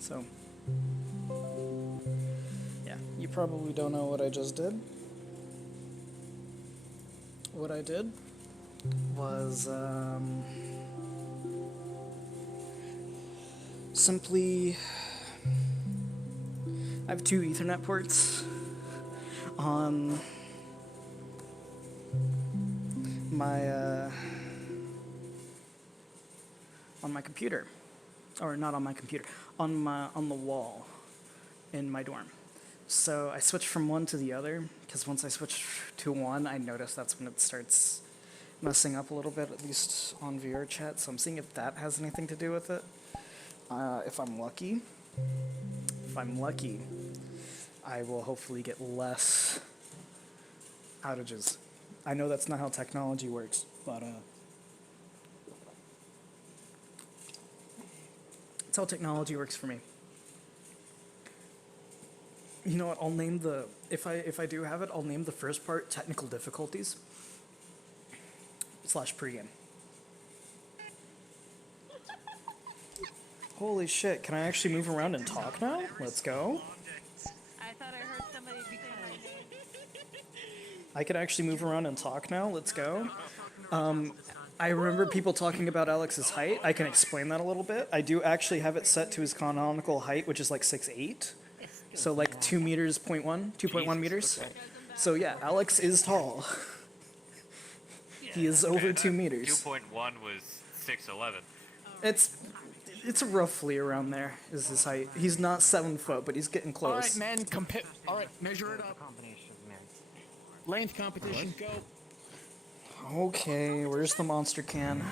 So, yeah, you probably don't know what I just did. What I did was simply, I have two Ethernet ports on my computer, or not on my computer, on the wall in my dorm. So I switched from one to the other because once I switch to one, I notice that's when it starts messing up a little bit, at least on VRChat. So I'm seeing if that has anything to do with it. If I'm lucky, I will hopefully get less outages. I know that's not how technology works, but it's how technology works for me. You know what? I'll name the if I do have it, I'll name the first part technical difficulties / pregame. Holy shit! Can I actually move around and talk now? Let's go. I thought I heard somebody say my name. I can actually move around and talk now. Let's go. I remember people talking about Alex's height. I can explain that a little bit. I do actually have it set to his canonical height, which is like 6'8". So like 2 meters, 2.1 meters. So yeah, Alex is tall. He is over 2 meters. 2.1 was 6'11". It's roughly around there is his height. He's not 7 foot, but he's getting close. All right, men, all right, measure it up. Length competition, go. Okay, where's the monster can?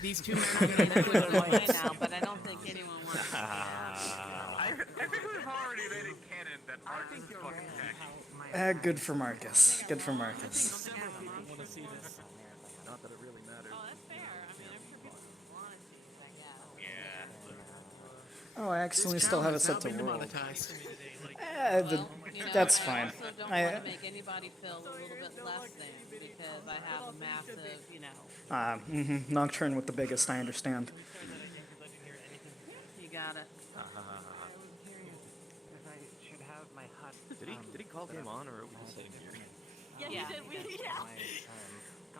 These two men are gonna measure their Right lengths. now, but I don't think anyone wants to. I think we've already made it canon that Marcus is fucking hack. Good for Marcus. Good for Marcus. People want to see this. Not that it really matters. Oh, that's fair. I mean, I'm sure people want to see this, I guess. Yeah. Oh, I accidentally still have it set to world. Monetized. Well, you know, That's I fine. also don't want to make anybody feel a little bit less than because I have a massive, you know. Nocturne with the biggest, I understand. You got it. Did he call game on or was he sitting here? Yeah.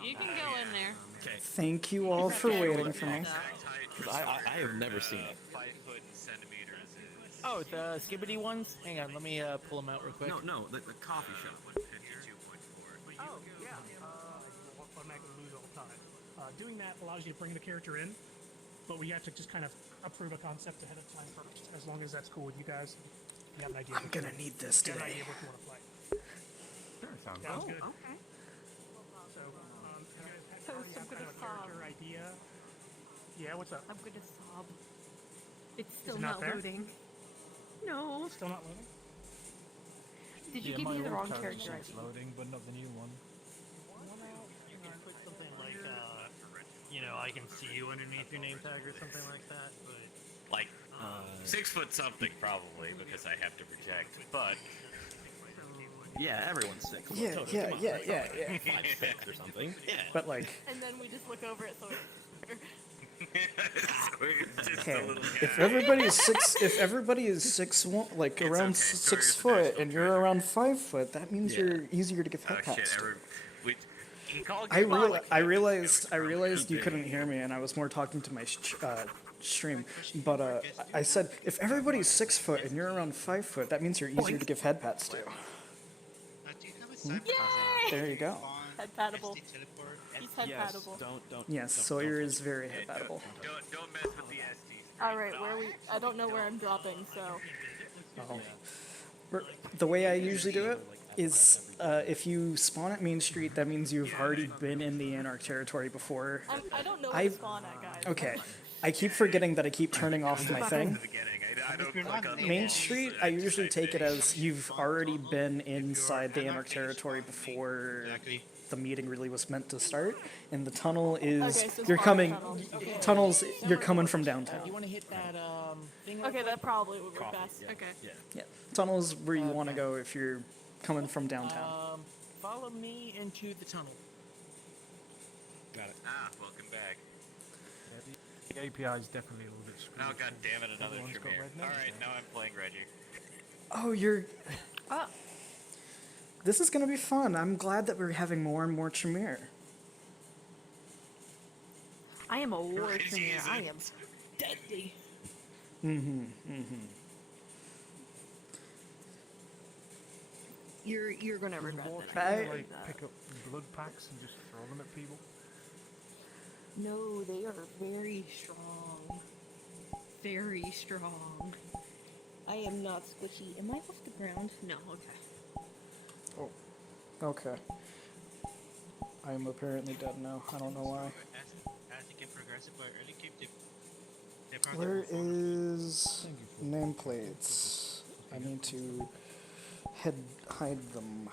You can go in there. Okay. Thank you all for waiting for me. I have never seen it. 5 foot in centimeters is Oh, the skibbity ones? Hang on, let me pull them out real quick. No, the coffee shop. 152.4. Oh, yeah. What Mac lose all the time. Doing that allows you to bring the character in, but we have to just kind of approve a concept ahead of time first, as long as that's cool with you guys. You have an idea. I'm gonna need this You have an today. idea what you want to play. Sounds good. Okay. So, you guys So already I'm have kind gonna of a character sob. idea. Yeah, what's up? I'm going to sob. It's still it not there? loading. No. Still not loading? Did you give me the wrong character ID? Loading, but not the new one. You can put something like, I can see you underneath your name tag or something like that, but... Like 6 foot something probably because I have to project, but Yeah, everyone's sick. Yeah. 5'6" or something. Yeah. But like, And then we just look over it so so it's just okay, a little if everybody is 6'1", like around okay. 6 Story of foot, the and you're around 5 foot, that means Yeah. you're easier to give oh head shit, pats to. he called I realized you couldn't hear me, and I was more talking to my stream. But I said, if everybody's 6 foot and you're around 5 foot, that means you're easier to give head pats to. Yay! There you go. Head patable. He's head Yes. patable. Don't. Yes, Sawyer is very head patable. Don't mess with the ST. Alright, I don't know where I'm dropping, so. The way I usually do it is if you spawn at Main Street, that means you've already been in the Anarch territory before. I don't know where to spawn at, guys. Okay, I keep forgetting that I keep turning off my thing. I don't click on the Main Street, I usually take it as you've already been inside the Anarch territory before the meeting really was meant to start. And the tunnel is Okay, so you're spawn coming tunnel. Okay. tunnels. You're coming from downtown. You want to hit that thing? real Okay, quick? that probably would work best. Okay. Yeah, tunnels where you want to go if you're coming from downtown. Follow me into the tunnel. welcome back. The API is definitely a little bit screwed. Oh god damn it, another Everyone's got Tremere. red names Alright, now. now I'm playing Reggie. Oh, this is gonna be fun. I'm glad that we're having more and more Tremere. I am a war Crazy, Tremere. isn't I it? am deadly. You're gonna Does regret War that. Tremere, like, pick up blood packs and just throw them at people? No, they are very strong. Very strong. I am not squishy. Am I off the ground? No, okay. Oh, okay. I am apparently dead now. I don't know why. As you get progressive, but early game, they probably Where will is nameplates? I need to hide them.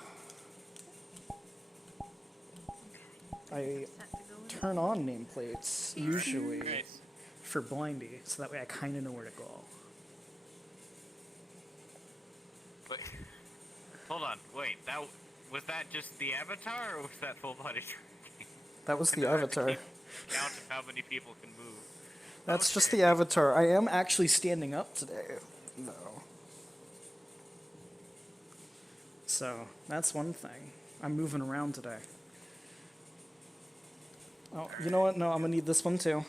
I turn on nameplates usually Great. for blindy, so that way I kind of know where to go. Wait. Hold on, wait, was that just the avatar, or was that full body tracking? That was the avatar. Count of how many people can move. That's just the avatar. I am actually standing up today, though. So, that's one thing. I'm moving around today. Oh, you know what? No, I'm gonna need this one too.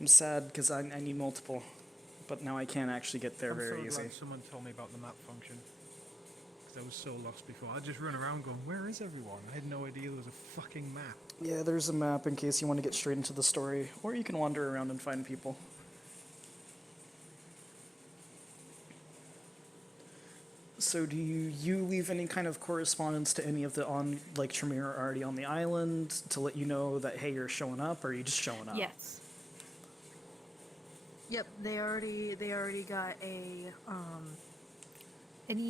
I'm sad because I need multiple, but now I can't actually get there I'm very so easy. glad someone told me about the map function. Because I was so lost before. I just run around going, where is everyone? I had no idea there was a fucking map. Yeah, there's a map in case you want to get straight into the story, or you can wander around and find people. So do you leave any kind of correspondence to any of the Tremere already on the island to let you know that, hey, you're showing up, or are you just showing up? Yes. Yep, they already got any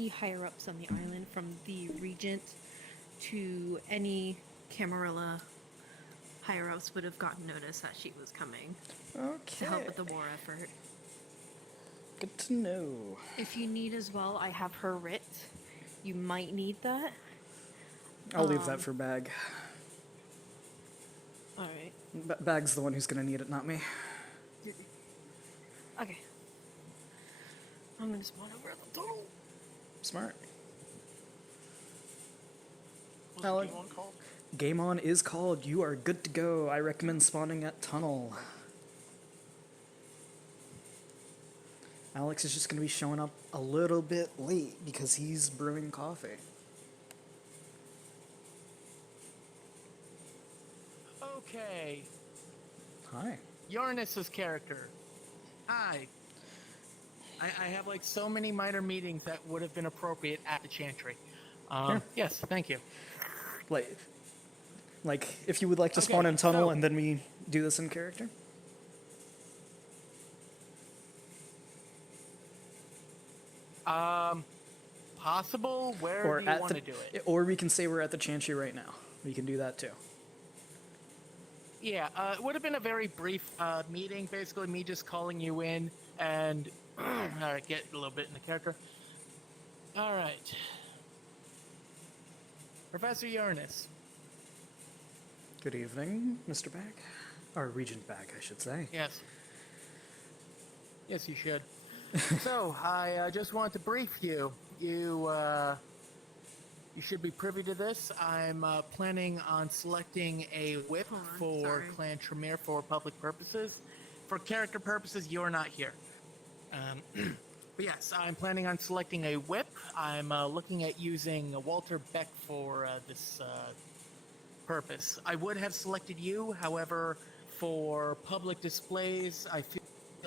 higher ups on the island, from the regent to any Camarilla higher ups, would have gotten notice that she was coming to Okay. help with the war effort. Good to know. If you need as well, I have her writ. You might need that. I'll leave that for Bag. Alright. Bag's the one who's gonna need it, not me. Okay. I'm gonna spawn over at the tunnel. Smart. What's Alan? game on called? Game On is called. You are good to go. I recommend spawning at Tunnel. Alex is just going to be showing up a little bit late because he's brewing coffee. Okay. Hi. Yarnis's character. Hi. I have like so many minor meetings that would have been appropriate at the Chantry. Yeah. Yes, thank you. Like, if you would like to Okay, spawn in Tunnel so- and then we do this in character? Possible? Where Or do you at want the, to do it? Or we can say we're at the Chantry right now. We can do that too. Yeah, it would have been a very brief meeting, basically me just calling you in and alright, get a little bit in the character. Alright. Professor Yarnis. Good evening, Mr. Bag. Or Regent Bag, I should say. Yes. Yes, you should. So, I just wanted to brief you. You should be privy to this. I'm planning on selecting a whip Hold on, for sorry. Clan Tremere for public purposes. For character purposes, you're not here. But yes, I'm planning on selecting a whip. I'm looking at using Walter Beck for this purpose. I would have selected you, however, for public displays, I feel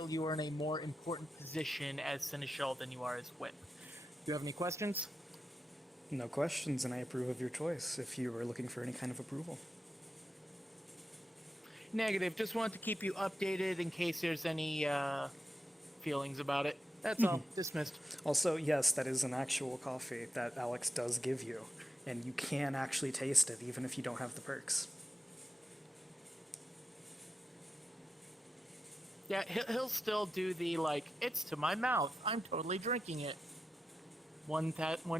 you are in a more important position as Seneschal than you are as whip. Do you have any questions? No questions, and I approve of your choice if you were looking for any kind of approval. Negative. Just wanted to keep you updated in case there's any feelings about it. That's all. Dismissed. Also, yes, that is an actual coffee that Alex does give you, and you can actually taste it even if you don't have the perks. Yeah, he'll still do the, like, it's to my mouth. I'm totally drinking it. One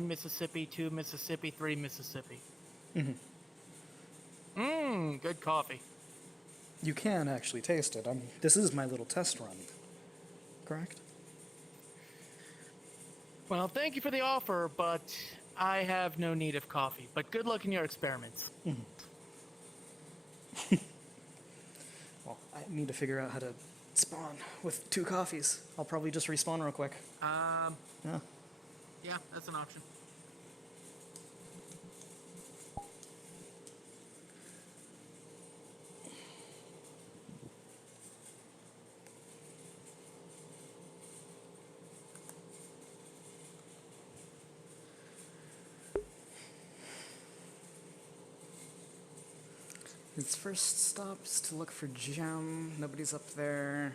Mississippi, 2 Mississippi, 3 Mississippi. Mhm. Mmm, good coffee. You can actually taste it. This is my little test run. Correct? Well, thank you for the offer, but I have no need of coffee. But good luck in your experiments. Well, I need to figure out how to spawn with 2 coffees. I'll probably just respawn real quick. Yeah. Yeah, that's an option. Its first stop is to look for gem. Nobody's up there.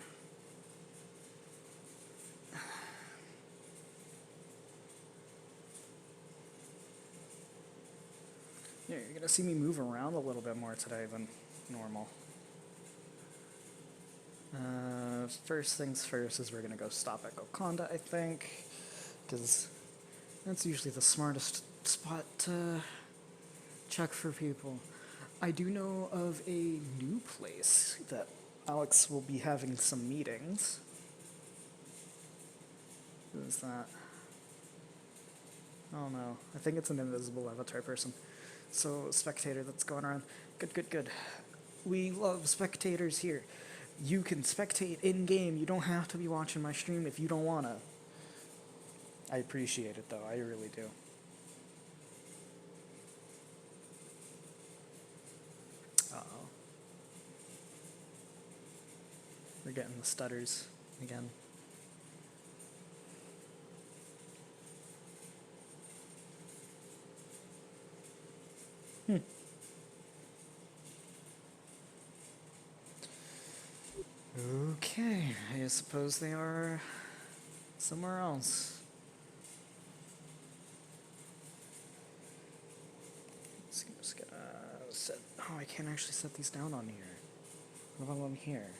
Yeah, you're gonna see me move around a little bit more today than normal. First things first is we're gonna go stop at Gokonda, I think, because that's usually the smartest spot to check for people. I do know of a new place that Alex will be having some meetings. Who is that? Oh no, I think it's an invisible avatar person. So, spectator that's going around. Good. We love spectators here. You can spectate in-game. You don't have to be watching my stream if you don't wanna. I appreciate it though, I really do. Uh-oh. We're getting the stutters again. Okay, I suppose they are somewhere else. Just gonna set. Oh, I can't actually set these down on here. What about on here?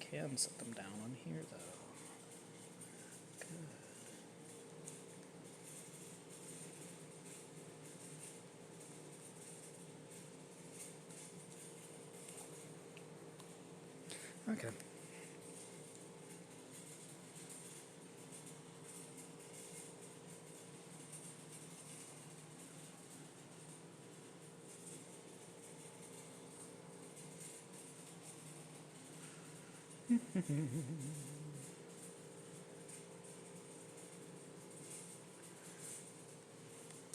I can set them down on here though. Okay.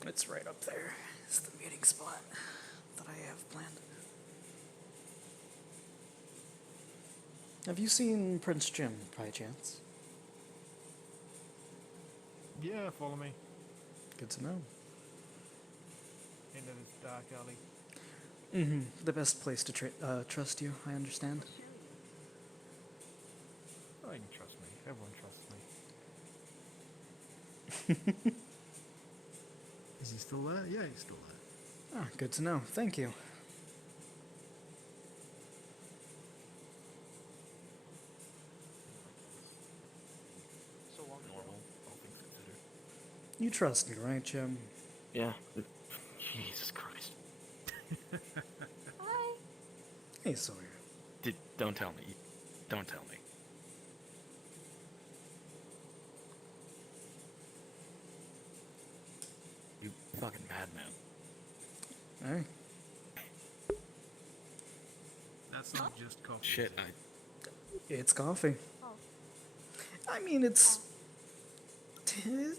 It's right up there. It's the meeting spot that I have planned. Have you seen Prince Jim by chance? Yeah, follow me. Good to know. Into this dark alley. The best place to trust you, I understand. Oh, you can trust me. Everyone trusts me. Is he still there? Yeah, he's still there. Ah, good to know. Thank you. Normal, all things considered. You trust me, right, Jim? Yeah. Jesus Christ. Hi. Hey, Sawyer. Don't tell me. Don't tell me. You fucking madman. Hey. That's not just coffee. Shit, It's coffee. Oh. I mean, it's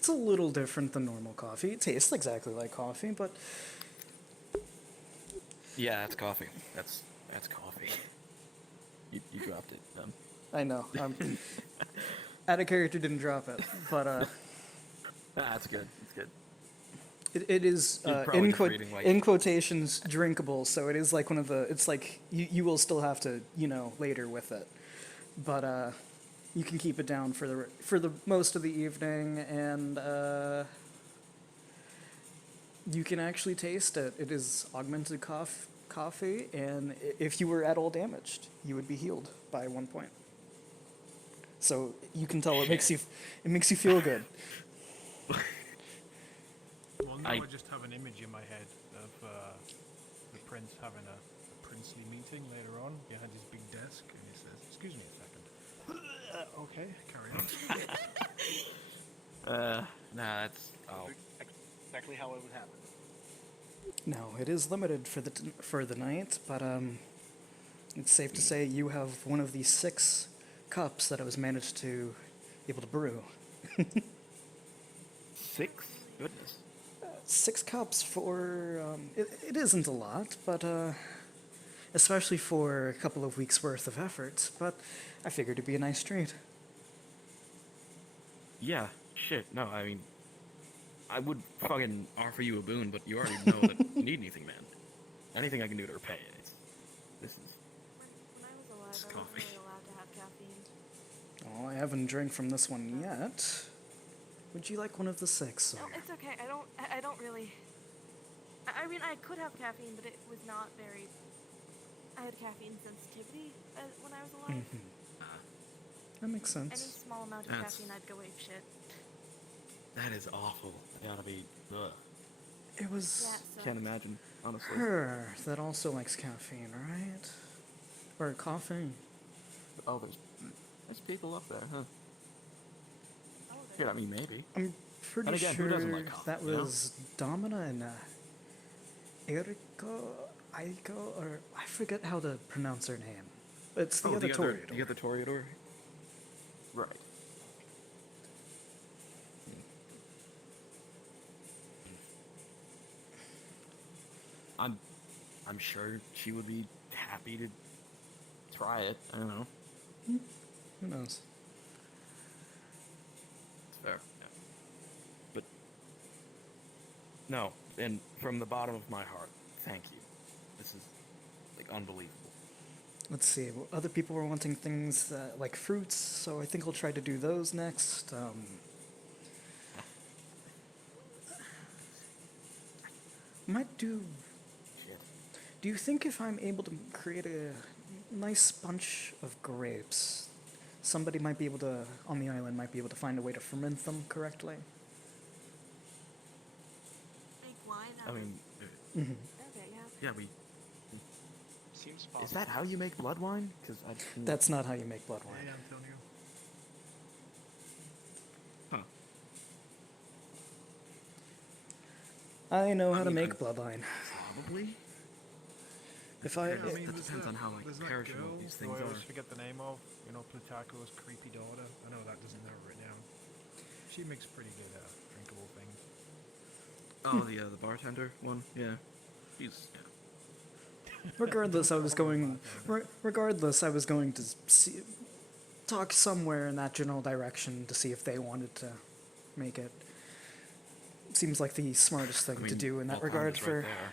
a little different than normal coffee. It tastes exactly like coffee, but yeah, that's coffee. That's coffee. You dropped it. I know. Out of character didn't drop it, but That's good. That's good. it is You're probably in just reading, like- in quotations drinkable. So it is like one of the. It's like you will still have to later with it, but you can keep it down for the most of the evening, and you can actually taste it. It is augmented coffee, and if you were at all damaged, you would be healed by 1 point. So you can tell it makes you feel good. Well, now I I just have an image in my head of prince having a princely meeting later on behind his big desk, and he says, "Excuse me a second." Okay, carry on. Nah, that's... Oh, Exactly how it would happen. No, it is limited for the night, but it's safe to say you have one of the 6 cups that I was managed to able to brew. 6? Goodness. 6 cups for it isn't a lot, but especially for a couple of weeks worth of effort. But I figured it'd be a nice treat. Yeah, shit, no, I mean... I would fucking offer you a boon, but you already know that you need anything, man. Anything I can do to repay it. This is... When I was alive, It's I wasn't coffee. really allowed to have caffeine. Oh, I haven't drank from this one yet. Would you like one of the 6? No, it's okay. I don't really. I mean, I could have caffeine, but it was not very. I had caffeine sensitivity when I was alive. That makes Any sense. small amount of That's- caffeine, I'd go ape shit. That is awful. It gotta be... Ugh. It was Yeah, so Can't imagine, honestly. her that also likes caffeine, right? Or coffee. Oh, there's people up there, huh? Oh, Yeah, I mean, maybe. I'm pretty And again, who sure doesn't like coffee, that you know? was Domina and Aiko, or I forget how to pronounce her name. It's the other Toreador. You got the Toreador? Right. I'm sure she would be happy to try it. I don't know. Who knows? It's fair. Yeah. But no, and from the bottom of my heart, thank you. This is like unbelievable. Let's see. Well, other people were wanting things like fruits, so I think I'll try to do those next. Might do. Shit. Do you think if I'm able to create a nice bunch of grapes, somebody might be able to, on the island, might be able to find a way to ferment them correctly? Make wine I out mean, of. Okay, yeah. yeah, we. Seems possible. Is that how you make blood wine? Because I. That's not how you make blood wine. Hey, Antonio. Huh. I know how to mean, make blood wine. Probably. If I, Yeah, That there's depends on how, like, there's that perishable girl these who things I always are. forget the name of. You know, Plutarcho's creepy daughter. I know that doesn't narrow it down. She makes pretty good drinkable things. Oh, the bartender one. Yeah. He's. Yeah. regardless, I was going to see, talk somewhere in that general direction to see if they wanted to make it. Seems like the smartest thing I mean, to do in that Paul regard Thomas right for. there.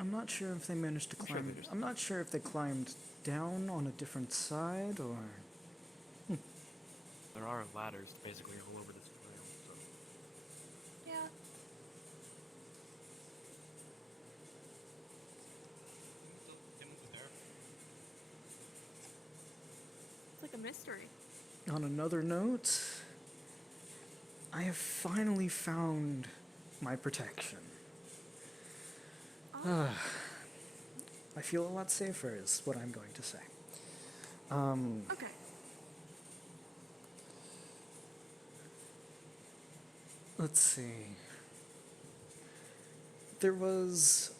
I'm not sure if they managed to I'm sure climb. they just- I'm not sure if they climbed down on a different side or. There are ladders basically all over this trail. So. Yeah. It's like a mystery. On another note, I have finally found my protection. I feel a lot safer, is what I'm going to say. Okay. Let's see. There was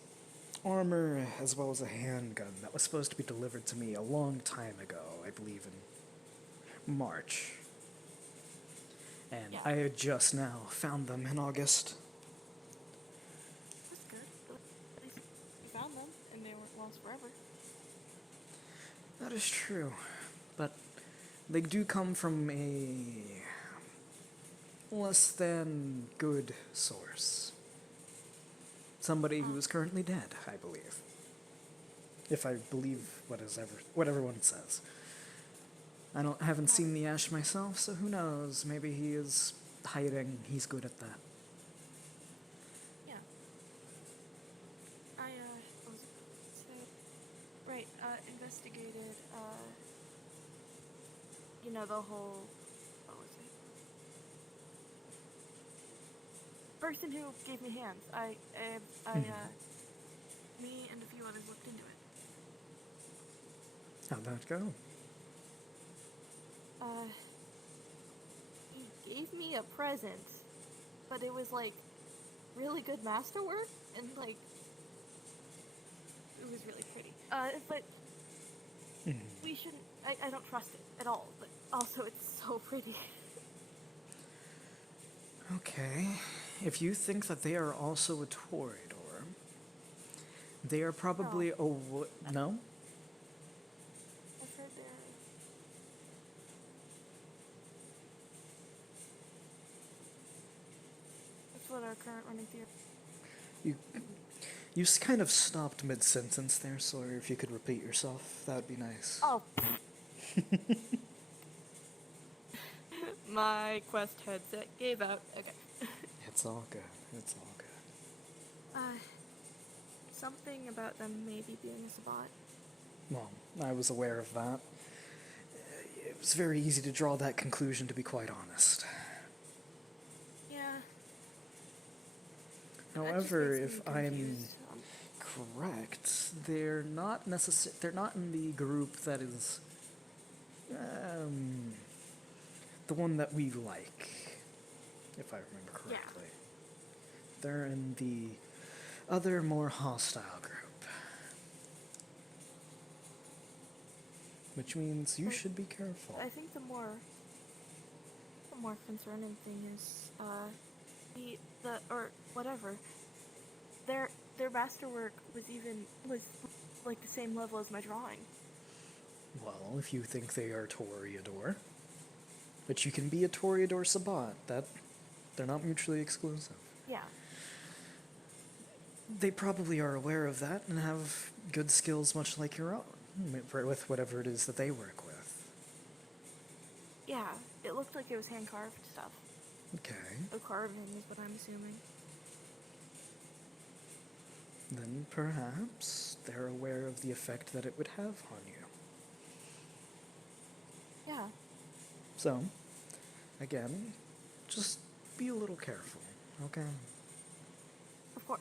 armor as well as a handgun that was supposed to be delivered to me a long time ago, I believe in March. And Yeah. I had just now found them in August. That's good. At least you found them, and they weren't lost forever. That is true. But they do come from a less than good source. Somebody who is currently dead, I believe. If I believe what everyone says. Haven't seen the Ash myself, so who knows? Maybe he is hiding. He's good at that. Yeah. I was so right. Investigated. You know the whole. What was it? person who gave me hands. Me and a few others looked into it. How'd that go? He gave me a present, but it was like really good masterwork, and like it was really pretty. But we shouldn't. I don't trust it at all. But also, it's so pretty. Okay. If you think that they are also a Toreador, they are probably no? I've heard they're. That's what our current running theory. You kind of stopped mid-sentence there, so if you could repeat yourself, that would be nice. Oh. My Quest headset gave out. Okay. It's all good. It's all good. Something about them maybe being a Sabbat. Well, I was aware of that. It was very easy to draw that conclusion, to be quite honest. Yeah. However, if I'm correct, they're not in the group that is the one that we like, if I remember correctly. Yeah. They're in the other, more hostile group. Which means you should be careful. I think the more concerning thing is their masterwork was like the same level as my drawing. Well, if you think they are Toreador, but you can be a Toreador Sabbat, they're not mutually exclusive. Yeah. They probably are aware of that and have good skills much like your own, with whatever it is that they work with. Yeah, it looked like it was hand-carved stuff. Okay. The carving is what I'm assuming. Then perhaps they're aware of the effect that it would have on you. Yeah. So, again, just be a little careful, okay? Of course.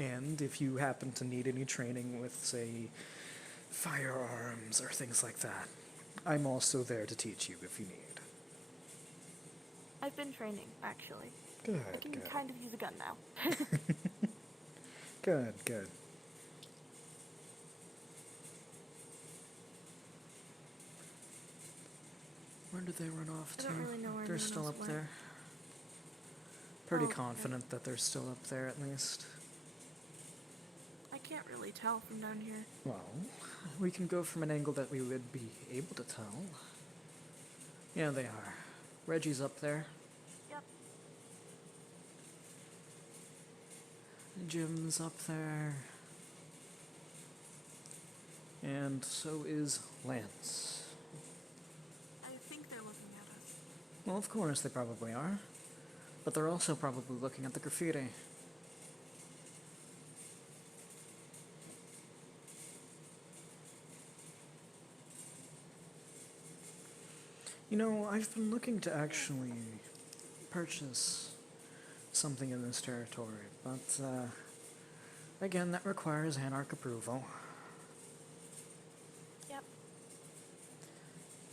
And if you happen to need any training with, say, firearms or things like that, I'm also there to teach you if you need. I've been training, actually. Good, I can kind of use a gun now. Good, good. Where did they run off to? I don't really know where they're anyone still else up went. there. Pretty Oh, confident that they're still up there, at least. I can't really tell from down here. Well, we can go from an angle that we would be able to tell. Yeah, they are. Reggie's up there. Yep. Jim's up there. And so is Lance. I think they're looking at us. Well, of course they probably are. But they're also probably looking at the graffiti. You know, I've been looking to actually purchase something in this territory, but again, that requires Anarch approval. Yep.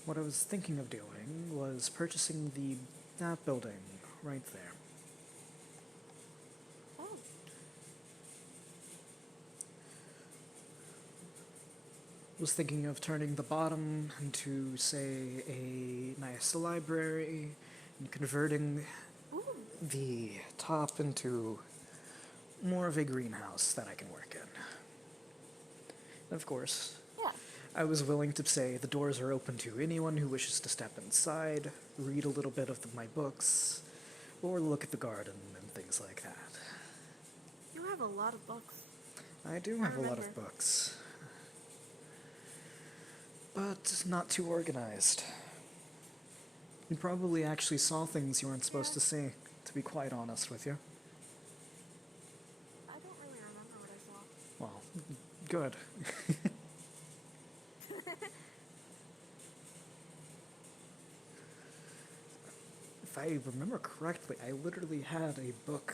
What I was thinking of doing was purchasing that building right there. Oh. Was thinking of turning the bottom into, say, a nice library, and converting the top into more of a greenhouse that I can work in. And of course, yeah. I was willing to say the doors are open to anyone who wishes to step inside, read a little bit of my books, or look at the garden and things like that. You have a lot of books. I do have a lot of books. But not too organized. You probably actually saw things you weren't supposed to see, to be quite honest with you. I don't really remember what I saw. Well, good. if I remember correctly, I literally had a book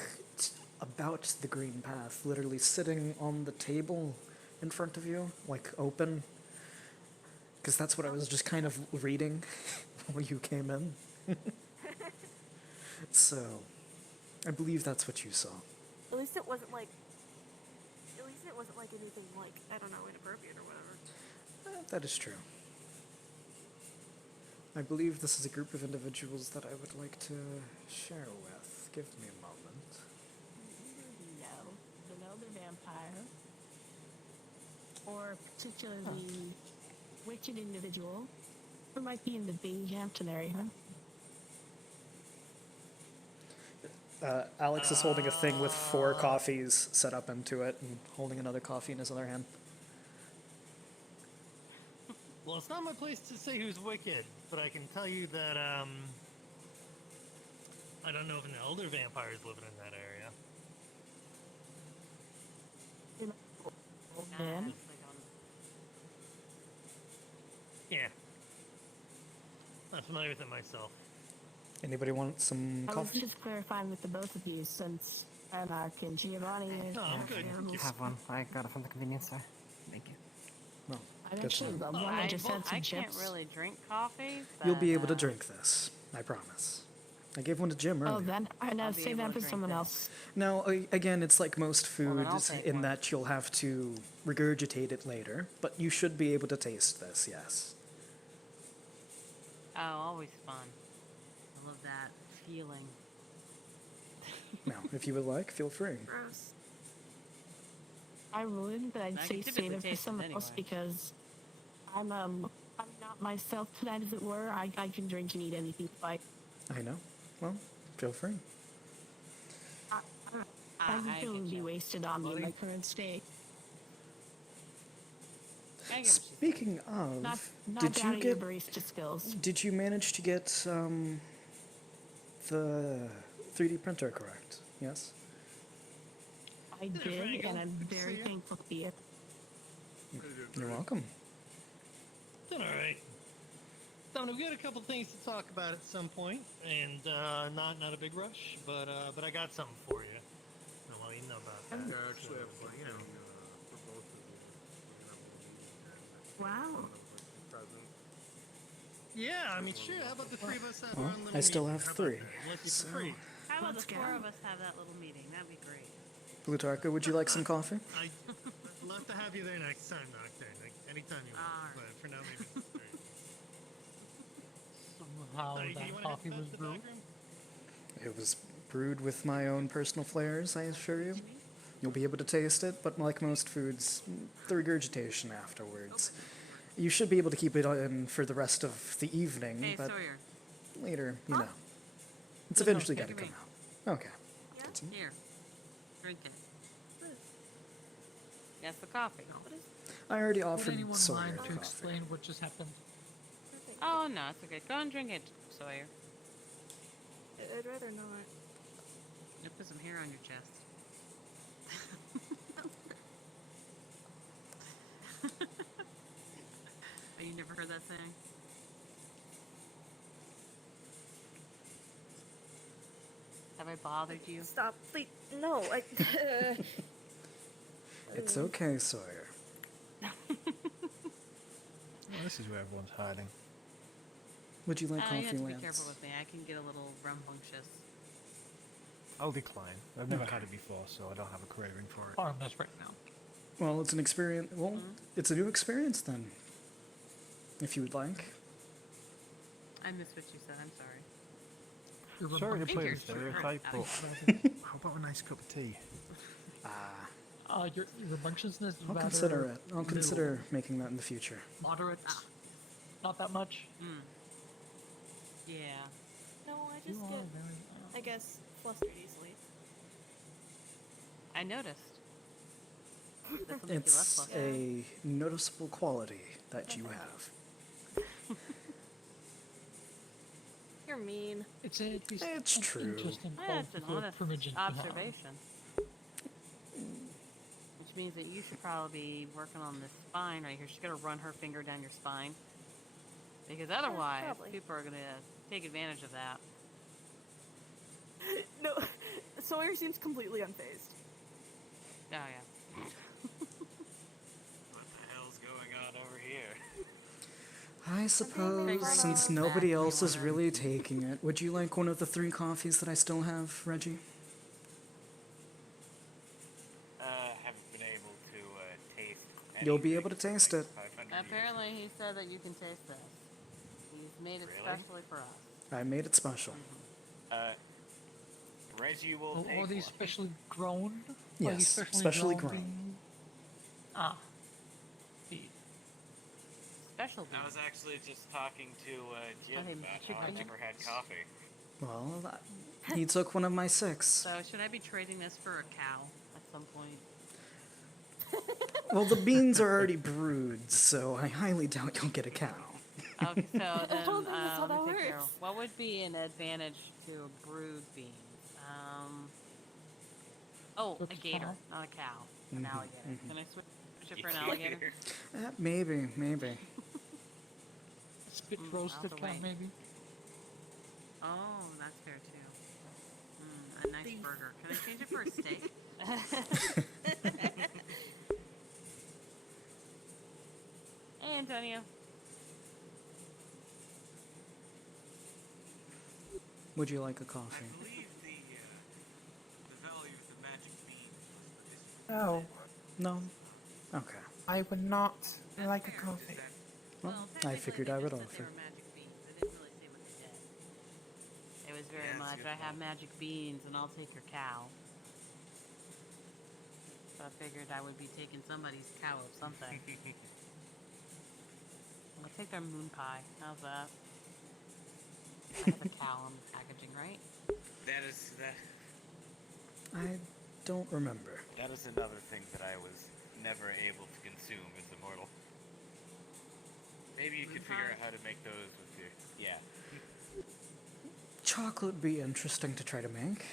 about the Green Path literally sitting on the table in front of you, like open. Because that's what I was just kind of reading while you came in. So, I believe that's what you saw. At least it wasn't like. At least it wasn't like anything like, I don't know, inappropriate or whatever. That is true. I believe this is a group of individuals that I would like to share with. Give me a moment. No, the elder vampire, or particularly wicked individual, who might be in the Binghampton area. Alex is holding a thing with 4 coffees set up into it and holding another coffee in his other hand. Well, it's not my place to say who's wicked, but I can tell you that, I don't know if an elder vampire is living in that area. Man. Yeah. Not familiar with it myself. Anybody want some I was coffee? just clarifying with the both of you since Anarch and Giovanni No, I'm good. Have one. I got it from the convenience store. Thank you. Well, I good actually to know. love one. I just had some I can't chips. really drink coffee. You'll be but, able to drink this, I promise. I gave one to Jim earlier. Oh, then I know. I'll be Save able that to for drink someone that. else. Now, again, it's like most Well, then I'll foods take in one. that you'll have to regurgitate it later, but you should be able to taste this, yes. Oh, always fun. I love that feeling. Now, if you would like, feel free. Gross. I would, but I'd I say can save typically it for taste it someone else anyway. because I'm not myself tonight, as it were. I can drink and eat anything. Like I know. Well, feel free. I I feel get would be you. wasted on me in my current state. I get what you said. Speaking of, Not did you doubting your get? barista skills. Did you manage to get the 3D printer correct? Yes. I did, and I'm very thankful to be it. You're welcome. Done all right. So we've got a couple things to talk about at some point, and not a big rush, but I got something for you. I'll let you know about that. Yeah, actually, I have plenty for both of you. Wow. Yeah, I mean, sure. How about the 3 of us have Well, our own little I still meeting? have How about 3. that? Let you So, for free. How about Let's the go. 4 of us have that little meeting? That'd be great. Plutarcha, would you like some coffee? I'd love to have you there next time, Nocturne. Like, anytime you want. Alright. But for now, maybe. How Do you that wanna coffee head was to the brewed? back room? It was brewed with my own personal flares, I assure you. You'll be able to taste it, but like most foods, the regurgitation afterwards. You should be able to keep it in for the rest of the evening, Hey, but Sawyer, later, you know. It's eventually got to Give come me. out. Okay. Yeah? Good to know. here. Drink it. Yes, the coffee. I already Would offered anyone Sawyer mind the to coffee. explain what just happened? Oh, no, it's okay. Go and drink it, Sawyer. I'd rather not. You put some hair on your chest. Oh, you never heard that saying? Have I bothered you? Stop, please. No, I. It's okay, Sawyer. Oh, this is where everyone's hiding. Would you like You coffee, have to be Lance? careful with me. I can get a little rambunctious. I'll decline. I've never had it before, so I don't have a craving for it. On this right now. Well, it's an experience. Well, it's a new experience then. If you would like. I missed what you said. I'm sorry. Your Sorry to rambunctious- play You're the stereotype, short. but how about a nice cup of tea? Your rambunctiousness is I'll rather consider it. I'll middle. consider making that in the future. Moderate. Not that much. Yeah. No, I You just are get, very. I guess, flustered easily. I noticed. That's what make you less It's flustered. a noticeable quality that you have. You're mean. It's a. It's an true. Interesting That's an honest primogen to have. observation. Which means that you should probably be working on this spine right here. She's got to run her finger down your spine. Because otherwise, probably. people are going to take advantage of that. No, Sawyer seems completely unfazed. Oh, yeah. What the hell's going on over here? I suppose, since nobody else is really taking it, would you like one of the 3 coffees that I still have, Reggie? Haven't been able to taste. You'll be able to taste it. Apparently, he said that you can taste this. He's made it specially for us. I made it special. Reggie will take Are these one. specially grown? Are these Yes, specially grown. beans? Ah. Special. I was actually just talking to Jim about how I never had coffee. Well, he took one of my 6. So should I be trading this for a cow at some point? Well, the beans are already brewed, so I highly doubt you'll get a cow. Okay, so then, that's how that let me think here. works. What would be an advantage to brewed beans? A gator, not a cow. An alligator. Can I switch it for an alligator? Maybe. Spit roasted cow, maybe? Oh, that's fair too. A nice burger. Can I change it for a steak? Hey, Antonio. Would you like a coffee? I believe the value of the magic bean. No, No? Okay. I would not like a coffee. Well, I figured I would offer. Magic beans. It didn't really say what they did. It was very much, I have magic beans and I'll take your cow. So I figured I would be taking somebody's cow of something. I'll take their moon pie. How's that? I have a cow on the packaging, right? That is that. I don't remember. That is another thing that I was never able to consume as a mortal. Maybe you could figure out how to make those with your... Yeah. Chocolate would be interesting to try to make.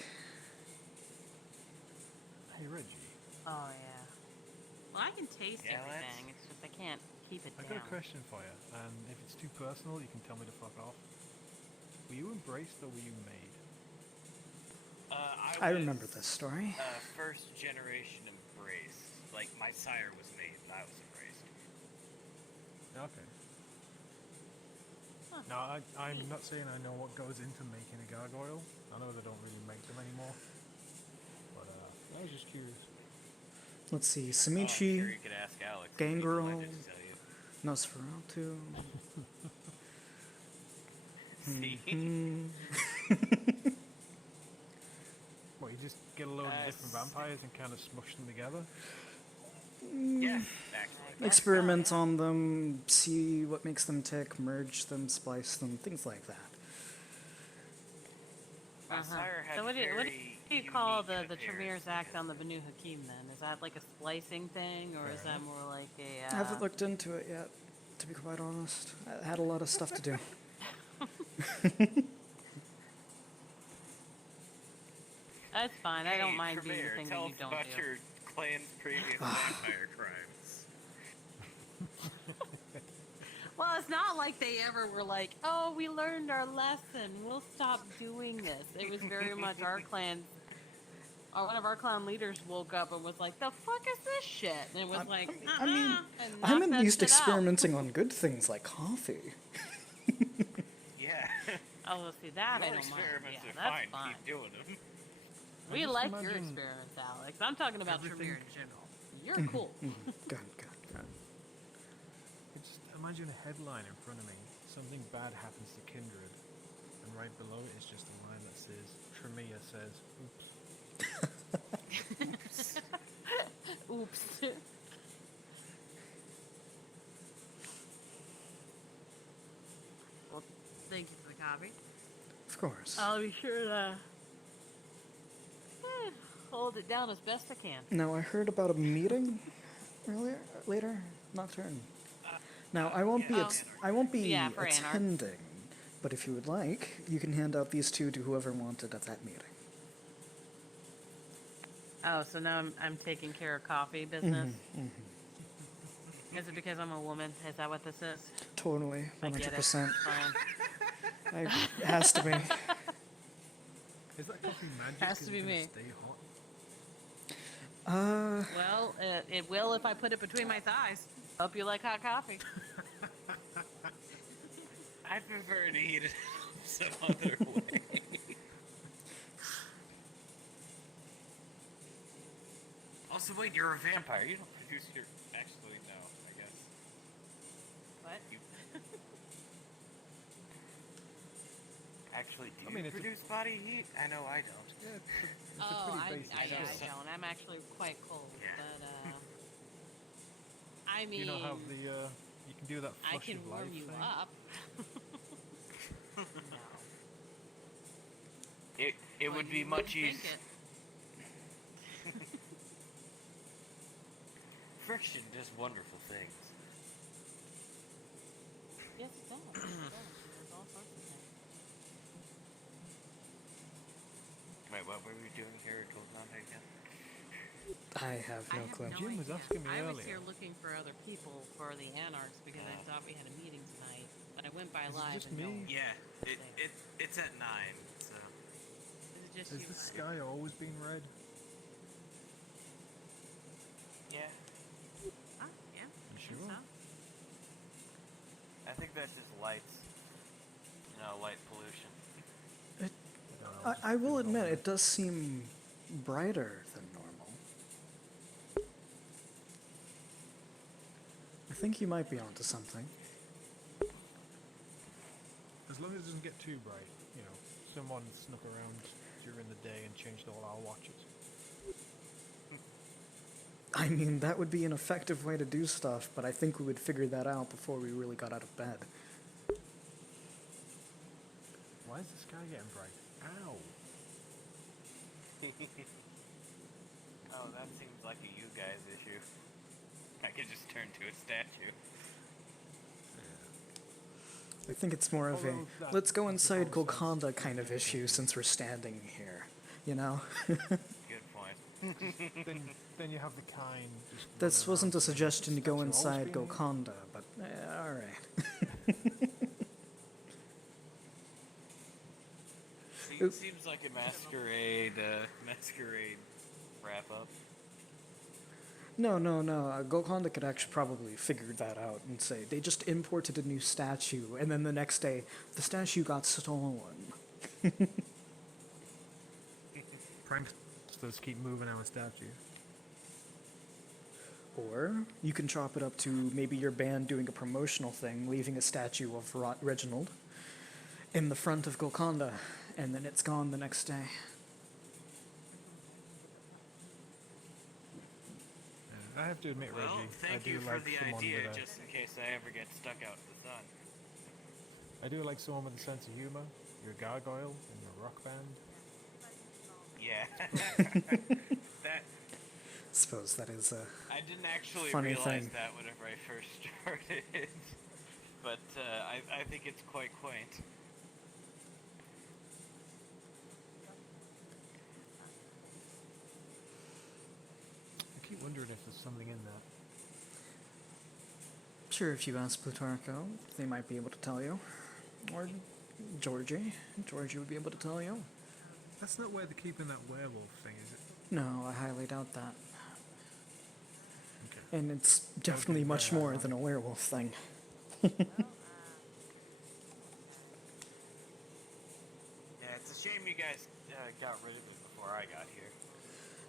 Hey, Reggie. Oh, yeah. Well, I can taste Yeah, everything. It's just I can't keep it I down. got a question for you, and if it's too personal, you can tell me to fuck off. Were you embraced or were you made? I remember this story. First generation embrace. Like, my sire was made, and I was embraced. Okay. No, I'm not saying I know what goes into making a gargoyle. I know they don't really make them anymore. But I was just curious. Let's see. I'm Samichi, sure you could ask Alex. Gangrel, He could tell you. Nosferatu. See? What, you just get a load of different vampires and kind of smush them together? Yeah, actually. Experiment on them, see what makes them tick, merge them, splice them, things like that. My sire had So what do you very call the unique Tremir's Act on the Banu Hakim then? Is that like a splicing thing, or is that more like a... I haven't looked into it yet, to be quite honest. I had a lot of stuff to do. That's fine. I don't mind doing the Tremere, thing tell that you us don't about do. your clan's previous vampire crimes. Well, it's not like they ever were like, oh, we learned our lesson. We'll stop doing this. It was very much our clan. One of our clan leaders woke up and was like, the fuck is this shit? And it was like, I mean, and I'm knocked at that least shit out. experimenting on good things like coffee. Yeah. Oh, well, see, that I Your don't mind. experiments Yeah, are that's fine. fine. Keep doing them. We just like your imagine experiments, Alex. I'm talking about Tremere in general. You're cool. Good. Just imagine a headline in front of me. Something bad happens to Kindred. And right below it is just a line that says, Tremere says, oops. Oops. Well, thank you for the copy. Of course. I'll be sure to hold it down as best I can. Now, I heard about a meeting later, Nocturne. Now, I won't be Yeah, for Anarch. attending, but if you would like, you can hand out these 2 to whoever wanted at that meeting. Oh, so now I'm taking care of coffee business? Is it because I'm a woman? Is that what this is? Totally, I get it. 100%. Fine. It has to be. Is that coffee magic? Has Is to it be gonna me. stay hot? Well, it will if I put it between my thighs. Hope you like hot coffee. I prefer to eat it some other way. Also, wait, you're a vampire. You don't produce your... Actually, no, I guess. What? You... Actually, do I mean, you it's a- produce body heat? I know I don't. Yeah, it's Oh, a pretty I basic system. don't. I'm actually quite cold, Yeah. but I mean, You know how the you can do that I flush can of warm life you thing? up. No. It Well, would you be much wouldn't easier. think it. Friction does wonderful things. Yes, it does. It does. There's all sorts of things. Wait, what were we doing here at Golden again? I have no clue. Jim was idea. asking me I was earlier. here looking for other people for the Anarchs because I thought we had a meeting tonight, but I went by Is it live just and no me? one was Yeah, there. it's at 9, so... Is it just Has you? the sky always been red? Yeah, Huh? Yeah. You think sure? so. I think that's just lights. You know, light pollution. I will admit, it does seem brighter than normal. I think you might be onto something. As long as it doesn't get too bright, you know. Someone snuck around during the day and changed all our watches. I mean, that would be an effective way to do stuff, but I think we would figure that out before we really got out of bed. Why is the sky getting bright? Ow! Oh, that seems like a you guys issue. I could just turn to a statue. I think it's more of a Although that let's go makes inside all sense. Golconda kind of issue since we're standing here, you know? Good point. then you have the kind. Just This running wasn't a around saying, suggestion to go "That's inside always been here." Golconda, but alright. Seems like a masquerade wrap up. No. Golconda could actually probably figure that out and say they just imported a new statue, and then the next day the statue got stolen. Pranksters keep moving our statue. Or you can chop it up to maybe your band doing a promotional thing, leaving a statue of Reginald in the front of Golconda, and then it's gone the next day. I have to admit, Well, Reggie, I thank do you for like the someone idea, with a, just in case I ever get stuck out in the sun. I do like someone with a sense of humor. You're a gargoyle in a rock band. Yeah. That Suppose that is a I didn't actually funny realize thing. that whenever I first started, but I think it's quite quaint. I keep wondering if there's something in that. Sure, if you ask Plutarcho, they might be able to tell you. Or Georgie. Georgie would be able to tell you. That's not where they're keeping that werewolf thing, is it? No, I highly doubt that. Okay. And it's definitely much more than a werewolf thing. Yeah, it's a shame you guys got rid of it before I got here.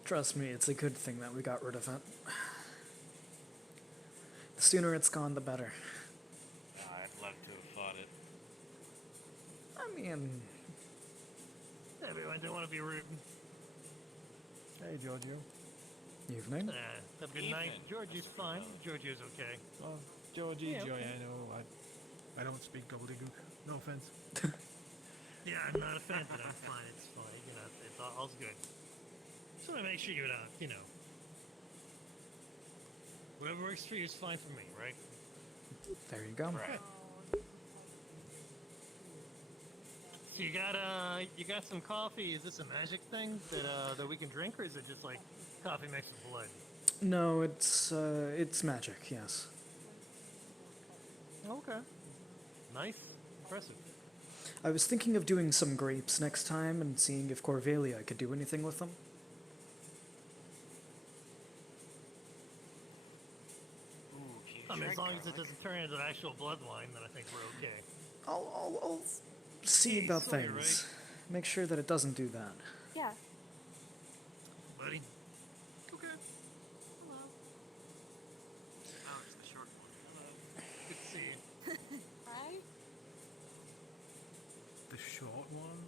Trust me, it's a good thing that we got rid of it. The sooner it's gone, the better. I'd love to have fought it. I mean, Everyone don't want to be rude. Hey, Giorgio. evening. Have a good night. Georgie's fine. Georgio's okay. Oh, Georgie, Yeah, Joy, okay. I know. I don't speak gobbledygook. No offense. Yeah, I'm not offended. I'm fine. It's fine. You know, it's all's good. Just want to make sure you know, whatever works for you is fine for me, right? There you go. Right. So you got some coffee. Is this a magic thing that we can drink, or is it just like coffee mixed with blood? No, it's magic, yes. Okay. Nice. Impressive. I was thinking of doing some grapes next time and seeing if Corvalia could do anything with them. I mean, as long as it doesn't turn into an actual blood wine, then I think we're okay. I'll see about sorry, things. Make sure that it doesn't do that. Yeah. Buddy. Okay. Hello. Alex, the short one. Good to see you. Hi. The short one?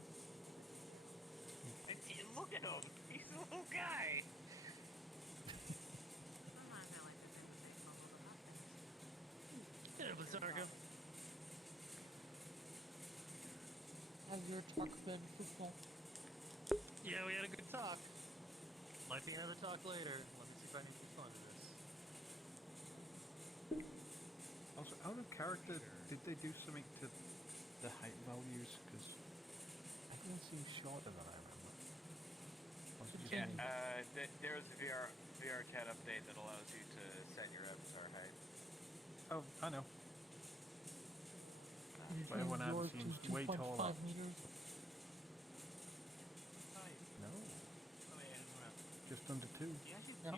Look at him. He's a little guy. Yeah, Bizarro. Have your talk been fruitful? Yeah, we had a good talk. Might be another talk later. Let me see if I can respond to this. Also, out of character, did they do something to the height values? Because everyone seems shorter than I remember. Or was it just Yeah, me? there was a VRChat update that allows you to set your avatar height. Oh, I know. But everyone else seems way taller. 2.5 meters. No. Just under 2. No.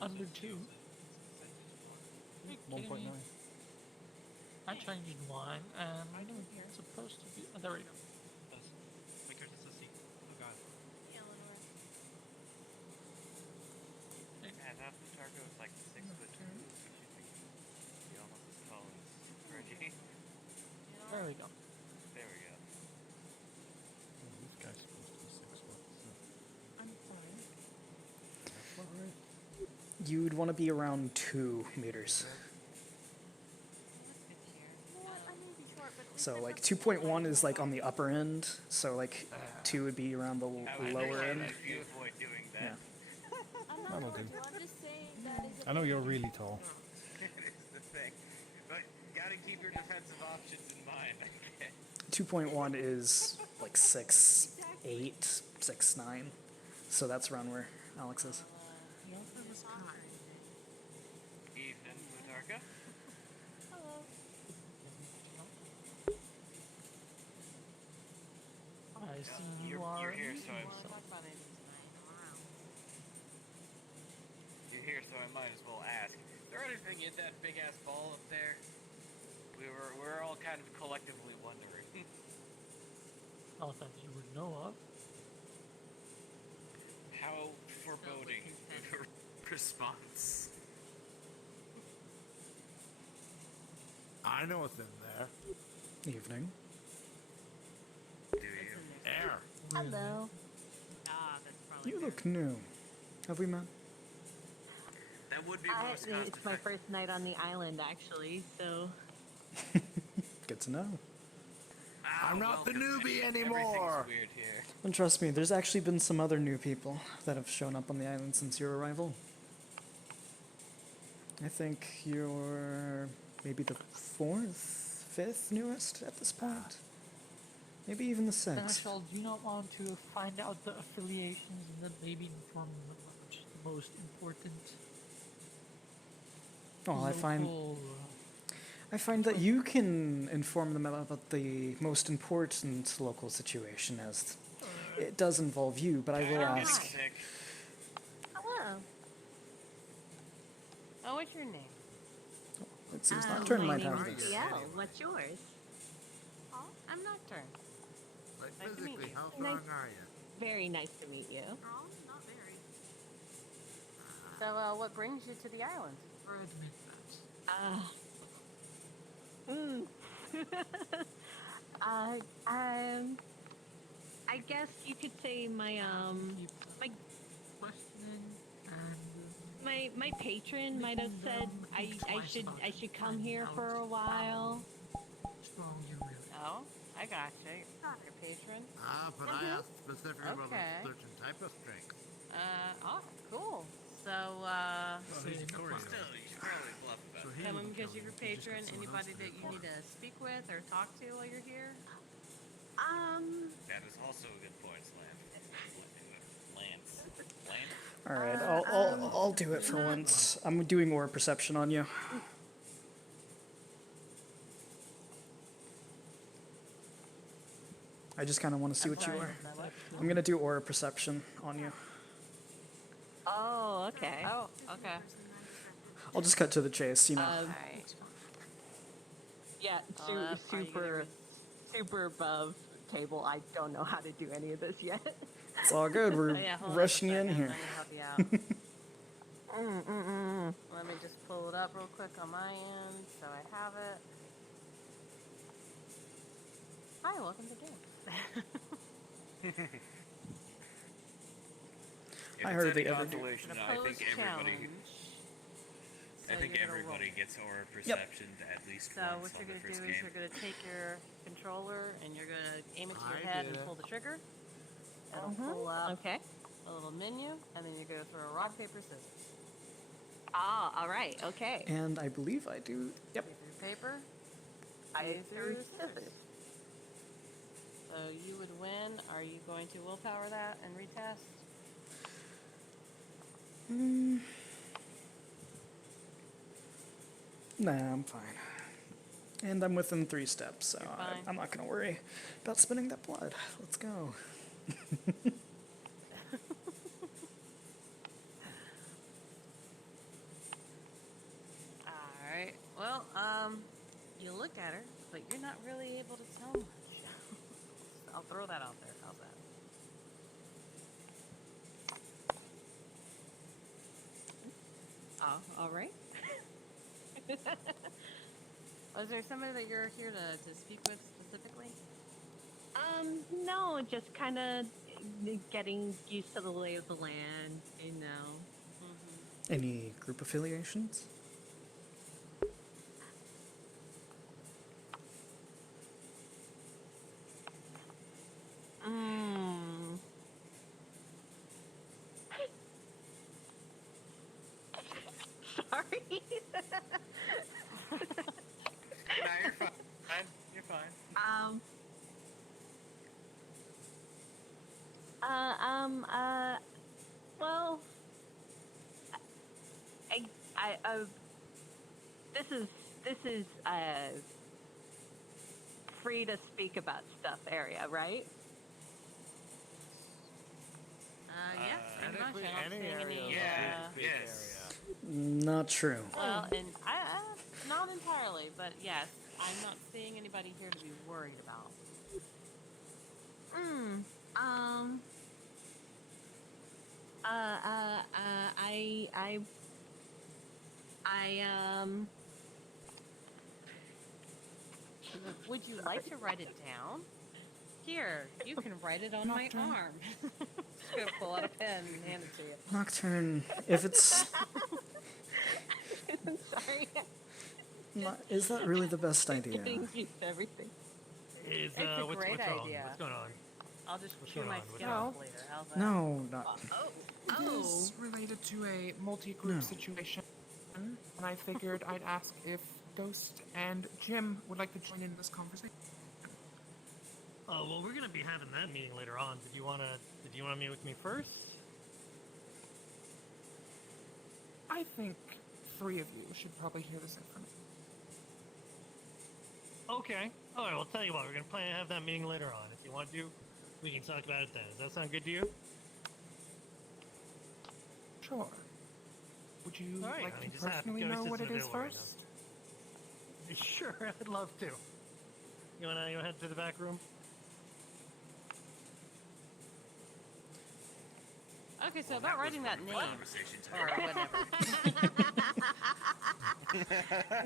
Under 2. 1.9. I changed mine, and it's supposed to be. Oh, there we go. Yeah, that Tarko is like 6'2", which you think be almost as tall as Reggie. There we go. There we go. Oh, this guy's supposed to be 6 foot. So. I'm fine. That's not right. You'd want to be around 2 meters. So like 2.1 is like on the upper end, so like 2 would be around the lower end. If you avoid doing that. Yeah. That'll do. I'm just saying that is I know you're really tall. It's the thing. But gotta keep your defensive options in mind. 2.1 is like 6'8", 6'9", so that's around where Alex is. Evening, Lutarka. Hello. I see You're here, so you're here, so I might as well ask. Is there anything in that big ass ball up there? We're all kind of collectively wondering. Not that you would know of. How foreboding response. I know what's in there. Evening. Do you? Air. Hello. Ah, that's probably. You look new. Have we met? That would be most cost It's my first night on the island, actually. So. Good to know. I'm not the welcome. newbie Everything's anymore. weird here. And trust me, there's actually been some other new people that have shown up on the island since your arrival. I think you're maybe the 4th, 5th newest at this point. Maybe even the 6th. Marshall, do you not want to find out the affiliations and then maybe inform them which is the most important? Oh, local, I find that you can inform them about the most important local situation, as it does involve you, but I will ask. Sick. Hello. Oh, what's your name? It seems Nocturne might have My this. name is What's yours? Oh, I'm Nocturne. Like Nice to meet physically, you. how strong are you? Very nice to meet you. Oh, not very. So, what brings you to the island? I guess you could say my my patron might have said I should come here for a while. Oh, I got you. Your patron. Ah, but I asked specifically about Okay. a certain type of strength. Oh, cool. So, Still, you should probably bluff about it. someone gives you your patron, anybody that you need to speak with or talk to while you're here? That is also a good point, Lance. Lance? All right, I'll do it for once. I'm doing more perception on you. I just kind of want to see what you Sorry, are. that what? I'm gonna do aura perception on you. Oh, okay. Oh, okay. I'll just cut to the chase, you know. Alright. Yeah, Oh, are you super, super above table. I don't know how to do any of this yet. It's all good. Oh, We're yeah, hold on rushing just a in second. here. Let me help you out. Let me just pull it up real quick on my end so I have it. Hi, welcome to game. I heard they ever do. consolation, I think everybody. I think everybody gets aura perception at least So once what on you're the gonna first do game. is you're gonna take your controller and you're gonna aim it to your I head did and it. pull the trigger. It'll pull up a little menu, and then you're gonna throw rock, paper, scissors. Ah, all right, okay. And I believe I do. Yep. You threw paper. I You threw scissors. So you would win. Are you going to willpower that and retest? Nah, I'm fine. And I'm within 3 steps, so fine. I'm not gonna worry about spending that blood. Let's go. Alright. Well, you look at her, but you're not really able to tell much. I'll throw that out there. How's that? Oh, all right. Was there somebody that you're here to speak with specifically? No, just kind of getting used to the lay of the land, you know. Any group affiliations? Sorry. No, you're fine. You're fine. Well, this is free to speak about stuff area, right? Yes, pretty much. Technically, I don't any see area any. is a big yes. Not true. Well, and not entirely, but yes, I'm not seeing anybody here to be worried about. Would you like to write it down? Here, you can write it on my Nocturne. arm. Just gonna pull out a pen and hand it to you. Nocturne, if it's... Sorry. Is that really the best idea? Getting used to everything. It's a what's great wrong? idea. What's going on? I'll just What's chew going my on? What's skin going off on? later. How's that? No, not... It is related to a multi-group No. situation, and I figured I'd ask if Ghost and Jim would like to join in this conversation. Oh well, we're gonna be having that meeting later on. Did you wanna meet with me first? I think 3 of you should probably hear this information. Okay. All right. Well, tell you what, we're gonna plan to have that meeting later on. If you want to, we can talk about it then. Does that sound good to you? Sure. Would you All right, like I mean, to just have personally Ghost know is what it is available right now. first? Sure, I'd love to. You wanna head to the back room? Okay, so about writing that name or whatever.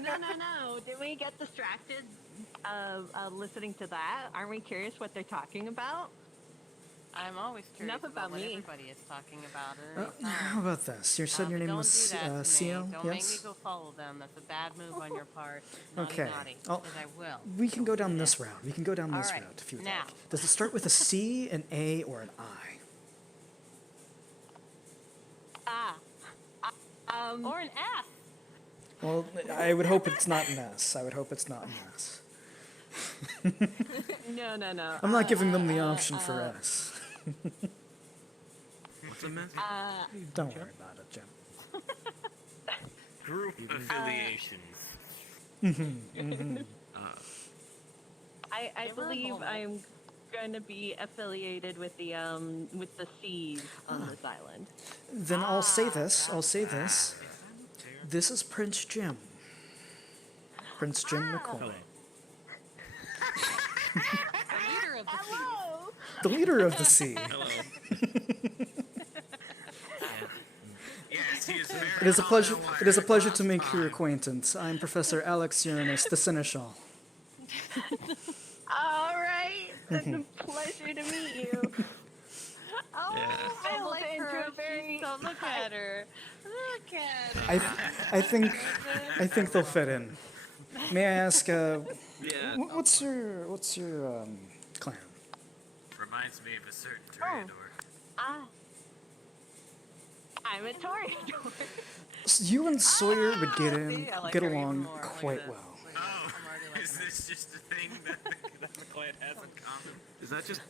No. Did we get distracted listening to that? Aren't we curious what they're talking about? I'm always curious Enough about what me. everybody is talking about at any time. How about this? You said your But name don't was do that to me. CL? Don't make me Yes? go follow them. That's a bad move on your part. Naughty, Okay. naughty. Oh, Because I will. we can go down this route. We can go down All this right, route if you would now. like. Does it start with a C, an A, or an I? Or an F. Well, I would hope it's not an S. I would hope it's not an S. No. I'm not giving them the option for S. What's a mess? Don't worry about it, Jim. Group affiliations. I Give her a believe moment. going to be affiliated with the seas on this island. Then I'll say this. I'll say this. This is Prince Jim. Prince Jim McCoy. The leader of the sea. The leader of the sea. Hello. Yes, he is very It is a pleasure. aware. It is a pleasure to make your acquaintance. I'm Professor Alex Uranus, the Seneschal. All right, it's a pleasure to meet you. Oh, Yeah. I Able like to enter her. a very She's so, look at her. Look at her. I think they'll fit in. May I ask, Yeah. what's your clan? Reminds me of a certain Toreador. I'm a Toreador. You and Sawyer would see, I like get her even along more. Look at quite this. well. Is this just a thing that the clan has in common? Is that just?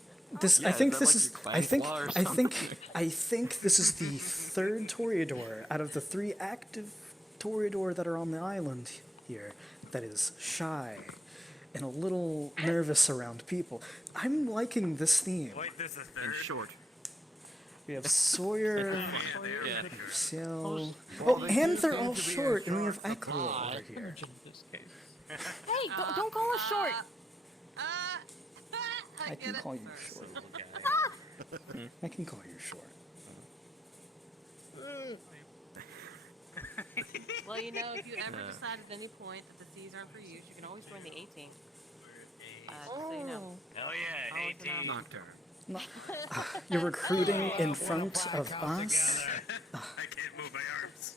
This Yeah, I think is that this like is your clan I think flaw or I think something? I think this is the third Toreador out of the 3 active Toreador that are on the island here that is shy and a little nervous around people. I'm liking this theme. Wait, there's a In third? short. We have Sawyer, Yeah. Ciel. Oh, and they're all short, and we have Echo over here. In this case. Hey, don't call us short. I can call you short. I can call you short. Well, you know, if you ever decide at any point that the seas aren't for you, you can always join the A-Team. Just so you know. Oh yeah, 18. Nocturne. You're recruiting in front of us? I can't move my arms.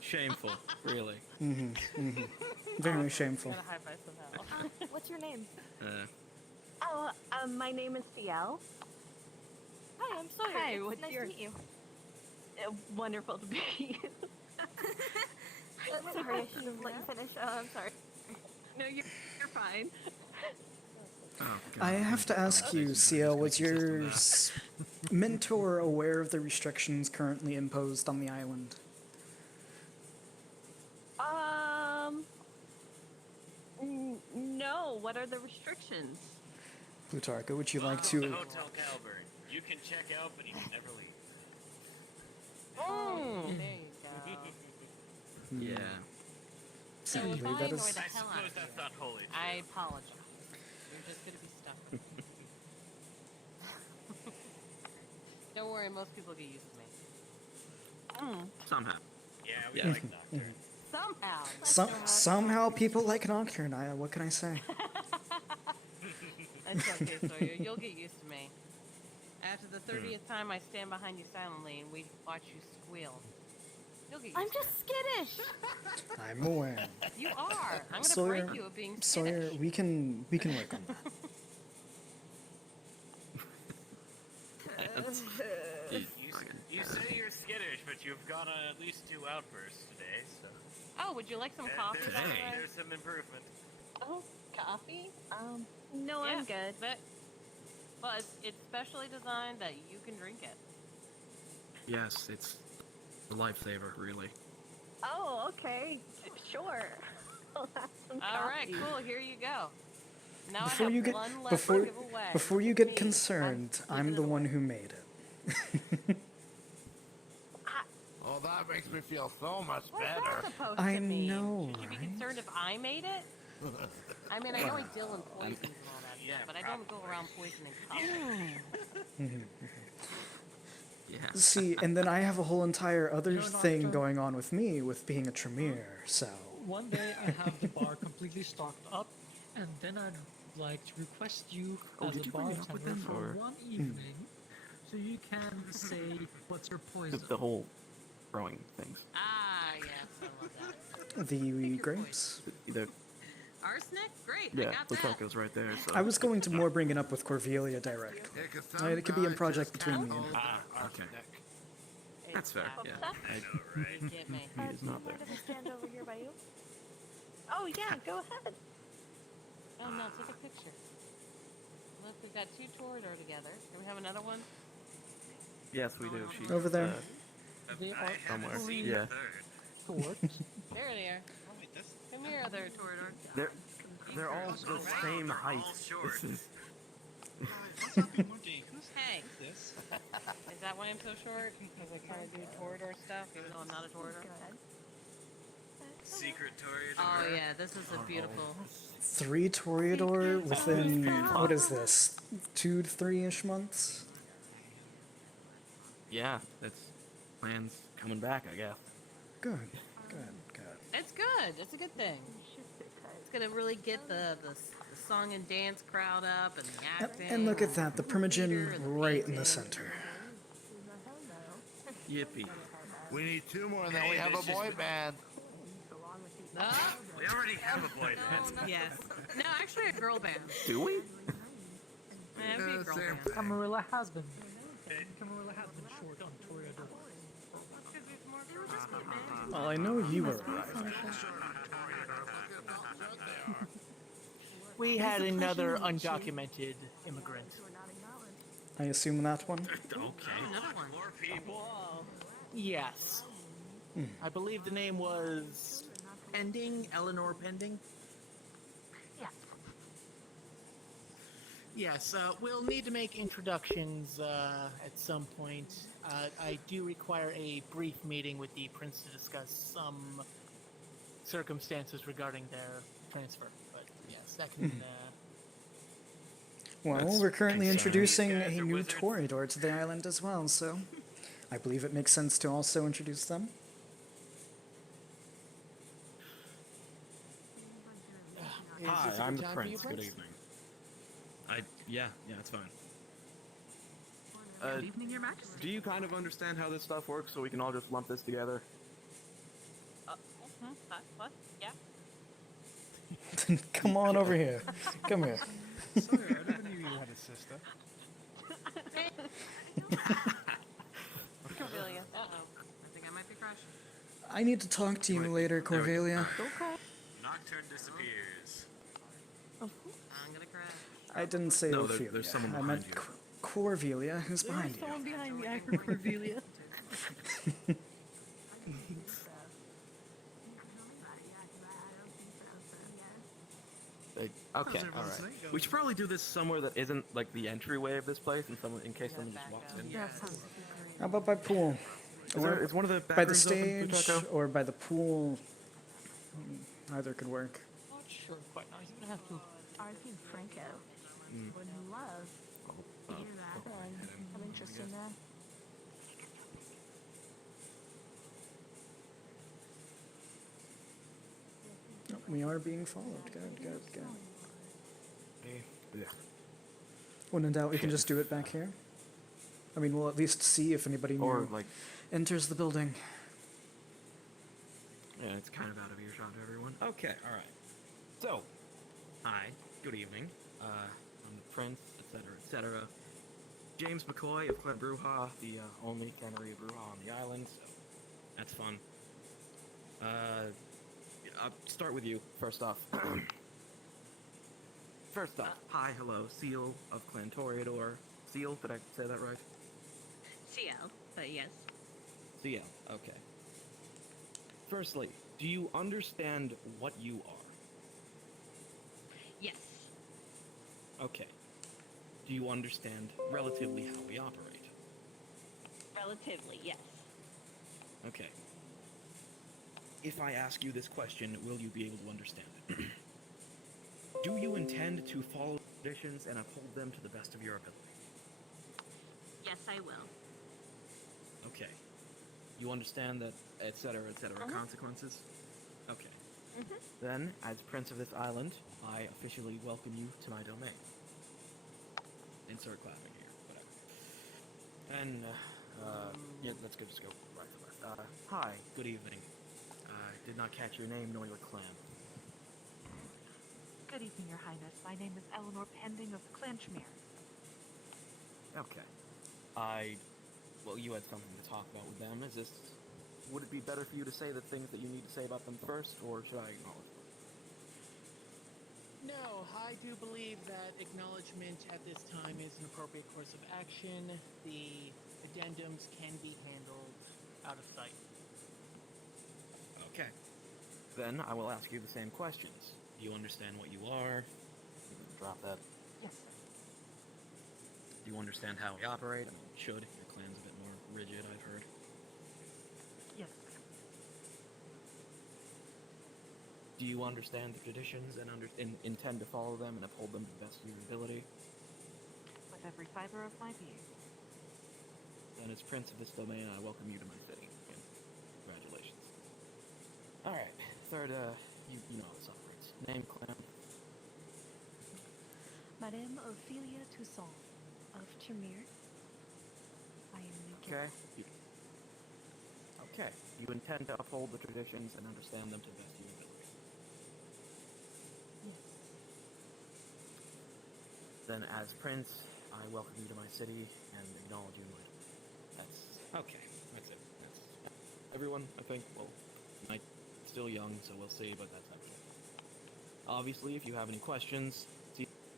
Shameful, really. Very shameful. Gotta high five somehow. What's your name? Oh, my name is Ciel. Hi, I'm Sawyer. Hi, It's what's nice your- to meet you. Wonderful to meet you. Sorry, I should have let you finish. I'm sorry. No, you're fine. Oh, I have to ask you, Ciel, was your mentor aware of the restrictions currently imposed on the island? No. What are the restrictions? Plutarca, would you like The to... Hotel Calvert. You can check out, but you can never leave. Oh, there you go. Yeah. So if Simply, I that annoy is... the I hell out suppose of you, that's not wholly true. I apologize. You're just gonna be stuck. Don't worry, most people get used to me. Somehow. Yeah, we Yeah. like Nocturne. Somehow. Somehow people like Nocturne, what can I say? That's okay, Sawyer. You'll get used to me. After the 30th time I stand behind you silently and we watch you squeal, you'll get used I'm to just skittish. I'm aware. it. You are. I'm gonna Sawyer, break you of being Sawyer, skittish. we can work on that. You say you're skittish, but you've gone on at least 2 outbursts today, so Oh, would you like some coffee? by the way? there's some improvement. Oh, coffee? No, Yeah, I'm good. Well, it's specially designed that you can drink it. Yes, it's a lifesaver, really. Oh, okay. Sure. I'll have some All right, coffee. cool. Here you go. Now Before I have you get one left before to give away. before you Me. get concerned, I'm I'm giving the it one away. who made it. Oh, that makes me feel so much What's that supposed I to mean? know, Should you be right? concerned if I made it? I mean, I know I deal in poisons and all that stuff, but I don't go around poisoning coffee. Yeah. See, and then I have a whole entire other You're thing Nocturne. going on with me with being a Tremere, so... One day I have the bar completely stocked up, and then I'd like to request you Oh, as did a you bring it up with bartender them, for or- one evening, so you can say what's your poison. The whole growing things. Ah, yes, I love that. The grapes? Either, Arsenic? Great, I yeah, got the that. Tucko's right there, so. I was going to more bring it up with Corvelia direct. It could be a project between me and her. Ah, okay. That's fair, yeah. You get me. He is not there. Mind if I stand over here by you? Oh, yeah, go ahead. Oh, no, take a picture. Look, we've got 2 Toreador together. Do we have another one? Yes, we do. She's Over there. They are somewhere. three Yeah. swords. There they are. Come here, other Toreador. They're all the same height. This is Hey. Is that why I'm so short? Because I kind of do Toreador stuff, even though I'm not a Toreador? Secret Toreador. Oh yeah, this is a beautiful. 3 Toreador within, what is this, 2 to 3-ish months? Yeah, that's plans coming back, I guess. Good, good, good. It's good. It's a good thing. It's gonna really get the song and dance crowd up and the acting. And look at that, the Primogen right in the center. Yippee. We need 2 more, and then we have a boy band. We already have a boy band. Yes. No, actually a girl band. Do we? Yeah, it'd be a girl band. Camarilla has been. Camarilla has been short on Toreador. Well, I know you were right. We had another undocumented immigrant. I assume that one? Another one. More people. Yes. I believe the name was Eleanor Pending. Yeah. Yes, we'll need to make introductions at some point. I do require a brief meeting with the prince to discuss some circumstances regarding their transfer. But yes, that can. Well, That's we're currently concerning. introducing These guys a are new wizards. Toreador to the island as well, so I believe it makes sense to also introduce them. Is Hi, this a I'm good the time for you, prince. Good evening. Yeah, it's fine. Good evening, Your Majesty. Do you kind of understand how this stuff works, so we can all just lump this together? What? Yeah. Come on over here. Come here. Sorry, I never knew you had a sister. Cordelia. Uh-oh. I think I might be crushed. I need to talk to you later, Corvelia. Nocturne disappears. I'm gonna crash. I didn't say No, Ophelia. there's someone I meant behind Corvelia, who's behind you. Someone behind me. I heard Cordelia. Okay, alright. We should probably do this somewhere that isn't like the entryway of this place, in case someone just walks in. How about by pool? Is one of the back by the rooms open, stage, Butako? or by the pool. Either could work. Not sure quite now. He's gonna have to. RP Franco would love to hear that. Have interest in that. We are being followed. Good, good, good. Yeah. When in doubt, we can just do it back here. I mean, we'll at least see if anybody new Or like, enters the building. yeah, it's kind of out of earshot to everyone. Okay, alright. So, hi, good evening. I'm the prince, etc., etc. James McCoy of Clan Bruja, the only cannery of Bruja on the island, so that's fun. I'll start with you, first off. First off, hi, hello, Seal of Clan Toreador. Seal, did I say that right? CL, but yes. CL, okay. Firstly, do you understand what you are? Yes. Okay. Do you understand relatively how we operate? Relatively, yes. Okay. If I ask you this question, will you be able to understand it? Do you intend to follow traditions and uphold them to the best of your ability? Yes, I will. Okay. You understand that, etc., consequences? Okay. Then, as Prince of this island, I officially welcome you to my domain. Insert clapping here, whatever. And, yeah, let's go, just go right to left. Hi, good evening. Did not catch your name nor your clan. Good evening, Your Highness. My name is Eleanor Pending of Clanchmere. Okay. Well, you had something to talk about with them. Would it be better for you to say the things that you need to say about them first, or should I acknowledge them? No, I do believe that acknowledgement at this time is an appropriate course of action. The addendums can be handled out of sight. Okay. Then I will ask you the same questions. Do you understand what you are? Drop that. Yes, Do you understand how we operate? I mean, you should. Your clan's a bit more rigid, I've heard. Yes. Do you understand the traditions and intend to follow them and uphold them to the best of your ability? With every fiber of my being. Then as Prince of this domain, I welcome you to my city. Again, congratulations. Alright, third, you know how this operates. Name, clan. Madame Ophelia Toussaint of Tremere. I am the Okay. Okay. You intend to uphold the traditions and understand them to the best of your ability. Yes. Then as Prince, I welcome you to my city and acknowledge you in my domain. That's okay. That's it. That's everyone, I think. Well, I'm still young, so we'll see, but that's everything. Obviously, if you have any questions,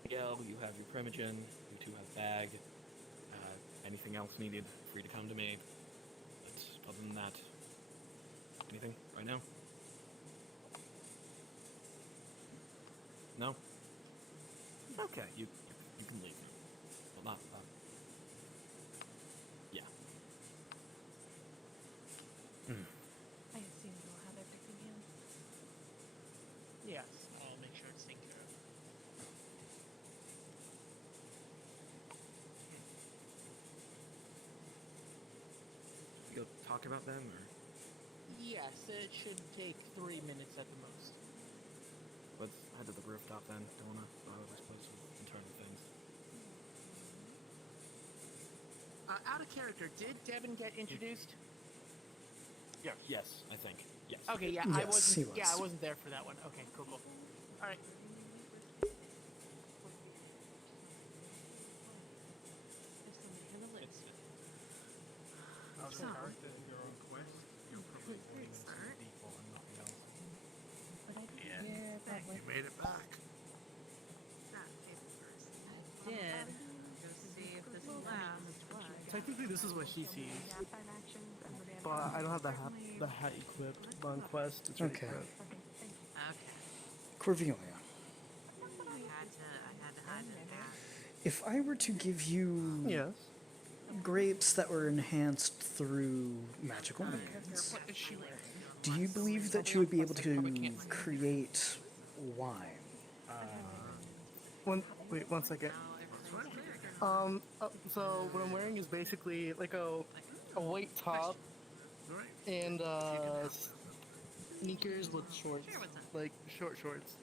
Miguel, you have your Primogen, you two have Bag. Anything else needed, free to come to me. But other than that, anything right now? No? Okay, you can leave now. Well, not. Yeah. I assume you'll have everything in. Yes, I'll make sure it's taken care of. You go talk about them, or? Yes, it should take 3 minutes at the most. Let's head to the rooftop then. Don't wanna bother, I suppose, with internal things. Out of character, did Devin get introduced? Yes. Yes, I think. Yes. Okay, yeah, Yes, I wasn't. he was. Yeah, I wasn't there for that one. Okay, cool. All right. As a character in your own quest, you're probably playing some default and nothing else. Yeah. You made it back. Did. Go see if this lasts. Technically, this is what she sees. But I don't have the hat equipped on quest. It's Okay. Okay. Corvelia, I had to hide it back. if I were to give you Yes. grapes that were enhanced through magical means, do you believe that you would be able to create wine? Wait 1 second. So what I'm wearing is basically like a white top and sneakers with shorts, like short shorts.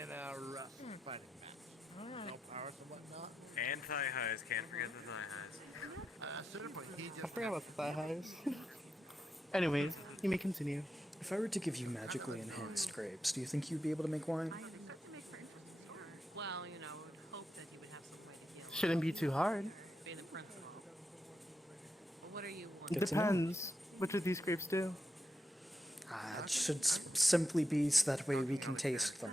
And a rough fighting match. No powers and whatnot. And thigh highs, can't forget the thigh highs. Certainly, he I just forgot about the thigh highs. Anyways, you may continue. If I were to give you magically enhanced grapes, do you think you'd be able to make wine? Well, you know, would hope that you would have some way to heal. Shouldn't be too hard. Being the principal. Well, what are you It Good to know. depends. What do these grapes do? It should simply be so that way we can taste them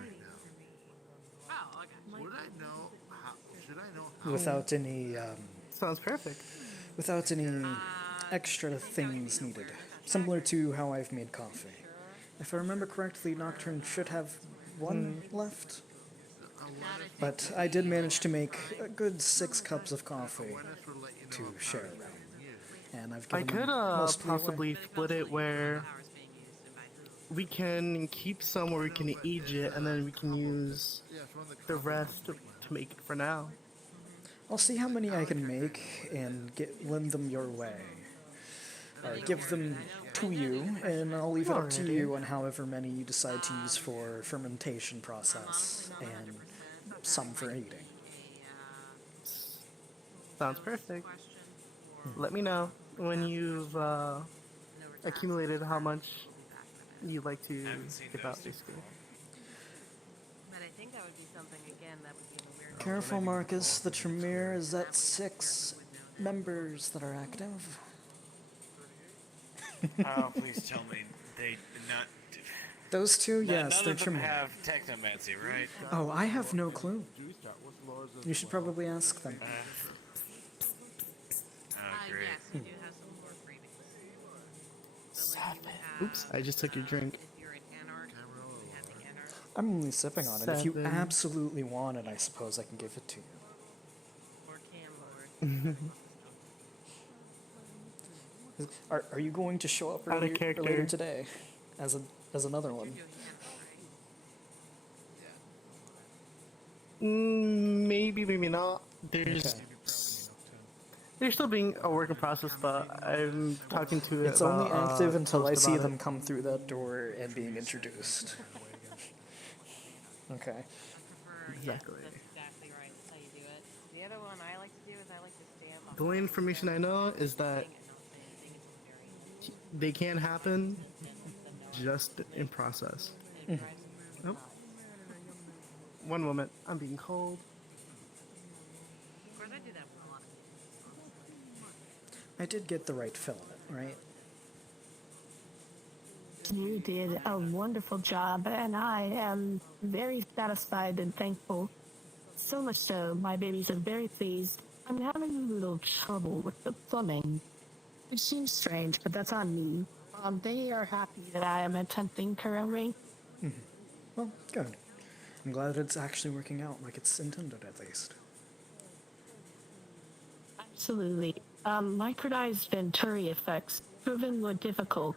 Oh, okay. would I know how? Should I know how? without any Sounds perfect. without any extra things needed. Similar to how I've made coffee. If I remember correctly, Nocturne should have one left. But I did manage to make a good 6 cups of coffee to share around. And I've I given could most of you away. possibly split it where we can keep some where we can eat it, and then we can use the rest to make it for now. I'll see how many I can make and lend them your way. Or give them to you, and I'll leave it up to you on however many you decide to use for fermentation process, and some for eating. Sounds perfect. Let me know when you've accumulated how much you'd like to give out, basically. But I think that would be something, again, that would be in the weird. Careful, Marcus. The Tremere is at 6 members that are active. Oh, please tell me they not. Those two, yes, None they're of them Tremere. have technomancy, right? Oh, I have no clue. You should probably ask them. Oh, great. Yes, you do have some more freebies. So, like, you would have, Oops, I just took your drink. if you're an anarch, you would have the anarch. I'm only sipping on it. If you 7. absolutely want it, I suppose I can give it to you. Or can Lord. Are you going to show up Out of earlier, character. later today as another one? Maybe, maybe not. Okay. They're still being a work in process, but I'm talking to it It's only about, active until I post see about them it. come through that door and being introduced. Okay. Exactly. That's exactly right. That's how you do it. The other one I like to do is I like to stand The only information I know is that they can happen, just in process. Nope. One moment, I'm being cold. Of course, I do that with a lot of I did get the right fill in it, right? You did a wonderful job, and I am very satisfied and thankful. So much so, my babies are very pleased. I'm having a little trouble with the plumbing. It seems strange, but that's on me. They are happy that I am attempting currently. Well, good. I'm glad it's actually working out like it's intended, at least. Absolutely. Microdized Venturi effects proven more difficult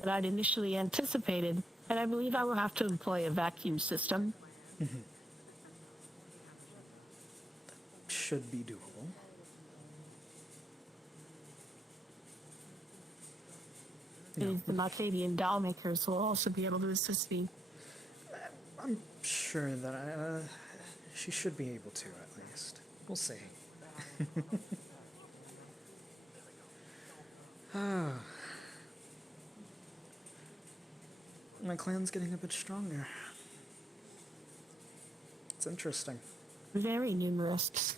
than I'd initially anticipated, and I believe I will have to employ a vacuum system. Should be doable. The Malkavian doll makers will also be able to assist me. I'm sure that she should be able to, at least. We'll see. My clan's getting a bit stronger. It's interesting. Very numerous.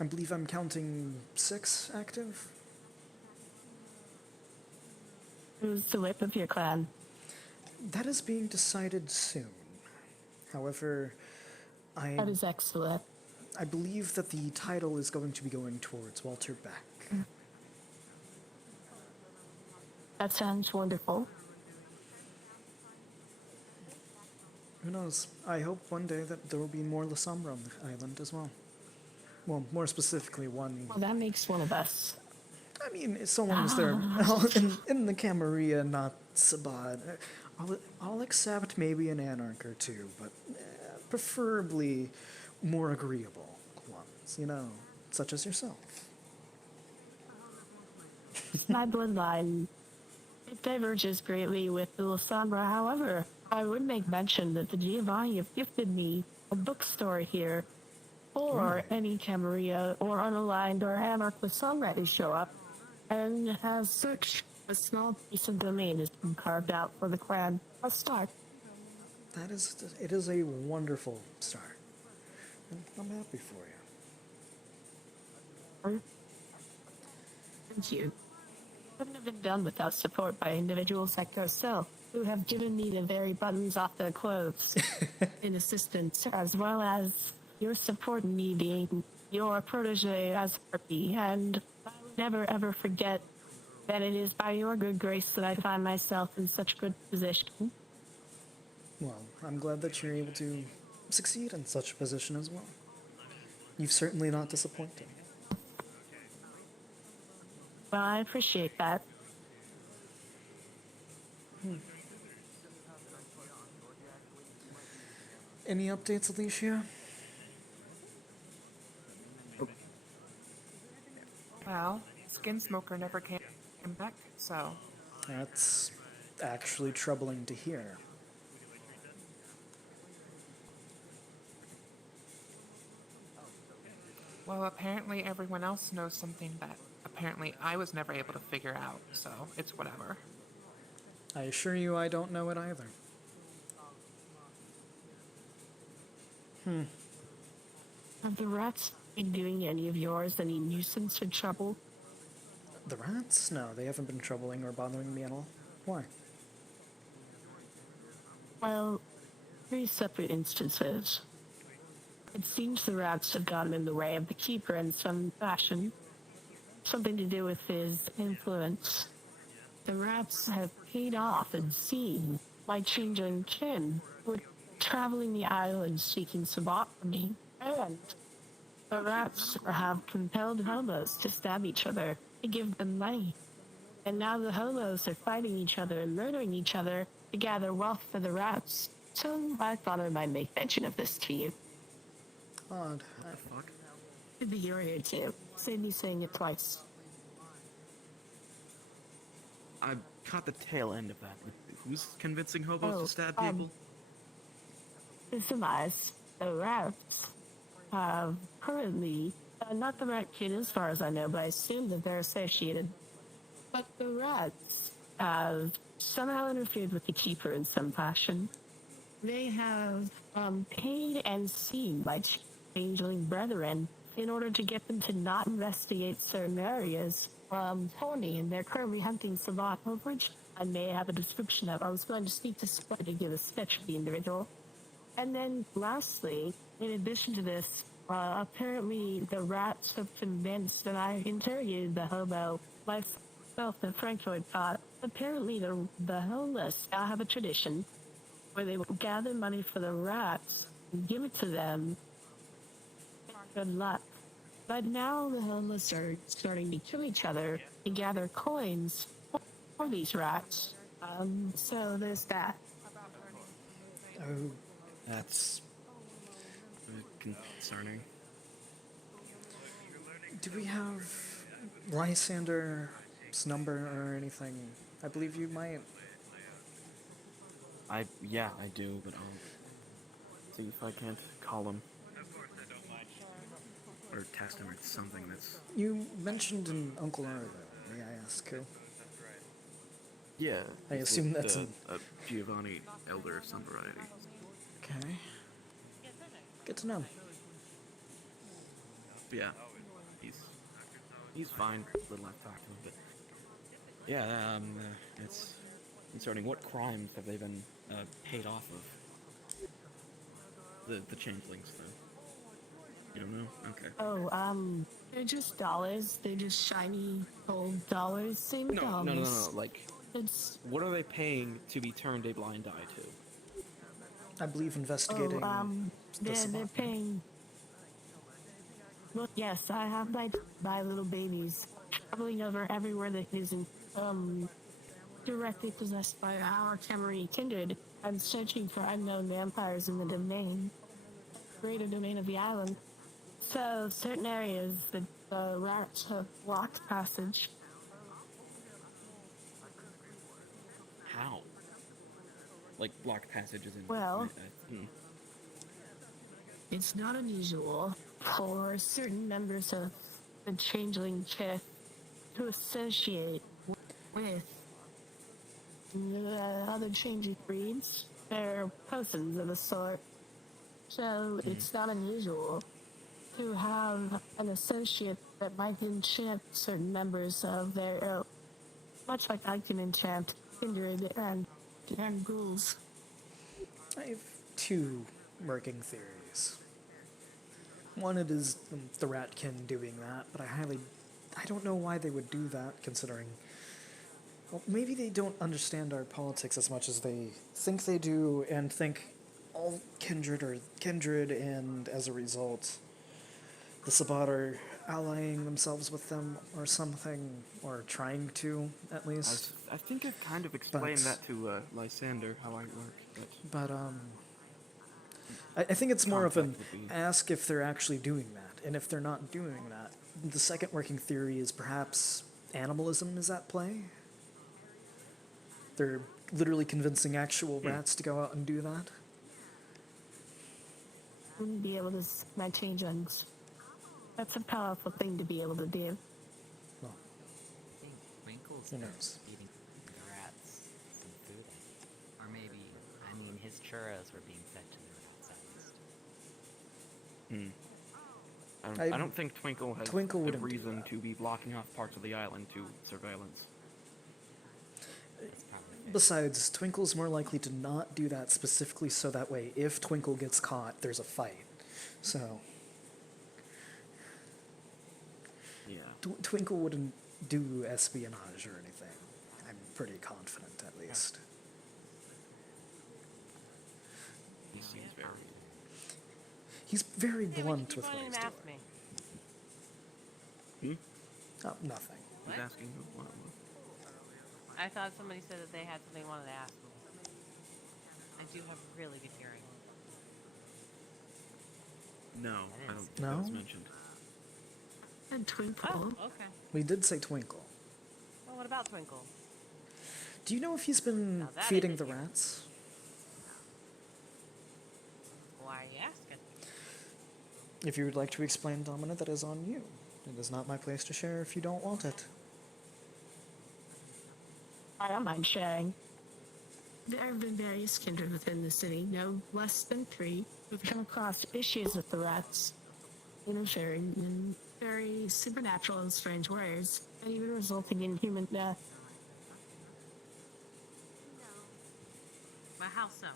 I believe I'm counting 6 active. Who's the whip of your clan? That is being decided soon. However, That is excellent. I believe that the title is going to be going towards Walter Beck. That sounds wonderful. Who knows? I hope one day that there will be more Lasombra on the island as well. Well, more specifically, one. Well, that makes one of us. I mean, so long as they're in the Camarilla, not Sabad. I'll accept maybe an Anarch or two, but preferably more agreeable ones, you know, such as yourself. My bloodline, it diverges greatly with the Lasombra. However, I would make mention that the Giovanni have gifted me a bookstore here for any Camarilla or unaligned or Anarch Lasombra to show up. And as such, a small piece of domain has been carved out for the clan. A start. It is a wonderful start. And I'm happy for you. Thank you. Couldn't have been done without support by individuals like yourself, who have given me the very buttons off their clothes in assistance, as well as your support in me being your protege as Harpy, and I will never ever forget that it is by your good grace that I find myself in such good position. Well, I'm glad that you're able to succeed in such a position as well. You've certainly not disappointed. Well, I appreciate that. Any updates, Alicia? Well, Skin Smoker never came back, so... That's actually troubling to hear. Well, apparently everyone else knows something that apparently I was never able to figure out, so it's whatever. I assure you I don't know it either. Have the rats been doing any of yours any nuisance or trouble? The rats? No, they haven't been troubling or bothering me at all. Why? Well, 3 separate instances. It seems the rats have gotten in the way of the keeper in some fashion. Something to do with his influence. The rats have paid off and seen my changing kin would traveling the island seeking sodomy, and the rats have compelled hobos to stab each other to give them money. And now the hobos are fighting each other and murdering each other to gather wealth for the rats. So I thought I might make mention of this to you. Odd. What the fuck? Could be your ear too. Save me saying it twice. I caught the tail end of that. Who's convincing hobos to stab people? To surmise, the rats have currently, not the rat kid as far as I know, but I assume that they're associated. But the rats have somehow interfered with the keeper in some fashion. They have paid and seen by changeling brethren in order to get them to not investigate certain areas for me, and they're currently hunting Savat, of which I may have a description of. I was going to speak to Spud to give a sketch of the individual. And then lastly, in addition to this, apparently the rats have convinced, and I interrogated the hobo myself and Francoid thought, apparently the homeless now have a tradition where they will gather money for the rats and give it to them. Good luck. But now the homeless are starting to kill each other and gather coins for these rats. So there's that. Oh, that's concerning. Do we have Lysander's number or anything? I believe you might. Yeah, I do, but I'll see if I can't call him. Or text him or something that's... You mentioned an Uncle Arlo. May I ask who? Yeah. I assume that's a Giovanni elder of some variety. Okay. Good to know. But yeah, he's fine. A little I've talked to him, but yeah, it's concerning. What crimes have they been paid off of? The changelings, though. You don't know? Okay. Oh, they're just dollars. They're just shiny gold dollars. Same dollars. No. Like, what are they paying to be turned a blind eye to? I believe investigating. They're paying. Well, yes, I have my little babies traveling over everywhere that isn't directly possessed by our Cameroon kindred. I'm searching for unknown vampires in the domain, greater domain of the island. So certain areas that the rats have blocked passage. How? Like blocked passages in... Well, it's not unusual for certain members of the changeling kith to associate with other changing breeds. They're persons of the sort. So it's not unusual to have an associate that might enchant certain members of their ilk, much like I can enchant kindred and ghouls. I have two working theories. One, it is the ratkin doing that, but I don't know why they would do that, considering, well, maybe they don't understand our politics as much as they think they do, and think all kindred are kindred, and as a result, the Sabbat are allying themselves with them or something, or trying to, at least. I think I've kind of explained that to Lysander, how I work. But I think it's more of an ask if they're actually doing that, and if they're not doing that, the second working theory is perhaps animalism is at play. They're literally convincing actual rats to go out and do that. Wouldn't be able to my changelings. That's a powerful thing to be able to do. Well, I think Winkle's who knows? eating the rats some food. Or maybe, his churros were being fed to the rats at least. I don't think Twinkle has a reason to be blocking off parts of the island to surveillance. Besides, Twinkle's more likely to not do that specifically so that way, if Twinkle gets caught, there's a fight. So... Yeah. Twinkle wouldn't do espionage or anything. I'm pretty confident, at least. seems very. He's very Yeah, blunt keep with what wanting he's to doing. ask me. Oh, nothing. Who's asking who? What? I thought somebody said that they had something they wanted to ask me. I do have really good hearing. No, I don't think No? that was mentioned. And Twinkle. Oh, okay. We did say Twinkle. Well, what about Twinkle? Do you know if he's been Now that I feeding did the hear. rats? Why are you asking? If you would like to explain, Domina, that is on you. It is not my place to share if you don't want it. I don't mind sharing. There have been various kindred within the city, no less than 3, who've come across issues with the rats, interfering in very supernatural and strange ways, and even resulting in human death. But how so?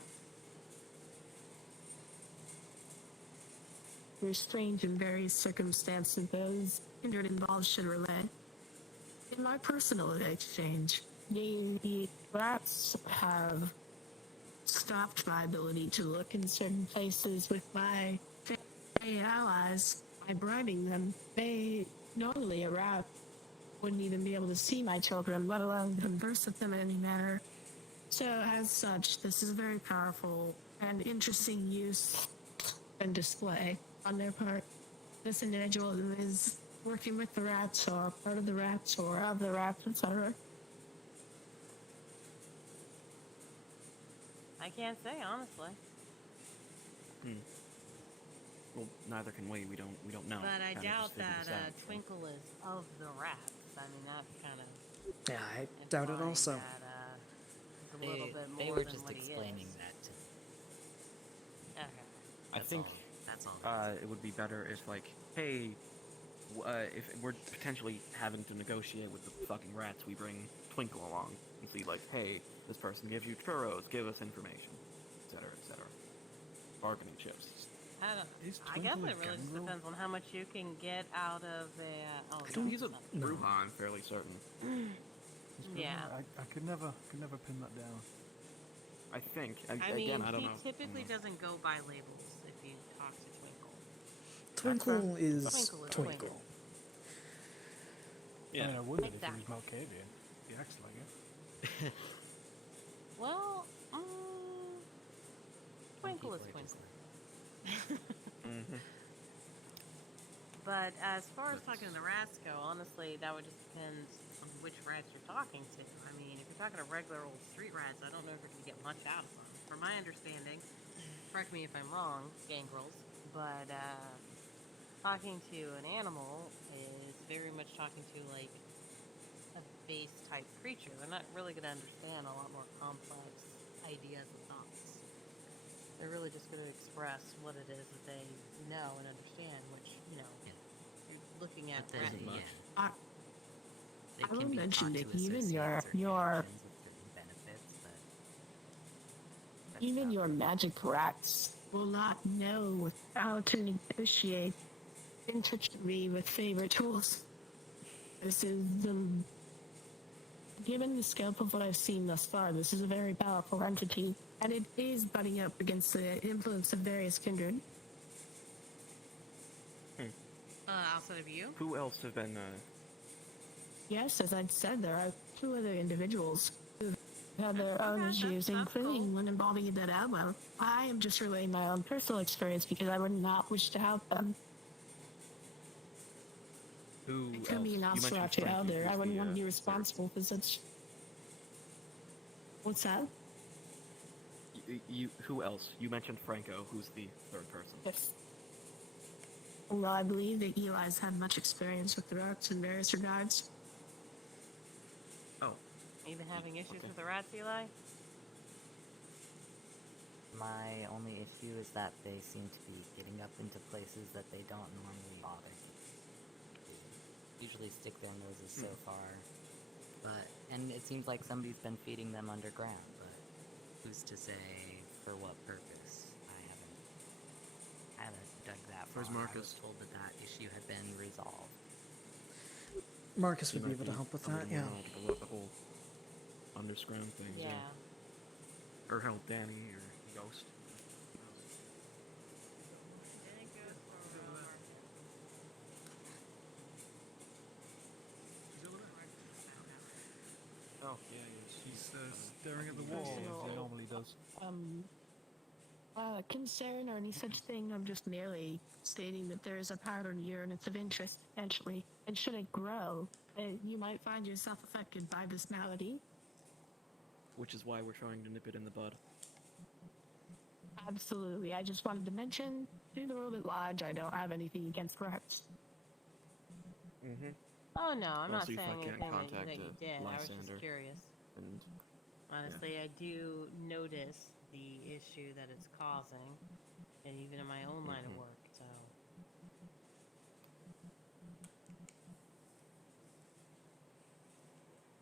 They're strange in various circumstances those kindred involved should relay. In my personal exchange, the rats have stopped my ability to look in certain places with my allies by bribing them. Normally a rat wouldn't even be able to see my children, let alone converse with them in any manner. So as such, this is a very powerful and interesting use and display on their part. This individual is working with the rats or part of the rats or of the rats, etc. I can't say, honestly. Well, neither can we. We don't know. But I Kinda doubt just figured that this out, so. Twinkle is of the rats. I mean, that's kind of Yeah, I doubt it also. a little bit more They were than just what he explaining is. that to me. Okay. I think That's all. it would be better if, like, hey, if we're potentially having to negotiate with the fucking rats, we bring Twinkle along and see, like, hey, this person gives you churros, give us information, etc., etc. Bargaining chips. I guess it really just depends on how much you can get out of a. Oh, I don't. He's a Bruja, I'm fairly certain. Yeah. I could never pin that down. I think. I Again, mean, I don't he know. typically doesn't go by labels if you talk to Twinkle. Twinkle is Twinkle is Twinkle. I mean, I would if he Exactly. was Malkavian. He acts like it. Well, Twinkle is Twinkle. But as far as talking to the rats go, honestly, that would just depend on which rats you're talking to. I mean, if you're talking to regular old street rats, I don't know if you're going to get much out of them. From my understanding, correct me if I'm wrong, gangrels, but talking to an animal is very much talking to, like, a base-type creature. They're not really going to understand a lot more complex ideas and thoughts. They're really just going to express what it is that they know and understand, which, you know, you're looking at But rat then, much. yeah. They I can will be mention taught that to even associate your certain your actions with certain benefits, but even your magic rats will not know how to negotiate intricately with favorite tools. This is given the scope of what I've seen thus far, this is a very powerful entity, and it is butting up against the influence of various kindred. Outside of you? Who else have been? Yes, as I'd said, there are 2 other individuals who have their own issues, including one involving a dead elbow. I am just relaying my own personal experience because I would not wish to help them. Who It else? could be an You mentioned Nosferatu Frankie, elder. who's I wouldn't the, want to be responsible for such. What's that? Who else? You mentioned Franco, who's the third person. Yes. Well, I believe that Eli's had much experience with the rats in various regards. Oh. You been having issues with the rats, Eli? my only issue is that they seem to be getting up into places that they don't normally bother to. Usually stick their noses so far, and it seems like somebody's been feeding them underground, but who's to say for what purpose? I haven't dug that far. Where's Marcus? I was told that that issue had been resolved. Marcus would be able to help with that, yeah. The whole underground thing. Yeah. Or help Danny or Ghost. Oh, yeah, he's staring at the wall as he normally does. Concern or any such thing. I'm just merely stating that there is a pattern here and it's of interest potentially. And should it grow, you might find yourself affected by this malady. Which is why we're trying to nip it in the bud. Absolutely. I just wanted to mention, to the world at large, I don't have anything against rats. Mm-hmm. Oh no, I'm not Also, saying if I can't anything contact that you did. I was just Lysander, curious. And Honestly, I do notice the issue that it's causing, and even in my own line of work. So.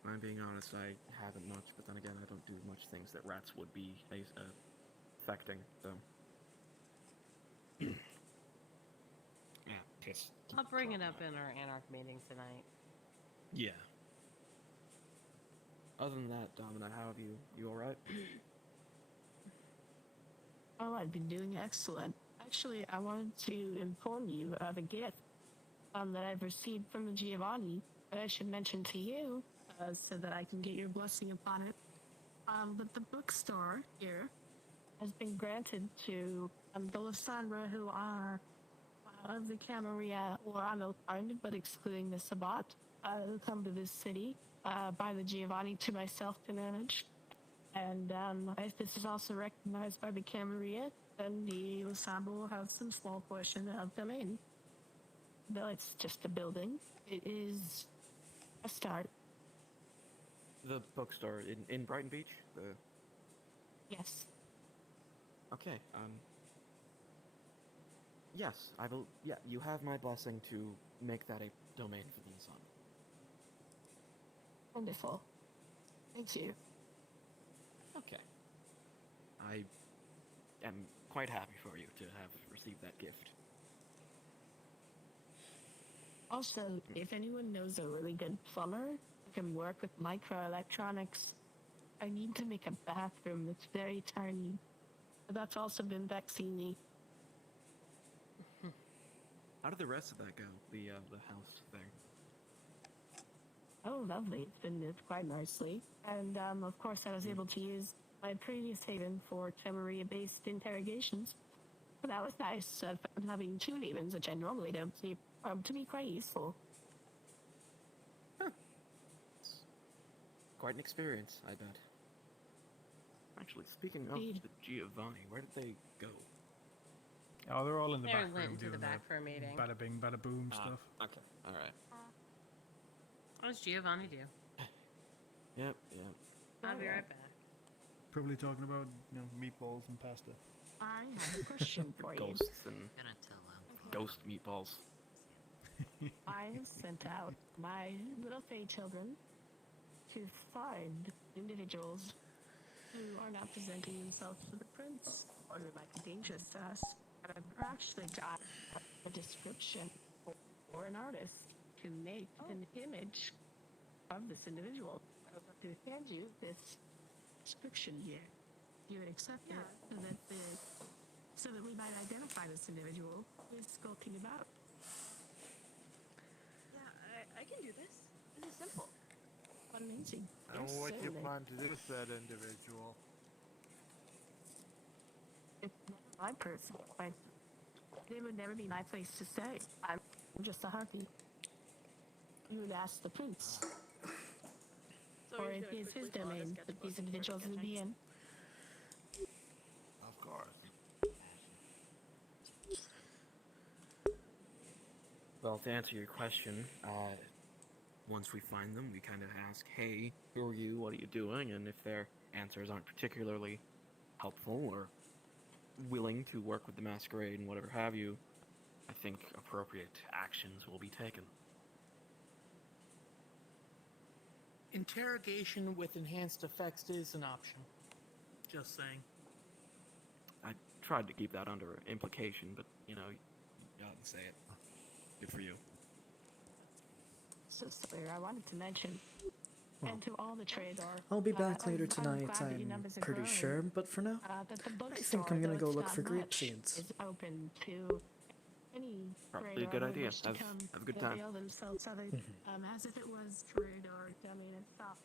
I'm being honest, I haven't much, but then again, I don't do much things that rats would be affecting, so. Yeah, just. I'll bring it up in our Anarch meeting tonight. Yeah. Other than that, Domina, how have you? You alright? Oh, I've been doing excellent. Actually, I wanted to inform you of a gift that I've received from the Giovanni that I should mention to you so that I can get your blessing upon it. But the bookstore here has been granted to the Lysandra who are of the Camarilla or Amelkard, but excluding the Sabbat, who come to this city by the Giovanni to myself to manage. And if this is also recognized by the Camarilla, then the Lysandra will have some small portion of domain. Though it's just a building, it is a start. The bookstore in Brighton Beach? Yes. Okay, yes, yeah, you have my blessing to make that a domain for the Lysandra. Wonderful. Thank you. Okay. I am quite happy for you to have received that gift. Also, if anyone knows a really good plumber who can work with microelectronics, I need to make a bathroom that's very tiny. But that's also been vexing me. How did the rest of that go? The house thing? Oh, lovely. It's been moved quite nicely. And, of course, I was able to use my previous haven for Camarilla-based interrogations. But that was nice. Having two havens, which I normally don't see, to be quite useful. Huh. Quite an experience, I bet. Actually, speaking of the Giovanni, where did they go? Oh, they're all in the They back went room into doing the back for a meeting. bada bing, bada boom stuff. Okay, alright. What does Giovanni do? Yep. I'll be right back. Probably talking about, meatballs and pasta. I have a question for you. Ghosts and ghost meatballs. I have sent out my little Fae children to find individuals who are not presenting themselves to the prince or who might be dangerous to us. And I've actually got a description for an artist to make an image of this individual. I would like to hand you this description here. You would accept it so that we might identify this individual who is skulking about. Yeah, I can do this. This is simple. Amazing. And Yes, what you certainly. plan to do with that individual? It's not my personal place. It would never be my place to say. I'm just a harpy. You would ask the prince. Or it is his domain that these individuals would be in. Of course. Well, to answer your question, once we find them, we kind of ask, hey, who are you, what are you doing? And if their answers aren't particularly helpful or willing to work with the masquerade and whatever have you, I think appropriate actions will be taken. Interrogation with enhanced effects is an option. Just saying. I tried to keep that under implication, but, you gotta say it. Good for you. So sorry, I wanted to mention, and to all the trade I'll be back later I'm tonight, glad that your I'm numbers are pretty growing. sure, but for now, That the I bookstore, think I'm gonna though go it's look not for grape much, seeds. is open to any Probably a good idea. Have a good time. avail themselves of it, as if it was trade or domain itself.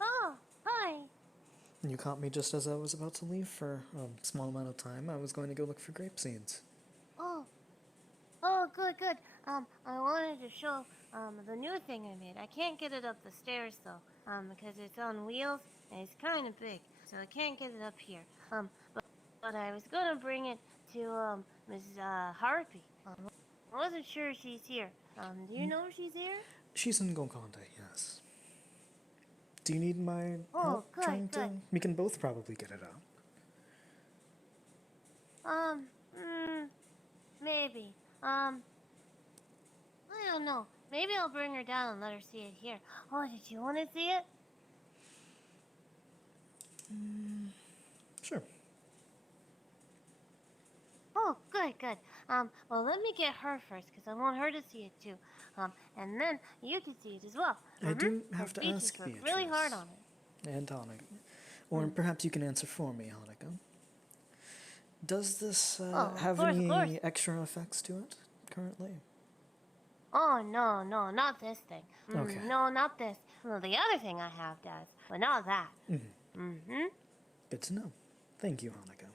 Oh, hi. You caught me just as I was about to leave for a small amount of time. I was going to go look for grape seeds. Oh, oh, good, good. I wanted to show the new thing I made. I can't get it up the stairs though, because it's on wheels and it's kind of big, so I can't get it up here. But I was gonna bring it to Miss Harpy. I wasn't sure she's here. Do you know if she's here? She's in Golconda, yes. Do you need my Oh, help good, trying good. to? We can both probably get it up. Maybe. I don't know. Maybe I'll bring her down and let her see it here. Oh, did you want to see it? Sure. Oh, good, good. Well, let me get her first, because I want her to see it too. And then you can see it as well. I do have Her to Beatrice ask worked Beatrice. really hard on it. And Hanukkah. Or perhaps you can answer for me, Hanukkah. Does this Of have course, of any course. extra effects to it currently? Oh, no, no, not this thing. Okay. No, not this. Well, the other thing I have does, but not that. Good to know. Thank you, Hanukkah.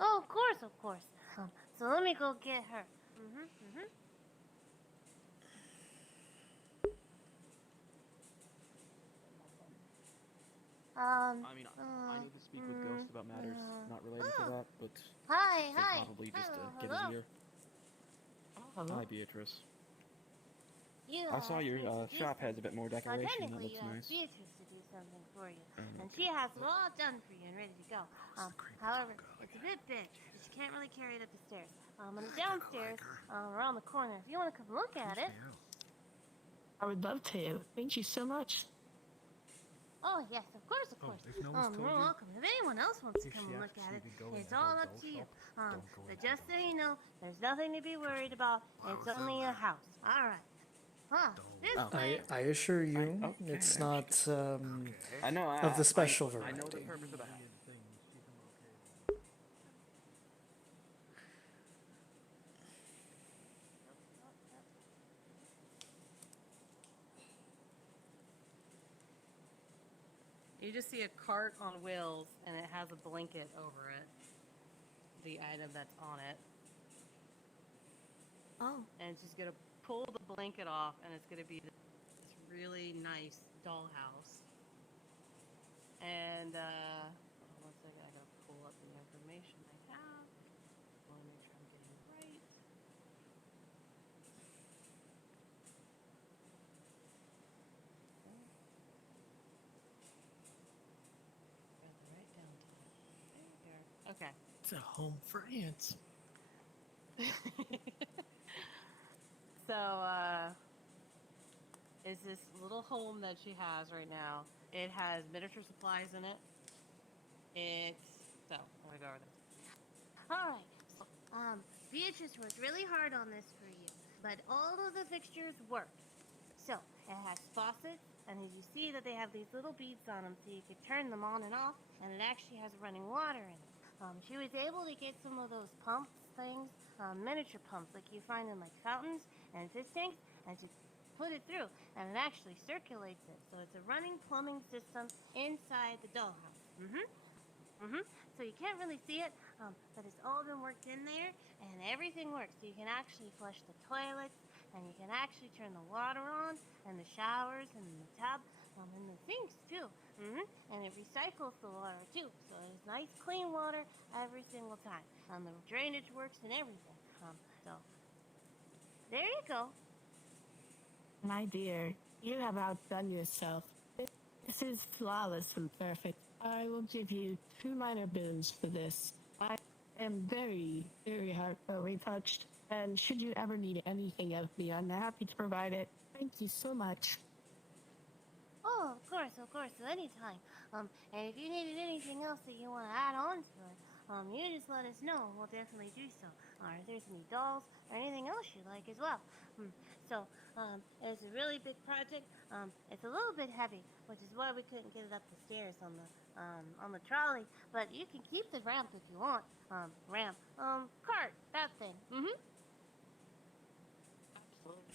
Oh, of course, of course. So let me go get her. I mean, I need to speak with Ghost about matters not related to that, but Hi, so hi. probably just Hello, get hello. in here. Hi, Beatrice. You I saw asked your me to do shop has a bit more something. decoration. That Technically, looks you asked nice. Beatrice to do something for you, and she has it all done for you and ready to go. However, it's a bit big, so she can't really carry it up the stairs. And it's downstairs, around the corner. If you want to come look at it. I would love to. Thank you so much. Oh yes, of course, of course. if no one's told You're you, welcome. If anyone else wants to if come she and look asks at you it, to go in it's the all whole up doll to you. shop, don't go But into just the so you know, there's nothing to be worried about. It's only a house. All right. This way. I assure you, okay, it's okay. not I know. of the special I know the variety. purpose of the house. You just see a cart on wheels, and it has a blanket over it. The item that's on it. Oh. And it's just gonna pull the blanket off, and it's gonna be this really nice dollhouse. And hold on one second, I gotta pull up the information I have. I wanna make sure I'm getting it right. Okay. It's a home for ants. So, is this little home that she has right now. It has miniature supplies in it. So, let me go over this. All right. So, Beatrice worked really hard on this for you, but all of the fixtures work. So, it has faucets, and as you see that they have these little beads on them, so you could turn them on and off, and it actually has running water in it. She was able to get some of those pumps things, miniature pumps like you find in like fountains and fish tanks, and she put it through, and it actually circulates it. So it's a running plumbing system inside the dollhouse. So you can't really see it, but it's all been worked in there, and everything works. So you can actually flush the toilets, and you can actually turn the water on, and the showers, and the tub, and the sinks too. And it recycles the water too, so it's nice, clean water every single time. The drainage works and everything. So there you go. My dear, you have outdone yourself. This is flawless and perfect. I will give you 2 minor boons for this. I am very, very heartfully touched, and should you ever need anything of me, I'm happy to provide it. Thank you so much. Oh, of course, so anytime. And if you needed anything else that you want to add on to it, you just let us know. We'll definitely do so. Or if there's any dolls or anything else you like as well. So, it's a really big project. It's a little bit heavy, which is why we couldn't get it up the stairs on the trolley. But you can keep the ramp if you want. Cart, that thing.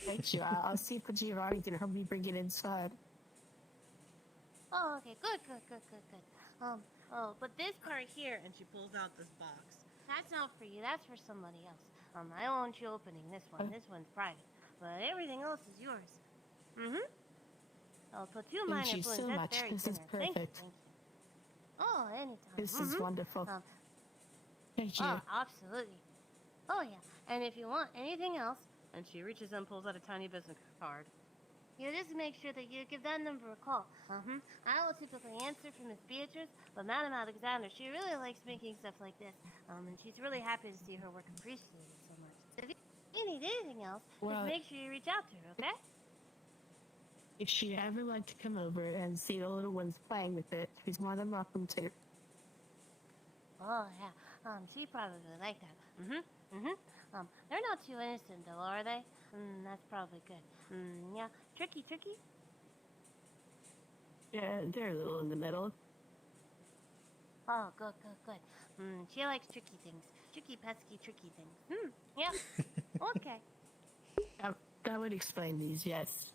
Thank you. I'll see if Giovanni can help me bring it inside. Oh, okay, good. But this part here, and she pulls out this box. That's not for you. That's for somebody else. I don't want you opening this one. This one's private. But everything else is yours. I'll put two minor Thank you balloons. so That's much. very This is generous. Thank you. perfect. Oh, anytime. This is wonderful. Thank you. Oh, absolutely. Oh, yeah. And if you want anything else, and she reaches and pulls out a tiny business card. You just make sure that you give that number a call. I will typically answer for Miss Beatrice, but Madam Alexander, she really likes making stuff like this. And she's really happy to see her work appreciated so much. So if you need anything else, Well, just make sure you reach out to her, okay? if she ever like to come over and see the little ones playing with it, she's more than welcome to. Oh, yeah. She probably like that. They're not too innocent, though, are they? That's probably good. Yeah. Tricky. Yeah, they're a little in the middle. Oh, good. She likes tricky things. Tricky, pesky, tricky things. Yeah. Okay. That would explain these, yes.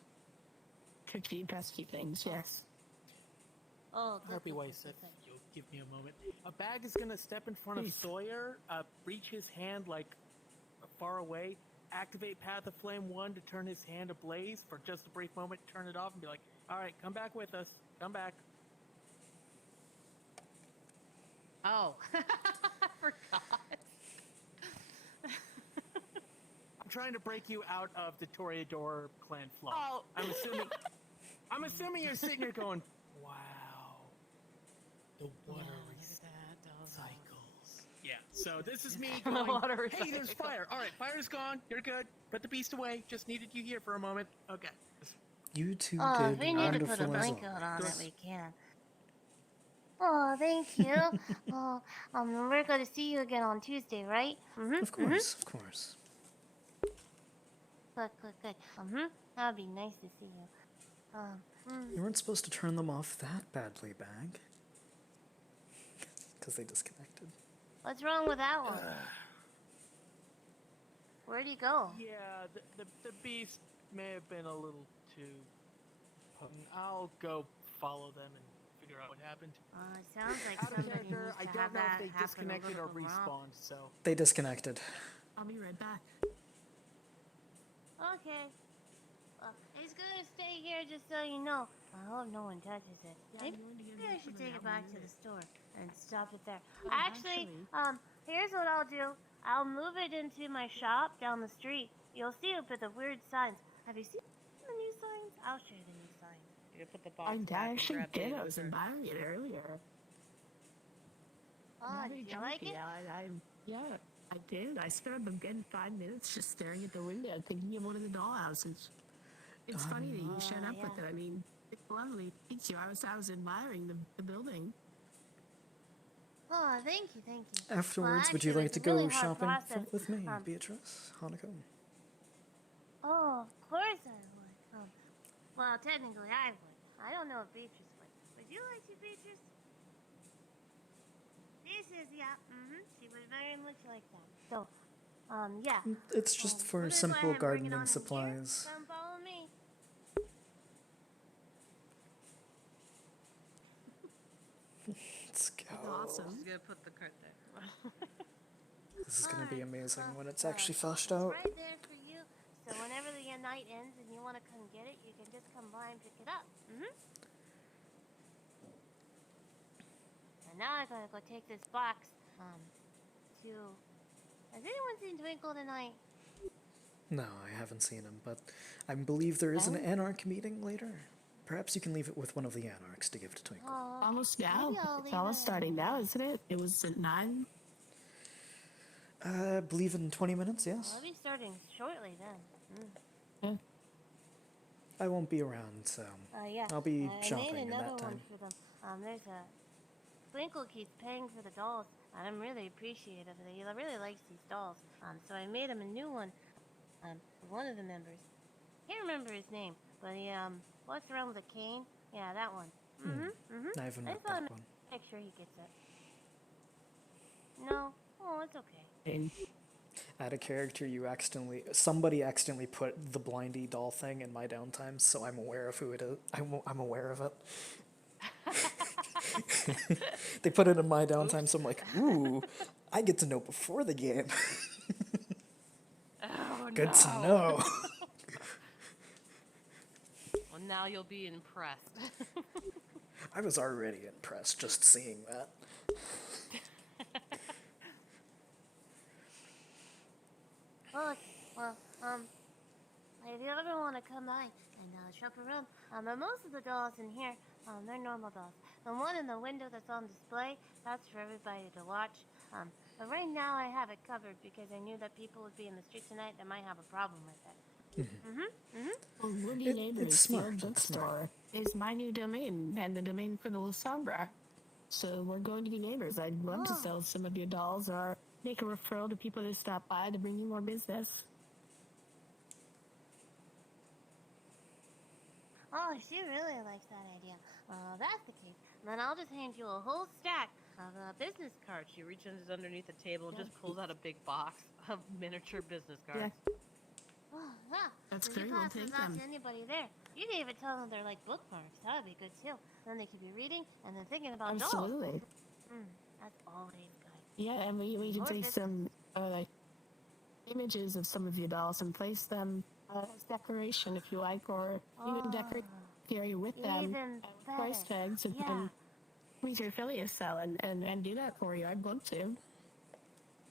Tricky, pesky things, yes. Oh, Harpy Weiss, if you'll give me a moment. A bag is gonna step in front of Sawyer, reach his hand like far away, activate Path of Flame 1 to turn his hand ablaze for just a brief moment, turn it off, and be like, alright, come back with us. Come back. Oh. I forgot. I'm trying to break you out of the Toreador clan flaw. Oh. I'm assuming you're sitting here going, wow. The water cycles. Yeah, so this is me going, Water hey, there's recycle. fire. All right, fire's gone. You're good. Put the beast away. Just needed you here for a moment. Okay. You two Oh, did if we need to put a wonderful as blanket always. on it, we can. Oh, thank you. Oh, we're going to see you again on Tuesday, right? Of course. Good. That would be nice to see you. You weren't supposed to turn them off that badly, Bag. Because they disconnected. What's wrong with that one? Where'd he go? Yeah, the beast may have been a little too potent. I'll go follow them and figure out what happened. It sounds like Out of somebody character, needs I to don't have know that if they happen a disconnected or little bit more often. respawned, so. They disconnected. I'll be right back. Okay. He's gonna stay here just so you know. I hope no one touches it. Maybe I should take it back to the store and stop it there. Actually, here's what I'll do. I'll move it into my shop down the street. You'll see it with the weird signs. Have you seen the new signs? I'll show you the new signs. You put the box I back and actually grab the did. I was dessert. admiring it earlier. Oh, did you like it? Yeah, I did. I spent a good 5 minutes just staring at the window, thinking of one of the dollhouses. It's funny that you showed up with it. I mean, it's lovely. Thank you. I was admiring the building. Oh, thank you. Afterwards, Well, would you actually, like to it's a really go hard shopping process. with me, Beatrice? Hanako? Oh, of course I would. Well, technically I would. I don't know if Beatrice would. Would you like to, Beatrice? Beatrice, yeah. She would very much like that. So, yeah. It's just for we're gonna go ahead simple and bring it on gardening in supplies. here. Come follow me. Let's go. Awesome. She's gonna put the cart there. This is going to be amazing when it's Well, actually fleshed it's out. right there for you. So whenever the night ends and you want to come get it, you can just come by and pick it up. And now I'm gonna go take this box to. Has anyone seen Twinkle tonight? No, I haven't seen him, but I believe there is an Anarch meeting later. Perhaps you can leave it with one of the Anarchs to give to Twinkle. Almost now. maybe I'll It's leave almost it. starting now, isn't it? It was at 9. I believe in 20 minutes, yes. I'll be starting shortly then. Yeah. I won't be around, so Yeah. I'll be I shopping made in another that one time. for them. There's a Twinkle keeps paying for the dolls, and I'm really appreciative of it. He really likes these dolls. So I made him a new one. One of the members. Can't remember his name, but he walks around with a cane. Yeah, that one. I haven't met thought that one. make sure he gets it. No? Oh, it's okay. Add a character somebody accidentally put the blindy doll thing in my downtime, so I'm aware of who it is. I'm aware of it. They put it in my downtime, so I'm like, ooh, I get to know before the game. Oh, Good to no. know. Well, now you'll be impressed. I was already impressed just seeing that. Well, if you ever want to come by and shop around, but most of the dolls in here, they're normal dolls. The one in the window that's on display, that's for everybody to watch. But right now I have it covered because I knew that people would be in the street tonight that might have a problem with it. Well, Woody Neighbors it's smart, Field it's Bookstore is my new domain and the domain for the La Sombra. So we're going to be neighbors. I'd love to sell some of your dolls or make a referral to people that stop by to bring you more business. Oh, she really likes that idea. That's the case. Then I'll just hand you a whole stack of business cards. She reaches underneath the table and just pulls out a big box of miniature business cards. Oh, yeah. That's So great, you we'll pass those take out them. to anybody there. You can even tell them they're like bookmarks. That would be good too. Then they could be reading and then thinking about Absolutely. dolls. That's always good. Yeah, and we can More take business. some like images of some of your dolls and place them as decoration if you like, or even decorate the area with them Even with price better. tags and Yeah. with your affiliate sell and do that for you. I'd love to.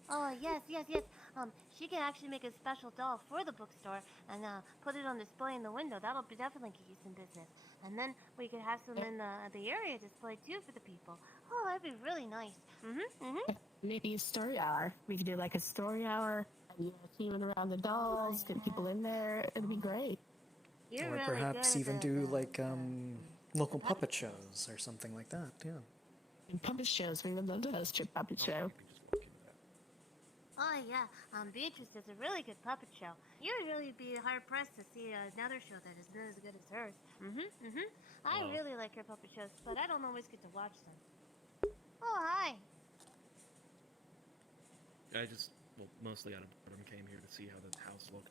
Oh, yes. She can actually make a special doll for the bookstore and put it on display in the window. That'll definitely get you some business. And then we could have some in the area display too for the people. Oh, that'd be really nice. Maybe a story hour. We could do like a story hour, and teaming around the dolls, get people in there. It'd be great. You're Or really perhaps good even at do like local puppet shows or something like that, yeah. And puppet shows, we would love to host your puppet show. Oh, yeah. Beatrice does a really good puppet show. You would really be hard-pressed to see another show that is not as good as hers. I really like her puppet shows, but I don't always get to watch them. Oh, hi. I just, mostly out of boredom, came here to see how the house looked.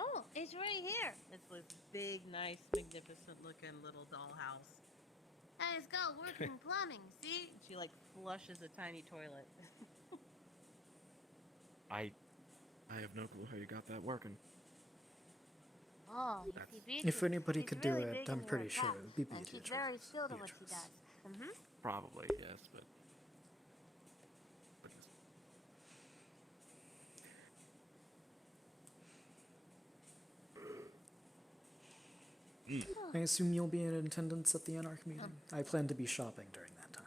Oh, it's right here. It's this big, nice, magnificent-looking little dollhouse. And it's got working plumbing, see? She, like, flushes a tiny toilet. I have no clue how you got that working. Oh, you see, Beatrice, If anybody she's could really do it, big I'm into pretty her sure craft, it would be and she's Beatrice. very skilled at what she does. Probably, yes, but just... I assume you'll be in attendance at the Anarch meeting. I plan to be shopping during that time.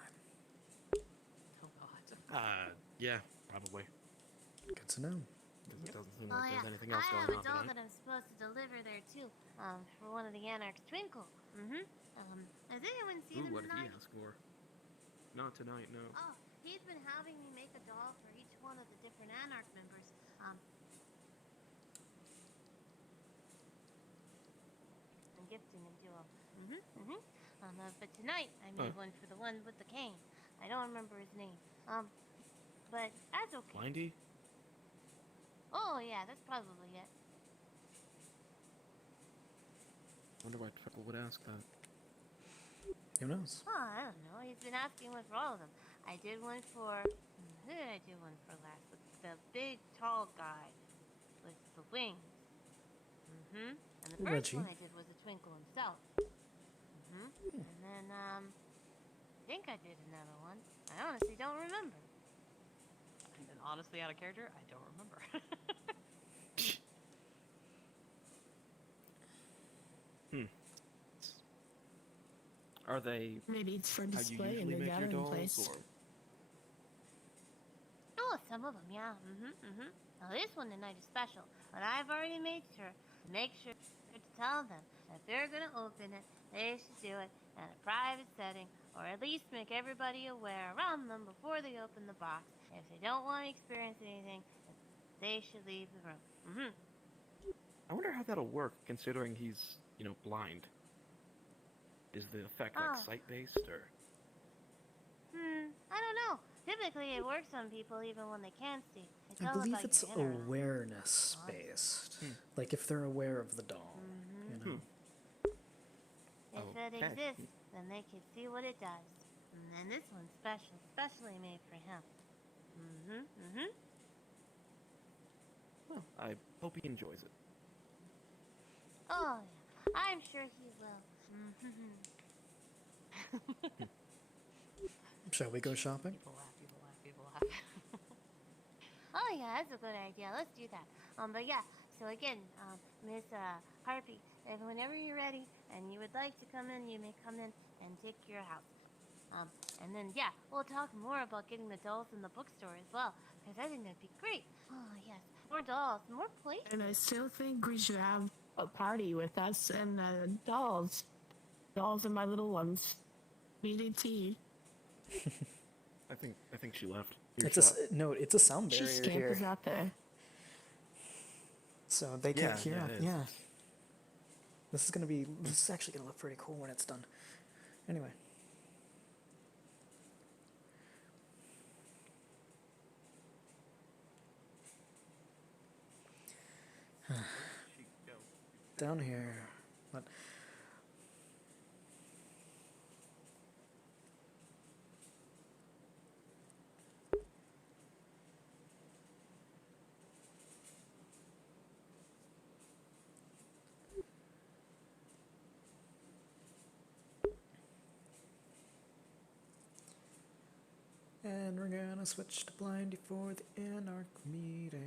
Yeah, probably. Good to know. Because it doesn't seem Oh, like yeah. there's anything I else have going a on doll tonight. that I'm supposed to deliver there too. For one of the Anarchs, Twinkle. Has anyone seen him Ooh, what did he tonight? ask for? Not tonight, no. Oh, he's been having me make a doll for each one of the different Anarch members. And gifting them to him. But tonight I made one for the one with the cane. I don't remember his name. But that's okay. Blindy? Oh yeah, that's probably it. Wonder why Twinkle would ask that. Who knows? Oh, I don't know. He's been asking one for all of them. I did one for... Who did I do one for last? The big, tall guy with the wings. And the first Reggie. one I did was a Twinkle himself. And then, I think I did another one. I honestly don't remember. And honestly, out of character, I don't remember. Are they... Maybe it's for how you display in usually the make your gathering dolls, place. or... Oh, some of them, yeah. Now this one tonight is special, but I've already made sure to tell them that if they're gonna open it, they should do it in a private setting, or at least make everybody aware around them before they open the box. If they don't want to experience anything, they should leave the room. Mm-hmm. I wonder how that'll work, considering he's, blind. Is the effect like sight-based, or? I don't know. Typically, it works on people even when they can't see. It's I all believe about it's your inner awareness based. Like if they're aware of the doll, If it exists, then they can see what it does. And this one's special, especially made for him. Well, I hope he enjoys it. Oh, yeah. I'm sure he will. Shall we go shopping? People laugh. Oh, yeah, that's a good idea. Let's do that. But yeah, so again, Miss Harpy, if whenever you're ready and you would like to come in, you may come in and take your house. And then, yeah, we'll talk more about getting the dolls in the bookstore as well, because I think that'd be great. Oh, yes, more dolls, more places. And I still think we should have a party with us and dolls. Dolls and my little ones. We need tea. I think she left. It's a sound barrier She here. scampers out there. So they can't hear yeah, us. it is. Yeah. This is actually gonna look pretty cool when it's done. Anyway. Down here. What? And we're gonna switch to Blindy for the Anarch meeting.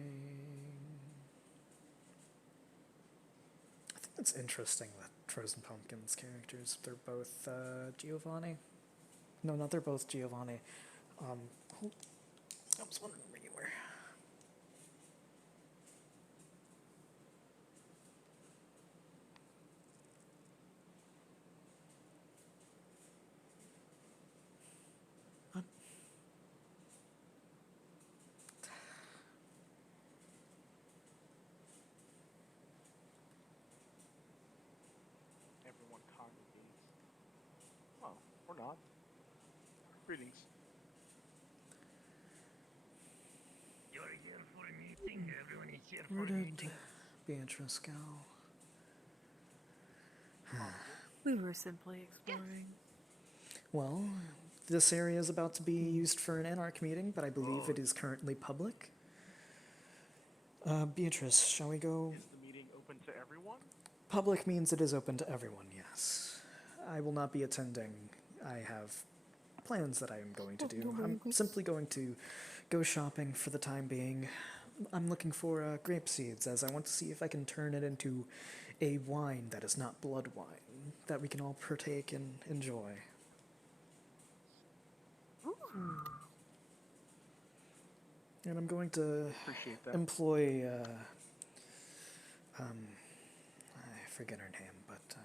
I think it's interesting that Frozen Pumpkin's characters, they're both Giovanni. No, not they're both Giovanni. I was wondering where you were. Everyone congregates. Well, or not. Greetings. You're here for a meeting. Everyone is here Where for a did meeting. Beatrice go? We were simply exploring. Well, this area is about to be used for an Anarch meeting, but I believe it is currently public. Beatrice, shall we go? Is the meeting open to everyone? Public means it is open to everyone, yes. I will not be attending. I have plans that I am going to do. I'm simply going to go shopping for the time being. I'm looking for grape seeds, as I want to see if I can turn it into a wine that is not blood wine, that we can all partake and enjoy. And I'm going to employ, I forget her name, but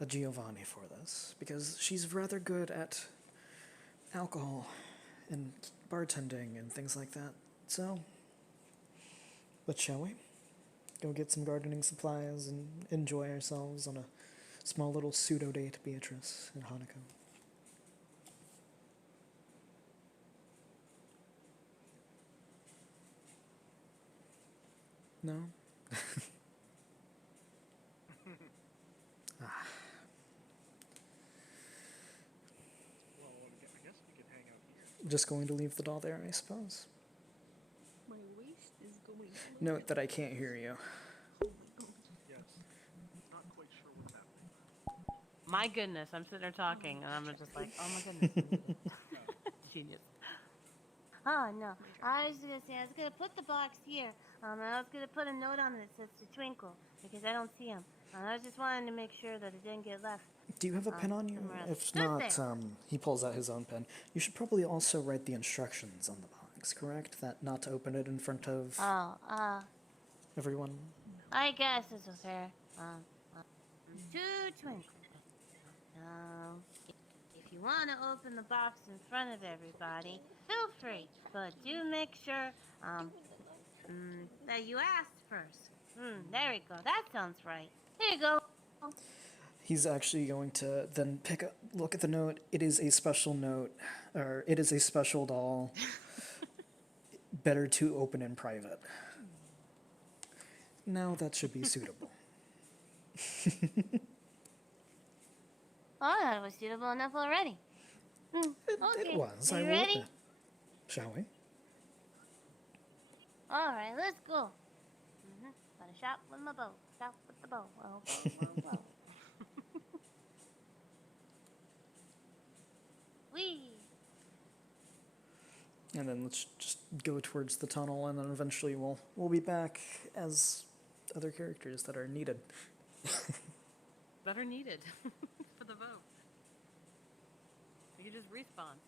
a Giovanni for this, because she's rather good at alcohol and bartending and things like that. So, but shall we? Go get some gardening supplies and enjoy ourselves on a small little pseudo date, Beatrice and Hanako. No? Well, I guess we could hang out here. Just going to leave the doll there, I suppose. My waist is going. Note that I can't hear you. Yes. Not quite sure what's happening. My goodness, I'm sitting there talking, and I'm just like, oh my goodness. Genius. Oh, no. I was going to say, I was going to put the box here. And I was going to put a note on it that says to Twinkle, because I don't see him. And I was just wanting to make sure that it didn't get left. Do you have a pen on you? somewhere else. If Good not, there. he pulls out his own pen. You should probably also write the instructions on the box, correct? That not to open it in front of everyone? I guess it's fair. To Twinkle. want to open the box in front of everybody, feel free. But do make sure that you asked first. There we go. That sounds right. There you go. He's actually going to then look at the note. It is a special note, or it is a special doll. Better to open in private. Now that should be suitable. Oh, I thought it was suitable enough already. Okay. It was. Are I you will ready? admit. Shall we? All right, let's go. Gotta shot with my bow. Shot with the bow. Whoa. Wee. And then let's just go towards the tunnel, and then eventually we'll be back as other characters that are needed. That are needed for the vote. You just respawn.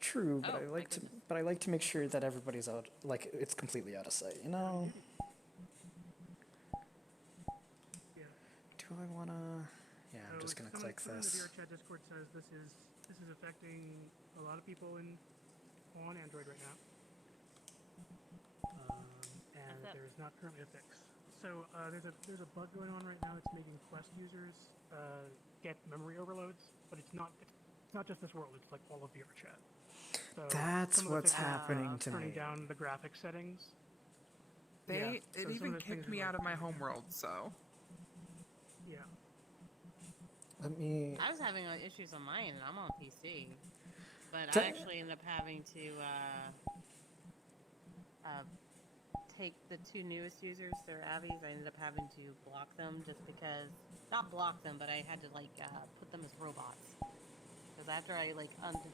True, but Oh, I like to make sure that everybody's out, like it's completely out of sight. You know? Do I wanna? Yeah, I'm just gonna click someone this. in the VRChat Discord says this is affecting a lot of people on Android right now, and there's not currently a fix. So there's a bug going on right now that's making Quest users get memory overloads, but it's not just this world. It's like all of VRChat. So That's some of the what's fixes are happening to turning me. down the graphic settings. It some even of the kicked things me are out of my homeworld, so. Yeah. Let me. I was having issues on my end, and I'm on PC. But Ta- I actually ended up having to take the two newest users, their Abbeys. I ended up having to block them just because, not block them, but I had to put them as robots. Because after I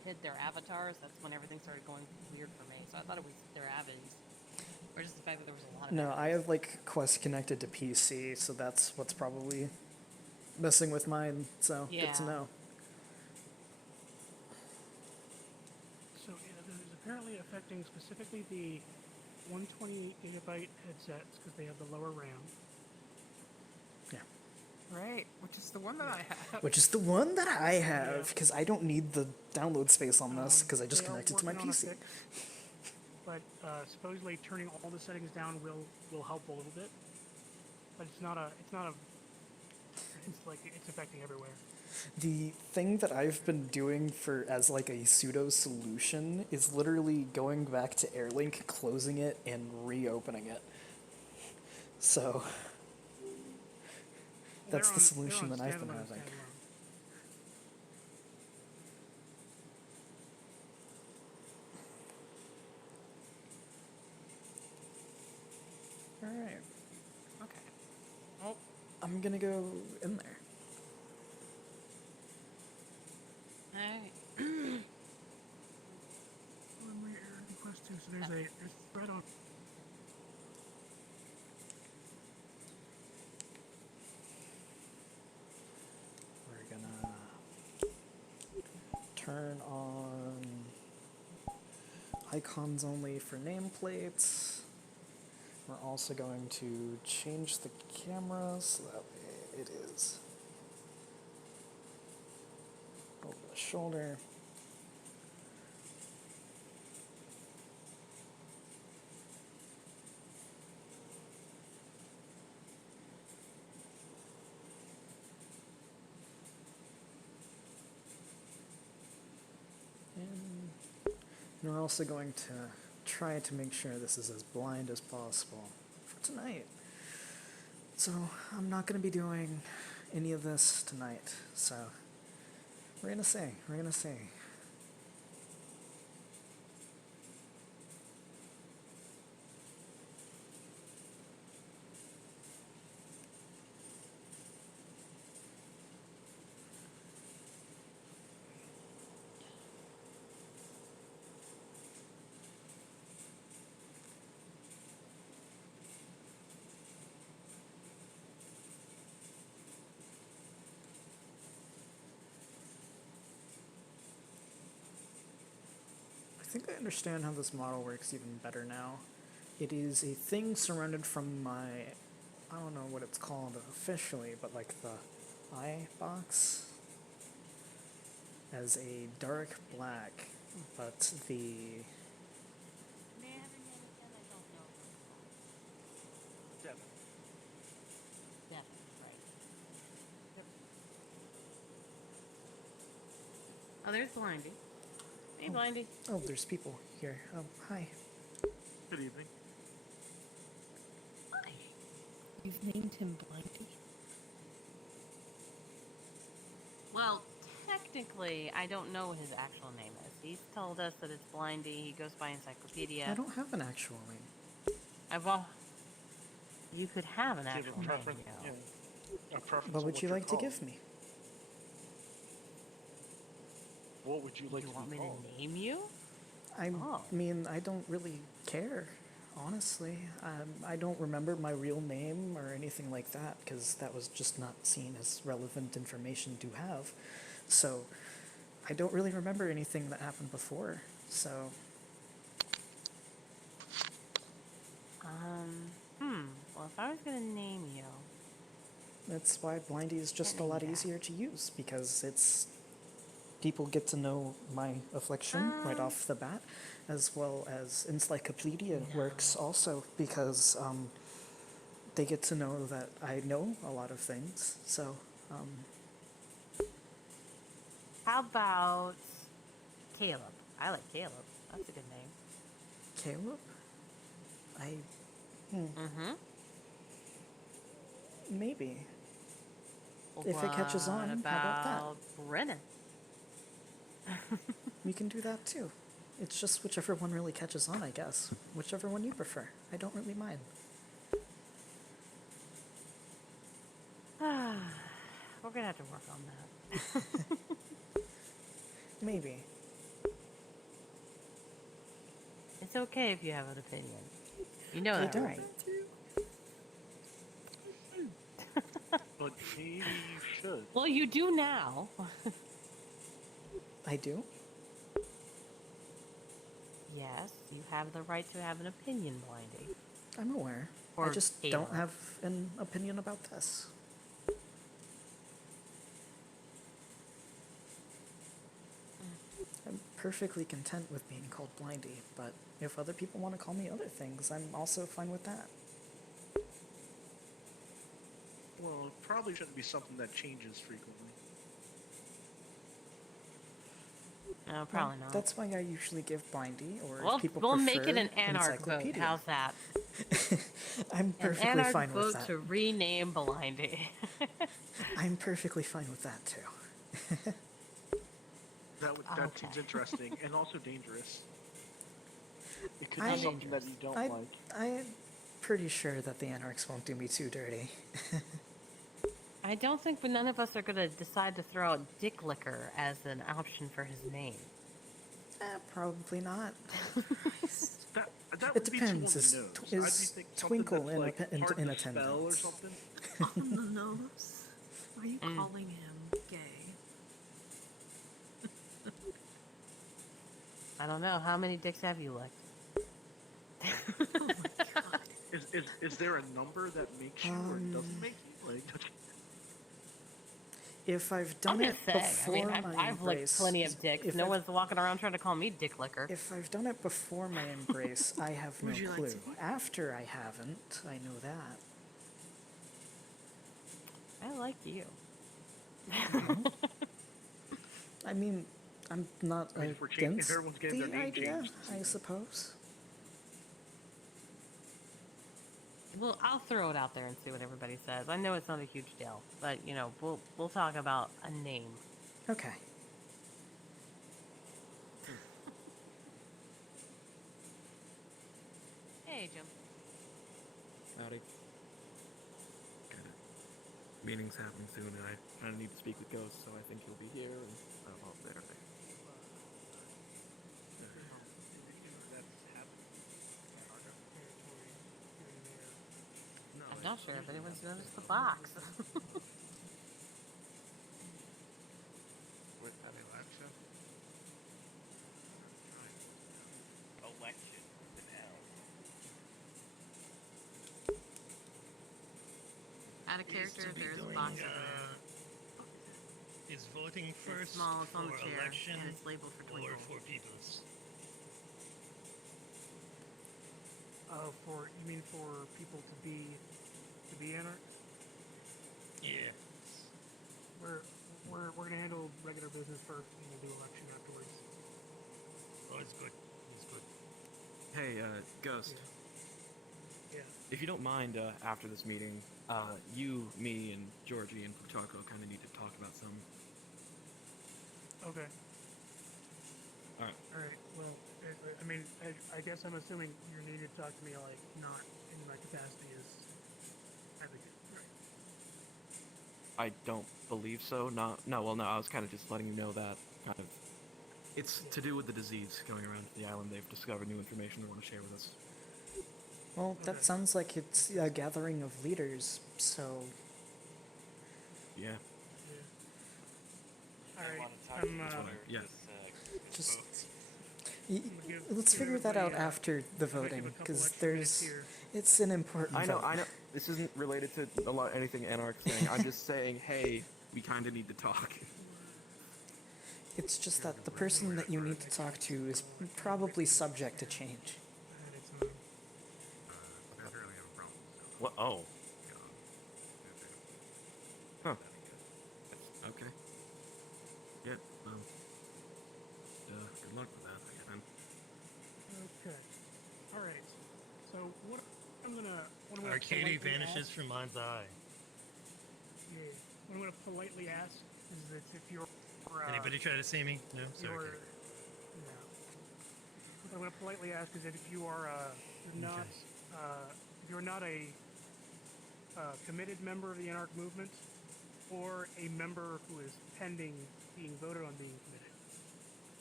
hid their avatars, that's when everything started going weird for me. So I thought it was their Abbeys. Or just the fact that there was a lot of No, I have like Quest connected to PC, so that's what's probably messing with mine. So good to Yeah. know. So this is apparently affecting specifically the 128 gigabyte headsets because they have the lower RAM. Right, which is the one that I have. Which is the one that I have, because I don't need the download space on this, because I just They are connect it to my working on a PC. fix, but supposedly turning all the settings down will help a little bit. But it's not a. It's like it's affecting everywhere. The thing that I've been doing as like a pseudo solution is literally going back to Airlink, closing it, and reopening it. So that's the solution that I've been having. All right. Okay. Well, I'm gonna go in there. Alright. Quest 2, so there's a thread on. We're gonna turn on icons only for nameplates. We're also going to change the camera so that way it is over the shoulder. And we're also going to try to make sure this is as blind as possible for tonight. So I'm not going to be doing any of this tonight. So we're going to see. I think I understand how this model works even better now. It is a thing surrounded from my, I don't know what it's called officially, but like the eye box as a dark black, but the May I have your name again? I don't know. Devin. Devin, right. Yep. Oh, there's Blindy. Hey, Blindy. oh, there's people here. Oh, hi. Good evening. You've named him Blindy? Well, technically, I don't know what his actual name is. He's told us that it's Blindy. He goes by Encyclopedia. I don't have an actual name. You could have an Do you actual have a name. preference? You know. Yeah. A preference What on would you you're like to called? give me? What would you like You to want be me called? to name you? I Oh. mean, I don't really care, honestly. I don't remember my real name or anything like that because that was just not seen as relevant information to have. So I don't really remember anything that happened before. So Well, if I was gonna name you, that's why Blindy is just a lot easier to use because it's people get to know my affliction right off the bat, as well as Encyclopedia works also because they get to know that I know a lot of things. So how about Caleb? I like Caleb. That's a good name. Caleb? Maybe. If it catches on, how about that? Brennan? We can do that too. It's just whichever one really catches on, I guess. Whichever one you prefer. I don't really mind. We're gonna have to work on that. Maybe. It's okay if you have an opinion. You know I that, don't. right? But maybe you should. Well, you do now. I do? Yes, you have the right to have an opinion, Blindy. I'm aware. Or I just Caleb. don't have an opinion about this. I'm perfectly content with being called Blindy, but if other people want to call me other things, I'm also fine with that. Well, it probably shouldn't be something that changes frequently. No, probably not. That's why I usually give Blindy, or Well, if people we'll prefer, make it an Anarch vote. Encyclopedia. How's that? I'm perfectly an Anarch fine with vote that. to rename Blindy. I'm perfectly fine with that too. That seems interesting and also dangerous. It could I- be something that you don't like. I'm pretty sure that the Anarchs won't do me too dirty. I don't think none of us are going to decide to throw out Dick Licker as an option for his name. Probably not. That It would be too on depends. the Is, nose. tw- I'd be is thinking Twinkle something in, that's like hard in to spell or attendance? something. On the nose? Are you calling him gay? I don't know. How many dicks have you licked? Is there a number that makes you or doesn't make you? Like, If I've done I'm it just saying. before I mean, my I've licked embrace, plenty of dicks. if No I've- one's walking around trying to call me Dick Licker. If I've done it before my embrace, I have no Would you like clue. to? After I haven't, I know that. I like you. I mean, I'm not I mean, if against everyone's getting the their name idea, changed, I suppose. Well, I'll throw it out there and see what everybody says. I know it's not a huge deal, but you know, we'll talk about a name. Okay. Hey, Jim. Howdy. Meeting's happening soon, and I need to speak with Ghost, so I think he'll be here, and I'll be there. I'm not sure if anyone's noticed the box. What, an election? Election with an L. Add a character if there is a box over there. Is voting first small, it's on the for chair, election and it's labeled for or twinkle. for peoples? You mean for people to be anarch? Yeah. We're gonna handle regular business first, and we'll do election afterwards. Oh, it's good. It's good. Hey, Ghost. Yeah. If you don't mind, after this meeting, you, me, and Georgie and Plutarco kind of need to talk about some. Okay. Alright. Alright, well, I mean, I guess I'm assuming you're needing to talk to me, like, not in my capacity as advocate, right? I don't believe so. No, I was kind of just letting you know that, kind of. It's to do with the disease going around the island. They've discovered new information they want to share with us. Well, that sounds like it's a gathering of leaders, so... Yeah. Alright, yeah. Just... let's figure that out after the voting, because there's... It's an important I know. vote. This isn't related to anything Anarch's saying. I'm just saying, hey, we kind of need to talk. It's just that the person that you need to talk to is probably subject to change. What? Oh. Huh. Okay. Yeah, good luck with that, I guess. Okay. Alright. So, what I'm gonna Arcady politely vanishes ask- from mind's eye. Yeah. What I'm gonna politely ask is that if you're... Anybody try to see me? No? Sorry. What I'm going to politely ask is that if you are not if you're not a committed member of the Anarch movement or a member who is pending being voted on being committed,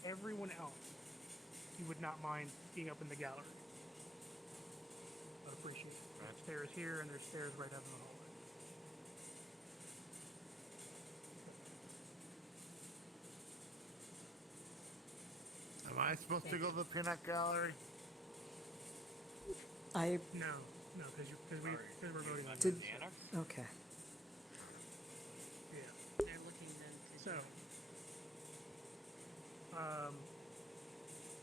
everyone else you would not mind being up in the gallery. I'd appreciate it. There's stairs here and there's stairs right up in the hallway. Am I supposed to go to the peanut gallery? No, because we're voting on Did... it. Okay. Yeah. They're looking then to... So,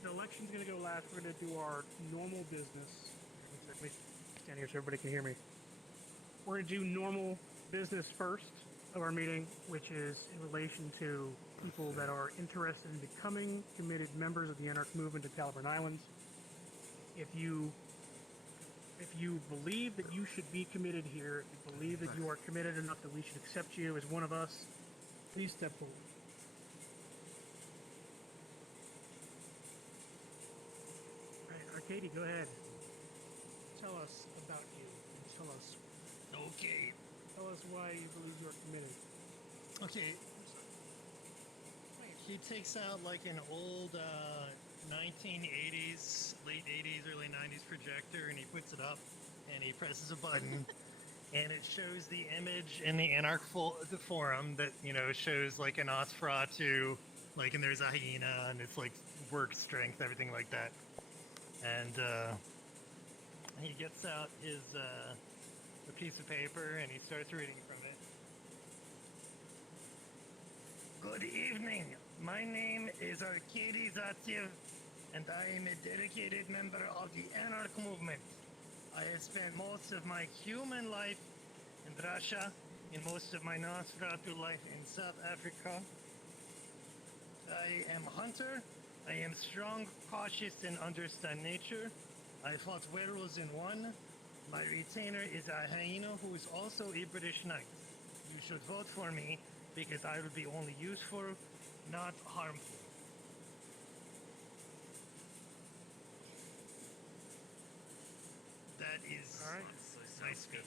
the election's going to go last. We're going to do our normal business. Let me stand here so everybody can hear me. We're going to do normal business first of our meeting, which is in relation to people that are interested in becoming committed members of the Anarch movement of Caliburn Islands. If you believe that you should be committed here, if you believe that you are committed enough that we should accept you as one of us, please step forward. Right, Arcady, go ahead. Tell us about you. And tell us. Okay. Tell us why you believe you are committed. Okay. He takes out like an old 1980s, late 80s, early 90s projector, and he puts it up, and he presses a button, and it shows the image in the Anarch the forum that, you know, shows like an Nosferatu, like, and there's a hyena, and it's like work strength, everything like that. And he gets out his a piece of paper, and he starts reading from it. Good evening. My name is Arkady Zatsiev, and I am a dedicated member of the Anarch movement. I have spent most of my human life in Russia, and most of my Nosferatu life in South Africa. I am a hunter. I am strong, cautious, and understand nature. I fought werewolves in one. My retainer is a hyena who is also a British knight. You should vote for me because I will be only useful, not harmful. That is all right. My speech.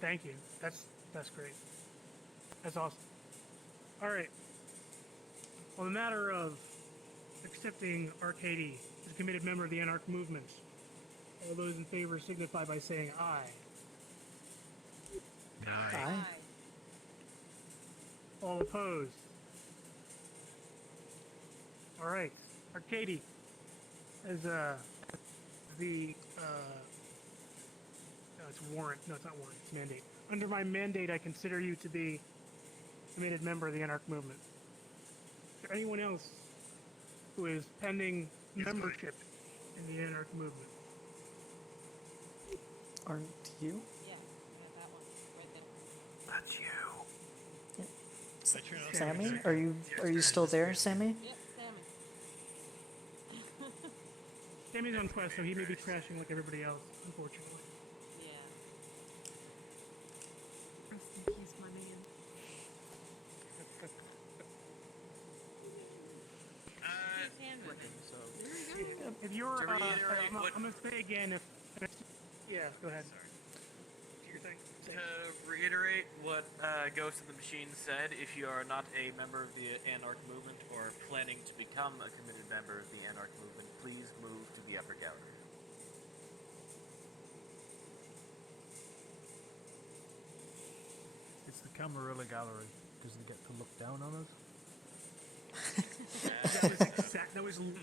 Thank you. That's great. That's awesome. All right. On the matter of accepting Arcady as a committed member of the Anarch movement, all those in favor signify by saying aye. Aye. All opposed? All right. Arcady, as no, it's warrant. No, it's not warrant. It's mandate. Under my mandate, I consider you to be committed member of the Anarch movement. Is there anyone else who is pending membership in the Anarch movement? Aren't you? Yeah, that one right there. That's you. Sammy, are you still there, Sammy? Yep, Sammy. Sammy's on quest, so he may be crashing like everybody else, unfortunately. Yeah. He's my man. If you're, To reiterate I'm what- gonna say again, yeah, go ahead. Sorry. To reiterate what Ghost of the Machine said, if you are not a member of the Anarch movement or planning to become a committed member of the Anarch movement, please move to the upper gallery. It's the Camarilla Gallery. Does it get to look down on us? That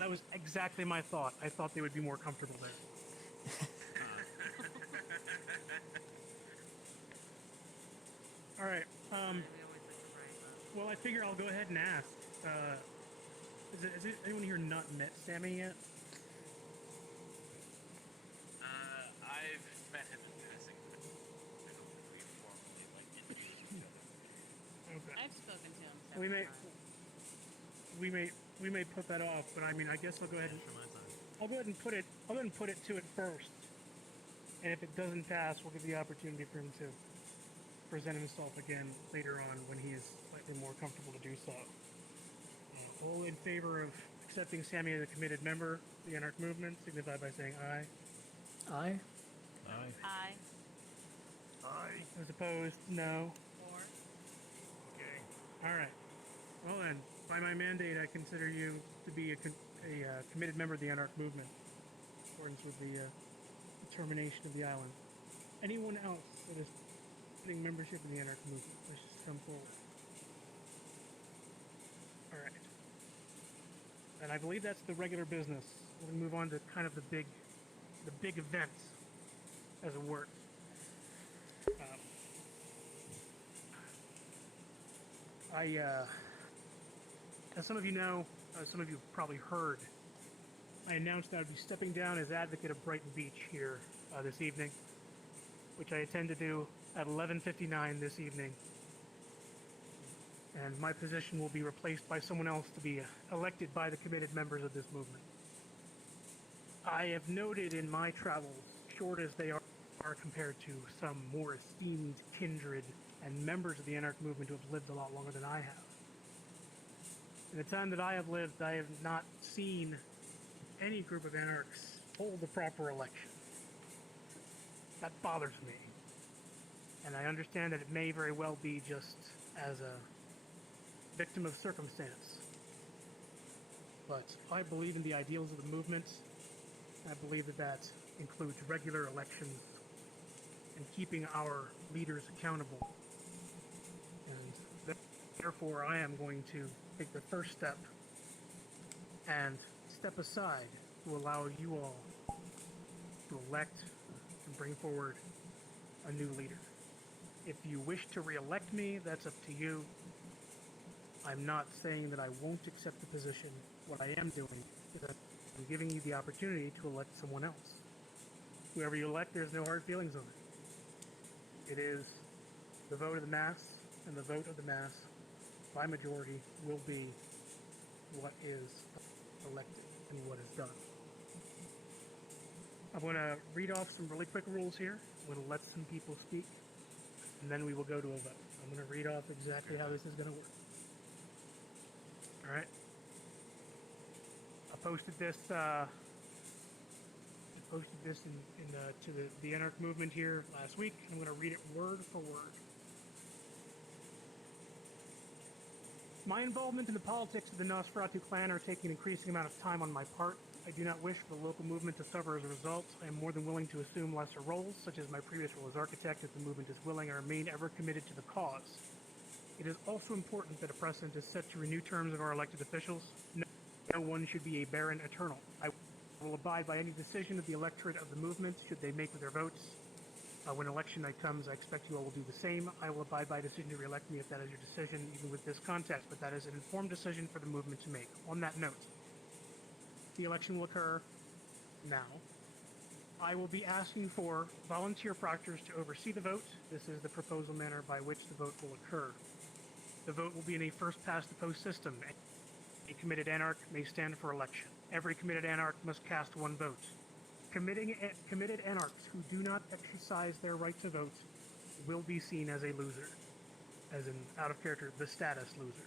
was exactly my thought. I thought they would be more comfortable there. All right. Well, I figure I'll go ahead and ask. Has anyone here not met Sammy yet? I've met him in passing, but I don't think we've formally introduced each other. Okay. I've spoken to him We several may, times. we may put that off, but I mean, I guess I'll go ahead and put it to it first. And if it doesn't pass, we'll give the opportunity for him to present himself again later on when he is slightly more comfortable to do so. All in favor of accepting Sammy as a committed member of the Anarch movement, signify by saying aye. Aye. Aye. Aye. As opposed, no. Four. Okay. All right. Well then, by my mandate, I consider you to be a committed member of the Anarch movement, in accordance with the determination of the island. Anyone else that is putting membership in the Anarch movement, let's just come forward. All right. And I believe that's the regular business. We'll move on to kind of the big events, as it were. As some of you know, some of you have probably heard, I announced that I would be stepping down as advocate of Brighton Beach here this evening, which I intend to do at 11:59 this evening. And my position will be replaced by someone else to be elected by the committed members of this movement. I have noted in my travels, short as they are compared to some more esteemed kindred and members of the Anarch movement who have lived a lot longer than I have. In the time that I have lived, I have not seen any group of Anarchs hold the proper election. That bothers me. And I understand that it may very well be just as a victim of circumstance. But I believe in the ideals of the movement. I believe that that includes regular elections and keeping our leaders accountable. And therefore, I am going to take the first step and step aside to allow you all to elect and bring forward a new leader. If you wish to re-elect me, that's up to you. I'm not saying that I won't accept the position. What I am doing is that I'm giving you the opportunity to elect someone else. Whoever you elect, there's no hard feelings on it. It is the vote of the mass, and the vote of the mass by majority will be what is elected and what is done. I'm going to read off some really quick rules here. I'm going to let some people speak, and then we will go to a vote. I'm going to read off exactly how this is going to work. All right. I posted this. To the Anarch movement here last week. I'm going to read it word for word. My involvement in the politics of the Nosferatu clan are taking an increasing amount of time on my part. I do not wish for the local movement to suffer as a result. I am more than willing to assume lesser roles, such as my previous role as architect, if the movement is willing. I remain ever committed to the cause. It is also important that a precedent is set to renew terms of our elected officials. No one should be a Baron Eternal. I will abide by any decision of the electorate of the movement should they make with their votes. When election night comes, I expect you all will do the same. I will abide by decision to reelect me if that is your decision, even with this context, but that is an informed decision for the movement to make. On that note, the election will occur now. I will be asking for volunteer proctors to oversee the vote. This is the proposal manner by which the vote will occur. The vote will be in a first-past-the-post system. A committed anarch may stand for election. Every committed anarch must cast one vote. Committed anarchs who do not exercise their right to vote will be seen as a loser, as in, out of character, the status loser.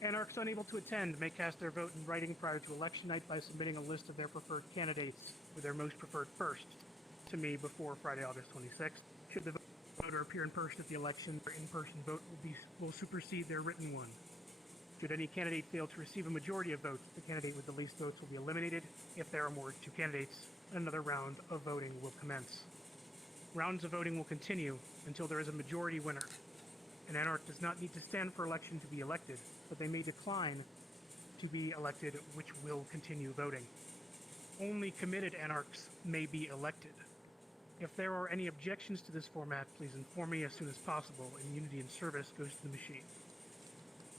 Anarchs unable to attend may cast their vote in writing prior to election night by submitting a list of their preferred candidates, with their most preferred first, to me before Friday, August 26th. Should the voter appear in person at the election, their in-person vote will supersede their written one. Should any candidate fail to receive a majority of votes, the candidate with the least votes will be eliminated. If there are more than 2 candidates, another round of voting will commence. Rounds of voting will continue until there is a majority winner. An anarch does not need to stand for election to be elected, but they may decline to be elected, which will continue voting. Only committed anarchs may be elected. If there are any objections to this format, please inform me as soon as possible, and Unity and Service goes to the machine.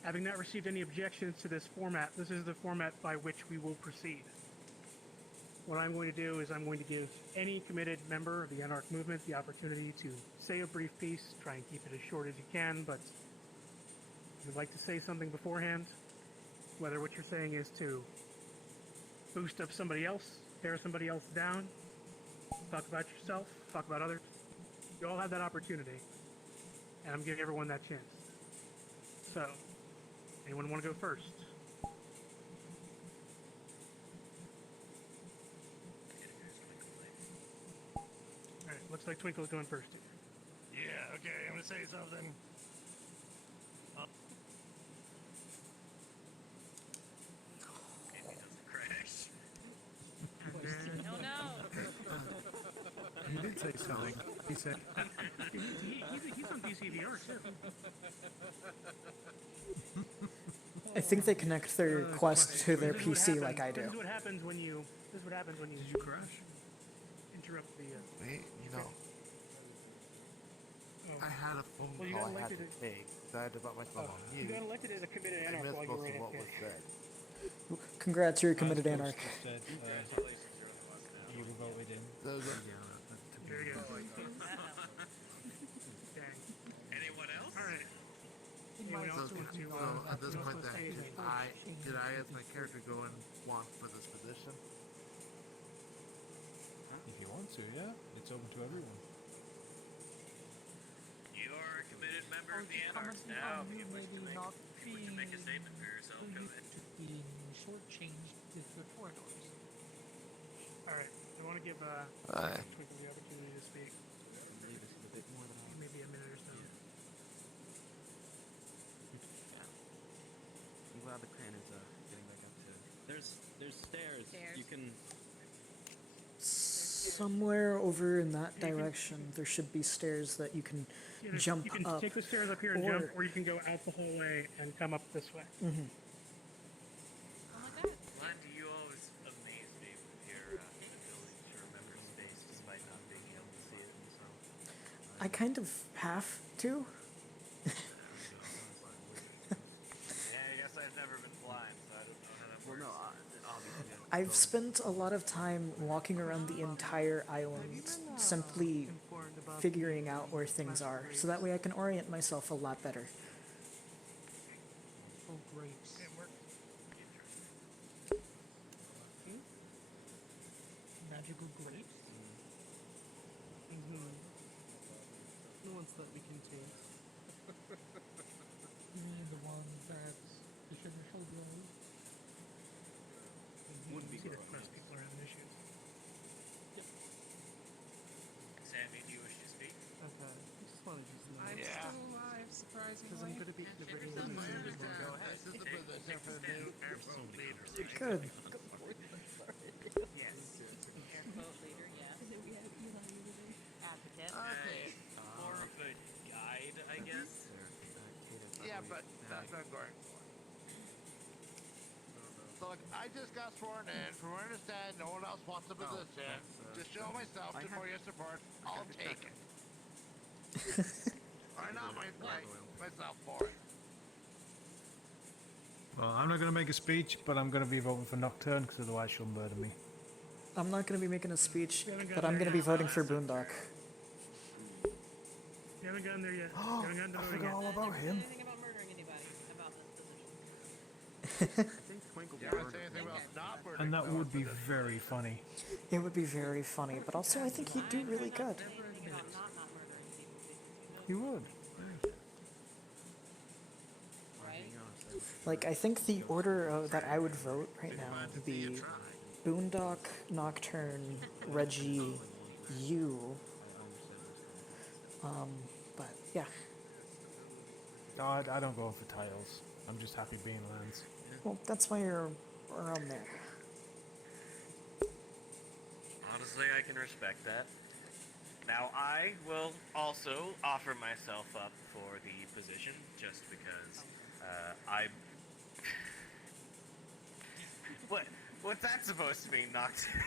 Having not received any objections to this format, this is the format by which we will proceed. What I'm going to do is I'm going to give any committed member of the Anarch movement the opportunity to say a brief piece. Try and keep it as short as you can, but if you'd like to say something beforehand, whether what you're saying is to boost up somebody else, tear somebody else down, talk about yourself, talk about others, you all have that opportunity, and I'm giving everyone that chance. So, anyone want to go first? Alright, looks like Twinkle's going first. Yeah, okay, I'm gonna say something. Crash. Oh no! He did say something. He said, He's on DCVR too. I think they connect their Quest to their PC like I do. This is what happens when you. Did you crash? Interrupt the. Wait, you know. Oh. I had a phone Well, you call got I had elected to take, so I had to put my phone on You mute. got elected as a committed I anarch missed while you most were of what was AFK. said. Congrats, you're a committed anarch. You were voted in. Those are, Very good. Anyone else? Alright. so, Anyone else want to, at this anyone point else then, want to say anything? did I as my character go and want for this position? if you want to, yeah. It's open to everyone. You are a committed member of the Anarchs now. If you wish to make a statement for yourself, go ahead. Being shortchanged with the corridors. Alright, I want to give Aye. Twinkle the opportunity to speak. Maybe a minute or so. I'm glad the crane is getting back up to. There's stairs. You can. Somewhere over in that direction, there should be stairs that you can Either jump you can up. take the stairs up here and jump, or you can go out the hallway and come up this way. Mhm. Glenn, do you always amaze me with your ability to remember space despite not being able to see it yourself? I kind of have to. Yeah, I guess I've never been blind, so I don't know how that works. Obviously. I've spent a lot of time walking around the entire island, simply figuring out where things are, so that way I can orient myself a lot better. Oh, grapes. Magical grapes? The ones that we can taste. You mean the ones that the sugar show grows? Wouldn't be good. Most people are having issues. Sammy, do you wish to speak? Okay. I just want to just know. I'm still alive, surprisingly. Because I'm going to be the bringing the music. Go ahead. This is the position for the new airboat leader. Good. Yes. Airboat leader, yes. Advocate. Okay. More of a guide, I guess. Yeah, but that's not going for. look, I just got sworn in. From what I understand, no one else wants the position. Just show myself for your support. I'll take it. I nominate myself for it. Well, I'm not going to make a speech, but I'm going to be voting for Nocturne because otherwise she'll murder me. I'm not going to be making a speech, but I'm going to be voting for Boondock. You haven't gotten there yet. You haven't gotten to I voting forgot yet. all about him. Anything about murdering anybody about this position. You haven't said anything about not murdering. And that would be very funny. It would be very funny, but also I think he'd do really good. He would. Like, I think the order that I would vote right now would be Boondock, Nocturne, Reggie, you. But yeah. No, I don't go for titles. I'm just happy being Lance. Well, that's why you're around there. Honestly, I can respect that. Now, I will also offer myself up for the position, just because I... What's that supposed to mean, Nocturne?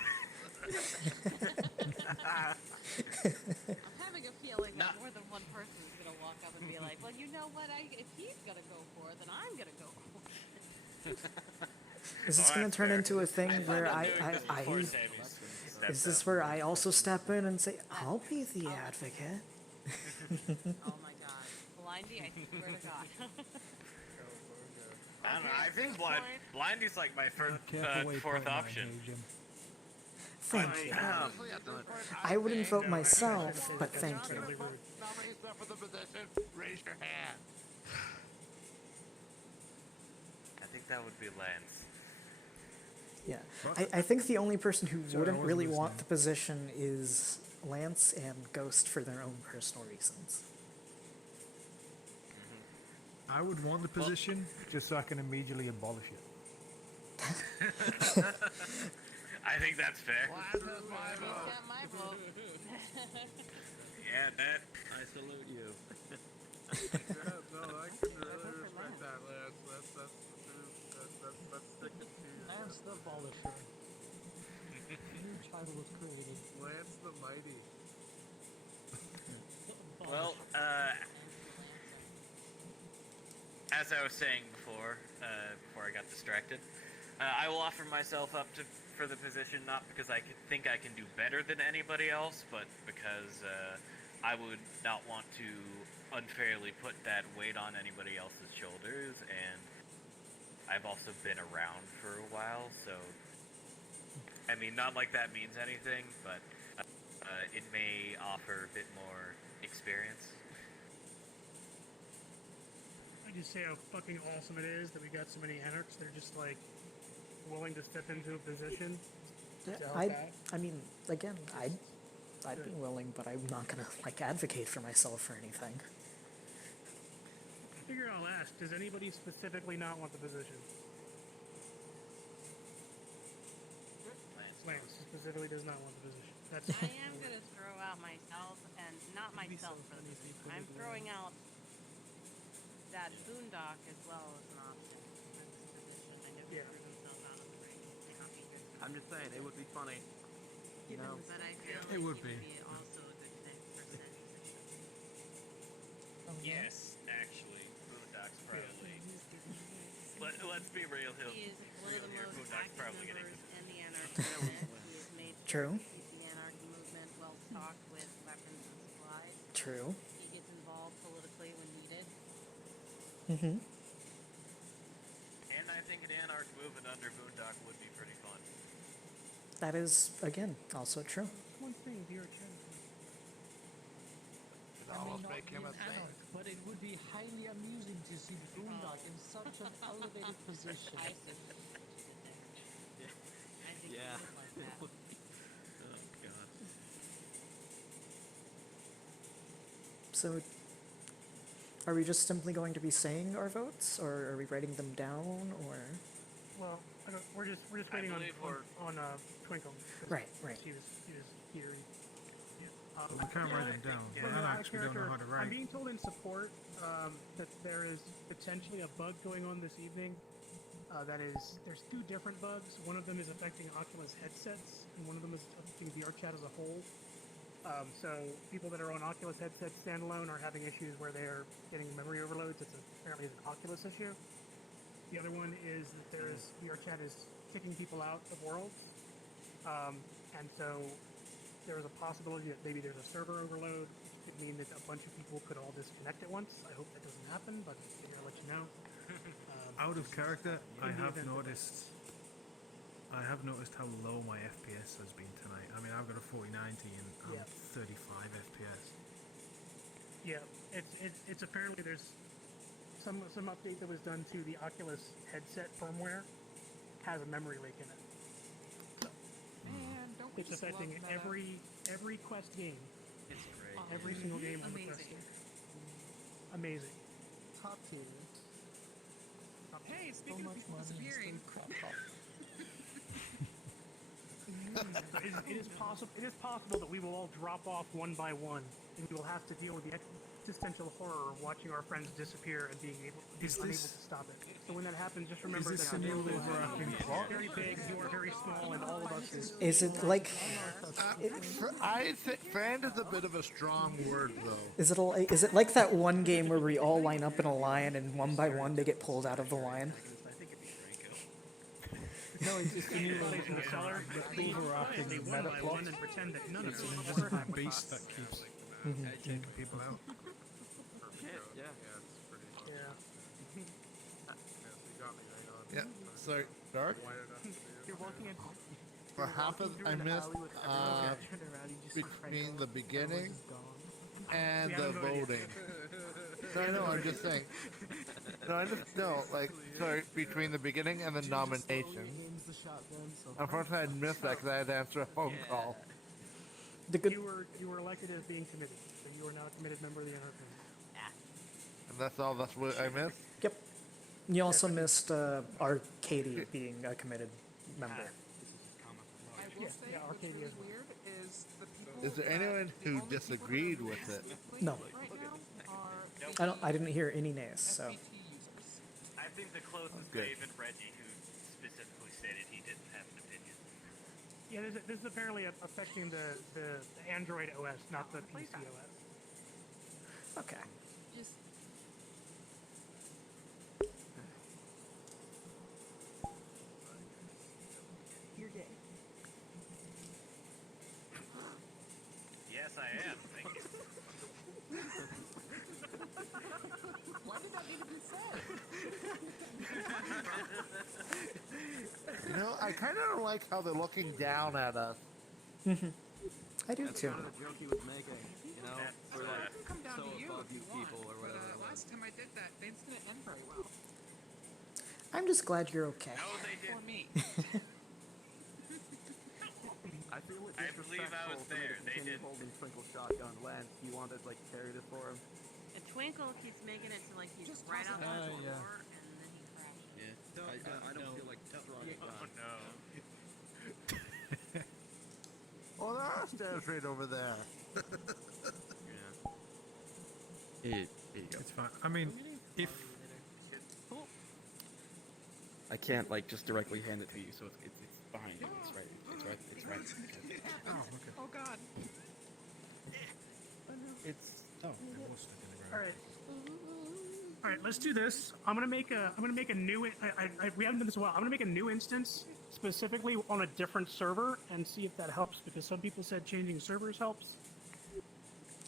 I'm having a feeling that more than one person is going to walk up and be like, well, you know what, if he's going to go for it, then I'm going to go for it. Is this going to turn into a thing where is this where I also step in and say, I'll be the advocate? Oh my god. Blindy, I swear to god. I don't know, I think Blindy's like my fourth option. Thank you. I wouldn't vote myself, but thank you. For the position, raise your hand. I think that would be Lance. Yeah, I think the only person who wouldn't really want the position is Lance and Ghost for their own personal reasons. I would want the position just so I can immediately abolish it. I think that's fair. My vote. Yeah, bet. I salute you. No, I can really respect that, Lance. That's sticking to you. Lance the Abolisher. New title was created. Lance the Mighty. Well, as I was saying before I got distracted, I will offer myself up for the position, not because I think I can do better than anybody else, but because I would not want to unfairly put that weight on anybody else's shoulders, and I've also been around for a while, so I mean, not like that means anything, but it may offer a bit more experience. I just say how fucking awesome it is that we got so many anarchs that are just like willing to step into a position. Yeah, I mean, again, I'd be willing, but I'm not gonna like advocate for myself or anything. I figure I'll ask, does anybody specifically not want the position? Lance specifically does not want the position. That's I am going to throw out myself, and not myself for the position. I'm throwing out that Boondock as well as an option for this position. I know he threw himself out of the ring. May not be good. I'm just saying, it would be funny. You know? But I feel It like would he be. would be also a good fit for said position. Yes, actually, Boondock's probably. Let's be real, He is one of the most Boondock's active probably members in the anarchy movement. He has made True. sure to keep the anarchy movement well stocked with weapons and supplies. True. He gets involved politically when needed. Mm-hmm. And I think an anarch movement under Boondock would be pretty fun. That is, again, also true. one thing VRChat. It'd almost make him a thing. Anarch, but it would be highly amusing to see Boondock in such an elevated position. I think he Yeah. would like that. Oh, God. So, are we just simply going to be saying our votes, or are we writing them down, or? Well, we're just waiting on Twinkle. Right. He was here. We can't write them down. Yeah. We're anarchs, we don't know how to I'm write. being told in support that there is potentially a bug going on this evening That is, there's two different bugs. One of them is affecting Oculus headsets, and one of them is affecting VRChat as a whole. So people that are on Oculus headsets standalone are having issues where they're getting memory overloads. It's apparently an Oculus issue. The other one is that VRChat is kicking people out of worlds, and so there is a possibility that maybe there's a server overload. It could mean that a bunch of people could all disconnect at once. I hope that doesn't happen, but I figure I'll let you know. Out of character, I in the have event that noticed. I have noticed how low my FPS has been tonight. I mean, I've got a 4090 and I'm 35 FPS. Yeah, it's apparently there's some update that was done to the Oculus headset firmware has a memory leak in it. So, Man, don't we it's just affecting love Meta? every Quest game. It's great. Every single game on the Quest Amazing. game. Amazing. Top tier. Hey, So speaking of much people money and disappearing, still crap top. It is possible that we will all drop off one by one, and we will have to deal with the existential horror of watching our friends disappear and being unable to stop it. So when that happens, just remember this that a new Dale is overarching plot? very big, you are very small, and all of us Is it like? I think friend is a bit of a strong word, though. Is it like that one game where we all line up in a line and one by one they get pulled out of the line? No, it's just a new place in the cellar. Overarching They meta one by plot. one and pretend that none of It's them an ever invisible happened. beast that keeps taking people out. Yeah. Yeah. Yeah. So, Dark. You're walking in. What happened? I missed between the beginning and We the haven't voted voting. No, I'm just saying. Like, sorry, between the beginning and the nomination. Unfortunately, I missed that because I had to answer a phone call. You were elected as being committed, so you are now a committed member of the NRP. And that's all. That's what I missed. Yep. You also missed Arcady being a committed member. I will say yeah, what's Arcadia really is one. weird is the people Is there that anyone the who only people disagreed that are with it? specifically No. Right now are I didn't hear any nays. So SVT users. I think the closest Good. Dave and Reggie, who specifically stated he didn't have an opinion. Yeah, this is apparently affecting the Android OS, not the PC OS. okay. Just You're gay. Yes, I am. Thank you. why did that need to be said? You know, I kind of don't like how they're looking down at us. I do That's too. kind of the joke he was making, you know? We're like Come down so to you above if you you want, people or but whatever. it was. last time I did that, things didn't end very well. I'm just glad you're okay. No, they For didn't. me. I feel it I believe I was disrespectful for me to there. They continue didn't. holding Twinkle shotgun when he wanted like carry this for him. And Twinkle keeps making it so like he's Just right toss out it on out. the Yeah. floor and then he crashes. I don't feel like throwing Oh no. Oh, there are stairs right over there. Here you go. It's fine. I mean, if I can't like just directly hand it to you, so it's behind you. It's right. It's right. oh, okay. Oh god. It's it was stuck in the All ground. right. All right, let's do this. I'm gonna make a new. We haven't done this in a while. I'm gonna make a new instance specifically on a different server and see if that helps because some people said changing servers helps.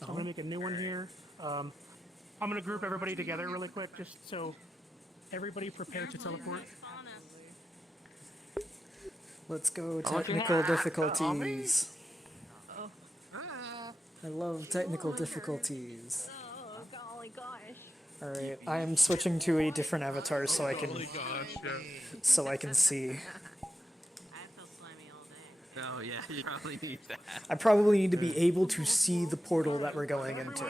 So I'm gonna make a new one here. I'm gonna group everybody together really quick just so everybody prepare to teleport. Let's go technical difficulties. I love technical difficulties. Oh, golly gosh. All right, I am switching to a different avatar so I can see. I feel slimy all day. Oh yeah, you probably need that. I probably need to be able to see the portal that we're going into.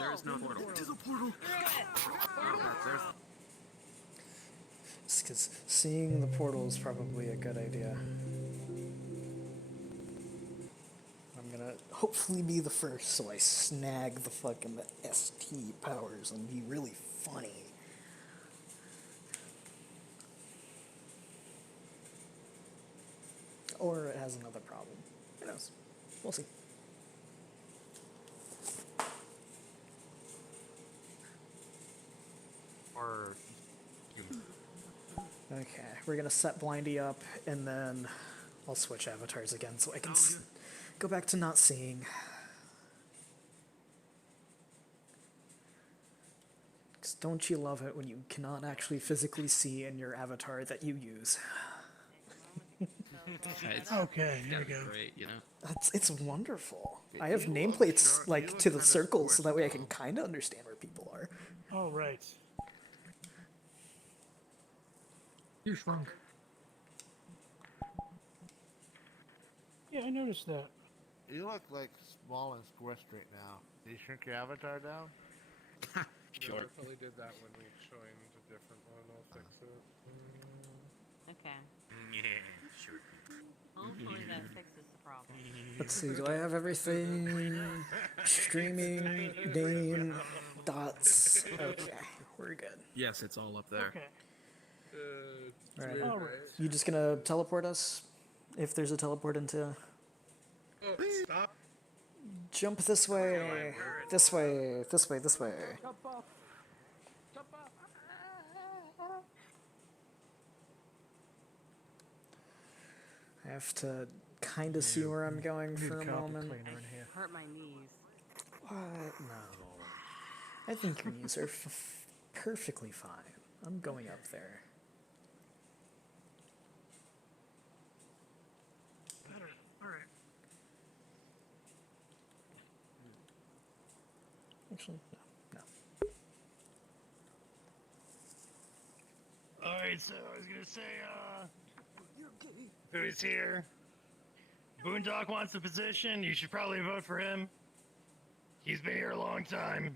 There's no portal. To the portal. Because seeing the portal is probably a good idea. I'm gonna hopefully be the first so I snag the fucking ST powers and be really funny. or it has another problem. Who knows? We'll see. Or Okay, we're gonna set Blindy up, and then I'll switch avatars again so I can go back to not seeing. 'Cause don't you love it when you cannot actually physically see in your avatar that you use? Okay, here we go. Great, you know. It's wonderful. I have nameplates like to the circles so that way I can kind of understand where people are. Oh, right. You shrunk. Yeah, I noticed that. You look like small and squished right now. Did you shrink your avatar down? Sure. I probably did that when we joined a different one. I'll fix it. Okay. Yeah, sure. Hopefully that fixes the problem. Let's see, do I have everything? Streaming, name, dots. Okay, we're good. Yes, it's all up there. Okay. Alright. All right. You just gonna teleport us? If there's a teleport into... Oh, stop. Jump this way, this way, this way, this way. Jump off. Jump off. I have to kind of see where I'm going for a moment. I hurt my knees. What? No. I think your knees are perfectly fine. I'm going up there. Better. All right. Actually, no. All right, so I was gonna say, who's here? Boondock wants the position. You should probably vote for him. He's been here a long time.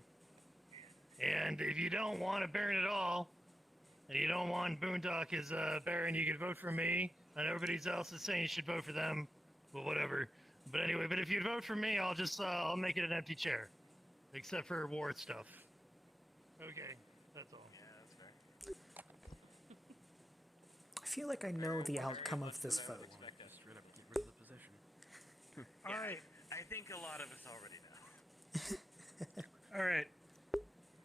And if you don't want a Baron at all, and you don't want Boondock as a Baron, you could vote for me. And everybody else is saying you should vote for them. Well, whatever. But anyway, but if you vote for me, I'll just, I'll make it an empty chair. Except for award stuff. Okay, that's all. Yeah, that's fair. I feel like I know the outcome of this vote. Expect us straight up to get rid of the position. All right. I think a lot of us already know. All right.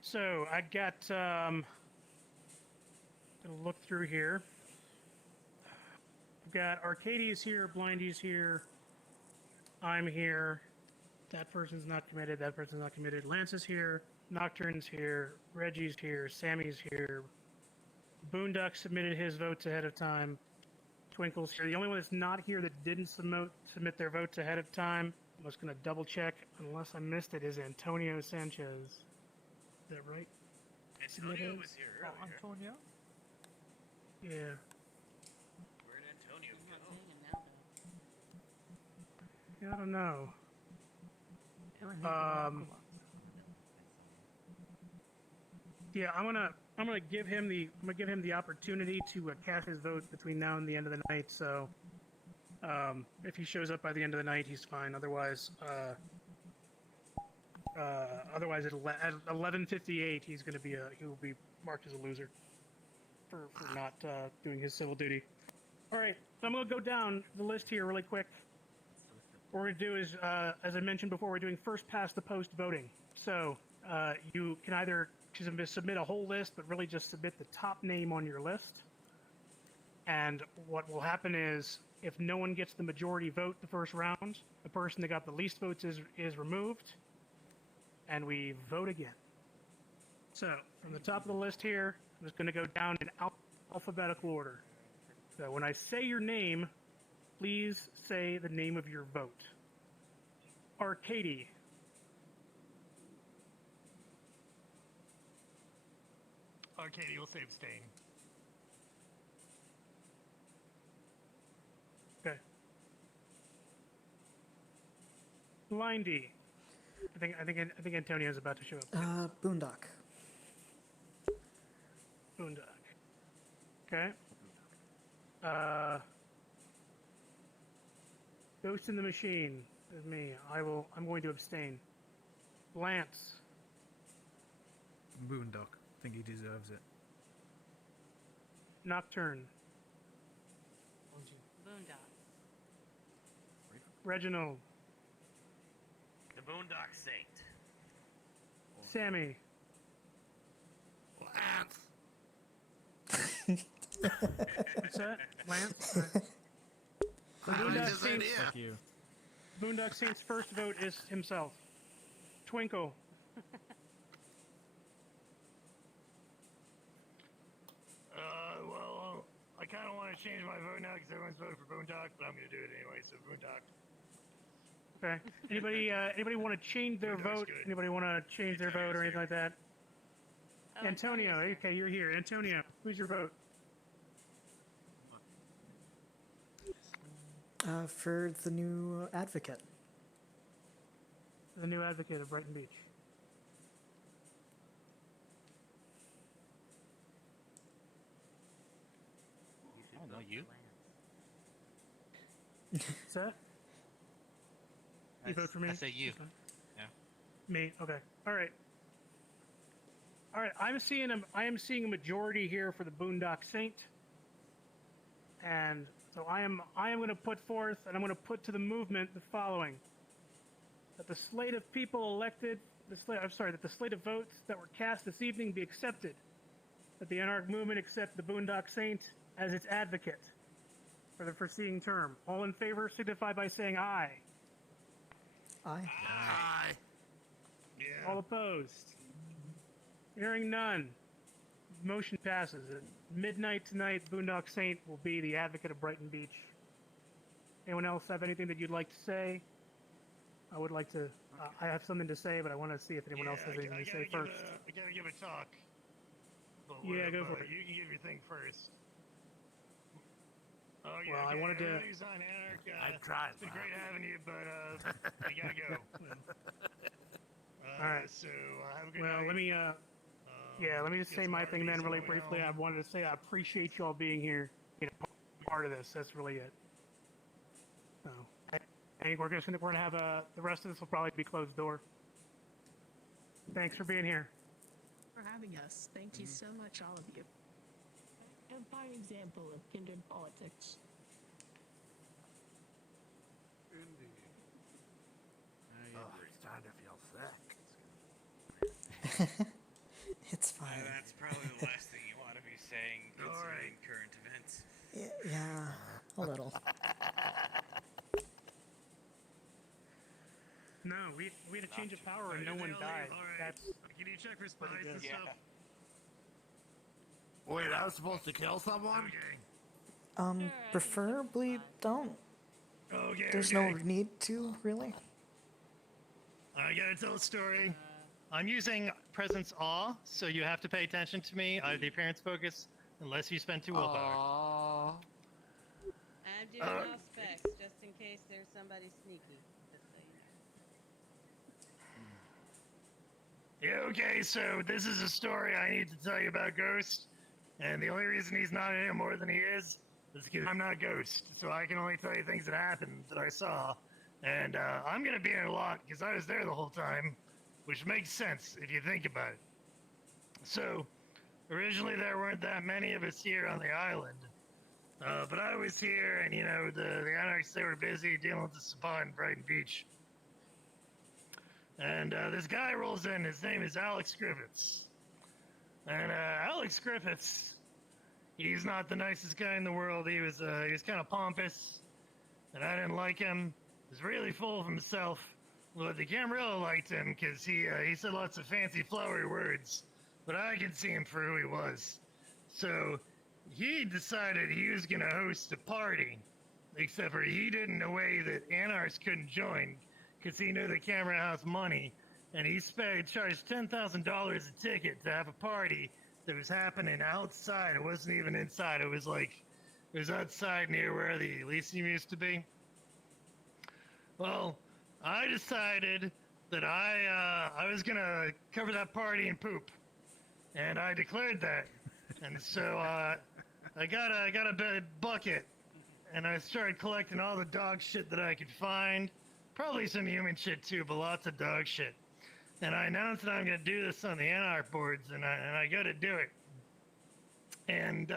So I got gonna look through here. We've got Arcadia's here, Blindy's here, I'm here. That person's not committed, that person's not committed. Lance is here, Nocturne's here, Reggie's here, Sammy's here. Boondock submitted his votes ahead of time. Twinkle's here. The only one that's not here that didn't submit their votes ahead of time, I'm just going to double check, unless I missed it, is Antonio Sanchez. Is that right? Antonio was here Oh, earlier. Antonio? Yeah. Where'd Antonio I'm not go? seeing him now, though. Yeah, I don't know. You're in Nicaragua. Yeah, I'm gonna give him the opportunity to cast his vote between now and the end of the night. So, if he shows up by the end of the night, he's fine. Otherwise, at 11:58, he will be marked as a loser for not doing his civil duty. All right, so I'm gonna go down the list here really quick. What we're gonna do is, as I mentioned before, we're doing first past the post voting. So you can either submit a whole list, but really just submit the top name on your list. And what will happen is, if no one gets the majority vote the first round, the person that got the least votes is removed, and we vote again. So from the top of the list here, I'm just going to go down in alphabetical order. So when I say your name, please say the name of your vote. Arcady. Arcady will say abstain. Okay. Blindy. I think Antonio's about to show up. Boondock. Boondock. Okay. Ghost in the Machine is me. I'm going to abstain. Lance. Boondock. I think he deserves it. Nocturne. Boondock. Reginald. The Boondock Saint. Sammy. What's that? Lance? The Boondock Saints. Fuck you. Boondock Saint's first vote is himself. Twinkle. Well, I kind of want to change my vote now because everyone's voted for Boondock, but I'm going to do it anyway, so Boondock. Okay. Anybody want to change their vote? Anybody want to change their vote or anything like that? Oh, Antonio, okay, you're here. Antonio, who's your vote? For the new advocate. The new advocate of Brighton Beach. I don't know you. What's that? You vote for me? I say you. Okay. Yeah. Me. Okay. All right. All right. I am seeing a majority here for the Boondock Saint, and so I am going to put forth, and I'm going to put to the movement the following: that the slate of people elected, that the slate of votes that were cast this evening be accepted. That the Anarch Movement accept the Boondock Saint as its advocate for the foreseeing term. All in favor signify by saying aye. Aye. Aye. Yeah. All opposed? Hearing none. Motion passes. At midnight tonight, Boondock Saint will be the advocate of Brighton Beach. Anyone else have anything that you'd like to say? I would like to. I have something to say, but I want to see if anyone else has anything to say first. I gotta give a talk. But Yeah, go for it. You can give your thing first. Oh, yeah, Well, I okay, wanted to- everybody's on Anarch. I've tried. It's been great having you, but I gotta go. All right. So have a good Well, night. let me. Let me just say my thing then, really briefly. I wanted to say I appreciate you all being here, part of this. That's really it. So, I think we're gonna have the rest of this will probably be closed door. Thanks for being here. For having us. Thank you so much, all of you. A fine example of kindred politics. It's starting to feel sick. It's fine. That's probably the last thing you want to be saying concerning current events. Yeah, a little. No, we had a change of power and no one died. That's Can you check for spies pretty and good. stuff? Wait, I was supposed to kill someone? Preferably don't. Okay. There's no need to, really. I gotta tell a story. I'm using Presence Awe, so you have to pay attention to me. I have the appearance focus, unless you spend 2 willpower. I'm doing all specs just in case there's somebody sneaky. Just so you know. Yeah, okay, so this is a story I need to tell you about Ghost. And the only reason he's not in it more than he is because I'm not Ghost. So I can only tell you things that happened that I saw. And I'm going to be in it a lot because I was there the whole time, which makes sense if you think about it. So, originally there weren't that many of us here on the island. But I was here, and the Anarchs, they were busy dealing with the spot in Brighton Beach. And this guy rolls in, his name is Alex Griffiths. And Alex Griffiths, he's not the nicest guy in the world. He was kind of pompous, and I didn't like him. He was really full of himself. Well, the Camarillo liked him because he said lots of fancy flowery words, but I could see him for who he was. So he decided he was going to host a party, except for he did it in a way that Anarchs couldn't join because he knew the Camera House money, and he charged $10,000 a ticket to have a party that was happening outside. It wasn't even inside. It was outside near where the Elysium used to be. Well, I decided that I was gonna cover that party in poop, and I declared that. And so I got a bucket, and I started collecting all the dog shit that I could find, probably some human shit too, but lots of dog shit. And I announced that I'm gonna do this on the Anarch boards, and I got to do it. And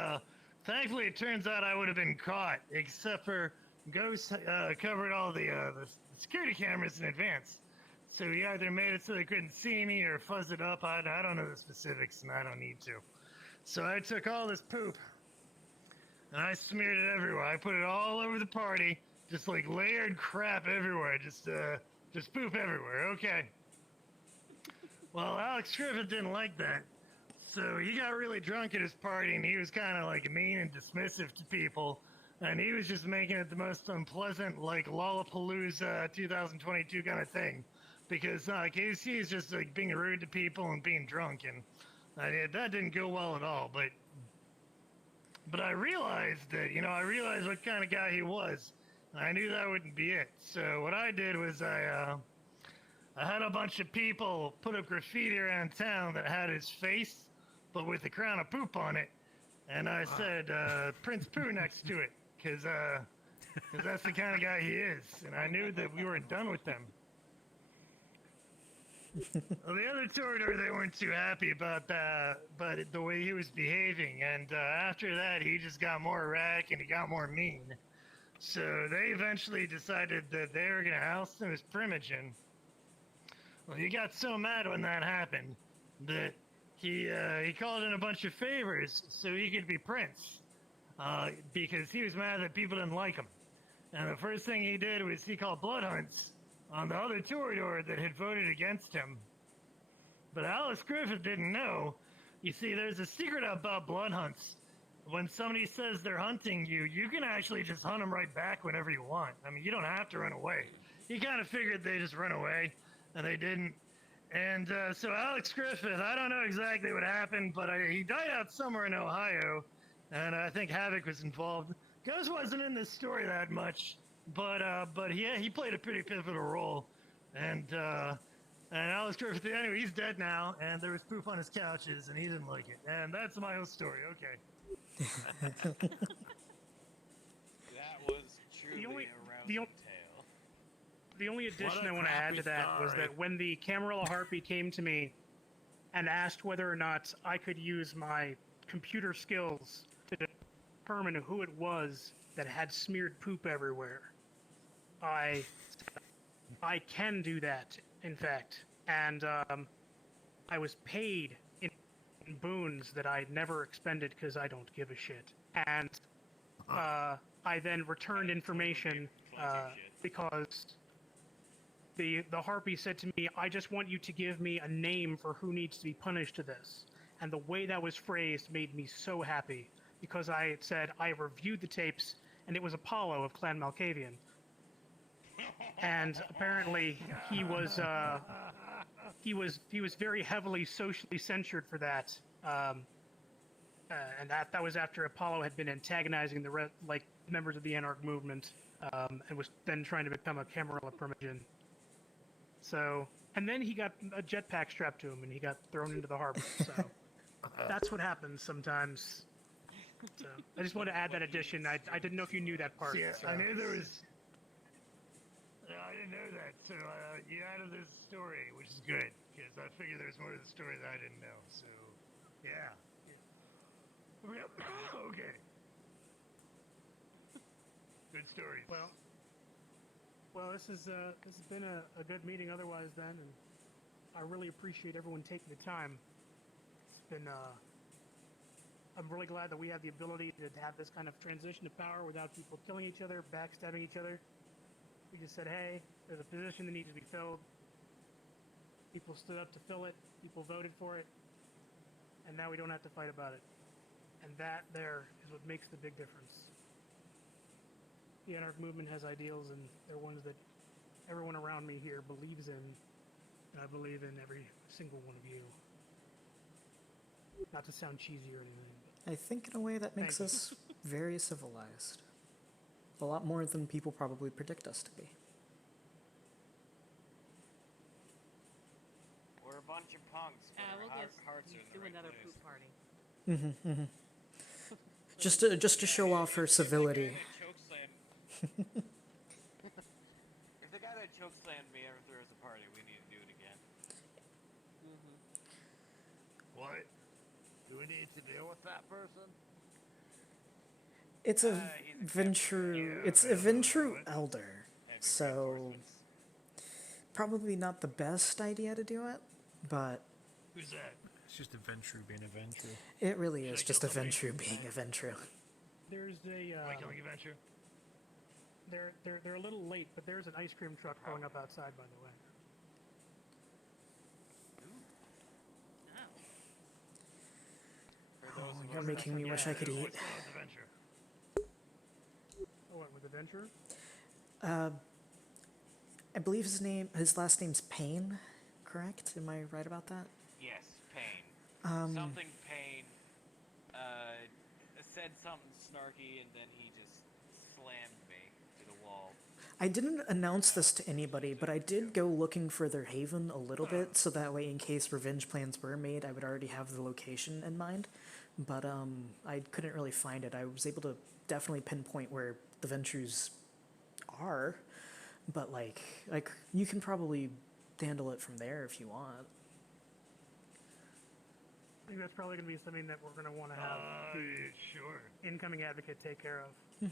thankfully, it turns out I would have been caught, except for Ghost covered all the security cameras in advance. So he either made it so they couldn't see me or fuzzed it up. I don't know the specifics, and I don't need to. So I took all this poop, and I smeared it everywhere. I put it all over the party, just like layered crap everywhere. Just poop everywhere. Okay. Well, Alex Griffith didn't like that. So he got really drunk at his party, and he was kind of like mean and dismissive to people. And he was just making it the most unpleasant, like Lollapalooza 2022 kind of thing. Because KC is just like being rude to people and being drunk, and that didn't go well at all. But I realized that, I realized what kind of guy he was. And I knew that wouldn't be it. So what I did was I had a bunch of people put up graffiti around town that had his face, but with a crown of poop on it. And I said, Prince Pooh next to it, because that's the kind of guy he is. And I knew that we weren't done with them. Well, the other tour, they weren't too happy about that, but the way he was behaving. And after that, he just got more erratic and he got more mean. So they eventually decided that they were going to oust him as Primogen. Well, he got so mad when that happened that he called in a bunch of favors so he could be Prince, because he was mad that people didn't like him. And the first thing he did was he called blood hunts on the other Toreador that had voted against him. But Alice Griffith didn't know. You see, there's a secret about blood hunts. When somebody says they're hunting you, you can actually just hunt them right back whenever you want. I mean, you don't have to run away. He kind of figured they just run away, and they didn't. And so Alex Griffith, I don't know exactly what happened, but he died out somewhere in Ohio, and I think Havoc was involved. Ghost wasn't in this story that much, but yeah, he played a pretty pivotal role. And Alex Griffith, anyway, he's dead now, and there was poop on his couches, and he didn't like it. And that's my whole story. Okay. That was truly a rousing tale. The only addition I want to add to that was that when the Camarilla Harpy came to me and asked whether or not I could use my computer skills to determine who it was that had smeared poop everywhere, I can do that, in fact. And I was paid in boons that I never expended because I don't give a shit. And I then returned information because the Harpy said to me, I just want you to give me a name for who needs to be punished to this. And the way that was phrased made me so happy, because I had said I reviewed the tapes and it was Apollo of Clan Malkavian. And apparently he was very heavily socially censured for that. And that was after Apollo had been antagonizing the members of the Anarch movement, and was then trying to become a Camarilla Primogen. So, and then he got a jetpack strapped to him, and he got thrown into the harbor. So that's what happens sometimes. So I just wanted to add that addition. I didn't know if you knew that part. Yeah, so. I knew there was. I didn't know that. So you added this story, which is good, because I figured there was more to the story that I didn't know. So, yeah. Okay. Good stories. Well, this has been a good meeting otherwise then, and I really appreciate everyone taking the time. It's been I'm really glad that we have the ability to have this kind of transition of power without people killing each other, backstabbing each other. We just said, hey, there's a position that needs to be filled. People stood up to fill it. People voted for it. And now we don't have to fight about it. And that there is what makes the big difference. The Anarch movement has ideals, and they're ones that everyone around me here believes in. And I believe in every single one of you. Not to sound cheesy or anything. I think in a way that makes us very civilized. A lot more than people probably predict us to be. We're a bunch of punks, but we'll our just hearts are in the do right another place. poop party. Just to show off her civility. If the guy that chokeslammed me ever throws a party, we need to do it again. What? Do we need to deal with that person? It's a Ventru. It's a Ventru elder, so probably not the best idea to do it, but Who's that? It's just a Ventru being a Ventru. it really is just a Ventru being a Ventru. There's a. Am I killing a Venture? They're a little late, but there's an ice cream truck going up outside, by the way. Oh, you're making me wish I could eat. Oh, what, with Adventure? I believe his last name's Payne, correct? Am I right about that? Yes, Payne. Something Payne said something snarky, and then he just slammed me to the wall. I didn't announce this to anybody, but I did go looking for their haven a little bit, so that way in case revenge plans were made, I would already have the location in mind. But I couldn't really find it. I was able to definitely pinpoint where the Ventrus are, but like you can probably handle it from there if you want. I think that's probably going to be something that we're going to want to have the incoming advocate take care of.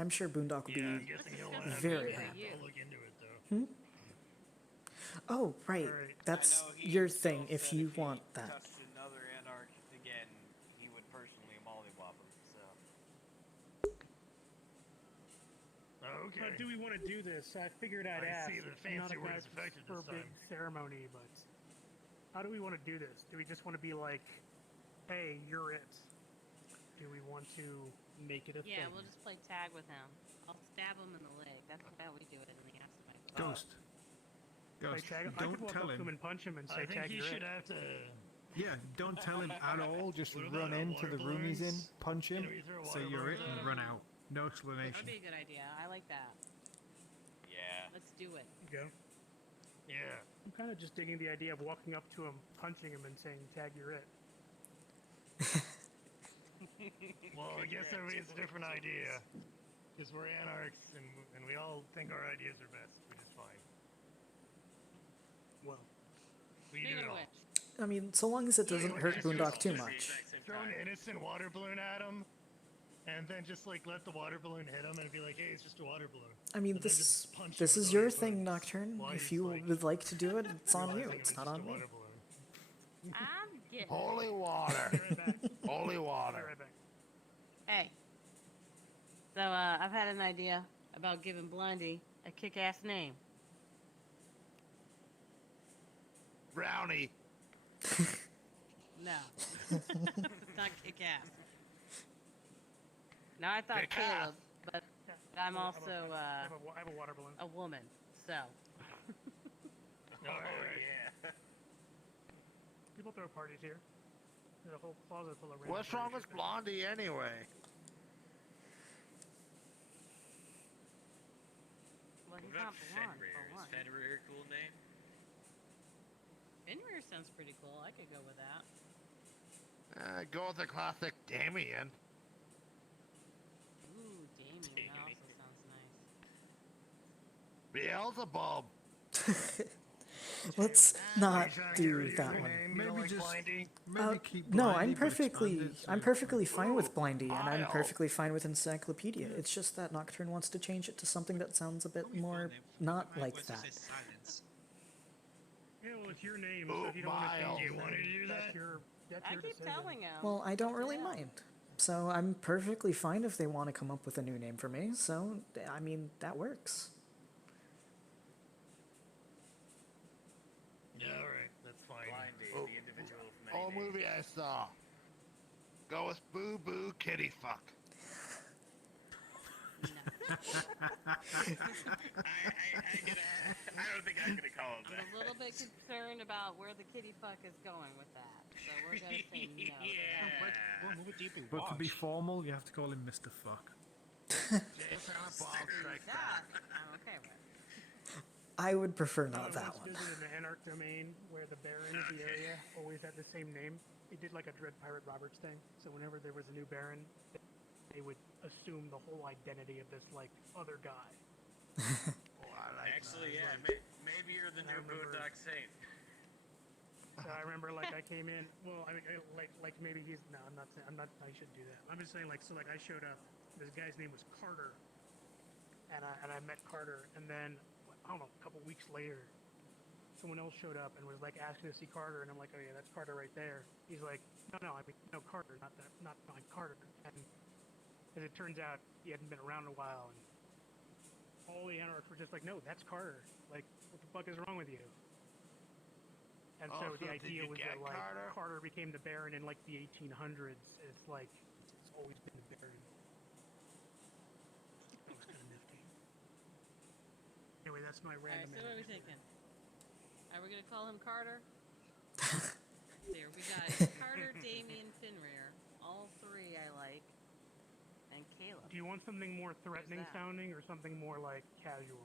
I'm sure Boondock will be very happy. I'll look into it though. Oh, right. That's your thing if you want that. Touched another Anarch again, he would personally mollywop him, so. Okay. But do we want to do this? I figured I'd I ask. see the I'm not fancy words against affected for this a big time. ceremony, but how do we want to do this? Do we just want to be like, hey, you're it? Do we want to make it a thing? Yeah, we'll just play tag with him. I'll stab him in the leg. That's how we do it in the aftermath. Ghost. Play Ghost. tag him? I Don't could walk tell up to him him. and punch him and say, I think tag, he you're should it. have to. Yeah, don't tell him at all. Just What run about into the water room he's in, balloons? punch him, Can we throw say water you're it, balloons and at run him? out. No That explanation. would be a good idea. I like that. Yeah. Let's do it. Go. Yeah. I'm kind of just digging the idea of walking up to him, punching him, and saying, tag, you're it. Well, I guess everybody's a different idea. Because we're anarchs and we all think our ideas are best, which is fine. Well, we do Speaking it of all. which, I mean, so long as it doesn't hurt Boondock too much. Throw an innocent water balloon at him, and then just like let the water balloon hit him and be like, hey, it's just a water balloon. I mean, But then just punch him this with is all your your thing, buttons Nocturne. while If he's, you like, would like to do it, it's on you. realizing it It's was not just on a me. water balloon. I'm getting Holy water. Holy water. right back. Hey. So, I've had an idea about giving Blondie a kick-ass name. Brownie. No. It's not kick-ass. Now, I thought Kick-ass. Caleb, but I'm also, I have a water balloon. a woman, so. Oh, yeah. People throw parties here. There's a whole closet full of random What's wrong parties. with Blondie anyway? Well, he's What not about blonde, Fenrir? for Is one. Fenrir a cool name? Fenrir sounds pretty cool. I could go with that. Go with the classic Damien. Ooh, Damien. That also sounds nice. Beelzebub. Let's not do that one. Maybe just maybe keep No, Blindy, I'm but perfectly, expand it so I'm perfectly fine with Blindy, and I'm I'll- perfectly fine with Encyclopedia. It's just that Nocturne wants to change it to something that sounds a bit more not like that. Yeah, well, it's your name, so if you don't want to change Do it, you want to do that? that's I your keep decision. telling him. Well, I don't really Yeah. mind. So I'm perfectly fine if they want to come up with a new name for me. So, I mean, that works. Yeah, alright. That's fine. Blindy, Oh, the individual of many Old names. movie I saw. Go with Boo Boo Kitty Fuck. I don't think I'm gonna call it I'm that. a little bit concerned about where the kitty fuck is going with that. So we're going to say no. to that. Yeah. We'll move it deeply. But to be formal, you have to call him Mr. Fuck. That I'm okay with. I would prefer I not that once one. visited an Anarch domain where the Baron of the area always had the same name. He did like a Dread Pirate Roberts thing. So whenever there was a new Baron, they would assume the whole identity of this like other guy. Actually, yeah, maybe you're the new Boondock Saint. So I remember, like, I came in. Well, I mean, like maybe he's. No, I'm not saying. I'm not. I shouldn't do that. I'm just saying, like, so, like, I showed up. This guy's name was Carter, and I met Carter, and then I don't know, a couple weeks later, someone else showed up and was like asking to see Carter, and I'm like, oh yeah, that's Carter right there. He's like, no, I mean, no, Carter, not that, not like Carter. And as it turns out, he hadn't been around in a while, and all the anarchs were just like, no, that's Carter. Like, what the fuck is wrong with you? And so the idea was that, like, Carter became the Baron in, like, the 1800s. It's like, it's always been the Baron. That was kind of nifty. Anyway, that's my random. Alright, so what are we thinking? Are we gonna call him Carter? There, we got Carter, Damien, Fenrir. All three I like. And Caleb. Do you want something more threatening sounding or something more, like, casual?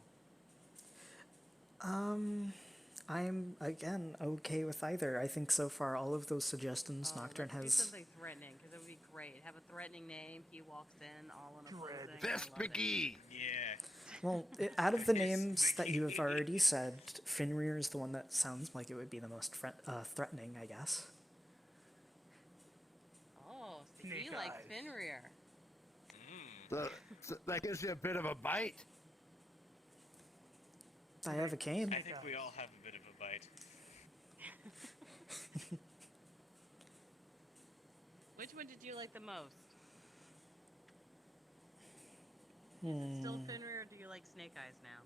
I'm, again, okay with either. I think so far all of those suggestions Nocturne Do has... something threatening, because it would be great. Have a threatening name, he walks in, all in a clothing. Best McGee! Yeah. Well, out of the names that you have already said, Fenrir is the one that sounds like it would be the most threatening, I guess. Oh, so he likes Fenrir. So that gives you a bit of a bite. I have a cane. I think we all have a bit of a bite. Which one did you like the most? Hmm. Still Fenrir, or do you like Snake Eyes now?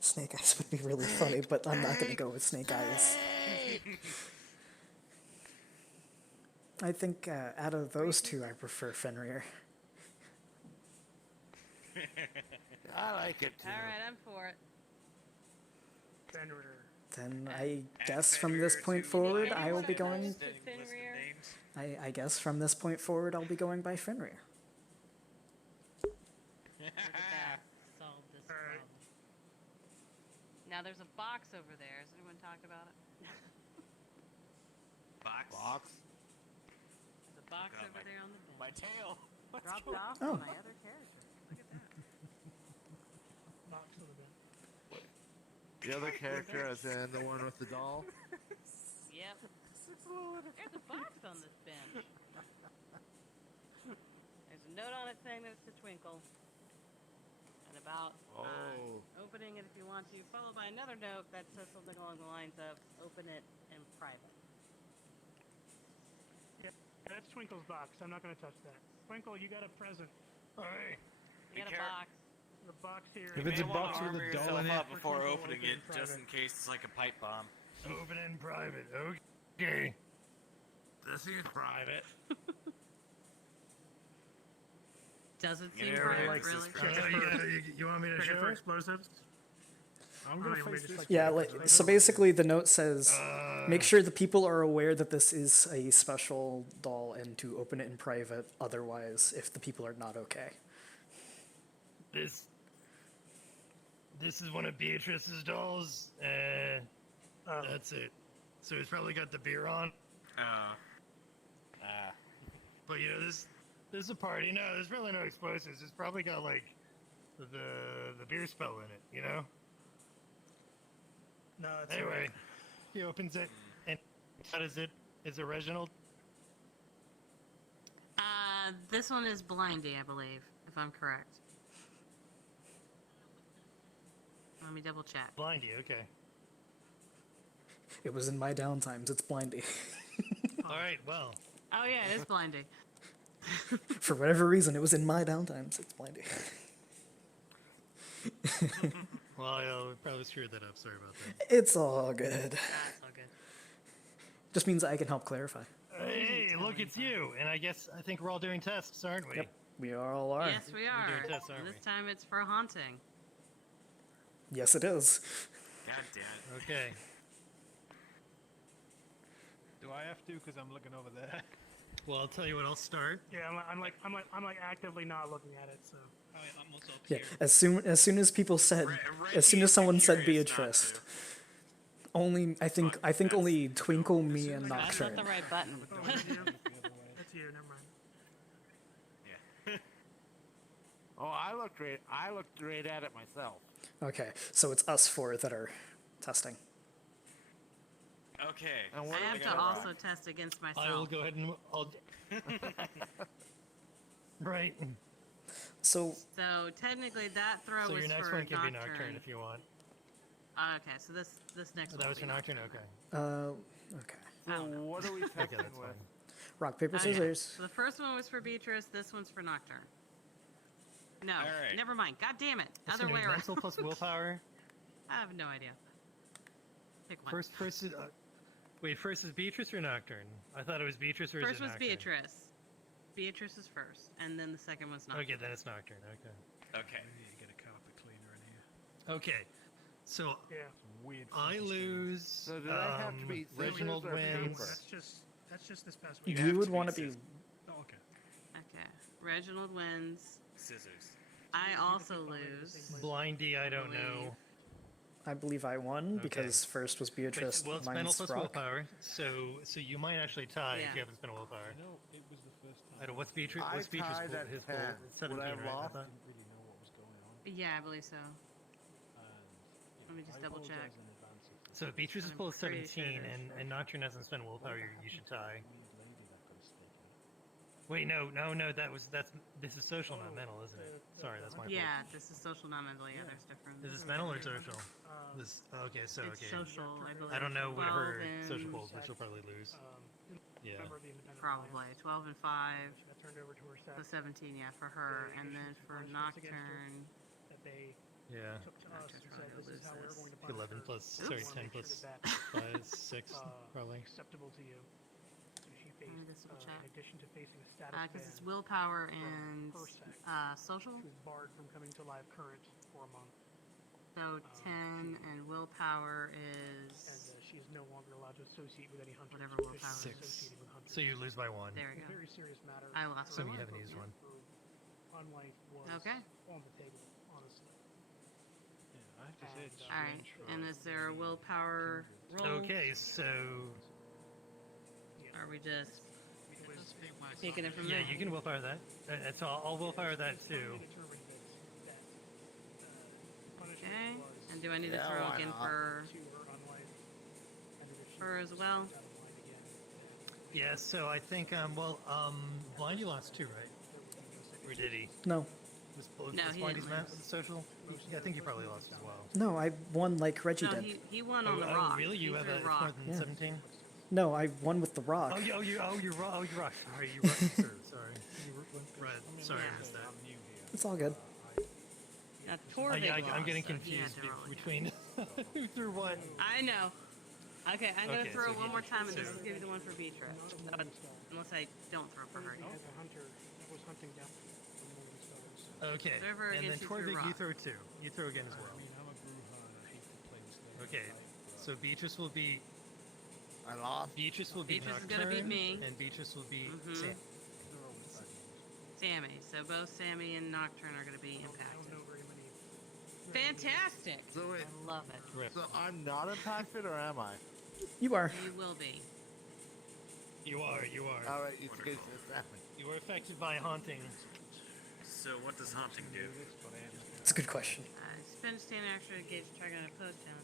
Snake Eyes would be really funny, but I'm not going to go with Snake Eyes. I think out of those two, I prefer Fenrir. I like it too. Alright, I'm for it. Fenrir. Then I guess from this point forward, I will be going... I guess from this point forward, I'll be going by Fenrir. Look at that. Solve this problem. Now there's a box over there. Has anyone talked about it? Box? There's a box over there on the bench. My tail. Dropped off Oh. from my other character. Look at that. Box to the bench. The other character is in the one with the doll. Yep. There's a box on this bench. There's a note on it saying that it's a twinkle. And about opening it if you want to, followed by another note that says something along the lines of, open it in private. Yeah, that's Twinkle's box. I'm not going to touch that. Twinkle, you got a present. Alright. You got a box. The box here. If it's a box with a doll in it. Up before opening it, just in case it's like a pipe bomb. Open in private. Okay. This is private. Doesn't seem Yeah, private, likes really. this You want me to Check it show for it? explosives? I'm going to face this. Yeah, so basically the note says, make sure the people are aware that this is a special doll and to open it in private, otherwise, if the people are not okay. This is one of Beatrice's dolls. That's it. So he's probably got the beer on. But you know, this is a party. No, there's really no explosives. It's probably got like the beer spell in it. You know. No, it's Anyway, he opens it, and what is it? Is it Reginald? This one is Blindy, I believe, if I'm correct. Let me double check. Blindy, okay. It was in my downtimes, it's Blindy. Alright, well. Oh yeah, it is Blindy. For whatever reason, it was in my downtimes, it's Blindy. Well, I probably screwed that up. Sorry about that. It's all good. That's all good. Just means I can help clarify. Hey, look, it's you. And I think we're all doing tests, aren't we? Yep, we all are. Yes, we are. We're doing tests, aren't And this time it's for haunting. Yes, it is. God damn it. Okay. Do I have to? Because I'm looking over there. Well, I'll tell you what. I'll start. Yeah, I'm like actively not looking at it. So. I'm also up Yeah, here. as soon as people said, as soon as someone said Beatrice, only I think only Twinkle, me, and That's Nocturne. not the right button. Oh, that's you. That's you. Never mind. Oh, I looked right at it myself. Okay, so it's us four that are testing. Okay. And I what have to also test against myself. I will go ahead and I'll. Right. So So technically, that throw So was your next for one can be Nocturne. Nocturne if you want. Okay, so this next one. That will was be for Nocturne. Okay. okay. So what are we Okay, testing that's with? fine. Rock, paper, Okay, scissors. so the first one was for Beatrice. This one's for Nocturne. No, Alright. never mind. God damn it. It's Other gonna way be around. mental plus willpower. I have no idea. Pick one. First is first is Beatrice or Nocturne? I thought it was Beatrice or First is it was Nocturne? Beatrice. Beatrice is first, and then the second was Nocturne. Okay, then it's Nocturne. Okay. Okay. We need to get a carpet cleaner in here. Okay. So Yeah. Weird. I lose. So do they have to be Reginald scissors or wins. paper? That's just this past week. You would want to be. Oh, okay. Okay. Reginald wins. Scissors. I also lose. Blindy, I don't know. I believe I won Okay. because first was Beatrice. Well, it's mental mine's plus Rock. willpower, so you might actually tie Yeah. if you haven't spent willpower. You know, it was the first time. I don't. What's Beatrice? I What's Beatrice? tied at His 10. goal? Would 17, I have right? lost? I thought. Didn't really know what was going on. Yeah, I believe so. And, Let me just I double check. apologize in advance if So Beatrice's I'm pull is pretty 17, sure. and Nocturne hasn't spent willpower. You should tie. weird lady that got a stake in it. Wait, no. This is social, not mental, isn't it? Sorry, that's my fault. Yeah, this is social non-mental. Yeah, there's different. Is this mental or social? This okay, so It's okay. social, I believe. I don't know what 12 her social and- pulls, but she'll probably lose. Yeah. Member of the Independent Probably Alliance. 12 and 5. She got turned over to her So staff. 17, yeah, for her, They and then issued for some punishments against her. Nocturne. That they Yeah. took to us Nocturne's and probably said, gonna this is lose how we're this. going to punish 11 her. plus, We sorry, wanna 10 make sure plus that 5, 6, probably. acceptable to you. So she Let me faced, just double check. in addition to facing a status Because it's ban, willpower and her sex. social. she was barred from coming to live current for a month. So 10 and willpower And is. she is no longer allowed to associate with any hunters. Whatever because willpower she's is. associating with hunters. So you lose by 1. There we It's a go. very serious matter. I lost So by you one. haven't used one. Her unlife was Okay. on the table, honestly. Yeah, I have to say it's All right. strange for And is there a willpower roll? Okay, so Or are we just taking it from yeah, there? you can willpower that. So I'll willpower that too. Okay. And do I need to Yeah, throw why again not? for her as well? Yeah, so I think Blindy lost 2, right? Or did he? No, Was No, he Blindy's didn't match lose. social? Yeah, I think he probably lost as well. no, I won like Reggie No, did. he won on the oh, rock. really? You He have threw a rock. more than Yeah. 17? No, I won with the rock. You're rock. Sorry, you rock. Sorry. Right. Sorry, I missed that. It's all good. Now, Torvik Yeah, I'm lost, getting so he had confused to roll again. between who threw what. I know. Okay, I'm gonna Okay, throw so it one you- more time, and so- this is gonna be the one for Beatrice. Unless I don't throw for her As again. a hunter that was hunting down the Northern Stars. Okay, Whatever and then against you threw Torvik, you rock. throw 2. You throw again as I well. mean, I'm a Bruja and I hate to play this game. Okay, so Beatrice will be. I lost. Beatrice will be Beatrice is gonna beat Nocturne, me. and Beatrice will be Mhm. Sam. Sammy. So both Sammy and Nocturne are gonna be impacted. I don't know very many. Fantastic! So wait, I love it. Rip. so I'm not impacted or am I? You are. You will be. You are. All right, you guys just You are affected by haunting. So what does haunting do? It's a good question. Spend standard action to engage the target on a post down.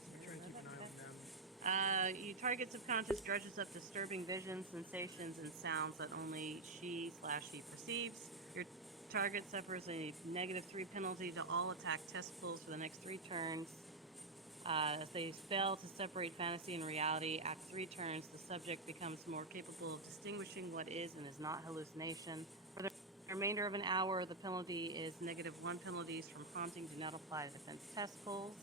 You target subconscious dredges up disturbing visions, sensations, and sounds that only she perceives. Your target suffers a -3 penalty to all attack test pulls for the next 3 turns. As they fail to separate fantasy and reality, after 3 turns, the subject becomes more capable of distinguishing what is and is not hallucination. For the remainder of an hour, the penalty is -1 penalties from haunting do not apply to defense test pulls.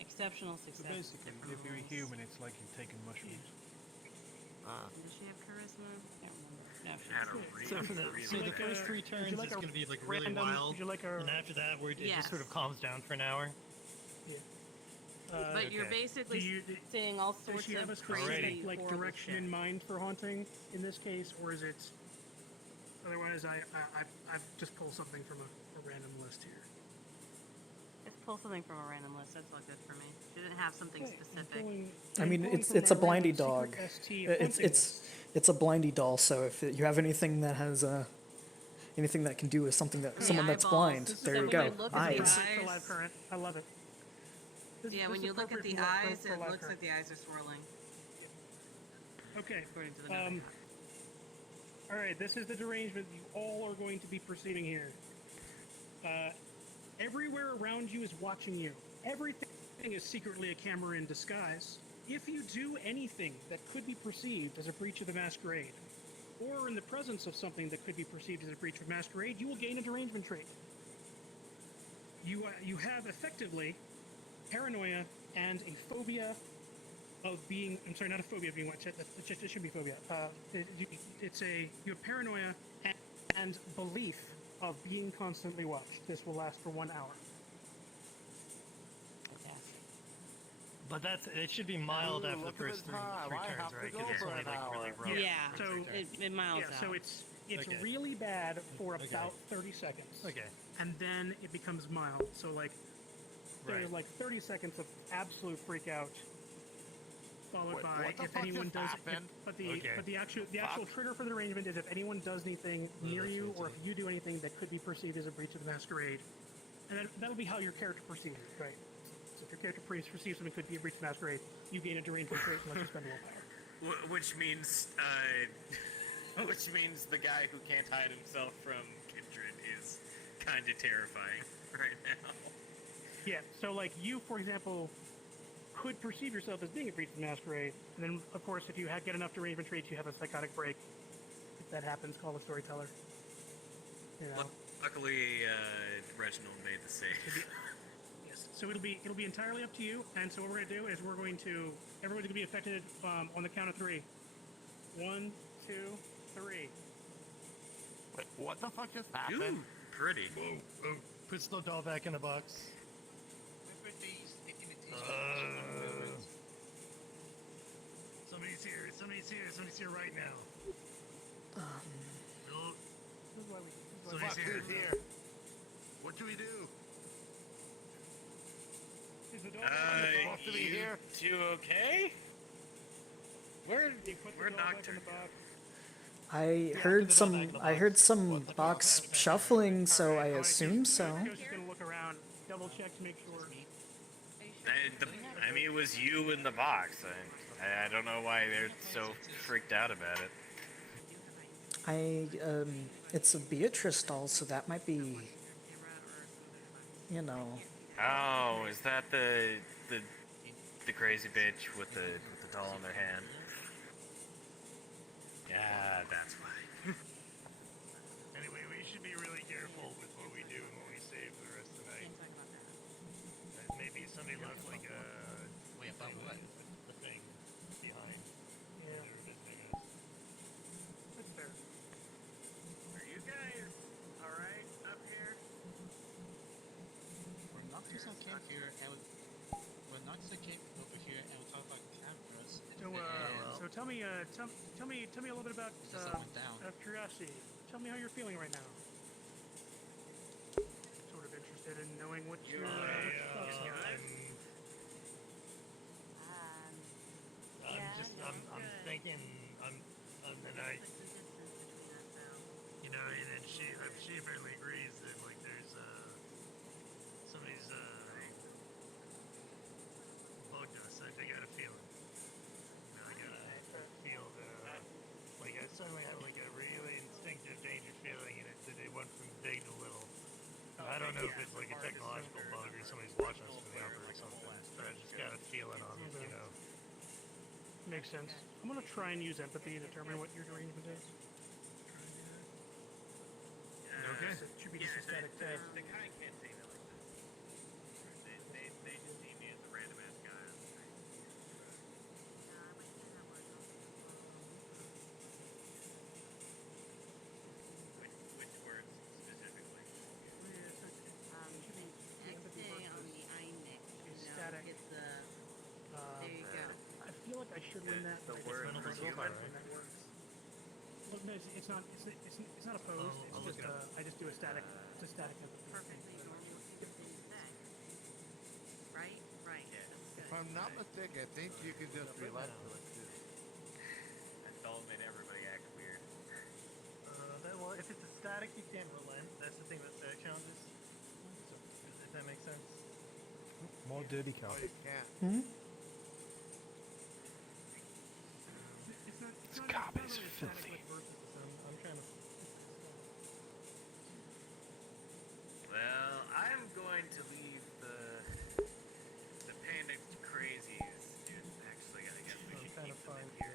Exceptional So success. basically, if you're a human, it's like you've taken mushrooms. Does she have charisma? I can't remember. No, she Had a doesn't. real, So for the, real so the like first a- 3 would you turns like is a going to be like really random- wild, would you like a- and after that, where it just sort of Yes. calms down for an hour. But you're basically seeing all Does sorts she have a of specific crazy, like horrible direction shit. in mind for haunting in this case, or is it? Otherwise, I've just pulled something from a random list here. Let's pull something from a random list. That's not good for me. She didn't have something specific. I mean, it's a blindy dog. It's a blindy doll. So if you have anything that has anything that can do with something that someone that's blind, there you go. Eyes. For live current, I love it. Yeah, when is you look at appropriate the for eyes, it live looks like current. the eyes are swirling. Okay. According to the note. All right, this is the derangement you all are going to be perceiving here. Everywhere around you is watching you. Everything is secretly a camera in disguise. If you do anything that could be perceived as a breach of the masquerade, or in the presence of something that could be perceived as a breach of masquerade, you will gain a derangement trait. You have effectively paranoia and a phobia of being. I'm sorry, not a phobia of being watched. It should be phobia. You have paranoia and belief of being constantly watched. This will last for 1 hour. But it should be mild after the first three turns, right? Because it's only like really rough. Yeah, So it miles yeah, out. so it's Okay. really bad for about 30 seconds. Okay. And then it becomes mild. So like there's Right. like 30 seconds of absolute freak out, followed by what the if fuck anyone just does. happened? But the actual trigger for the arrangement is if anyone does anything near you, or if you do anything that could be perceived as a breach of the masquerade, and that'll be how your character perceives it, right? So if your character perceives something could be a breach of the masquerade, you gain a derangement trait unless you spend willpower. Which means the guy who can't hide himself from Kindred is kind of terrifying right now. Yeah, so like you, for example, could perceive yourself as being a breach of the masquerade, and then of course if you get enough derangement traits, you have a psychotic break. If that happens, call a storyteller. You know. Luckily, Reginald made the save. Yes. So it'll be entirely up to you. And so what we're gonna do is everyone's gonna be affected on the count of 3. 1, 2, 3. Wait, what the fuck just happened? Pretty. Whoa. Put Snow Doll back in the box. Somebody's here. Somebody's here right now. No. Somebody's Fuck, who's here? What do we do? You to be here? two okay? We're Nocturne. I heard some box shuffling, so I assume so. Just gonna look around, double check to make sure. I mean, it was you in the box. I don't know why they're so freaked out about it. It's a Beatrice doll, so that might be, you know. Oh, is that the crazy bitch with the doll in their hand? Yeah, that's why. Anyway, we should be really careful with what we do and what we say for the rest of the night. Maybe somebody left like a thing behind. Yeah. That's fair. Are you guys alright up here? We're not too came here, and we're not too came over here, and we talk about cameras. So tell me a little bit about out of curiosity. Tell me how you're feeling right now. Sort of interested in knowing what your thoughts are. I'm thinking, the night, you know, and then she apparently agrees that like there's somebody's bugged us. I got a feeling. You know, I gotta feel like I suddenly have like a really instinctive danger feeling, and it went from big to little. I don't know if it's like a technological bug or somebody's watching us from the upper or something, but I just got a feeling on it, you know. Makes sense. I'm gonna try and use empathy to determine what your derangement is. Okay. So it should be just a static test. The guy can't say that like that. They just see me as a random ass guy on the street. Which words specifically? X-day on the iNick. Static. Get the. There you go. I feel like I should win that. The but I word just for don't know human? when that works. Look, no, it's not opposed. It's just I just do a static. It's a static empathy. Perfectly normal thing to say. Right? Right. If I'm not mistaken, I think you can just relent to it too. That doll made everybody act weird. Well, if it's a static, you can't relent. That's the thing with static challenges. If that makes sense. More dirty cow. Hmm? This carpet is filthy. I'm trying to. Well, I'm going to leave the panicked crazies. Actually, I guess we should trying to keep them find in here.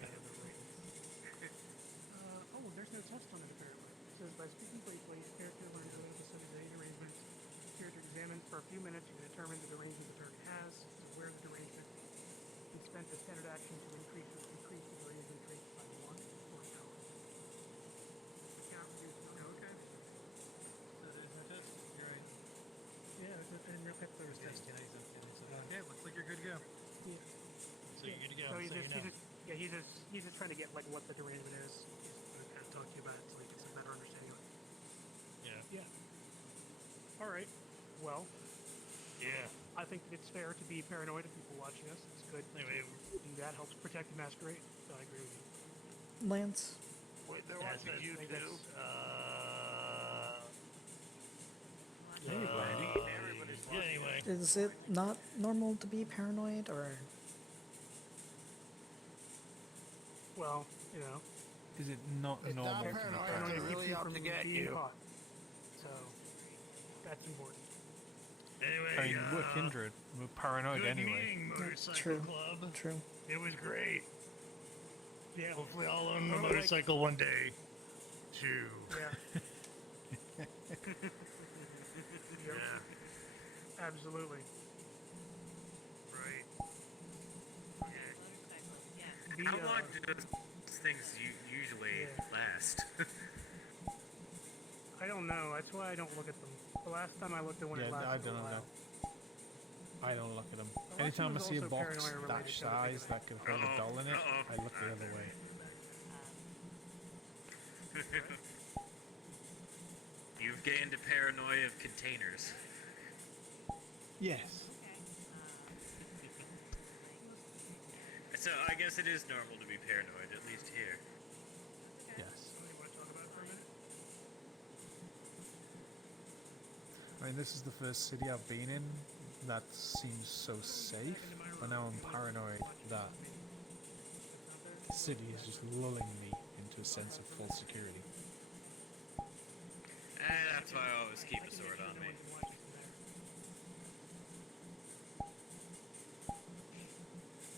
Oh, there's no test on it apparently. It says by speaking playfully, the character learns the limits of the range arrangement. The character examines for a few minutes. You can determine the derangement the target has, to where the derangement is spent as standard action to increase or decrease the derangement trait by 1 or an hour. Count reduce number. Okay. So there's no test. You're right. Yeah, I didn't know if there was test. Okay, looks like you're good to go. Yeah. So you're good to go. So he's just trying to get like what the derangement is. He's kind of talk to you about it so he gets a better understanding of it. Yeah. Yeah. All right. Well. Yeah. I think that it's fair to be paranoid of people watching us. It's good. Anyway, do that helps protect the masquerade. So I agree with you. Lance? Wait, they're Yeah, watching you I think too. Anyway. Is it not normal to be paranoid, or? Well, you know. Is it not It's normal not to be paranoid, paranoid? it's really out to get being you. caught. So that's important. Anyway, I mean, we're kindred. We're paranoid good anyway. meeting, Motorcycle True. Club. True. It was great. Yeah. Hopefully I'll own a Or like- motorcycle one day, too. Yeah. Yeah. Absolutely. Right. The, How long do those things usually last? I don't know. That's why I don't look at them. The last time I looked at one, it Yeah, lasted I a don't know. while. I don't look at them. last Anytime one I was see a also box paranoia that related, so I size think that could hold a doll in it, I look the other way. You've gained a paranoia of containers. Yes. So I guess it is normal to be paranoid, at least here. Yes. You want to talk about it for a minute? I mean, this is the first city I've been in that seems so safe, but now I'm paranoid that the city is just lulling me into a sense of full security. That's why I always keep a sword on me.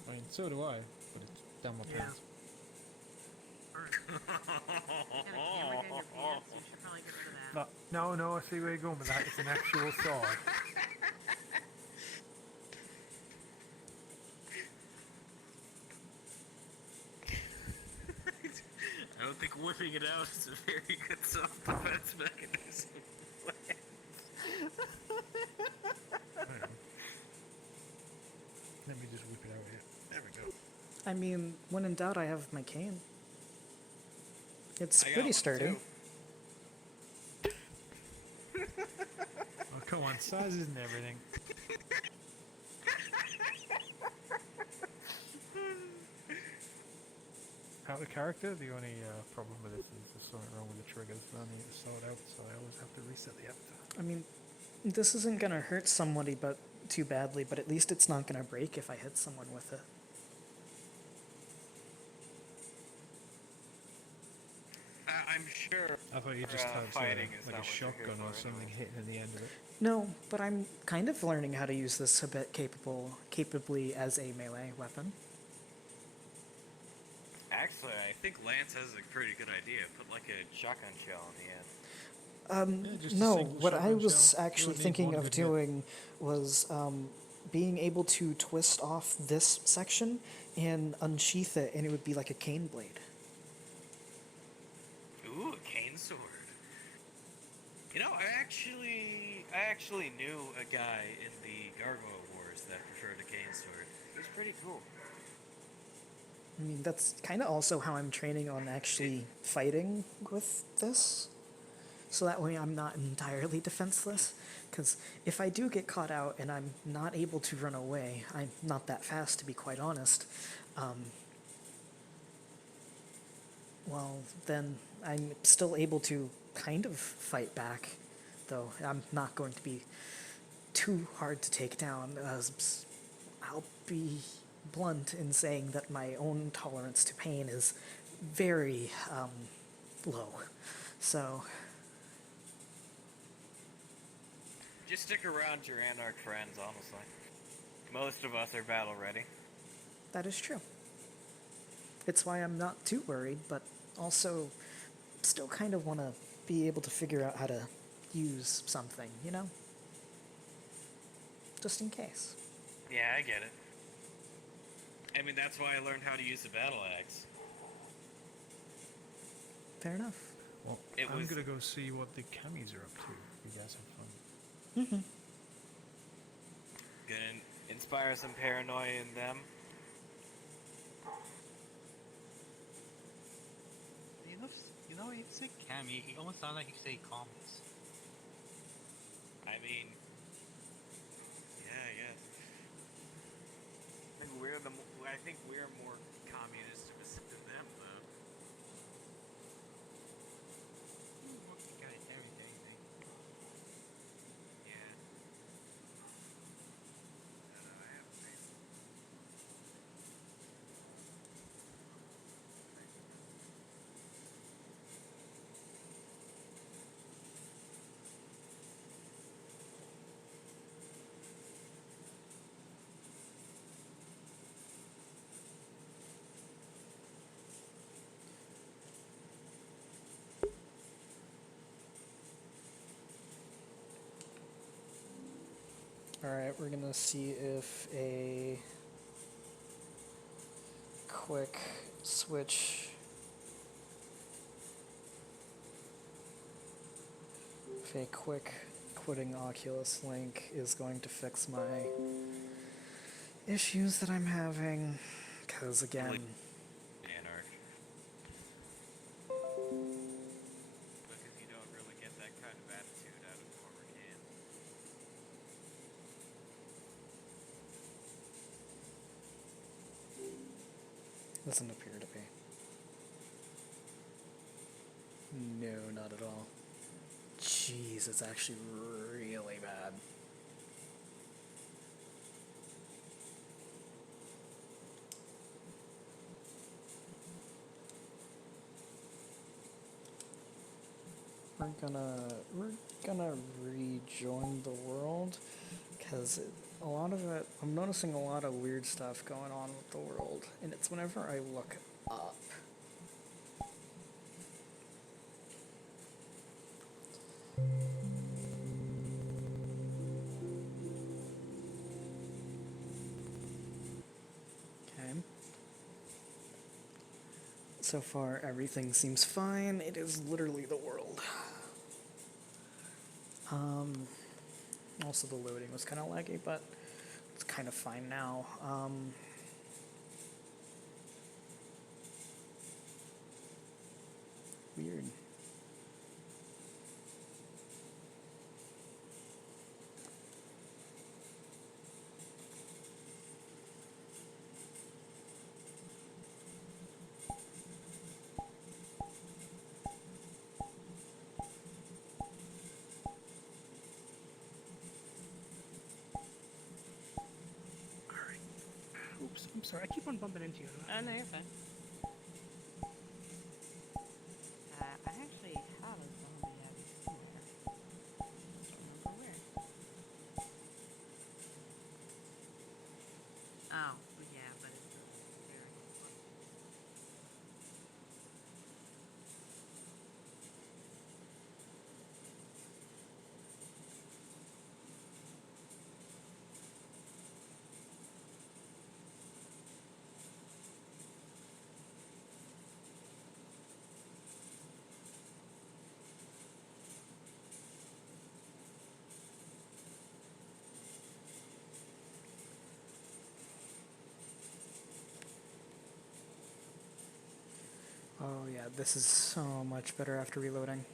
I mean, so do I, but it's down my pants. No, I see where you're going with that. It's an actual sword. I don't think whipping it out is a very good self-defense mechanism. Let me just whip it out here. There we go. I mean, when in doubt, I have my cane. It's I got pretty one, sturdy. too. Oh, come on, size isn't everything. Out of character, the only problem with it is there's something wrong with the triggers. I need to sort out, so I always have to reset the avatar. I mean, this isn't gonna hurt somebody but too badly, but at least it's not gonna break if I hit someone with it. I'm sure. I thought you just had fighting is like not a what you're here shotgun or for something anyways. hitting at the end of it. No, but I'm kind of learning how to use this a bit capably as a melee weapon. Actually, I think Lance has a pretty good idea. Put like a shotgun shell on the end. just a No, single what I shotgun was shell. You actually don't need thinking one of good hit. doing was being able to twist off this section and unsheath it, and it would be like a cane blade. Ooh, a cane sword. You know, I actually knew a guy in the Gargoyle Wars that preferred a cane sword. It was pretty cool. I mean, that's kind of also how I'm training on actually fighting with this. So that way I'm not entirely defenseless. Because if I do get caught out and I'm not able to run away, I'm not that fast to be quite honest, well, then I'm still able to kind of fight back. Though I'm not going to be too hard to take down. I'll be blunt in saying that my own tolerance to pain is very low. So Just stick around your Anarch friends, honestly. Most of us are battle ready. that is true. It's why I'm not too worried, but also still kind of want to be able to figure out how to use something, you know? Just in case. Yeah, I get it. I mean, that's why I learned how to use the battle axe. Fair enough. Well, I'm gonna go see what the camis are up to. You guys have fun. Mm-hmm. Gonna inspire some paranoia in them. You know, you say Cammy, it almost sounds like you say commies. I mean, yeah, I guess. I think we're more communist than them, though. Yeah. Alright, we're gonna see if a quick switch. If a quick quitting Oculus Link is going to fix my issues that I'm having. Because again, Anarch. Because you don't really get that kind of attitude out of former cans. doesn't appear to be. No, not at all. Jeez, it's actually really bad. We're gonna rejoin the world because a lot of it, I'm noticing a lot of weird stuff going on with the world, and it's whenever I look up. Okay. So far, everything seems fine. It is literally the world. Also the loading was kind of laggy, but it's kind of fine now. Weird. Oops, I'm sorry. I keep on bumping into you. Oh, no, you're fine. I actually have a zombie out somewhere. Don't remember where. Oh, yeah, but it's very fun. Oh yeah, this is so much better after reloading.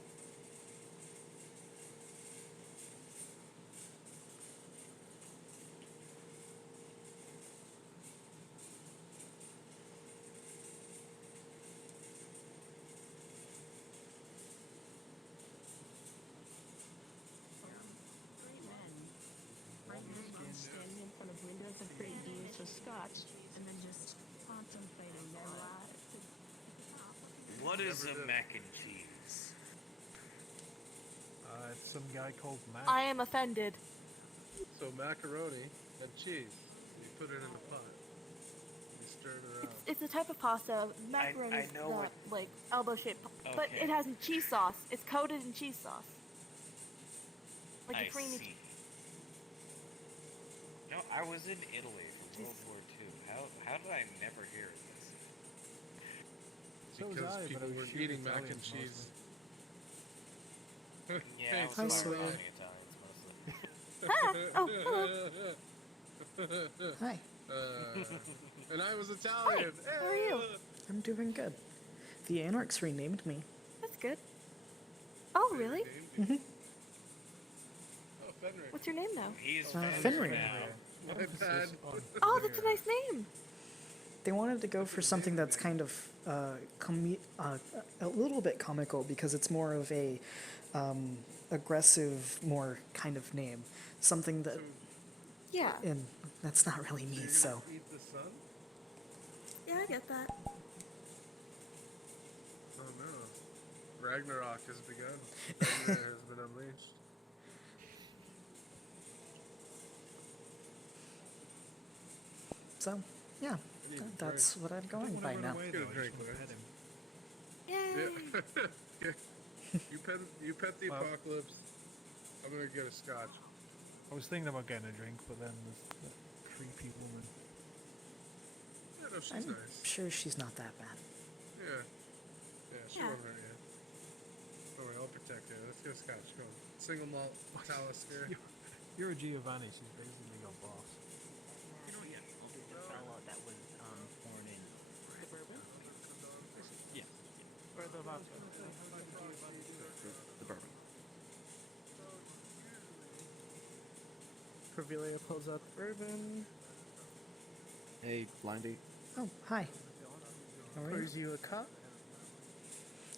What is Never a did. mac and cheese? It's some guy called Mac. I am offended. So macaroni and cheese. You put it in a pot. You stir it around. It's a type of pasta. Macaroni is know the what- like elbow shaped, but Okay. it has cheese sauce. It's coated in cheese sauce, like I a creamy. see. No, I was in Italy for World War II. How did I never hear of this? So was Because I, but people I was were shooting eating mac and Italians cheese. Yeah, I was Hi, firing sweetie. Italians mostly. Hi. And I was Italian. How are you? I'm doing good. The Anarchs renamed me. That's good. Oh, really? hmm Oh, Fenrir. What's your name now? He's Fenrir. My bad. Oh, that's a nice name. They wanted to go for something that's kind of a little bit comical because it's more of a aggressive, more kind of name. Something that, Yeah. and that's not really me. So Eat the sun? Yeah, I get that. Oh no. Ragnarok has begun. Fenrir has been unleashed. so yeah, that's what I'm going by now. Get a drink, Larry. Yay. Yeah. you pet the apocalypse. I'm gonna get a scotch. I was thinking about getting a drink, but then the creepy woman. Yeah, no, she's I'm nice. sure she's not that bad. Yeah. Yeah, she Yeah. won't hurt you. Don't worry, I'll protect you. Let's get a scotch. Go on. Single malt Talisker. You're a Giovanni, she's basically your boss. You know, yeah, I'll do the fella that was born in yeah, Or the vodka. the bourbon. Corvelia pulls out the bourbon. Hey, Blindy. Oh, hi. How are you? Pours you a cup.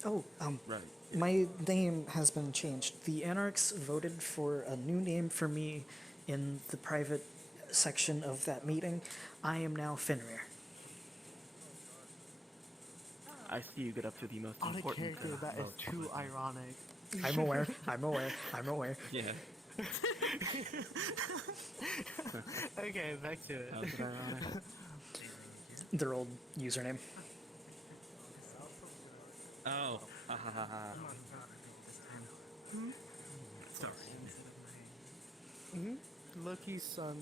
Oh, Right. my name has been changed. The Anarchs voted for a new name for me in the private section of that meeting. I am now Fenrir. I see you get up to the most On a important character that is too ironic. I'm aware. I'm aware. I'm aware. Yeah. Okay, back to it. How's it ironic? Their old username. Oh. Ha ha ha ha. Sorry. Loki's son,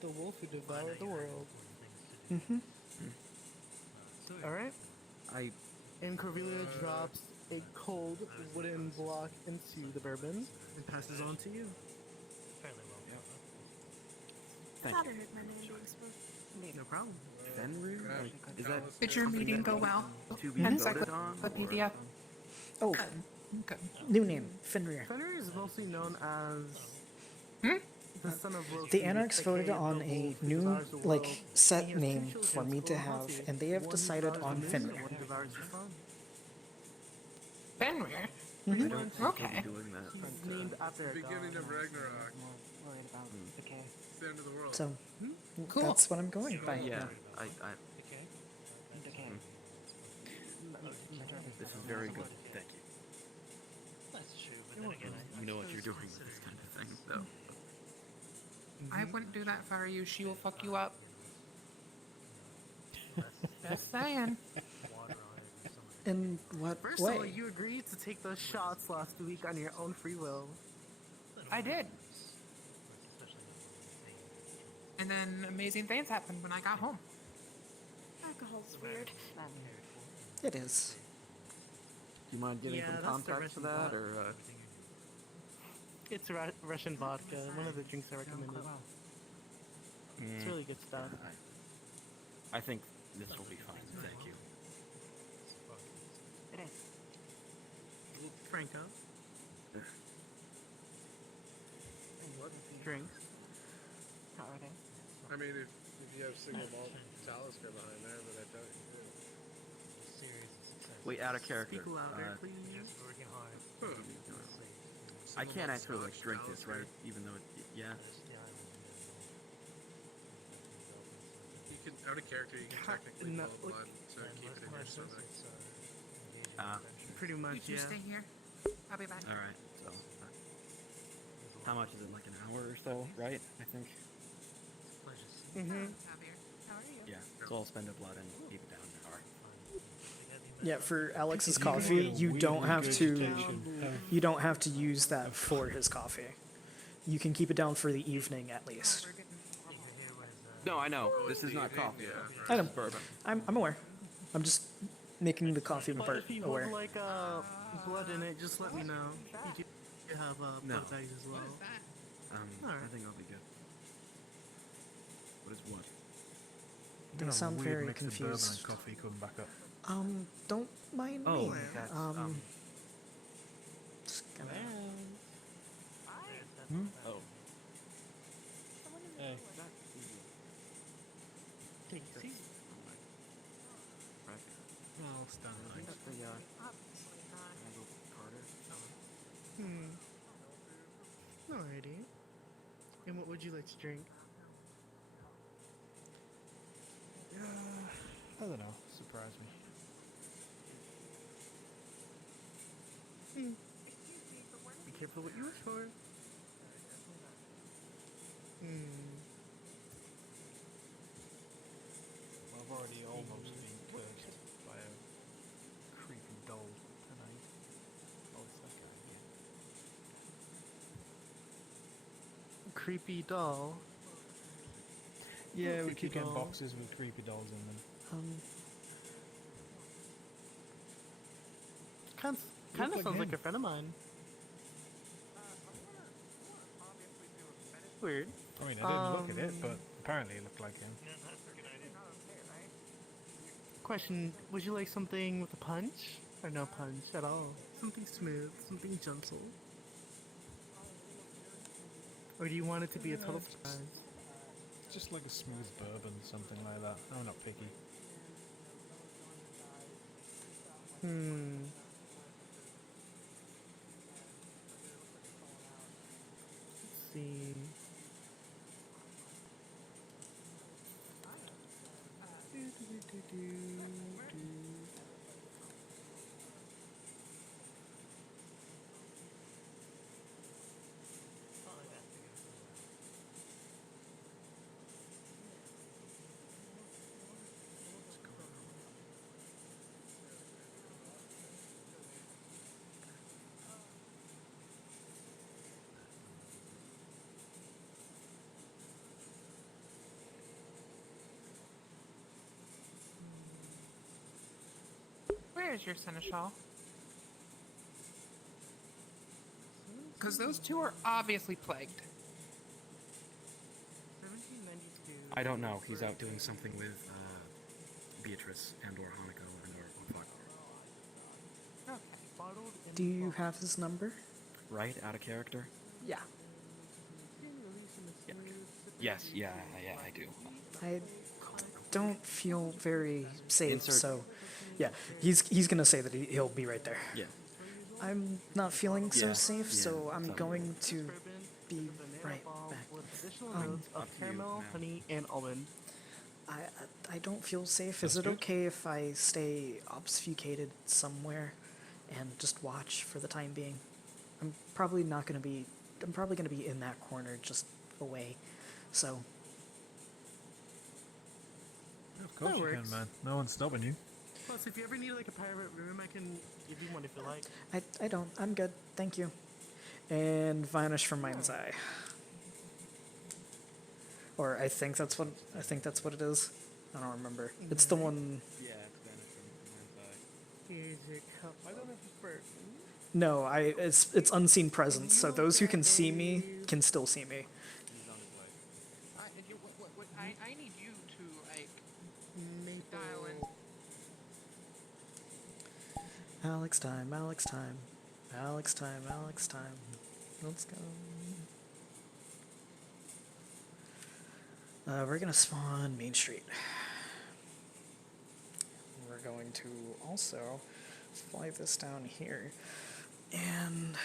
the wolf who devoured the world. Mm-hmm. Alright. And Corvelia drops a cold wooden block into the bourbon and passes on to you. Fairly well. Thank Thought I you. heard my name being spoken. No problem. Fenrir? Like, is that Did your something meeting that go well? to be voted on? Encyclopedia. Oh, Good. new name, Fenrir. Fenrir is mostly known as the son of Loki. The Anarchs aka voted the on wolf a who new, devours the like, world. set He has two name children, for me to Skull and have, Halsey. and they have One decided devours on the moon, Fenrir. One devours the sun. Fenrir? I don't think Okay. I'll be doing that. He's named after a Beginning god. of Ragnarok. Worried about the K. It's the end of the world. So, Cool. that's what I'm going by. Yeah, I The K. this is very good. Thank you. That's true, but then again, You know what you're doing with this kind of thing, so. I wouldn't do that for you. She will fuck you up. Just saying. In what First of all, way? you agreed to take those shots last week on your own free will. I did. And then amazing things happened when I got home. Alcohol's weird. It is. Do you mind giving Yeah, some that's the context to Russian that, vodka. or It's Russian vodka, one of the drinks I recommended. It's really good stuff. I think this will be fine. Thank you. It is. Franco. Drinks. How are they? I mean, if you have single malt Talisker behind there, but I don't. Wait, out of character. Speak louder, please. I can't actually like drink this, right? Even though yeah. You can out of character. You can technically no, pull blood to keep it in your stomach. Pretty much, You two yeah. stay here. I'll be back. All right. So, how much is it? Like an hour or so, right? I think. Mm-hmm. Javier, how are you? Yeah. So I'll spend a blood and keep it down an hour. Yeah, for Alex's You can coffee, get a you weird don't have to. regurgitation You don't have to use that for his coffee. You can keep it down for the evening at least. No, I know. This is not coffee. I know. This is bourbon. I'm aware. I'm just making the coffee But part if you aware. have like blood in it, just let me know. You do have No. blood bags as well. I think I'll be good. What is what? They Got a sound weird very mix of bourbon confused. and coffee coming back up. Don't mind Oh, me. that's, Just gonna. Oh. Hey. Take it easy. I'll stand I nice. think Carter. Alrighty. And what would you like to drink? I don't know. Surprise me. Be careful what you wish for. I've already almost been cursed by a creepy doll tonight. What's that guy here? Creepy doll. Yeah, we Creepy keep getting doll. boxes with creepy dolls in them. Kind Look of like sounds like him. a friend of mine. Weird. I mean, I didn't look at it, but apparently it looked like him. Question, would you like something with a punch? Or no punch at all? Something smooth, something gentle? Or do you want it to be a total surprise? Just like a smooth bourbon, something like that. I'm not picky. Let's see. Where is your seneschal? Because those two are obviously plagued. 1792. I don't know. He's out doing something with Beatrice and or Hanako and or Fuck. Do you have his number? Right? Out of character? Yeah. Yeah. Yes. Yeah. I do. I don't feel very safe, Insert- so yeah, he's gonna say that he'll be right there. Yeah. I'm not feeling so Yeah, safe, yeah, so I'm sounds going to be right back. With additional Um, notes of up to you caramel, now. honey, and almond. I don't feel safe. Is That's it good. okay if I stay obfuscated somewhere and just watch for the time being? I'm probably gonna be in that corner just away. So Of course That you works. can, man. No one's stopping you. Plus, if you ever need like a private room, I can give you one if you like. I don't. I'm good. Thank you. And vanish from mind's eye. Or I think that's what it is. I don't remember. It's the one. Yeah, it's vanished from my side. Here's your cup. I don't know if it's burnt. No, it's unseen presence. So those who can see me can still see me. He's on his way. I need you to, like, Maple. dial in. Alex time. Alex time. Alex time. Alex time. Let's go. We're gonna spawn Main Street. We're going to also fly this down here. And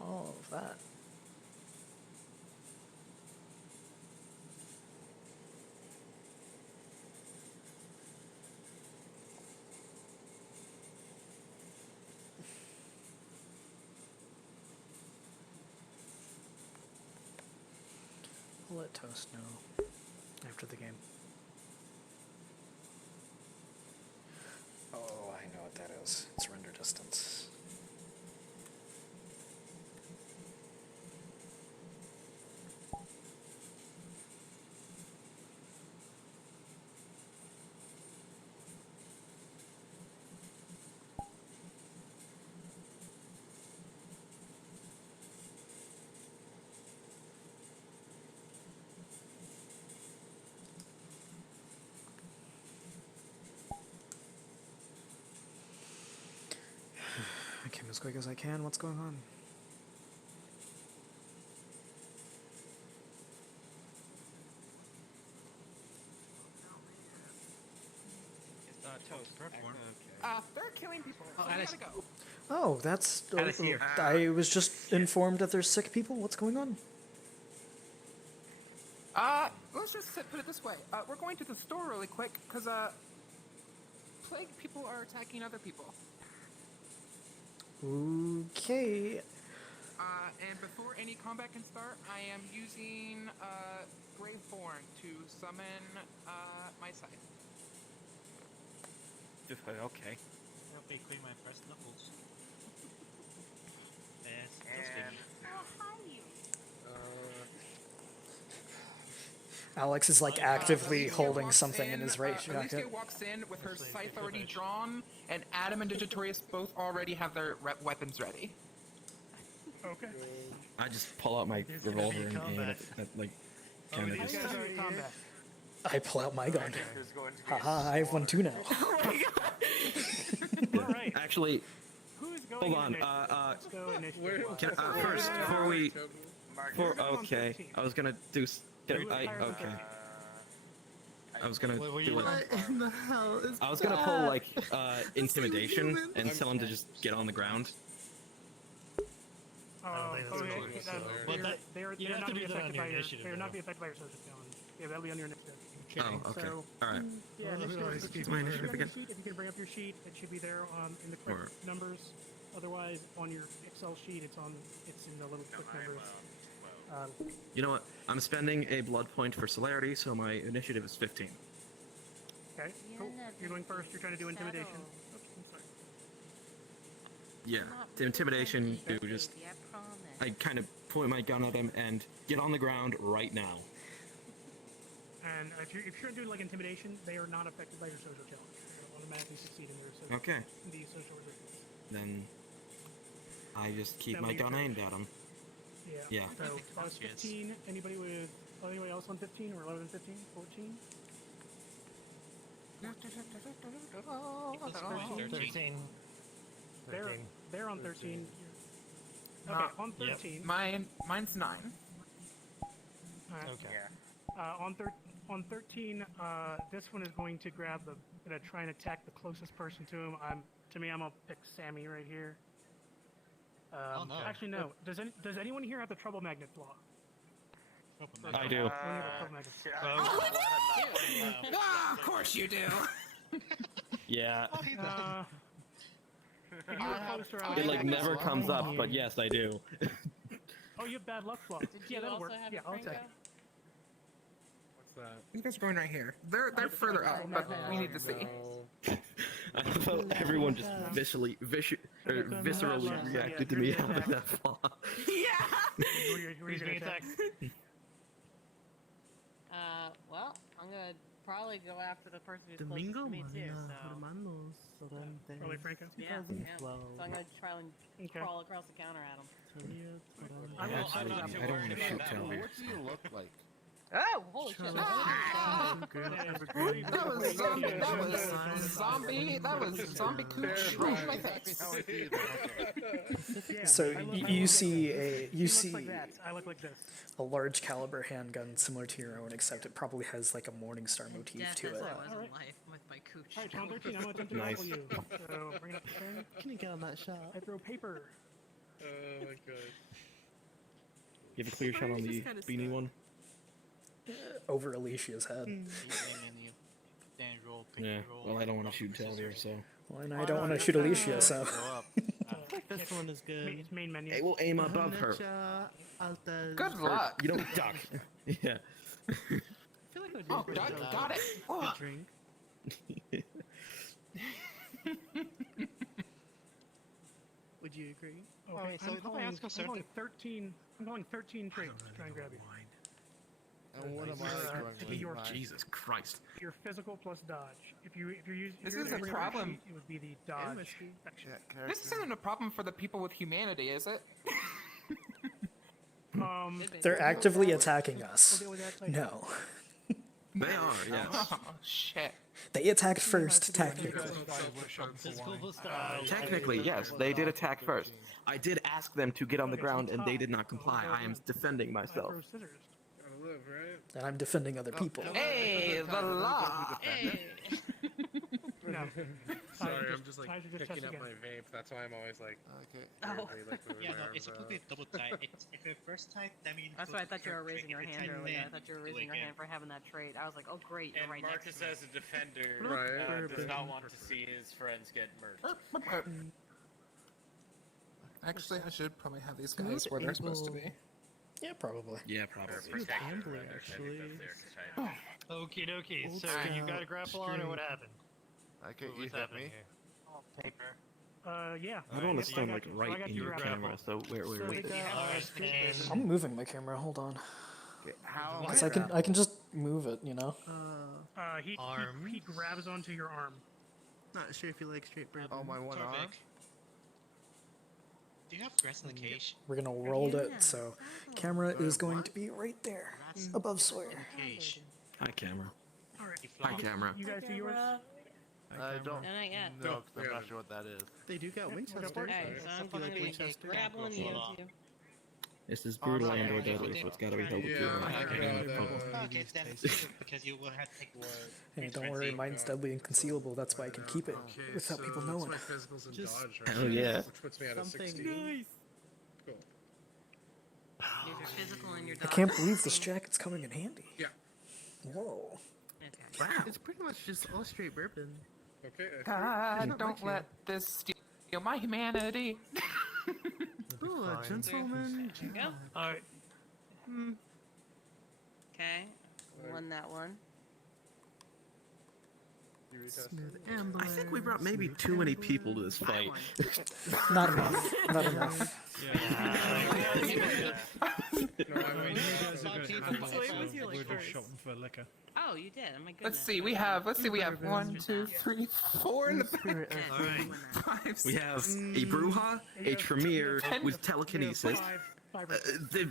all of that. I'll let Toast know after the game. Oh, I know what that is. It's render distance. I came as quick as I can. What's going on? Toast. They're killing people. So we Alice. gotta go. Oh, that's... Alice here. I was just informed that there's sick people. What's going on? Let's just put it this way. We're going to the store really quick, because, plague people are attacking other people. Okay. And before any combat can start, I am using, Graveborn to summon, my scythe. Okay. Help me clean my pressed knuckles. Yes, Alex is like actively holding something in his right Alicia jacket. walks in with her scythe already drawn, and Adam and Digitorius both already have their weapons ready. Okay. I just pull out my revolver and aim at like kind of just. I pull out my gun. Haha, I have one too now. Alright. Actually, Who's going hold on. initiative? First, before we. Okay, I was gonna do. Okay. I was gonna do like. What in the hell is I was gonna pull like intimidation and tell him to just get on the ground. They're not to be affected by your. They're not be affected by your social challenge. Yeah, that'll be on your initiative. Oh, okay. So, All right. yeah, initiative. Excuse my initiative again. If you can bring up your sheet, it should be there in the correct numbers. Otherwise, on your Excel sheet, it's in the little quick numbers. You know what? I'm spending a blood point for celerity, so my initiative is 15. Okay, cool. You're going first. You're trying to do intimidation. Oops, I'm sorry. Yeah, the intimidation. Do just. I kind of point my gun at him and get on the ground right now. And if you're doing like intimidation, they are not affected by your social challenge. They'll automatically succeed in their social. Okay. The social resistance. Then I just keep That'll my be your gun turn. aimed at him. Yeah. So that was 15. Anybody else on 15 or 11, 15, 14? 13. They're on 13. Okay, on 13. Mine's 9. Okay. On 13, this one is going to gonna try and attack the closest person to him. I'm gonna pick Sammy right here. Oh, no. Actually, no. Does anyone here have the trouble magnet flaw? I do. Of course you do. Yeah. It It like never comes up, but yes, I do. Oh, you have bad luck flaw. Yeah, that'll work. Yeah, I'll attack. What's that? You guys are going right here. They're further up, but we need to see. I thought everyone just viscerally reacted to me having that flaw. Who's being attacked? Well, I'm gonna probably go after the person who's closest Domingo to me too. Maria So. Hermanos Sorantes Probably Franco. Yeah. So I'm gonna try and crawl across the counter at him. I don't want to shoot Toby. What do you look like? Oh, holy shit! That was zombie cooch right in my face. So you see I look like this. a large caliber handgun similar to your own, except it probably has like a Morningstar motif to it. That's what I was in life with my cooch. Alright, Tom 13, I'm gonna attempt to Nice. rifle you. So bring it up to 10. Can you get on that shot? I throw paper. Oh my god. You have a clear shot on the beanie one? Over Alicia's head. Yeah, well, I don't want to shoot Telvier, so. Well, and I don't want to shoot Alicia, so. This one is good. It's main menu. Hey, we'll aim above her. Good luck. You don't duck. Yeah. I feel like Oh, got it. Oh. Drink. Would you agree? Okay, Alright, so I'm if I calling, ask a I'm certain- calling 13. I'm calling 13 traits to try and grab you. And what am I Your, doing to be with your, mine? Jesus Christ. your physical plus dodge. If you're using This your is a every problem. sheet, it would be the dodge section. This isn't a problem for the people with humanity, is it? They're actively attacking us. No. They are, yes. Oh, shit. They attacked first, technically. Technically, yes, they did attack first. I did ask them to get on the ground, and they did not comply. I am defending myself. And I'm defending other people. Hey, the law. No. Sorry, I'm just like Tiger, just picking test up again. my vape. That's why I'm always like, okay. weirdly, like, moving Yeah, no, my it's arms supposed to be out. double type. If it first type, that means. That's why I thought you were raising your hand earlier. I thought you were raising your hand for having that trait. I was like, oh great, you're And right Marcus, next to me. as a defender, Right. does not want to see his friends get murdered. Actually, I should probably have these guys where they're supposed to be. Yeah, probably. Yeah, probably. Okie dokie. So Old you got a scout, grapple on, or what happened? Okay, What's you hit happening me. here? Oh, paper. Yeah. I don't want to I stand got like you. right I got in you your grappled. camera, so where? I'm moving my camera. Hold on. Okay, how? Because I can just move it, you know. He grabs onto your arm. Not sure if you like straight bird. Oh, my one arm? Do you have grass in the cage? We're gonna roll it, so camera is going to be right there, above Sawyer. Cage. Hi, camera. Alright. Hi, camera. You guys do yours? I don't No, not yet. know, 'cause I'm not sure what that is. They do got Winchester. Okay, so I'm going to be grappling you too. This is brutal and or deadly, so it's gotta be held with your Okay, then it's because you will have to take Hey, don't worry, mine's deadly and concealable. That's why I can keep it without people knowing. My physicals and Just- dodge, right? Hell yeah. Which puts me at a Something 16. nice. Cool. Use your physical and your I dodge. can't believe this jacket's coming in handy. Yeah. Whoa. Okay. Wow. It's pretty much just all straight bourbon. Okay. God, don't let this steal my humanity. Ooh, a gentleman. There you go. Alright. Okay. Won that one. You retest Smooth it? amber. I think we brought maybe too many people to this fight. Not enough. Not enough. We're just shopping for liquor. Oh, you did. Oh my goodness. Let's see, we have 1, 2, 3, 4 in the back. Five, We have a Bruja, a Tremere with telekinesis.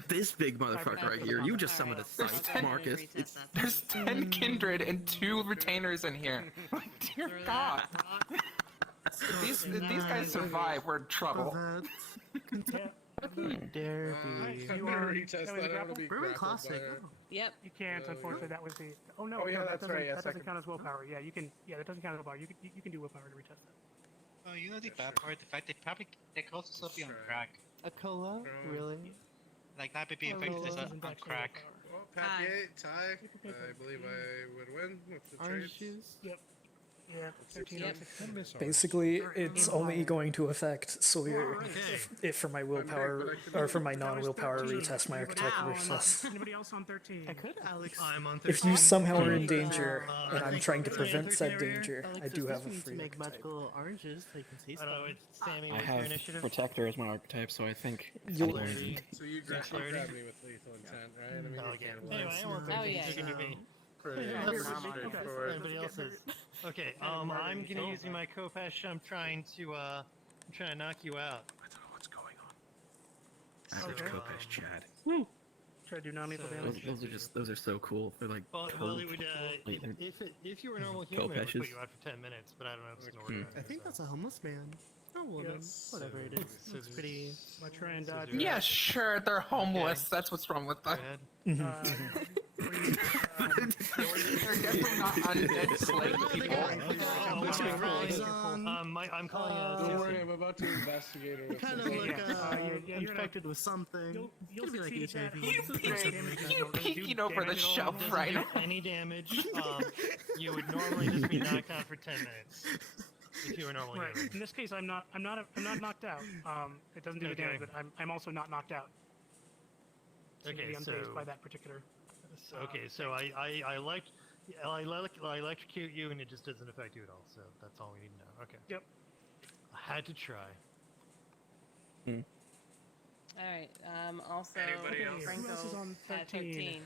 This big motherfucker right here. You just summoned a sight, Marcus. There's 10 kindred and 2 retainers in here. Dear God. These guys survive. We're in trouble. Derby. I'm gonna retest that. I'm gonna be Bourbon grappled Classic. by her. Yep. You can't, unfortunately. That was the. Oh no. Oh, yeah, no, that's that doesn't, right, yes, that I doesn't count as willpower. Yeah, you can. Yeah, that doesn't count as willpower. You can do willpower to retest that. Oh, you know the bad part? The fact they could also still be on crack. A cola? Really? Like that would be effective as on crack. Well, Papier, tie. I believe I would win with the Orange trades. juice? Yep. Yeah. 13 Yep. Basically, it's only going to affect Sawyer if for my willpower or for my non-willpower retest my architect versus. Anybody else on 13? I could, Alex. I'm on 13. If you somehow are in danger and I'm trying to prevent said danger, Alex, I do there's have a nothing to free make archetype. magical oranges. So you can see I don't know, stuff. it's Sammy I with your have initiative. Protector as my archetype, so I think You'll- I'm going to- So you grab me with lethal intent, right? I mean, Oh, you yeah. can't Anyway, I'm on 13. Oh, yeah. So can you be? pretty straightforward. Everybody else is. Okay, I'm gonna use my Kopesh. I'm trying to knock you out. I don't know what's going on. Average Kopesh Chad. Try to do non-lethal Those, damage. those are so cool. They're like Well, curved. it would, Wait, they're- if you were a normal human, it would Kopeshes? put you out for 10 minutes, but I don't know if it's an order. I think that's a homeless man. Or woman. Yes. Whatever it is. It's pretty. I try and dodge. Yeah, sure, they're homeless. That's what's wrong with them. They're definitely not undead slave people. I'm calling Don't worry, I'm about to investigate it. Kind of look infected with something. You'll Could be like succeed HIV. You're peeking over the shelf right now. any damage. You would normally just be knocked out for 10 minutes. If you were normally Right. healing. In this case, I'm not knocked out. It doesn't do the damage, but I'm also not knocked out. So Okay, maybe I'm dazed so- by that particular. Okay, so I electrocute you and it just doesn't affect you at all. So that's all we need to know. Okay. Yep. I had to try. All right. Also, Anybody else? Who else is on had 13? 13.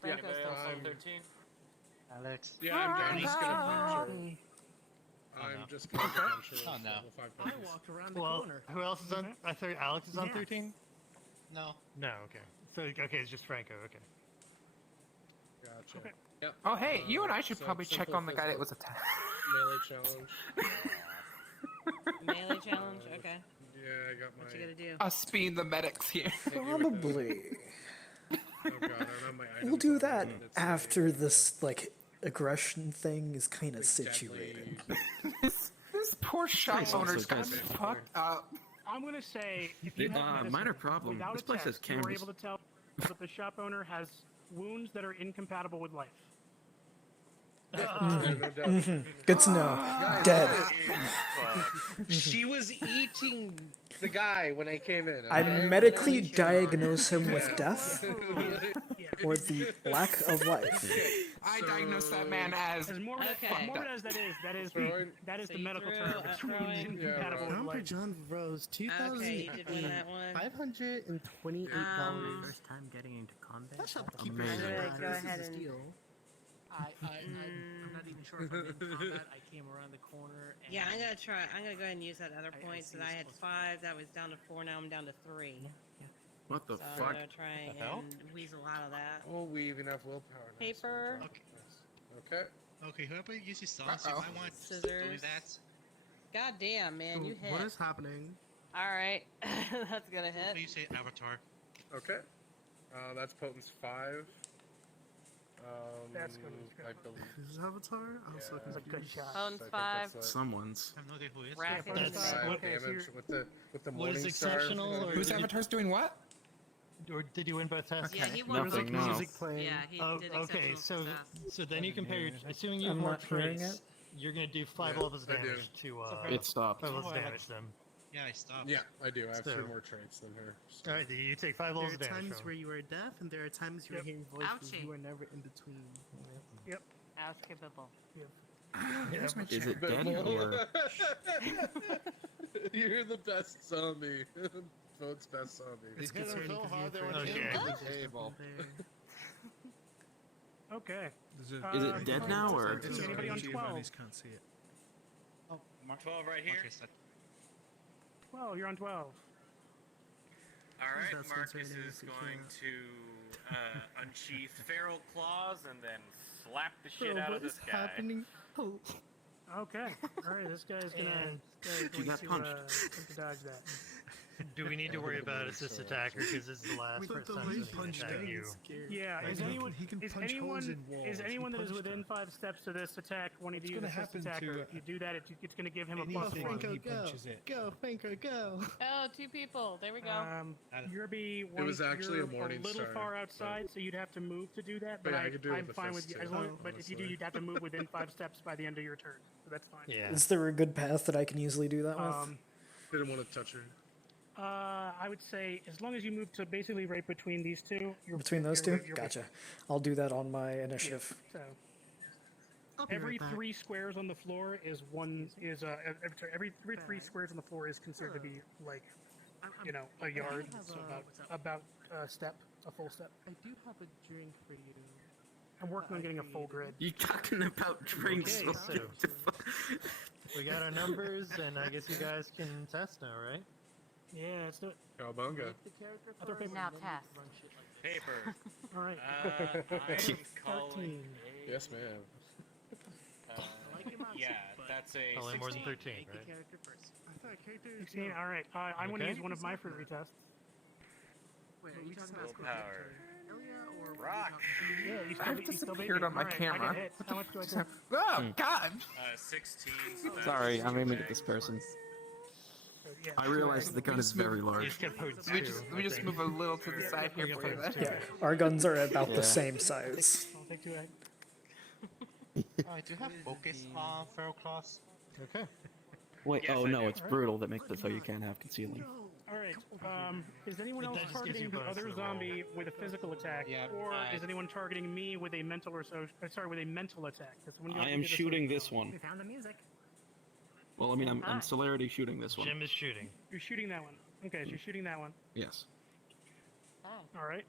Franco's Anybody still else on full. 13? Alex. Yeah, I'm just gonna punch her. Oh, I'm no. just gonna punch her. Oh, with no. level 5 I punches. walked around the Well, corner. who else is on? I thought Alex is on Yeah. 13. No. No. Okay. So okay, it's just Franco. Okay. Gotcha. Okay. Yep. Oh, hey, you and I should so probably check simple on the guy that physical was attacked. Melee challenge. Melee challenge? Okay. Yeah, I got my. What you gotta do? Us being the medics here. Probably. Oh god, I don't have my items We'll do on that me. It's after this, like, aggression thing is kind of situated. This poor shop Guys, owner's also, got guys, fucked up. I'm gonna say if you have medicine, minor problem. without This a place has test, you were cameras. able to tell that the shop owner has wounds that are incompatible with life. Good to know. Dead. She was eating the guy when I came in. I okay? medically diagnose him with death or the lack of life. I diagnosed that man as. As morbid, Okay. as morbid as that is Throwing- the medical you term. threw It's a wounds throwing- incompatible with Number life. John Rose, Okay, you did win that one. $528. First time getting into combat. That's not That's keep amazing. I'm gonna go This is ahead a and steal. I'm not even sure if I'm in combat. I came around the corner. And Yeah, I'm gonna try. I'm gonna go ahead and use that other I point. So see that I it's had close. 5. That was down to 4. Now I'm down to 3. What the So I'm fuck? gonna try The hell? and weasel out of that. Oh, we even have willpower. Nice. Paper. Okay. Okay. Okay, whoever uses sauce, you Uh-oh. might want to do Scissors. that. God damn, man, you hit. What is happening? All right, that's gonna hit. Please say avatar. Okay. That's potence 5. That's good. I believe. Who's Avatar? I'm so Yeah. That's a confused. good shot. Bones I think 5. that's Someone's. I have no idea who is. Rack That's- is Five what- damage here- with the What is morning stars. exceptional, or Whose did you- avatar's doing what? Or did you win both tests? Yeah, he There won was like Nothing, no. music playing. Yeah, he Oh, did okay. exceptional So success. so then you compare. Your, assuming you have I'm more not hearing traits, it. you're gonna do 5 Yeah, levels of I do. damage to It stopped. 5 levels of Oh, I had- damage them. Yeah, I stopped. Yeah, I do. I have 3 So- more traits than her. So. All right, you take 5 There levels are of damage. times from where you are deaf, and there are times you are Yep. hearing voices. Ouchie. You are never in between. Unskippable. Here's my Is check. it dead or? You're the best zombie. Vote's best zombie. It's hit him concerning so because hard they you're went afraid into of the the table. Okay. Is it dead now or? Is anybody on 12? Can't see it. Oh, Mark. 12 right here. Okay, so 12, you're on 12. All right, That's Marcus concerning is if you going can't. to unsheath feral claws and then slap the shit Bro, out what of this is guy. happening? Oh. Okay. All right, this guy's gonna, And going got punched. to dodge that. Do we need to worry about assist attacker because this is the last But the person way he that's gonna punched attack me you? is scary. Yeah, Like, is he anyone can is punch holes anyone in walls. is He anyone that is punched within her. 5 steps to this attack wanting to What's use gonna assist happen attacker? to, If you do that, it's going to give him a anything? plus Anything. 1. Franco, He go. punches it. Go, Franco, go. Oh, 2 people. There we go. You're was actually you're a morning little star, far outside, so you'd have to move to do that. But But yeah, I could do it I'm with the fine with fist you. As too, long, but if you do, honestly. you'd have to move within 5 steps by the end of your turn. So that's fine. Yeah. Is there a good path that I can easily do that with? Didn't want to touch her. I would say as long as you move to basically right between these two. You're, Between those you're- 2? you're- Gotcha. I'll do that on my initiative. So I'll be every right back. 3 squares on the floor is every 3 squares on the floor is considered to be like a yard. have So a- about a step, a full step. I do have a drink for you. I'm working on getting a full grid. You talking about drinks? Okay, so we got our numbers, and I guess you guys can test now, right? Yeah, let's do it. Cowabunga. The character Other first, paper. and Now then you test. run shit like Paper. All right. I am calling 13. Yes, ma'am. yeah, that's a Probably more than 16. 13, Make the right? character first. I thought character is 16. All right. I'm going to Okay. use one of my free retests. Wait, are you talking about Willpower. Elia or what are you Rock. talking Yeah, you I've still disappeared on my All right, I camera. get hit. How much do I take? Oh God! 16. So that's Sorry, I'm aiming at okay. this person. So, yeah, I realize the gun is very You large. just get points We too, just I we just think. move a little to the side here for you. Then. Yeah, our guns are about Yeah. the same size. I'll take 2 egg. Oh, I do have focus on feral claws. Okay. Wait, Yes, oh I no, do. it's brutal that makes it so you can't have concealing. All right. Is anyone It else just gives you targeting the bonus other to the roll. zombie with a physical attack, Yeah, or I- is anyone targeting me with a mental or with a mental attack? 'Cause when you I you am did a shooting social this challenge. one. Found the music. Well, I mean, I'm Hi. celerity shooting this one. Jim is shooting. You're shooting that one. Okay, so you're shooting that one. Yes. Hi. All right.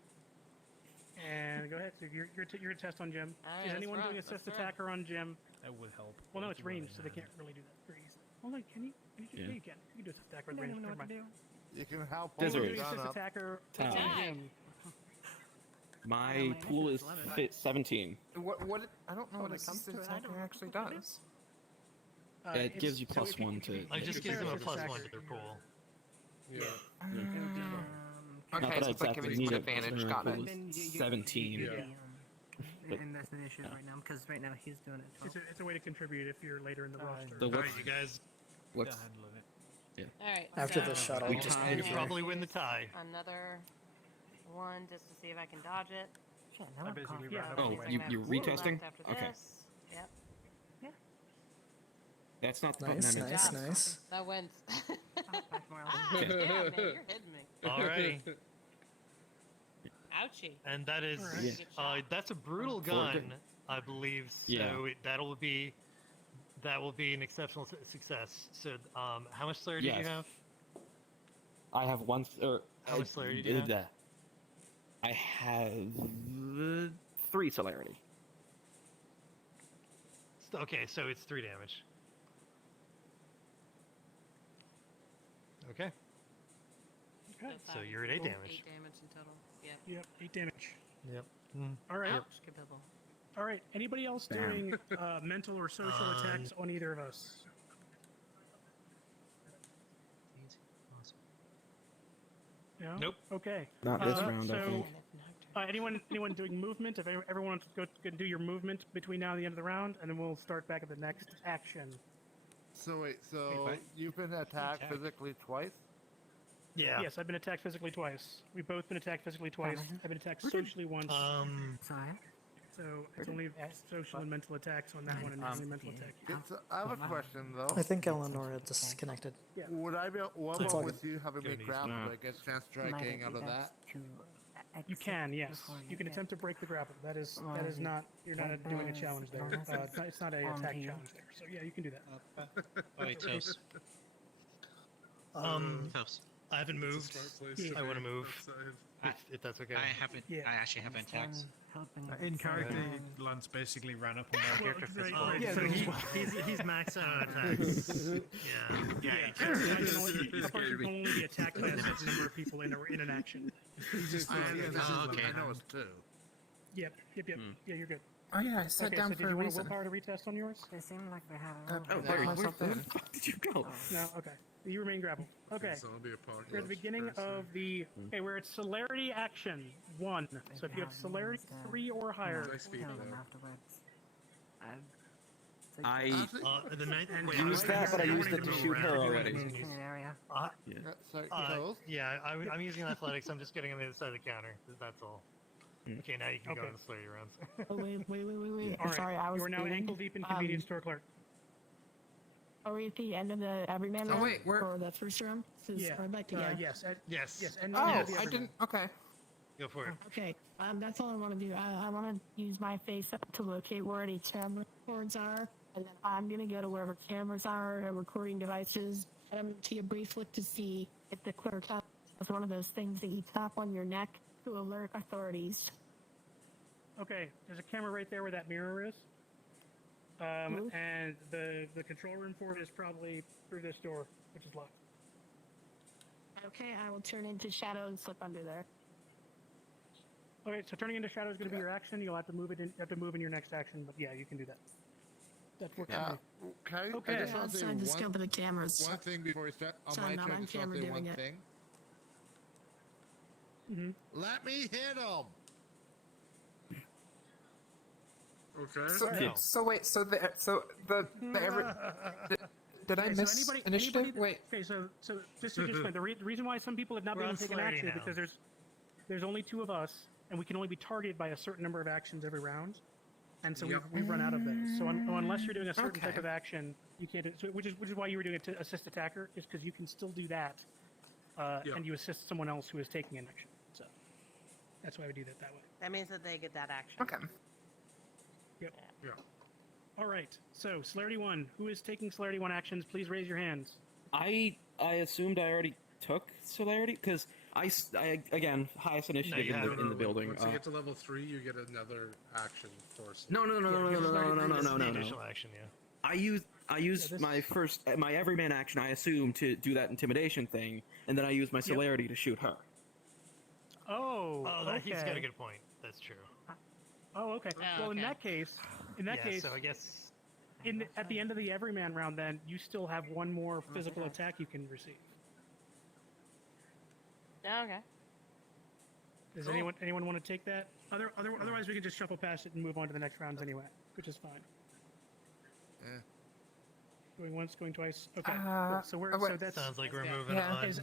And go ahead. So you're a test on Jim. All right, Is let's anyone rock, doing let's assist rock. attacker on Jim? That would help. Well, no, it's It's running ranged, so they hand. can't really do that very easily. Well, no, can you? Yeah. Yeah, you can. You can do assist attacker with I don't range. even know Never what to mind. do. You can help Anyone hold Scissors. the doing gun assist up. attacker Time. on Attack. Jim? My pool is 17. What? I don't know When what it comes to it, I attacker don't know actually what to do. does. It It's- gives you so plus if you- one if you- to. It just if gives you're them a assist plus attacker, one to their you're- pool. Yeah. Not Okay, that so I it's like exactly giving you need an it, but advantage. my Got pool it. is Then you- 17. Yeah. But- And that's an issue right now because right now he's doing it. It's a way to contribute if you're later in the roster. So All what's, right, you guys. what's handling it. All right. After so this shot, I'll We just tied. You leave could here. probably win the tie. Another one just to see if I can dodge it. Shit, I now I'm basically confident. Yeah. ran up Oh, away. you're Blue left retesting? after Okay. this. Yep. That's not the Nice, button I meant. nice, Yeah. nice. That went. Back more Ah, Okay. yeah, man, you're hitting me. Alrighty. Ouchie. And that is, Yeah. that's a brutal Forward. gun, I believe. So Yeah. that will be an exceptional success. So, how much celerity do you Yes. have? I have one. How much celerity do you have? I have 3 celerity. Okay, so it's 3 damage. Okay. Okay. So you're at 8 damage. 8 damage in total. Yep. Yep, 8 damage. Yep. All right. Ouch, Kabibble. All right. Anybody else Bam. doing mental or social attacks on either of us? No. Nope. Okay. Not this round, I so, think. anyone doing movement? If everyone wants to go do your movement between now and the end of the round, and then we'll start back at the next action. So wait, so Okay. you've been attacked Attack. physically twice? Yeah. Yes, I've been attacked physically twice. We've both been attacked physically twice. I've been attacked Who did- socially once. Sorry. So it's only social and mental attacks on that one, and only mental attack. I have a question though. I think Eleanor had disconnected. Would I be? What It's about all with you having me Good grappled? news. I get chance to try getting out of that. You can, yes. You can attempt to break the grapple. That is not. You're not doing a challenge there. It's not a attack challenge there. So yeah, you can do that. Oh, wait, Toast. Toast. I haven't moved. I want to move. I- If that's okay. I haven't. Yeah. I actually haven't attacked. In character, Lance basically ran up on my character. Yeah, so he's maxed out on attacks. Yeah. A person can only be attacked by a certain number of people in an action. Okay. I know it's 2. Yep. Yeah, you're good. Oh yeah, I sat Okay, down so for did a you want a reason. willpower to retest on yours? They seem like they have. Oh, Where myself in. the fuck did you go? No. Okay. You remain grappled. Okay. We're at the beginning of the. Okay, we're at celerity action 1. So if you have celerity 3 or higher. I The night. used that, but I used it to shoot her already. Yeah. Sorry, Uh, Toast? yeah, I'm using athletics. I'm just getting on the other side of the counter. That's all. Okay, now you can go Okay. on the celerity rounds. Oh, wait. All right. Sorry, I was You are now bleeding. ankle deep in convenience store clerk. Are we at the end of the everyman Oh, round? wait, we're- Or the first round? Yeah. I'd like to go. Yes. Yes. Yes. And Oh, now I the everyman. didn't. Okay. Go for it. Okay, that's all I want to do. I want to use my face up to locate where any camera cords are, and then I'm going to go to wherever cameras are and recording devices, and I'm going to take a brief look to see if the clerk has one of those things that you tap on your neck to alert authorities. Okay, there's a camera right there where that mirror is. And the control room for it is probably through this door, which is locked. Okay, I will turn into shadow and slip under there. Okay, so turning into shadow is going to be your action. You'll have to move it. You have to move in your next action, but yeah, you can do that. That works. Yeah. for me. Okay. I just want to say Outside the scope of the cameras. one thing before we start. On So my I'm not turn, on just want camera to say doing one it. thing. Mm-hmm. Let me hit him. Okay. So wait, so the every did I Okay, so miss initiative? anybody Wait. Okay, so just to explain, the reason why some people have not We're been on able to take an celerity action is now. because there's only 2 of us, and we can only be targeted by a certain number of actions every round. and so Yep. we've run out of those. So unless you're doing a certain type Okay. of action, you can't do it. So, which is why you were doing it to assist attacker, is because you can still do that, and you assist someone else who is taking an action. So that's why we do that way. That means that they get that action. Okay. Yep. Yeah. All right. So Celerity 1, who is taking Celerity 1 actions? Please raise your hands. I assumed I already took celerity because I again highest initiative you in haven't. the building. Once you get to level 3, you get another action for. No, The initial action, yeah. I used my everyman action. I assume to do that intimidation thing, and then I used my celerity to shoot her. Oh, He's got a okay. good point. That's true. Oh, okay. Well, in that case, so I guess at the end of the everyman round, then you still have one more physical attack you can receive. Okay. Does anyone want to take that? Otherwise, we can just shuffle past it and move on to the next rounds anyway, which is fine. Going once, going twice. Okay. Cool. So that sounds like we're moving on. Is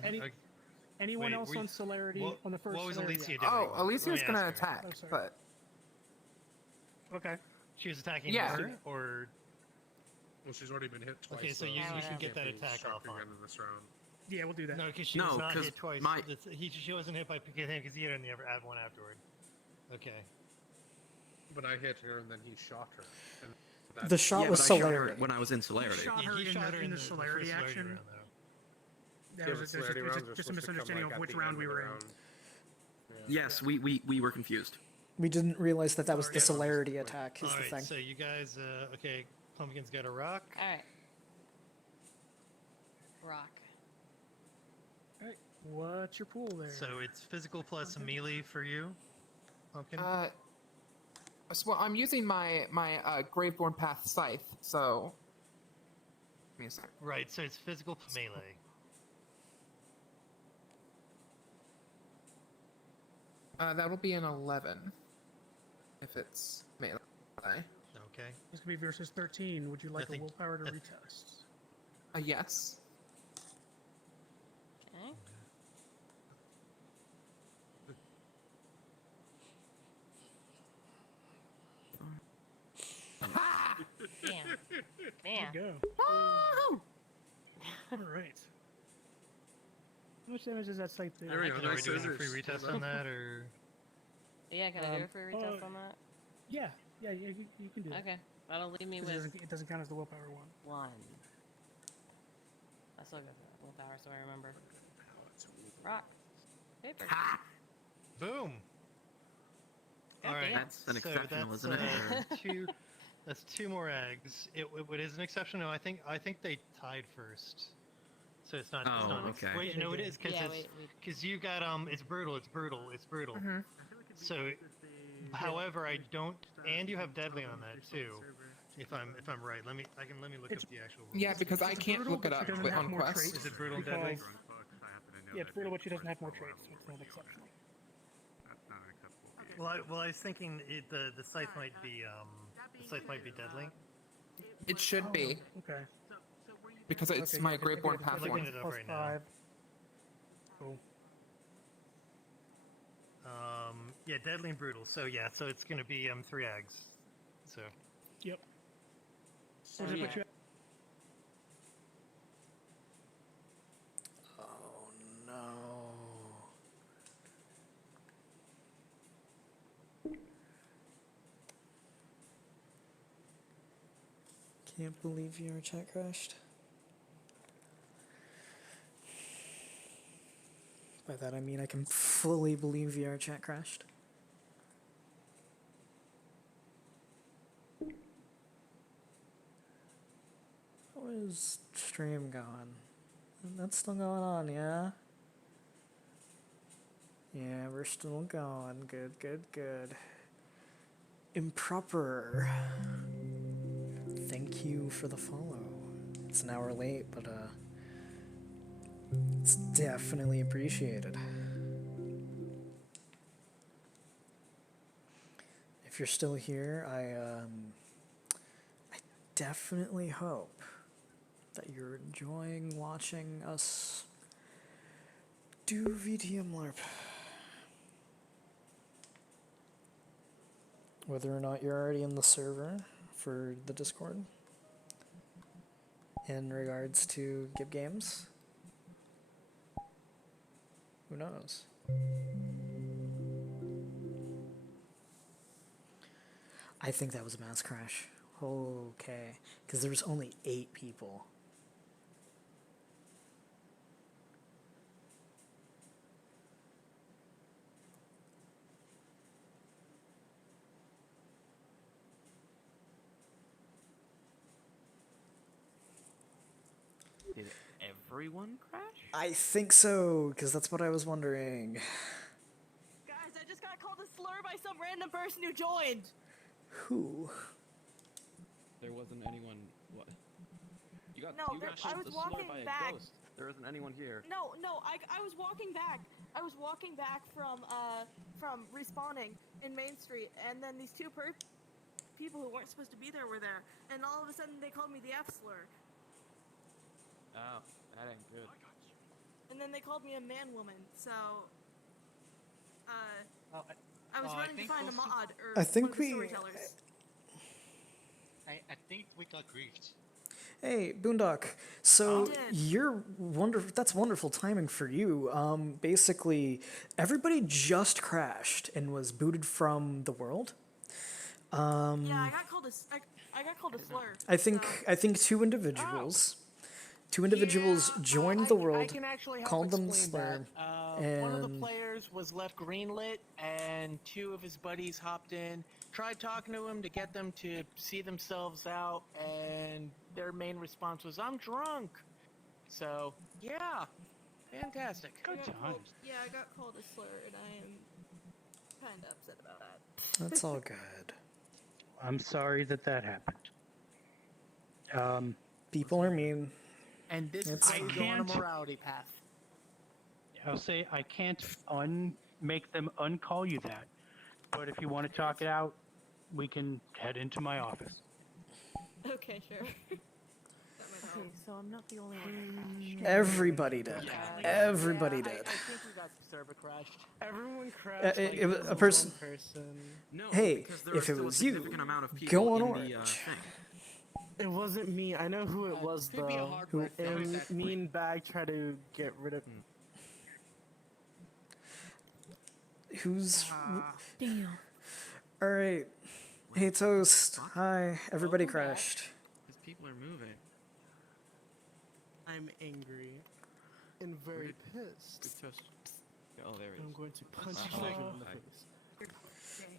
anyone else on celerity on the first? What was celerity Alicia action? doing? Oh, Alicia's Let me gonna ask her. attack, Oh, sorry. but Okay. She was attacking Yeah. her, or Well, she's already been hit twice. okay, so you can get that attack off on. in this round. Yeah, we'll do that. No, because she was not hit twice. She wasn't hit by him because he hit her in the one afterward. Okay. But I hit her and then he shot her. And The shot was but I shot her celerity. when I was in celerity. Shot her in the celerity first action. round, though. There was just a misunderstanding of which round we were in. Yes, we were confused. We didn't realize that was the celerity attack. Is All the right, thing. so you guys, okay, Pumpkin's got a rock. All right. Rock. All right. What's your pool there? So it's physical plus melee for you, Pumpkin. well, I'm using my Graveborn Path Scythe, so. Give me a sec. Right, so it's physical melee. That'll be an 11. If it's melee. Okay. This could be versus 13. Would you like think- a willpower to retest? Yes. Okay. Damn. There you go. All right. How much damage does that scythe do? There we go. Are we Nice doing a scissors. free retest on that, or? Yeah, can I do a free retest on that? Yeah, you can do that. Okay. That'll leave me 'Cause with it doesn't count as the willpower one. 1. I still got that willpower, so I remember. Rock. Paper. Boom. All God right. damn. That's an so exceptional, that's, isn't it? two. That's 2 more eggs. It is an exception. No, I think they tied first. So it's not. it's Oh, not okay. Wait, no, it is because Yeah, you got it's brutal. It's brutal. Mm-hmm. So, however, I don't, and you have deadly on that too. If I'm right, let me look up the actual rules. Yeah, because I can't brutal, look it but up she doesn't have on more Quest. traits. Is it brutal and deadly? Yeah, it's brutal, but she doesn't have more traits, so it's not exceptional. Well, I was thinking the scythe might be deadly. It should be, Okay. because it's Okay, my yeah, 'cause Graveborn it's Path looking one. it up plus right now. 5. Cool. Yeah, deadly and brutal. So yeah, so it's gonna be 3 eggs. So. Yep. So, What does it yeah. put you at? Oh no. Can't believe VRChat crashed. By that I mean I can fully believe VRChat crashed. How is stream going? That's still going on, yeah? Yeah, we're still going. Good, good, good. Improper. Thank you for the follow. It's an hour late, but it's definitely appreciated. If you're still here, I definitely hope that you're enjoying watching us do VTM LARP. whether or not you're already in the server for the Discord in regards to GIB Games. Who knows? I think that was a mass crash. Okay, because there was only 8 people. Did everyone crash? I think so, because that's what I was wondering. Guys, I just got called a slur by some random person who joined. Who? There wasn't anyone. What? You got. No, you got I called was a slur walking by a back. ghost. There isn't anyone here. No, I was walking back. I was walking back from respawning in Main Street, and then these two people who weren't supposed to be there were there, and all of a sudden they called me the F slur, Oh, that ain't good. and then they called me a man-woman. So, Oh, I was I running to think find a those mod two- or I think one of the we- storytellers. I think we got griefed. Hey, Boondock. So did. you're wonderful. That's wonderful timing for you. Basically, everybody just crashed and was booted from the world. Yeah, I got called a slur. I think 2 individuals. 2 individuals joined the world, I can actually help called them explain slur, that. One of the and players was left greenlit, and 2 of his buddies hopped in, tried talking to him to get them to see themselves out, and their main response was, "I'm drunk." So, yeah, fantastic. I got called a slur, and I am kind of upset about that. that's all good. I'm sorry that happened. People are mean. And this It's is how you go on a morality path. I'll say I can't make them uncall you that, but if you want to talk it out, we can head into my office. Okay, sure. Okay, so I'm not the only one. Everybody did. Everybody I did. think we got server crashed. Everyone crashed. It- like it was there a one person- person. No, Hey, because there if was it still was a you, significant amount of go people on in orange. the thing. It wasn't me. I know who it was could be a though. hard Who word for that mean bag tried to get rid of. Who's? Damn. All right. Hey, Toast. Hi. Everybody crashed. Because people are moving. I'm angry and very pissed. Good toast. Oh, there he I'm is. going to punch Hi. you in the Hi. face.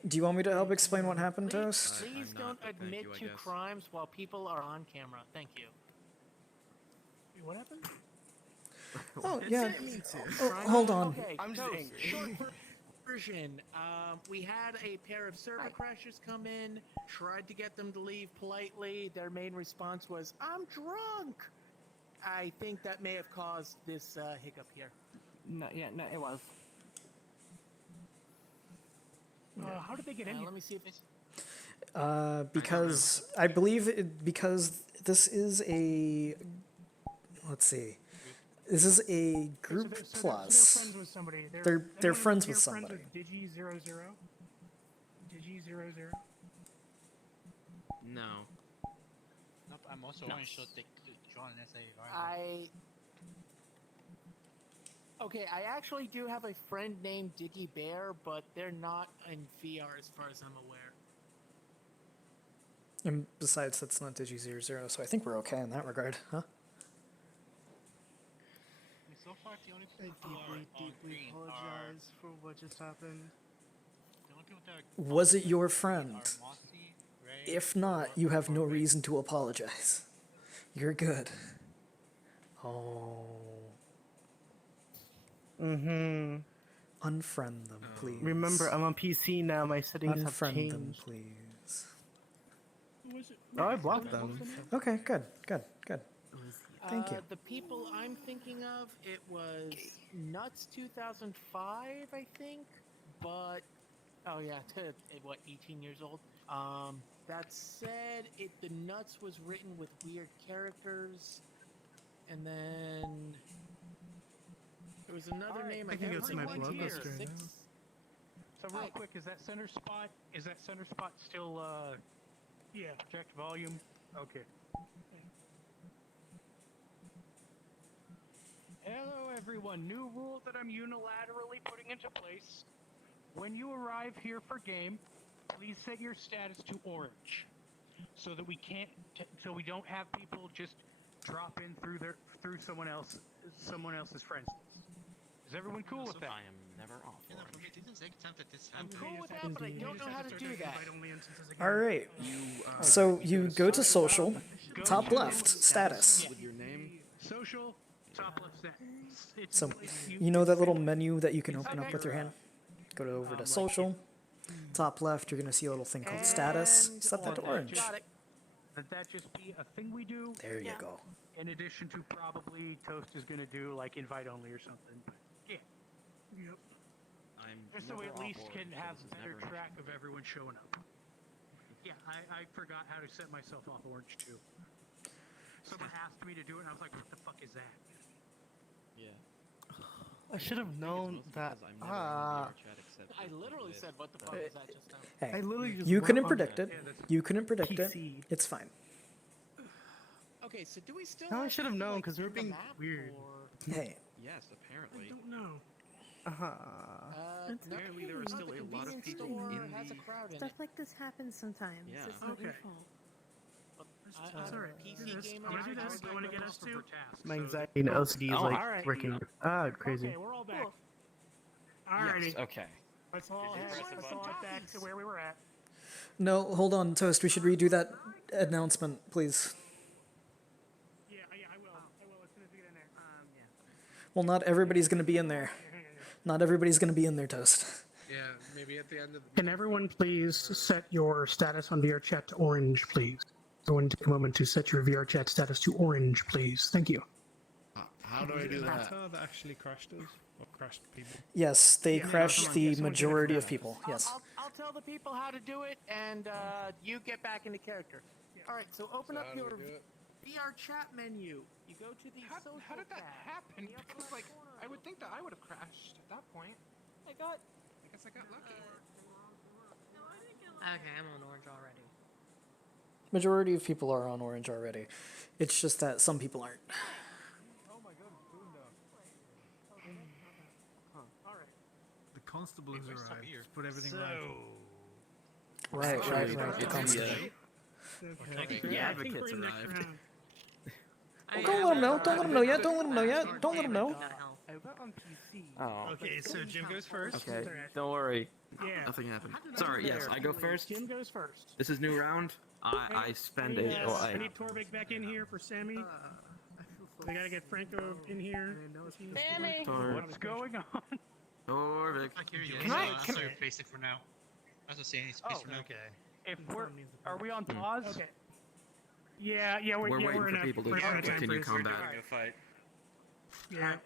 Do you want me to help explain what happened, Toast? Please I'm don't not, but thank admit you, I to guess. crimes while people are on camera. Thank you. Wait, what happened? Oh, yeah. Me too. Oh, hold on. Okay, I'm just so, angry. short version. We had a pair of server crashers come in, tried to get them to leave politely. Their main response was, "I'm drunk." I think that may have caused this hiccup here. No, yeah, no, it was. How did they get in here? Let me see if it's... Because I believe because this is a. Let's see. This is a group So plus. they're friends with somebody. They're anyone friends here with friends somebody. with Digi00? Digi00? No. Nope, I'm also No. orange, so they could join as a Okay, I actually do have a friend named Diggy Bear, but they're not in VR as far as I'm aware. And besides, that's not Digi00, so I think we're okay in that regard, huh? So far, the only I people who are deeply, on deeply green are apologize for what just happened. the only people that are Was it on your green friend? are Mossy, Ray, If not, you have no reason to apologize. You're good. Oh. Mm-hmm. Unfriend them, please. Remember, I'm on PC now. My settings have Unfriend changed. them, please. Who was it? Oh, I blocked them. Okay, good. Thank you. The people I'm thinking of, it was Nuts 2005, I think. But, oh yeah, what, 18 years old? That said, the Nuts was written with weird characters. And then there was another name. I think it's my everyone here, blockbuster now. So real quick, is that center spot still Yeah. project volume? Okay. Hello everyone, new rule that I'm unilaterally putting into place. When you arrive here for game, please set your status to orange. So that we don't have people just drop in through someone else's friends. Is everyone cool with that? I am never off. You know, for me, didn't take time that this I'm happened. cool with that, but I don't know how to do that. All right. So you go to social, top left, status. With your name. Social, top left status. So you know that little menu that you can open up with your hand? Go over to social, top left, you're going to see a little thing called status. Set that to orange. That just be a thing we do. There you go. In addition to probably Toast is going to do like invite only or something. But yeah. Yep. I'm Just so we at never least off can orange, have this is better never an track of everyone showing up. Yeah, I forgot how to set myself off orange too. Someone asked me to do it and I was like, what the fuck is that? Yeah. I should have known that. I literally said, what the fuck is that just now? Hey, I literally just you went couldn't on predict that. it. You couldn't predict it. PC. It's fine. Okay, so do we still No, I have should have people, known like, because we were in the being map, weird. or- Hey. Yes, apparently. I don't know. Apparently there are still a lot of people in has a the... crowd in Stuff it. like this happens sometimes. Yeah. It's not your Okay. fault. That's alright. PC gamer, I want to do I this. would I want to like get us to. My anxiety and OCD is like working. Crazy. Okay, we're all back. Yes, Alrighty. okay. Let's all head back to where we were at. No, hold on, Toast. We should redo that announcement, please. Yeah, I will. I will as soon as we get in there. Well, not everybody's going to be in there. Not everybody's going to be in there, Toast. Yeah, maybe at the end of the... Can everyone please set your status on VRChat to orange, please? Everyone take a moment to set your VRChat status to orange, please. Thank you. How do I do that? That actually crashed us or crashed people. Yes, they crashed the majority of people. Yes. I'll tell the people how to do it, and you get back into character. All right, so open up your VRChat menu. You go to the social How did that tab. happen? Because, like, I would think that I would have crashed at that point. I got. I guess I got lucky. Okay, I'm on orange already. Majority of people are on orange already. It's just that some people aren't. The constable has arrived. Just put everything right. Right. The constable. The advocates arrived. Well, don't let them know. Don't let them know yet. Don't let them know yet. Don't let them know. I went on PC. Oh. Okay, so Jim goes first. Okay, don't worry. Yeah. Nothing happened. Sorry, yes, I go first. Jim goes first. This is new round. I spend it. Yes, Oh, I need Torvik back in here for Sammy. We gotta get Franco in here. Sammy! What's going on? Torvik. Can I face it for now? I was saying it's face for now. Okay. If are we on pause? Okay. Yeah, We're waiting we're in for a people to time continue freeze. combat. Yeah.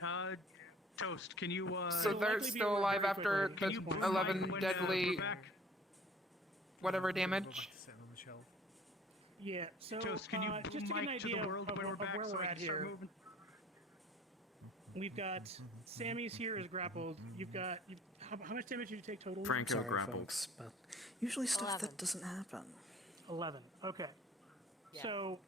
Toast, can you So they're still alive after the 11 deadly whatever damage? Yeah, so Toast, can you just to boom get an mic to the idea world of when we're back where so we're I at can start here. moving? We've got Sammy's here is grappled. You've got how much damage did you take total? Franco Sorry, grappled. folks, but usually stuff 11. that doesn't happen. 11. Okay. Yeah. So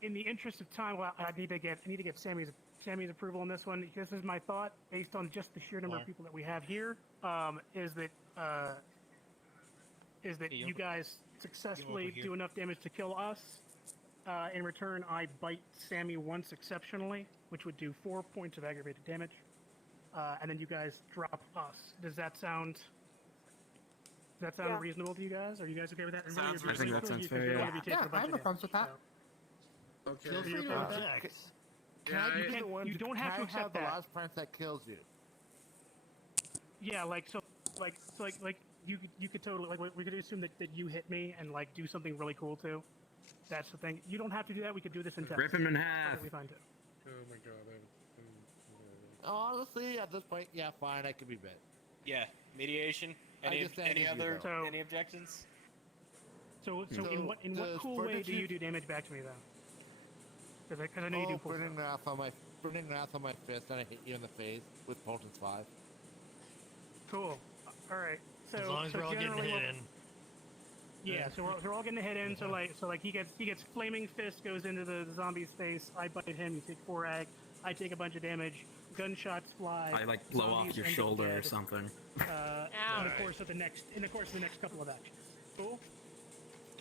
in the interest of time, well, I need to get Sammy's approval on this one. This is my thought based on just the sheer number of people that we have here. Is that you guys successfully do enough damage to kill us? In return, I bite Sammy once exceptionally, which would do 4 points of aggravated damage, and then you guys drop us. Does that sound reasonable to you guys? Are you guys okay with that? I think that sounds fair. Yeah, I have no problems with that. Okay. Feel free to object. Can I be the one? You don't have to accept the that. last prank that kills you. Yeah, like you could totally we could assume that you hit me and like do something really cool too. That's the thing. You don't have to do that. We could do this in text. Rip him in half. We find it. Oh my god. Honestly, at this point, yeah, fine, I could be bit. Yeah, mediation. Any other any objections? So in what cool way do you do damage back to me though? Because I know you do. Burning wrath on my fist, and I hit you in the face with Potions 5. Cool. All right. So As long as we're all getting generally hit what- in. Yeah, so we're all getting hit in. So like he gets flaming fist goes into the zombie's face. I bite him. You take 4 ag. I take a bunch of damage. Gunshots fly. I like blow off zombies your end up shoulder or dead, something. in the course of the next couple of actions. Cool.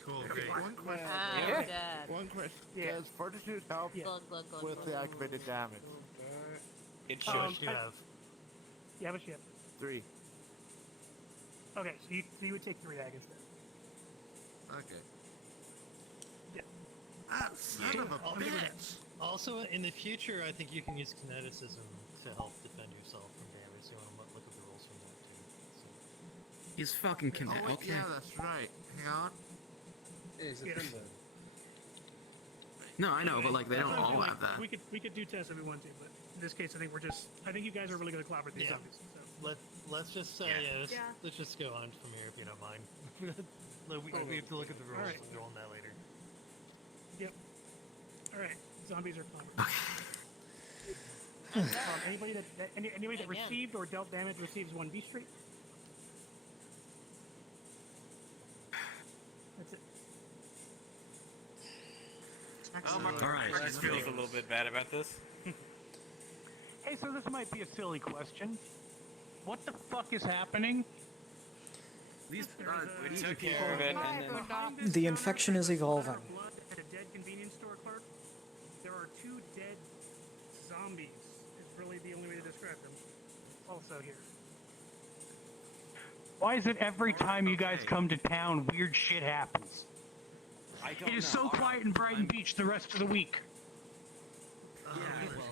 Cool. One question. I'm dead. One question. Yeah. Does Fortitude help Glug, glug, glug, with the glug. activated damage? It How should. much do you have? Yeah, how much you have? 3. Okay, so you would take 3 ag instead. Okay. Yeah. Ah, son of a I'll bitch! do that. Also, in the future, I think you can use kineticism to help defend yourself from damage. So you want to look at the rules from that too. So. He's fucking kinetic. Oh, Okay. yeah, that's right. Hang on. Is it Yeah. No, I know, but like they don't That's what I'm all saying, have that. We could do tests if we want to, but in this case, I think you guys are really going to collaborate with these Yeah. zombies. So. Let's just say let's just go on from here if you don't mind. we have to look at the rules. Alright. We'll go on that later. Yep. All right. Zombies are fine. Anybody that Amen. received or dealt damage receives 1 B streak. That's it. Oh my All right. I just feels a little bit bad about this. Hey, so this might be a silly question. What the fuck is happening? These We took care of it, and then The infection is evolving. Blood at a dead convenience store clerk. There are 2 dead zombies. It's really the only way to describe them. Also here. Why is it every time you guys come to town, weird shit happens? I don't It is know. so quiet in Brighton Beach the rest of the week. Yeah, well,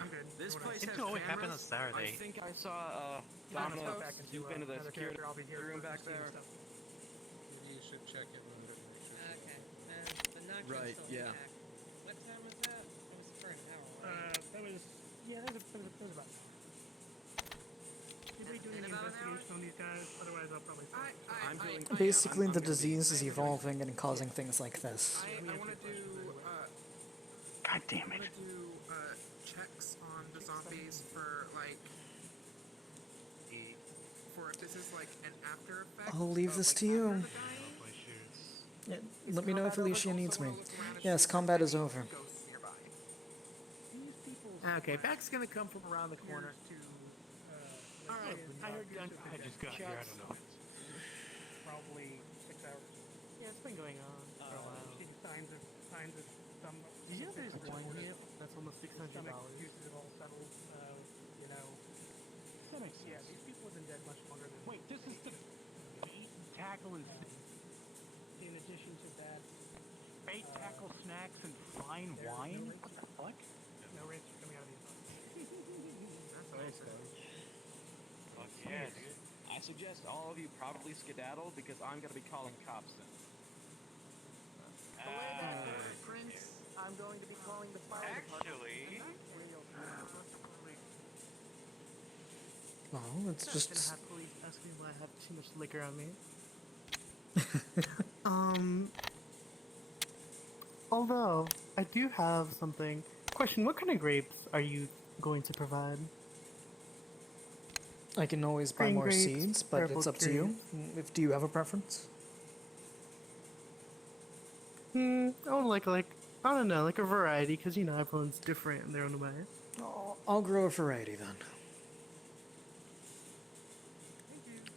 I'm good. this place Seems has to only happen on cameras. Saturday. I think I saw I'm gonna Domino go back into swoop into the another security character. I'll be here room for back Steam there. stuff. Maybe you should check it when it Okay. The notch Right, is still yeah. intact. What time was that? It was for an hour, right? That was about. Did we do any investigation on these guys? Otherwise, I'll probably. I'm doing. Basically, the disease is evolving and causing things like this. I want to do. God damn I it. want to do checks on the zombies for like. For if this is like an after effect. I'll leave of, this like, to you. after the dying. Yeah, let me know if Alicia needs me. Yes, combat is over. Ghosts nearby. Okay, Back's gonna come from around the corner. Alright, I heard you I just got here, I don't know. Probably 6 hours. Yeah, it's been going on for a while. Seeing signs of some. Did you know there's one here that's almost $600? Stomach juices have all settled. You know. That makes sense. Yeah, these people have been dead much longer than. Wait, this is the bait, tackle, and In addition to that, bait, tackle, snacks, and fine wine? What the fuck? no rates are coming out of these. That's nice, though. Fuck yeah, dude. I suggest all of you probably skedaddle because I'm gonna be calling cops soon. Prince, I'm going to be calling the fire Actually, Oh, it's department. just. Gonna have police ask me why I have too much liquor on me. Although, I do have something. Question, what kind of grapes are you going to provide? I can always buy Green more grapes, seeds, but purple it's up to you. Do you have a preference? I would like, I don't know, like a variety, because, you know, everyone's different in their own way. I'll grow a variety then.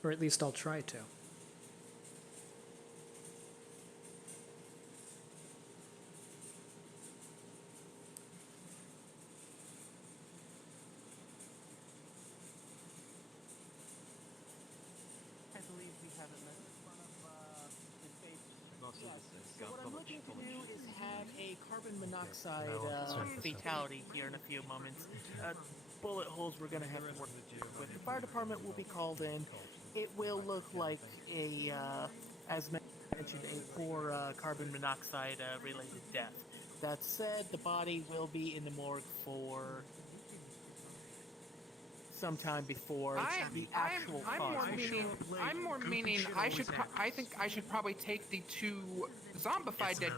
Or at least I'll try to. I believe we haven't met in front of the face. So what I'm looking to do is have a carbon monoxide fatality here in a few moments. Bullet holes we're going to have to work with. The fire department will be called in. It will look like a, as mentioned, a poor carbon monoxide related death. That said, the body will be in the morgue for sometime before the actual cause. I'm more meaning. I think I should probably take the 2 zombified dead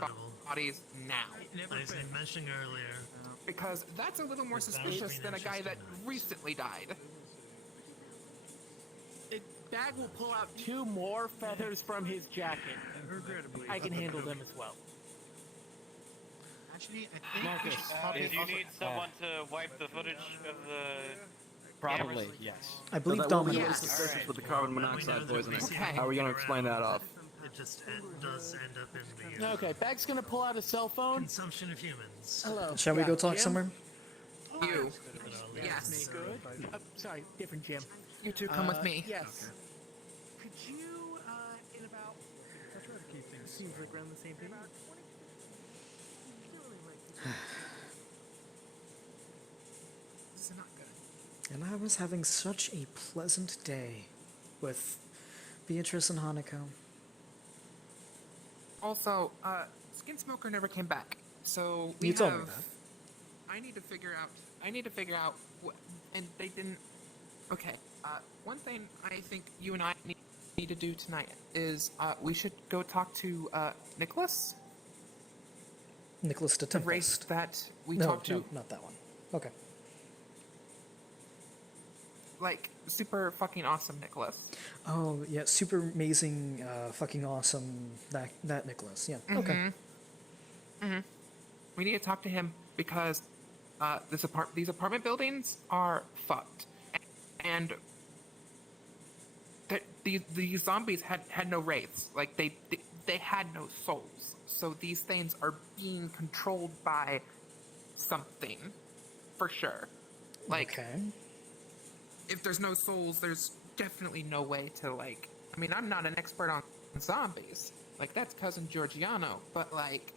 bodies now. As I mentioned earlier. Because that's a little more suspicious than a guy that recently died. Bag will pull out 2 more feathers from his jacket. Regrettably, I can handle them as well. Actually, I think we Marcus, should probably If you also- need someone to wipe the footage of the Probably, cameras, yes. I believe So that will be Dominic. suspicious with the carbon monoxide poisoning. Okay. How are we going to explain that off? It just does end up in the Okay, Bag's gonna pull out a cell phone. consumption of humans. Hello. Shall we Yeah, go talk Jim? somewhere? You. Yes. Yes. Good. Sorry, different Jim. You two come with me. Yes. Could you, in about... I'll try to keep things... Seems like around the same thing. This is not good. And I was having such a pleasant day with Beatrice and Hanako. Also, Skin Smoker never came back, so we You have. told me that. I need to figure out what, and they didn't. Okay. One thing I think you and I need to do tonight is we should go talk to Nicholas. Nicholas the The race Tempest. that we No, talked to. no, not that one. Okay. Like super fucking awesome Nicholas. Oh yeah, super amazing, fucking awesome. That Nicholas. Yeah. Okay. We need to talk to him because these apartment buildings are fucked, and the zombies had no wraiths. Like they had no souls. So these things are being controlled by something, for sure. Like, Okay. if there's no souls, there's definitely no way to, like... I mean, I'm not an expert on zombies. Like, that's Cousin Giorgiano, but, like...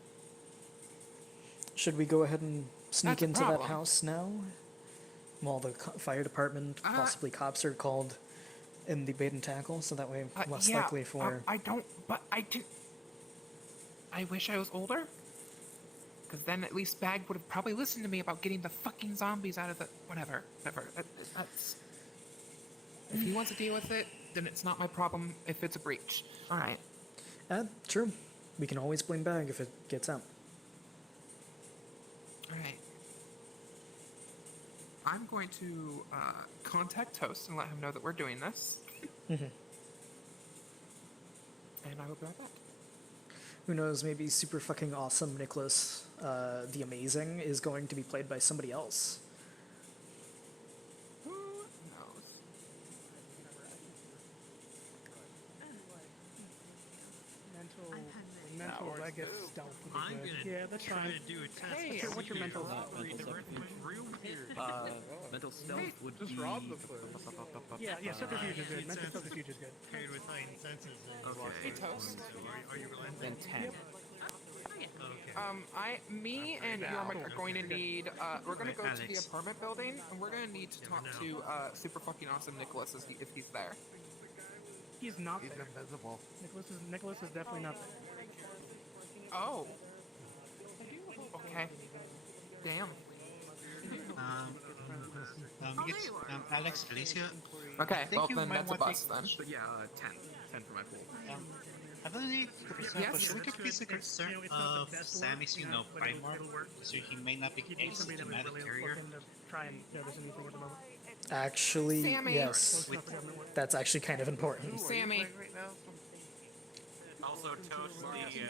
Should we go ahead and sneak That's a into that problem. house now? While the fire department, possibly cops, are called in the bait and tackle, so that way less yeah, likely for... I don't... But I didn't... I wish I was older. Because then at least Bag would have probably listened to me about getting the fucking zombies out of the... Whatever. That's... If he wants to deal with it, then it's not my problem if it's a breach. Alright. True. We can always blame Bag if it gets out. Alright. I'm going to contact Toast and let him know that we're doing this. Mm-hmm. And I will be right back. Who knows, maybe super fucking awesome Nicholas the Amazing is going to be played by somebody else. Who knows? Mental, I guess stealth would be I'm good. gonna Yeah, that's try fine. to do a test. Hey, to what's see your mental if health? read the went real weird. Mental stealth would Just be... rob the place. Yeah, subterfuge is good. Mental subterfuge is good. Paired with heightened senses. Hey, Toast. Are you relenting? Then 10. Okay. Me and Yormik are going to need, we're going to go to the apartment building, and we're going to need to talk to, super fucking awesome Nicholas if he's there. He's not He's there. invisible. Nicholas is definitely not there. Oh. Okay. Damn. Alex, Alicia. Okay, I think well you then might that's a want to- bust then. But yeah, 10. 10 for my pool. I don't need Yes. should we take this a concern You know, it's not of the best Sammy's, one, but primar, it'll work. so he may not be You need a somebody that would systematic really carrier. look into try and notice anything at the moment. Actually, Sammy. yes. That's actually kind of important. Sammy. Also toast the footage.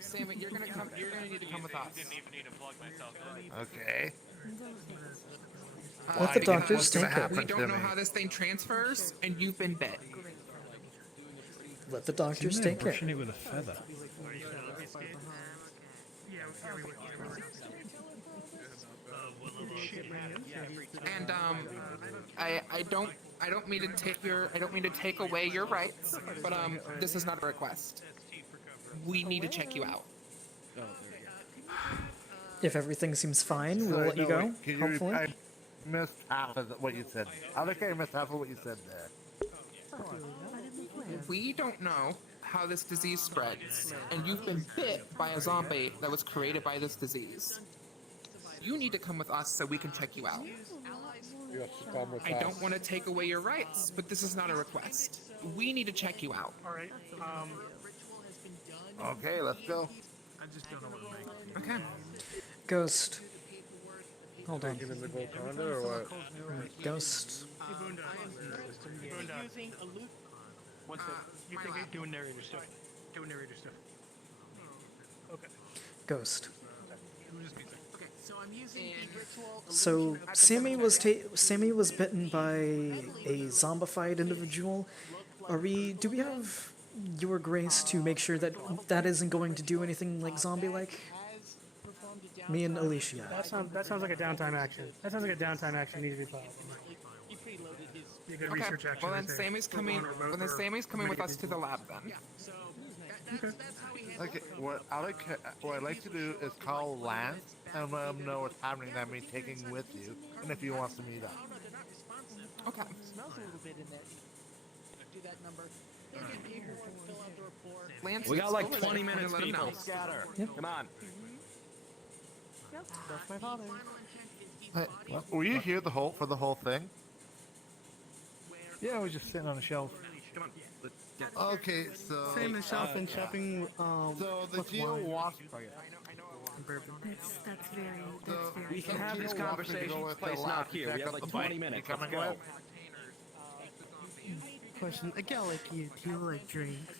Sammy, you're gonna need to come with us. Didn't even need to plug myself in. Okay. Let the doctors take it. We don't know how this thing transfers, and you've been bit. Let the doctors Isn't it take brushing it. it with a feather? And I don't mean to take away your rights, but this is not a request. We need to check you out. If everything seems fine, we'll let you go, hopefully. I missed half of what you said. I think I missed half of what you said there. We don't know how this disease spreads, and you've been bit by a zombie that was created by this disease. You need to come with us so we can check you out. You have to come with I us. don't want to take away your rights, but this is not a request. We need to check you out. Alright, Okay, let's go. I just don't know what to make. Okay. Ghost, Hold on. Taking in the Golconda or what? Ghost. Hey, Boondock. Using a loot. One sec. You think you're doing narrator stuff? Doing narrator stuff. Okay. Ghost. Okay, so I'm using the ritual. So Sammy was bitten by a zombified individual. Do we have your grace to make sure that that isn't going to do anything like zombie-like? Me and Alicia. That sounds like a downtime action. That sounds like a downtime action needs to be filed. You could Okay. research action. Well then right there. Sammy's coming. Well then Sammy's coming with us to the lab then. Okay, what I'd like to do is call Lance and let him know what's happening. That means taking with you, and if he wants to meet up. Okay. Smells a little bit in there. Do that number. Get paperwork, fill out the report. Lance, We got like over 20 there. minutes, Let him people. know. Scatter. Yep. Come on. That's my father. Were you here for the whole thing? Yeah, I was just sitting on a shelf. Come on. Let's get Okay, so Sitting on a shelf and shopping. so the with Geo wine. Wasp. That's very. We can have this conversation. This place not here. We have like 20 minutes. Let's go. Question. A gal like you, do you like drinks?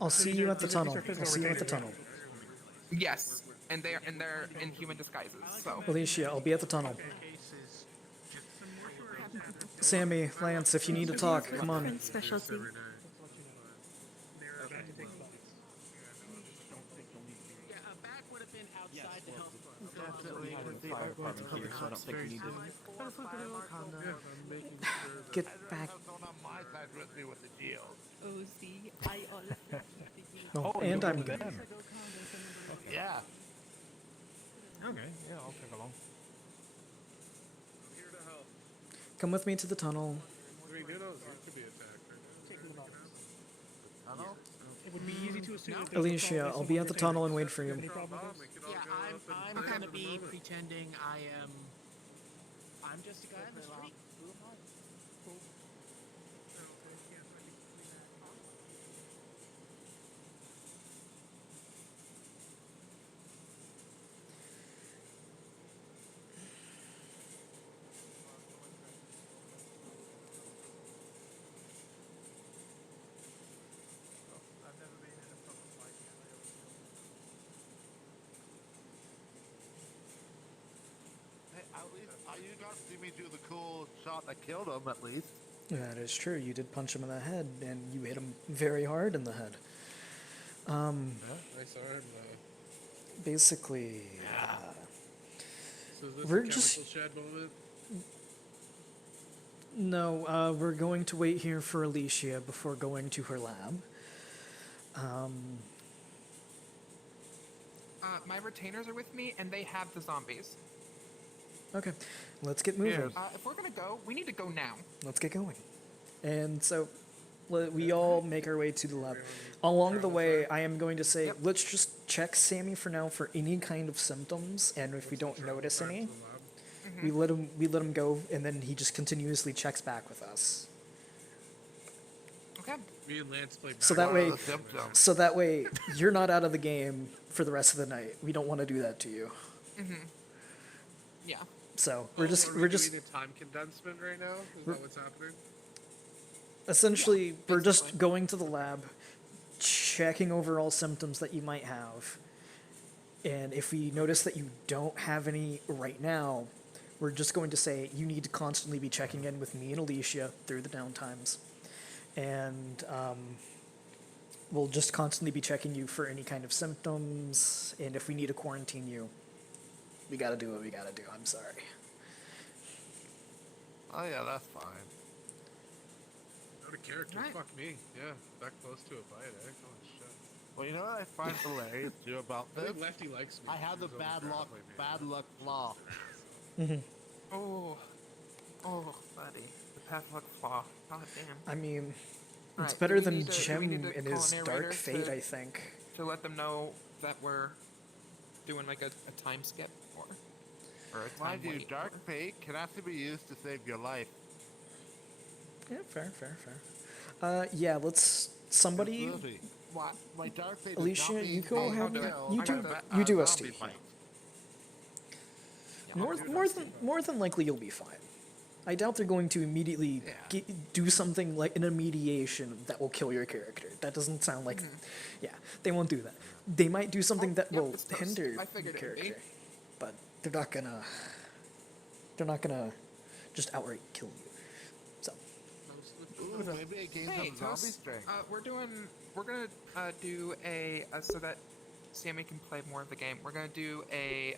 I'll see you at the tunnel. I'll see you at the tunnel. Yes, and they're in human disguises. So. Alicia, I'll be at the tunnel. Sammy, Lance, if you need to talk, come on. Different specialty. Yeah, a bag would have been outside the health club. Definitely. The Fire artwork's department covered here, so I don't think we need to. Get back. On my side with me with the Geo. Oh, and I'm good. Yeah. Okay, yeah, I'll take along. Come with me to the tunnel. Wait, who knows? You could be attacked. Tunnel? It would be easy to assume. that there's Alicia, probably I'll be at the someone tunnel and wait for you. Any problem with this? Yeah, I'm gonna be pretending I am. I'm just a guy on the street. Hey, at least you got to see me do the cool shot that killed him. At least. That is true. You did punch him in the head, and you hit him very hard in the head. I saw him. Basically, So is this we're a just chemical shed moment? no. We're going to wait here for Alicia before going to her lab. My retainers are with me, and they have the zombies. Okay, let's get moving. If we're gonna go, we need to go now. Let's get going. And so we all make our way to the lab. Along the way, I am going to say, let's just check Sammy for now for any kind of symptoms, and if we don't notice any, we let him go, and then he just continuously checks back with us. Okay. Me and Lance play So that way, you're not out of the game for the rest of the night. We don't want to do that to you. Yeah. So Are we doing just a time condensement right now? Is that what's happening? essentially we're just going to the lab, checking over all symptoms that you might have, and if we notice that you don't have any right now, we're just going to say you need to constantly be checking in with me and Alicia through the downtimes, and we'll just constantly be checking you for any kind of symptoms, and if we need to quarantine you, we gotta do what we gotta do. I'm sorry. Oh yeah, that's fine. Out of character, fuck me. Yeah, that close to a bite, eh? Oh shit. Well, you know what I find hilarious too about I this? think Lefty likes me. I have the He's always bad luck flaw. Oh, buddy, the bad luck flaw. God damn. I mean, it's Alright, better do we than need to- do we Jim need to in call his a Dark narrator Fate, to- I think. To let them know that we're doing like a time skip or a time Mind you, wait. Dark Fate can actually be used to save your life. Yeah, fair. Yeah, let's somebody. Absolutely. What? My Dark Fate. Alicia, does not you mean go hey, ahead. no, You I do. got You do zombie ST. fight. More than likely, you'll be fine. I doubt they're going to immediately do something like in a mediation that will kill your character. That doesn't sound like, yeah, they won't do that. They might do something that will hinder your character, but they're not gonna just outright kill you. So. Ooh, maybe a game Hey, of zombie Toast, strength. we're gonna do so that Sammy can play more of the game. We're gonna do a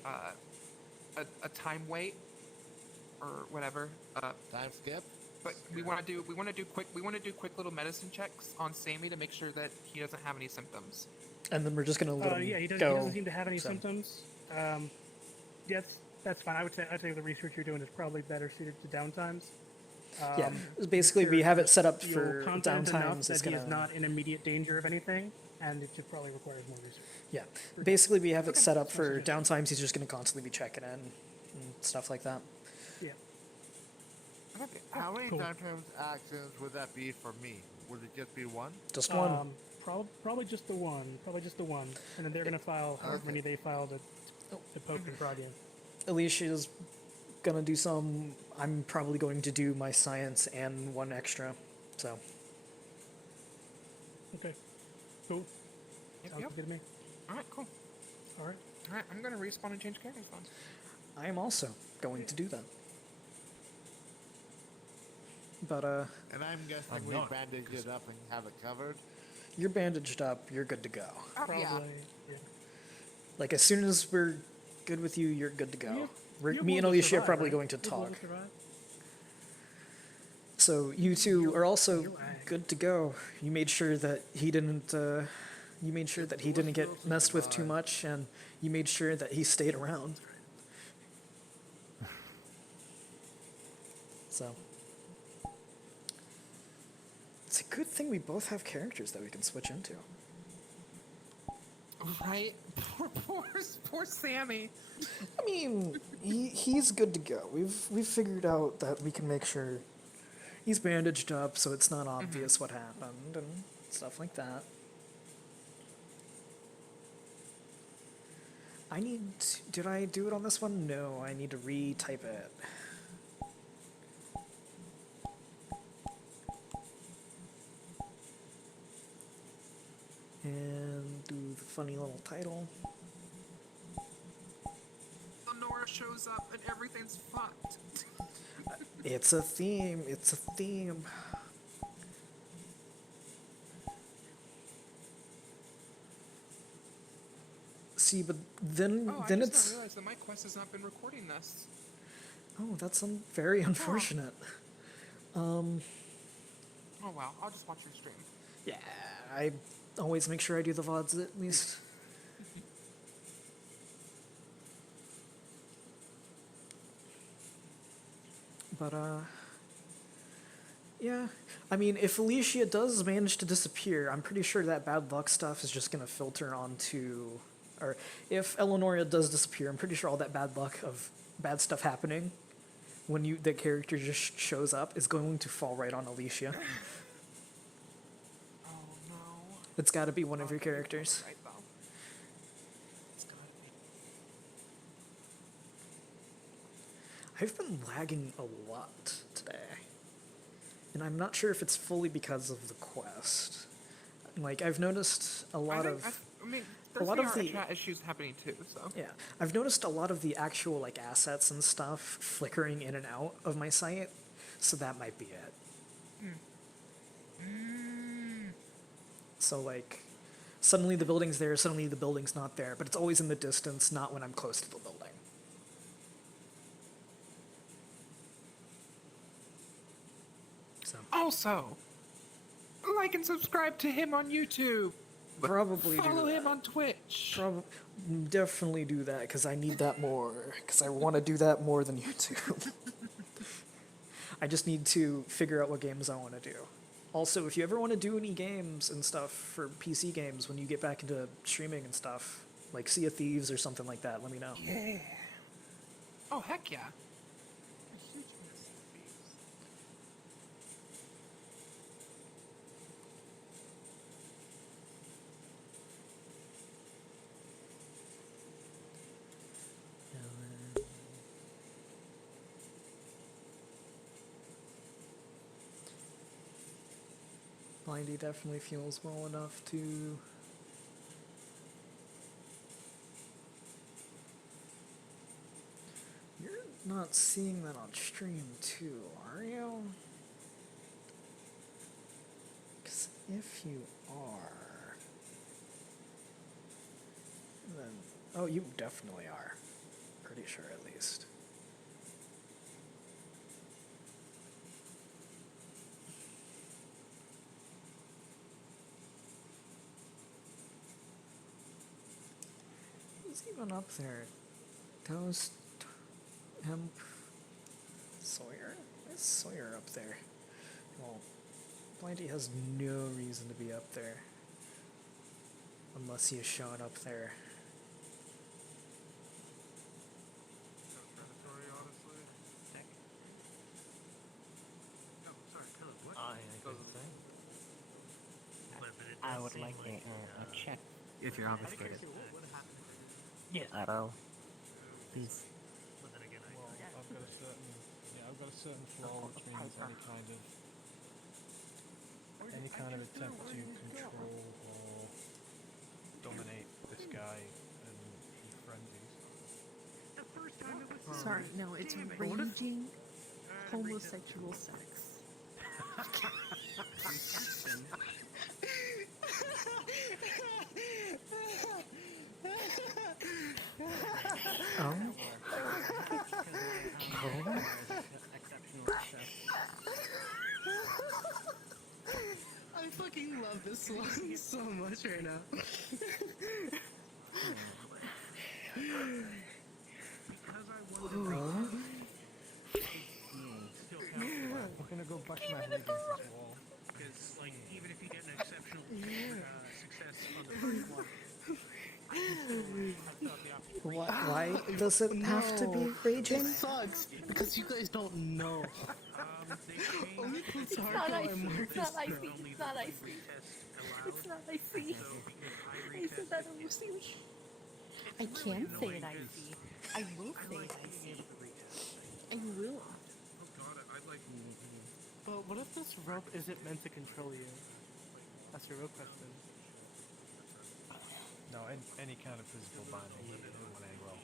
time wait or whatever. Time skip. But we want to do quick little medicine checks on Sammy to make sure that he doesn't have any symptoms. And then we're just gonna let him he go. doesn't seem to have any symptoms. That's fine. I'd say the research you're doing is probably better suited to downtimes. Yeah, basically we have it set up you're for confident enough downtimes. that he is not in immediate danger of anything, and it should probably require more research. Yeah, basically we have it set up for downtimes. He's just going to constantly be checking in and stuff like that. Yeah. How many downtimes actions would that be for me? Would it just be one? Just one. Probably just the one. Probably just the one, and then they're going to file however many they file to poke and prod you. Alicia's gonna do some. I'm probably going to do my science and one extra. So. Okay. Cool. Sounds good to me. All right. Cool. All right. All right. I'm gonna respawn and change characters then. I am also going to do that. But And I'm guessing we bandage it up and have it covered. You're bandaged up. You're good to go. Probably. Yeah. Like as soon as we're good with you, you're good to go. You Me and will Alicia survive, are probably right? going to You will talk. survive. So you two are also good to go. You made sure that he didn't. You made sure that he didn't get messed with too much, and you made sure that he stayed around. So it's a good thing we both have characters that we can switch into. Right? Poor Sammy. I mean, he's good to go. We've figured out that we can make sure he's bandaged up, so it's not obvious what happened and stuff like that. Did I do it on this one? No, I need to retype it. And do the funny little title. Lenora shows up and everything's fucked. It's a theme. It's a theme. See, but then I then just it's. now realized that my quest has not been recording this. Oh, that's very unfortunate. Oh wow, I'll just watch your stream. Yeah, I always make sure I do the VODs at least. But, yeah. I mean, if Alicia does manage to disappear, I'm pretty sure that bad luck stuff is just going to filter onto... Or if Eleonoria does disappear, I'm pretty sure all that bad luck of bad stuff happening when the character just shows up is going to fall right on Alicia. Oh no. It's got to be one of your characters. Right though. I've been lagging a lot today. And I'm not sure if it's fully because of the quest. Like, I've noticed a lot of... There's a lot of the VRChat issues happening too, so. Yeah, I've noticed a lot of the actual like assets and stuff flickering in and out of my site, so that might be it. So like, suddenly the building's there, suddenly the building's not there, but it's always in the distance, not when I'm close to the building. So. Also, like and subscribe to him on YouTube. Probably follow do him on Twitch. Definitely do that, because I need that more, because I want to do that more than YouTube. I just need to figure out what games I want to do. Also, if you ever want to do any games and stuff for PC games when you get back into streaming and stuff, like Sea of Thieves or something like that, let me know. Yeah. Oh, heck yeah. Blindy definitely feels well enough to... You're not seeing that on stream too, are you? Because if you are... Then... Oh, you definitely are. Pretty sure at least. Who's even up there? Toast, Hemp, Sawyer? Why is Sawyer up there? Well, Blindy has no reason to be up there. Unless he is shot up there. Predatory, honestly. No, sorry, code. What? I would like a check if you're obfuscated. Yeah. Arrow. Please. Well, I've got a certain flaw, which means any kind of attempt to control or dominate this guy and be friendly. Sorry, no, it's raging homosexual sex. Oh? I fucking love this song so much right now. I'm gonna go back my head against this wall. Because, like, even if you get an exceptional success on the first one, Why does it have to be raging? It sucks because you guys don't know. Only Clint's It's not hardcore icy. and Mark It's not is icy. pro. It's not icy. It's not icy. I said that almost seriously. I can say it icy. I will say it icy. I will. But what if this rope isn't meant to control you? That's your real question. No, any kind of physical binding won't end well.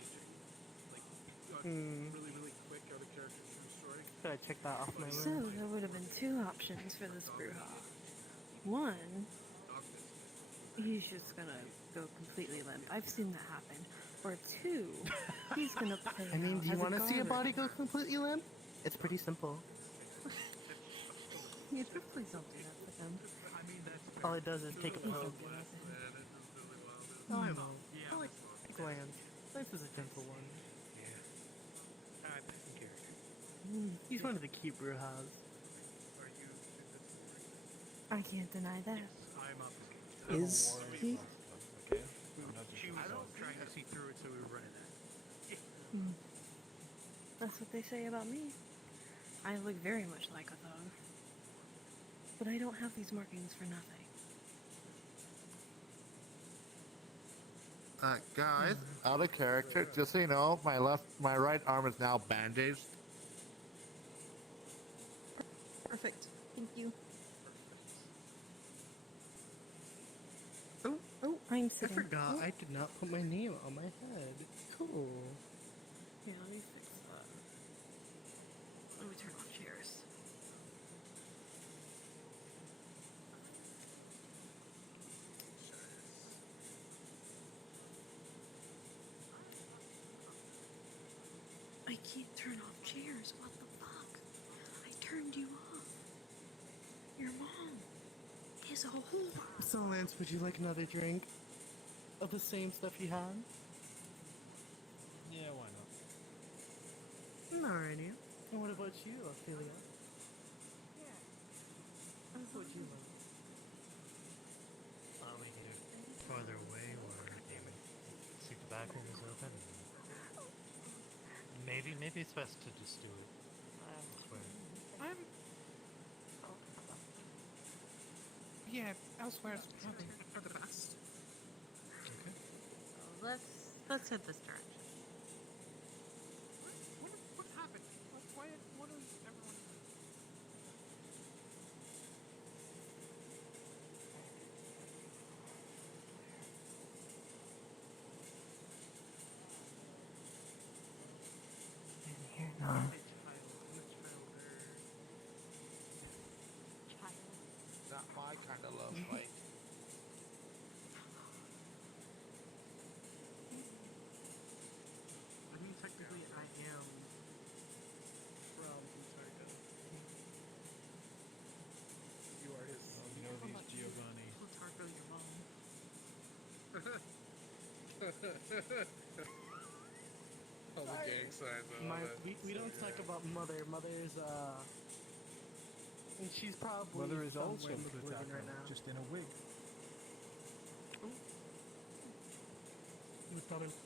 Really quick out of character true story. Could I check that off my So list? there would have been two options for this brouhaha. One, he's just gonna go completely limp. I've seen that happen. Or two, he's gonna play. I mean, do you want to see a body go completely limp? It's pretty simple. You should play something up with him. All it does is take a You poke. can do it. No, I won't. I like Lance. Lance is a gentle one. He's one of the cute brouhahas. I can't deny that. Is he? she was trying to see through it, so we were running that. That's what they say about me. I look very much like a thug. But I don't have these markings for nothing. Guys, out of character, just so you know, my right arm is now bandaged. Perfect. Thank you. Oh, I'm I sitting. forgot Oh. I did not put my name on my head. Cool. Yeah, let me fix that. Let me turn off chairs. I can't turn off chairs. What the fuck? I turned you off. Your mom is a whore. So, Lance, would you like another drink of the same stuff you had? Yeah, why not? Alrighty. And what about you, Ophelia? What would you like? We can do farther away or maybe see the back room is open. Maybe it's best to just do it elsewhere. Yeah, elsewhere is probably for the best. Okay. Let's hit this direction. What happened? What is everyone? All the gang signs. I love it. We don't talk about Mother. Mother's and she's probably Mother is also somewhere in the Kotaku, Oblivion right now. just in a wig. Who's probably something.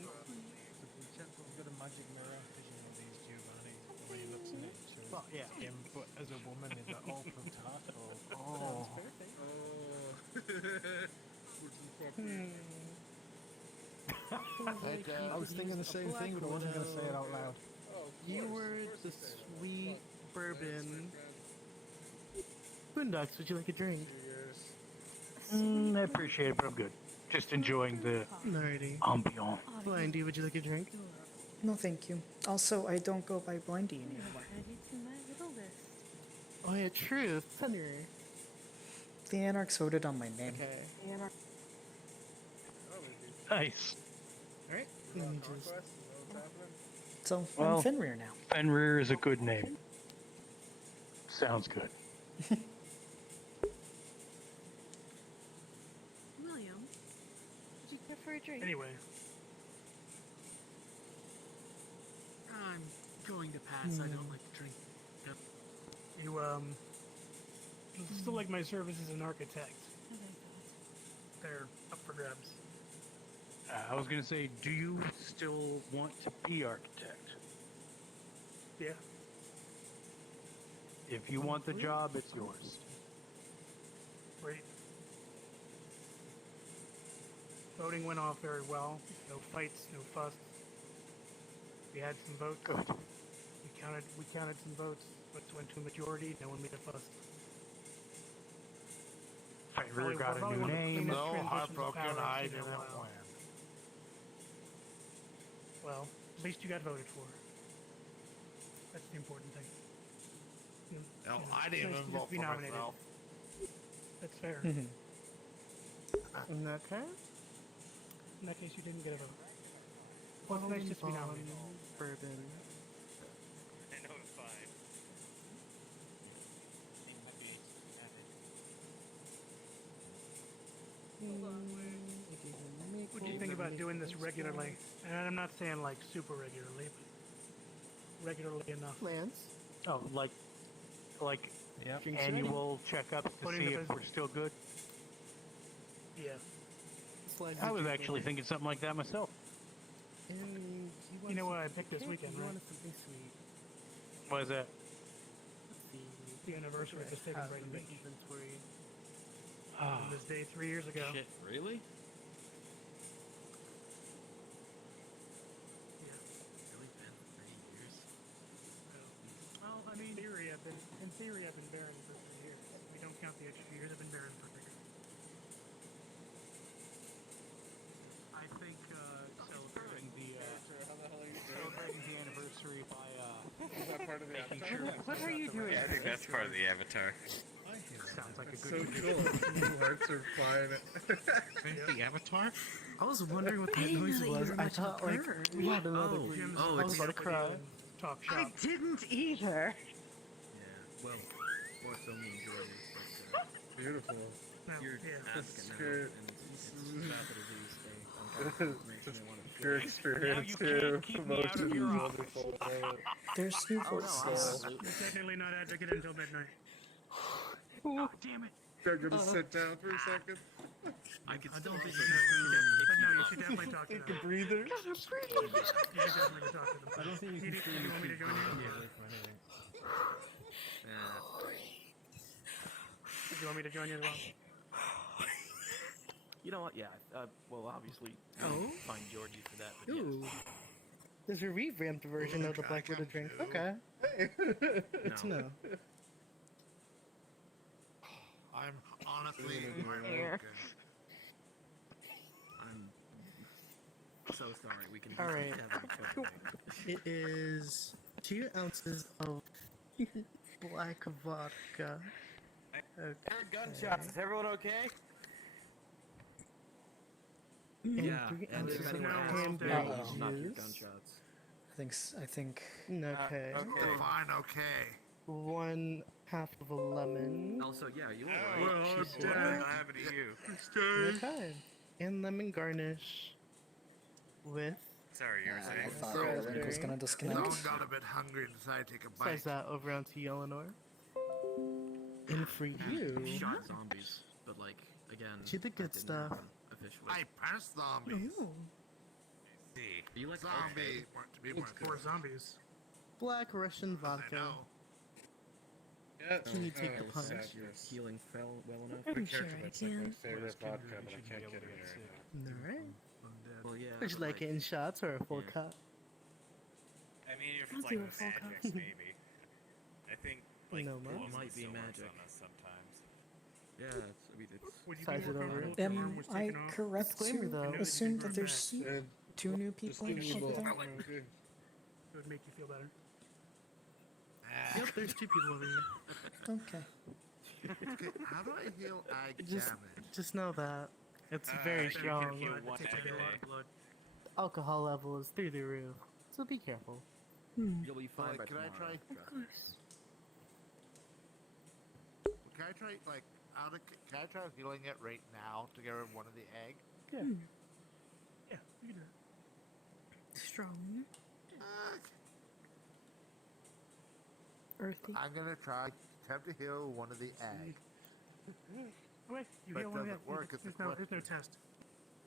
You've got a magic mirror, because you know these Giovanni, when he looks in it, it shows Well, yeah. him, but as a woman in the all potato. Sounds perfect. I was thinking the same thing, but I wasn't going to say it out loud. You were the sweet bourbon. Boondocks, would you like a drink? I appreciate it, but I'm good. Just enjoying the Alrighty. ambiance. Blindy, would you like a drink? No, thank you. Also, I don't go by Blindy anymore. Oh yeah, true. Thunder. The Anarchs voted on my name. Okay. Nice. Alright. So, Well, I'm Fenrir now. Fenrir is a good name. Sounds good. William, would you care for a drink? anyway. I'm going to pass. I don't like to drink. Yep. You still like my service as an architect. They're up for grabs. I was gonna say, do you still want to be architect? Yeah. If you want the job, it's yours. Great. Voting went off very well. No fights, no fuss. We had some votes. Good. We counted some votes. Votes went to a majority. No one made a fuss. Fenrir got a new name. No heartbroken, I didn't win. Well, at least you got voted for. That's the important thing. No, I didn't nice even to vote just be for nominated. myself. That's fair. Okay. In that case, you didn't get a vote. Well, it's nice just to be nominated. Bourbon. I know it's fine. What do you think about doing this regularly? And I'm not saying like super regularly, but regularly enough. Lance? Oh, like Yep. annual checkups to Putting see the if business- we're still good. Yeah. I was actually thinking something like that myself. And You know what I picked this cake? weekend, You right? wanted something sweet. What is that? The anniversary of the second Have Brighton some Beach. inventory. Ah, On this day 3 years ago. Shit, really? Yeah. Really been 3 years? Well, I mean, in theory, I've been barren for 3 years. We don't count the extra years. I've been barren for 3 years. I think celebrating the anniversary by Is that part of the making avatar? sure. What are you doing? Yeah, I think that's part of the avatar. Sounds like a So good. cool. Blue hearts are flying. The Avatar? I was wondering what that noise was. I thought like we had another Jim's oh, I it's- was about to cry. Talk shop. didn't either. Yeah, well, more so me and Jordan. But, Beautiful. No, you're yeah. asking now, Spirit. and it's capital D stay on top of information I want to Pure Now experience you too. can't keep me out of Emotion your is office. wonderful. There's new votes. Soul. You're technically not advocate until midnight. Oh, damn it! I'm gonna sit down for a second. I could I still don't think also But no, you should definitely talk to them. Take a breather. You should definitely talk to them. I don't think you can Do truly you want me to keep join Blindy you? away from anything. Do you want me to join you as well? You know what? Yeah. Well, obviously, Oh? find Georgie for that. But Ooh. There's a revamped version of the Black Widow drink. Okay. Good to know. I'm honestly I'm so sorry. We can. All right. Have a It is 2 ounces of black vodka. Heard gunshots. Is everyone okay? And Yeah, 3 and ounces if of anyone asks, cranberry I'll knock your juice. gunshots. I think. Okay. Fine, okay. 1 half of a lemon. Also, yeah, you will Well, right? I'm dead. I have it to you. Okay. And lemon garnish with. Sorry, you were saying. I thought the link was gonna disconnect. Someone got a bit hungry and decided to take a Slice bite. that over onto Eleanor. And for you. Shot zombies, but like again, Do the that good didn't stuff. happen officially. I pressed zombies. Ooh. See, You like zombie. To be more Four zombies. Black Russian vodka. Can you take the punch? Healing fell well enough. I'm sure I can. Favorite vodka, but I can't get it here. Alright. Well, yeah. Would you but, like it in shots or a full cup? I mean, if I'll it's do like a full cup. magic, maybe. I think like No, poison Mark? Might be still works magic. on us sometimes. Yeah, it's, I mean, it's. Size it over. Am I correct Disclaimer, to though. assume that there's 2 new people over there? It would make you feel better. Yep, there's 2 people over here. Okay. Okay, how do I heal ag Just, damage? just know that it's very strong. Heal one egg a day. Alcohol level is through the roof, so be careful. You'll be fine by Can I tomorrow. try? Of course. Can I try like can I try healing it right now to get rid of one of the egg? Yeah. Yeah, you can do it. Strong. Earthy. I'm gonna try attempt to heal one of the egg. Wait, you But heal one of the doesn't work, it's a there's no test.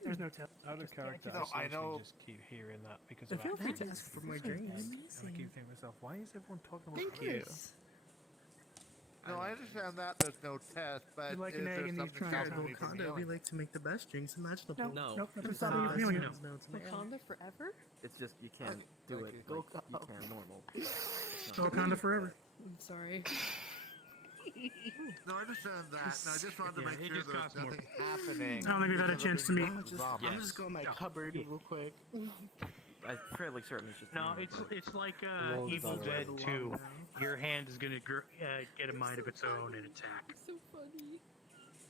There's no test. Out of Just- character, No, I know. just keep hearing that because And of feel free accidents to ask for more and drinks. stuff. And I keep thinking to myself, why is everyone talking about Thank you. accidents? No, I understand that there's no test, but You like is an there egg in these something drinks? stopping me from Wakanda, we healing? like to make the best drinks imaginable. No. Nope, that's Besides, stopping you from healing it. no, it's my Wakanda forever? It's just you can't Okay, do thank it you. like you can normal. Wakanda forever. I'm sorry. No, I understand that. No, I just wanted to Yeah, make it sure just there's costs more. nothing happening. I don't think we've had a because of chance to being meet. close to I'm zombies. just going to my cupboard real quick. I'm fairly certain it's just. No, normal, it's but- it's like Well, Evil that's Dead right. 2. Your hand is gonna get a mind of its own and attack. So funny.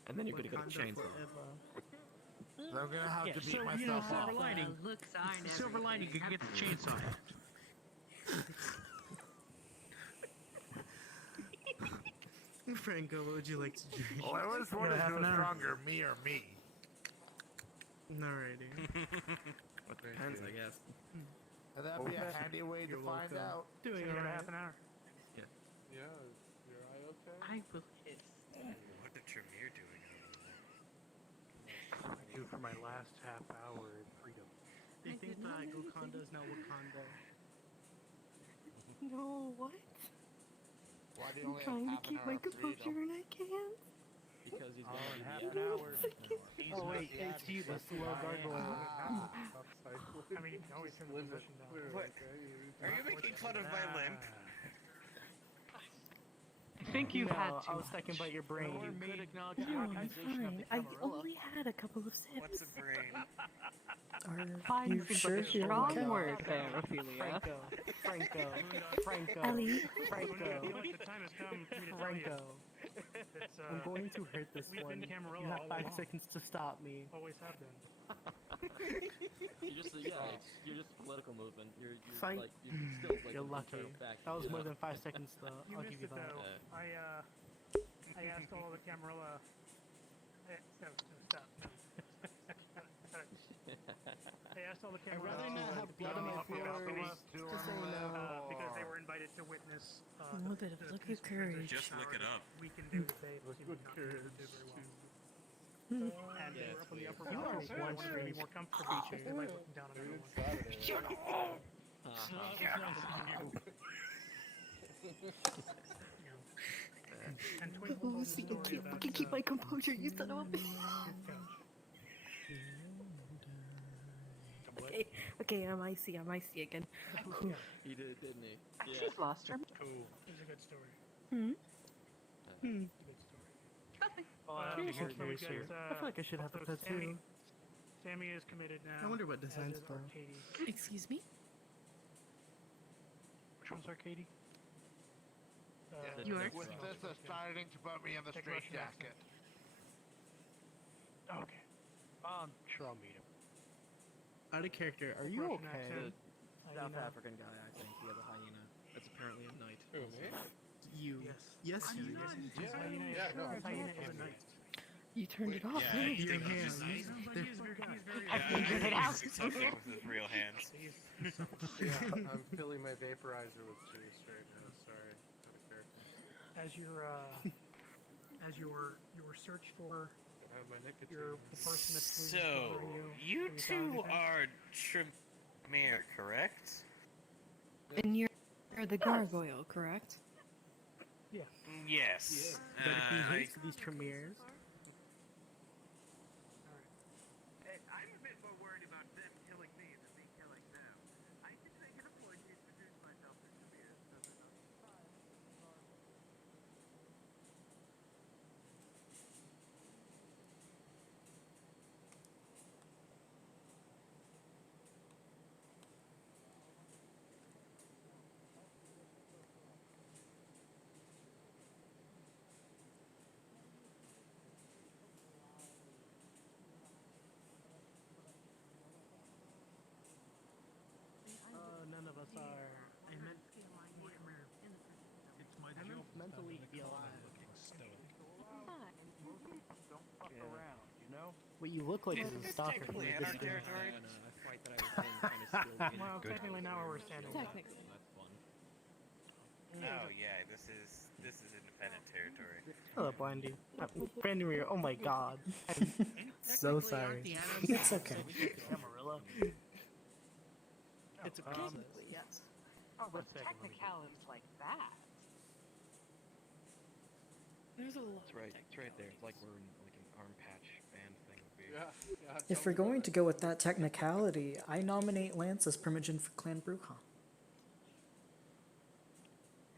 And then you're gonna get a Wakanda chainsaw. forever. So I'm gonna have Yeah, to beat so you know, myself silver up. lining. Silver lining, you can get the chainsaw. Franco, what would you like to drink? Oh, I was Yeah, wondering half who an was hour. stronger, me or me. Alrighty. It depends, I guess. And that'd be a handy way to You're find welcome. out. Doing You got a alright. half an hour. Yeah, your eye okay? I will hit. What did Tremere doing over there? I do for my last half hour in freedom. They I think did not that know Wakanda is now Wakanda. No, what? Why do you I'm only trying to have half an keep hour my of composure freedom? and I can't. Because he's Oh, gonna in be half the an hour. He's Oh not wait, the it's you, the slow gargoyle. I mean, you can always turn the position down. What? Are you making fun of my limp? I think you've no, had I to. was thinking about your brain. You could acknowledge No, the I'm organization of fine. the I Camarilla. only had a couple of sips. What's a brain? Are you sure you're okay? word there, Ophelia. Franco. Ellie. I feel like the time has come for me to tell you. Franco. It's, I'm going to hurt this we've one. been Camarilla You have all 5 along. seconds to stop me. Always have been. You're just you're just a political movement. You're Fight. like you're still like You're an lucky. internal faction, That was you more know? than 5 seconds though. You I'll missed give you it that. though. I asked all the Camarilla. Stop. I asked all the I'd Camarilla. rather not have blood on my floor. Just so you know. because they were invited to witness. A little bit of the look of peaceful courage. transition Just look it up. We can do today. Good courage. And they were up on the upper You level, are so I one wanted to be strange more comfortable feature by looking down on everyone. And Twinkle told Lucy, the I story can't about, fucking keep my composure. You son of a bitch. Okay, okay, I'm icy again. He did, didn't he? Yeah. She's lost her. Cool. It was a good story. Hmm? Good story. Seriously, So we've got, I feel like I should have a so tattoo. Sammy is committed now. I wonder what as designs is though. Arcady. Excuse me? Which one's Arcady? Yours? With this starting to put me in the Take straight Russian accent. jacket. Okay. Sure, I'll meet him. Out of character, are you Russian okay? accent. The South African guy, I think. He has a hyena. That's apparently a knight. Who, me? You. Yes, I'm you. not hyena yeah, no, is hyena is a knight. You turned it off. Yeah, I Your think he's hands. just- He's very Yeah, I think he's successful with his real hands. Yeah, I'm filling my vaporizer with juice right now. Sorry. Out of character. As your search for I have my nicotine. the person that's So, you found two anything? are Tremere, correct? And you're the gargoyle, correct? Yeah. Yes. But if he I- hates these Tremers. I'm a bit more worried about them killing me than me killing them. I think they can afford to introduce myself to Samir, so they're not surprised. None of us are. I meant, well, come here. It's my joke. Mentally ill. Don't fuck around, you know? What you look like is Isn't a this stalker. technically This anarch thing. territory? No, I fight that I was in kind of still in Well, good technically now health we're and standing. still- Technically. That's fun. Oh yeah, this is independent territory. Hello, Blindy. Fenrir, oh my god. I'm so sorry. It's okay. Camarilla. It's a Technically, yes. Oh, but technicalities like that. There's a lot. It's right. It's right there. It's like we're in like an arm patch band thing. Yeah. If we're going to go with that technicality, I nominate Lance as Primogen for Clan Bruja.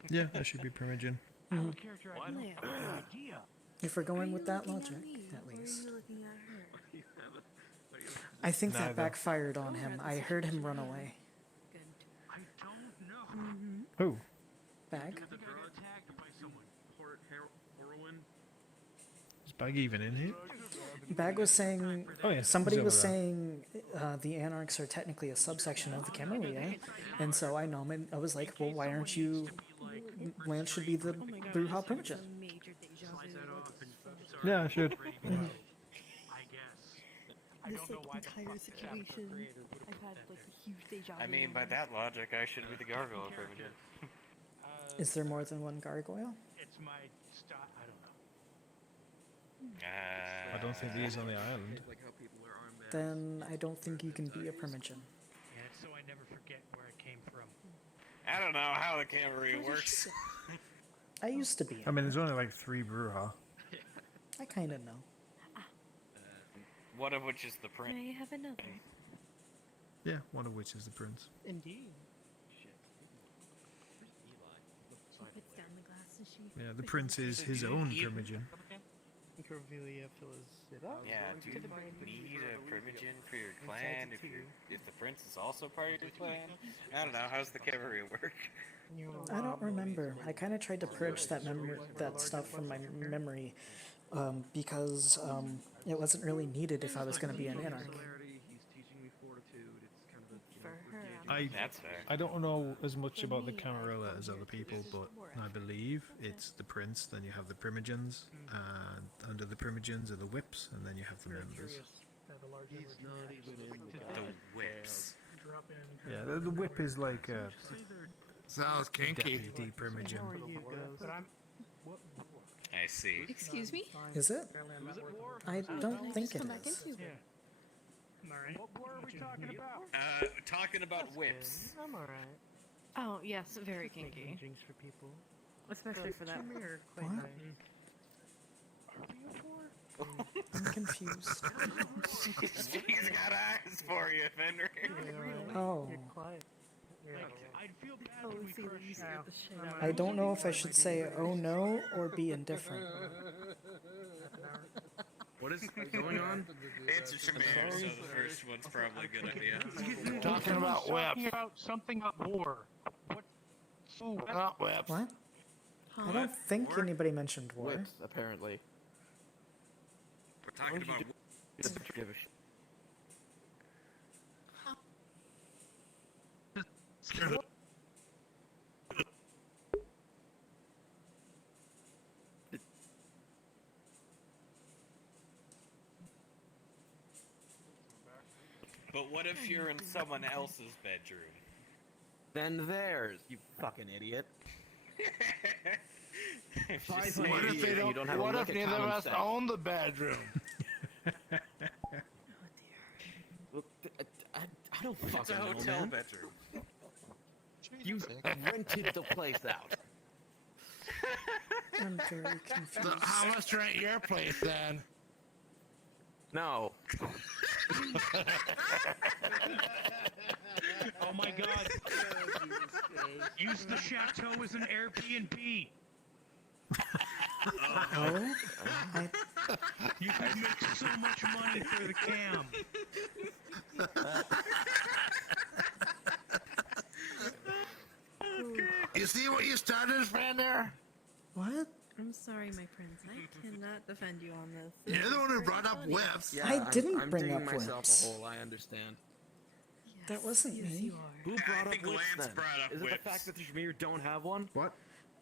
Yeah, that should be Primogen. I'm a character I Lance. have no idea. If we're going with that logic, at least. I think that Neither. backfired on him. I heard him run away. I don't know. Who? Bag? I got attacked by someone. Heroin. Is Bag even in here? Bag was saying, Oh, yeah, somebody he's was over there. saying the Anarchs are technically a subsection of the Camarilla, and so I was like, well, why aren't you, Lance should be the Bruja Primogen. Major deja Slice that off and Yeah, I should. I guess. This like entire situation, I've had like a huge deja vu. I mean, by that logic, I should be the gargoyle Primogen. Is there more than one gargoyle? It's my style. I don't know. I don't think he is on the island. Like how people wear armbands. Then I don't think you can be a Primogen. Yeah, it's so I never forget where it came from. I don't know how the Camarilla works. I used to be. I mean, there's only like 3 Bruja. I kind of know. One of which is the prince. I have another. Yeah, one of which is the prince. Indeed. Shit. She puts down the glass and she. Yeah, the prince is his own Primogen. Corvelia fills it up. Yeah, do you need a Primogen for your clan if the prince is also part of your clan? I don't know. How's the Camarilla work? I don't remember. I kind of tried to purge that stuff from my memory because it wasn't really needed if I was going to be an anarch. He's teaching me fortitude. It's kind of a, you know, That's fair. I don't know as much about the Camarilla as other people, but I believe it's the prince, then you have the Primogens, and under the Primogens are the whips, and then you have the members. He's not even in the The whips. Drop in. Yeah, the whip is like a Sounds kinky. deputy Primogen. But I'm. I see. Excuse me? Is it? I don't think it Come back is. into. Yeah. Alright. What war are we talking about? Talking about whips. I'm alright. Oh yes, very kinky. Jinx for people. Especially for that. Tremere, quite What? nice. I'm confused. She's got eyes for you, Fenrir. Oh. You're quiet. I'd feel bad Oh, when we see, first you scared the shit out of I me. don't know if I should say oh no or be indifferent. what is going on? It's a Tremere, so the first one's probably a good idea. Talking about talking whips. about something about war. What? So Not whips. What? I don't think anybody mentioned war. Whips, apparently. We're talking about Give a shit. But what if you're in someone else's bedroom? Then theirs, you fucking idiot. What if they don't? You don't have a What lick if of neither of common us sense. own the bedroom? Look, I don't It's fucking a know, hotel man. bedroom. You rented the place out. I'm very confused. How much rent your place then? No. Oh my god. Use the chateau as an Airbnb. Oh? You could make so much money for the cam. You see what you started, Fenrir? What? I'm sorry, my prince. I cannot defend you on this. You're the one who brought up Funny. whips. Yeah, I didn't I'm bring digging up myself whips. a hole. I understand. That wasn't Yes, me. you are. Who brought up think whips Lance then? brought up Is it whips. the fact that Tremere don't have one? What?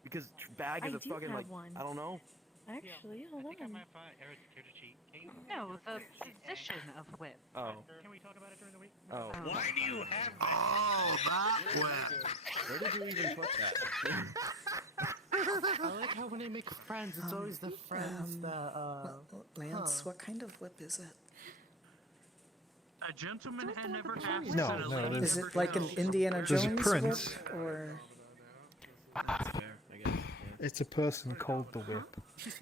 Because Bag I is a do fucking have like one. I don't know. Actually, hold I think I on. might find Eric here to cheat. Can you No, the position of whip. Oh. Can we talk about it during the week? Oh. Why do you have Oh, that whip. Where did you even put that? I like how when they make friends, it's always the friends that, Lance, huh. what kind of whip is it? A gentleman had never asked No, and a no, lady it Is never it like an tells. Indiana There's a Jones prince. whip, or That's fair, I guess. It's a person called the Whip.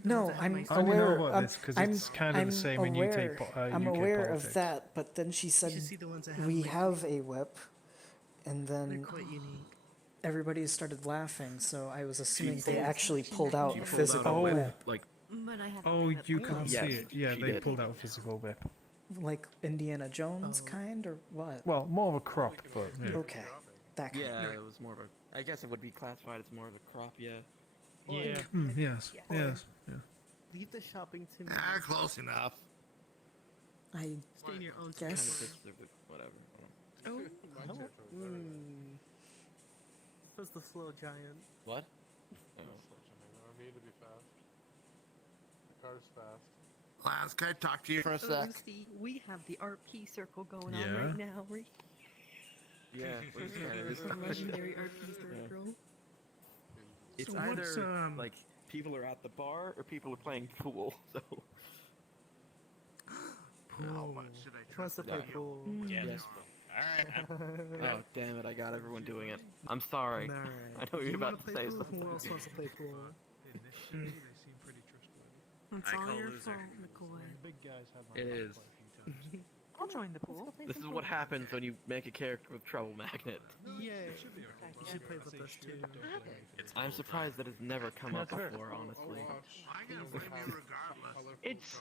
no? I'm I only know aware. about this 'cause it's kind of the same in UK I'm UK aware politics. of that, but then she said should see the ones that have, we like- have a whip, and They're then quite unique. everybody started laughing. So I was assuming they actually pulled out She a pulled physical out a whip, whip, like But I have. Oh, you can can't see Yes, it. Yeah, she they did. pulled out a physical whip. like Indiana Jones kind, or what? Well, more of a crop, but yeah. Okay, that kind. yeah, it was more of a. I guess it would be classified as more of a crop. Yeah. Yeah. Yes, yes, yeah. Leave the shopping to me. Ah, close enough. I Stay in your own Kind of guess. fits the whatever. Oh, My no. chateau is better. This was the slow giant. What? I don't need to be fast. The car's fast. Lance, can I talk to you for a So, sec? Lucy, we have the RP circle going on Yeah. right now. Yeah. The legendary RP circle. It's So either what's, like people are at the bar or people are playing pool. So. How much should I Who wants to play pool? Yes. Alright, Oh damn it! I got everyone doing it. I'm sorry. Alright. I know you're You about wanna to play say pool? something. Who else wants to play pool? Initially, they seem pretty trustworthy. It's I all call your loser. fault, McCoy. Big guys have my It back is. quite a few times. I'll join the pool. This is what happens when you make a character with Trouble Magnet. Yay! You should play with us too. I'm surprised that it's never come up before, honestly. I gotta bring you regardless. It's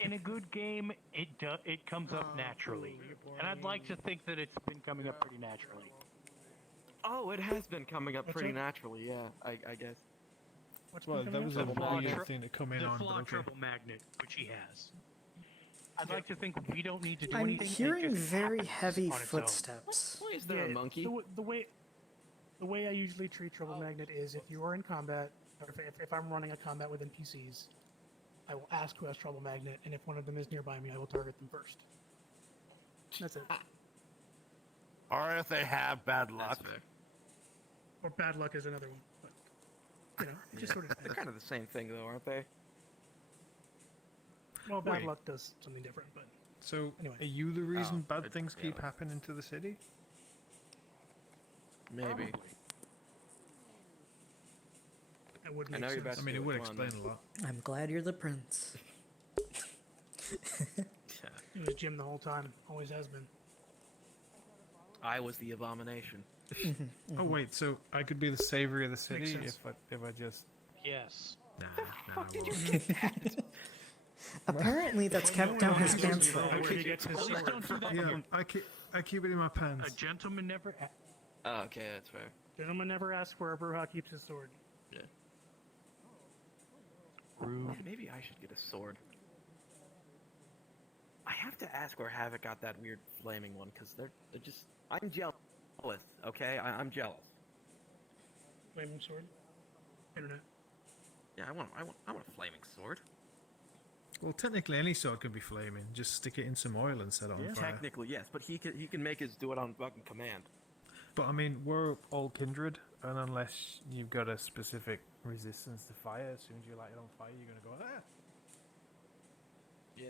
in a good game. It comes up naturally, and I'd like to think that it's been coming up pretty naturally. Oh, it has been coming up What's pretty up? naturally, yeah, I guess. What's Well, been that coming was up? a flaw weird tr- thing to come in The on, but flaw okay. triple magnet, which he has. I'd like to think we don't need to do I'm anything. it hearing just very happens heavy on its own. footsteps. Why is there a monkey? The way I usually treat Trouble Magnet is if you are in combat, or if I'm running a combat with NPCs, I will ask who has Trouble Magnet, and if one of them is nearby me, I will target them first. That's it. Or if they have bad luck. That's fair. Or bad luck is another one. But, you know, it just sort of. They're kind of the same thing, though, aren't they? Well, bad Wait. luck does something different, but So, Anyway. are you the reason Oh, bad things yeah. keep happening to the city? Maybe. it would I make know you're sense. about I to mean, do it would Come on, explain a lot. I'm glad you're the prince. It was Jim the whole time. Always has been. I was the abomination. Oh wait, so I could be the savior of the city sense. if I just. Yes. Nah, Fuck did you won't. get that? Apparently, that's kept down his pants for. Where he gets his Please sword. don't do that. Yeah, I keep it in my A pants. gentleman never. Oh, okay, that's fair. Gentleman never asks where a Bruja keeps his sword. Yeah. Rude. Maybe I should get a sword. I have to ask where Havoc got that weird flaming one, because they're just... I'm jealous jealous. Okay, I'm jealous. Flaming sword. Internet. Yeah, I want a flaming sword. Well, technically, any sword can be flaming. Just stick it in some oil and set it on fire. Technically, yes, but he can make his do it on fucking command. But I mean, we're all kindred, and unless you've got a specific resistance to fire, as soon as you light it on fire, you're gonna go ah. Yeah.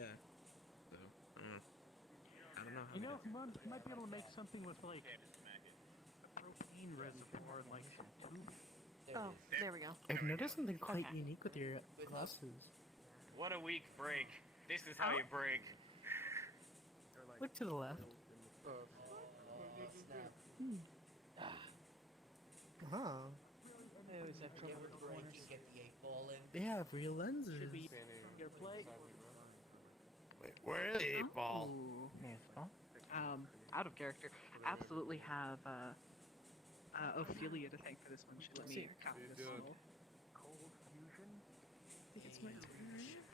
So I don't know. You know, you might be able to make something with like a propane reservoir and like some tube. Oh, there we go. I've noticed something quite unique with your glasses. What a weak break. This is how you break. Look to the left. Huh. I always have trouble with the corners. They have real lenses. Should be your plate. Wait, where is the 8-ball? Out of character. Absolutely have Ophelia to thank for this one. She let me copy this one. It's my turn.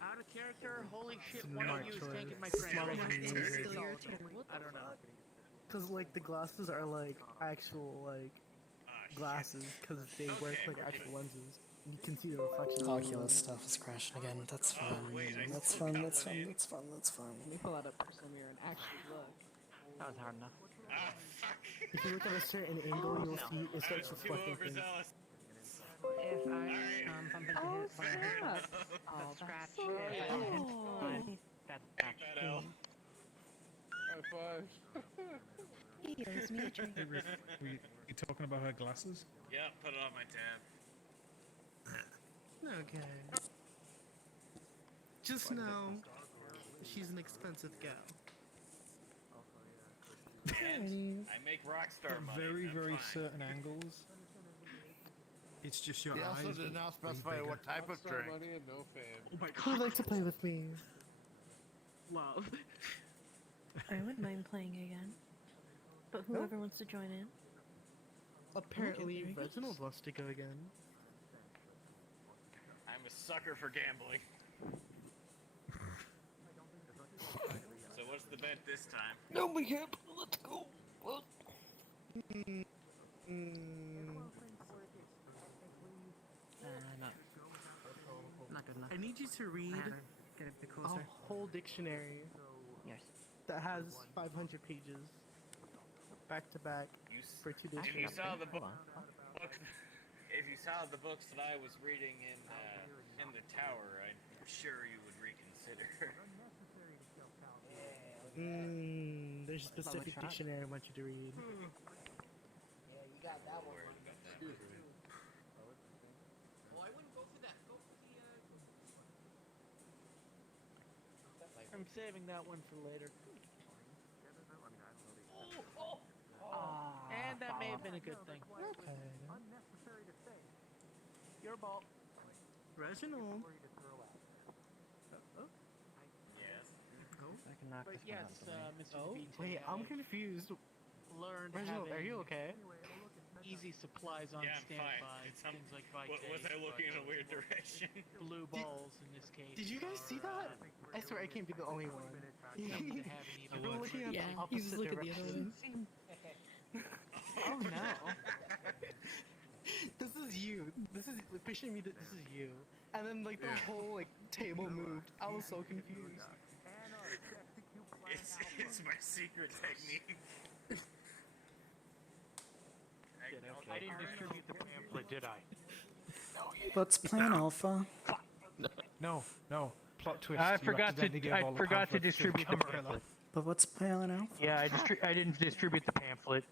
Out of character, holy shit, Smart one of you is choice. taking my friend. Smart Right? choice. It's still your turn. I don't know. Because, like, the glasses are, like, actual, like, glasses. Because they work like actual lenses. You can see the reflection. Oculus stuff is crashing again. That's fun. That's fun. That's fun. That's fun. That's fun. Let me pull out a personal mirror and actually look. That was hard enough. If you look at a certain angle, you'll see it starts reflecting things. If I something to hit when I hit I'll scratch. If I don't hit, fine. That's cool. High five. He owes me a drink. Hey, Riff, you talking about her glasses? Yeah, put it on my tab. Okay. Just know, she's an expensive gal. And I make rockstar At money. very, that's very fine. certain angles. It's just your He eyes. also did not specify what type of Rockstar drink. money and no fame. Oh my Who'd like to play with me? Love. I wouldn't mind playing again. But whoever wants to join in. Apparently, Okay, Reginald wants to go again. I'm a sucker for gambling. So what's the bet this time? No, we can't. Let's go. Not good enough. I need you to read Get a bit a closer. whole dictionary Yes. that has 500 pages back to back for 2 days. If you saw the book, if you saw the books that I was reading in the tower, I'm sure you would reconsider. There's a specific shot. dictionary I want you to read. Yeah, you got that one. Oh, I wouldn't go for that. Go for the. I'm saving that one for later. And that may have been a good thing. Okay. Your ball. Reginald. Yes. I can knock But this yes, one out of the way. Mr. Oh, DeVito, wait, I'm confused. learned Reginald, are having you okay? easy supplies on Yeah, I'm fine. standby. It's Things like was I looking in a weird direction? blue balls in this case. Did you guys see that? I swear I can't be the only one. I've been looking at Yeah, the you just opposite look at the other direction. Oh no. This is you. This is pushing me. This is you. And then like the whole like table moved. I was so confused. It's my secret technique. I didn't distribute the pamphlet, did I? Let's plan alpha. No. Plot twist. I you forgot accidentally gave all I the forgot to pamphlets distribute the Umbrella. pamphlet. But what's plan alpha? Yeah, I didn't distribute the pamphlet.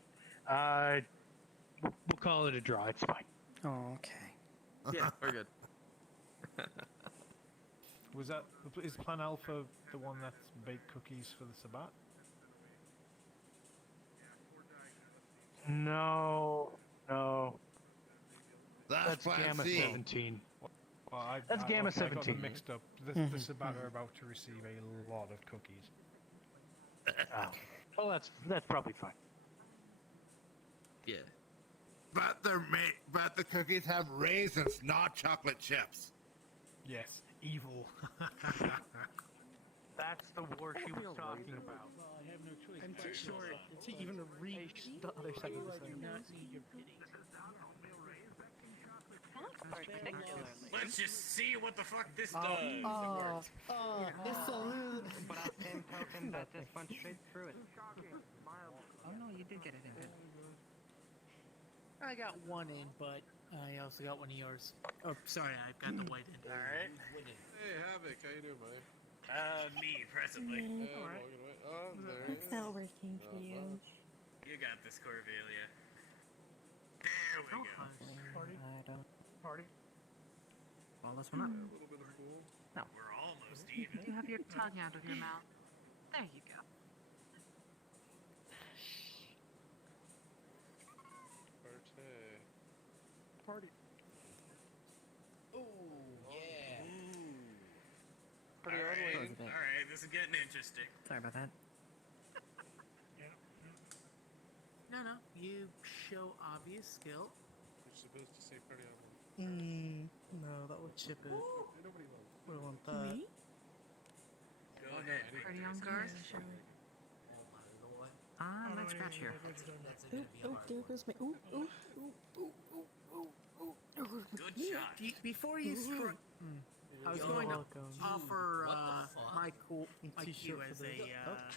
We'll call it a draw. It's fine. Oh, okay. Yeah, we're good. Is Plan Alpha the one that's baked cookies for the Sabbat? No. That's Plan Gamma C. 17. Well, That's Gamma okay, I got 17. them mixed up. The Sabbat are about to receive a lot of cookies. Oh. Well, that's probably fine. Yeah. But the cookies have raisins, not chocolate chips. Yes, evil. That's the war she was talking about. Well, I have no choice. I'm too but short to to even reach the other side of the I do sun. not need your pity. Let's just see what the fuck this does. But at the same token, that just went straight through it. Oh no, you did get it in good. I got one in, but I also got one of yours. Oh, sorry, I've got the white in. Alright. Hey, Havoc, how you doing, buddy? Me, presently. Walking away. Oh, there It's not working for you. You got this, Corvelia. There we go. I don't. Party? Well, this one up. A little bit of pool. No. We're almost even. You have your tongue out of your mouth. There you go. Party. Ooh, yeah. Pretty ugly. Alright, this is getting interesting. Sorry about that. No, you show obvious skill. You're supposed to say pretty ugly. No, that would chip it. Nobody loves. Wouldn't want that. Me? Go ahead. Pretty on guard. Ah, let's scratch here. Oh, there goes my. Ooh, ooh, ooh, ooh, ooh, ooh, ooh. Good shot. Before you strike, I was going to offer my too cue short as for a this.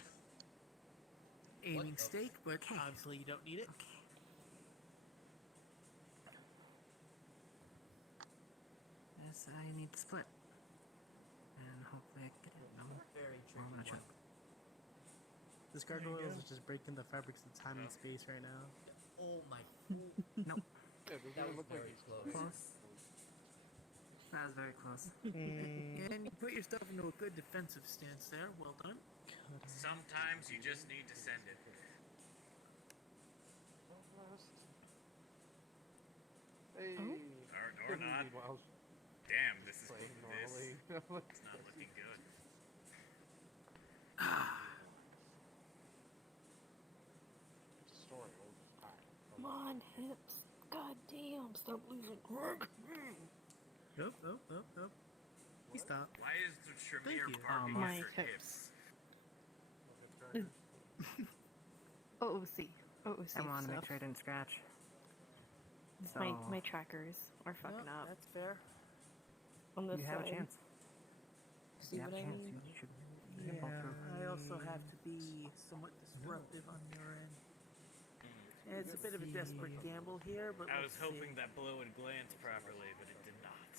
aiming stake, but obviously you don't need it. Yes, I need to split. And hopefully I can get it. No. Well, I'm gonna check. This gargoyle is just breaking the fabrics of time and space right now. Oh my. Nope. Yeah, doesn't That it was look like very it's close. Close. That was very close. And you put yourself into a good defensive stance there. Well done. Sometimes you just need to send it. Hey. Or not. Meanwhile, Damn, this is playing this. normally. It's not looking good. Story. Come on, hips. God damn, stop losing Greg. Nope. He stopped. Why is the Tremere you. parking My for hips. hips? OOC. OOC I want to make stuff. sure I didn't scratch. So, My trackers are fucking up. That's fair. On this you have a side. chance. See You have what a I chance. mean? You should pull through. I also have to be somewhat disruptive on your end. And it's a bit of a desperate gamble here, but I was let's hoping see. that blow would glance properly, but it did not.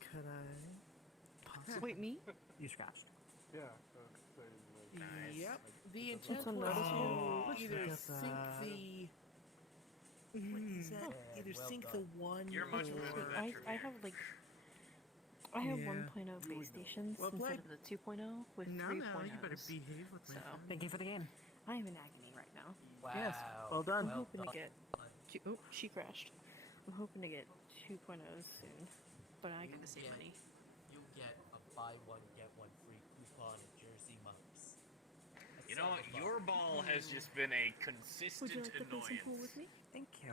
Could I? Wait, me? You scratched. Yeah. Nice. Yep. The intent on was notice to either Look at sink that. the. What is that? Either well sink done. the one You're much or. better than I Tremere. have like. I have Yeah. 1.0 base stations Well instead played. of the 2.0 with No, 3.0s. no, you better behave with me. So, Thank you for the game. I am in agony right now. Wow. Yes, well done. I'm hoping to get. Oh, she crashed. I'm hoping to get 2.0s soon, but I gotta save money. You get a buy one get one free coupon at Jersey Mumps. You know what? Your ball has just been a Would consistent you like to play some pool annoyance. with me? Thank you.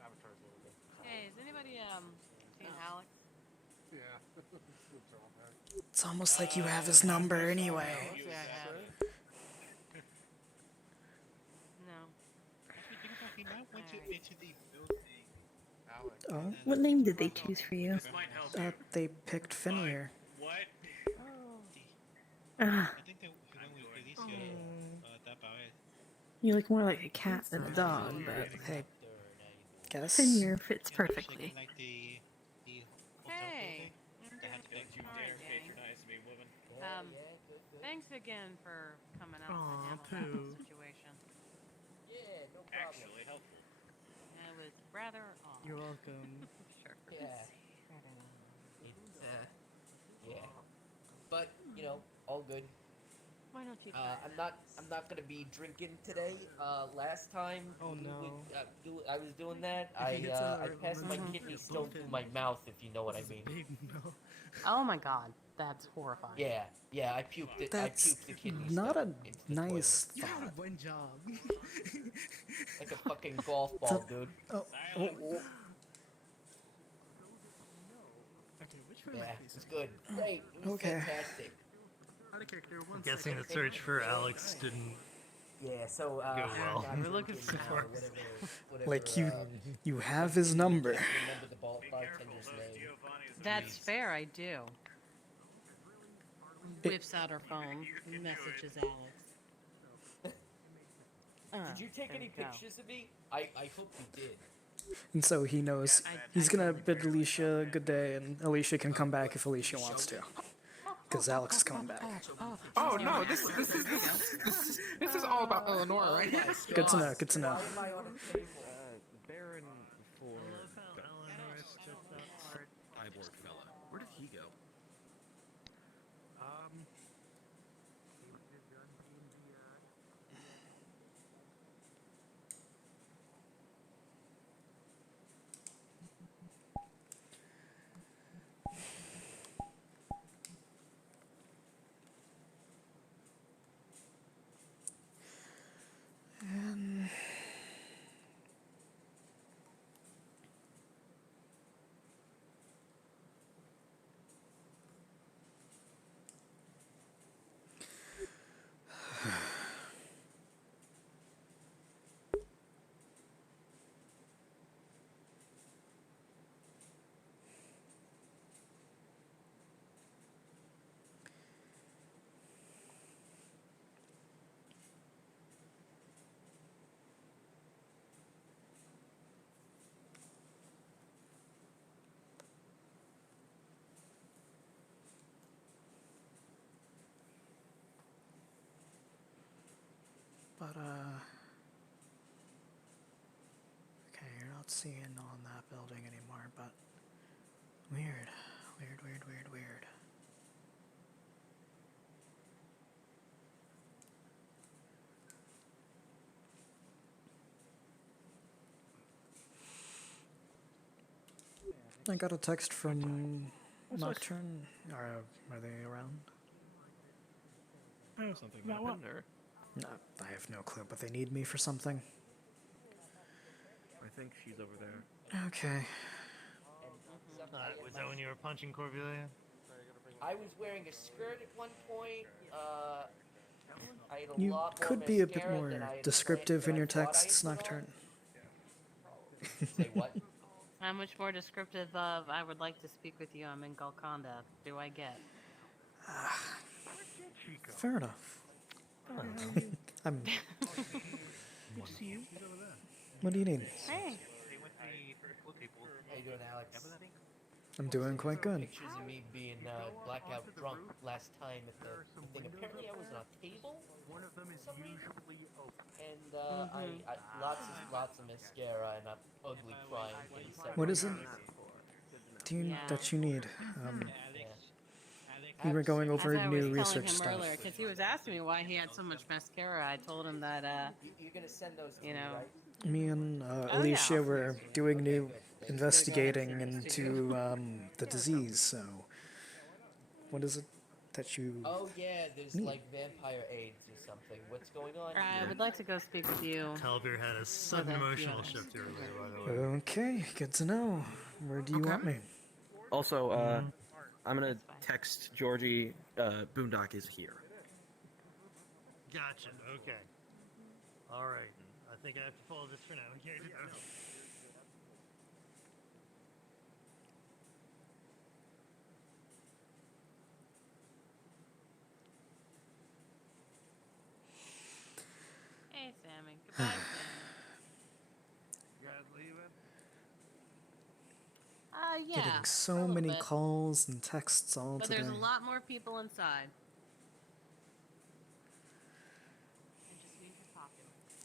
Avatar's a little bit. Hey, is anybody seen Alex? Yeah. It's all bad. It's almost like you have his number anyway. Yeah, I have. No. He now went Alright. into the building. Alex. Oh, What name did they choose for you? This might help you. they picked Fenrir. What? Ah, I think they went with Felicia. That about it. you look more like a cat than a dog, but Hey, guess. Fenrir fits Yeah, perfectly. like the hotel Hey. building. That had the Don't you Alright, dare gang. patronize me, woman. Thanks again for coming out Aw, to handle that Pooh. whole situation. Yeah, no problem. Actually helpful. It was rather odd. You're welcome. Sure. Yeah. It's yeah. But you know, all good. Why don't you? I'm not gonna be drinking today. Last time Oh, no. I was doing that. If he hits I another passed my lemon, kidney you're stone both through in. my mouth, if you know what I mean. Big no. Oh my god, that's horrifying. Yeah, I puked it. That's I puked the kidney not stone a into the nice You had thought. one job. toilet. Like a fucking golf ball, dude. Oh, Silence. Okay, which Yeah, it's good. Great. It was Okay. fantastic. I'm guessing the search for Alex didn't Yeah, so go well. We're looking for. Like you have his number. Remember the bartender's name. That's fair. I do. Whips out her phone, messages Alex. Did you take there any we go. pictures of me? I hope you did. And so he knows he's gonna bid Alicia good day, and Alicia can come back if Alicia wants to. Because Alex is coming back. Oh no, this is all about Eleanor, right? Good to know, good to know. Baron for Cyborg fella. Where did he go? And But, okay, you're not seeing on that building anymore, but weird. Weird. I got a text from Nocturne. Are they around? Something Now what? happened, or? No, I have no clue, but they need me for something. I think she's over there. Okay. Was that when you were punching Cordelia? I was wearing a skirt at one point. I had a You lot more could be a bit mascara more than I had descriptive than in I your thought I texts, put on. Nocturne. Say what? How much more descriptive of "I would like to speak with you"? I'm in Golconda. Do I get? Fair enough. I'm. Good to see you. What do you need? Hey. How you doing, Alex? I'm doing quite good. Pictures of me being blackout drunk last time at the thing. Apparently, I was on a table. One of them is usually open. And I lots of mascara and I'm ugly crying. What is it? That you need? We were going over As I new was research telling him stuff. earlier, because he was asking me why he had so much mascara. I told him that, you're gonna send those to you know, Me and Oh, Alicia yeah. were doing new investigating into the disease. So, what is it that you? Oh yeah, there's need? like vampire AIDS or something. What's going on? I would like to go speak with you. Talbot had a sudden emotional shift earlier, by the way. Okay, good to know. Where do you want me? Also, I'm gonna text Georgie. Boondock is here. Gotcha. Okay. All right. I think I have to follow this for now. Here you go. Hey, Sammy. Goodbye, Sammy. You guys leaving? Yeah. Getting a so little many bit. calls and texts all But today. there's a lot more people inside. I just need to talk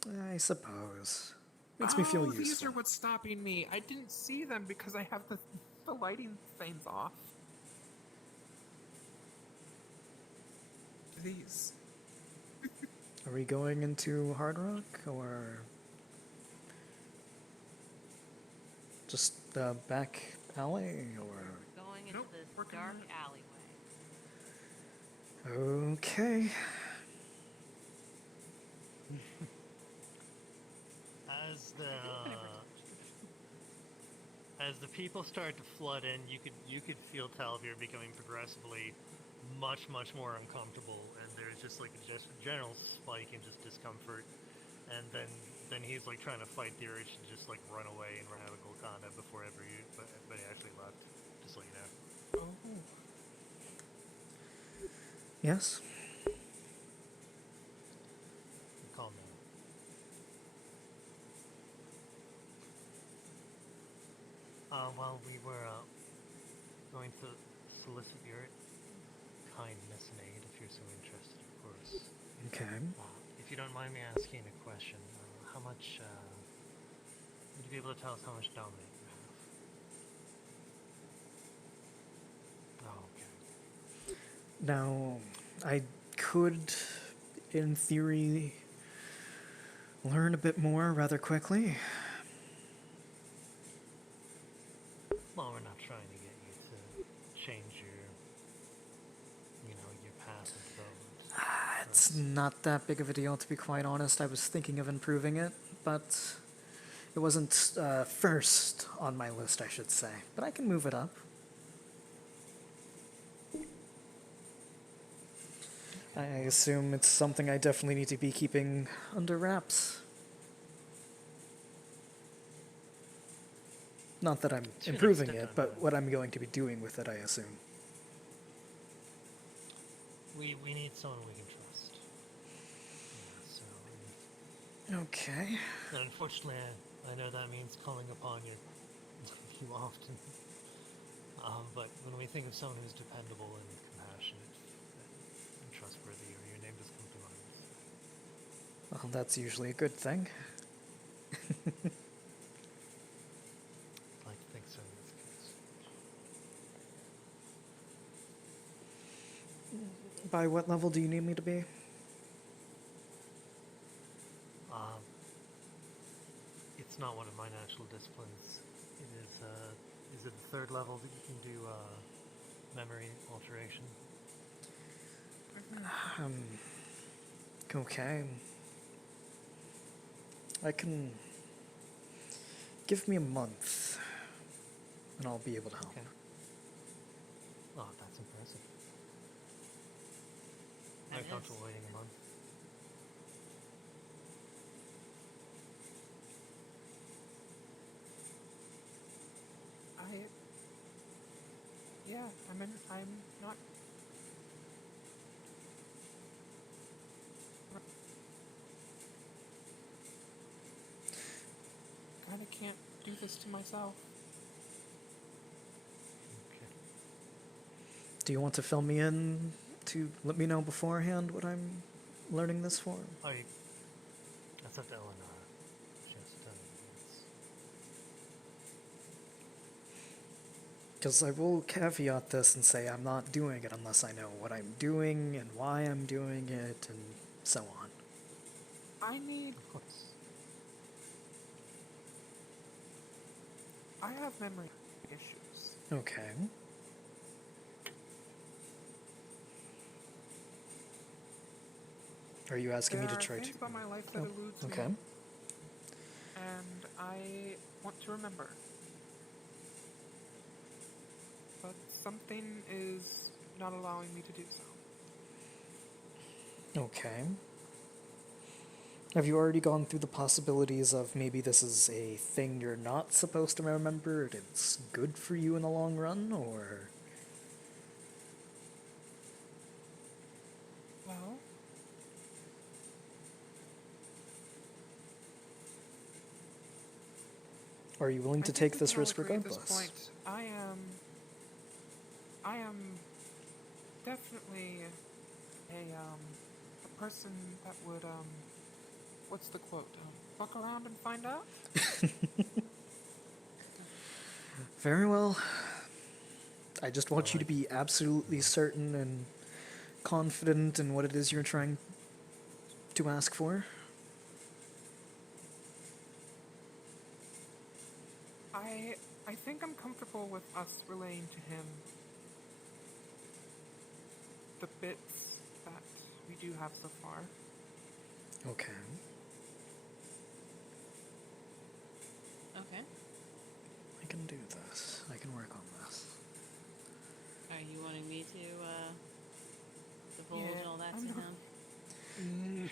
to them. I suppose. Makes me feel These useful. are what's stopping me. I didn't see them because I have the lighting things off. These. Are we going into Hard Rock or just the back alley or? Going into this dark alleyway. Okay. as the people start to flood in, you could feel Talvir becoming progressively much more uncomfortable, and there's just like just a general spike in just discomfort, and then he's like trying to fight the urge to just like run away and have a Golconda before everybody actually left. Just so you know. Oh. Yes. Calm down. While we were going to solicit your kindness and aid, if you're so interested, of course. Okay. If you don't mind me asking a question, how much, would you be able to tell us how much dominate you have? Oh, okay. Now, I could, in theory, learn a bit more rather quickly. Well, we're not trying to get you to change your passive abilities. It's not that big of a deal, to be quite honest. I was thinking of improving it, but it wasn't first on my list, I should say. But I can move it up. I assume it's something I definitely need to be keeping under wraps. Not that I'm To an improving extent, it, but what I'm going to be doing with it, I assume. We need someone we can trust. Yeah, so, Okay. and unfortunately, I know that means calling upon you often. But when we think of someone who's dependable and compassionate and trustworthy, your name does come to mind. Well, that's usually a good thing. I'd like to think so in this case. By what level do you need me to be? It's not one of my natural disciplines. Is it the third level that you can do memory alteration? Okay. I can... Give me a month, and I'll be able to help. Okay. Oh, that's impressive. I'm comfortable waiting a month. Yeah, I'm not. Kinda can't do this to myself. Okay. Do you want to fill me in to let me know beforehand what I'm learning this for? Oh, that's up to Eleanor. Just, Because I will caveat this and say I'm not doing it unless I know what I'm doing and why I'm doing it and so on. I need. Of course. I have memory issues. Okay. Are you asking me to try There are things about my life that eludes me. Okay. And I want to remember. But something is not allowing me to do so. Okay. Have you already gone through the possibilities of maybe this is a thing you're not supposed to remember and it's good for you in the long run, or... Well... Are you willing to take this risk regardless? At this point, I am definitely a person that would, what's the quote? Fuck around and find out? Very well. I just want you to be absolutely certain and confident in what it is you're trying to ask for. I think I'm comfortable with us relaying to him the bits that we do have so far. Okay. Okay. I can do this. I can work on this. Are you wanting me to divulge Yeah, all that I'm to not- him?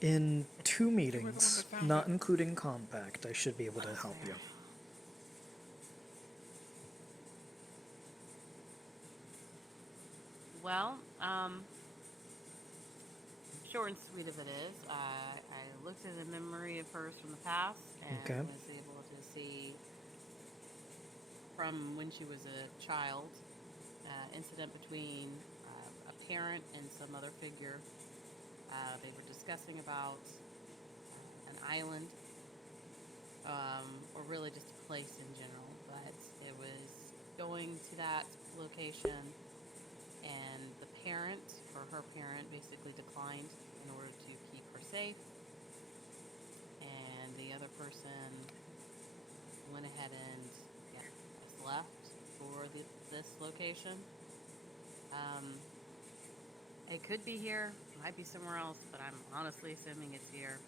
In 2 You were the one meetings, that found not it. including Compact, I should be able to help you. Well, short and sweet of it is, I looked at a memory of hers from the past and Okay. was able to see from when she was a child, incident between a parent and some other figure. They were discussing about an island, or really just a place in general, but it was going to that location, and the parent, or her parent, basically declined in order to keep her safe, and the other person went ahead and left for this location. It could be here, it might be somewhere else, but I'm honestly assuming it's here.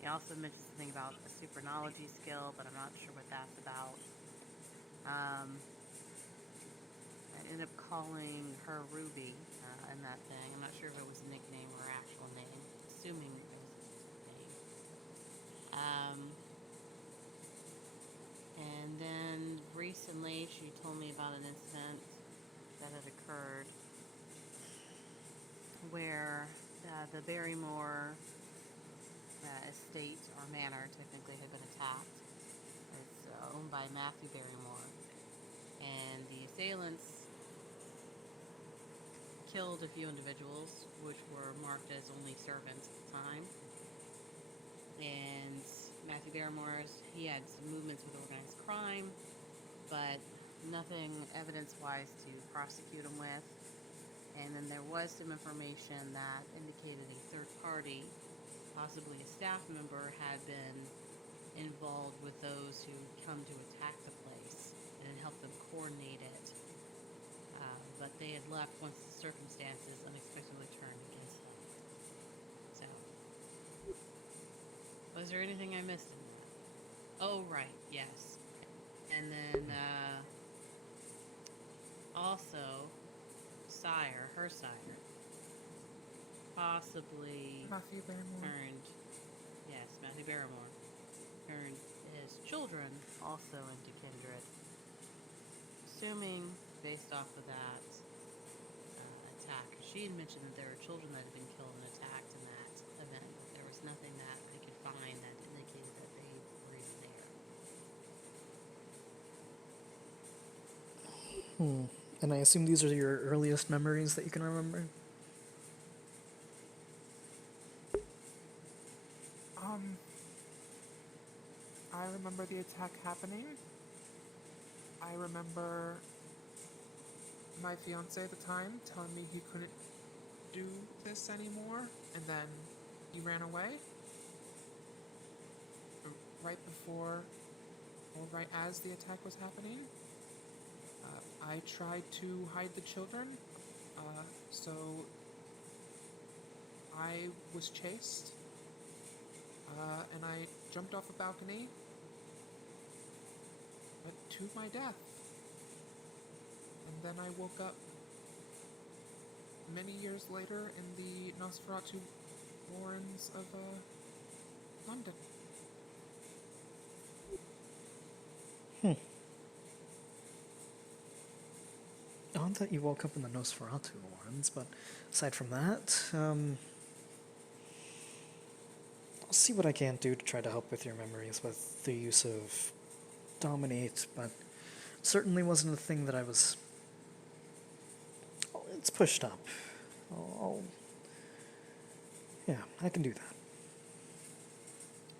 He also mentioned something about a supernology skill, but I'm not sure what that's about. I ended up calling her Ruby in that thing. I'm not sure if it was a nickname or actual name, assuming it was a name. And then recently she told me about an incident that had occurred where the Barrymore estate or manor technically had been attacked. It's owned by Matthew Barrymore, and the assailants killed a few individuals, which were marked as only servants at the time. And Matthew Barrymore's, he had some movements with organized crime, but nothing evidence-wise to prosecute him with. And then there was some information that indicated a third party, possibly a staff member, had been involved with those who come to attack the place and help them coordinate it. But they had left once the circumstances unexpectedly turned against them. So, was there anything I missed in that? Oh, right, yes. And then, also, her sire, possibly Matthew Barrymore. Matthew Barrymore, turned his children also into kindred. Assuming, based off of that attack, she had mentioned that there were children that had been killed and attacked in that event, but there was nothing that they could find that indicated that they were even there. And I assume these are your earliest memories that you can remember? I remember the attack happening. I remember my fiance at the time telling me he couldn't do this anymore, and then he ran away. Right before, or right as the attack was happening, I tried to hide the children, so I was chased, and I jumped off a balcony, but to my death. And then I woke up many years later in the Nosferatu warrens of London. Odd that you woke up in the Nosferatu warrens, but aside from that, I'll see what I can do to try to help with your memories with the use of Dominate, but certainly wasn't a thing that I was... It's pushed up. Yeah, I can do that.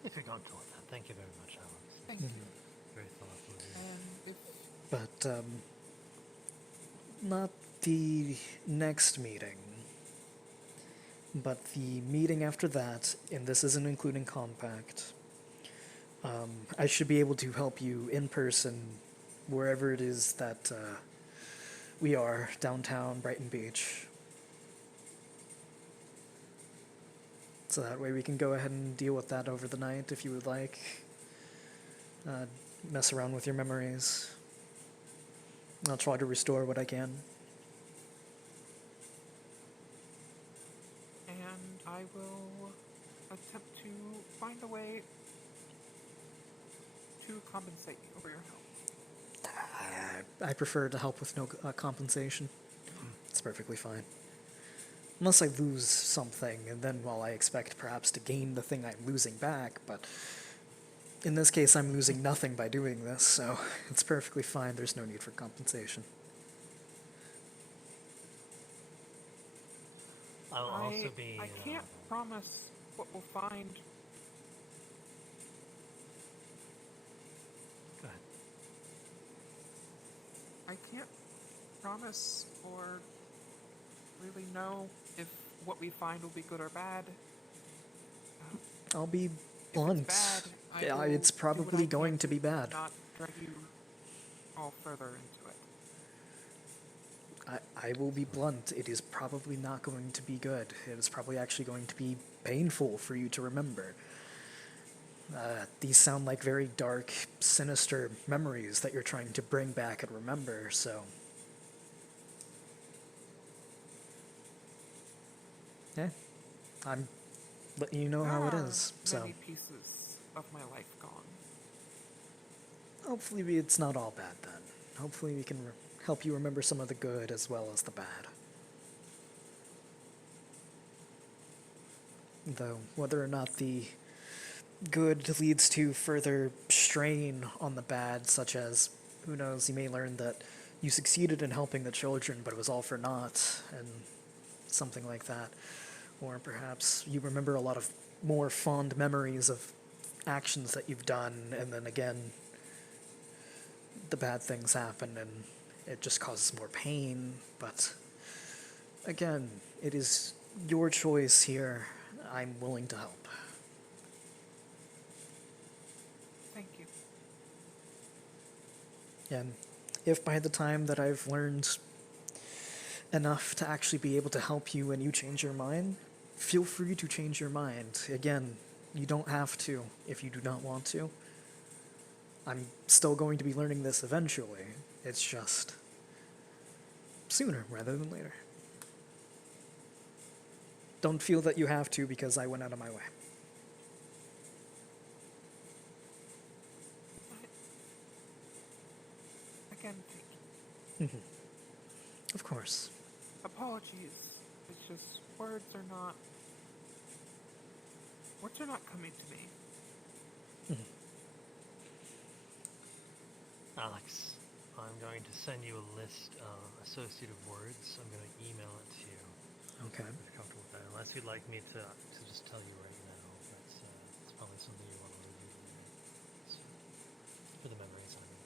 If you're comfortable with that, thank you very much, Alex. Thank you. Very thoughtful of you. But, not the next meeting, but the meeting after that, and this isn't including Compact. I should be able to help you in person wherever it is that we are, downtown Brighton Beach. So that way we can go ahead and deal with that over the night if you would like. Mess around with your memories. I'll try to restore what I can. And I will attempt to find a way to compensate you for your help. I prefer to help with no compensation. It's perfectly fine. Unless I lose something, and then, well, I expect perhaps to gain the thing I'm losing back, but in this case I'm losing nothing by doing this, so it's perfectly fine. There's no need for compensation. I'll also be... I can't promise what we'll find. Go ahead. I can't promise or really know if what we find will be good or bad. I'll be blunt. Yeah, it's probably going to be bad. Not drag you all further into it. I will be blunt. It is probably not going to be good. It is probably actually going to be painful for you to remember. These sound like very dark, sinister memories that you're trying to bring back and remember, so... Yeah, I'm letting you know how it is, so... Many pieces of my life gone. Hopefully it's not all bad then. Hopefully we can help you remember some of the good as well as the bad. Though, whether or not the good leads to further strain on the bad, such as, who knows, you may learn that you succeeded in helping the children, but it was all for naught, and something like that. Or perhaps you remember a lot of more fond memories of actions that you've done, and then again, the bad things happen, and it just causes more pain, but again, it is your choice here. I'm willing to help. Thank you. And if by the time that I've learned enough to actually be able to help you and you change your mind, feel free to change your mind. Again, you don't have to if you do not want to. I'm still going to be learning this eventually. It's just sooner rather than later. Don't feel that you have to because I went out of my way. Again, thank you. Of course. Apologies. It's just words are not coming to me. Alex, I'm going to send you a list of associative words. I'm going to email it to you. Okay. If you're comfortable with that. Unless you'd like me to just tell you right now. That's probably something you want to review for the memory assignment.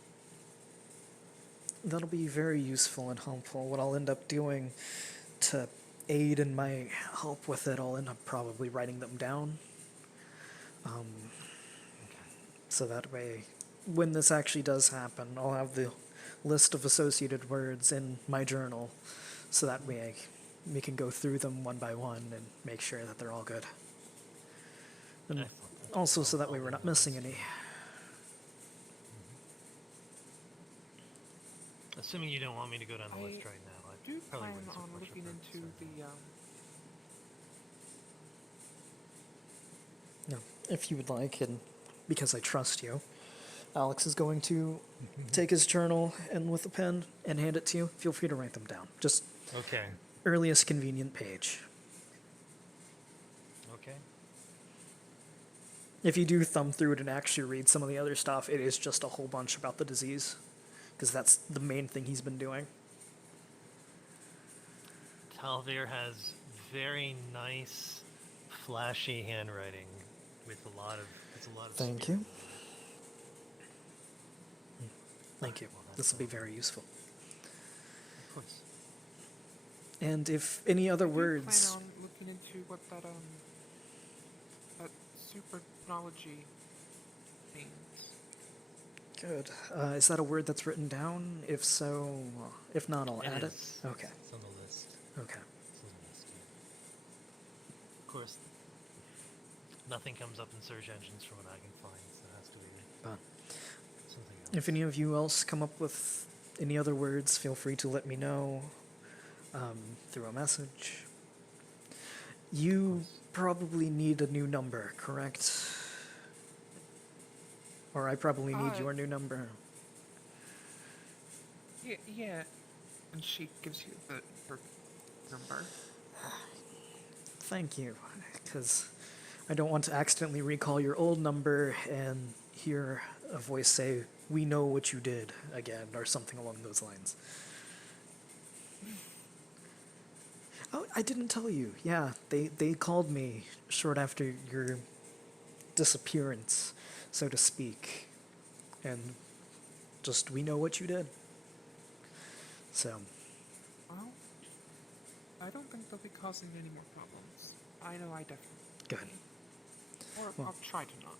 That'll be very useful and helpful. What I'll end up doing to aid in my help with it, I'll end up probably writing them down. So that way, when this actually does happen, I'll have the list of associated words in my journal, so that way we can go through them one by one and make sure that they're all good. And also so that way we're not missing any. Assuming you don't want me to go down the list right now, I do probably plan wouldn't so on much looking for into the No, if you would like, and because I trust you, Alex is going to take his journal and with a pen and hand it to you. Feel free to write them down. Just Okay. earliest convenient page. Okay. If you do thumb through it and actually read some of the other stuff, it is just a whole bunch about the disease, because that's the main thing he's been doing. Talvir has very nice, flashy handwriting with a lot of. Thank you. Thank you. This will be very useful. Of course. And if any other I words... plan on looking into what that super technology means. Good. Is that a word that's written down? If so, if not, I'll add it. Is. Okay. It's on the list. Okay. It's on the list, yeah. Of course, Nothing comes up in search engines from what I can find, so it has to be But something else. if any of you else come up with any other words, feel free to let me know through a message. You probably need a new number, correct? Or I probably need your new number. Yeah. And she gives you her number. Thank you, because I don't want to accidentally recall your old number and hear a voice say, "We know what you did," again, or something along those lines. Oh, I didn't tell you. Yeah, they called me short after your disappearance, so to speak. And just, we know what you did. So. Well, I don't think they'll be causing any more problems. I know I definitely. Good. Or Well, I'll try to not.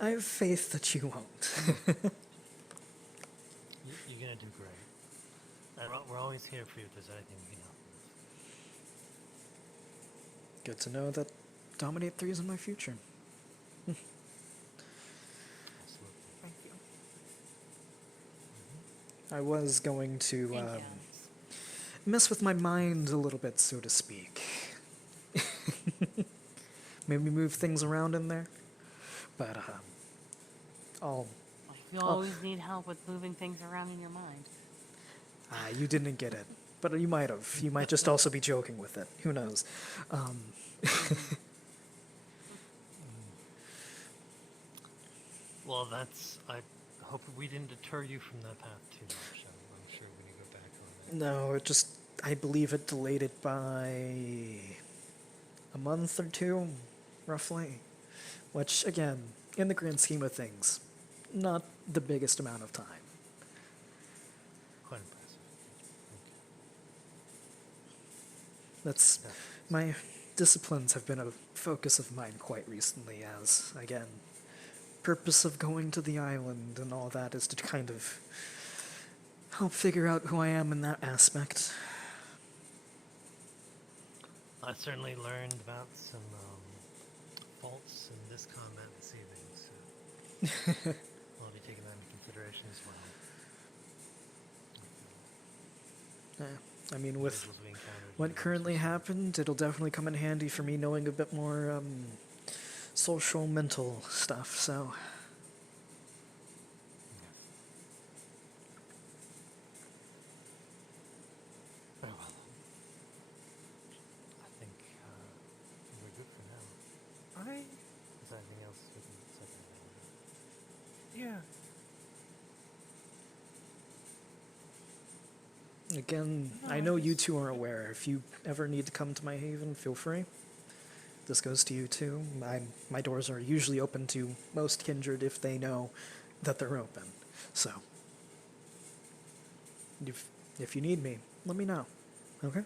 I have faith that you won't. You're gonna do great. We're always here for you if there's anything we can help with. Good to know that Dominate 3 is in my future. Thank you. I was going to mess with my mind a little bit, so to speak. Maybe move things around in there. But You always need help with moving things around in your mind. You didn't get it. But you might have. You might just also be joking with it. Who knows? Well, I hope we didn't deter you from that path too much. I'm sure we can go back on that. No, I believe it delayed it by a month or two, roughly. Which, again, in the grand scheme of things, not the biggest amount of time. Quite impressive. That's my disciplines have been a focus of mine quite recently, as, again, purpose of going to the island and all that is to kind of help figure out who I am in that aspect. I certainly learned about some faults in this combat this evening, so I'll be taking that into consideration as well. I mean, with what currently happened, it'll definitely come in handy for me knowing a bit more social, mental stuff, so. Very well. I think we're good for now. Is there anything else we can say? Yeah. Again, I know you two are aware. If you ever need to come to my haven, feel free. This goes to you too. My doors are usually open to most kindred if they know that they're open. So, if you need me, let me know. Okay?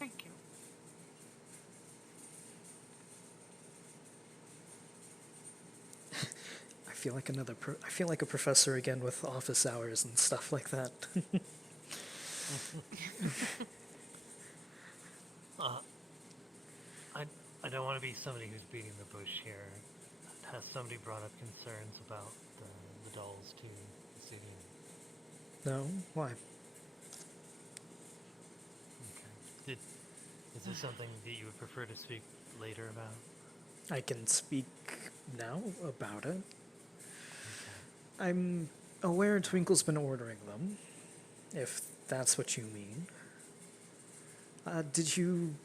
Thank you. I feel like a professor again with office hours and stuff like that. I don't want to be somebody who's beating the bush here. Has somebody brought up concerns about the dolls to the city? No? Why? Okay. Is there something that you would prefer to speak later about? I can speak now about it. I'm aware Twinkle's been ordering them, if that's what you mean. Did you...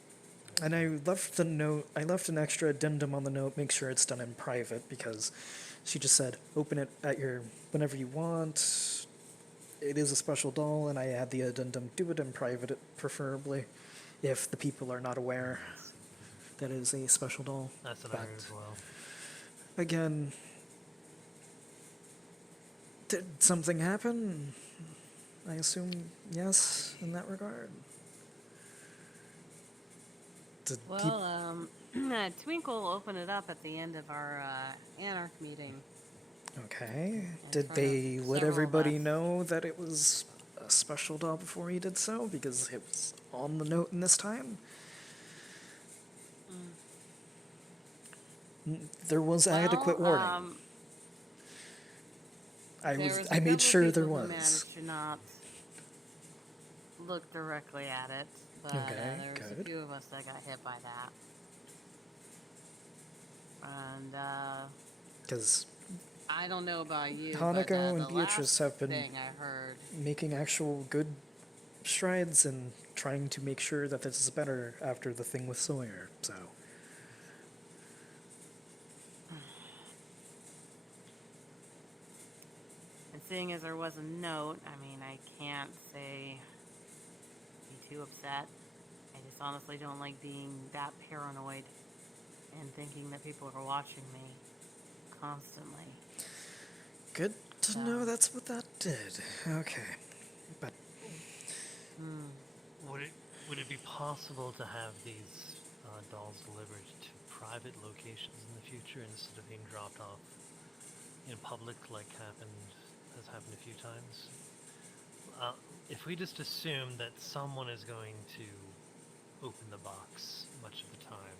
And I left the note, I left an extra addendum on the note, make sure it's done in private, because she just said, open it at whenever you want. It is a special doll, and I add the addendum, do it in private, preferably, if the people are not aware that it is a special doll. That's what I heard as well. Again, did something happen? I assume yes, in that regard. Twinkle opened it up at the end of our Anarch meeting. Okay. Did they let everybody know that it was a special doll before he did so? Because it was on the note in this time? There was adequate warning. There was a I made couple sure of there people who was. managed to not look directly at it, but Okay, there was a good. few of us that got hit by that. And Because I don't know about you, but Hanako the and Beatrice last have been thing I heard, making actual good strides in trying to make sure that this is better after the thing with Sawyer, so. and seeing as there was a note, I mean, I can't say be too upset. I just honestly don't like being that paranoid and thinking that people are watching me constantly. Good to know that's what that did. Okay. But Would it be possible to have these dolls delivered to private locations in the future instead of being dropped off in public like has happened a few times? If we just assume that someone is going to open the box much of the time,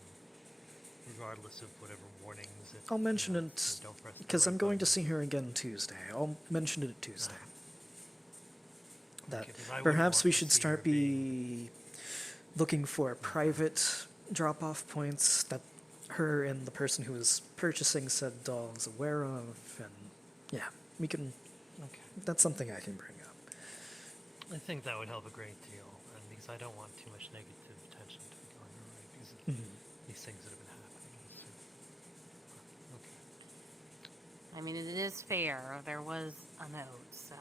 regardless of whatever warnings. I'll mention it, because I'm going to see her again Tuesday. I'll mention it Tuesday. That perhaps we should start looking for private drop-off points that her and the person who was purchasing said doll is aware of, and yeah, we can. Okay. That's something I can bring up. I think that would help a great deal, and because I don't want too much negative attention to be going around because of these things that have been happening. So, okay. I mean, it is fair. There was a note, so.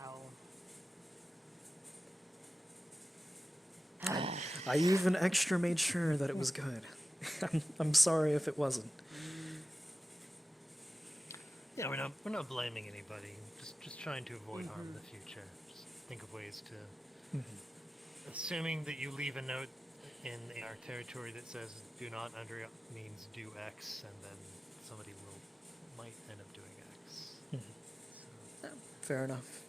Oh. I even extra made sure that it was good. I'm sorry if it wasn't. Yeah, we're not blaming anybody. Just trying to avoid harm in the future. Just think of ways to. Assuming that you leave a note in our territory that says "do not" under means do X, and then somebody might end up doing X. So. Fair enough.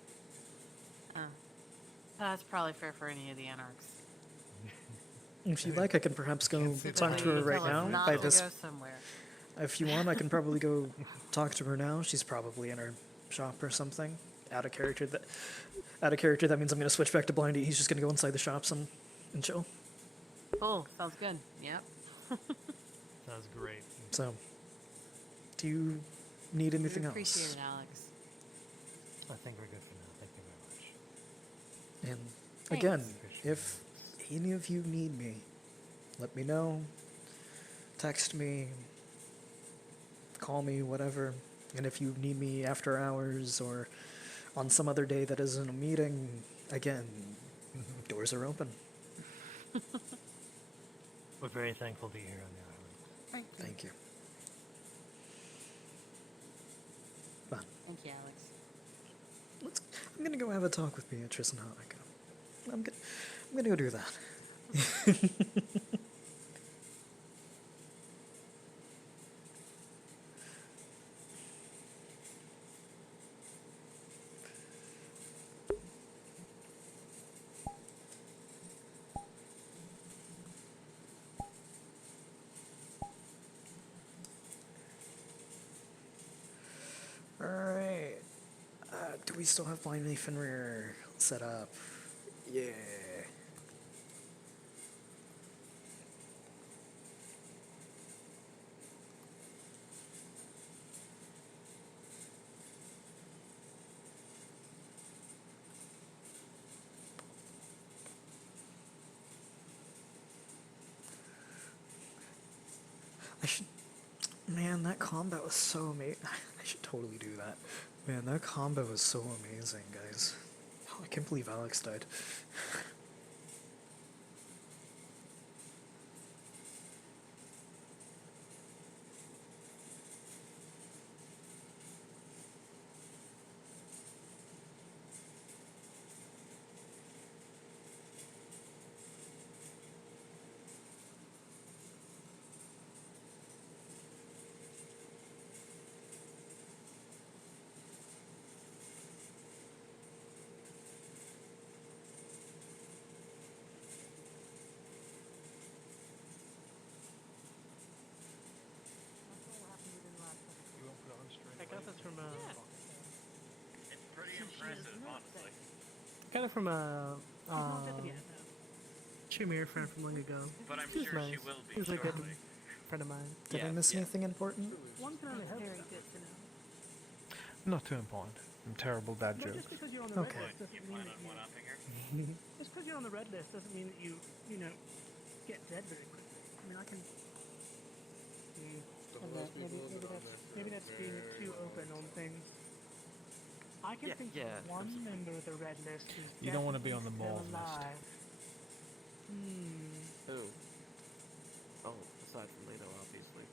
That's probably fair for any of the anarchs. If you'd like, I can perhaps go talk to her right now. Not By to this, go somewhere. if you want, I can probably go talk to her now. She's probably in her shop or something. Out of character. That means I'm going to switch back to Blindy. He's just going to go inside the shops and chill. Cool. Sounds good. Yep. Sounds great. So, do you need anything else? Appreciate it, Alex. I think we're good for now. Thank you very much. And again, if any of you need me, let me know. Text me, call me, whatever. And if you need me after hours or on some other day that isn't a meeting, again, doors are open. We're very thankful to be here on the island. Thank you. Thank you, Alex. I'm gonna go have a talk with Beatrice and Hanako. I'm gonna go do that. Alright. Do we still have Blindly Fenrir set up? Yeah. Man, that combat was so amazing. I should totally do that. Man, that combat was so amazing, guys. Oh, I can't believe Alex died. impressive, honestly. Got it from a She's not dead yet, though. Chimere friend from long ago. But I'm She was sure nice. she will be He was a good shortly. friend of mine. Did I miss anything important? One can only hope Very so. good to know. Not too important. I'm terrible dad Not jokes. just because you're on the Okay. red list doesn't You mean plan that on you... one-upping her? Just because you're on the red list doesn't mean that you get dead very quickly. I mean, I can... Maybe that's being too open on things. I can think of one member of the red list who's You don't want to be on the definitely mauve still list. alive. Who? Oh, aside from Leto, obviously.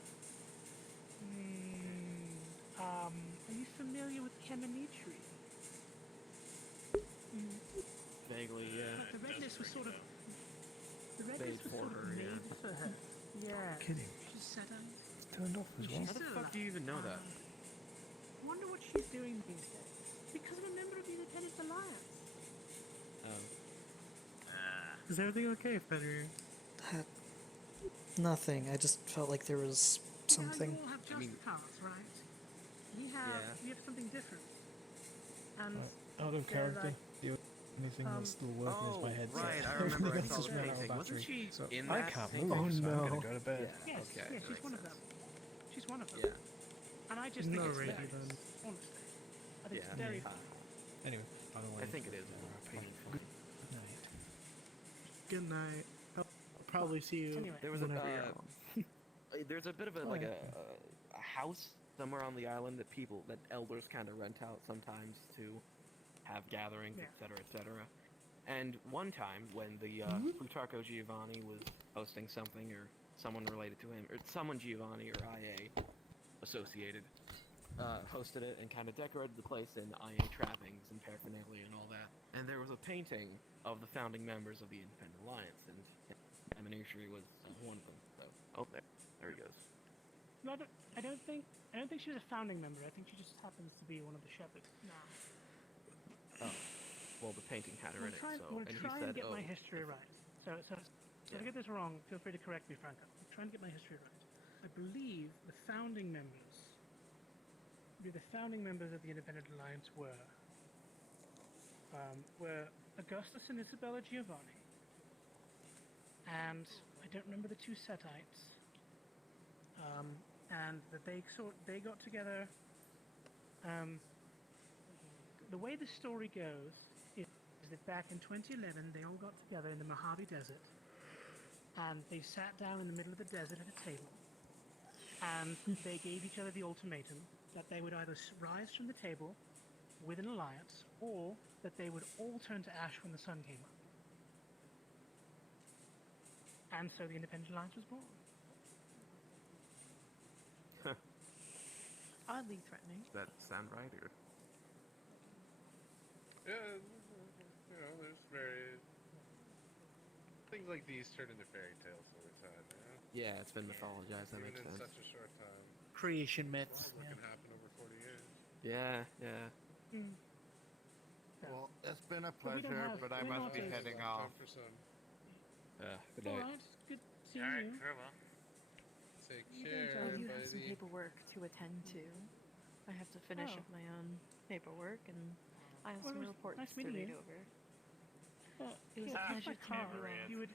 Are you familiar with Kemenetri? Vaguely, yeah. Like the red list was sort of... The red Made list was for sort of her, made yeah. for her. Yeah. Kidding. She's set up. Turned off as well. How the fuck do you even know that? I wonder what she's doing these days. Because I'm a member of the Independent Alliance. Is everything okay, Fenrir? Nothing. I just felt like there was something. You all have just cards, right? We have something different. And Out of character. The only thing that's still working is my headset. Right, I remember I Everything saw else the is ran out of painting. Wasn't battery. she So in I that can't painting? move, so I'm no. gonna go to bed. Yes, Okay, yes, that she's makes one of sense. them. She's one of them. Yeah. And I just No think it's radio very, then. honestly. I think it's Yeah. very Yeah. fun. Anyway, I don't want I think it is. Good night. I'll probably see you Anyway. There was a whenever you're on. there's a bit of a a house somewhere on the island that elders kind of rent out sometimes to have gatherings, etc., etc. And one time when the Plutarco Giovanni was hosting something, or someone related to him, or someone Giovanni or IA associated, hosted it and kind of decorated the place in IA trappings and paraphernalia and all that. And there was a painting of the founding members of the Independent Alliance, and Amenushri was one of them. So, there he goes. No, I don't think she was a founding member. I think she just happens to be one of the shepherds now. Oh, well, the painting had her in it, so, We'll and he try said, and get oh, my history right. So if I get this wrong, feel free to correct me, Franco. I'm trying to get my history right. I believe the founding members of the Independent Alliance were Augustus and Isabella Giovanni, and I don't remember the two Setites, and that they got together. The way the story goes is that back in 2011 they all got together in the Mojave Desert, and they sat down in the middle of the desert at a table, and they gave each other the ultimatum that they would either rise from the table with an alliance, or that they would all turn to ash when the sun came up. And so the Independent Alliance was born. Oddly threatening. Does that sound right, or? Yeah, there's very... Things like these turn into fairy tales over time, Yeah, it's been mythologized, that Even makes in sense. such a short time. Creation myths. What can happen over 40 years? Yeah, yeah. Well, it's been a But we don't pleasure, have- but I we must don't be have- heading Time off. for some. Good night. Alright, good seeing Alright, you. farewell. Take You care, I do have some buddy. paperwork to attend to. I have to finish Oh. up my own paperwork, and I have Well, some it was reports nice to meeting read you. over. It was a pleasure my car. to meet you all.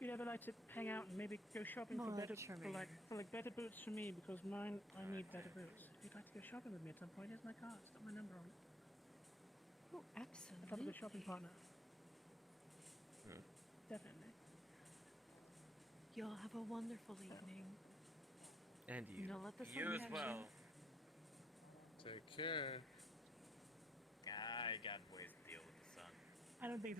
You'd ever like to hang out and maybe go shopping for Well, better sure, for like better boots for me, because mine I need better boots. If you'd like to go shopping with me at some point, here's my card. It's got my number on it. Oh, I'd love a absolutely. good shopping partner. Definitely. Y'all have a wonderful evening. And you. Don't let the sun You as catch well. Take care. I got ways to deal with the sun. I don't think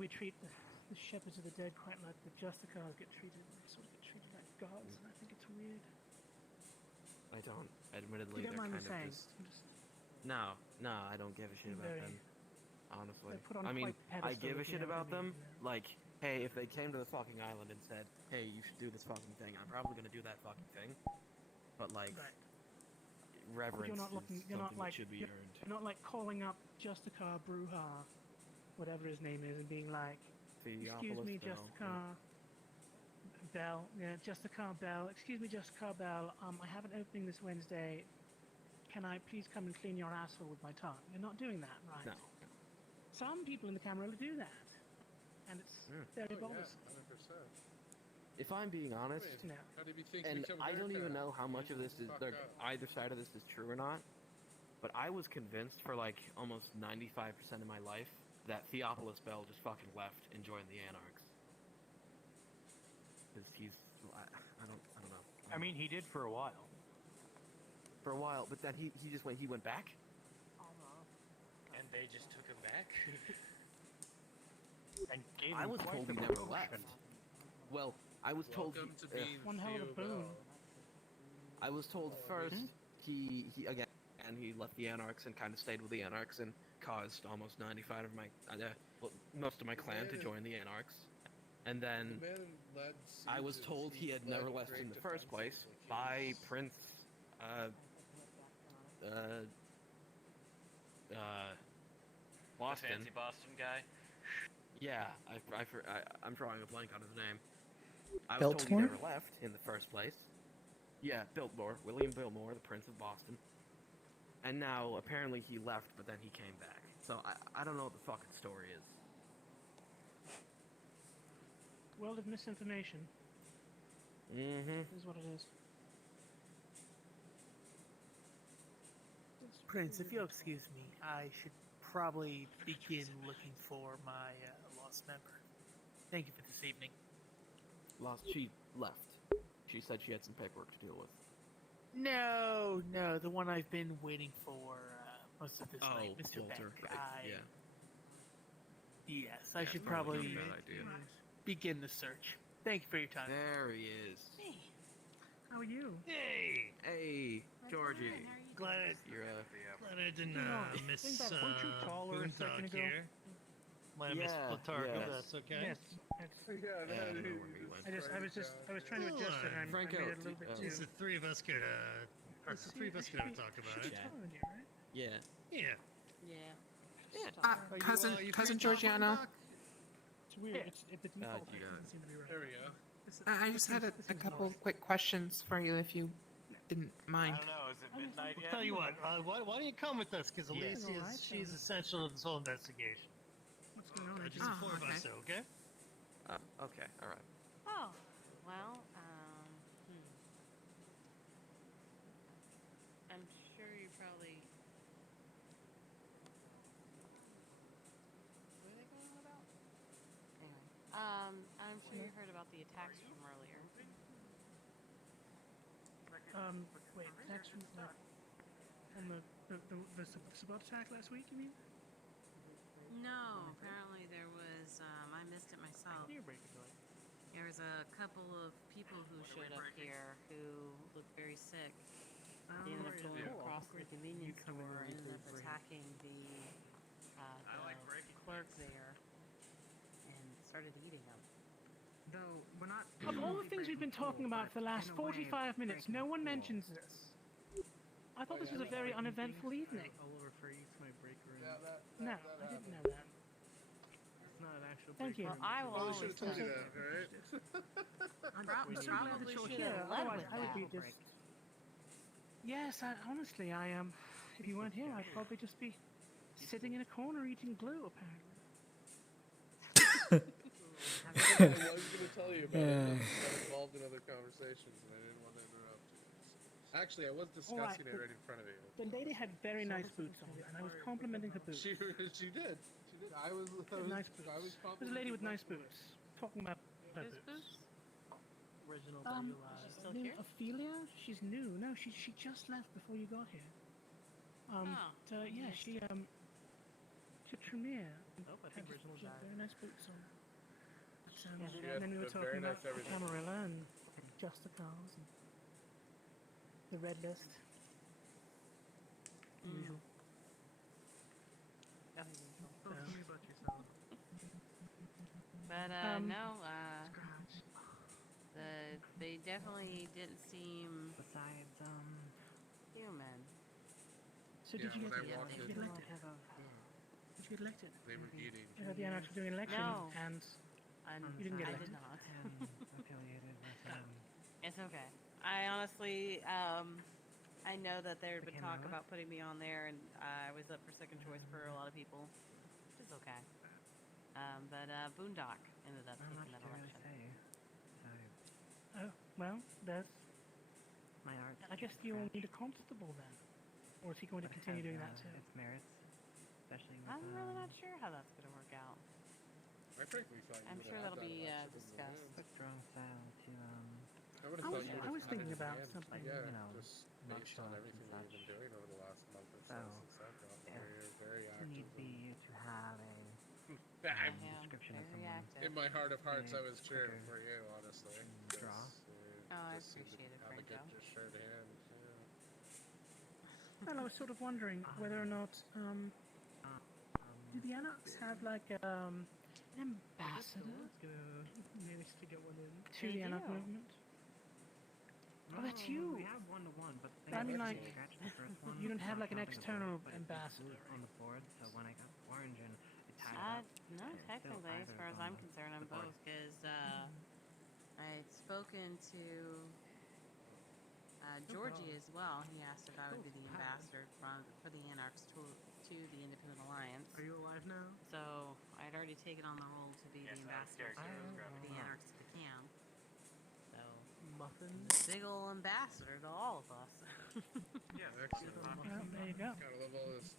we treat the shepherds of the dead quite like the Justicars get treated. They sort of get treated like gods, and I think it's weird. I don't. Admittedly, You don't they're mind me kind of saying? just... I'm just No, I don't give a shit about Very- them. Honestly. they're put on I mean, quite I pedestal, give a if you shit know what I about them. mean, Like, hey, if they came to the fucking island and said, hey, you should do this fucking thing, I'm probably gonna do that fucking thing. But, like, Right. reverence You're not looking. is You're something not like. that should be You're, earned. you're not like calling up Justicar Bruja, whatever his name is, and being like, "Excuse me, Theophilus Justicar Bell. Yeah, Justicar Bell. Excuse me, Justicar Bell. I have an opening this Wednesday. can I please come and clean your asshole with my tongue? You're not doing that, right? No. Some people in the Camarilla do that. And it's very bothersome. 100%. If I'm being honest, No. How did you think and become I don't even haircut? know how much of this is Fuck like, up. either side of this is true or not, but I was convinced for like almost 95% of my life that Theophilus Bell just fucking left and joined the Anarchs. Because I don't know. I mean, he did for a while. For a while, but then he went back. And they just took him back? And gave I him was quite told the he never promotion. left. Well, I was told Welcome to being One hell of a Theo boon. Bell. I was told first he again and he left the Anarchs and kind of stayed with the Anarchs and caused almost 95 of my most of my clan to join the Anarchs. And then The man led I was sieges, told he had never led left great in the first place defenses, like, by he was- Prince Boston. The fancy Boston guy? Yeah, I'm drawing a blank on his name. I was told he Biltmore? never left in the first place. Yeah, Biltmore, William Biltmore, the Prince of Boston. And now apparently he left, but then he came back. So I don't know what the fucking story is. World of misinformation Mm-hmm. is what it is. Prince, if you'll excuse me, I should probably begin looking for my lost member. Thank you for this evening. She left. She said she had some paperwork to deal with. No, the one I've been waiting for most of this Oh, night, Mr. Walter, Beck. right, yeah. Yes, I Yeah, should probably probably not a bad idea. begin the search. Thank you for your time. There he is. Hey, how are you? Hey! Hey, Georgie. Glad, You're glad I didn't miss Think back, weren't you taller a second Boondock ago? here. Might have missed Platargo, yes. but that's okay. Yes. Yeah, I that don't know is where he went. I was trying to adjust it, and I Franco, made it a little bit At too. least the three of us could, talk about it. Chat. Taller than you, right? Yeah. Yeah. Yeah. Cousin you cousin free to talk, Georgiano. Boondock? It's weird. It's the default. you It got doesn't seem to be right. There we go. I just had a couple quick questions for you, if you didn't I mind. don't know, is it midnight I'll yet? tell you what, why don't you come with us? Because Yeah. Elise Alright, she's then. essential to this whole investigation. What's going on? Just the Oh, four of okay. us, okay? Okay, all right. Oh, well, I'm sure you probably. What are they going on about? Anyway, I'm sure you heard about the attacks from earlier. Wait, attacks from on the Sabot attack last week, you mean? No, apparently there was. I missed it myself. There was a couple of people who showed up here who looked very sick. They ended up going across the convenience store and ended up attacking the clerk there and started eating him. Though we're not. Of all the things we've been talking about for the last 45 minutes, no one mentions this. I thought this was a very uneventful evening. I will refer you to my break room. No, I didn't know that. It's not an actual Thank break you. room. Well, I will Probably always should have told you tell that, alright? Probably should Yeah, have led otherwise with I would be that. just. Yes, honestly, if you weren't here, I'd probably just be sitting in a corner eating glue, apparently. I was going to tell you about it, but I got involved in other conversations and I didn't want to interrupt you. Actually, I was discussing it right in front of you. The lady had very nice boots on, and I was complimenting her boots. She did. She did. I was Nice boots. I was There's a lady with nice boots. Talking about her Whose boots. Original Is she still Name here? Ophelia? She's new. No, she just left before you got here. Yeah, she to Tremere. Oh, I think original She had died. very nice boots on. But, She and then we were had very talking about nice everything. Camarilla and Justicars and the Red List. Usual. Tell me about yourself. But no, they definitely didn't seem Besides, human. So did Yeah, you when get I walked did in, you get elected? Did you get elected? they were eating. The Anarchs were doing an election, No. and you didn't get I elected. did not. affiliated with It's okay. I honestly, I know that there had been Became talk what? about putting me on there, and I was up for second choice for a lot of people, which is okay. But Boondock ended up Not taking much that to really election. say. Oh, well, there's. My art. I guess you will need a constable then. Or is he going to continue doing that too? Its merits, especially with. I'm really not sure how that's going to work out. I frankly thought you I'm would sure have that'll that be election in the discussed. wind. Quick drawing style to I would have thought you would I have was had thinking it in about hand, something, yeah, you know, just based on mugshots everything and that you've been such. doing over the last month or so So, since I've gotten if there. You're very active. need be to have a I'm, description of very someone. active. in my heart of hearts, I a was cheering quicker for you, honestly. draw. 'cause you Oh, I just seem to appreciate it, have a good Franco. just shared hand. Well, I was sort of wondering whether or not do the Anarchs have like an ambassador Managed to get one in. to the Anarch movement? Oh, that's you. We have 1-to-1, but the thing I mean, is, like, we scratched the first one. you don't have like an counting the external board, but it's ambassador. on the board. So when I got orange and it tied it up, No, it's still technically, as either far as on I'm the- concerned, I'm the board. both, because I'd spoken to Georgie as well. He asked if I would be the ambassador for the Anarchs to the Independent Alliance. Are you alive now? So I'd already taken on the role to be the ambassador for the Anarchs to the camp. So Muffin. big ol' ambassador to all of us. Yeah, excellent. Well, there you go. Gotta love all this.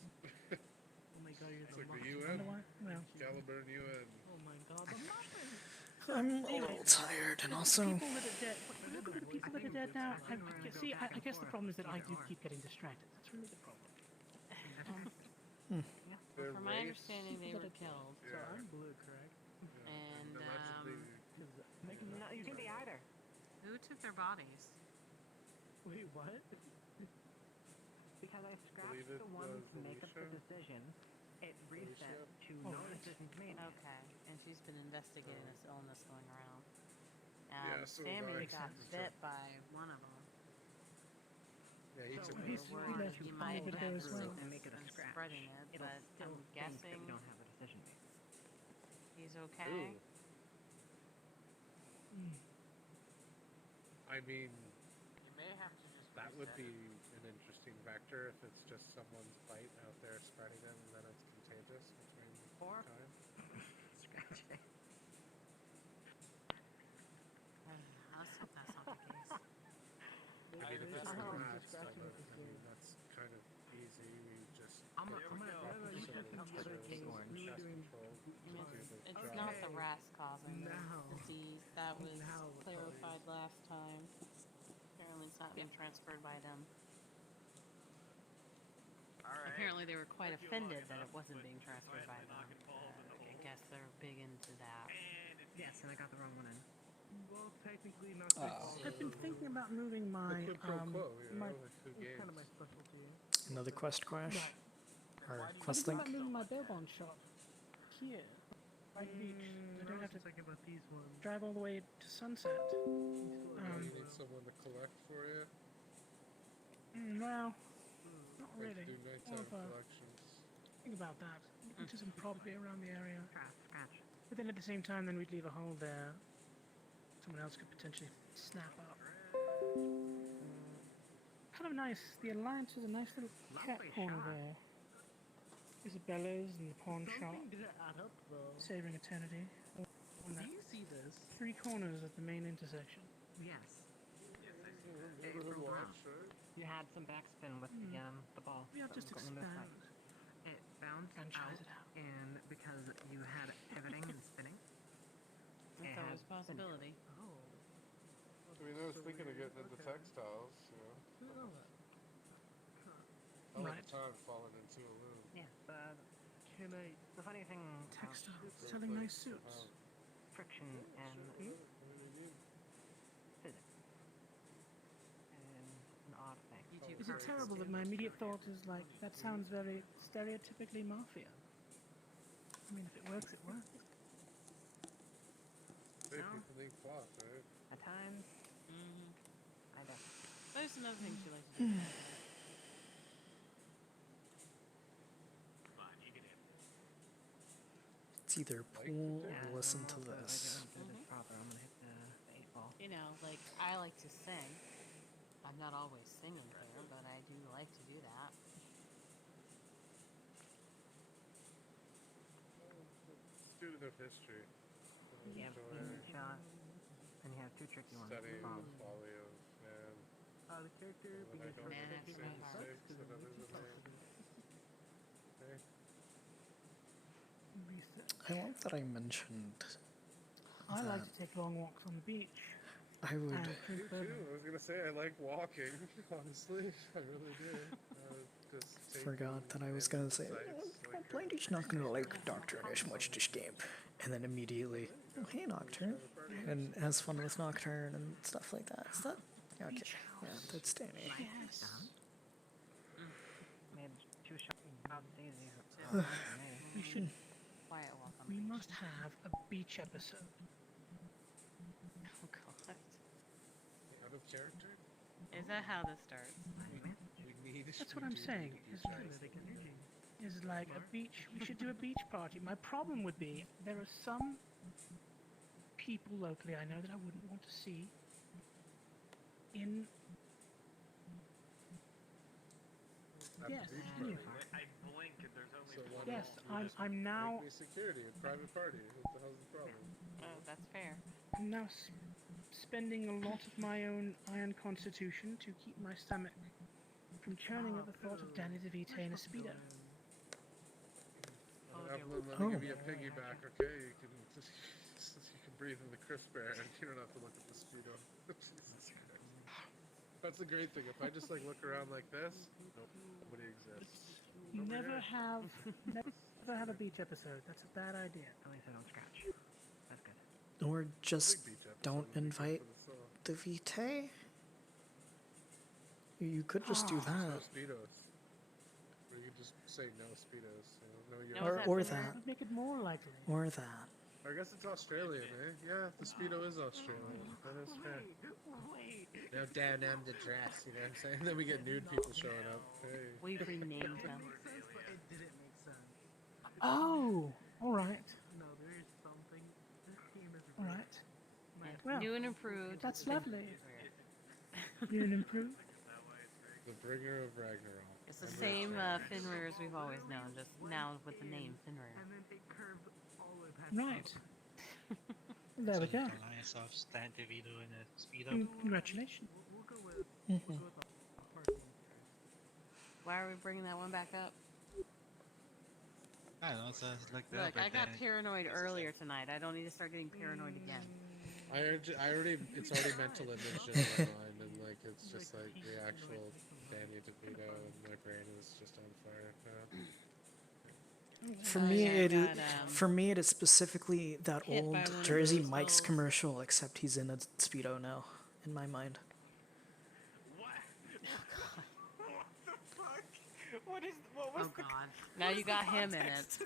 Oh my god, you're It's the like the muffin. UN. Well, Caliburn UN. Oh my god, the muffin! I'm a little tired, and also People that are dead. Look at the people that are dead now. I guess the problem is that I do keep getting distracted. That's really the problem. Their From my race- understanding, they were killed. So I'm blue, correct? And No, you can be either. who took their bodies? Wait, what? Because I scratched Believe it the one was to make up the Alicia. decision, it reset Alicia? to no decisions made. Okay, and she's been investigating this illness going around. Yeah, so Sammy have I. got bit by one of them. Yeah, he took he's- those. he Worried left he a might little bit have there as well. And make it a been scratch. spreading it, It'll but still I'm think that guessing we don't have a decision made. he's okay. Ooh. I mean, You may have to just. that would reset be it. an interesting vector if it's just someone's bite out there spreading it and then it's contagious between Or- time. Scratch it. Let's hope that's not the case. I mean, if it's Oh. the rats, then I mean, that's kind of easy. We just I'm get a- rid I'm of a- the you facility can to have serve a case as orange. pest Doing- control to do the It's job. not the rats causing Now. the disease. That was Now we're clarified last time. Apparently, it's not being transferred by them. Alright. Apparently, they were quite offended that it wasn't being transferred by them. I guess they're big into that. Yes, and I got the wrong one in. Well, technically not. I've been thinking about moving my quid pro quo, you my know, like who It's kind of my games. specialty. another quest crash. Or I've been quest thinking link. about moving my bail bond shop here, right beach. I don't have to Talking about these ones. drive all the way to Sunset. Yeah, you need someone to collect for you. Well, not Like really. do More nighttime of a collections. think about that. Looking to some property around the area. Scratch. But then at the same time, then we'd leave a hole there. Someone else could potentially snap up. Kind of nice. The Alliance is a nice little cat Lovely corner shot. there. Isabella's and the pawn shop. Something didn't add up though. Saving Eternity. Do you see this? 3 corners at the main intersection. Yes. It broke watch, around. right? You had some backspin with the ball. We have just going this way. expand. It bounced Franchise it out, and because you had pivoting and spinning, That's it always had a possibility. Oh. I mean, I was thinking of getting into textiles, you know. Didn't know that. I like Right. the time falling into a loom. Yeah, Can I? the funny thing Textiles. Go Selling play nice suits. some, friction and physics and an odd thing. YouTube Is it hurts terrible too. that my immediate thought is like, that sounds very stereotypically mafia? I mean, if it works, it works. Hey, No. people need plot, right? At times, Mm-hmm. I definitely. There's some other things you like to do. Come on, you get in. It's either pool or listen to this. I do this proper. I'm gonna hit the 8 ball. You know, like I like to sing. I'm not always singing there, but I do like to do that. Student of history. You have VRChat, and you have two tricky ones. Studying the Prompts. folly of man. The character When I begins don't first make taking the my same heart mistakes to that the others which have made. Okay. I love that I mentioned I like that to take long walks on the beach. I would. And Me drink too. bourbon. I was gonna say I like walking. Honestly, I really do. Just Forgot that I was gonna say, Blindy's not gonna like Nocturne as much this game. And then immediately, oh, hey Nocturne. And has fun with Nocturne and stuff like that. Is that? Okay. Yeah, that's Danny. Yes. Made 2 shots daisy. We should. Quiet walk on We the beach. must have a beach episode. Oh god. Out of character. Is that how this starts? We need. That's what I'm saying. Is like a beach. We should do a beach party. My problem would be there are some people locally I know that I wouldn't want to see in. Yes. Anyway. I blink and there's only So why Yes, don't I'm now. make me security, a private party. What the hell's the problem? Oh, that's fair. I'm now spending a lot of my own iron constitution to keep my stomach from churning at the thought of Danny DeVito in a speedo. Let me give you a piggyback, okay? You can breathe in the crisp air, and you don't have to look at the speedo. Jesus Christ. That's the great thing. If I just like look around like this, nope, nobody exists. Never have a beach episode. That's a bad idea. At least I don't scratch. That's good. Or just don't invite the Vitae? You could just do No that. speedos. Or you could just say no speedos. You know, Or that. Make it more likely. Or that. I guess it's Australian, eh? Yeah, the speedo is Australian. That is fair. No, down the dress. You know what I'm saying? Then we get nude people showing up. Hey. We've renamed them. It didn't make sense. Oh, all right, No, there is something. This game is all right. Yeah. Well, New and improved. That's lovely. New and improved. The bringer of Ragnarok. It's the same Fenrir as we've always known, just now with the name Fenrir. And then it curved all the way past. Right. There we go. Allow yourself Stan DeVito in a speedo. Congratulations. We'll go with Mhm. a party. Why are we bringing that one back up? I don't know, so it's like that. Look, I got paranoid earlier tonight. I don't need to start getting paranoid again. It's already mental image in my mind, and like it's just like the actual Danny DeVito, and my brain is just on fire. For Oh, me, yeah, for me, it is specifically that hit old by one of Jersey those Mike's holes. commercial, except he's in a speedo now, in my mind. What was God. Now you got him in it.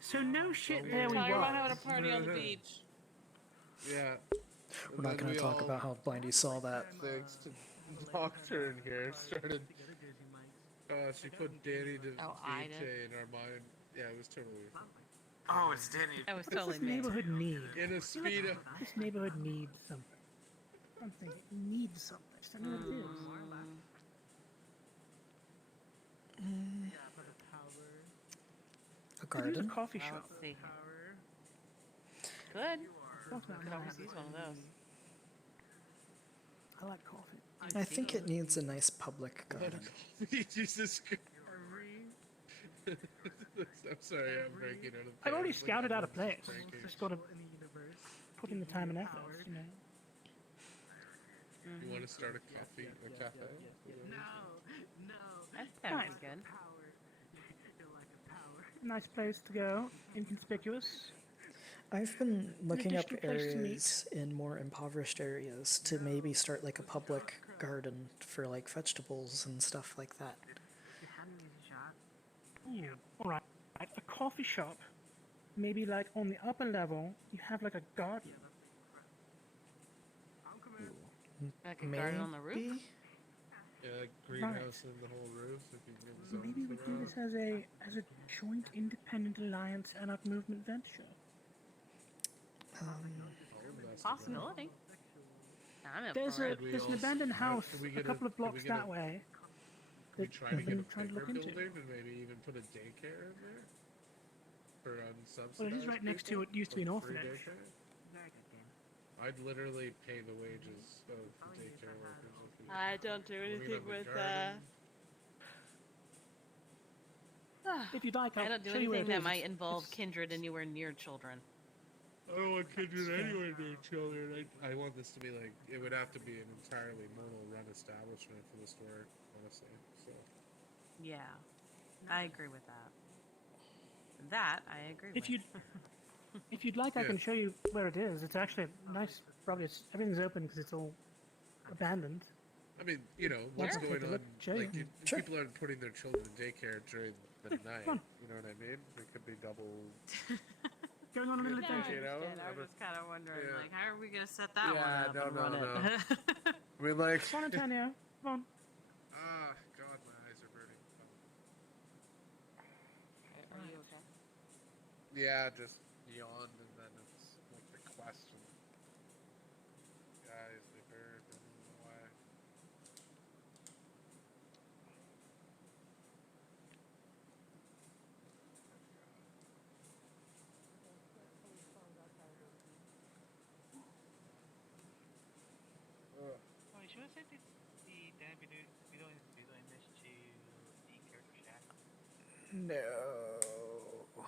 So no shit. So There we Talking go. about having a party on the beach. Yeah. We're not going to talk about how Blindy saw that. Thanks to Nocturne here started. She put Danny Oh, I DeVito did? in our mind. Yeah, it was totally. Oh, it's Danny. That was What totally does this me. neighborhood need? In a speedo. This neighborhood needs something. I'm thinking it needs something. Just tell me what it is. Yeah, for the power. A Could use a garden? coffee Oh, shop. let's see. Power. Good. Talk about Could always that. use one of those. I like coffee. I think it needs a nice public garden. Jesus Christ. I'm sorry, I'm breaking out of. I've already pants. scouted out a place. Breaking. Just got to In the universe. put in the time and effort, you know. You want to start a cafe? No, no. That sounds Nice. good. Power. You're like a power. Nice place to go. Inconspicuous. I've been looking up additional place to meet. areas in more impoverished areas to maybe start like a public garden for like vegetables and stuff like that. You had an easy shot. All right. A coffee shop. Maybe like on the upper level, you have like a garden. Like a garden on the roof? Maybe? Yeah, like greenhouse in the whole roof. If you can get zones Maybe we do around. this as a joint independent alliance anarch movement venture. I'll invest in that. Possibility. I'm up There's for a it. there's an abandoned house Should we a get couple of blocks should we that get way. we that try I've to get been a trying to bigger look into. building and maybe even put a daycare in there for unsubsidized Well, it is right next to people? what used to be an Like free orphanage. daycare? Very good game. I'd literally pay the wages of the daycare workers if you. I don't do living anything on the with garden. If you'd like, I I'll don't do show you where anything it that is. might It's- involve it's- kindred anywhere near children. I don't want kindred anywhere near children. I want this to be like, it would have to be an entirely Mono run establishment for this to work, honestly. So. Yeah, I agree with that. That I agree If with. you'd if you'd like, I Yeah. can show you where it is. It's actually a nice. Probably everything's open because it's all abandoned. I mean, you know, what's Yeah. going Take a on, look, show you. like, if Sure. people aren't putting their children in daycare during the night, on. you know what I mean? It could be double. Going on a little No, I adventure. understand. I was just kind of wondering, like, how are we gonna set that Yeah, one up no, and no, run no. it? I mean, like. Come on, Antonio. Come on. Ah, God, my eyes are burning. Are you okay? Yeah, just yawned and then it's like the question. Guys, they burn. I don't know why. Ugh. Oh, should I send the Dan video image to the character chat? No. Alright.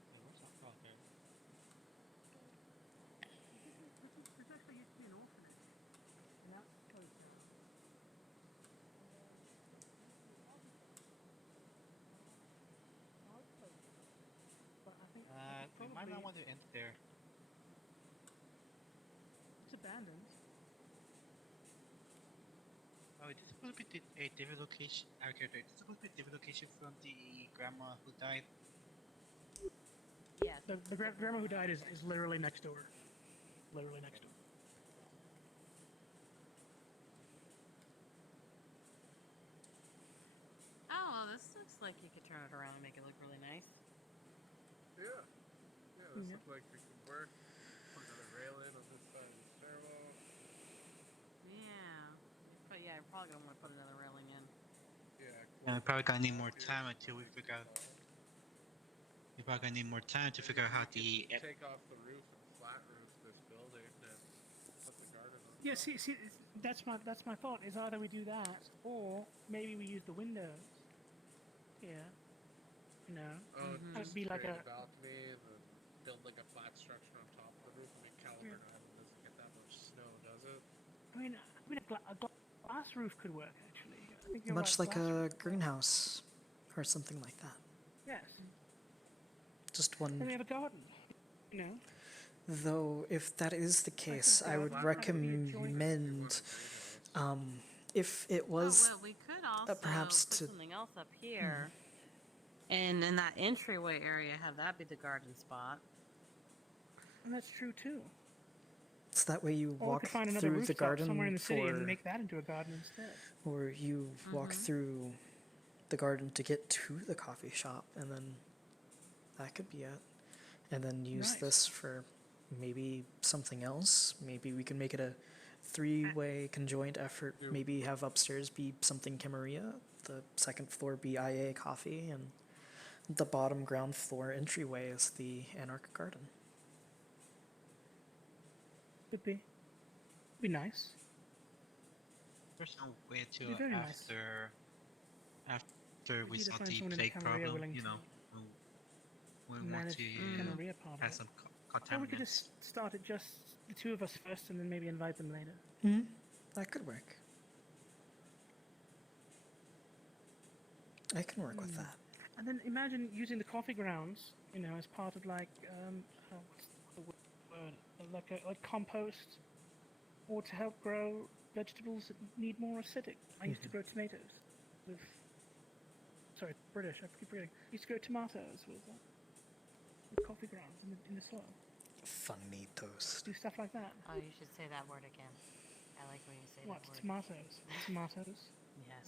Hey, what's up, oh, there? This actually used to be an orphanage. And that's closed down. But I think We might not want to end there. It's abandoned. Oh, this is supposed to be a different location. Okay, this is supposed to be a different location from the grandma who died. Yes. The grandma who died is literally next door. Literally next door. Oh, well, this looks like you could turn it around and make it look really nice. Yeah. Yeah, this Yeah. looks like it could work. Put another rail in on this side of the stairwell. Yeah. But yeah, you're probably gonna want to put another railing in. Yeah, we probably gonna need more time until we figure out. We probably gonna need more time to figure out how the. Take off the roof and flat roof this building and put the garden on. Yeah, see, that's my thought. Is either we do that, or maybe we use the windows. Yeah. You know. Oh, It'd just be like create a. a balcony and then build like a flat structure on top of the roof. I mean, Caliburn Island doesn't get that much snow, does it? I mean, a glass roof could work actually. I think you're Much right, like glass a greenhouse or something like that. Yes. Just Then we one. have a garden. You know. Though, if that is the case, I would garden. recommend, if it was Oh, well, we could also perhaps put to something else up here. And in that entryway area, have that be the garden spot. And that's true too. so that way you Or we walk could find another through the rooftop garden somewhere in the city for, and make that into a garden instead. or you walk through the garden to get to the coffee shop, and then that could be it. And then use Nice. this for maybe something else. Maybe we can make it a three-way conjoined effort. Maybe have upstairs be something Camarilla, the second floor be IA Coffee, and the bottom ground floor entryway is the Anarch Garden. Could be. Be nice. There's no way to Be very nice. after we need to saw find the someone in plague Camarilla problem, willing you to know, we want manage to Camarilla part of have it. some Or we could contaminants. just start it just the two of us first, and then maybe invite them later. That could work. I can work with that. And then imagine using the coffee grounds, you know, as part of like what's the word? Like compost, or to help grow vegetables that need more acidic. I used to grow tomatoes with. Sorry, British. I keep forgetting. I used to grow tomatoes with coffee grounds in the soil. Funitos. Do stuff like that. Oh, you should say that word again. I like when you say What? that word. Tomatoes. Tomatoes. Yes.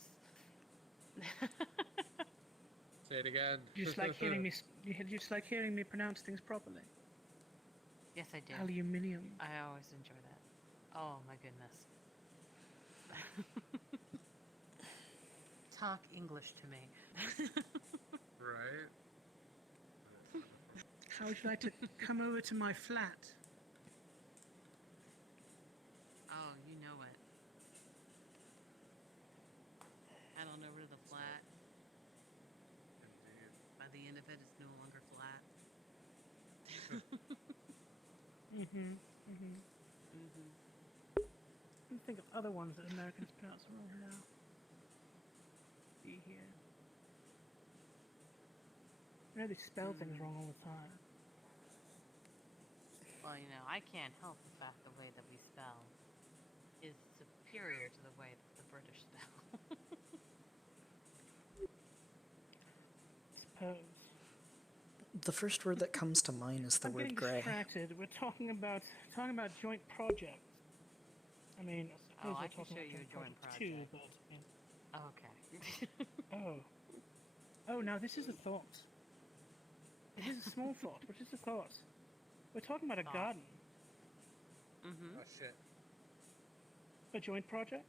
Say it again. You just like hearing me. You just like hearing me pronounce things properly. Yes, I do. Aluminium. I always enjoy that. Oh my goodness. Talk English to me. Right? How would you like to come over to my flat? Oh, you know it. Head on over to the flat. By the end of it, it's no longer flat. Let me think of other ones that Americans pronounce wrong now. See here. I know they spell things wrong all the time. Well, you know, I can't help the fact the way that we spell is superior to the way that the British spell. Suppose. The first word that comes to mind is the I'm word getting gray. distracted. We're talking about joint projects. I mean, I suppose I we're can talking show about you a joint projects too, project. but I mean, Okay. Oh, now this is a thought. It is a small thought, but it's a thought. We're talking about a garden. Mm-hmm. Oh shit. A joint project?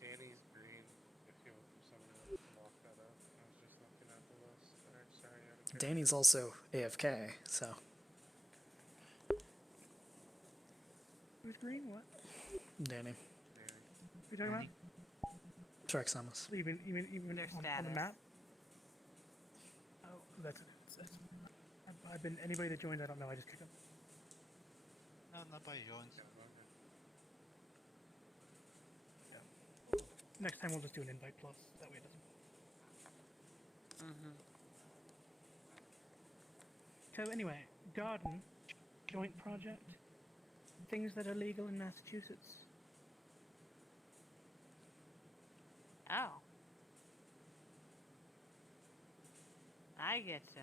Danny's green. If you someone else can lock that up. I was just looking at the list. Sorry, I had a Danny's also AFK, so. Who's green? What? Danny. What are you talking about? Trexamus. Even Their on the status. map? Oh, that's I've been anybody that joined. I don't know. I just kicked them. No, not by joins. Next time we'll just do an invite plus. That way it doesn't. So anyway, garden, joint project, things that are legal in Massachusetts. Oh. I get you.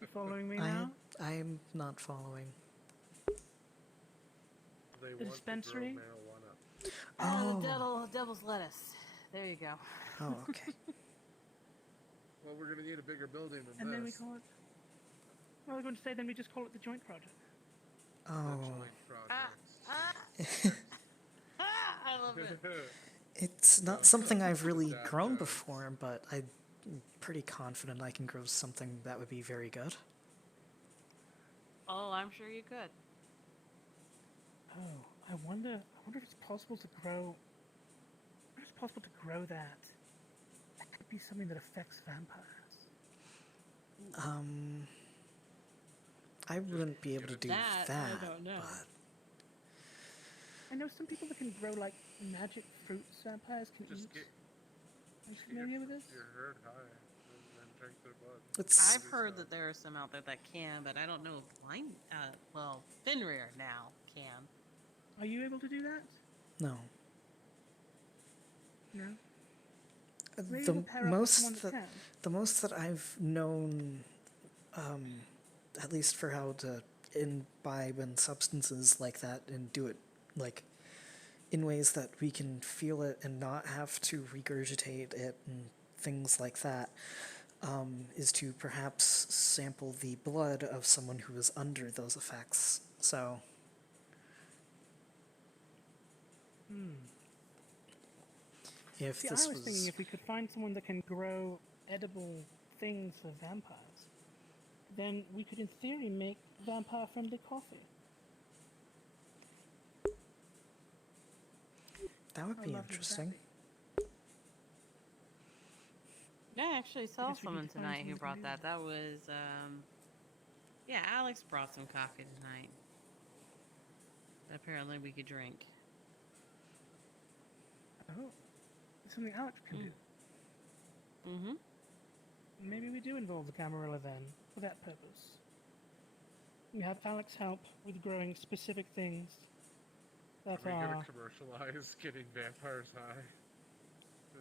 You following me now? I'm not following. They The want dispensary? to grow marijuana. Oh, the devil's lettuce. There you go. Oh, okay. Well, we're gonna need a bigger building than And this. then we call it. Well, I was going to say then we just call it the joint project. Oh. I love it. It's not something I've really grown before, but I'm pretty confident I can grow something that would be very good. Oh, I'm sure you could. Oh, I wonder if it's possible to grow. I wonder if it's possible to grow that. That could be something that affects vampires. I wouldn't be able to do that, I don't know. but I know some people that can grow like magic fruits vampires can eat. Are you familiar with this? Your herd high and then drink their blood. I've heard that there are some out there that can, but I don't know if Fenrir now can. Are you able to do that? no. No. The most that I've known, at least for how to imbibe in substances like that and do it like in ways that we can feel it and not have to regurgitate it and things like that, is to perhaps sample the blood of someone who is under those effects. So. If I was thinking if we could find someone that can grow edible things for vampires, then we could in theory make vampire-friendly coffee. That would be interesting. I actually saw guess we need someone to find tonight who someone brought to do that. That was, yeah, Alex brought some coffee tonight. That apparently we could drink. Oh, it's something Alex can do. Mm-hmm. Maybe we do involve the Camarilla then, for that purpose. We have Alex help with growing specific things that Are we are... gonna commercialize getting vampires high?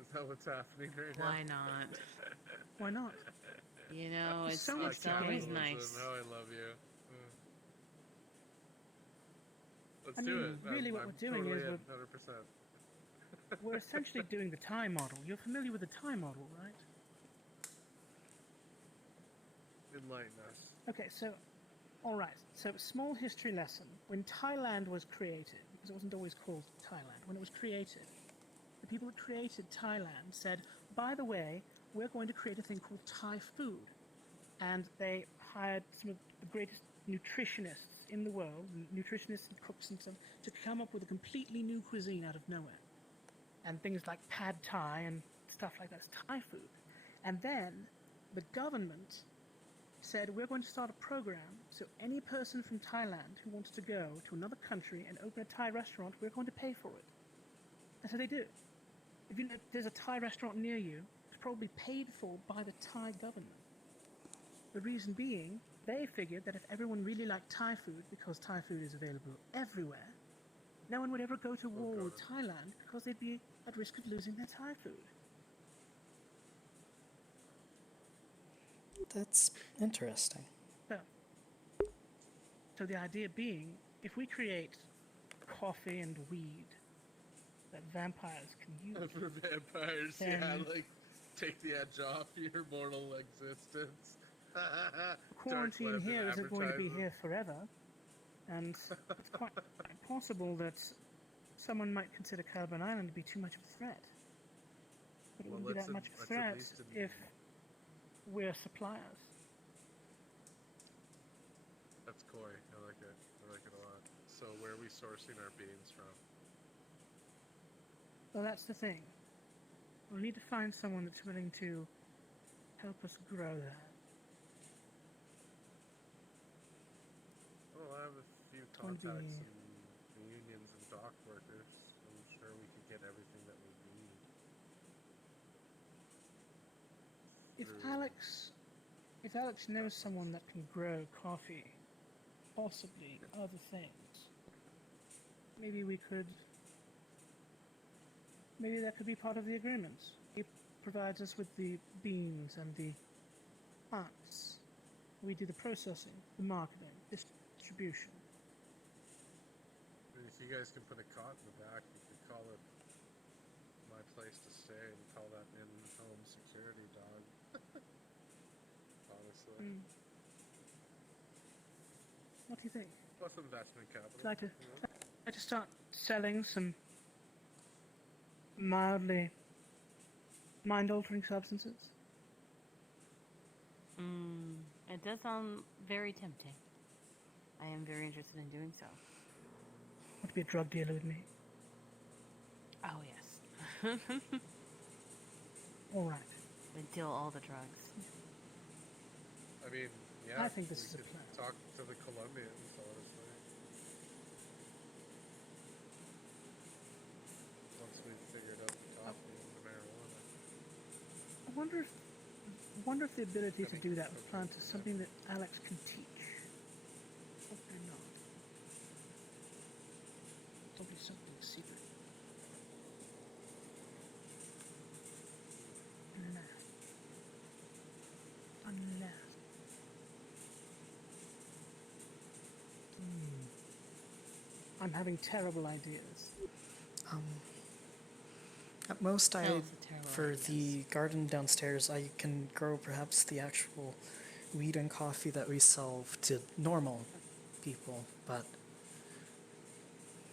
Is that what's happening right now? Why not? Why not? You know, There's it's so much always capitalism, nice. How I love you. Let's I do mean, it. really what I'm we're doing totally is in, we're essentially doing the time model. You're familiar with the time model, right? Enlighten us. Okay, so All right. So, small history lesson. When Thailand was created, because it wasn't always called Thailand, when it was created, the people that created Thailand said, by the way, we're going to create a thing called Thai food. And they hired some of the greatest nutritionists in the world, nutritionists and cooks and stuff, to come up with a completely new cuisine out of nowhere. And things like pad thai and stuff like that, Thai food. And then the government said, we're going to start a program, so any person from Thailand who wants to go to another country and open a Thai restaurant, we're going to pay for it. That's what they do. If you know there's a Thai restaurant near you, it's probably paid for by the Thai government. The reason being, they figured that if everyone really liked Thai food, because Thai food is available everywhere, no one would ever go to war with Thailand because they'd be at risk of losing their Thai food. That's interesting. So the idea being, if we create coffee and weed that vampires can use... For vampires, then yeah, like, take the edge off your mortal existence. quarantine here isn't going to be here forever, and it's quite possible that someone might consider Carbon Island to be too much of a threat. But it wouldn't be that much of a threat if we're suppliers. That's coy. I like it. I like it a lot. So where are we sourcing our beans from? Well, that's the thing. We'll need to find someone that's willing to help us grow that. Well, I have a few going to be- contacts in unions and dock workers. I'm sure we could get everything that we need. If Alex knows someone that can grow coffee, possibly other things, maybe that could be part of the agreement. He provides us with the beans and the plants. We do the processing, the marketing, distribution. And if you guys can put a cot in the back, you could call it my place to stay and call that in-home security dog. Honestly. What do you think? Plus investment capital. Would you like to, you know? like to start selling some mind-altering substances? It does sound very tempting. I am very interested in doing so. Want to be a drug dealer with me? Oh, yes. All right. We deal all the drugs. I mean, yeah. I think this we is a could plan. talk to the Colombians, honestly. Once we've figured out the coffee and the marijuana. I wonder if the ability to do that with plants is something that Alex can teach. Probably not. Probably something secret. Unless. I'm having terrible ideas. At most, That was a terrible for idea. the garden downstairs, I can grow perhaps the actual weed and coffee that we sell to normal people, but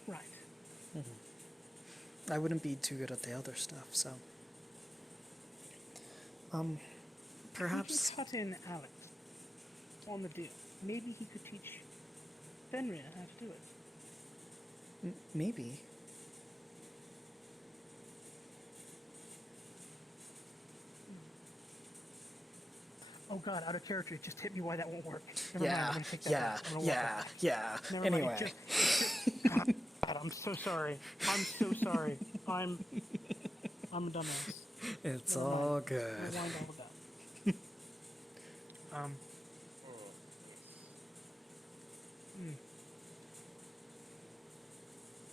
Right. I wouldn't be too good at the other stuff, so. Perhaps. We can cut in Alex on the deal. Maybe he could teach Fenrir how to do it. Maybe. Oh god, out of character, it just hit me why that won't work. Never mind, Yeah, I'm gonna take that yeah, back. I'm gonna walk yeah, back. yeah. Never mind, Anyway. God, I'm so sorry. I'm so sorry. I'm a dumbass. It's Never all mind. good. Never mind all of that.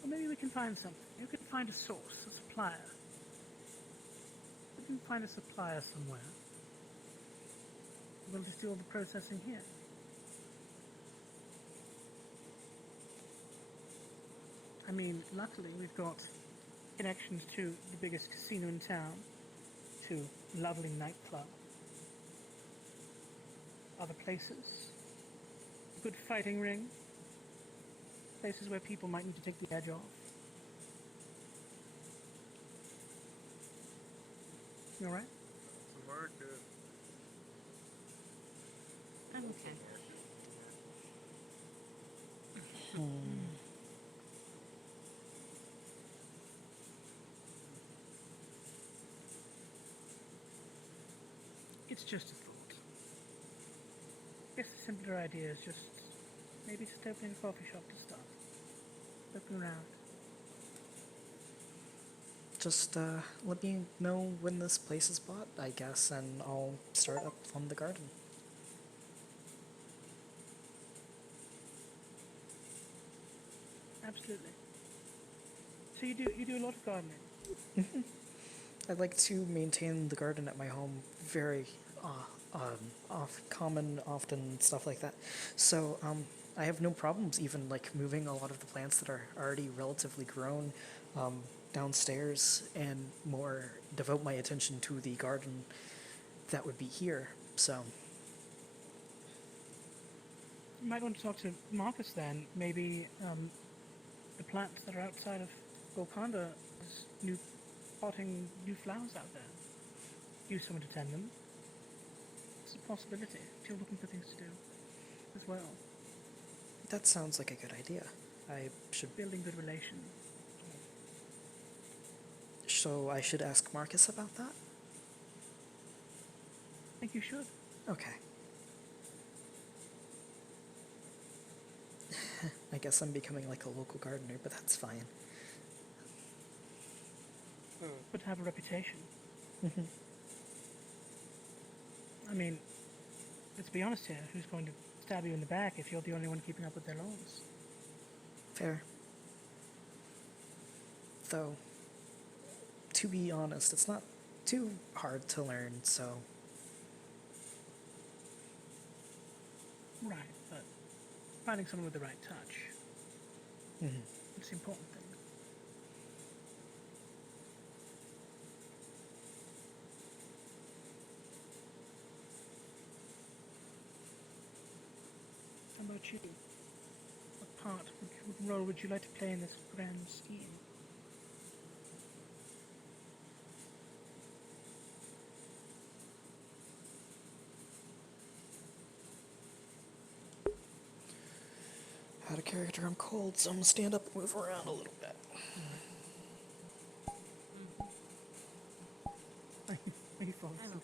Well, maybe we can find something. Maybe we can find a source, a supplier. We can find a supplier somewhere. We'll just do all the processing here. I mean, luckily we've got connections to the biggest casino in town, to lovely nightclub, other places. good fighting ring. Places where people might need to take the edge off. You alright? To market. I'm okay. It's just a thought. I guess the simpler idea is just maybe just opening a coffee shop to start. Looking around. Just let me know when this place is bought, I guess, and I'll start up on the garden. Absolutely. So you do a lot of gardening? I'd like to maintain the garden at my home very often, stuff like that. So I have no problems even like moving a lot of the plants that are already relatively grown downstairs and more devote my attention to the garden that would be here. So You might want to talk to Marcus then. Maybe the plants that are outside of Golconda is potting new flowers out there. Use someone to tend them. It's a possibility if you're looking for things to do as well. that sounds like a good idea. I should. Building good relations. So I should ask Marcus about that? I think you should. Okay. I guess I'm becoming like a local gardener, but that's fine. But have a reputation. Mm-hmm. I mean, let's be honest here. Who's going to stab you in the back if you're the only one keeping up with their lawns? Fair. Though, to be honest, it's not too hard to learn, so... Right, but finding someone with the right touch. Mm-hmm. It's the important thing. How about you? What part, what role would you like to play in this grand scheme? Out of character, I'm cold, so I'm gonna stand up and move around a little bit. Are you falling asleep?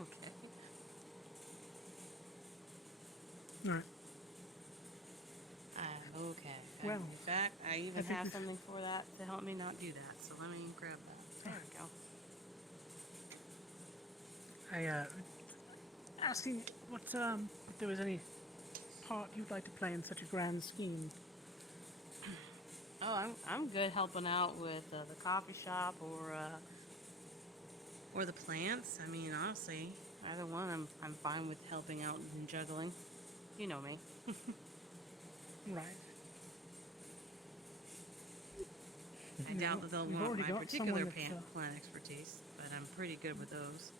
Okay. Alright. Okay. Well, In fact, I even I think have we've- something for that to help me not do that. So let me grab that. There we go. Asking what if there was any part you'd like to play in such a grand scheme. Oh, I'm good helping out with the coffee shop or the plants. I mean, honestly, either one, I'm fine with helping out and juggling. You know me. Right. I doubt that they'll We've want already my got particular someone that, plant expertise, but I'm pretty good with those.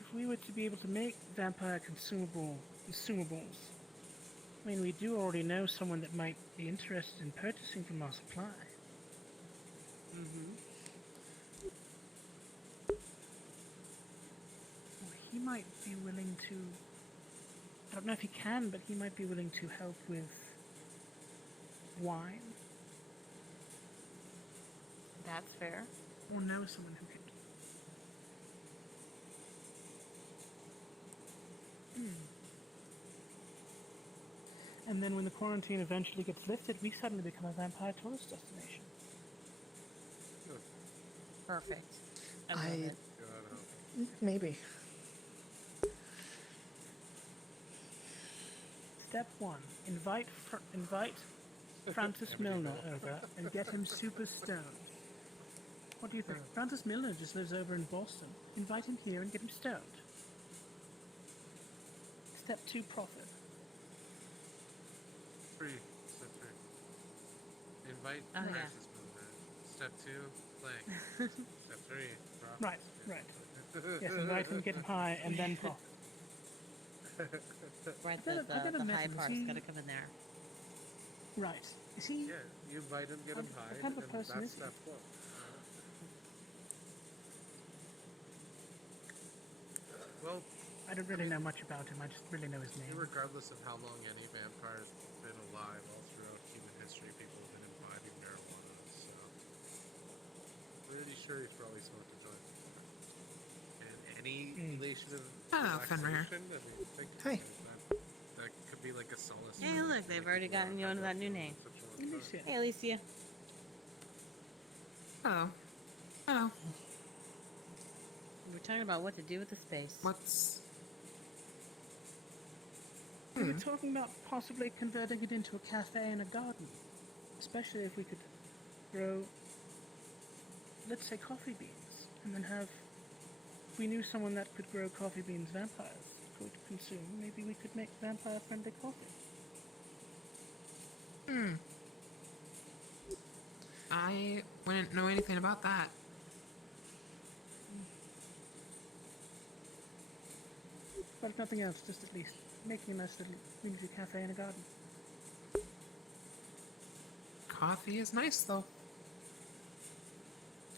If we were to be able to make vampire consumables, I mean, we do already know someone that might be interested in purchasing from our supply. Mm-hmm. Well, he might be willing to... I don't know if he can, but he might be willing to help with wine. That's fair. Or know someone who could. And then when the quarantine eventually gets lifted, we suddenly become a vampire tourist destination. Perfect. I love it. Maybe. Step 1. Invite Francis Milner over and get him super stoned. What do you think? Francis Milner just lives over in Boston. Invite him here and get him stoned. Step 2. Profit. Step 3. Invite Oh, Francis Milner. Step 2. Play. Step 3. Profit. Right. Yes, invite him, get him high, and then profit. Right, I gotta the met high him. Is part's he- gotta come in there. Right. Is he? Yeah, you invite him, get him What high, kind of a and person that's is he? step one. Well, I don't really know much about him. I just really know his name. regardless of how long any vampire's been alive, all throughout human history, people have been imbibing marijuana, so pretty sure he's probably smoked a joint. And any relation of Hello, Fenrir. relaxation, I mean, think Hey. that could be like a solace. Hey, for, look, they've already gotten you under that new name. Alicia. Hey, Alicia. Hello. Hello. We're talking about what to do with the space. What's... We were talking about possibly converting it into a cafe and a garden. Especially if we could grow, let's say, coffee beans. And then have... If we knew someone that could grow coffee beans vampires could consume, maybe we could make vampire-friendly coffee. I wouldn't know anything about that. But if nothing else, just at least making a nice little community cafe and a garden. Coffee is nice, though.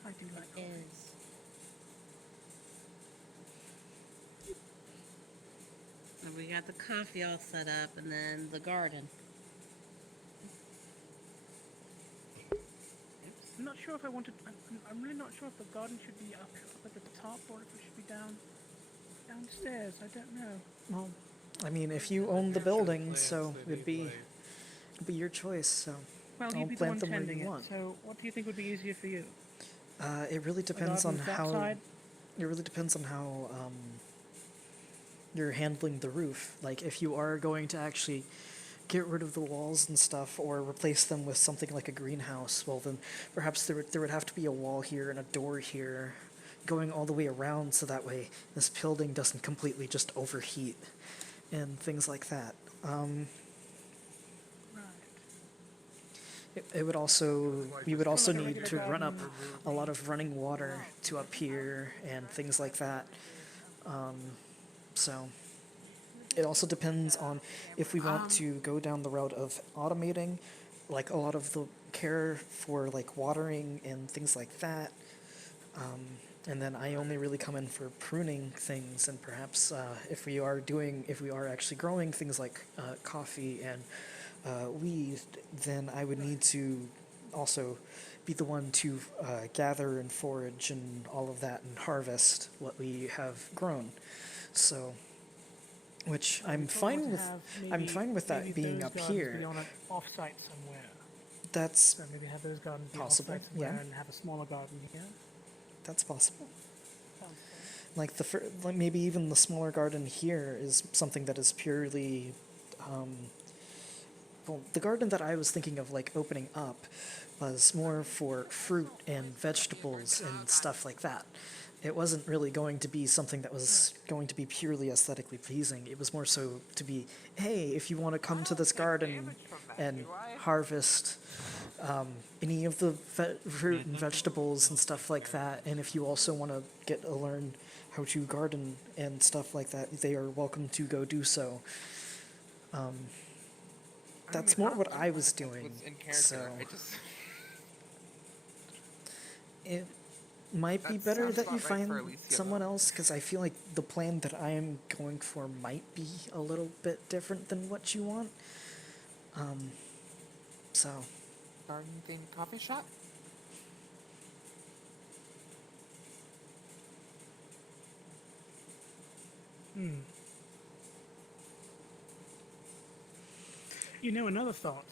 I do like coffee. And we got the coffee all set up, and then the garden. I'm not sure if I wanted. I'm really not sure if the garden should be up at the top or if it should be downstairs. I don't know. Well, I mean, if you own the building, so it'd be your choice. So Well, I'll you'd be the plant one them where tending you it. want. So, what do you think would be easier for you? It really depends on garden how. outside? It really depends on how you're handling the roof. Like, if you are going to actually get rid of the walls and stuff, or replace them with something like a greenhouse, well, then perhaps there would have to be a wall here and a door here, going all the way around, so that way this building doesn't completely just overheat, and things like that. It would also, we would also need to run up a lot of running water to up here and things like that. So it also depends on if we want to go down the route of automating, like a lot of the care for like watering and things like that. And then I only really come in for pruning things, and perhaps if we are actually growing things like coffee and weed, then I would need to also be the one to gather and forage and all of that and harvest what we have grown. So, which I'm fine with. I'm fine with that being up Be here. on an off-site somewhere. That's So maybe have those gardens be possible, off-site somewhere yeah. and have a smaller garden here. That's possible. Like like maybe even the smaller garden here is something that is purely. Well, the garden that I was thinking of like opening up was more for fruit and vegetables and stuff like that. It wasn't really going to be something that was going to be purely aesthetically pleasing. It was more so to be, hey, if you want to come to this garden and harvest any of the fruit and vegetables and stuff like that, and if you also want to learn how to garden and stuff like that, they are welcome to go do so. That's more what I was doing. So it might be better that you find someone else, because I feel like the plan that I am going for might be a little bit different than what you want. So. Garden themed coffee shop? You know, another thought,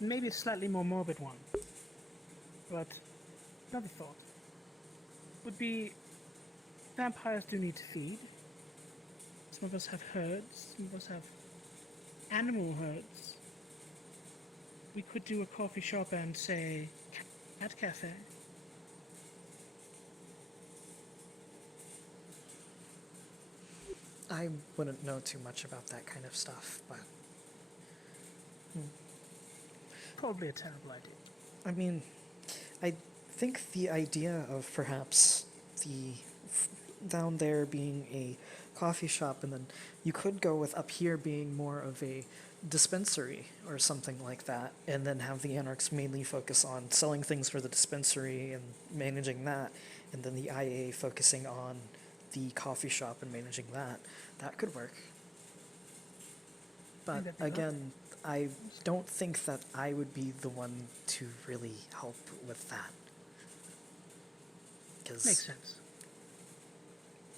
maybe a slightly more morbid one, but another thought would be vampires do need to feed. Some of us have herds, some of us have animal herds. We could do a coffee shop and say cat cafe. I wouldn't know too much about that kind of stuff, but Probably a terrible idea. I mean, I think the idea of perhaps the down there being a coffee shop, and then you could go with up here being more of a dispensary or something like that, and then have the Anarchs mainly focus on selling things for the dispensary and managing that, and then the IA focusing on the coffee shop and managing that. That could work. But that'd be good. again, I don't think that I would be the one to really help with that. Makes sense.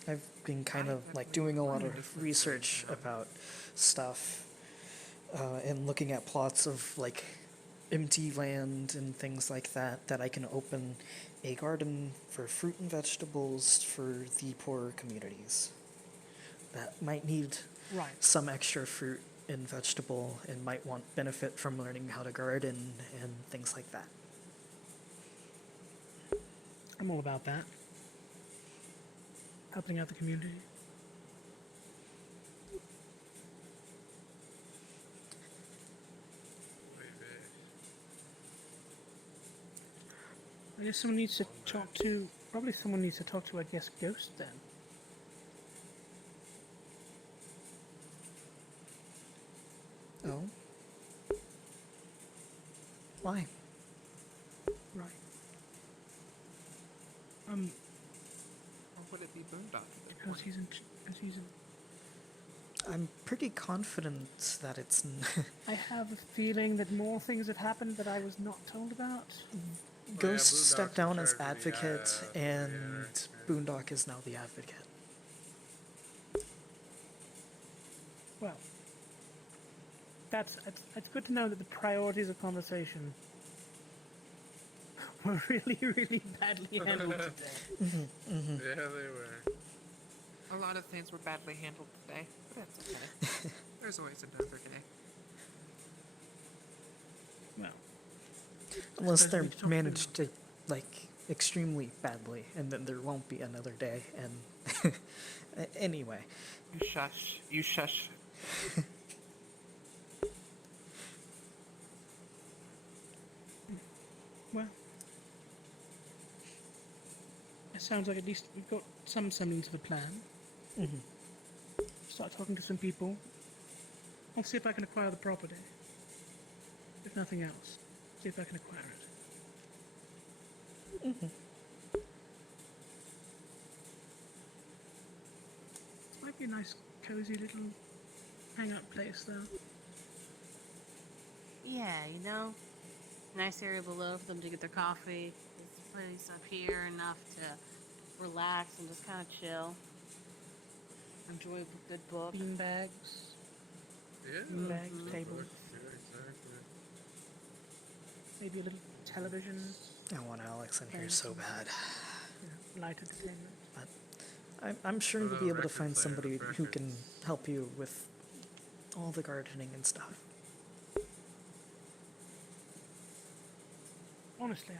I've been kind of like doing a lot of research about stuff and looking at plots of like empty land and things like that, that I can open a garden for fruit and vegetables for the poorer communities that might need some extra fruit and vegetable and might want benefit from learning how to garden and things like that. I'm all about that. Helping out the community. I guess someone needs to talk to. Probably someone needs to talk to, I guess, Ghost then. Oh? Why? Right. Or would it be Boondock? Because he's in. I'm pretty confident that it's... I have a feeling that more things have happened that I was not told about. Ghost stepped down as advocate, and Boondock is now the advocate. Well, it's good to know that the priorities of conversation were really, really badly handled today. Yeah, they were. A lot of things were badly handled today, but that's okay. There's always another day. Well, unless they're managed to, like, extremely badly, and then there won't be another day, and... anyway. You shush. You shush. Well, it sounds like at least we've got some semblance of a plan. Start talking to some people. I'll see if I can acquire the property. If nothing else, see if I can acquire it. Might be a nice, cozy little hangout place, though. Yeah, you know, nice area below for them to get their coffee. This place up here enough to relax and just kind of chill. Enjoy a good book. Bean bags. Yeah. Bean bags, tables. Yeah, exactly. Maybe a little television. I want Alex in here so bad. Light entertainment. But I'm sure you'll be able to find somebody who can help you with all the gardening and stuff. Honestly,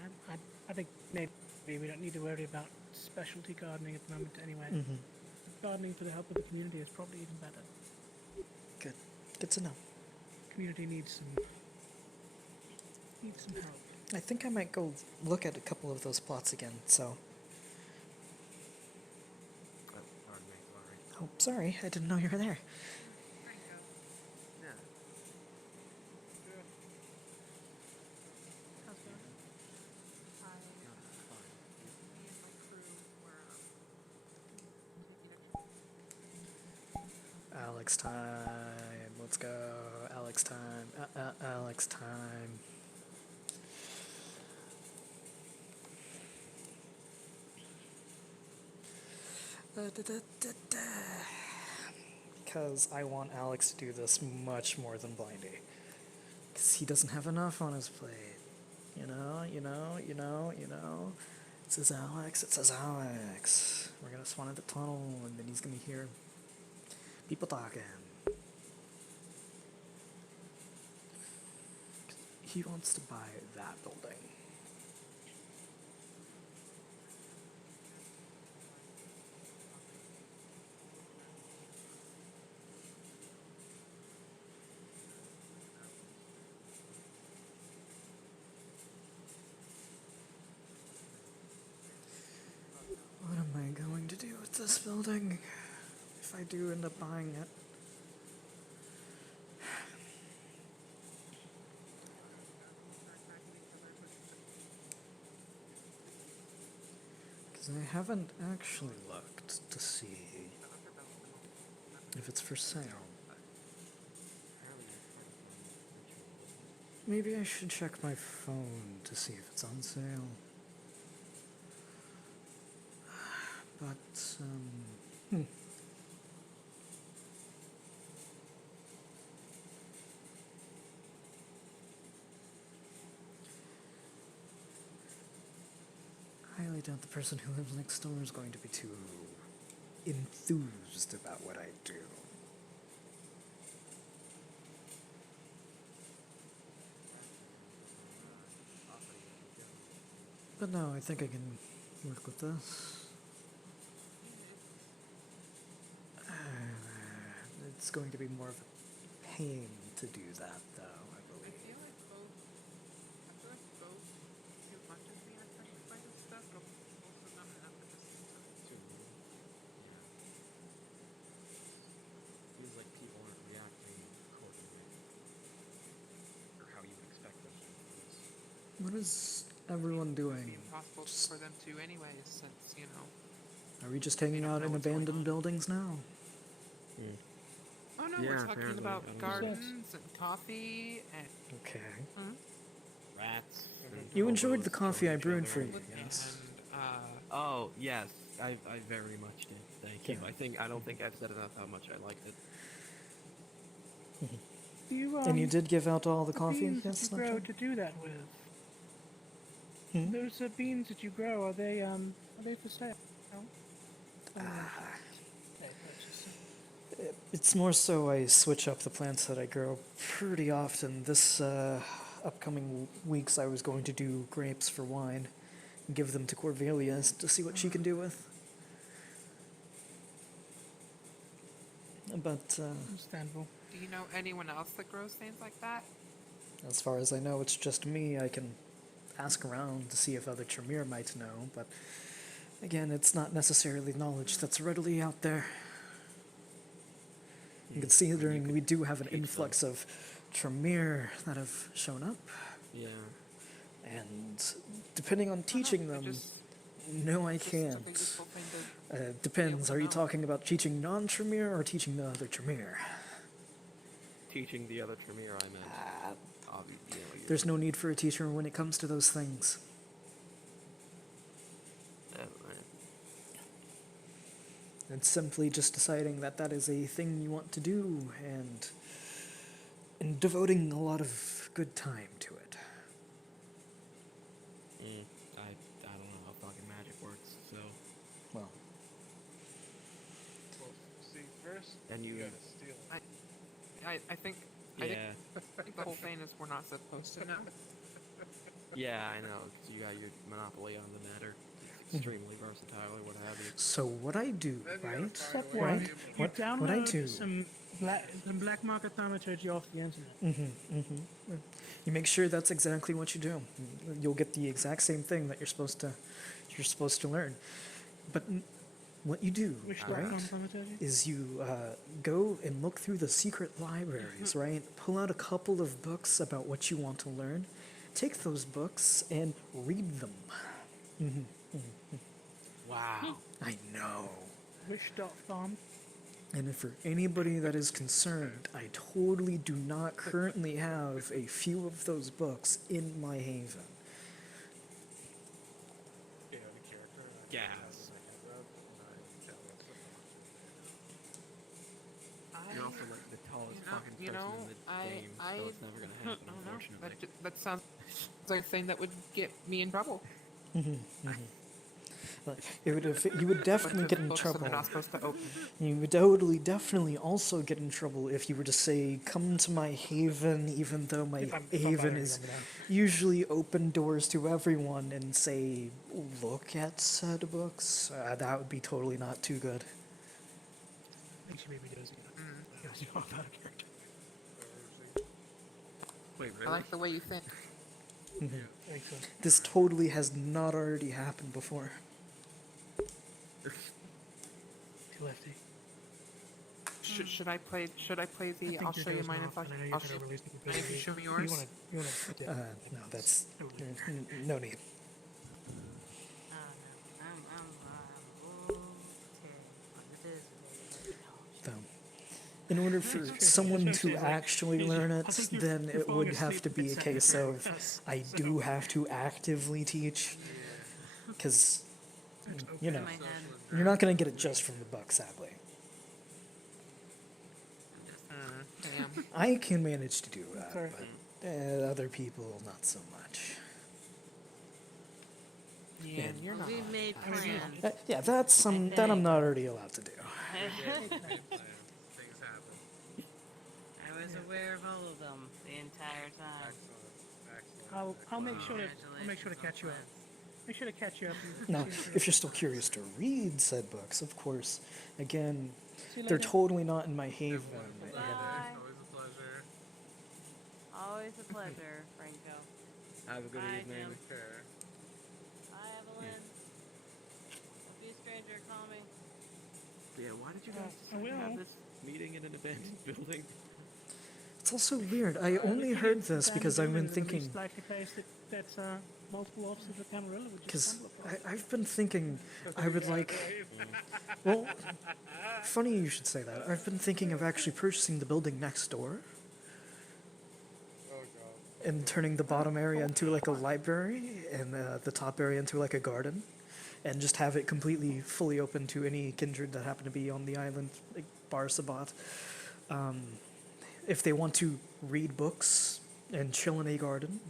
I think maybe we don't need to worry about specialty gardening at the moment anyway. Gardening for the help of the community is probably even better. Good to know. Community needs some help. I think I might go look at a couple of those plots again, so... Oh, sorry, I didn't know you were there. Alex time. Let's go. Alex time. Alex time. Because I want Alex to do this much more than Blindy. Because he doesn't have enough on his plate. You know. It says Alex. We're gonna spawn at the tunnel, and then he's gonna hear people talking. He wants to buy that building. What am I going to do with this building, if I do end up buying it. Because I haven't actually looked to see if it's for sale. Maybe I should check my phone to see if it's on sale. But, I highly doubt the person who lives next door is going to be too enthused about what I do. But no, I think I can work with this. It's going to be more of a pain to do that, though, I believe. Feels like people aren't reacting accordingly, or how you would expect them to. What is everyone doing? Impossible for them to, anyways, since Are we just hanging out in abandoned buildings now? Oh no, Yeah, we're talking apparently, about I don't know. gardens and coffee and. Okay. Rats. and You enjoyed hobos the coffee I killing each brewed for other, you, and, yes. Oh yes, I very much did. Thank you. I don't think I've said enough how much I liked it. Do you, And you did give out all the coffee? beans Yes, that you grow Lotta? to do that with. Hmm? Those beans that you grow, are they for sale? No? It's more so I switch up the plants that I grow pretty often. This upcoming weeks I was going to do grapes for wine and give them to Corvelia to see what she can do with. But Understandable. Do you know anyone else that grows things like that? as far as I know, it's just me. I can ask around to see if other Tremere might know, but again, it's not necessarily knowledge that's readily out there. Considering we do have an influx of Tremere that have shown up. Yeah. And depending on teaching them, no, I can't. Depends. Are you talking about teaching non-Tremere or teaching the other Tremere? Teaching the other Tremere, I meant. There's no need for a teacher when it comes to those things. It's simply just deciding that that is a thing you want to do and devoting a lot of good time to it. I don't know how fucking magic works, so. Well. See, first, And you gotta steal. I think. Yeah. I think the whole thing is we're not supposed to know. Yeah, I know, 'cause you got your monopoly on the matter. It's extremely versatile or what have you. So what I do, right? Step Right? one, you What I download do. some black market thaumaturgy off the internet. You make sure that's exactly what you do. You'll get the exact same thing that you're supposed to learn. But what you do, Which right, thaumaturgy? is you go and look through the secret libraries, right? Pull out a couple of books about what you want to learn. Take those books and read them. Wow. I know. Wish.farm. And for anybody that is concerned, I totally do not currently have a few of those books in my haven. Gas. You're also like the tallest fucking person in the game, so it's never gonna happen, unfortunately. That sounds like a thing that would get me in trouble. You would definitely get in Books that trouble. they're not supposed to open. You would totally, definitely also get in trouble if you were to say, come to my haven, even though my haven is usually open doors to everyone, and say, look at said books. That would be totally not too good. Makes you maybe dozy. Yes, you are out of character. Wait, I like the way you think. This totally has not already happened before. Too lefty. Should I play? Should I play I the? think I'll your show you goes mine off, if I. and I know you're I'll trying show. to release the Mind if you show me yours? You wanna dip. No, that's no need. So, in order for someone to actually learn it, then it would have to be a case of I do have to actively teach, because you know you're not going to get it just from the book, sadly. I can manage to do that, but other people not so much. Yeah, you're not. We made plans. Yeah, that's that I'm not already allowed to do. I was aware of all of them the entire time. I'll make sure to catch you up. Make sure to catch you up. Now, if you're still curious to read said books, of course, again, See you they're later. totally not in my haven. Bye. Always a pleasure, Franco. Have a good Bye, evening. Jim. Bye, Evelyn. Don't be a stranger, call me. Yeah, why did you guys I decide to have will. this meeting in an abandoned building? It's also weird. I only heard this because I've been thinking. Like a place that's multiple officers of Camarilla would just Because stumble upon. I've been thinking I would like. Well, funny you should say that. I've been thinking of actually purchasing the building next door and turning the bottom area into like a library and the top area into like a garden, and just have it completely fully open to any kindred that happen to be on the island, like Bar Sabat. If they want to read books and chill in a garden,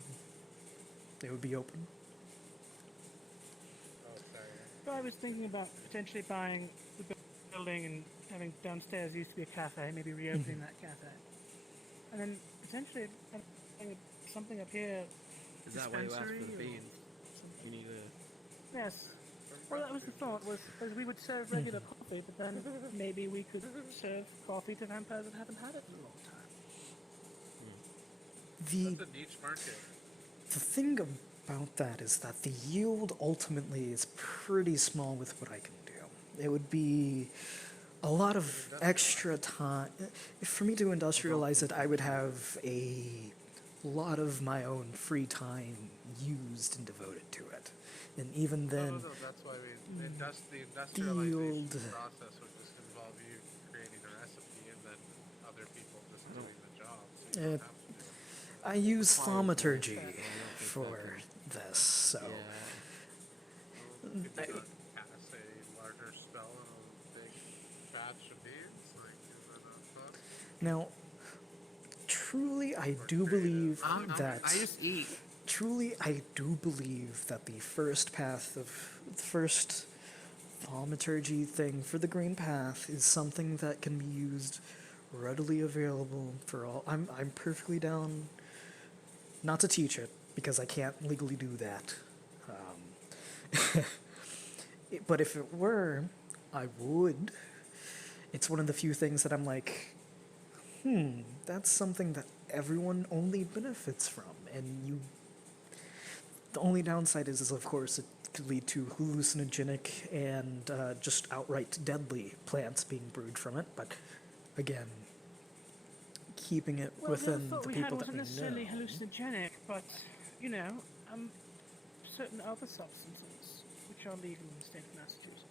they would be open. So I was thinking about potentially buying the building and having downstairs used to be a cafe, maybe reopening that cafe, and then potentially having something up here. Is that why you asked for the dispensary or beans? You need a... Yes. Well, that was the thought, was we would serve regular coffee, but then maybe we could serve coffee to vampires that haven't had it in a long time. The niche market. The thing about that is that the yield ultimately is pretty small with what I can do. It would be a lot of extra time. For me to industrialize it, I would have a lot of my own free time used and devoted to it. And even then, No, that's why the yield. industrialization process would just involve you creating a recipe and then other people just doing the job. So you don't have to do it. I use thaumaturgy for this, so. Could you not cast a larger spell in a big batch of beans? Like, is that not fun? Now, truly, I do believe that. I just eat. Truly, I do believe that the first thaumaturgy thing for the green path is something that can be used readily available for all. I'm perfectly down not to teach it because I can't legally do that. But if it were, I would. It's one of the few things that I'm like, that's something that everyone only benefits from, and the only downside is of course, it could lead to hallucinogenic and just outright deadly plants being brewed from it. But again, keeping it within the people that we wasn't necessarily know. hallucinogenic, but certain other substances which are legal in the state of Massachusetts.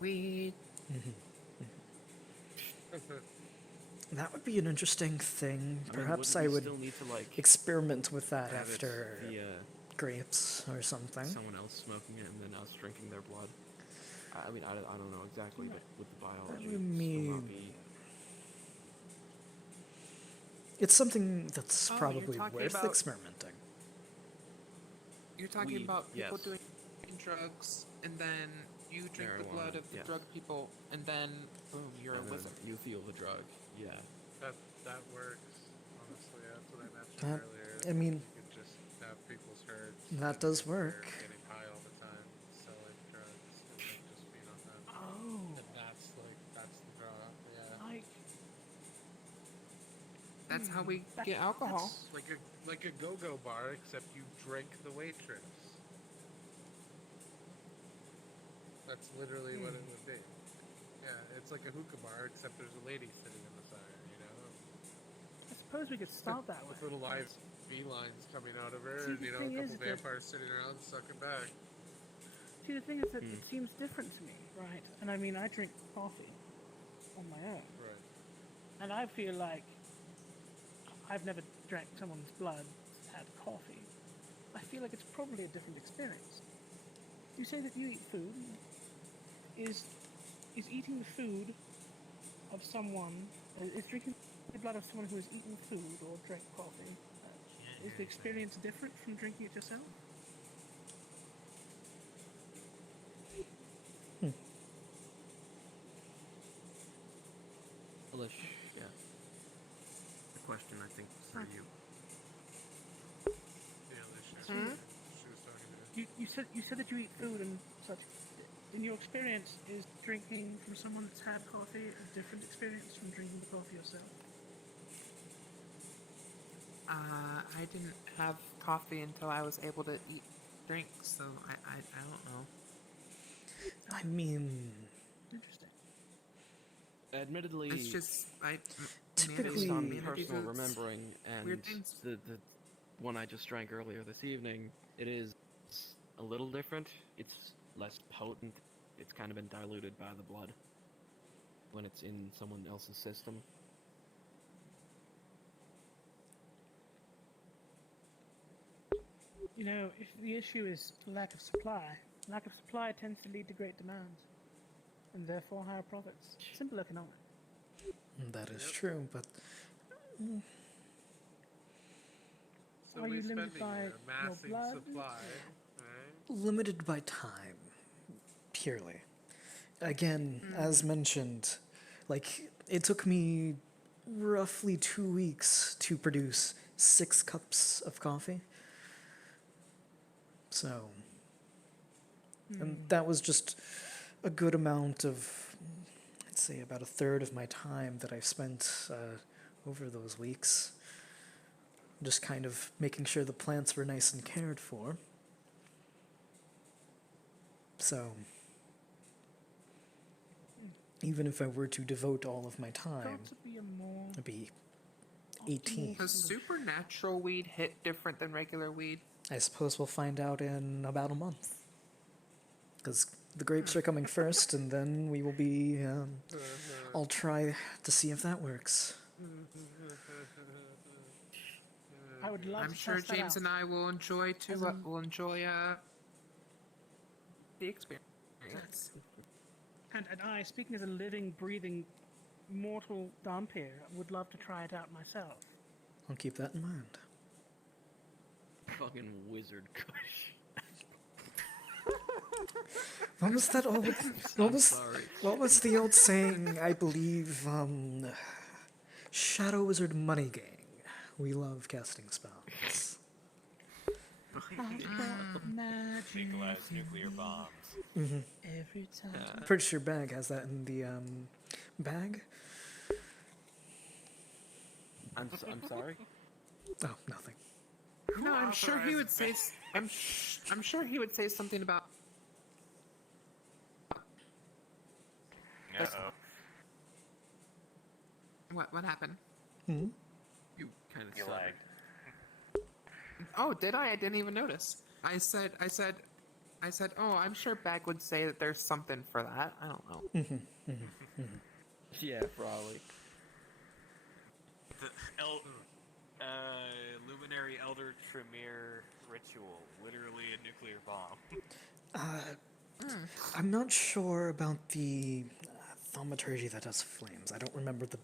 Weed. That would be an interesting thing. Perhaps I wouldn't we would still need to, like, experiment with that have it after be, grapes or something. someone else smoking it and then us drinking their blood. I mean, I don't know exactly, but with the biology, I it mean, will not be... It's something that's Oh, you're probably talking worth about- experimenting. You're talking Weed, about people yes. doing drugs, and then you drink the blood Marijuana, of the yes. drug people, and then boom, you're and a then wizard. you feel the drug, yeah. That works. Honestly, that's what I mentioned earlier. I mean, you could just have people's herds. that does work. Getting high all the time, selling drugs, and then just feed on them. Oh. And that's the draw. Yeah. Like, That's how we get alcohol. Like a go-go bar, except you drink the waitress. That's literally what it would be. Yeah, it's like a hookah bar, except there's a lady sitting in the center, you know? I suppose we could start that way. With little live bee lines coming out of her, See, and, the you know, a thing couple is that- vampires sitting around sucking back. See, the thing is that it seems different to me, right? And I mean, I drink coffee on my own. Right. And I feel like I've never drank someone's blood, had coffee. I feel like it's probably a different experience. You say that you eat food. Is eating the food of someone, is drinking the blood of someone who has eaten food or drank coffee, is the experience different from drinking it yourself? Elish, yeah. The question, I think, for you. Yeah, Alicia. Hmm? She was talking to You said that you eat food and such. In your experience, is drinking from someone that's had coffee a different experience from drinking the coffee yourself? I didn't have coffee until I was able to eat drinks, so I don't know. I mean, Interesting. Admittedly, It's just Typically- based on Maybe personal it's remembering weird and things. the one I just drank earlier this evening, it is a little different. It's less potent. It's kind of been diluted by the blood when it's in someone else's system. You know, if the issue is lack of supply tends to lead to great demand, and therefore higher profits. Simple economics. that is true, but So Are we're you limited spending by a your massing blood? supply, right? limited by time, purely. Again, as mentioned, like, it took me roughly 2 weeks to produce 6 cups of coffee. So, and that was just a good amount of, I'd say about a third of my time that I've spent over those weeks. Just kind of making sure the plants were nice and cared for. So, even if I were to devote all of my time, Got to be a more it'd be 18. Does supernatural weed hit different than regular weed? I suppose we'll find out in about a month. Because the grapes are coming first, and then we will be. I'll try to see if that works. I would love I'm to sure test that James out. and I will enjoy too. As in- We'll enjoy the experience. And I, speaking as a living, breathing, mortal vampire, would love to try it out myself. I'll keep that in mind. Fucking wizard kush. What was that old? I'm sorry. What was the old saying? I believe, Shadow Wizard Money Gang. We love casting spells. Nikolai's nuclear bombs. Every time. I'm pretty sure Bag has that in the bag. I'm sorry. Oh, nothing. No, I'm sure he would say. I'm sure he would say something about. Uh-oh. What happened? Hmm? You kind of You suck. lagged. Oh, did I? I didn't even notice. I said. Oh, I'm sure Bag would say that there's something for that. I don't know. Yeah, probably. The Luminary Elder Tremere ritual, literally a nuclear bomb. I'm not sure about the thaumaturgy that does flames. I don't remember the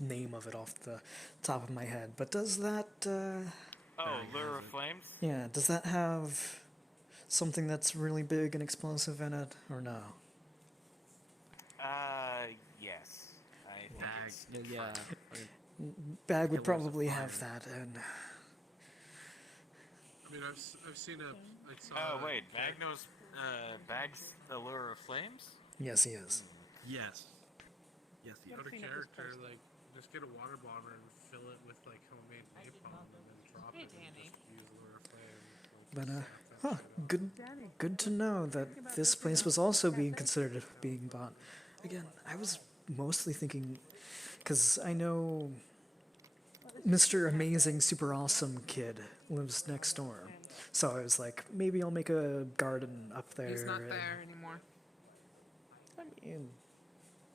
name of it off the top of my head. But does that? Lure of Flames? Yeah. Does that have something that's really big and explosive in it, or no? Yes. I think it's Yeah. Bag would Pillars of probably fire. have that, and I mean, I've seen a. I saw. Oh, wait. Bag knows. Bag's the Lure of Flames? yes, he is. Yes. Yes, he Out is. of character, like, just get a water bomber and fill it with like homemade napalm and then drop Hey, it and Danny. just use lure of flame. But Huh, good to know that this place was also being considered being bought. Again, I was mostly thinking, because I know Mr. Amazing Super Awesome Kid lives next door. So I was like, maybe I'll make a garden up there. He's not there anymore. I mean,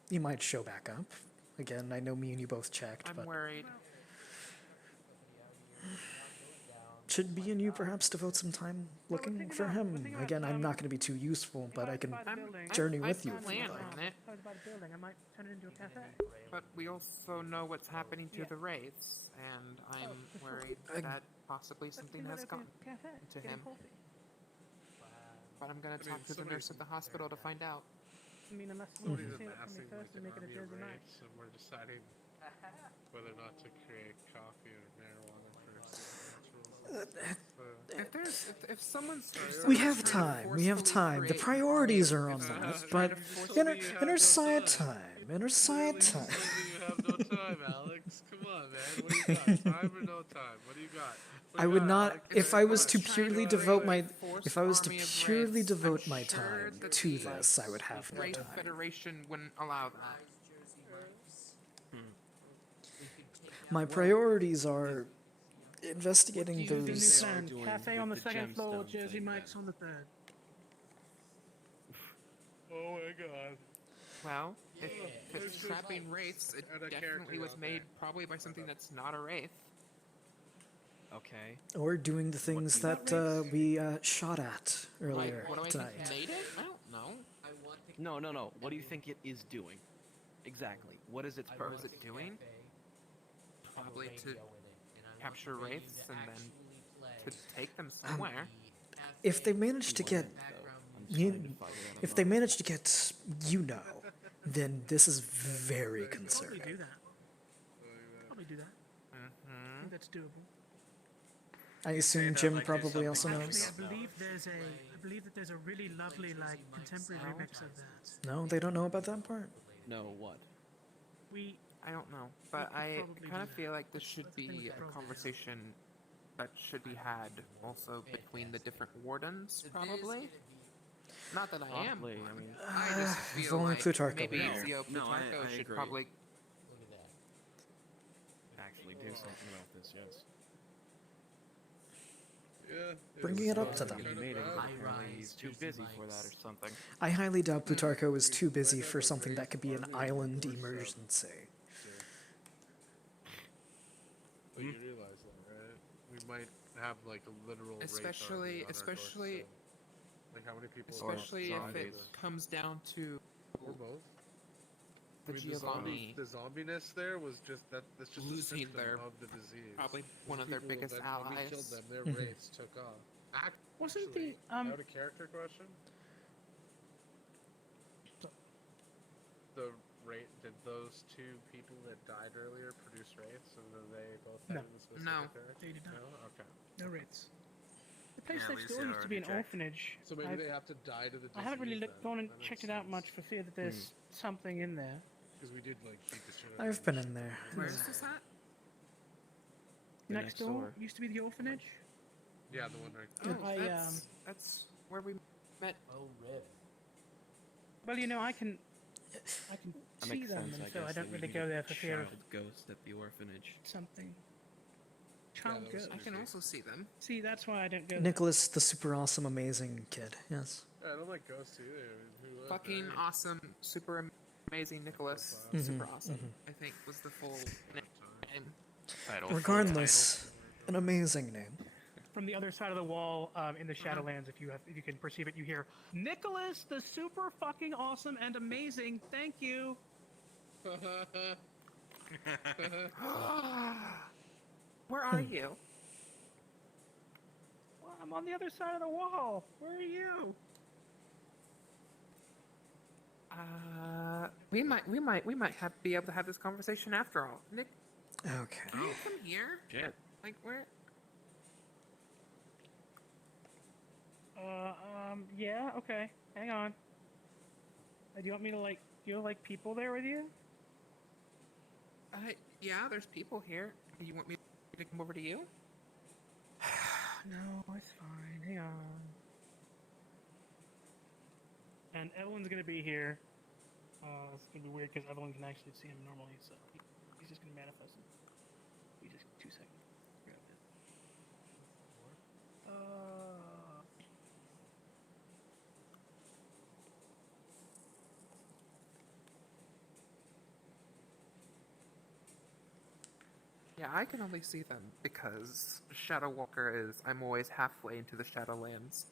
he might show back up. Again, I know me and you both checked, I'm but worried. should me and you perhaps devote some time looking for him? Again, I'm not going to be too useful, but I can journey with you if you'd like. On it. If I was about a building, I might turn it into a cafe. But we also know what's happening to the wraiths, and I'm worried that possibly something has gotten to him. But I'm gonna talk to the nurse at the hospital to find out. I mean, unless Somebody's you see it from me amassing first like and an make it a army of Jersey night. rapes, and we're deciding whether or not to create coffee or marijuana first. If someone's We have time. We have time. The priorities are on that, but inner side time. Inner side time. You have no time, Alex. Come on, man. What do you got? Time or no time? What do you got? I would not, if I was to purely devote my, time to this, I would have no Wraith time. Federation wouldn't allow that. My priorities are investigating The new those. plan. Cafe on the second floor, Jersey Mike's on the third. Oh my god. Well, if it's trapping wraiths, it definitely was made probably by something that's not a wraith. Okay. Or doing the things that we shot at earlier What do I tonight. think made it? I don't know. No. What do you think it is doing? Exactly. What is its purpose? What is it doing? Probably to capture wraiths and then to take them somewhere. If they manage to get, then this is very concerning. Probably do that. Probably do that. I think that's doable. I assume Jim probably also knows. Actually, I believe that there's a really lovely, like, contemporary remix of that. No, they don't know about that part. No, what? I don't know, but I probably kind of do feel like this should be a conversation that should be had also between the different wardens, probably. Not that I am. Probably, I mean, I just if feel only like Plutarcho maybe were here. Zio Plutarcho I should agree. probably actually do something about this, yes. Yeah. Bringing it up to them. Apparently he's too busy for that or something. I highly doubt Plutarcho is too busy for something that could be an island emergency. But you realize that, right? We might have like a literal rape especially army on our doorstep. Like how many people? especially if it comes down to or both. the Giovanni The zombiness there was just that. That's just a losing symptom their of the disease. probably one of their People biggest that, when we allies. killed them, their race took off. Wasn't the Out of character question? The rate did those two people that died earlier produce wraiths, and then they both died in the specific No. character? They did not. No? Okay. No wraiths. The place Yeah, next Lucy door used to be an already checked. orphanage. So maybe they have to die to the disease. I haven't really gone and That checked makes it out sense. much for fear that there's something in there. Because we did like beat the shit out of I've been in there. Where is this at? Next door used to be the orphanage. Yeah, the one right I, there. That's where we met. Oh, rip. Well, you know, I can That see makes them, sense, and I so I guess, don't that really we go need there a for fear of child ghost at the orphanage. something. Child that was ghost. I can also see them. See, that's why I don't go there. Nicholas, the super awesome, amazing kid. Yes. Yeah, I don't like ghosts either. I mean, who would, Fucking right? awesome, super amazing Nicholas. Mhm, Super awesome. mhm. I think was the full name. Regardless, an amazing name. From the other side of the wall, in the Shadowlands, if you can perceive it, you hear Nicholas, the super fucking awesome and amazing. Thank you. Where are you? Well, I'm on the other side of the wall. Where are you? We might be able to have this conversation after all. Nick, Okay. can you come here? Shit. Like where? Yeah, okay. Hang on. Do you want me to do you have people there with you? Yeah, there's people here. You want me to come over to you? No, it's fine. Hang on. And Evelyn's gonna be here. It's gonna be weird because Evelyn can actually see him normally, so he's just gonna manifest him. Be just 2 seconds. Grab it. Yeah, I can only see them because Shadow Walker is. I'm always halfway into the Shadowlands.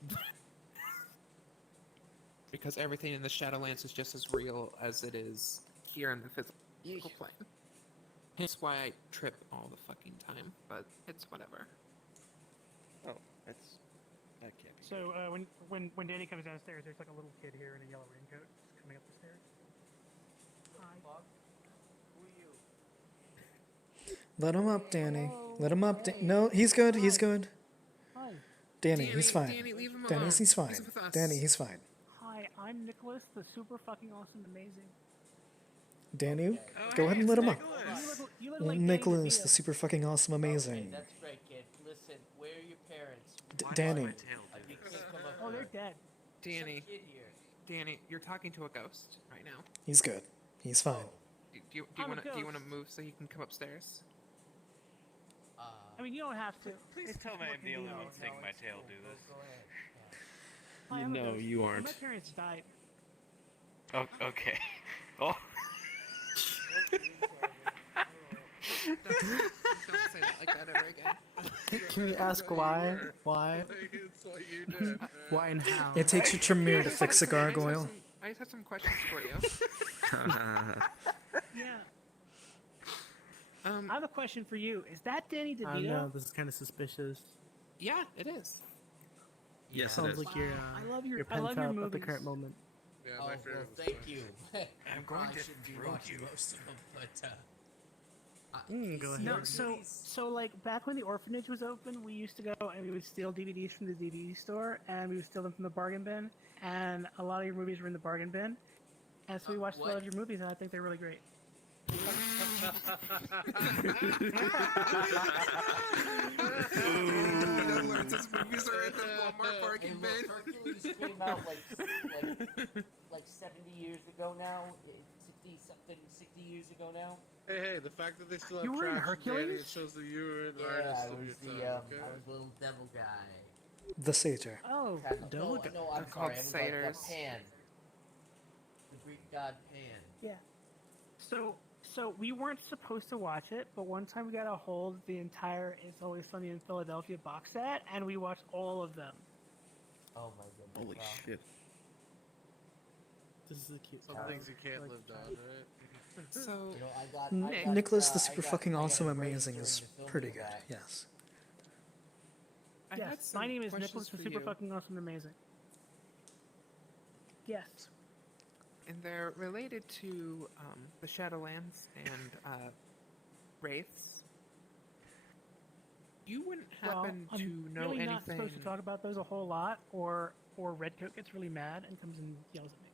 Because everything in the Shadowlands is just as real as it is here in the physical plane. Hence why I trip all the fucking time, but it's whatever. Oh, that can't be. So when Danny comes downstairs, there's like a little kid here in a yellow raincoat just coming up the stairs. Hi. Let him up, Danny. Let him up. No, he's good. He's good. Hi. Danny, he's fine. Danny, leave him Danny, alone. he's fine. He's with us. Danny, he's fine. Hi, I'm Nicholas, the super fucking awesome, amazing. Danny, go ahead and let him up. You look like Danny Nicholas, DeVito. the super fucking awesome, amazing. Okay, that's great, kid. Listen, where are your parents? Danny. You can't come up Oh, they're here. dead. Danny, Kid here. Danny, you're talking to a ghost right now. He's good. He's fine. Do you I'm a want to ghost. move so you can come upstairs? I mean, you don't have to. Please It's tell just me more I'm the only one convenient. seeing my tail do this. Hi, I'm a ghost. you My aren't. parents died. Oh, okay. Oh. Don't say that like that ever again. Can we ask why? Why? It's what you did. Why and how? It takes your Tremere to fix a gargoyle. I just have some questions for you. Yeah. I have a question for you. Is that Danny DeVito? I know, this is kind of suspicious. Yeah, it is. Yes, it Sounds is. like you're, I love your- you're I pent love your up at the movies. current moment. Yeah, Oh, my well, favorite was thank French. you. I'm going to should be throw watching you. most of them, but Go ahead. No, so like back when the orphanage was open, we used to go and we would steal DVDs from the DVD store, and we would steal them from the bargain bin. And a lot of your movies were in the bargain bin, and so we watched a lot of your movies, and I think they're really great. Movies are in the Walmart parking and bin. look, Hercules came out like 70 years ago now. 60 years ago now. Hey, the fact that they still have You were in tracks, Danny, Hercules? it shows that you were an Yeah, artist I of was your the time, okay? I was the little devil guy. The satyr. Oh, No, I'm They're sorry. called I was satyrs. like Pan. The Greek god Pan. yeah. So we weren't supposed to watch it, but one time we got a hold of the entire "It's Always Sunny in Philadelphia" box set, and we watched all of them. Oh my goodness. Holy wow. shit. This is a cute Some things you can't live down, right? So, You know, I got Nicholas, the I super got- fucking I got awesome, a raise amazing during is the filming pretty of good. that. Yes. I had Yes, some my name is questions Nicholas, the for super you. fucking awesome, amazing. Yes. And they're related to the Shadowlands and Wraiths. You wouldn't happen well, to I'm know really anything. not supposed to talk about those a whole lot, or Redcoat gets really mad and comes and yells at me,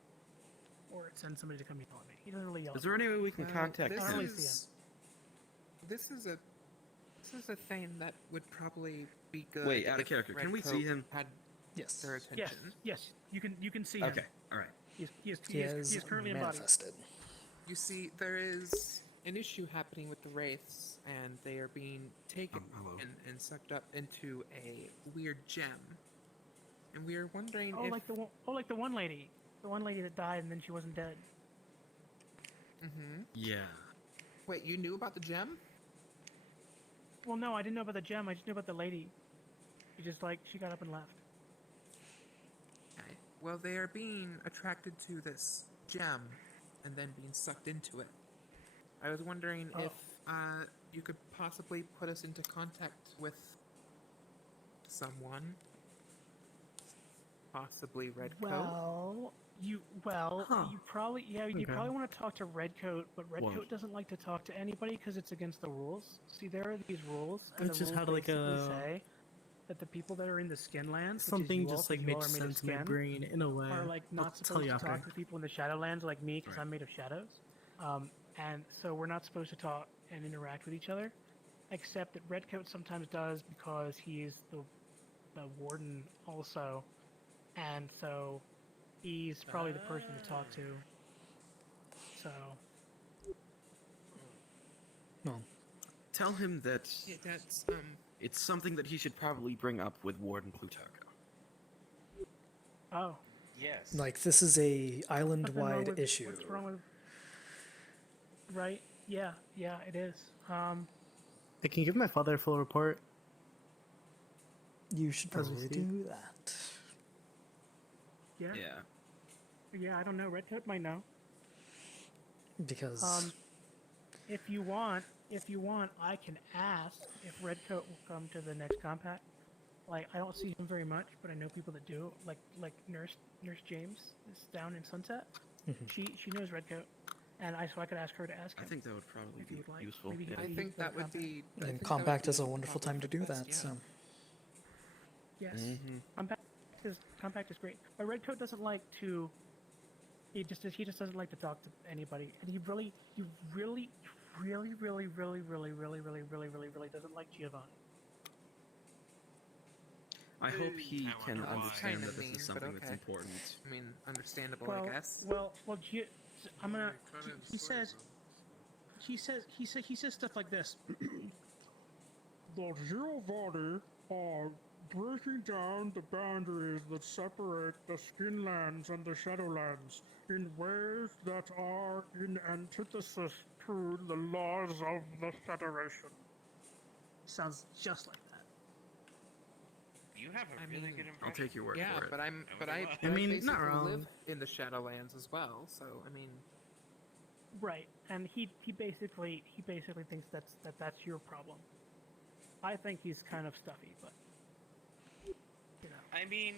or sends somebody to come yell at me. He doesn't really yell. Is at there me. any way we can contact I don't him? really see him. This is a thing that would probably be good. Wait, out of if character. Can we Redcoat see him? Had Yes. their attention. Yes, you can see him. Okay, alright. He is currently embodied. manifested. You see, there is an issue happening with the Wraiths, and they are being taken and sucked up into a weird gem. And we are wondering Oh, if... like the one lady that died and then she wasn't dead. Mm-hmm. Yeah. Wait, you knew about the gem? Well, no, I didn't know about the gem. I just knew about the lady. She got up and left. Okay. Well, they are being attracted to this gem and then being sucked into it. I was wondering if you could possibly put us into contact with someone. Possibly Redcoat. You probably probably want to talk to Redcoat, but Redcoat doesn't like to talk to anybody because it's against the rules. See, there are these rules, and It's the just rules how to, like, basically say that the people that are in the Skinlands, something just like makes sense in my brain in a way. are like I'll not tell supposed you to after. talk to people in the Shadowlands like me because I'm made of shadows, and so we're not supposed to talk and interact with each other, except that Redcoat sometimes does because he is the warden also, and so he's probably the person to talk to. So, Well, tell him that Yeah, that's it's something that he should probably bring up with Warden Plutarcho. oh, Yes. like this is a nothing wrong island-wide with, issue. What's wrong with? Right? Yeah, it is. Hey, can you give my father a full report? You should As we probably speak. do that. Yeah, I don't know. Redcoat might know. Because If you want, I can ask if Redcoat will come to the next compact. Like, I don't see him very much, but I know people that do. Like Nurse James is down in Sunset. She knows Redcoat, and so I could ask her to ask him. I think that would probably if you be would like. useful. Maybe he Yeah. could I use think the that would compact. be. I and think that compact would is be a wonderful time to do best, that. yeah. So Yes, Mm-hmm. compact is great. But Redcoat doesn't like to. He just doesn't like to talk to anybody, and he really doesn't like Giovanni. I hope he can That's understand kinda that this mean, is but something that's okay. important. I mean, understandable, Well, I guess. I'm gonna. Kinda He says. He says stuff like this. The Giovanni are breaking down the boundaries that separate the Skinlands and the Shadowlands in ways that are in antithesis to the laws of the Federation. Sounds just like that. You have a really good impression. I'll take your word Yeah, for it. but I I mean, basically not wrong. live in the Shadowlands as well, so I mean, Right, and he basically thinks that's your problem. I think he's kind of stuffy, but you know. I mean,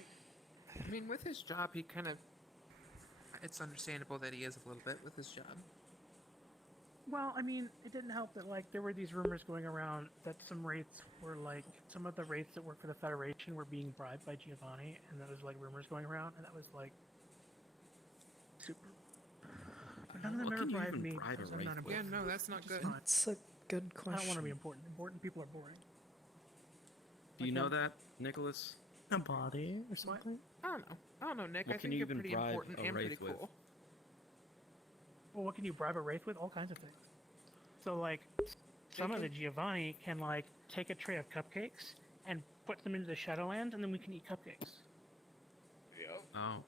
with his job, he kind of. It's understandable that he is a little bit with his job. Well, I mean, it didn't help that like there were these rumors going around that some of the rates that work for the Federation were being bribed by Giovanni, and that was like rumors going around, and that was like super. But none of them What ever can you bribed even me bribe a because I'm wraith not with? Yeah, important. no, that's not good. it's a good I question. don't want to be important. Important people are boring. Do you know that, Nicholas? A body or something? I don't know, Nick. What I can think you you're even pretty bribe important a and pretty wraith with? cool. Well, what can you bribe a wraith with? All kinds of things. So like, some of the Giovanni can like take a tray of cupcakes and put them into the Shadowlands, and then we can eat cupcakes. Yep. Oh.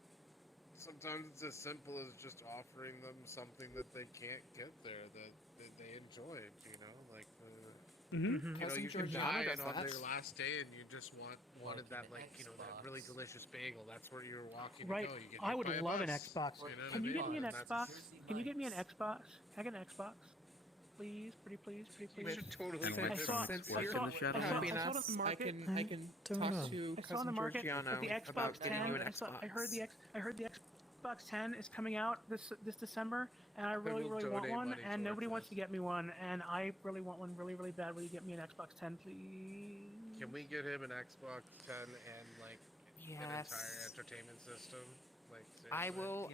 Sometimes it's as simple as just offering them something that they can't get there that they enjoy. You know, like you know, Cousin you can Georgiana die does and on that. your last day and you just wanted that like that really delicious bagel. That's where you're walking Right. to go. You get I hit would by a love an bus. Xbox. You know what Can I you mean? get me an And that's- Xbox? Can you get me an Xbox? Can I get an Xbox? Please, pretty please, pretty You please. should totally And get with I saw- since I work saw- in the I shadow saw- Happy I saw enough. the market. I can don't talk know. to I saw in cousin the market Georgiano that the about Xbox getting 10. you an I Xbox. heard the Xbox 10 is coming out this December, and I really will want donate one, money and nobody towards wants this. to get me one, and I really want one really bad. Will you get me an Xbox 10, please? Can we get him an Xbox 10 and like an entire Yes. entertainment system? Like I seriously? will.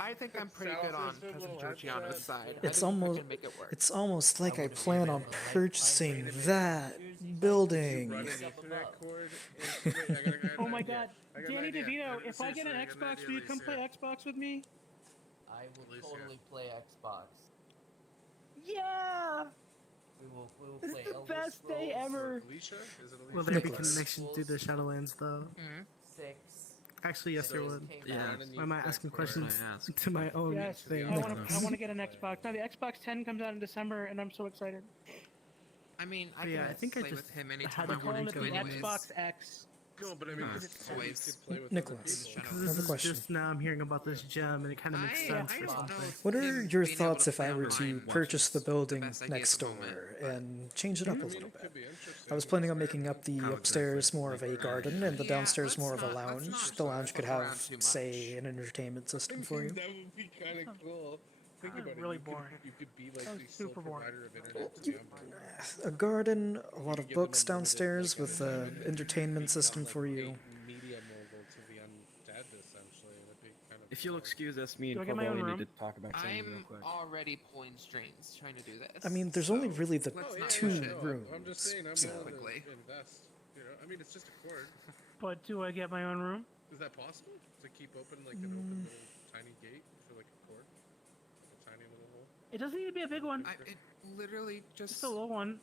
I think I'm pretty Sound good on system, cousin little Georgiano's headset. side. It's I think almost I can make it work. it's almost like I plan on purchasing that building. Run an Ethernet cord. Wait, I got an Oh my idea. God, I got an Danny idea. DeVito! If I get an Seriously, I got Xbox, idea, will you come play Alicia. Xbox with me? I will Alicia. totally play Xbox. Yeah! We will This play is the Elder best day Scrolls ever. Alicia? Is it Alicia? Will there be Nicholas. connection through the Shadowlands, though? 6. Actually, yes, there Six would. came Yeah. out. Why am I asking That's what I questions asked. to my own Yes, thing? I want to get an Xbox. Now the Xbox 10 comes out in December, and I'm so excited. I mean, I But yeah, can I think I play just with him had anytime the I They're calling want it to. the Anyways. Xbox X. No, but I mean, Because you it's could always- play with Nicholas. other people. Because I have this a is question. just now I'm hearing about this gem, and it kind of makes sense I or don't know something. if What are him your being able thoughts to if I play were to online purchase the is building best idea next at the door moment, and change it up a I mean, little it bit? could be interesting. I was planning on making up the How upstairs exactly? more of a garden and the Yeah, downstairs let's more of a not- let's lounge. not The lounge could fuck around have, too much. say, an entertainment system for you. That would be kind of cool. Think Sounds about it. really you boring. Could, you could be like Sounds the sole super boring. provider of internet to the Empire. A garden, a lot of give them books unlimited, downstairs like, with an entertainment, entertainment become, system like, for a you. media mogul to the undead, essentially. That'd be kind of If you'll excuse us, me Do I and get my own Corvalli room? need to talk about something real I'm quick. already pulling strings trying to do this. I mean, there's only so really the let's Oh, not two push it. rooms. I'm just saying, I'm so- willing quickly. to invest. You know, I mean, it's just a cord. But do I get my own room? Is that possible? To keep open like an open little tiny gate for like a cord? Like a tiny little hole? It doesn't need to be a big one. It literally Just a little one.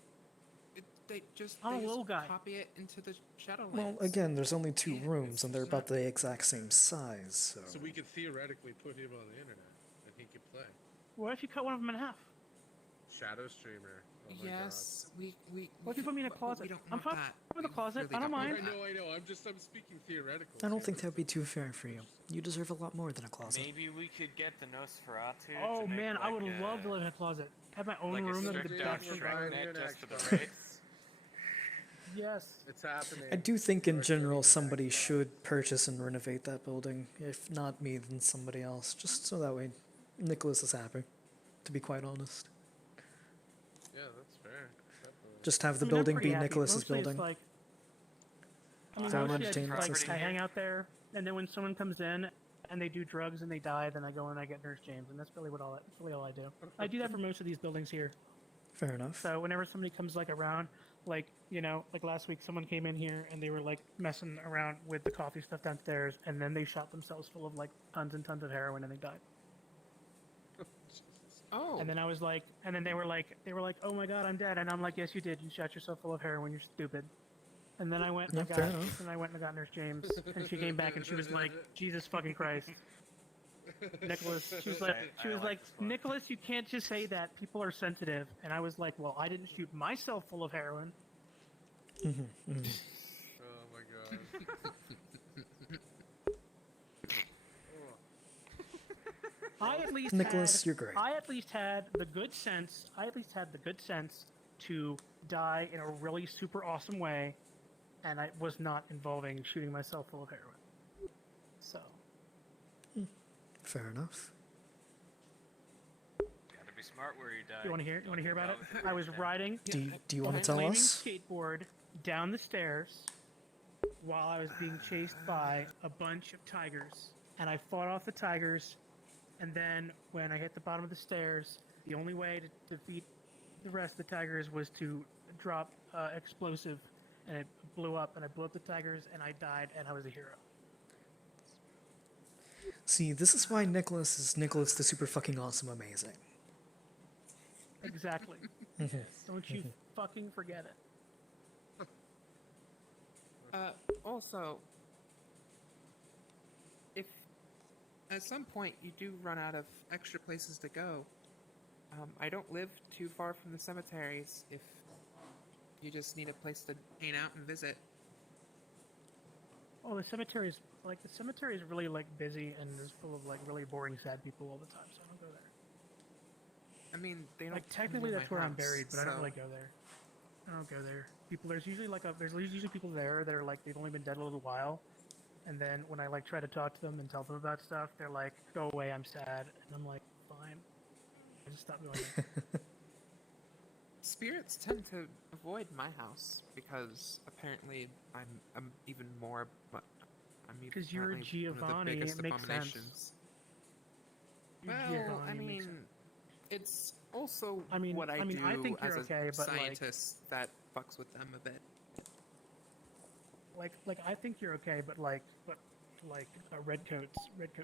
They just I'm a little guy. copy it into the Shadowlands. Well, again, there's only 2 rooms, and they're about the exact same size, so... So we could theoretically put him on the internet, and he could play. What if you cut one of them in half? Shadow streamer. Oh my Yes, we. What if you put me in a closet? We don't I'm want fine that. with a closet. really I don't don't mind. want I know. I'm speaking theoretically. I don't think that would be too fair for you. You deserve a lot more than a closet. Maybe we could get the Nosferatu. Oh to make man, I like would a, love to live in a closet. Have my own like room a that'd be the stripped down best. shrink neck just for the Xbox. rates. Yes. It's happening. I do think in general somebody should purchase and renovate that building. If not me, then somebody else. Just so that way Nicholas is happy, to be quite honest. Yeah, that's fair. Definitely. Just have the I'm building pretty be happy. Nicholas's Mostly it's building. Like, I mean, For our mostly I just entertainment like system. I hang out there, and then when someone comes in and they do drugs and they die, then I go and I get Nurse James, and that's really all I do. I do that for most of these buildings here. Fair enough. So whenever somebody comes like around, like like last week, someone came in here and they were like messing around with the coffee stuff downstairs, and then they shot themselves full of like tons and tons of heroin, and they died. Oh. And then I was like, and then they were like, oh my god, I'm dead, and I'm like, yes, you did. You shot yourself full of heroin. You're stupid. And then I went and Yeah, fair I went and got Nurse James, and she came back and she was like, Jesus fucking Christ. Nicholas, she was like, Nicholas, you can't just say that. People are sensitive. And I was like, well, I didn't shoot myself full of heroin. Oh my god. I at least Nicholas, had, you're great. I at least had the good sense. To die in a really super awesome way, and I was not involving shooting myself full of heroin. So. Fair enough. Gotta be smart where you die. You want to hear? You want to hear about it? I was riding. Do you want to a tell flaming us? Skateboard down the stairs while I was being chased by a bunch of tigers, and I fought off the tigers. And then when I hit the bottom of the stairs, the only way to defeat the rest of the tigers was to drop explosive, and it blew up, and I blew up the tigers, and I died, and I was a hero. See, this is why Nicholas is Nicholas the super fucking awesome amazing. Exactly. Don't you fucking forget it. Also, if at some point you do run out of extra places to go, I don't live too far from the cemeteries if you just need a place to hang out and visit. Oh, the cemetery is really like busy and is full of like really boring sad people all the time, so I don't go there. I mean, they don't Like come technically near that's my where I'm house, buried, but I don't so- really go there. I don't go there. There's usually people there that are like they've only been dead a little while, and then when I like try to talk to them and tell them about stuff, they're like, "Go away, I'm sad," and I'm like, "Fine." I just stop going there. Spirits tend to avoid my house because apparently I'm even more. I'm even 'Cause you're a apparently one of the Giovanni, biggest it makes sense. abominations. You're Well, Giovanni, I it makes mean, it's also I mean, what I do I think as you're a okay, but like, scientist that fucks with them a bit. like I think you're okay, but like Redcoat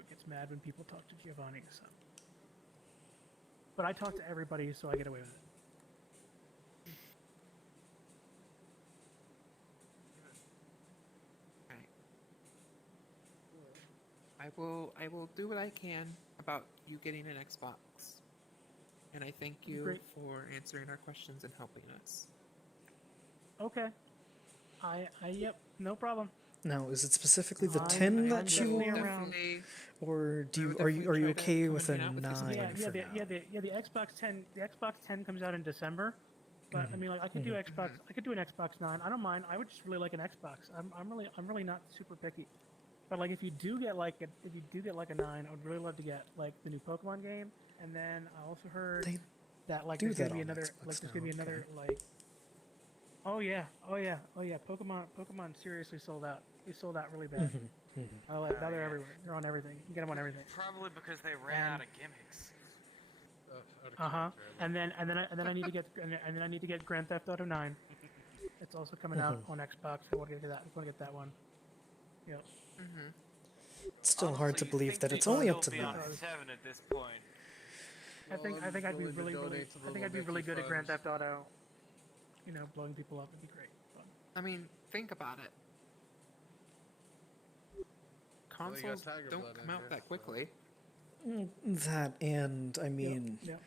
gets mad when people talk to Giovanni. So, but I talk to everybody, so I get away with it. Right. I will do what I can about you getting an Xbox. And I thank you Great. for answering our questions and helping us. Okay. Yep, no problem. Now, is it specifically the I'm 10 that you definitely want, around. or do you would are you definitely try to okay come with a and hang out with 9 you. The Xbox 10. The Xbox 10 comes out in December, but I mean, like I could do Xbox. I could do an Xbox 9. I don't mind. I would just really like an Xbox. I'm really not super picky. But like, if you do get like a 9, I would really love to get like the new Pokemon game. And then I also heard that like do there's gonna that be on another Xbox like there's now, gonna be another like. Oh yeah. Pokemon seriously sold out. They sold out really bad. Now they're everywhere. They're on everything. You can get them on everything. Probably because they ran out of gimmicks. And then I need to get and then I need to get Grand Theft Auto 9. It's also coming out on Xbox. I want to get that. I want to get that one. Yep. It's still hard to Honestly, believe think that we it's only will up to be 9. on 7 at this point. I think I'm I'd be willing to really donate to the I think I'd be little really Mickey good at Grand funds. Theft Auto. You know, blowing people up would be great. Fun. I mean, think about it. Well, you got Consoles Tiger don't Blood come in out here, that quickly. That, and I mean, Yep.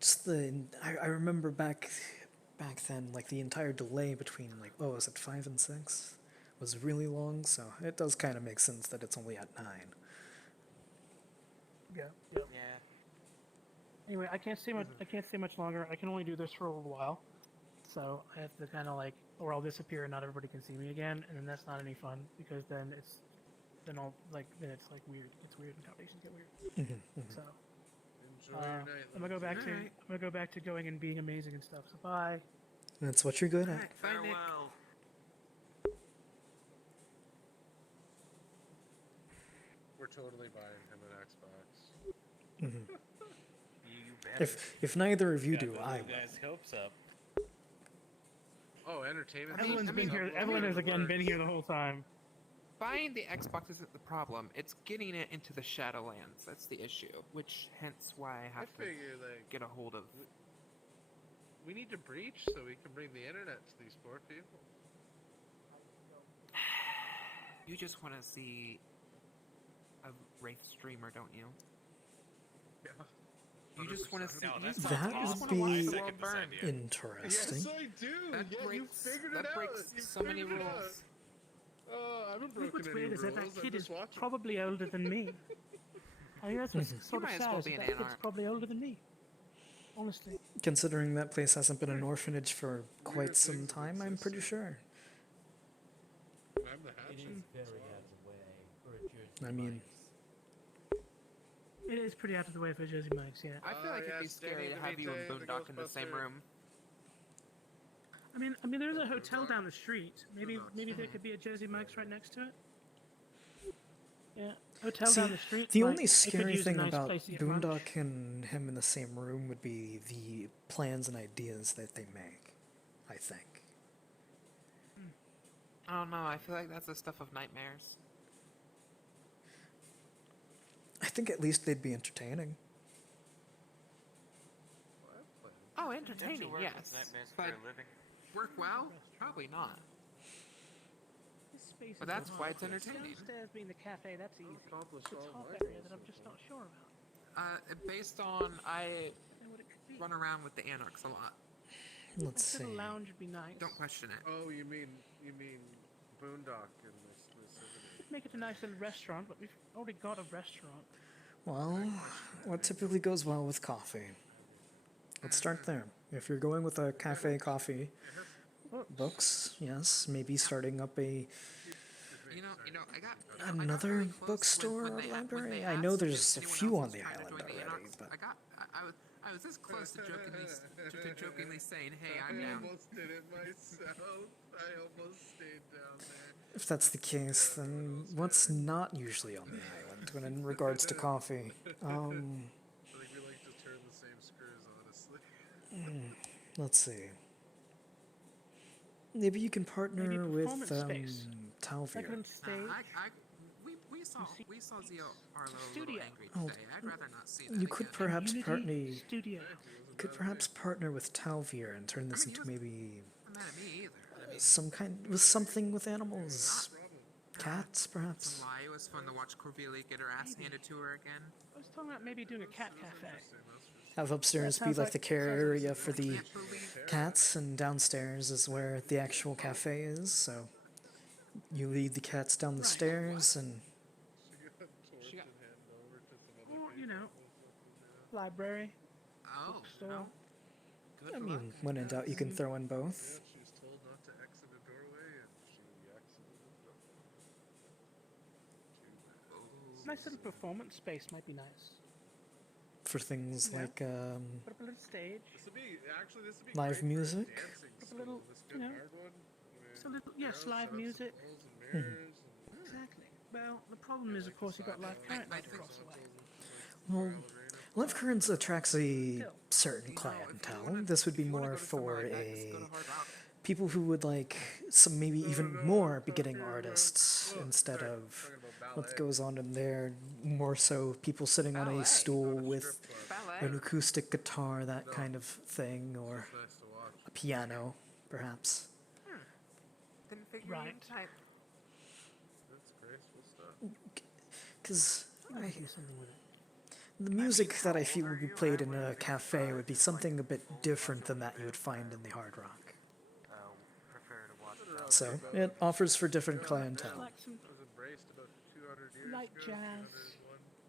just I remember back then, like the entire delay between like, what was it, 5 and 6 was really long, so it does kind of make sense that it's only at 9. Yeah. Yeah. Anyway, I can't stay much longer. I can only do this for a little while, so I have to kind of like, or I'll disappear and not everybody can see me again, and then that's not any fun because then it's weird. It's weird and conversations get weird. So. Enjoy your night. I'm gonna go back to going and being amazing and stuff. So bye. That's what you're good at. Farewell. We're totally buying him an Xbox. Mhm. You better. If neither of you Got do, those I will. guys' hopes up. Oh, entertainment. Evelyn's been here. Evelyn has again been here the whole time. Buying the Xbox isn't the problem. It's getting it into the Shadowlands. That's the issue. Which, hence why I have to figure, like, get a hold of. We need to breach so we can bring the internet to these poor people. You just want to see a Wraith streamer, don't you? Yeah. You just want to see. No, you that's just That wanna would watch be the world second this burn. idea. interesting. Yes, I do. That Yeah, breaks, you figured that it breaks out. You so many figured it out. rules. I haven't I think broken what's any weird is rules. that I'm kid is just watching. probably older than me. I think that's what's sort of might as sad. well Is be that an kid's anarch. probably older than me. Honestly. Considering that place hasn't been an orphanage for quite some time, I'm pretty sure. I'm the hatchet. very out of the way for a Jersey I mean, It is pretty out of the way for Jersey Mike's, yeah. I feel like it'd be yes, scary Danny to have you and DeVito, the Boondock in the same Ghostbuster. room. I mean, there's a hotel down the street. Maybe there could be a Jersey Mike's right next to it. Yeah, hotel see, down the street. the like, only it could scary use a thing nice about place to get lunch. Boondock and him in the same room would be the plans and ideas that they make, I think. I don't know. I feel like that's the stuff of nightmares. I think at least they'd be entertaining. Oh, entertaining, work yes. with nightmares But for a living. work well? Probably not. This space But is that's so why it's small. entertaining. Downstairs being the cafe, that's easy. Accomplished It's all top my area goals that I'm so just far. not sure about. Based on I And what it could be. run around with the Anarchs a lot. Let's I said see. a lounge would be nice. Don't question it. Oh, you mean Boondock in this vicinity? Make it a nice little restaurant, but we've already got a restaurant. Well, what typically goes well with coffee? Let's start there. If you're going with a cafe coffee, books, yes, maybe starting up a You know, I got another really close bookstore when or they library. asked I know if there's a anyone few else on was the trying to island join the already, Anarchs. but I was this close to jokingly saying, "Hey, I'm I down." almost did it myself. I almost stayed down there. if that's the case, then what's not usually on the island when in regards to coffee? I think we like to turn the same screws, honestly. Let's see. Maybe you can partner with performance space. Talvir. Second stage. We saw Zio Arlo a little Studio. angry Oh, today. I'd rather not see that You could again. perhaps Unity Studio. partner with Talvir and turn this into maybe Not mad at me either. I mean, something with animals. Cats, perhaps. lie. It was fun to watch Cordelia get her ass handed to her again. I was talking about maybe doing a cat cafe. Have upstairs That be sounds like like- the care sounds like area for the cats, and downstairs is where the actual cafe is. So you lead the cats down the stairs, and Torch and hand over to some other Or, you know, library. Oh, bookstore. no. Good I luck. mean, when in doubt, you can throw in both. Yeah, she was told not to exit a doorway, and she exited the doorway. Nice little performance space might be nice. For things Yeah. like Put up a little stage. This would be Live great for music? dancing Put up a school. little, This you good know, hard one. just a little, yes, live music. Exactly. Well, the problem is, of course, you've got live current right across the way. Well, Live Currents attracts a certain clientele. This would be more for people who would like some maybe even more beginning artists instead of what goes on in there, more so people sitting on a stool with an acoustic guitar, that kind of thing, or a piano, perhaps. Didn't figure Right. in type. That's graceful stuff. Because I do something with it. the music that I feel would be played in a cafe would be something a bit different than that you would find in the Hard Rock. Prefer to watch So it offers for different clientele. Like some It was embraced about 200 years light ago. jazz.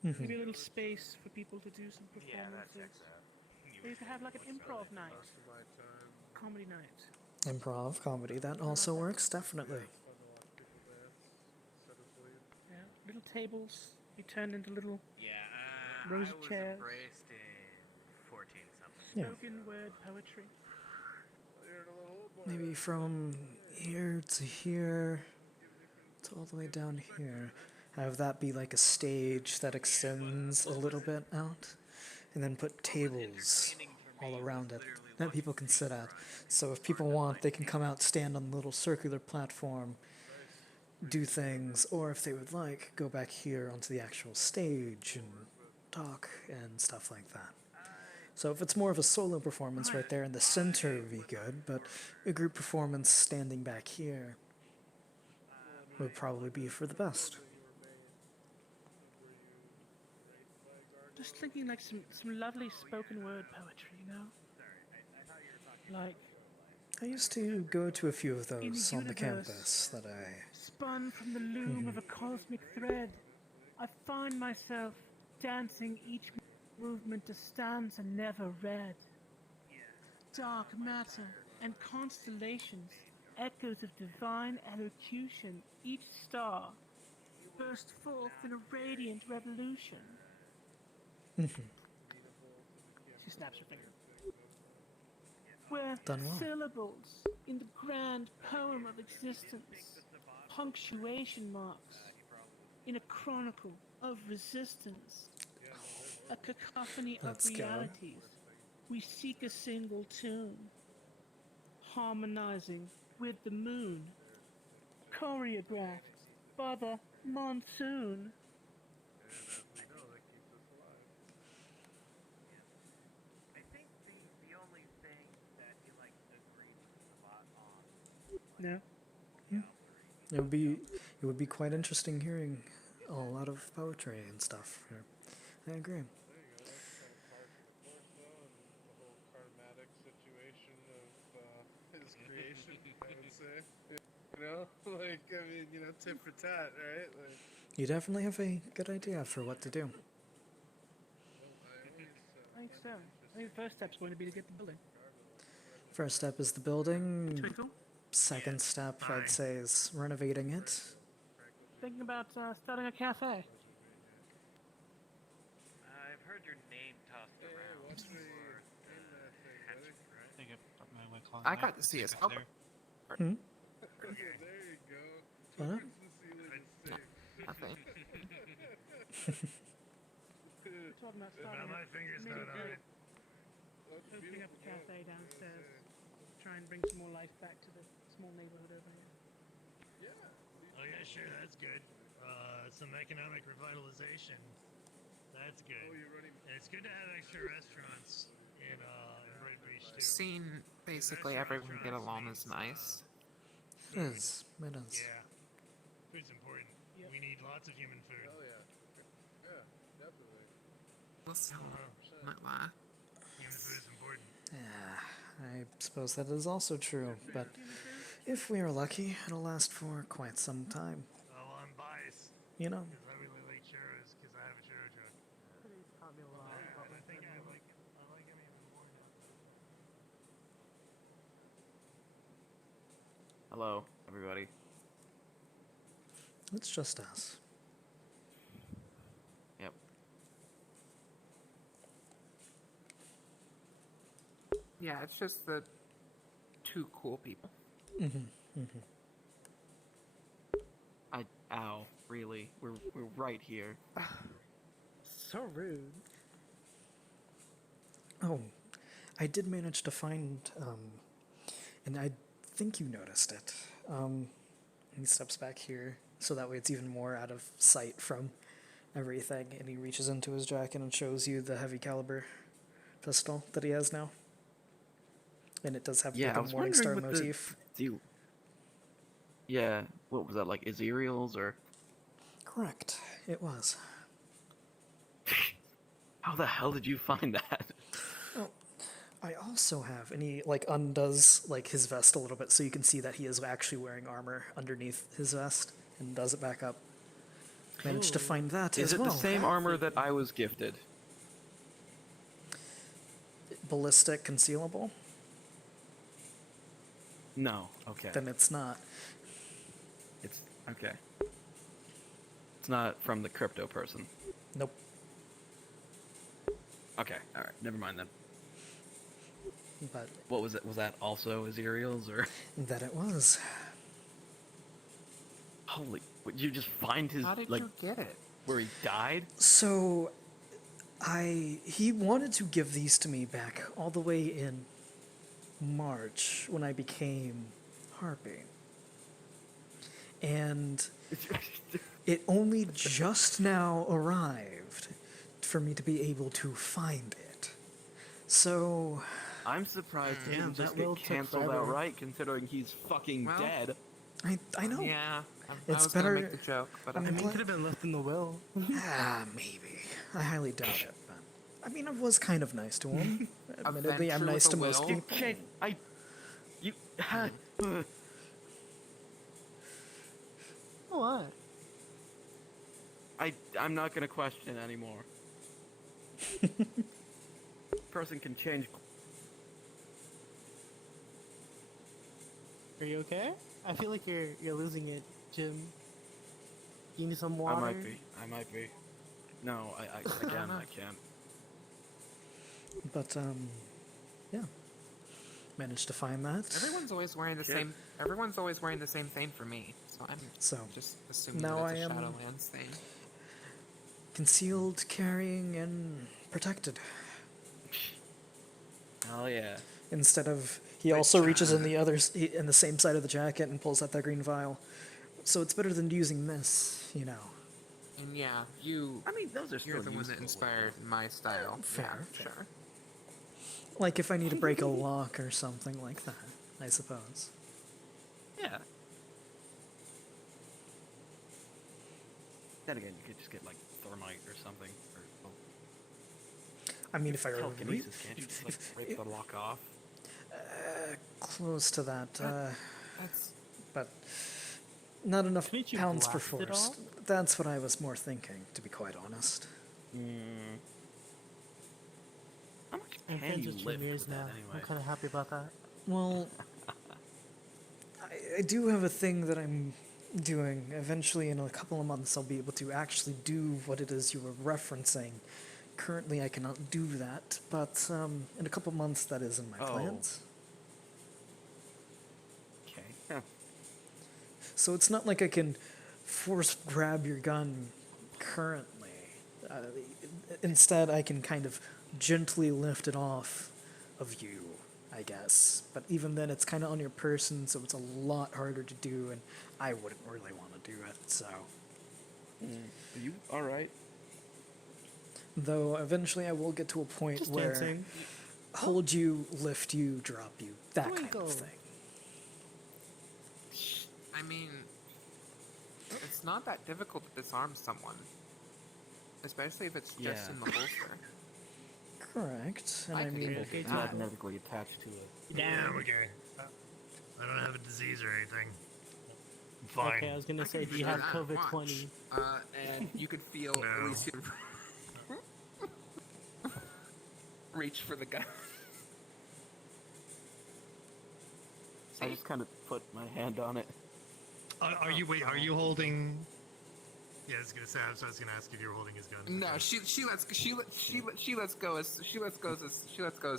201. Maybe a little space for people to do some Yeah, that performances. checks out. Maybe to have like an improv night, Most of my time. comedy night. Improv, comedy, that also works, definitely. It's fun to watch people dance instead of bleed. Yeah, little tables be turned into little Yeah, rosy I was chairs. embraced in 14 something. Yeah. Spoken word poetry. Maybe from here to here, to all the way down here. Have that be like a stage that extends a little bit out, and then put tables all around it that people can sit at. So if people want, they can come out, stand on the little circular platform, do things, or if they would like, go back here onto the actual stage and talk and stuff like that. So if it's more of a solo performance right there in the center would be good, but a group performance standing back here would probably be for the best. Just thinking like some lovely spoken word poetry, you know? Like I used to go to a few of in those a on the universe campus that I... spun from the loom of a cosmic thread, I find myself dancing each movement to stanza never read. Dark matter and constellations, echoes of divine elocution, each star burst forth in a radiant revolution. She snaps her finger. Where Done well. syllables in the grand poem of existence, punctuation marks in a chronicle of resistance, a cacophony Let's of go. realities. We seek a single tune, harmonizing with the moon, choreographed by the monsoon. I think the only thing that you like agree with a lot on. No. It would be quite interesting hearing a lot of poetry and stuff here. I agree. Karmatic situation of his creation, I would say. You know, like I mean, you know, tit for tat, right? Like, You definitely have a good idea for what to do. I think so. I think the first step's going to be to get the building. First step is the building. Twinkle? Second step, I'd say, is renovating it. Thinking about starting a cafe. I've heard your name tossed around before. I got to see his help. Hmm? there you go. What? Nothing. We're talking about starting my finger's not on it. opening up a cafe downstairs. Try and bring some more life back to the small neighborhood over here. Oh yeah, sure, that's good. Some economic revitalization. That's good. And it's good to have extra restaurants in Bright Breach too. Seeing basically everyone get along is nice. It is. It is. Yeah. Food's important. We need lots of human food. Oh yeah. Yeah, definitely. Listen, might lie. Human food is important. Yeah, I suppose that is also true, but if we are lucky, it'll last for quite some time. Oh, I'm biased. You know. Because I really like churros, because I have a churro truck. And I think I like them even more now. Hello, everybody. It's just us. Yep. Yeah, it's just the two cool people. Ow, really? We're right here. So rude. Oh, I did manage to find, and I think you noticed it. He steps back here, so that way it's even more out of sight from everything, and he reaches into his jacket and shows you the heavy caliber pistol that he has now. And it does have Yeah, like I a was Morning wondering Star what motif. Yeah, what was that, like Israel's or? Correct, it was. How the hell did you find that? Oh, I also have, and he like undoes like his vest a little bit so you can see that he is actually wearing armor underneath his vest, and does it back up. Managed to find that Is as it well. the same armor that I was gifted? Ballistic concealable? No. Okay. Then it's not. It's okay. It's not from the crypto person. Nope. Okay. All right. Never mind then. But what was it? Was that also Aziriel's or? That it was. Holy! Would you just find his? How did like, you get it? Where he died? So, he wanted to give these to me back all the way in March when I became Harpy. And it only just now arrived for me to be able to find it. So... I'm surprised he didn't just will get take canceled forever. outright, considering he's fucking dead. I know. Yeah, I It's was gonna better- make the joke, but I I'm mean, glad- it could have been left in the will. Maybe. I highly doubt it, but... I mean, I was kind of nice to him. A Admittedly, I'm venture nice with to a most will? people. You had... What? I'm not gonna question anymore. Person can change. Are you okay? I feel like you're losing it, Jim. You need some water? I might be. No, I again, I can't. But, yeah. Managed to find that. Everyone's always wearing the same. Everyone's always wearing the same thing for me, so I'm just assuming now that it's I a am Shadowlands thing. concealed, carrying, and protected. Oh yeah. Instead of, he also reaches in in the same side of the jacket and pulls out that green vial. So it's better than using this, you know. And yeah, you. I mean, those are You're still the one that useful. inspired my style. Fair, Yeah, sure. Like if I need to break a lock or something like that, I suppose. Yeah. Then again, you could just get like thermite or something. Or, I mean, if I were telekinesis, can't you just like break the lock off? Close to that, That's. but not enough Can't you pounds per blast it force. off? That's what I was more thinking, to be quite honest. How much I'm can friends you with lift Tremere with that now. anyway? I'm kind of happy about that. Well, I do have a thing that I'm doing. Eventually, in a couple of months, I'll be able to actually do what it is you were referencing. Currently, I cannot do that, but in a couple of months, that is in my plans. Okay. Yeah. So it's not like I can force grab your gun currently. Instead, I can kind of gently lift it off of you, I guess. But even then, it's kind of on your person, so it's a lot harder to do, and I wouldn't really want to do it, so... Are you alright? Though, eventually I will get to a point Just where dancing. hold you, lift you, drop you, that kind Twinkle. of thing. I mean, it's not that difficult to disarm someone, especially if it's just Yeah. in the holster. Correct. And I I can mean, okay It's magnetically attached to it. Yeah, I'm okay. I don't have a disease or anything. I'm fine. Okay, I was gonna say, can do you feel have that COVID much. 20? And you could feel No. at least your reach for the gun. I just kind of put my hand on it. Are you wait? Are you holding? Yeah, I was gonna say. I was gonna ask if you were holding his gun. No, she lets go as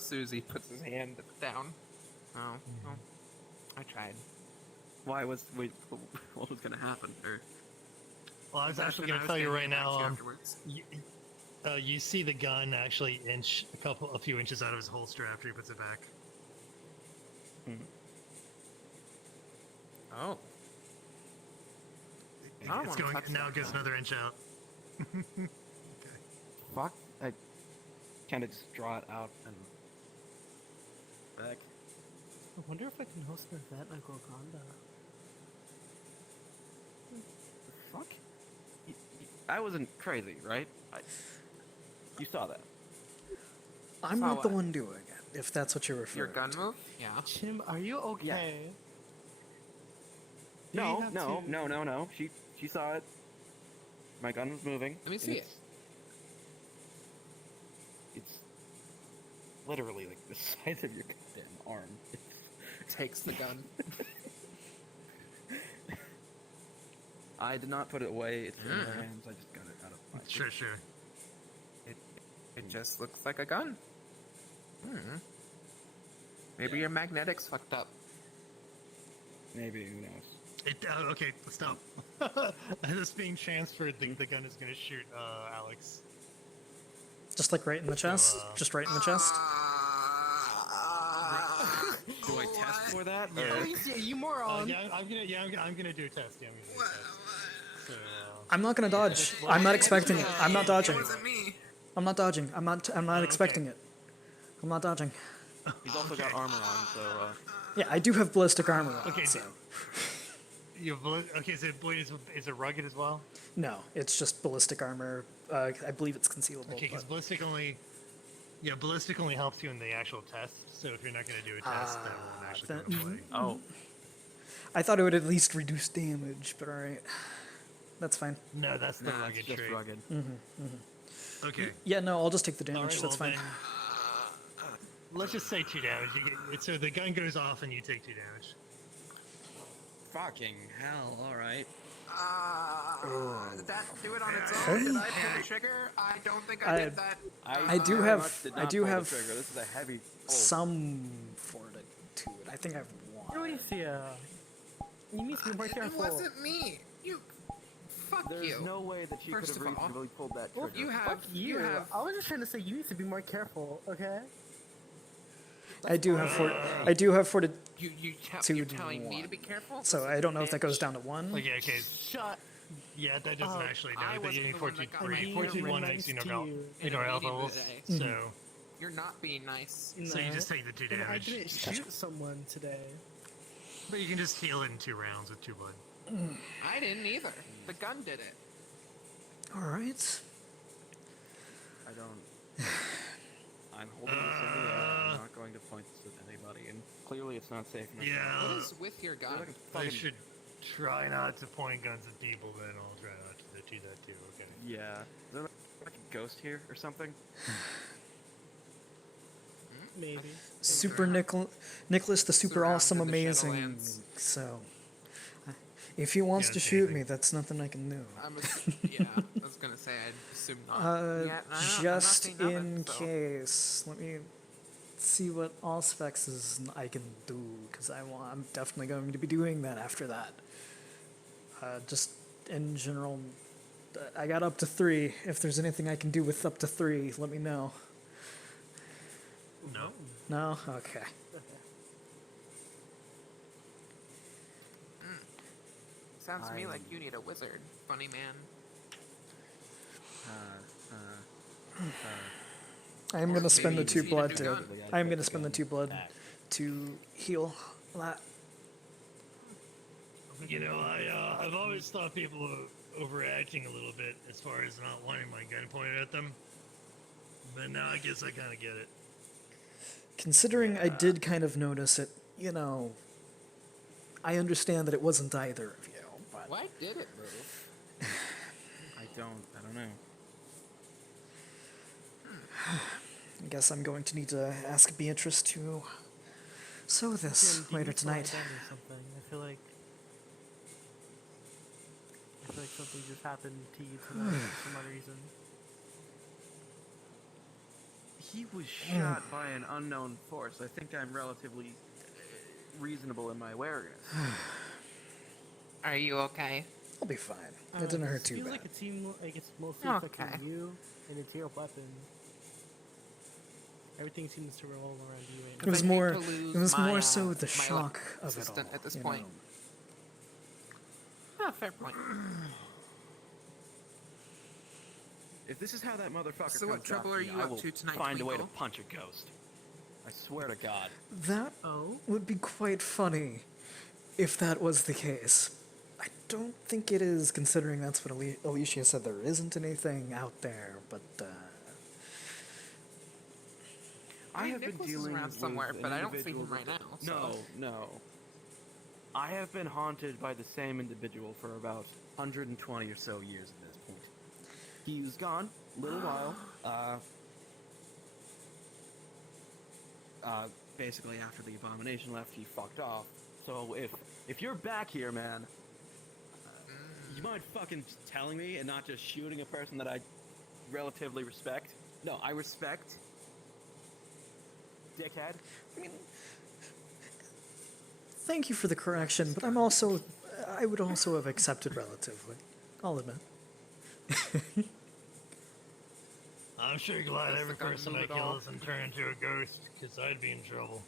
Susie puts his hand down. Oh, well, I tried. Why was what was gonna happen? Or Well, I was actually Then gonna tell you gonna right get back to now. you afterwards. You see the gun actually inch a few inches out of his holster after he puts it back. Oh. It's going now. It goes another inch out. Fuck. I kind of just draw it out and back. I wonder if I can host an event like Wakanda. Fuck. I wasn't crazy, right? You saw that. I'm Saw not the what? one doing it, if that's what you're Your referring gun to. move? Yeah. Chim, are you okay? Do we No, have no, to- no. She saw it. My gun was moving. Let me and see it. It's literally like the size of your goddamn arm. Takes the gun. I did not put it away. It's in my hands. I just got it out of my. Sure. It just looks like a gun. Maybe your magnetics fucked up. Maybe, who knows? Okay, stop. As it's being transferred, the gun is going to shoot Alex. Just like right in the chest? Just right in the chest? Do I test for that? Yeah. Alicia, you moron! I'm gonna do a test. I'm gonna do a test. So, I'm not gonna dodge. I'm not expecting it. I'm not dodging. wasn't me. I'm not dodging. I'm not expecting it. I'm not dodging. He's also got armor on, so. Yeah, I do have ballistic armor on. Okay, So. Okay, so Blade is it rugged as well? No, it's just ballistic armor. I believe it's concealable. Okay, because but- ballistic only helps you in the actual test. So if you're not going to do a test, that won't actually come into play. Oh. I thought it would at least reduce damage, but alright. That's fine. No, that's the rugged it's just trait. rugged. Okay. Yeah, no, I'll just take the damage. Alright, That's well fine. Let's just say 2 damage. So the gun goes off and you take 2 damage. Fucking hell! All right. Did that do it on its own? Did I pull the trigger? I don't think I did that. I do very have. much did I not do pull the have trigger. This is a heavy pull. some fortitude. I think I have one. Alicia, you need to be more It careful. wasn't me. You. Fuck There's you. no way that she could First have of all, reasonably pulled that Well, trigger. You have. Fuck you. have. I was just trying to say you need to be more careful, okay? I do have I do have fortitude. You're telling me to be careful? So I don't know if that goes down to 1. Okay. Shut. Yeah, that doesn't actually. I No, wasn't you the need one that got my 14. finger 14 right makes next to no you. in our alpha levels. today. So You're not being nice. So you just take the 2 And I damage. didn't shoot someone today. But you can just heal it in 2 rounds with 2 blood. I didn't either. The gun did it. Alright. I don't. I'm holding this in the air. I'm not going to point this with anybody, and clearly it's not safe enough. Yeah. What is with your gun? They should try not to point guns at people, then I'll try not to do that too, okay? Yeah. Is there like a ghost here or something? Maybe. Super Nicholas the super awesome in the amazing. Shadowlands. So if he wants Yeah, to it's shoot amazing. me, that's nothing I can do. Yeah, I was gonna say I'd assume not. Yeah, I'm not Just saying nothing, in so. case, let me see what all specs is I can do, because I'm definitely going to be doing that after that. Just in general, I got up to 3. If there's anything I can do with up to 3, let me know. No. No? Okay. Sounds to me like you need a wizard, funny man. I am going to spend the 2 need a blood new to. gun. I am going to spend the 2 blood to heal that. You know, I've always thought people were overacting a little bit as far as not wanting my gun pointed at them. But now I guess I kind of get it. Considering I did kind of notice it, you know, I understand that it wasn't either of you. But Why did it move? I don't know. I guess I'm going to need to ask Beatrice to sew this Jim, do you later need to lie tonight. down or something? I feel like something just happened to you tonight for some other reason. He was shot by an unknown force. I think I'm relatively reasonable in my awareness. Are you okay? I'll be fine. It didn't hurt It too feels bad. like it seemed like it's mostly Okay. affecting you, and it's your weapon. Everything seems to roll around you. It was I hate more. to lose It was my, more so the my shock of it all. assistant at this you point. know. Yeah, fair point. If this is how that motherfucker So comes what trouble after are me, you I up will to tonight, find a way to Twinkle? punch a ghost. I swear to God. That would be quite funny if that was the case. I don't think it is, considering that's what Alicia said. There isn't anything out there, but I have been Nicholas is dealing around with somewhere, an but I don't see individual him right that- now. So. No. I have been haunted by the same individual for about 120 or so years at this point. He was gone a little while. Basically after the abomination left, he fucked off. So if you're back here, man, you mind fucking telling me and not just shooting a person that I relatively respect? No, I respect. Dickhead. I mean, thank you for the correction, but I would also have accepted relatively. I'll admit. I'm sure glad every gun person I move at kill all. doesn't turn into a ghost, because I'd be in trouble.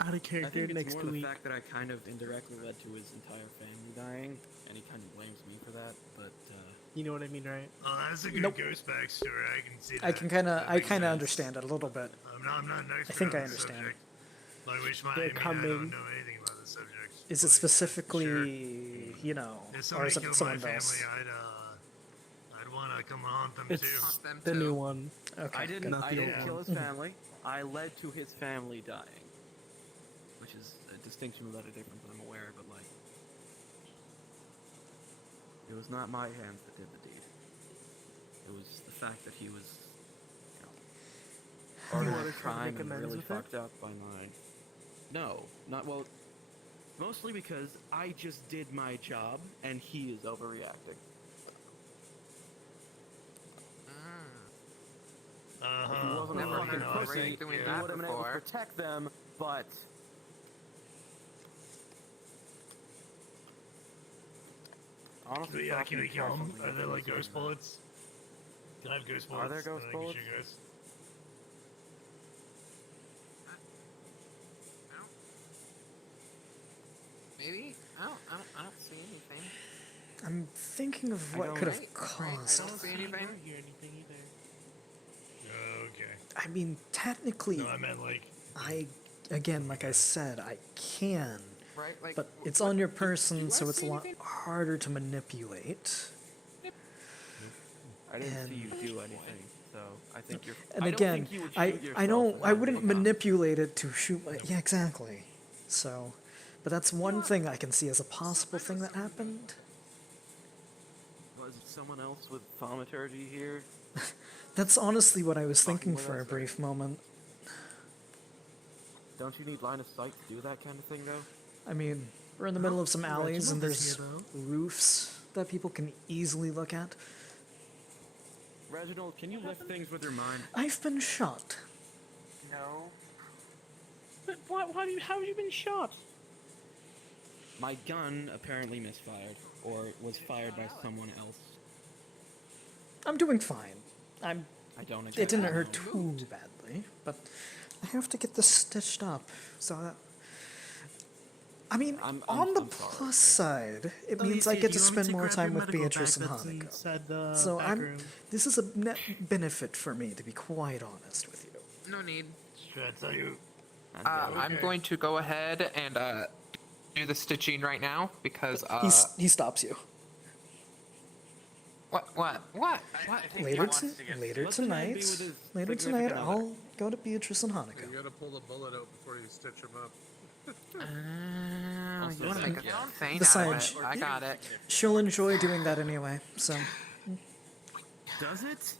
Out of I character think it's next more the week. fact that I kind of indirectly led to his entire family dying, and he kind of blames me for that, but, You know what I mean, right? Oh, that's a good Nope. ghost backstory. I can see that. I kind That of makes sense. understand it a little bit. I'm not an expert I think on I the understand. subject. Like, which might They're mean I coming. don't know anything about the subject. Is it specifically, If or somebody is it killed my someone family, else? I'd want to come haunt them It's too. the new one. Okay. I didn't Not the old kill one. his family. I led to his family dying, which is a distinction without a difference, I'm aware, but like, it was not my hands that did the deed. It was the fact that he was, You part wanted of to crime make and amends really with it? fucked up by my. No, not well. Mostly because I just did my job and he is overreacting. If he wasn't a Never fucking heard of pussy, Ray he doing would that have been able to before. protect them, but honestly, Can we kill them? Are there like ghost bullets? Can I have ghost bullets? Are there ghost that I can bullets? shoot ghosts? Maybe? I don't see anything. I'm thinking of what could have caused. I don't see anything. hear anything either. Okay. I mean, technically, No, I meant like. again, like I said, I can, Right? Like, but it's on your do person, I so it's a see lot anything? harder to manipulate. I didn't And- see you do anything, so I think you're. And I don't again, think you would I shoot yourself don't, and I not wouldn't look up. manipulate it to shoot my. Yeah, exactly. So, but that's one thing I can see as a possible thing that happened. Was someone else with thaumaturgy here? That's honestly what I was thinking with for a us, brief moment. Don't you need line of sight to do that kind of thing, though? I mean, we're in the middle of some alleys and Reginald is there's here, roofs that people can easily look at. Reginald, can you lift things with your mind? I've been shot. No. But how have you been shot? My gun apparently misfired, or was fired by someone else. I'm doing fine. I don't. It didn't hurt too badly, but I have to get this stitched up. So, I mean, on the plus side, it means I Alicia, get do to you want me spend more grab time your with medical Beatrice and bag that's Hanukkah. inside the So back I'm. room? This is a net benefit for me, to be quite honest with you. No need. Should I tell you? I'm going to go ahead and do the stitching right now because He stops you. What? Later tonight, I'll go to Beatrice and Hanukkah. You gotta pull the bullet out before you stitch him up. You want to make a thing out Besides, of it. I got it. she'll enjoy doing that anyway. So, Does it?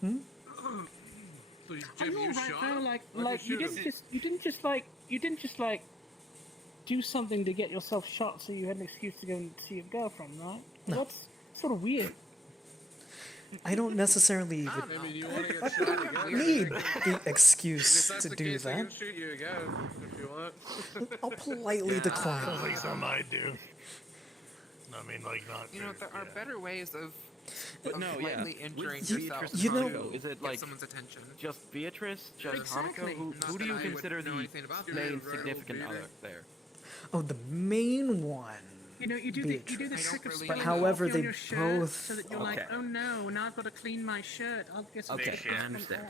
So you, I Jim, know, you right shot though, him? like Why'd you shoot didn't just like do something to get yourself shot so you had an excuse to go and see your girlfriend, right? No. That's sort of weird. I don't necessarily even I mean, you want to get shot again? need the If excuse that's to the do case, I that. can shoot you again if you want. I'll politely Sounds decline. like something I do. I mean, like not. You know, there are better ways of No, yeah. lightly injuring With yourself. Beatrice You and know- Hanukkah, is it Get like someone's attention. just Beatrice, just Exactly. Hanukkah? Who Not do that you I would consider know the anything about main that. significant Beating. other there? Oh, the main one. You know, you do Be the trick of But spilling however, coffee they on your shirt both. so that you're okay. like, oh no, now I've got to clean my shirt. I'll get some Okay, extra I from understand.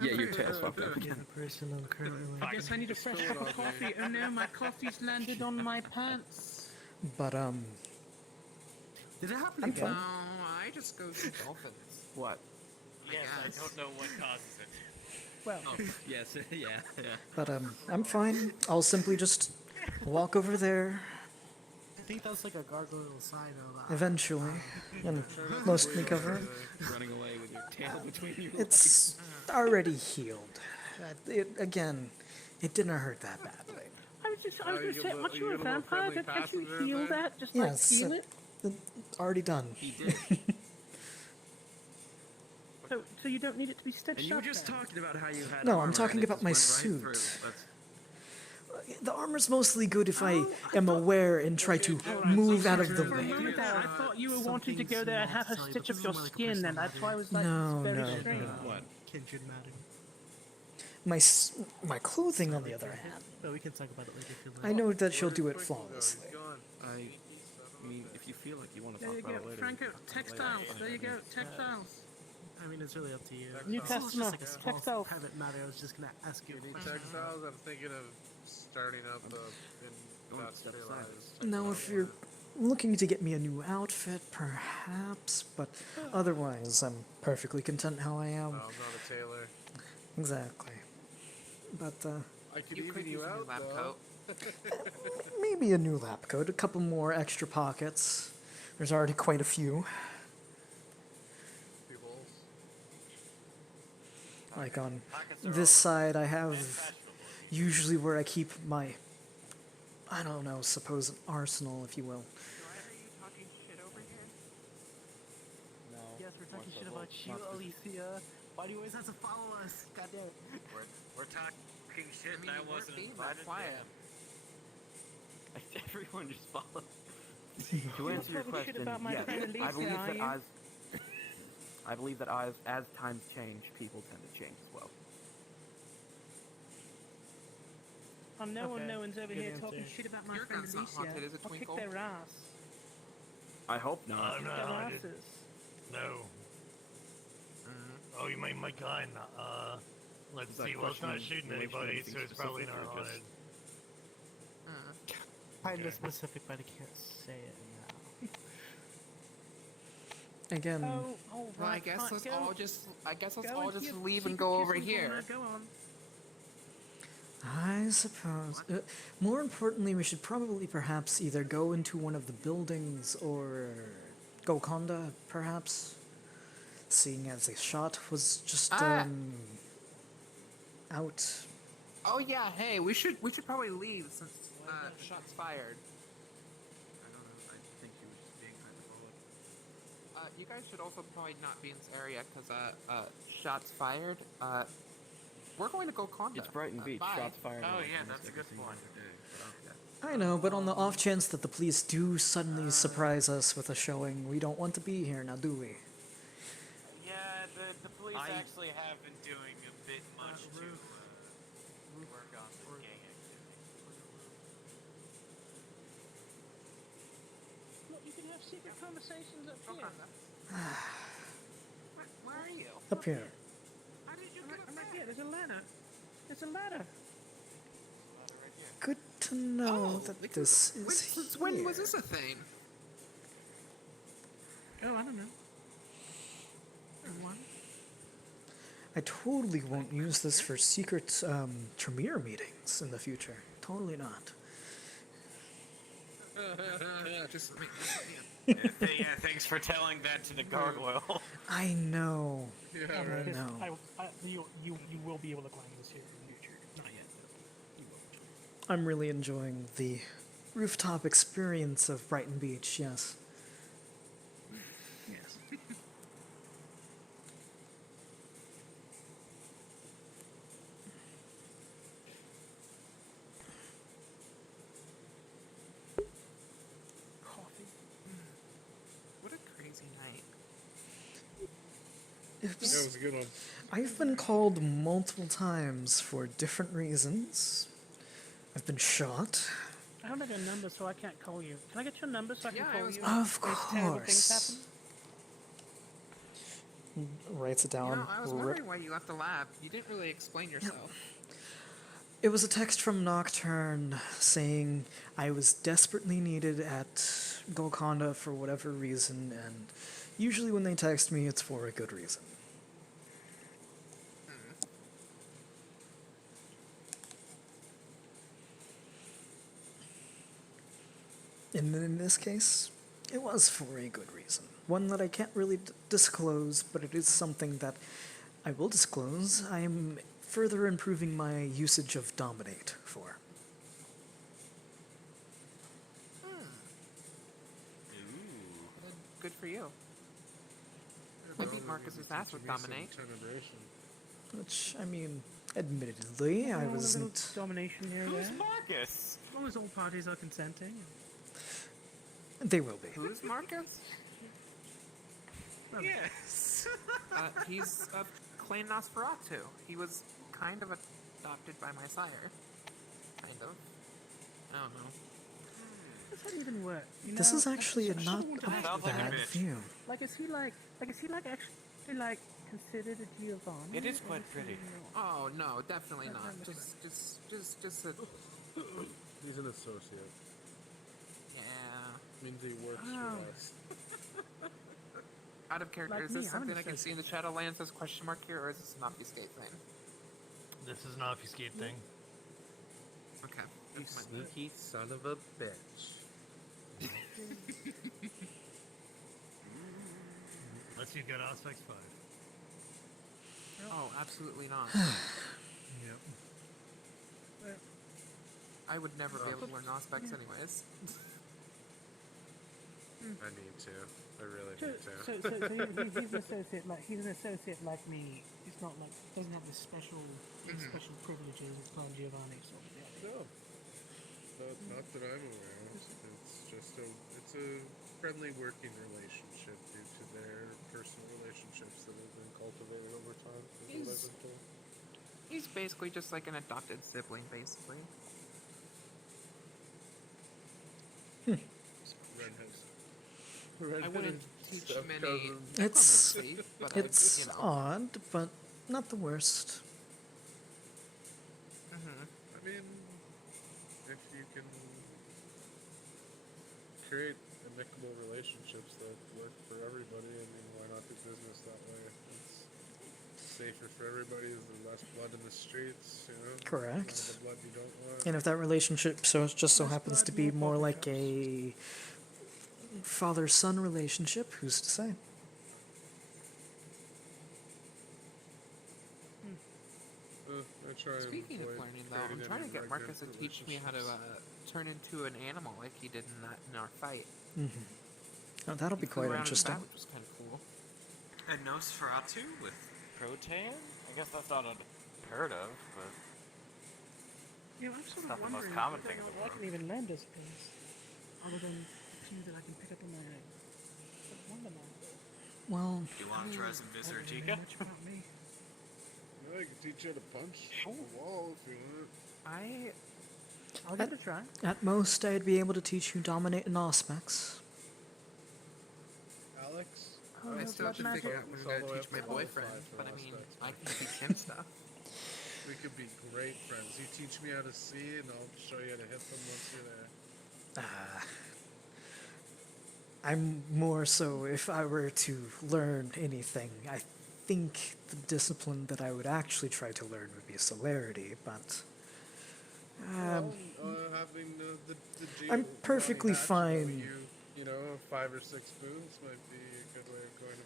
Yeah, your tail's fucked up again. I guess I need a fresh cup of coffee. Oh no, my coffee's landed on my pants. But Did it happen I'm again? fine. No, I just go see dolphins. What? Yes, I don't know what causes it. Well, Oh, yes, yeah. But I'm fine. I'll simply just walk over there I think that's like a gargoyle sign of eventually and mostly cover it. Running away with your tail between your It's already healed. Again, it didn't hurt that badly. I was going to say, aren't you a vampire? Can't you heal that? Just Yes, like heal it? already done. He did. So you don't need it to be stitched And you were up just then? talking about how you had No, armor I'm talking and it about just my went suit. right through. The armor's mostly good if I am aware and try to move out of the For a way. moment there, I thought you were wanting to go there and have her stitch up your skin, and that's why I was like, No, it's very no, strange. no. What? kindred matter. My clothing, on the other hand, But we can talk about it later if you like. I know that she'll do it flawlessly. I mean, if you feel like you want to There talk you about go, it later. Franco, we can talk about it textiles. later. There you go, textiles. I mean, it's really up to you. New This is just customer, like a small textiles. private matter. I was just gonna ask you. You need a question. textiles? I'm thinking of starting up Now, if you're looking to get me a new outfit, perhaps, but otherwise, I'm perfectly content how I am. I'm not a tailor. Exactly. But, I could You even could you use a new out, lab though. coat. maybe a new lab coat, a couple more extra pockets. There's already quite a few. Like on this side, I have usually where I keep my, I don't know, supposed arsenal, if you will. Yes, we're talking shit about you, Alicia. Why do you always have to follow us? God damn it. We're talking shit and I wasn't invited. Everyone just follow. To answer your question, yes, I believe that I believe that as times change, people tend to change as well. No one's over good here answer. talking shit about my Your friend gun's not Alicia. haunted, is it, I'll kick Twinkle? their ass. I hope not. Kick their asses. No. Oh, you mean my gun? Let's Is that see. Well, it's not question shooting in relation to anybody, anything so it's probably specific not or just- haunted. Kind of specific, but I can't say it now. Again, Well, I guess let's all just leave secret and go over kissing here. corner, Go on. I suppose. More importantly, we should probably perhaps either go into one of the buildings or Golconda, perhaps. Seeing as the shot was just out. Oh yeah, hey, we should probably leave since shots fired. I don't know. I think he was just being hyperbolic. You guys should also probably not be in this area because shots fired. We're going to go Conda. It's Brighton Beach. Bye. Shots fired. Oh, on yeah, almost that's a every good single point. other day, but okay. I know, but on the off chance that the police do suddenly surprise us with a showing, we don't want to be here now, do we? Yeah, the police actually have been doing a bit much to work on the gang activity. Look, you can have secret conversations up here. Where are you? Up here. How did you I'm right here. There's a ladder. There's a ladder. Good to know that this is Since when was this a thing? Oh, I don't know. I totally won't use this for secret Tremere meetings in the future. Totally not. Just Yeah, thanks for telling that to the gargoyle. I know. Yeah, I right. know. You will be able to climb this here in the future. Not yet. I'm really enjoying the rooftop experience of Brighton Beach, yes. Yes. What a crazy night. That was a good one. I've been called multiple times for different reasons. I've been shot. I don't have your number, so I can't call you. Can I get your number so I can Yeah, I call was you? Of in case terrible things course. happen? Writes it You down. know, I was wondering why you left the lab. You didn't really explain yourself. It was a text from Nocturne saying I was desperately needed at Golconda for whatever reason, and usually when they text me, it's for a good reason. And in this case, it was for a good reason. One that I can't really disclose, but it is something that I will disclose. I am further improving my usage of Dominate for. Good for you. I beat Marcus's ass with Dominate. Which, I mean, admittedly, I A little wasn't... domination here. Who's there. Marcus? As long as all parties are consenting. They will be. Who's Marcus? Yes. He's of Clan Nosferatu. He was kind of adopted by my sire. Kind of. I don't know. Does that even work? You This know, is actually I just not want to a ask bad you. view. Like, is he actually like considered a Giovanni? It is or quite he pretty. Oh no, definitely not. Not Just a. He's an associate. Yeah. Means he works Oh. for us. Out of character, Like is me, this I'm an something I can see in the Shadowlands as question mark here, or is this an obfuscate thing? This is an obfuscate thing. Okay. You sneaky son of a bitch. Unless you've got Auspex 5. Oh, absolutely not. Yep. I would never be able to learn Auspex anyways. I need to. I really So, need to. he's an associate like me. He's not like doesn't have the special special privileges of Clan Giovanni sort of thing. No. No, it's not that I'm aware of. It's just it's a friendly working relationship due to their personal relationships that have been cultivated over time. Is what I've been told. He's basically just like an adopted sibling, basically. I wouldn't teach many It's necromancy, but it's you know. odd, but not the worst. I mean, if you can create amicable relationships that work for everybody, I mean, why not do business that way? It's safer for everybody. There's less blood in the streets, you know? Correct. None of the blood you don't want. And if that relationship just so happens to be more like a father-son relationship, who's to say? I try and Speaking of avoid learning, though, creating I'm trying to any get negative Marcus to teach me how to turn into an animal like he did in our fight. Oh, that'll be He flew quite around in interesting. that, which was kind of cool. A Nosferatu with Protean? I guess that's not unheard of, but You know, I'm sort It's not of the most wondering common whether thing in or the not I can even learn disciplines other than two that I can pick up on my own. But wonder now. Well, do you want to try some Don't really Viscertica? know much about me. I can teach you how to punch the wall if you want. I'll give it a try. at most, I'd be able to teach you Dominate and Auspex. Alex? Oh, I no, still have to blood figure magic. out when It's I'm all going the to way teach up my to level boyfriend, 5 for but I mean, Auspex. I can teach him stuff. We could be great friends. You teach me how to see, and I'll show you how to hit them once you're there. I'm more so, if I were to learn anything, I think the discipline that I would actually try to learn would be celerity, but Having the I'm perfectly hatch fine. You know, 5 or 6 spoons might be a good way of going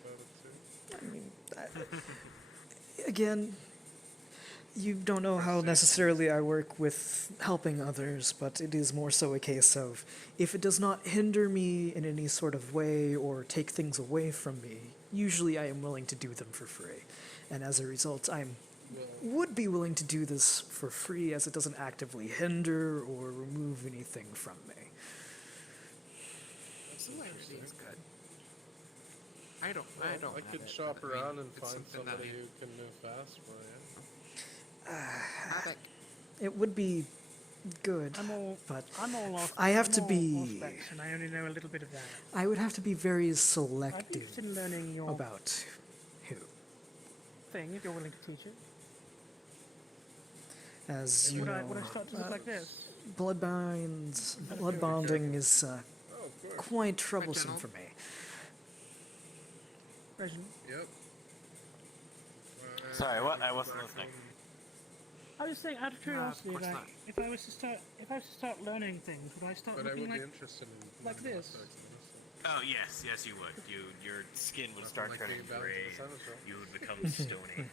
about it too. Again, you don't know how necessarily I work with helping others, but it is more so a case of if it does not hinder me in any sort of way or take things away from me, usually I am willing to do them for free. And as a result, would be willing to do this for free as it doesn't actively hinder or remove anything from me. Celerity is good. I Well, don't I have could it, shop but I mean, around and it's find something that somebody I- who can move fast for you. Havoc. It would be good, but I'm all I have I'm to all be. specs, and I only know a little bit of that. I would have to be very I'd be selective interested in learning your about who. thing if you're willing to teach it. As you Would know, I start to look like this? blood bonding is quite troublesome for me. Reginald? Yep. Sorry, what? I wasn't listening. I was saying, out of curiosity, course like, not. if I was to start learning things, would I start But I looking would be like interested in like this? Oh yes, yes you would. Your skin would start like turning being balanced gray. in the sun as well. You would become stony.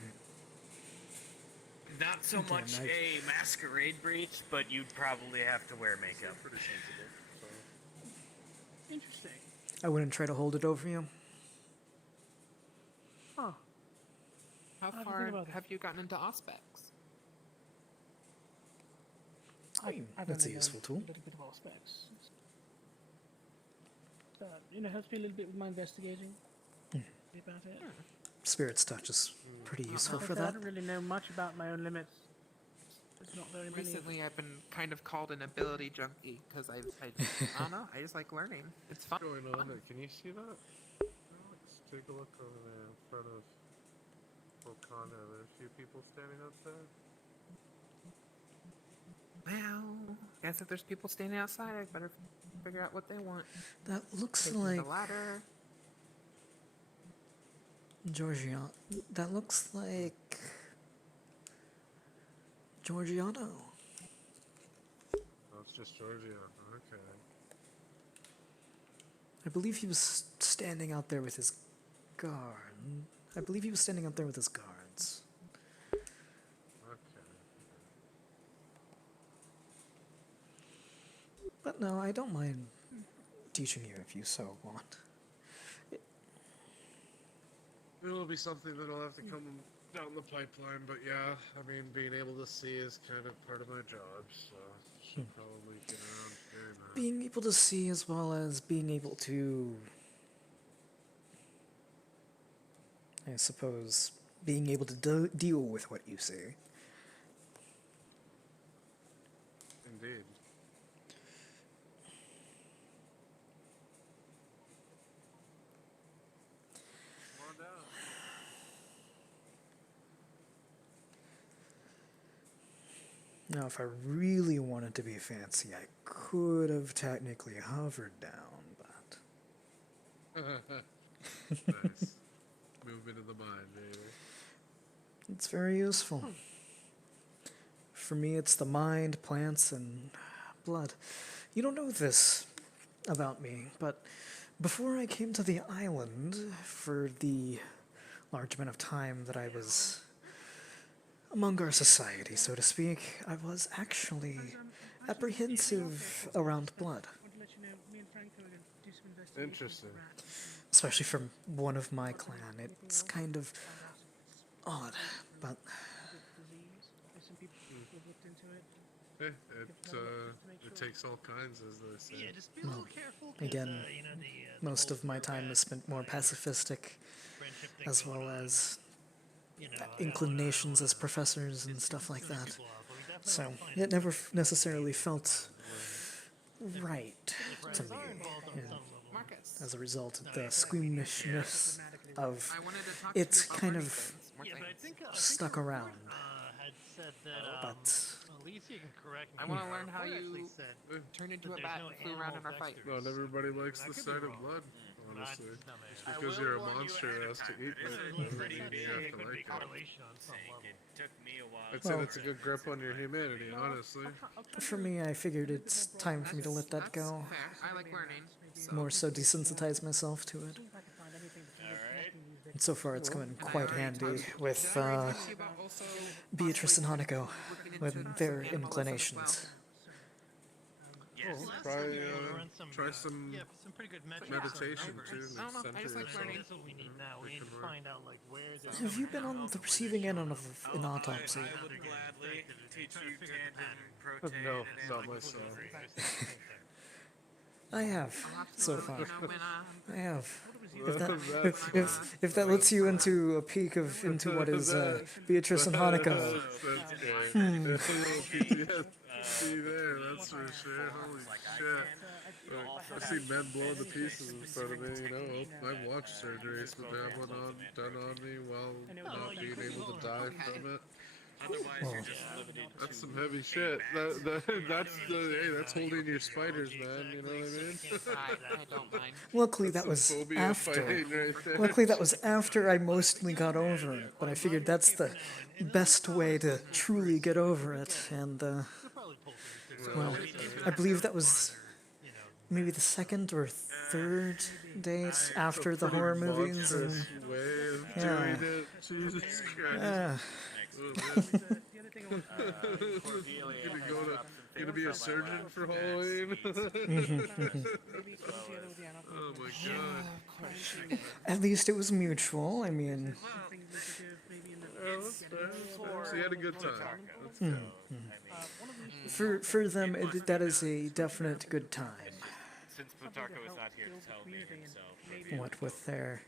Not so Again, much a masquerade breach, but you'd probably have to wear makeup. Pretty sensible. So. Interesting. I wouldn't try to hold it over you. Huh. How I'll have to think far about have you gotten into Auspex? That's a useful tool. A little bit of all specs. But, helps me a little bit with my investigating about it. Spirit touch is pretty useful for I that. don't really know much about my own limits. There's not very many. Recently, I've been kind of called an ability junkie because I don't know. I just like learning. It's fun. What's going on there? Can you see that? Let's take a look over there in front of Volcano. There are a few people standing out there. Well, guess if there's people standing outside, I better figure out what they want. That looks Take them like the ladder. Giorgiano. That looks like Giorgiano. Oh, it's just Giorgio. Okay. I believe he was standing out there with his guard. I believe he was standing out there with his guards. Okay. But no, I don't mind teaching you if you so want. It'll be something that'll have to come down the pipeline, but yeah, I mean, being able to see is kind of part of my job, so should probably get around to doing that. Being able to see as well as being able to, I suppose, being able to deal with what you see. Indeed. Come on down. Now, if I really wanted to be fancy, I could have technically hovered down, but Nice. Movement of the mind, baby. it's very useful. For me, it's the mind, plants, and blood. You don't know this about me, but before I came to the island, for the large amount of time that I was among our society, so to speak, I was actually apprehensive around blood. Interesting. Especially from one of my clan. It's kind of odd, but It takes all kinds, as they say. Yeah, just be a little careful. 'Cause, again, the most of my time is spent more pacifistic, as well as inclinations as professors and stuff like that. So it never necessarily felt right to me. And as a result of the squeamishness of it kind of stuck around. Had said that, But Alicia can correct me. I want to here, learn how actually you said turn into that a there's bat no and flew around in our animal fight. vectors. Not everybody likes I the could be sight of wrong. blood, Not honestly. to some Just extent. because I you're a will warn you monster ahead that of has to time. eat This blood is doesn't pretty mean big. you have to Could be like it. correlation on some Saying level. it took me a while. I'd to say Well, that's a good grip on your humanity, honestly. for me, I figured it's time for me to let that go. Fair. I like learning. So. More so desensitize myself to it. And so far, it's going quite handy with Beatrice and Hanako with their inclinations. Yes. Try some pretty good metrics meditation on too. numbers. and center That's yourself. what we need now. We need to find out like where this. Have you been on the receiving end of an autopsy? I would gladly teach you tandem, protein, No, and not analytical myself. theory. I have so far. I have. If that, That's if that lets you into a peek of into what is Beatrice and Hanukkah. That's great. Hmm. A little PTSD there, that's for sure. Holy shit. I've seen men blown to pieces in front of me, you know. I've watched surgeries, but to have one done on me while not being able to die from it. That's some heavy shit. That's holding your spiders, man. You know what I mean? I don't mind. Luckily, That's that was some phobia after. fighting right there. Luckily, that was after I mostly got over it. But I figured that's the best way to truly get over it. And well, I believe that was maybe the second or third date after the horror movies. And, Way of yeah. doing it. Jesus Christ. Yeah. Gonna be a surgeon for Halloween. Oh my god. At least it was mutual. I mean. So you had a good time. Let's go. For them, that is a definite good time. Since Plutarcho is not here to tell me himself. What with their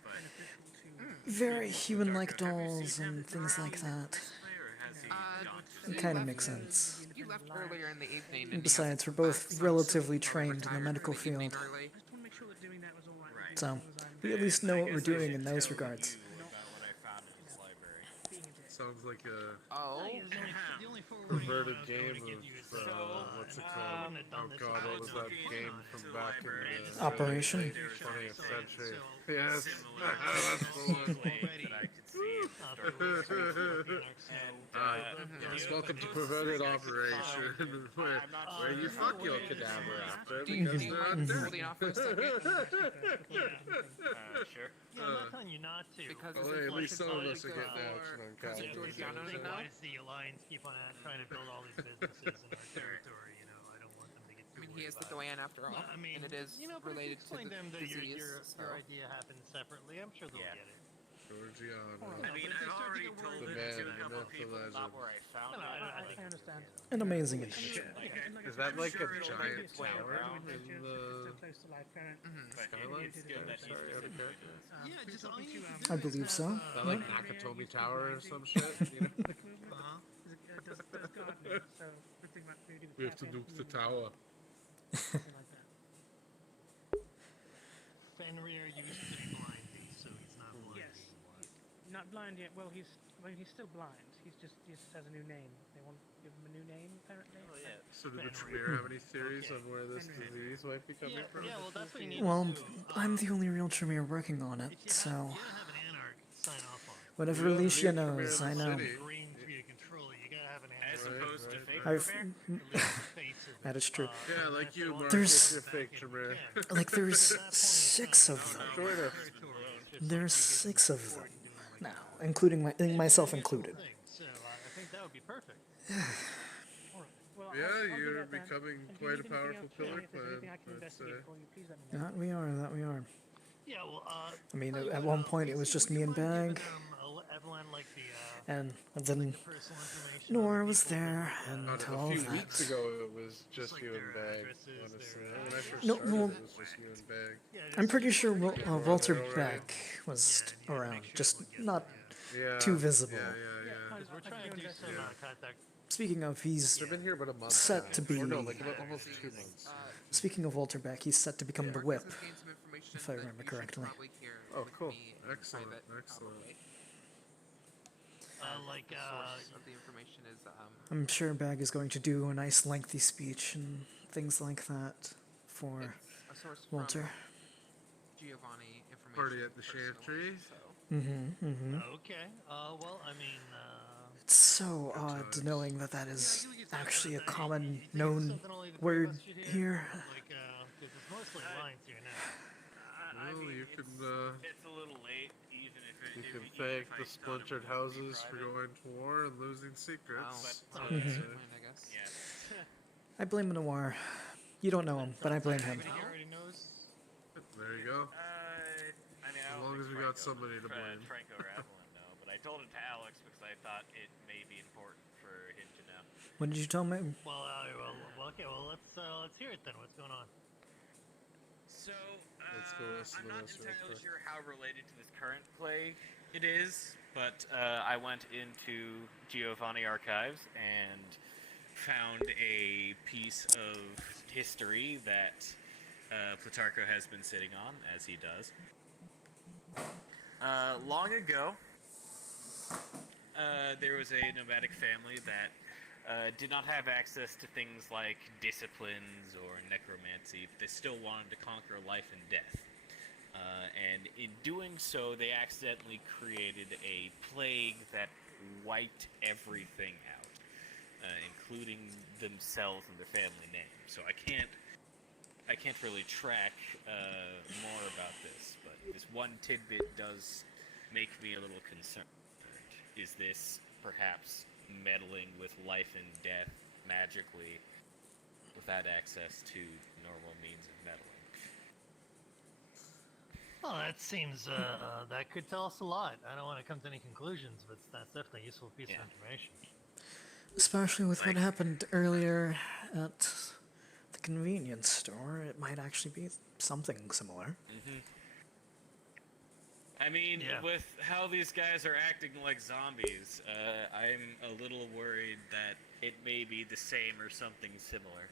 very human-like dolls and things like that. It kind of makes sense. You left earlier in the evening. And besides, we're both relatively trained in the medical field. So, we at least know what we're doing in those regards. Sounds like a perverted game of, what's it called? Oh god, what was that game from back in the Operation? 20th century? Yes, that's the one. Welcome to Perverted Operation, where you fuck your cadaver after, because they're undead. Sure. Yeah, I'm not telling you not to. Because Well, hey, at least some of us are getting action on Why California. does the Alliance keep on trying to build all these businesses in our territory? You know, I don't want them to get too I mean, he is the worried doyen after all, about it. I mean, and it is related to explain the them that disease. your idea happened separately. I'm sure they'll get it. Georgiano. I mean, I already told The him man, to a the couple myth, the people legend. not where I found it. I understand. An amazing individual. Is that like a giant tower in the Close to life parent. skyline? Sorry, out of character. Yeah, just all you need to I believe so. Is that like Nakatomi Tower or some shit? You know? We have to nuke the tower. Fenrir used to be blind, so he's not blind anymore. Not blind yet. Well, he's still blind. He just has a new name. They want to give him a new name, apparently. Oh, yeah. So did the Tremere have any theories on where this disease might be coming from? Yeah, well, that's what you need Well, to do. I'm the only real Tremere working on it, so You don't have an anarch sign off on it. whatever Well, Alicia the Tremere knows, I know. Green for you to control it. You gotta have an As anarch. opposed to fake I've that is true. Yeah, like you, Mark, There's- with your fake Tremere. Like there's 6 of them. Join us. There's 6 of them now, including myself included. So I think that would be perfect. Yeah, you're becoming quite a powerful pillar clan, I'd say. That we are. That we are. Yeah, well, I mean, at one point it was just me and Bag, Evelyn, like the, and then Nora was there, and A all few of weeks that. ago, it was just you and Bag, honestly. When I first No, started, no. it was just you and Bag. I'm pretty sure Walter Beck was around, just not too visible. because we're trying to do some contact. Speaking of, he's They've been here about a month set now. to be. Or no, like about almost 2 months. Speaking of Walter Beck, he's set to become the whip, if I remember correctly. Oh, cool. Excellent, excellent. Source of the information is I'm sure Bag is going to do a nice lengthy speech and things like that for a source Walter. Giovanni information. Party at the Chantry. Okay. Well, I mean, It's so odd knowing that is actually a common known word here. like, because it's mostly lines here now. Well, you can, It's a little late, even if it. you if- can even thank if I the stop splintered it houses for private. going to war and losing secrets. Oh, I'd say. I guess. Yeah. I blame Noir. You don't know him, but I blame him. There you go. I mean, I As don't long think as we got somebody to blame. Franco or Evelyn know, but I told it to Alex because I thought it may be important for him to know. What did you tell me? Well, okay. Well, let's hear it then. What's going on? So, Let's go listen I'm to not this real entirely quick. sure how related to this current play it is, but I went into Giovanni Archives and found a piece of history that Plutarcho has been sitting on, as he does. Long ago, there was a nomadic family that did not have access to things like disciplines or necromancy, but they still wanted to conquer life and death. And in doing so, they accidentally created a plague that wiped everything out, including themselves and their family name. So I can't really track more about this, but this one tidbit does make me a little concerned. Is this perhaps meddling with life and death magically without access to normal means of meddling? Well, that seems, that could tell us a lot. I don't want to come to any conclusions, but that's definitely a useful piece of information. Especially with what happened earlier at the convenience store, it might actually be something similar. Mm-hmm. I mean, with how these guys are acting like zombies, I'm a little worried that it may be the same or something similar.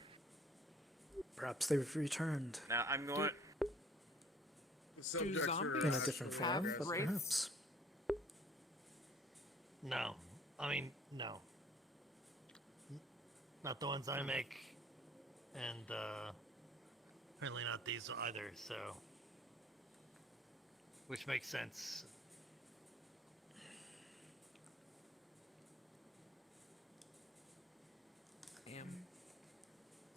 Perhaps they've returned. Now, I'm going... Do zombies in a different form, but perhaps. No. I mean, no. Not the ones I make, and apparently not these either, so... Which makes sense.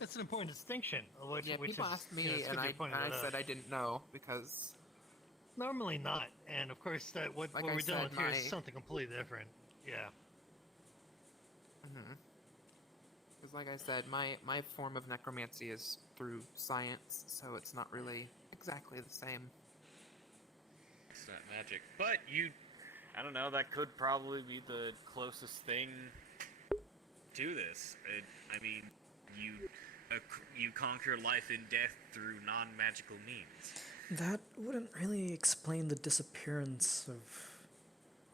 That's an important distinction. Which, Yeah, which people is, asked me, you know, and I out. said I didn't know because Normally not, and of course that what Like we're I dealing said, with here is my- something completely different. Yeah. Because, like I said, my form of necromancy is through science, so it's not really exactly the same. It's not magic. But I don't know, that could probably be the closest thing to this. I mean, you conquer life and death through non-magical means. That wouldn't really explain the disappearance of,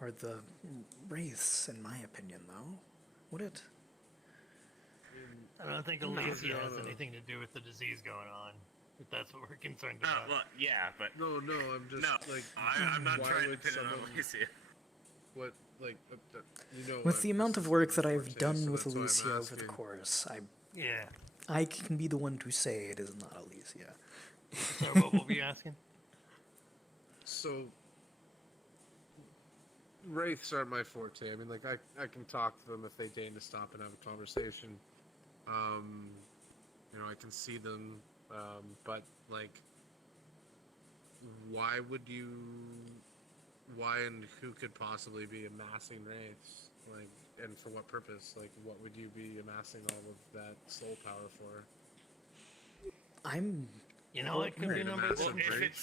or the wraiths, in my opinion, though. Would it? I don't think No, Alicia no, has no. anything to do with the disease going on. If that's what we're concerned about. Well, yeah, but no, I'm just like I'm not why trying to would pin it on someone- Alicia. What like you know? With the amount of work that I've done so with that's why I'm Alicia over the asking. course, Yeah. I can be the one to say it is not Alicia. So what were you asking? So wraiths aren't my forte. I mean, like I can talk to them if they deign to stop and have a conversation. You know, I can see them, but like, why and who could possibly be amassing wraiths? Like, and for what purpose? Like, what would you be amassing all of that soul power for? You know, it could be a number of different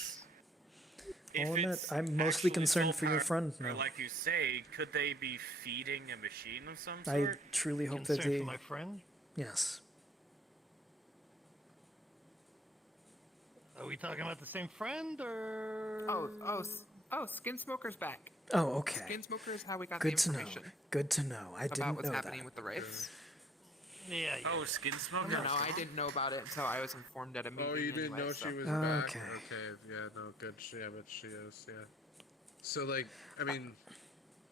I'll admit, I'm mostly concerned for your friend Or now. like you say, could they be feeding a machine of some I sort? truly hope that Concerned they... for my friend? Yes. Are we talking about the same friend, or...? Oh, Skin Smoker's back. Oh, okay. Skin Smoker is how we got Good the to know. information Good to know. I about didn't what's know happening that. with the wraiths. Yeah. Oh, Skin Smoker. No, I didn't know about it until I was informed at a meeting. Oh, you didn't anyway, know so. she was back? Okay. Okay, yeah, no, good. Yeah, but she is, yeah. So, like, I mean,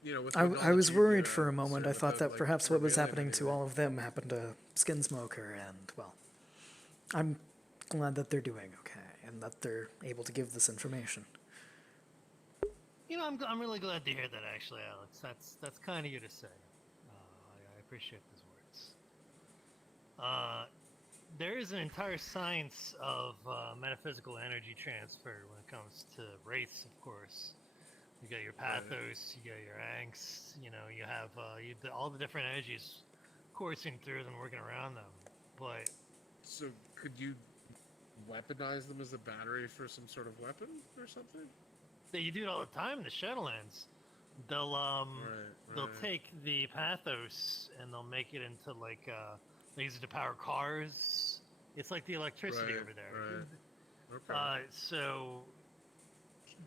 you know, with the I knowledge was you worried have, for a moment. I sir, thought without, that like, perhaps what was revealing happening to anything. all of them happened to Skinsmoker, and, well, I'm glad that they're doing okay, and that they're able to give this information. You know, I'm really glad to hear that, actually, Alex. That's kind of you to say. I appreciate those words. There is an entire science of metaphysical energy transfer when it comes to wraiths, of course. You got your pathos, you got your angst, you know, you have all the different energies coursing through them, working around them. But So, could you weaponize them as a battery for some sort of weapon or something? you do it all the time in the Shadowlands. They'll take the pathos and they'll make it into like they use it to power cars. It's like the electricity over there. Okay. So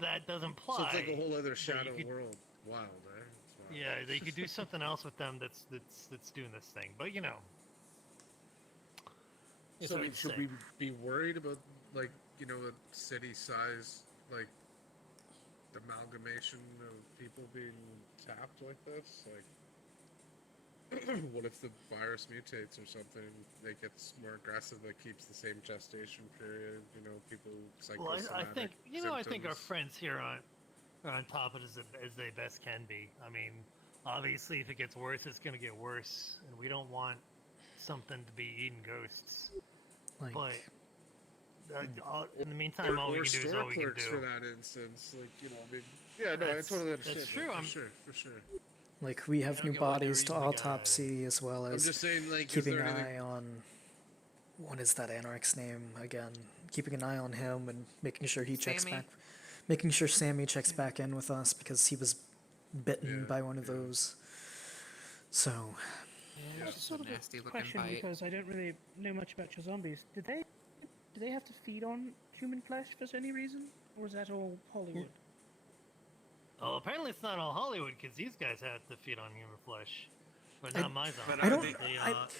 that does imply. So it's like a whole other that shadow you could- world. Wild, eh? It's wild. Yeah, they could do something else with them that's doing this thing. But you know. it's So I hard mean, to should say. we be worried about like a city size like amalgamation of people being tapped like this? Like, what if the virus mutates or something? It gets more aggressive. That keeps the same gestation period. People Well, I think psychosomatic I think our symptoms. friends here are on top of it as they best can be. I mean, obviously, if it gets worse, it's going to get worse, and we don't want something to be eating ghosts. Like, But in the meantime, all we or can do is store all we can clerks do. for that instance. Yeah, no, I totally understand. That's true. For sure. like we have don't new get why bodies to there isn't, like, autopsy as well I'm as just saying, like, is keeping there an anything? eye on what is that anarch's name again? Keeping an eye on him and making sure he checks Sammy. back, making sure Sammy checks back in with us because he was bitten Yeah, by one of those. So Yeah, That's just sort a of nasty a looking question bite. because I don't really know much about your zombies. Do they have to feed on human flesh for any reason, or is that all Hollywood? Oh, apparently it's not all Hollywood because these guys have to feed on human flesh, but not my zombies. I don't-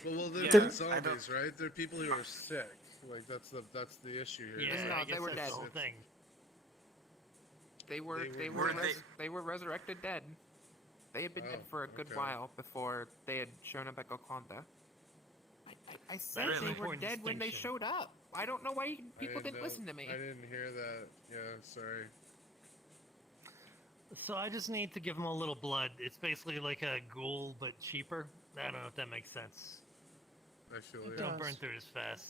They, Well, they're They're- not zombies, right? They're people who are sick. Like that's the issue here. Yeah, No, I guess they were that's dead. the whole thing. They were resurrected dead. They had been dead for a good while before they had shown up at Gokonda. I said That's an they were important dead when they distinction. showed up. I don't know why people didn't know. listen to me. I didn't hear that. Yeah, sorry. So I just need to give them a little blood. It's basically like a ghoul, but cheaper. I don't know if that makes sense. I feel It you. Don't burn does. through as fast.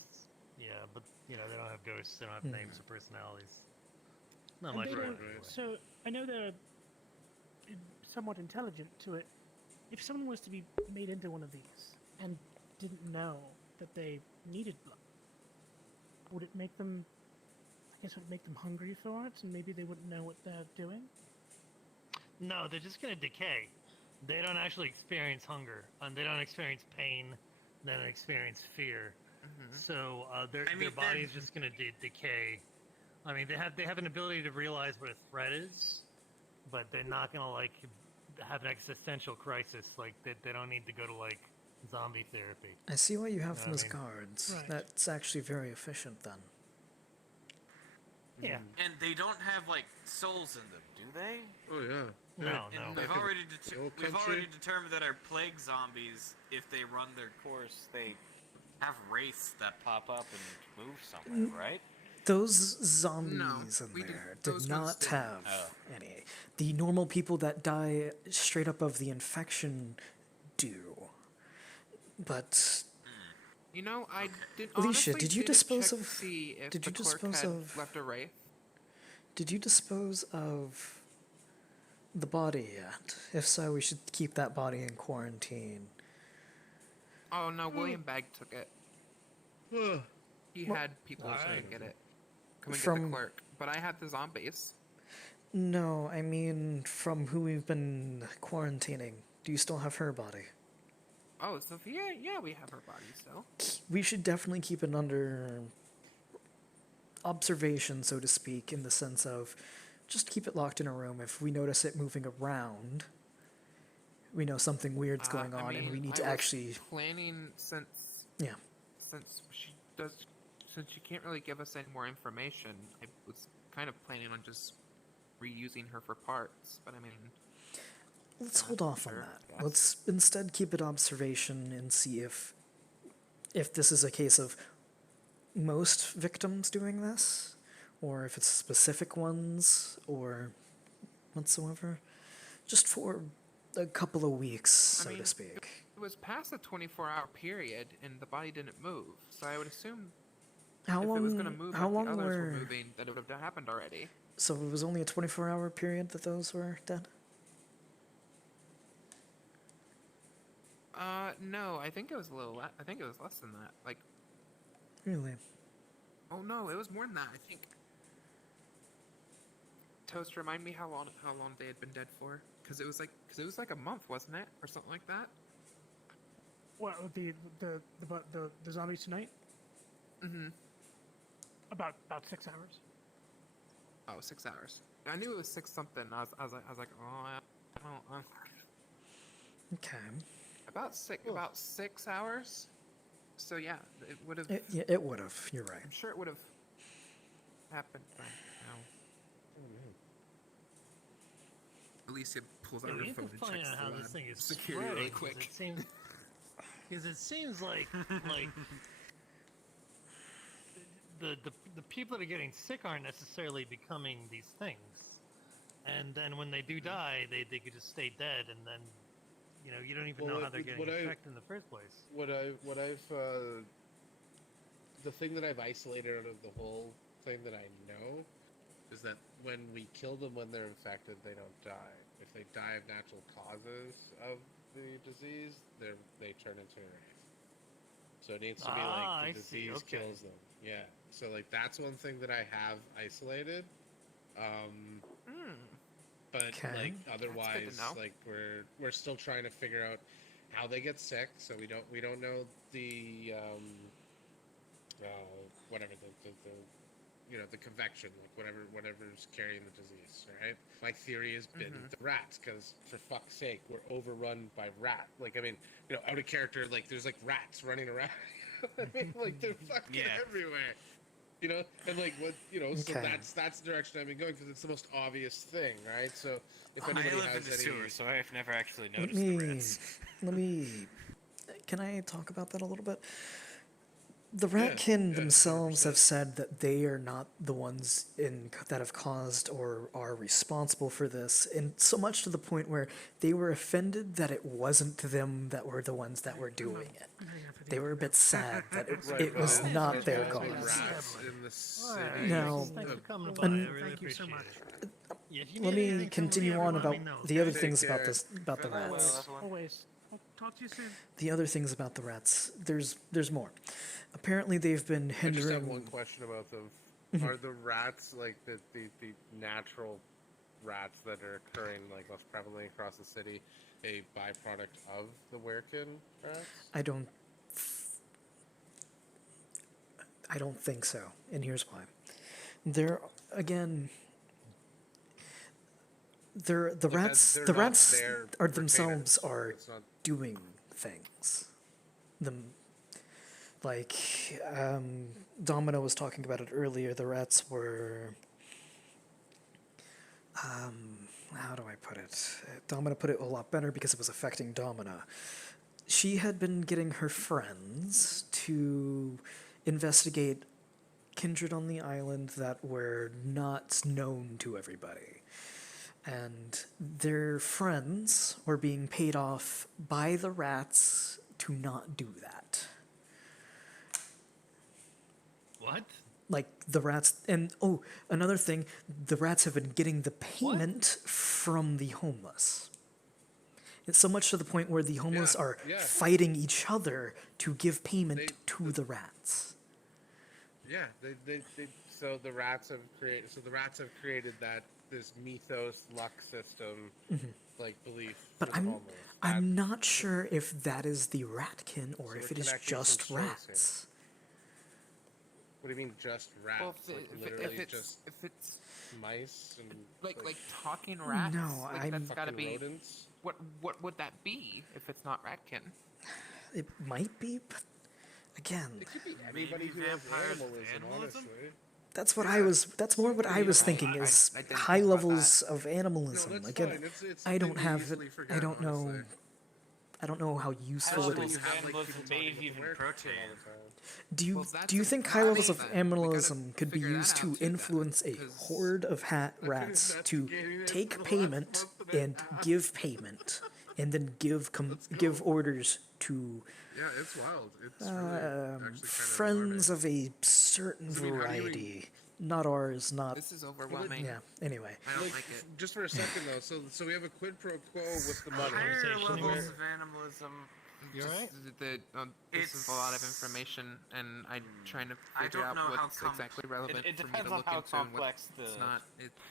Yeah, but they don't have ghosts. They don't have names or personalities. Not And much. they for don't- it anyway. So I know they're somewhat intelligent to it. If someone was to be made into one of these and didn't know that they needed blood, would it make them? I guess it would make them hungry for it, and maybe they wouldn't know what they're doing. No, they're just gonna decay. They don't actually experience hunger, and they don't experience pain. They don't experience fear. So their body is just gonna decay. I mean, they have an ability to realize what a threat is, but they're not gonna have an existential crisis. Like they don't need to go to zombie therapy. I see what you have I from those mean- guards. Right. That's actually very efficient then. Yeah. And they don't have souls in them, do they? Oh yeah. No, And no. we've Old we've country. already determined that our plague zombies, if they run their course, they have wraiths that pop up and move somewhere, right? Those zombies in we didn't- there those did ones not didn't. have any. The normal people that die straight up of the infection do. But You know, I did. Alicia, honestly did you didn't dispose check of- to see if did you the clerk dispose had of- left a wraith? did you dispose of the body yet? If so, we should keep that body in quarantine. Oh no, William Bagg took it. He Well- had people come and get it. Come and get From- the clerk. But I had the zombies. No, I mean from who we've been quarantining. Do you still have her body? Oh, so yeah, we have her body still. We should definitely keep it under observation, so to speak, in the sense of just keep it locked in a room. If we notice it moving around, we know something weird's going I on, mean, and we need I to was actually. planning since she can't really give us any more information. I was kind of planning on just reusing her for parts, but I mean. Let's hold off on sure, that. yes. Let's instead keep it observation and see if this is a case of most victims doing this, or if it's specific ones, or whatsoever. Just for a couple of weeks, so to speak. It was past the 24-hour period, and the body didn't move. So I would assume How if long? it was going to move How like long the others were were? moving, that it would have happened already. So it was only a 24-hour period that those were dead. No, I think it was a little. I think it was less than that. Like, Really? oh no, it was more than that. I think. Toast, remind me how long they had been dead for? Because it was like a month, wasn't it, or something like that? What the zombies tonight? Mm-hmm. About 6 hours. Oh, 6 hours. I knew it was 6 something. I was like, oh, I don't know. Okay. About 6 hours. So yeah, it would have. It would have. You're right. I'm sure it would have happened by now. Alicia pulls out her We phone can and find checks out how the this thing is security really spreading, quick. Because it seems like the people that are getting sick aren't necessarily becoming these things, and then when they do die, they could just stay dead, and then you don't even know how they're getting infected in the first place. The thing that I've isolated out of the whole thing that I know is that when we kill them when they're infected, they don't die. If they die of natural causes of the disease, they turn into a wraith. So it needs to be like the disease kills them. Yeah. So like that's one thing that I have isolated. But like otherwise, like we're still trying to figure out how they get sick. So we don't know the whatever the convection, like whatever's carrying the disease, right? My theory has been the rats, because for fuck's sake, we're overrun by rat. Like, I mean, out of character, like there's like rats running around. I mean, like they're fucking everywhere. And like what, so that's the direction I've been going, because it's the most obvious thing, right? So if anybody I live has in the any, sewer, so I've never actually noticed the rats. Can I talk about that a little bit? The ratkin themselves 100%. have said that they are not the ones that have caused or are responsible for this, and so much to the point where they were offended that it wasn't them that were the ones that were doing it. They were a bit sad that it was not their cause. Now, Thank you so much. let me continue on about the other things about the rats. Always. I'll talk to you soon. The other things about the rats. There's more. Apparently, they've been hindering. I just have one question about them. Are the rats like the natural rats that are occurring like most prevalently across the city a byproduct of the werekin rats? I don't think so, and here's why. The rats are themselves are doing things. Domino was talking about it earlier. The rats were, how do I put it? Domino put it a lot better because it was affecting Domino. She had been getting her friends to investigate kindred on the island that were not known to everybody. And their friends were being paid off by the rats to not do that. What? Like the rats, and another thing, the rats have been getting the payment from the homeless. It's so much to the point where the homeless are fighting each other to give payment to the rats. Yeah, so the rats have created this mythos luck system, like belief. But I'm not sure if that is the ratkin or if it is just rats. What do you mean just rats? Well, if it's mice and like talking rats. No, that's gotta be rodents. What would that be if it's not ratkin? It might be, but again, it could be anybody who has animalism, honestly. That's more what I was thinking is high levels of animalism. No, Again, I don't have it. I don't know. I don't know how useful it is. Do you think high levels of animalism could be used to influence a horde of rats to take payment and give payment, and then give orders to it's wild. It's really friends of a certain variety? Not ours, not... This is overwhelming. Yeah, anyway. I don't like it. Just for a second, though, so we have a quid pro quo with the money. Higher levels of animalism You alright? This is a lot of information, and I'm trying to I figure don't out know how what's exactly relevant it for me depends to on look how into and complex what's the not.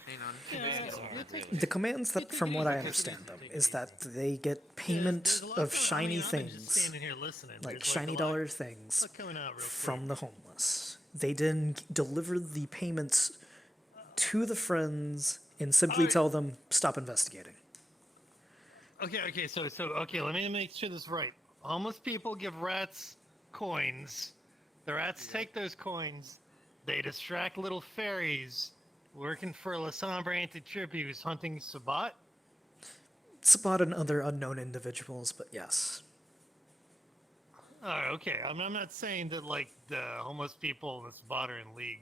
Hang on. The commands that, from what I understand them, is that they get payment of shiny things, standing here listening. like There's, shiny a lot- dollar things, lot coming out real from the homeless. They then deliver the payments to the friends and simply tell them, stop investigating. Okay, so okay, let me make sure this is right. Homeless people give rats coins. The rats take those coins. They distract little fairies working for La Sombre Anti-Trippy who's hunting Sabat. Sabat and other unknown individuals, but yes. Alright, okay. I'm not saying that, like, the homeless people in the Sabat are in league.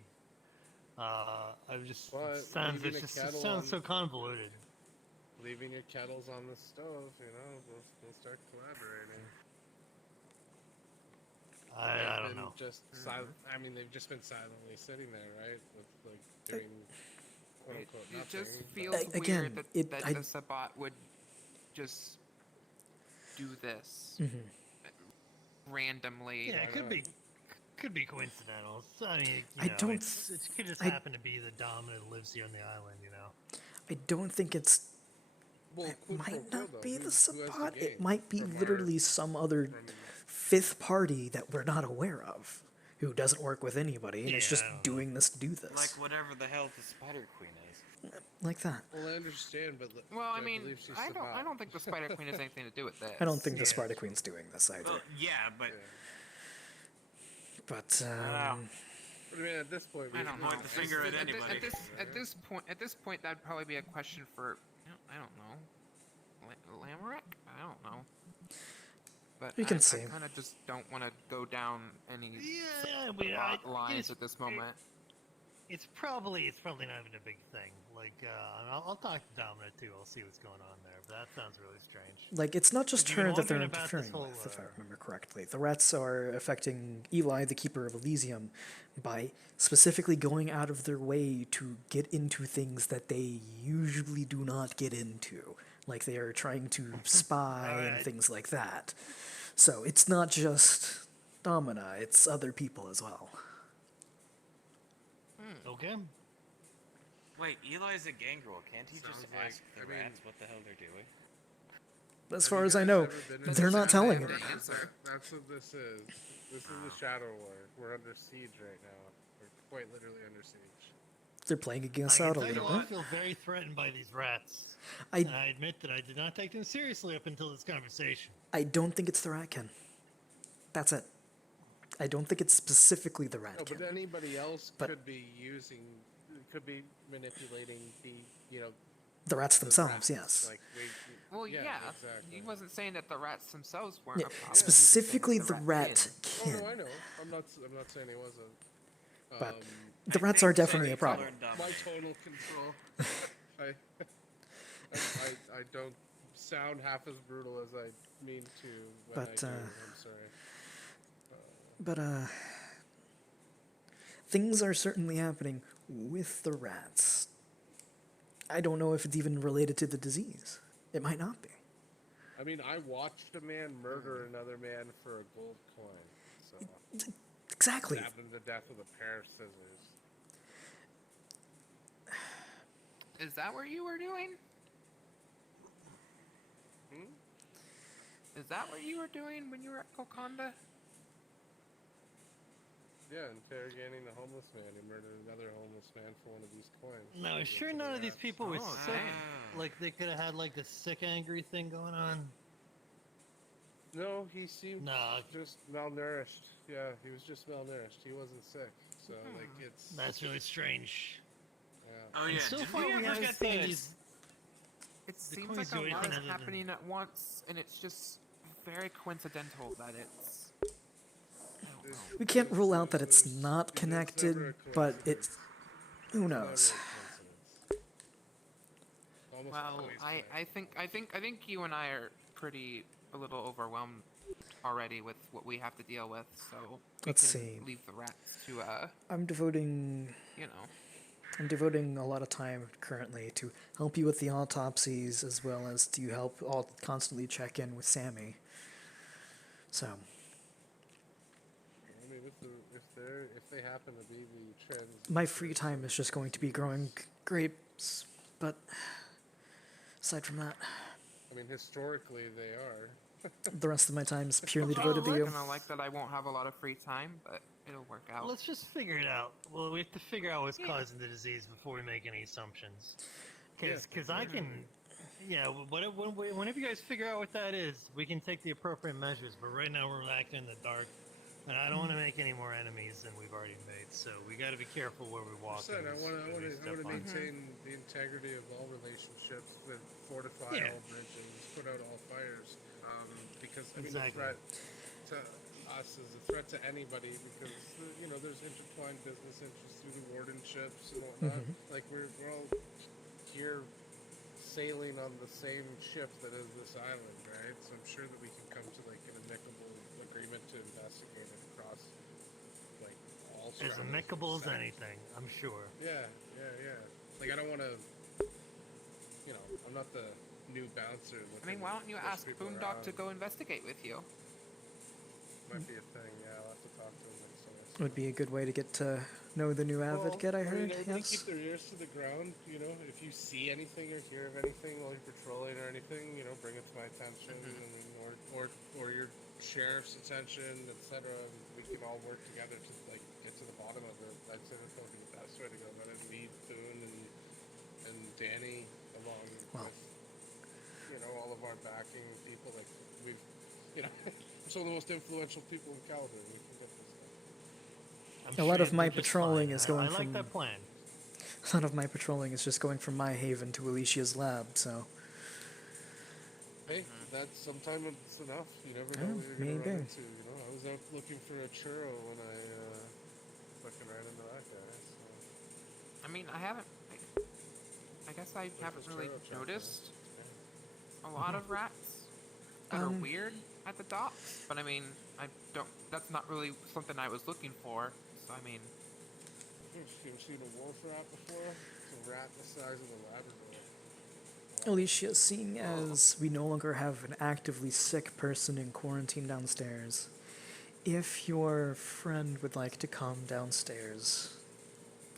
It just sounds so convoluted. Leaving your kettles on the stove, they'll start collaborating. I don't know. I mean, they've just been silently sitting there, right? With, like, doing quote-unquote It nothing. just feels Again, weird that the Sabat would just do this randomly. Yeah, it could be coincidental. So, I mean, I don't it could just happen to be the dominant lives here on the island, I don't think it's... it might not be the Sabat. It might be literally some other fifth party that we're not aware of, who doesn't work with anybody, and it's just doing this to do this. Like whatever the hell the Spider Queen is. Like that. Well, I understand, but I mean, I don't think the Spider Queen has anything to do with this. I don't think the Spider Queen's doing this either. Well, yeah, but... But, I mean, at this point, I don't know. Point the finger at anybody. At this point, that'd probably be a question for I don't know, Lamorak. I don't know. But You can see. I kind of just don't want to go down any lines at this moment. It's probably not even a big thing. Like, I'll talk to Dominic too. I'll see what's going on there. But that sounds really strange. like, it's not just You've been her that they're wondering about this interfering with, whole, if I remember correctly. The rats are affecting Eli, the Keeper of Elysium, by specifically going out of their way to get into things that they usually do not get into. Like, they are trying to spy and things like that. So, it's not just Domina, it's other people as well. Okay. Wait, Eli's a gangrel. Can't he just ask the rats what the hell they're doing? As far as I know, they're not telling him. That's what this is. This is the Shadow War. We're under siege right now. We're quite literally under siege. They're playing against I out a can tell little you, I bit. feel very threatened by these rats. I And I admit that I did not take them seriously up until this conversation. I don't think it's the Ratkin. That's it. I don't think it's specifically the No, Ratkin. but anybody else But- could be manipulating The rats themselves, rats. yes. Like, Well, yeah, exactly. he wasn't saying that the rats themselves weren't Yeah, a problem. specifically the rat rat Oh, no, kin. I know. I'm not saying he wasn't. But the rats are definitely a problem. My total control. I don't sound half as brutal as I mean to when I But, do. I'm sorry. But, things are certainly happening with the rats. I don't know if it's even related to the disease. It might not be. I mean, I watched a man murder another man for a gold coin. So Exactly. Stabbed him to death with a pair of scissors. Is that what you were doing? Is that what you were doing when you were at Kokonda? Yeah, interrogating the homeless man who murdered another homeless man for one of these coins. No, sure none of these people were sick. Like, they could have had, like, a sick, angry thing going on. No, he seemed just malnourished. Yeah, he was just malnourished. He wasn't sick. So, like, it's... That's really strange. Yeah. Oh, yeah. So Did far, we we ever haven't get seen the... these. It The seems coins like do a lot anything is other than- happening at once, and it's just very coincidental that it's... We can't rule out that it's not connected, but it's... Who knows? Well, I think you and I are a little overwhelmed already with what we have to deal with, so Let's can see. leave the rats to I'm devoting a lot of time currently to help you with the autopsies, as well as to help constantly check in with Sammy. So, I mean, if they happen to be the trans. my free time is just going to be growing grapes, but aside from that, I mean, historically they are. the rest of my time is purely Well, devoted to I'm you. gonna like that I won't have a lot of free time, but it'll work out. Let's just figure it out. Well, we have to figure out what's causing the disease before we make any assumptions. Because I can, yeah. Whenever you guys figure out what that is, we can take the appropriate measures. But right now we're acting in the dark, and I don't want to make any more enemies than we've already made. So we got to be careful where we walk. I want to maintain the integrity of all relationships, with fortify all bridges, put out all fires. Because I mean, the threat to us is a threat to anybody, because you know there's intertwined business interests through the wardenship and whatnot. Like we're all here sailing on the same ship that is this island, right? So I'm sure that we can come to like an amicable agreement to investigate it across like all. As amicable as anything, I'm sure. Yeah. Like I don't want to, you know, I'm not the new bouncer. I mean, why don't you ask Boondock to go investigate with you? Might be a thing. Yeah, I'll have to talk to him next semester. Would be a good way to get to know the new advocate, I heard. Everybody Yes. keep their ears to the ground. You know, if you see anything or hear of anything while you're patrolling or anything, you know, bring it to my attention, or your sheriff's attention, etc. We can all work together to like get to the bottom of it. I'd say that's probably the best way to go about it. Me, Boone, and Danny, along with you know all of our backing people. Like we've, you know, some of the most influential people in Calgary. We can get this done. A lot of my patrolling is going I like from. that plan. A lot of my patrolling is just going from my haven to Alicia's lab. So. Hey, that's sometimes it's enough. You never know what you're gonna run into. You know, I was out looking for a churro when I fucking ran into that guy. So. I mean, I guess I haven't really noticed a lot of rats that are weird at the docks, but I mean, I don't. That's not really something I was looking for. So I mean, you've seen a wolf rat before? It's a rat the size of a Labrador. Alicia, seeing as we no longer have an actively sick person in quarantine downstairs, if your friend would like to come downstairs,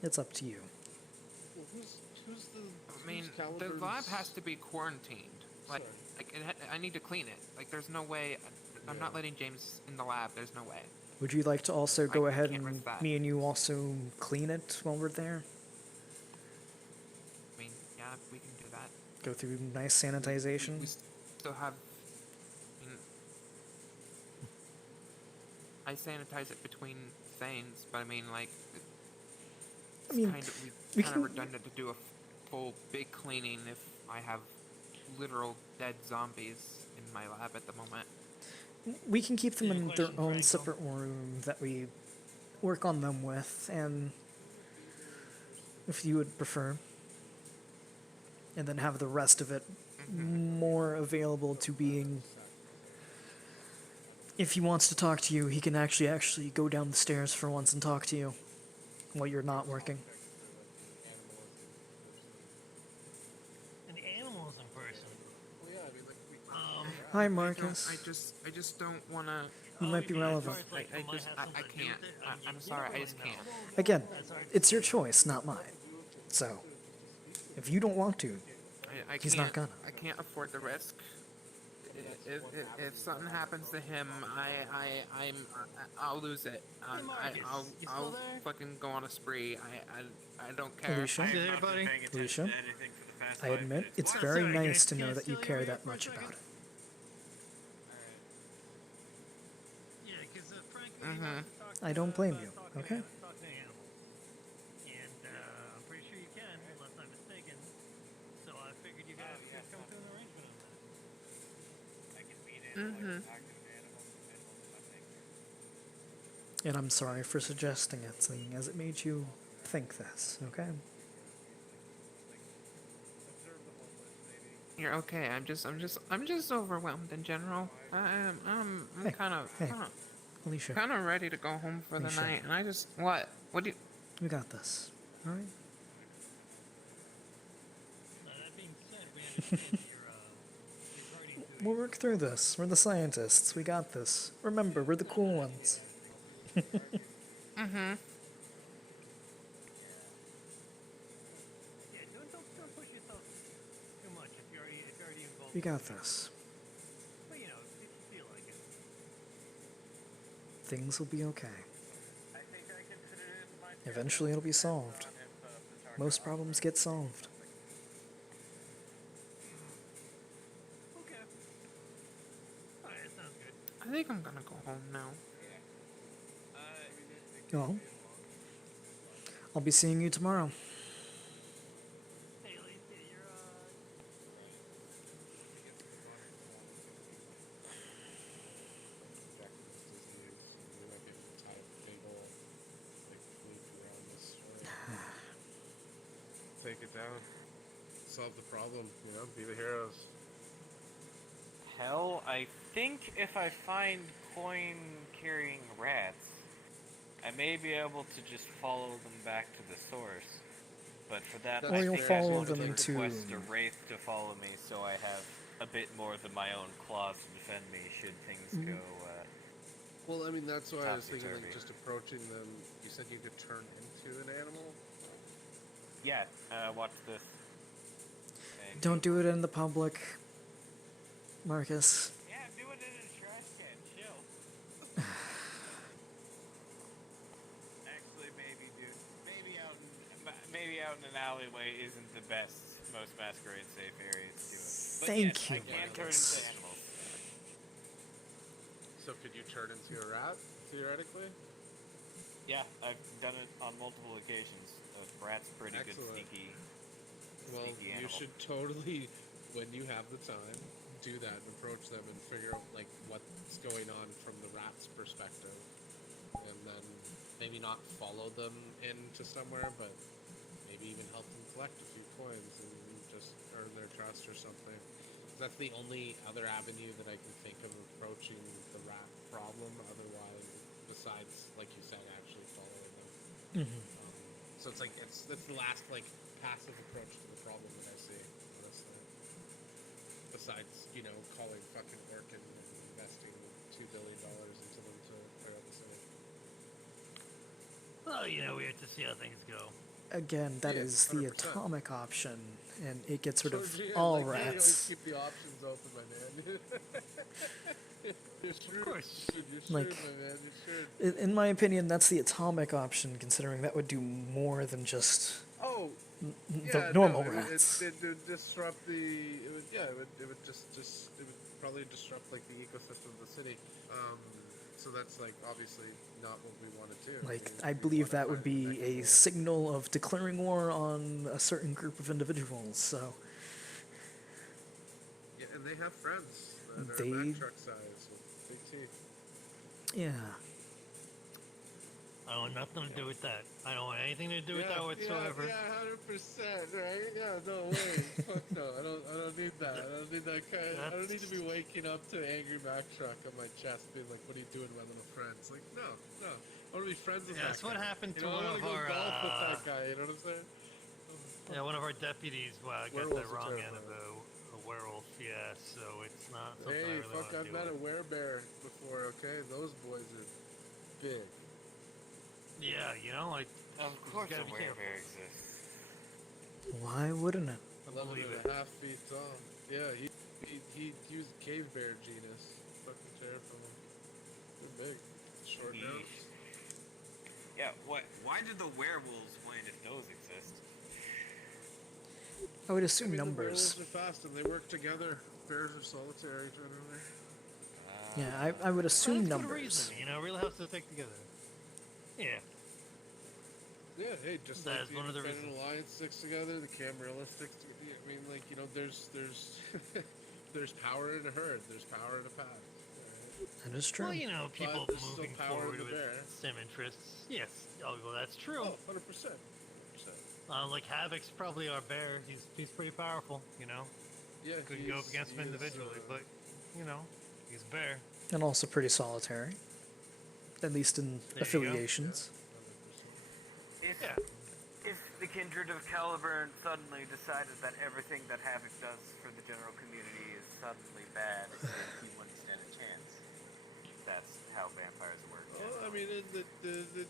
it's up to you. Well, who's the? I mean, the lab has to be quarantined. Like I need to clean it. Like, there's no way. I'm not letting James in the lab. There's no way. Would you like to also go ahead and me and you also clean it while we're there? I mean, yeah, we can do that. Go through nice sanitization? We still have. I sanitize it between things, but I mean, like, it's kind of redundant to do a full big cleaning if I have literal dead zombies in my lab at the moment. We can keep them in their own separate room that we work on them with, and if you would prefer, and then have the rest of it more available to being. If he wants to talk to you, he can actually go down the stairs for once and talk to you while you're not working. And animals in person. Hi, Marcus. I just don't want to. You might be relevant. I can't. I'm sorry, I just can't. Again, it's your choice, not mine. So, if you don't want to, he's not gonna. I can't afford the risk. If something happens to him, I'll lose it. I'll fucking go on a spree. I don't care. Alicia, Alicia, I admit it's very nice to know that you care that much about it. I don't blame you, okay? And I'm pretty sure you can, unless I'm mistaken. So I figured you guys could come to an arrangement on that. And I'm sorry for suggesting it, seeing as it made you think this, okay? You're okay. I'm just overwhelmed in general. I'm kind of Alicia. kind of ready to go home for the Alicia. night, and I just what do you? We got this, alright? We'll work through this. We're the scientists. We got this. Remember, we're the cool ones. Mm-hmm. Yeah, don't push yourself too much if you're already involved. We got this. But you know, if you feel like it. Things will be okay. I think I can fit it in my Eventually it'll be solved. Most problems get solved. Okay. Alright, that sounds good. I think I'm gonna go home now. Well, I'll be seeing you tomorrow. Hey, Alicia, you're Take it down. Solve the problem, you know, be the heroes. Hell, I think if I find coin-carrying rats, I may be able to just follow them back to the source. But for that, Or I you'll think follow I want to them to- request a wraith to follow me, so I have a bit more than my own claws to defend me should things go. Well, I mean, that's why I was thinking, like, Topsy-turvy. just approaching them. You said you could turn into an animal? Yeah, watch this. Don't do it in the public, Marcus. Yeah, do it in a trash can. Chill. Actually, maybe, dude. Maybe out in an alleyway isn't the best, most masquerade safe areas to do it. But Thank yes, you, I can turn Marcus. into animals. So could you turn into a rat, theoretically? Yeah, I've done it on multiple occasions. Rat's pretty Excellent. good sneaky. Well, sneaky you animal. should totally, when you have the time, do that and approach them and figure out, like, what's going on from the rat's perspective. And then maybe not follow them into somewhere, but maybe even help them collect a few coins and just earn their trust or something. That's the only other avenue that I can think of approaching the rat problem, otherwise, besides, like you said, actually following them. So it's like, it's the last, like, passive approach to the problem that I see, honestly. Besides, you know, calling fucking Orkin and investing $2 billion into them to clear out the city. Well, you know, we have to see how things go. Again, that Yeah, is the 100%. atomic option, and it gets rid of So, yeah, all like, you always rats. keep the options open, my man. You're shrewd. Of course. You're shrewd, Like, my man. You're shrewd. In my opinion, that's the atomic option, considering that would do more than just Oh, the yeah, normal no, rats. It would disrupt the. It would, yeah, it would just it would probably disrupt like the ecosystem of the city. So that's like obviously not what we want to do. Like, I believe that would be a signal of declaring war on a certain group of individuals, so Yeah, and they have friends that are They- Mack truck size with big teeth. yeah. I want nothing to do with that. I don't want anything to do with that whatsoever. Yeah, 100%, right? Yeah, no way. Fuck no, I don't need that. I don't need that kind. I don't need to be waking up to angry Mack truck on my chest, being like, "What are you doing, my little friends?" Like, no. I want to be friends with Yeah, that that's what guy. happened You to know, one I of wanna our, go golf with that guy. You know what I'm saying? Yeah, one of our deputies got the Werewolves are wrong end of terrifying. a werewolf, yeah, so it's not something Hey, I really fuck! want to I've do met a with. werebear before. Okay, those boys are big. Yeah, you know, like, Of you course, gotta a be careful. werebear exists. Why wouldn't it? 11.5 feet tall. Yeah, he was cave bear genus. Fucking terrifying. They're big. Short nose. Yeah, why did the werewolves win if those exist? I would assume I mean, numbers. The werewolves are fast and they work together. Bears are solitary generally. Yeah, I would assume That's good numbers. reason, you know, real has to stick together. Yeah. Yeah, hey, just That's like the one of the Independent Alliance sticks together, the Camarilla sticks together. I mean, like, you know, there's there's power in a herd, there's power in a pack. That is true. Well, you know, people there's still moving power in forward the with bear. sim interests. Yes, oh, well, that's true. Oh, 100%. Like Havoc's probably our bear. He's pretty powerful, you know. Yeah, Couldn't go up against him individually, but you know, he's a bear. And also pretty solitary. At least in There you go. affiliations. If the kindred of Caliburn suddenly decided that everything that Havoc does for the general community is suddenly bad, he wouldn't stand a chance. That's how vampires work. Well, I mean, it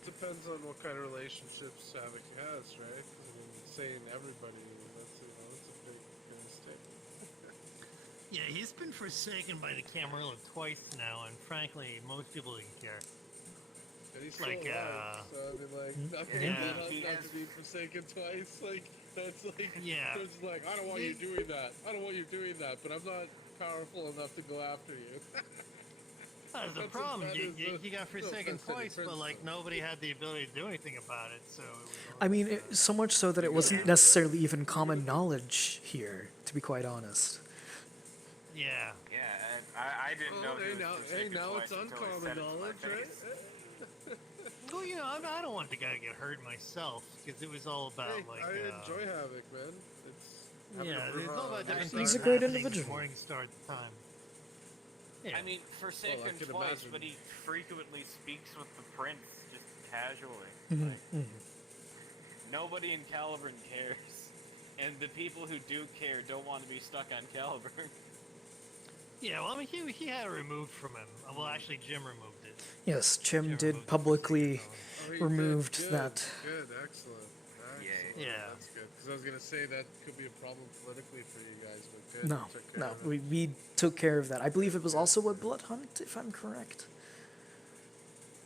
depends on what kind of relationships Havoc has, right? I mean, saying everybody, that's a big mistake. Yeah, he's been forsaken by the Camarilla twice now, and frankly, most people didn't care. And he's still Like, alive, so I mean, like, not to, not to be forsaken twice, like, that's like, Yeah. it's like, I don't want you doing that. I don't want you doing that, but I'm not powerful enough to go after you. That's the problem. You got forsaken twice, but like nobody had the ability to do anything about it. So. I mean, so much so that it wasn't necessarily even common knowledge here, to be quite honest. Yeah. Yeah, I didn't know. Hey, now it's uncommon knowledge, right? Well, you know, I don't want the guy to get hurt myself because it was all about like. I enjoy Havoc, man. It's it's all about different things. He's a great happening individual. Morningstar at the time. Yeah. I mean, forsaken can twice, imagine. but he frequently speaks with the prince just casually. Mm-hmm. Like, nobody in Caliburn cares, and the people who do care don't want to be stuck on Caliburn. Yeah, well, I mean, he had it removed from him. Well, actually, Jim removed it. Yes, Jim did publicly removed that. Good, excellent. Yeah. That's good. Because I was gonna say that could be a problem politically for you guys, but good. No, you took care no, of it. we took care of that. I believe it was also a blood hunt, if I'm correct.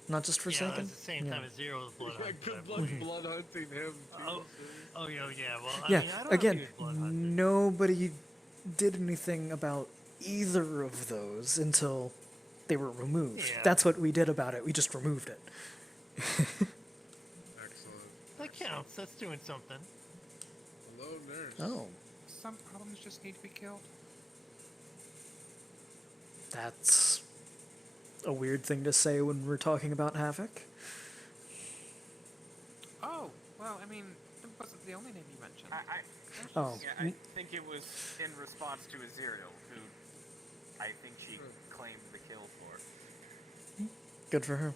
Not just Yeah, Forsaken. it was the same time as Zero was blood Yeah, hunt. good but I luck believe- blood hunting him. Oh, yeah. Well, I Yeah, mean, I don't again, know if he was blood hunted. nobody did anything about either of those until they were removed. Yeah. That's what we did about it. We just removed it. Excellent. That counts. That's doing something. Hello, nurse. Oh, Some problems just need to be killed. that's a weird thing to say when we're talking about Havoc. Oh, well, I mean, that wasn't the only name you mentioned. Oh. Yeah, I think it was in response to Aziriel, who I think she claimed the kill for. Good for her.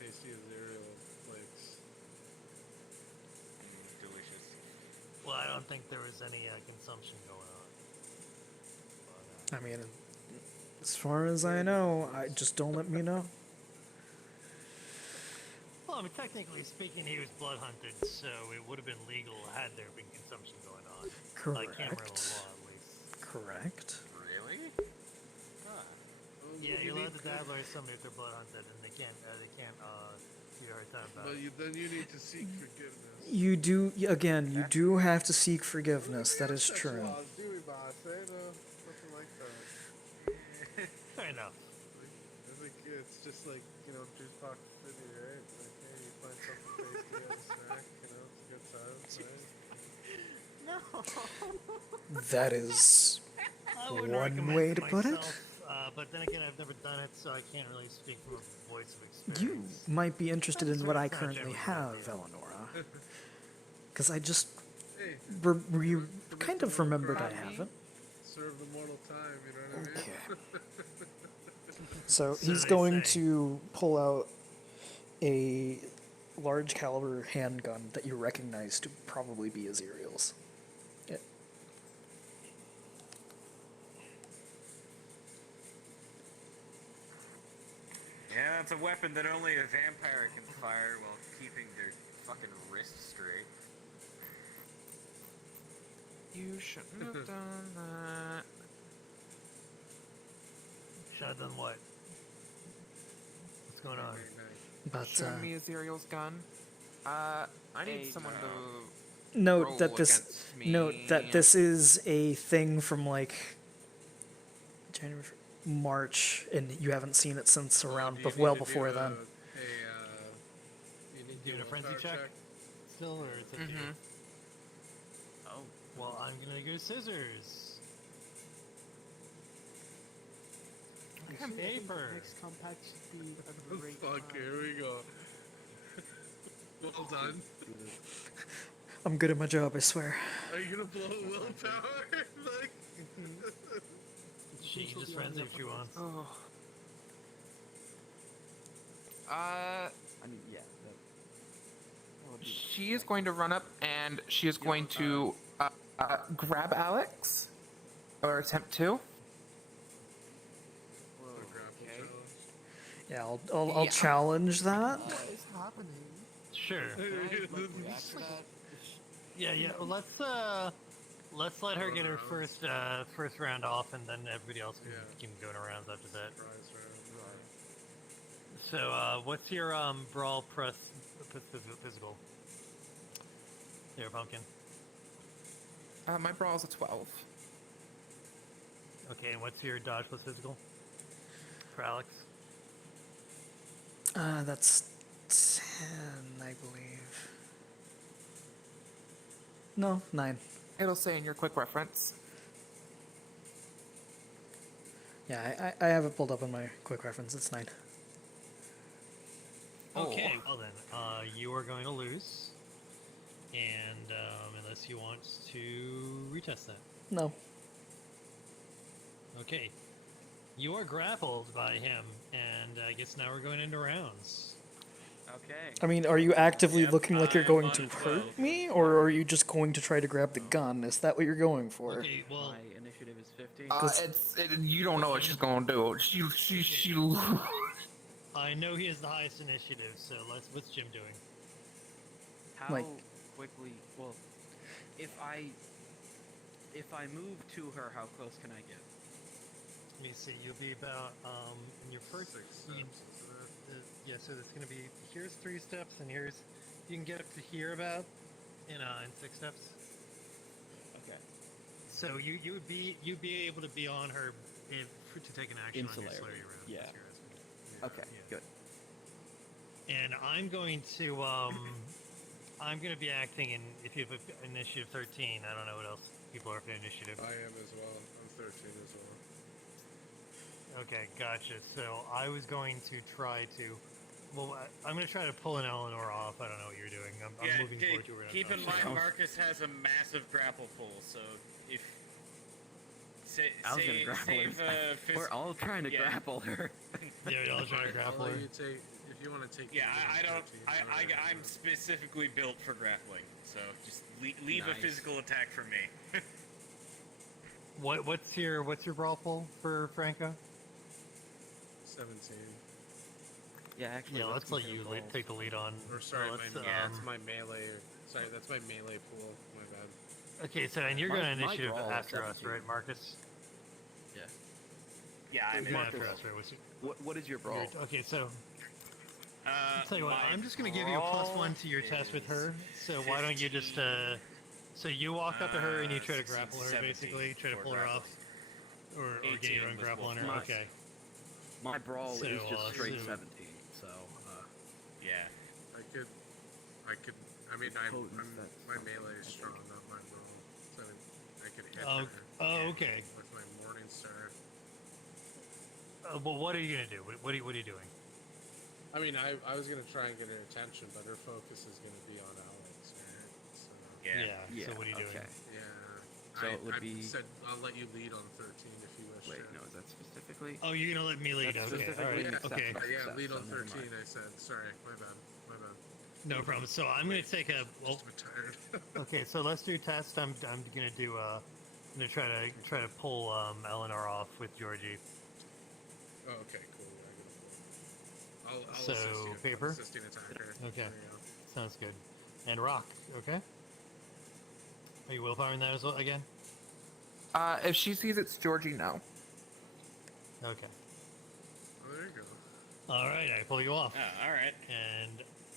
Tasty Aziriel flakes. Delicious. Well, I don't think there was any consumption going on. I mean, as far as I know, just don't let me know. Well, I mean, technically speaking, he was blood hunted, so it would have been legal had there been consumption going on. Like Cameron Correct. law, at least. Correct. Really? Yeah, you're allowed to dabble or somebody if they're blood hunted, and they can't give you a hard time about But it. then you need to seek forgiveness. You do, again, you do have to seek forgiveness. That is Such true. laws, do we, boss? Nothing like that. Fair enough. I think it's just like, juice box city, right? Like, hey, you find something tasty as a snack, it's a good time, right? That is I wouldn't one recommend way it to put it. myself, but then again, I've never done it, so I can't really speak from a voice of experience. You might be interested in what I It's not currently generally have, Eleonora. Because I just Hey, kind of remembered I have it. Serve the mortal time, you know what I mean? So So he's they going say. to pull out a large caliber handgun that you recognize to probably be Aziriel's. Yeah. Yeah, that's a weapon that only a vampire can fire while keeping their fucking wrist straight. You shouldn't have done that. Should have done what? What's going on? But Show me Aziriel's gun. I need someone to note roll that this against me. note that this is a thing from like January, March, and you haven't seen it since around, Do you well need to before do then. You need to Doing do a frenzy check? Still, or is it you? Oh, well, I'm gonna go scissors. Paper. Next compact should be a great Fuck, here we go. Well done. I'm good at my job, I swear. Are you gonna blow willpower? Like, She can just frenzy if she wants. Oh. I mean, yeah. She is going to run up and she is going to Grab Alex, or attempt to. Yeah, I'll challenge that. What is happening? Sure. React to that? Yeah. Let's let her get her first round off, and then everybody else can keep going around after that. So, what's your brawl press physical? There, pumpkin. My brawl's a 12. Okay, and what's your dodge plus physical for Alex? That's 10, I believe. No, 9. It'll say in your quick reference. Yeah, I have it pulled up on my quick reference. It's 9. Okay, well then, you are going to lose, and unless you want to retest that. No. Okay. You are grappled by him, and I guess now we're going into rounds. Okay. I mean, are you actively looking like you're going to hurt me, or are you just going to try to grab the gun? Is that what you're going for? Okay, well, my initiative is 15. You don't know what she's gonna do. She. I know he has the highest initiative, so what's Jim doing? How Like- quickly? Well, if I move to her, how close can I get? Let me see. You'll be about in your first. Yeah, so it's gonna be here's 3 steps, and here's you can get up to here about in 6 steps. Okay. So you'd be able to be on her to take an action on your Insularity. slurry round. Yeah. That's your Okay, good. And I'm going to I'm going to be acting in if you have initiative 13. I don't know what else people are for initiative. I am as well. I'm 13 as well. Okay, gotcha. So I was going to try to. Well, I'm going to try to pull an Eleanor off. I don't know what you're doing. I'm moving forward to her. Keep in mind, Marcus has a massive grapple pull, so if I was gonna grapple her. We're all trying to grapple her. Yeah, we're all trying to grapple her. If you want to take. Yeah, I don't. I'm specifically built for grappling, so just leave a Nice. physical attack for me. What's your brawl pull for Franco? 17. Yeah, actually. Yeah, let's let you take the lead on. Or sorry, let's, that's my melee. Sorry, that's my melee pool. My bad. Okay, so and you're My- going to my initiative brawl is after us, 17. right, Marcus? Yeah. Yeah, I'm You're Marcus, after us, right? What's your- what is your brawl? Okay, so I'll tell you what, I'm just going to give you a +1 to your test with her. So why don't you just so you walk up to her and you try to grapple her, 17 basically, try to for pull her off, or get your own was grapple on her. my- Okay. My brawl So, is just straight so- 17. So. Yeah. I could. I mean, Potent, my melee is strong, not my brawl. So I could hit Oh, her. oh, okay. With my Morning Star. Well, what are you going to do? What are you doing? I mean, I was gonna try and get her attention, but her focus is gonna be on Alex, right? So, Yeah. So what are you doing? Okay. yeah. So it would I be. said I'll let you lead on 13 if you wish. Wait, to. no, is that specifically? Oh, you're going to let me lead. That's Okay. All specifically right. an Okay. exception. Yeah, lead so on never 13. mind. I said. Sorry, my bad. My bad. No problem. So I'm going to take a. Well, Just a bit tired. okay. So let's do test. I'm going to do. I'm going to try to pull Eleanor off with Georgie. Oh, okay, cool. Yeah, I'll So, assist you. paper? Assisting attacker. Okay. There you go. Sounds good. And rock. Okay. Are you willpowering that as well again? If she sees it's Georgie, no. Okay. Oh, there you go. All right. I pull you off. Oh, all right. And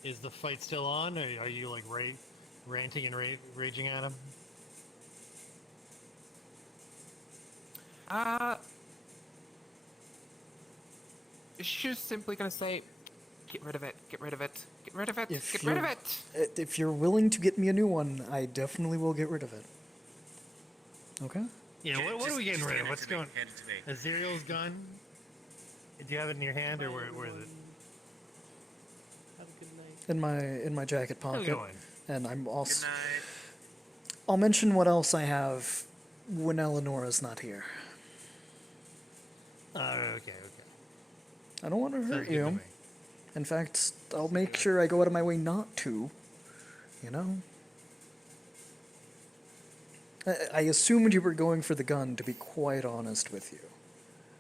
is the fight still on, or are you like ranting and raging at him? She's simply gonna say, "Get rid of it. Get rid of it. Get rid of it. If Get rid of you're- it." If you're willing to get me a new one, I definitely will get rid of it. Okay? Yeah. What are we getting just rid hand of? it What's to me, going? hand it to me. Aziriel's gun. Do you have it in your hand, or where is it? Have a good night. In my jacket How's it pocket. going? And I'm also. Good night. I'll mention what else I have when Eleonora's not here. Okay. I don't want to Sounds hurt good to you. me. In fact, I'll make sure I go out of my way not to. You know? I assumed you were going for the gun, to be quite honest with you.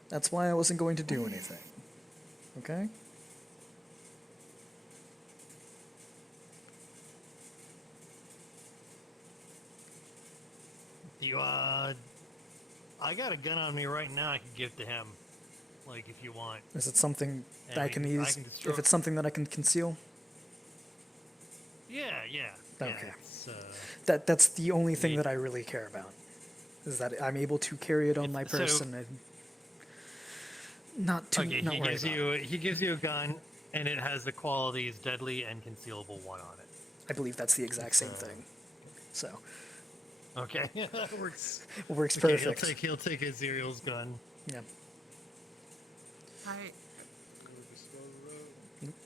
That's why I wasn't going to do anything. Okay? I got a gun on me right now I can give to him. Like, if you want. Is it something that I can I use? can destroy- If it's something that I can conceal? Yeah. Okay. It's, That's the only thing that I really care about. Is that I'm able to carry it on my person and not too okay, not worry about it. he gives you a gun, and it has the qualities deadly and concealable 1 on it. I believe that's the exact same thing. So. Okay, that works. Works Okay, perfect. He'll take Aziriel's gun. Yeah. I.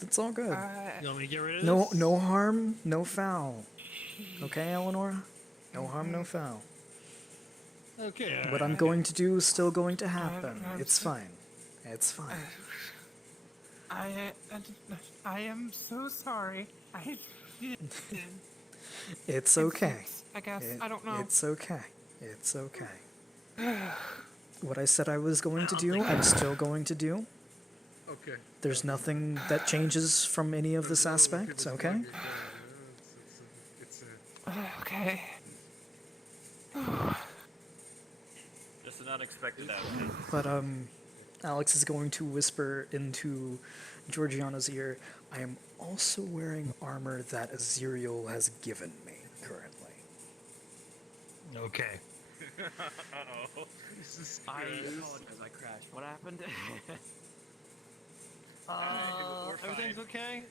It's all good. You want me to get rid of this? No harm, no foul. Okay, Eleonora? No harm, no foul. Okay. What I'm going to do is still going to happen. It's fine. It's fine. I am so sorry. It's okay. I guess. I don't know. It's okay. It's okay. What I said I was going to do, I'm still going to do. Okay. There's nothing that changes from any of this aspect, okay? Okay. Just an unexpected outcome. But Alex is going to whisper into Georgiana's ear, I am also wearing armor that Aziriel has given me currently. Okay. Uh-oh. I apologize, I crashed. What happened? Everything's okay?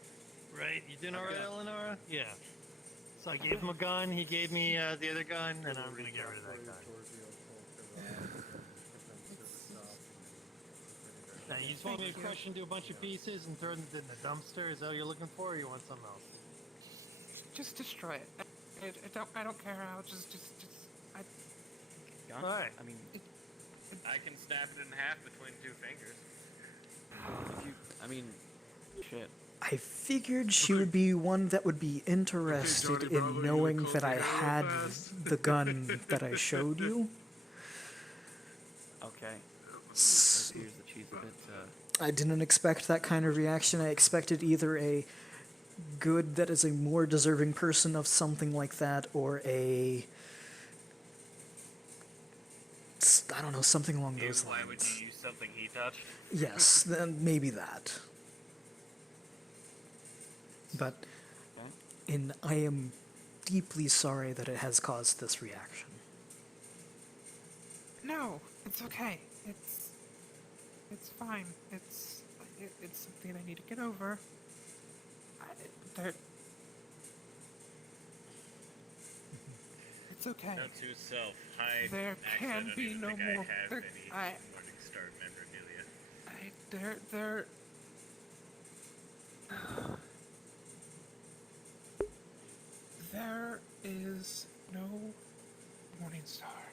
Right? You doing alright, Eleonora? Yeah. So I gave him a gun, he gave me the other gun, and I'm gonna get rid of that gun. Now, you just want me to crush into a bunch of pieces and throw them in the dumpster? Is that what you're looking for, or you want something else? Just destroy it. I don't care how. Alright. I mean, I can snap it in half between 2 fingers. Shit. I figured she would be one that would be interested in knowing that I had the gun that I showed you. Okay. Here's the cheese a bit. I didn't expect that kind of reaction. I expected either a good that is a more deserving person of something like that, or a... I don't know, something along those Why would lines. you use something he touched? Yes, then maybe that. But I am deeply sorry that it has caused this reaction. No, it's okay. It's fine. It's something I need to get over. It's okay. Note to self, hide. There Actually, I can don't be even no think more. I have There, any Morningstar memorabilia. There is no Morningstar.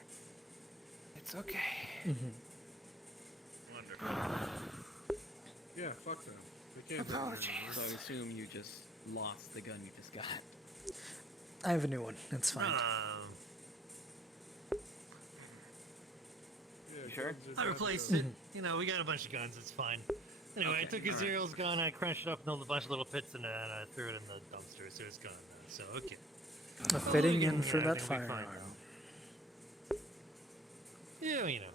It's okay. Wonderful. Yeah, fuck them. They can't Apologies. So I assume you just lost the gun you just got. I have a new one. It's fine. You sure? I replaced it. You know, we got a bunch of guns, it's fine. Anyway, I took Aziriel's gun, I crunched it up and built a bunch of little pits in it, and I threw it in the dumpster, so it's gone now. So, okay. Fitting in for that I think fire we'll be fine. arrow. Yeah, you know.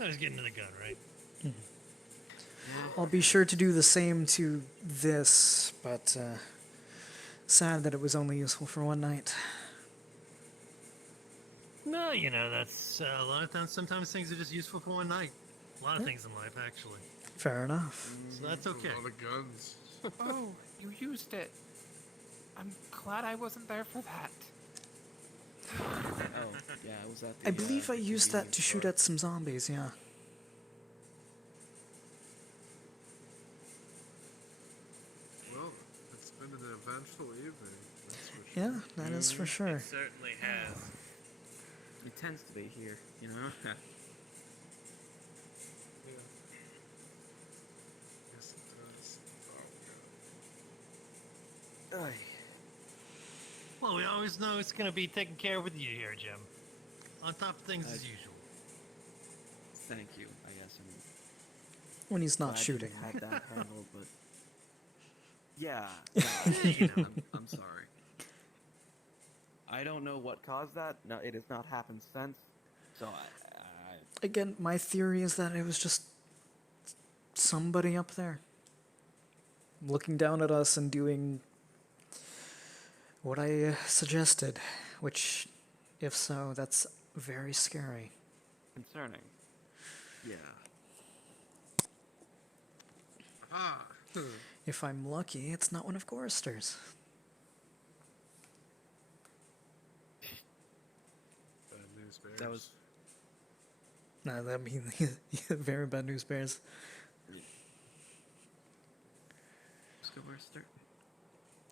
I was getting to the gun, right? I'll be sure to do the same to this, but sad that it was only useful for one night. No, you know, that's a lot of times, sometimes things are just useful for one night. A lot of things in life, actually. Fair enough. So that's okay. A lot of guns. Oh, you used it. I'm glad I wasn't there for that. Oh, yeah, I was at the... I believe I used that to shoot at some zombies, yeah. Well, it's been an eventful evening. That's for sure. Yeah, that is for sure. It certainly has. It tends to be here, you know? Yeah. Yes, it does. Oh, God. Well, we always know it's gonna be taken care of with you here, Jim. On top of things as usual. Thank you, I guess. I'm When he's not glad shooting. you had that handled, but yeah, no, I'm sorry. I don't know what caused that. No, it has not happened since. So Again, my theory is that it was just somebody up there looking down at us and doing what I suggested, which, if so, that's very scary. concerning. Yeah. Ah. If I'm lucky, it's not one of Gorrister's. News bears. That was No, that means very bad news bears.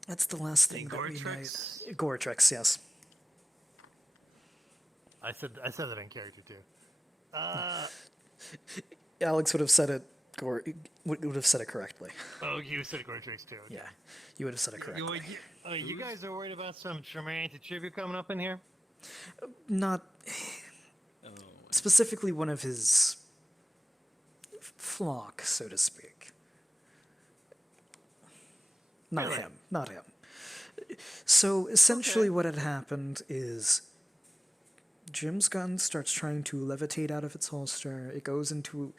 That's the last thing that we need. Goretrix, yes. I said that in character too. Alex would have said it. Would have said it correctly. Oh, you said Goretrix too. Yeah, you would have said it correctly. You guys are worried about some Tremaine to tribute coming up in here? Not specifically one of his flock, so to speak. Not him. Not him. So essentially, what had happened is Jim's gun starts trying to levitate out of its holster. It goes into.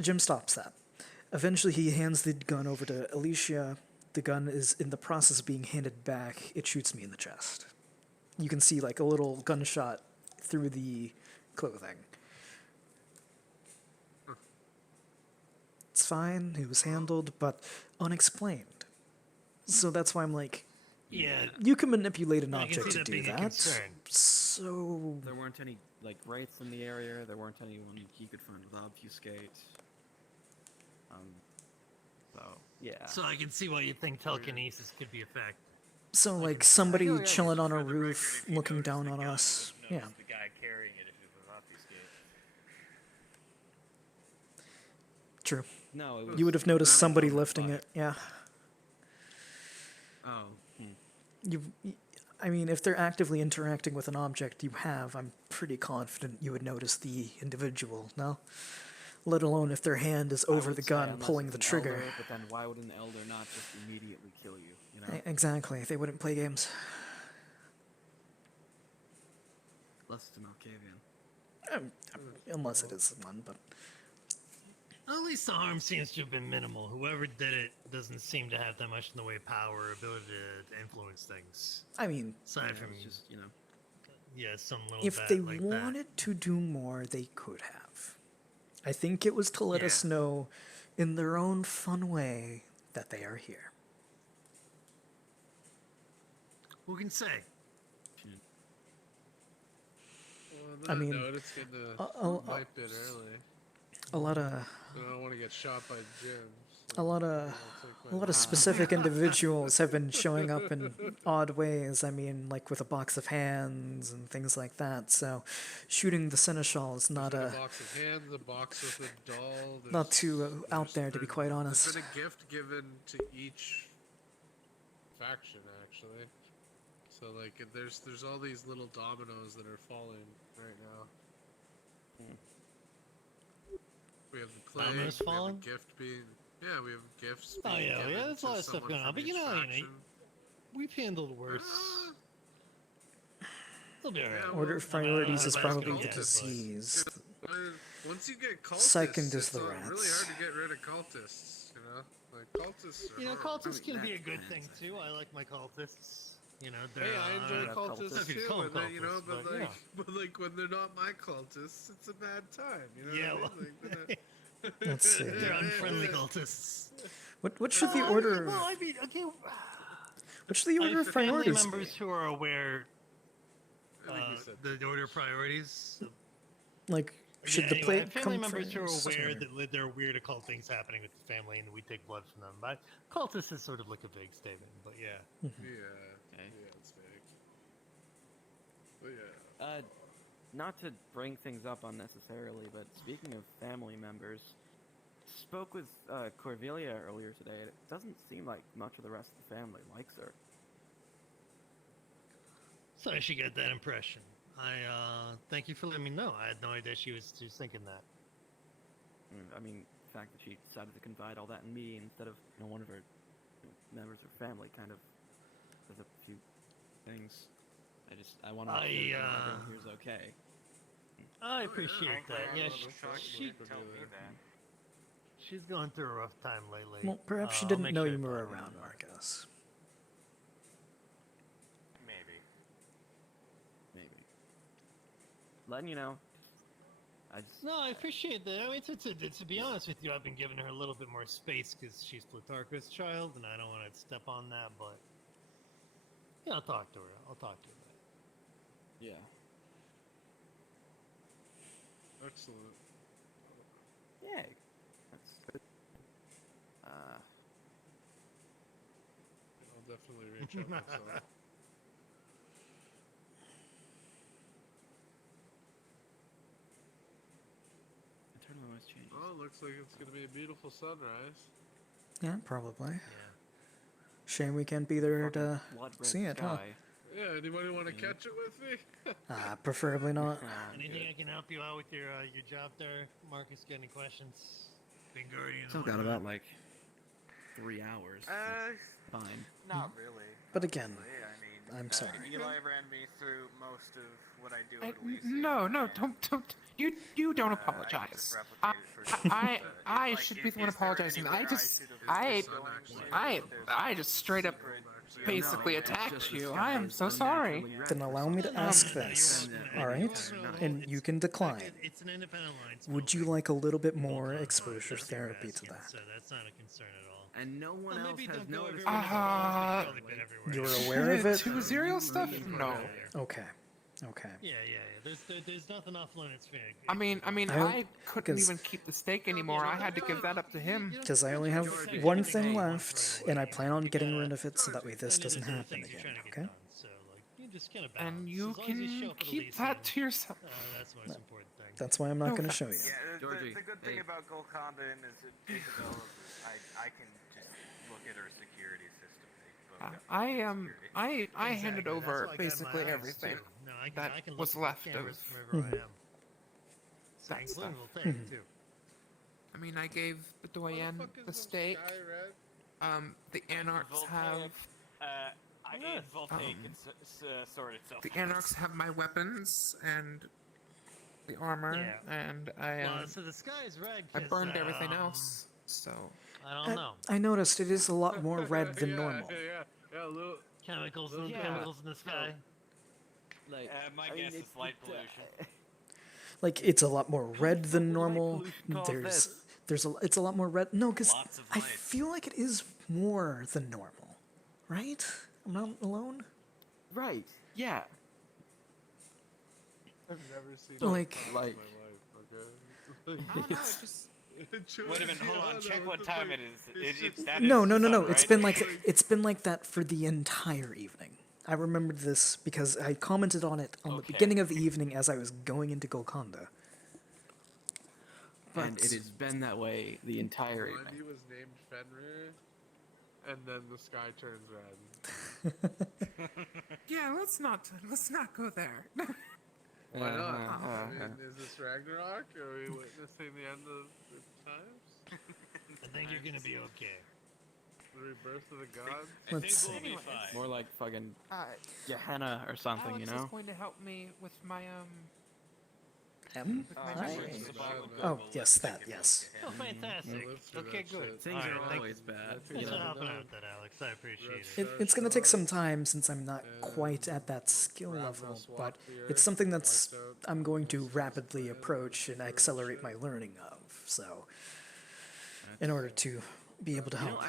Jim stops that. Eventually, he hands the gun over to Alicia. The gun is in the process of being handed back. It shoots me in the chest. You can see like a little gunshot through the clothing. It's fine. It was handled, but unexplained. So that's why I'm like, yeah, you can manipulate an I can object see to that do being a that. concern. So there weren't any like wraiths in the area. There weren't anyone he could find with obfuscate. So yeah. So I can see why you think telekinesis could be a fact. So like somebody chilling on a roof, looking down on us. Yeah. The guy carrying it if it was obfuscate. True. No, it was you would have noticed not somebody on the lifting body. it. Yeah. Oh. I mean, if they're actively interacting with an object you have, I'm pretty confident you would notice the individual, no? Let alone if their hand is I over would the say gun, unless pulling it's the an trigger. elder, but then why would an elder not just immediately kill you? You know? Exactly. They wouldn't play games. Unless it's an Alcavian. Unless it is one, but... At least the harm seems to have been minimal. Whoever did it doesn't seem to have that much in the way of power or ability to influence things. I mean... Aside from just, you know... Yeah, some little If bat they like wanted to do more, they could have. I think it was to let us know, in their own fun way, that they are here. Who can say? Well, I mean, note, it's good to wipe it early. A lot of... I don't want to get shot by Jim. A lot of specific individuals have been showing up in odd ways. I mean, like with a box of hands and things like that. So, shooting the seneschal is not a box of hands, a box with a doll. Not too out there, to be quite honest. There's been a gift given to each faction, actually. So, like, there's all these little dominoes that are falling right now. We have the plague. Dominoes we falling? have a gift being. Yeah, we have gifts. Oh being yeah, given there's a lot to of stuff someone going on. from But you each know, faction. we've handled worse. We'll be alright. Order of priorities is probably the cultists. disease. Once you get cultists, Second is it's the really rats. hard to get rid of cultists. You know, like cultists. Are You know, hard. cultists can be a good thing too. I like my cultists. You know, they're. Hey, I enjoy cultists if you too, call and them then, you know, cultists, but yeah. like, but like when they're not my cultists, it's a bad time. You know what I mean? Like, Let's see. They're unfriendly cultists. What should the order? Well, I mean, okay. What should the order of family priorities be? members who are aware. The order of priorities. Like, should Yeah, the anyway, plate I have family come members who are first? aware or- that there are weird occult things happening with the family, and we take blood from them. But cultist is sort of like a vague statement, but yeah. yeah, yeah, it's fake. But yeah. Not to bring things up unnecessarily, but speaking of family members, spoke with Cordelia earlier today. It doesn't seem like much of the rest of the family likes her. Sorry she got that impression. Thank you for letting me know. I had no idea she was thinking that. I mean, the fact that she decided to confide all that in me instead of one of her members of her family kind of does a few things. I want to make sure that everyone here's okay. I appreciate that. Yeah, she's going through a rough time lately. Well, perhaps she I'll didn't make know sure you to were talk to her around, about it. Marcus. Maybe. Letting you know. No, I appreciate that. I mean, to be honest with you, I've been giving her a little bit more space because she's Plutarchus' child, and I don't want to step on that, but... Yeah, I'll talk to her. I'll talk to her. Yeah. Excellent. Yay. That's good. I'll definitely reach out myself. Eternal always changes. Oh, looks like it's gonna be a beautiful sunrise. Yeah, probably. Shame we can't be there to see it, huh? Yeah, anybody want to catch it with me? Preferably not. Anything I can help you out with your job there, Marcus? Got any questions? Still got about like 3 hours. That's fine. Not really. But again, I mean, I'm sorry. Eli ran me through most of what I do at least. No, don't. You don't apologize. I should be the one apologizing. I just straight up basically attacked you. I am so sorry. Then allow me to ask this, alright? And you can decline. It's an independent line. Would you like a little bit more exposure therapy to that? So that's not a concern at all. And no one else has noticed. You're aware of it? To the serial stuff? No. Okay. Yeah. There's nothing off limits for you. I mean, I couldn't even keep the steak anymore. I had to give that up to him. Because I only have one thing left, and I plan on getting rid of it so that way this doesn't happen again, okay? And you can keep that to yourself. That's the most important thing. That's why I'm not going to show you. Yeah, the good thing about Golconda is that Isabel, I can just look at her security system. I handed over basically everything that was left of that stuff. I mean, I gave the Doyen the steak. The Anarchs have. I need Voltaic sort itself. The Anarchs have my weapons and the armor, and so the sky's red. I burned everything else. So I don't know. I noticed it is a lot more red than normal. Yeah, little chemicals in the sky. Like, my guess is light pollution. Like, it's a lot more red than normal. It's a lot more red. No, because I feel like it is more than normal, right? I'm not alone. Right. Yeah. I've never seen like in my life. Okay. Wait a minute, hold on. Check what time it is. No. Right? It's been like that for the entire evening. I remembered this because I commented on it on the beginning of the evening as I was going into Golconda. And it has been that way the entire evening. He was named Fenrir, and then the sky turns red. Yeah, let's not go there. Why not? I mean, is this Ragnarok? Are we witnessing the end of the times? I think you're gonna be okay. The rebirth of the gods? I think we'll be fine. More like fucking Gehenna or something, Alex you know? is going to help me with my M? Oh, yes, that, yes. Oh, fantastic. Okay, good. Things are always bad. Thanks for helping out with that, Alex. I appreciate it. It's going to take some time since I'm not quite at that skill level, but it's something that's I'm going to rapidly approach and accelerate my learning of, so in order to be able to help.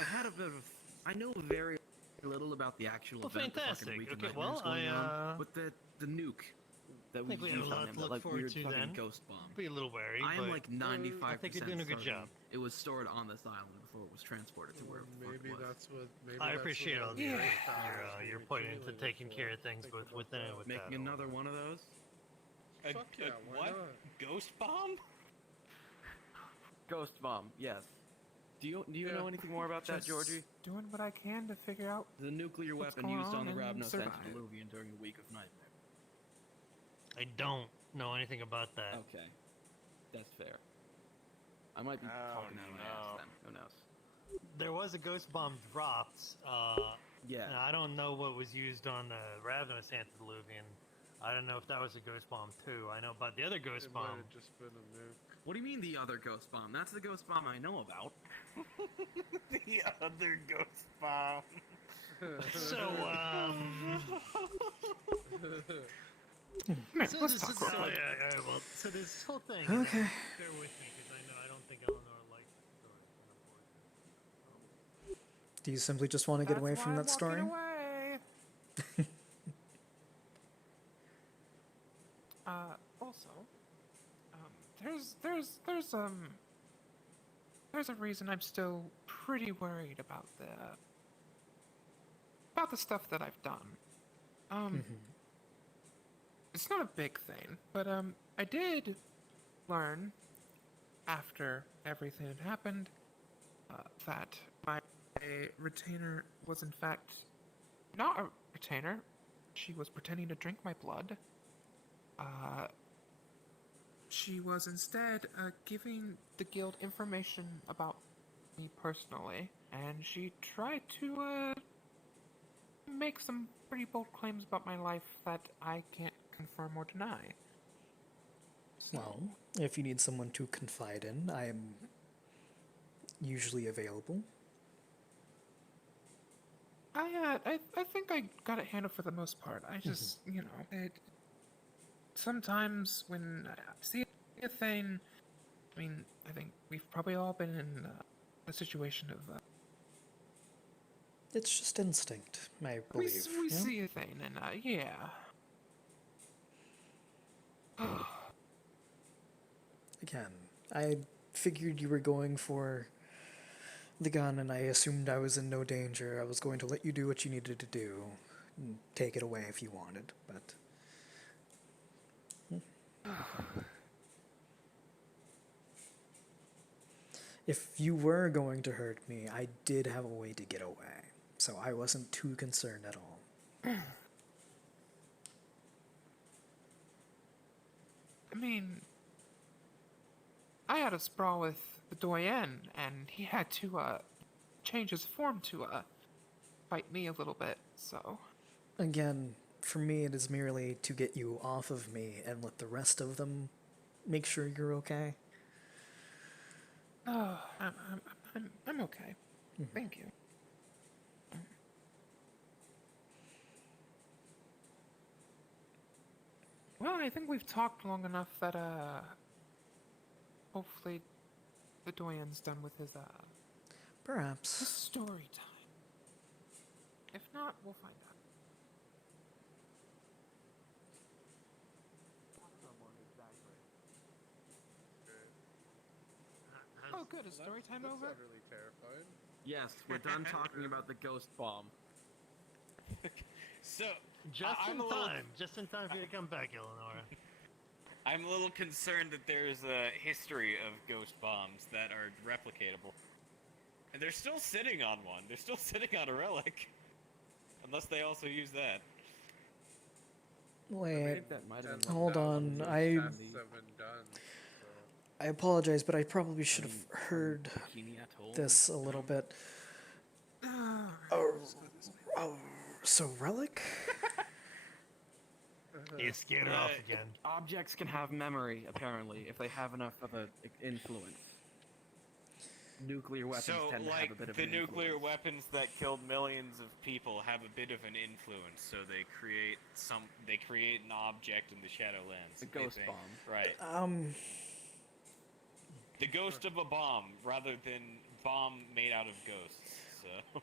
I know very little about the actual event. Fantastic. Okay, well, with the nuke that we think we have a used on lot him, to that look like forward weird to fucking then. ghost bomb. Be a little wary. I am but like 95%. I think you're doing a good job. It was stored on this island before it was transported to where Maybe that's what. Maybe I that's appreciate what all your point into taking care of things both within and with making another one of those. Fuck yeah, why what? not? Ghost bomb? Ghost bomb, yes. Do you know anything more about that, Just Georgie? Doing what I can to figure out The nuclear what's weapon going used on the and Ravnos survive. antediluvian during the week of Nightmare. I don't know anything about that. Okay, that's fair. I might be talking out of my ass then. Who knows? There was a ghost bomb dropped. Yeah. And I don't know what was used on the Ravnos antediluvian. I don't know if that was a ghost bomb too. I know about the other ghost It might bomb. have just been a nuke. What do you mean the other ghost bomb? That's the ghost bomb I know about. The other ghost bomb. So, Let's talk so, about it. yeah, well, so this whole thing. Okay. Bear with me because I don't think Eleanor likes the story. Do you simply just want to get away from that story? Also, there's a reason I'm still pretty worried about the stuff that I've done. It's not a big thing, but I did learn after everything had happened that my retainer was in fact not a retainer. She was pretending to drink my blood. She was instead giving the guild information about me personally, and she tried to make some pretty bold claims about my life that I can't confirm or deny. Well, if you need someone to confide in, I am usually available. I think I got it handled for the most part. I just, sometimes when I see a thing, I mean, I think we've probably all been in a situation of... It's just instinct, I believe. We yeah? see a thing, and yeah. Again, I figured you were going for the gun, and I assumed I was in no danger. I was going to let you do what you needed to do, and take it away if you wanted, but... If you were going to hurt me, I did have a way to get away, so I wasn't too concerned at all. I mean, I had a sprawl with the Doyen, and he had to change his form to fight me a little bit, so... Again, for me it is merely to get you off of me and let the rest of them make sure you're okay. Oh, I'm okay. Thank you. Well, I think we've talked long enough that hopefully the Doyen's done with his Perhaps. his story time. If not, we'll find out. Oh, good. Is story time That's over? not really terrifying. Yes, we're done talking about the ghost bomb. So, Just I'm in a little, time. Just in time for you to come back, Eleanor. I'm a little concerned that there's a history of ghost bombs that are replicatable. And they're still sitting on one. They're still sitting on a relic. Unless they also use that. Wait, that might have been hold on, I apologize, but I probably should have heard this a little bit. So relic? You scared her off again. Objects can have memory, apparently, if they have enough of an influence. Nuclear weapons tend to have a bit of the an nuclear influence. weapons that killed millions of people have a bit of an influence, so they create an object in the Shadowlands. The ghost bomb. Right. The ghost of a bomb, rather than bomb made out of ghosts. So.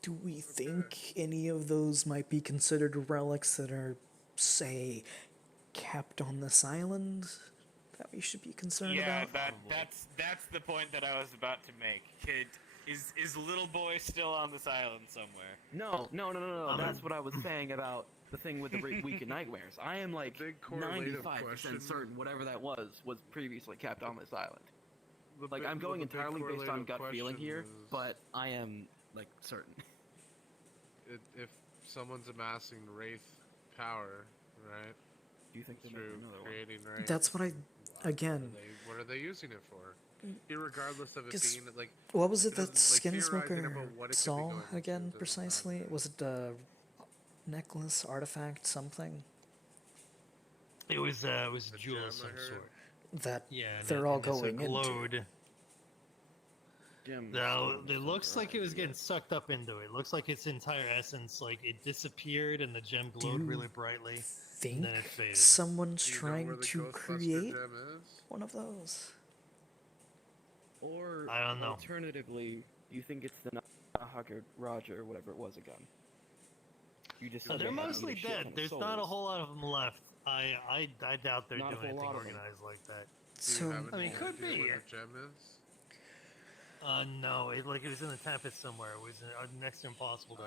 Do we think any of those might be considered relics that are, say, kept on this island that we should be concerned about? Yeah, that's the point that I was about to make. Is little boy still on this island somewhere? No. That's what I was saying about the thing with the week of nightmares. I am like 95% certain whatever that was previously kept on this island. Like, I'm going entirely based on gut feeling here, but I am, like, certain. If someone's amassing wraith power, right? Do you think they through make another one? creating wraith? That's what I, again, What are they using it for? Irregardless of it 'cause being like. what was it it that doesn't, like, theorizing Skinsmoker about what it could be saw going into again doesn't precisely? Was it a necklace, artifact, something? It was a A jewel gem, of some I heard. sort. That Yeah, and they're it, all and it's a going into. glowed. Gems No, from it looks like it was Fenrir, getting sucked up into it. It looks like its entire essence, like it disappeared and the gem glowed really brightly, and Think then it faded. someone's Do you know where trying the to Ghostbuster create gem is? one of those. Or I don't know. Alternatively, you think it's the Nahaka Roger, whatever it was again? You just said They're they had mostly a shit dead. ton of There's not a souls. whole lot of them left. I doubt they're Not a doing whole anything lot of them. organized like that. Do you have I mean, any could idea be. where the gem is? No, it was in the Tempest somewhere. It was next to impossible to.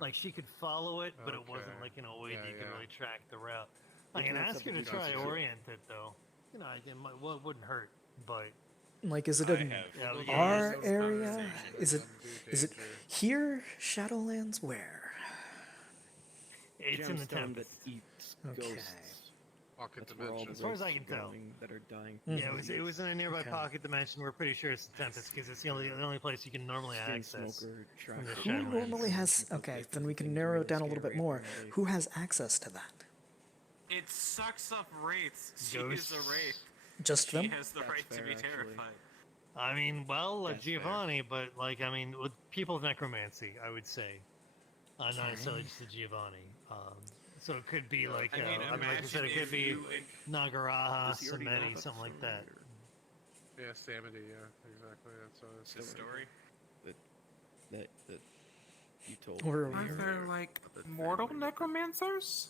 Like she could follow it, but it wasn't Okay. like in a way Yeah, that you could yeah. really track the route. I It's can not ask her to something you try can see. orient it though. You know, well, it wouldn't hurt, but. Like, is it I in have. Yeah, our yeah, area? Is it Danger. here? Shadowlands? Where? It's in the Gemstone Tempest. that eats Okay. ghosts. Pocket That's where all the As far as I wraiths can are tell. going that are dying. Yeah, it was in a nearby Okay. pocket dimension. We're pretty sure it's the Tempest because it's the only place you can normally access. Smoker, from the Who Shadowlands. normally has? Okay, then we can narrow it down a little bit more. Who has access to that? It sucks up wraiths. She is a wraith. Just She them? has the That's right to fair, be actually. terrified. I mean, well, That's fair. Giovanni, but like, I mean, with people of necromancy, I would say, not necessarily just the Giovanni. So it could be like, I mean, like I said, it imagine could be if you- Nagaraha, Does he already know Samedi, about something like that. Yeah, Samity, yeah, exactly. That's what it's The story. That you told Or me are Are there earlier like about the mortal family. necromancers?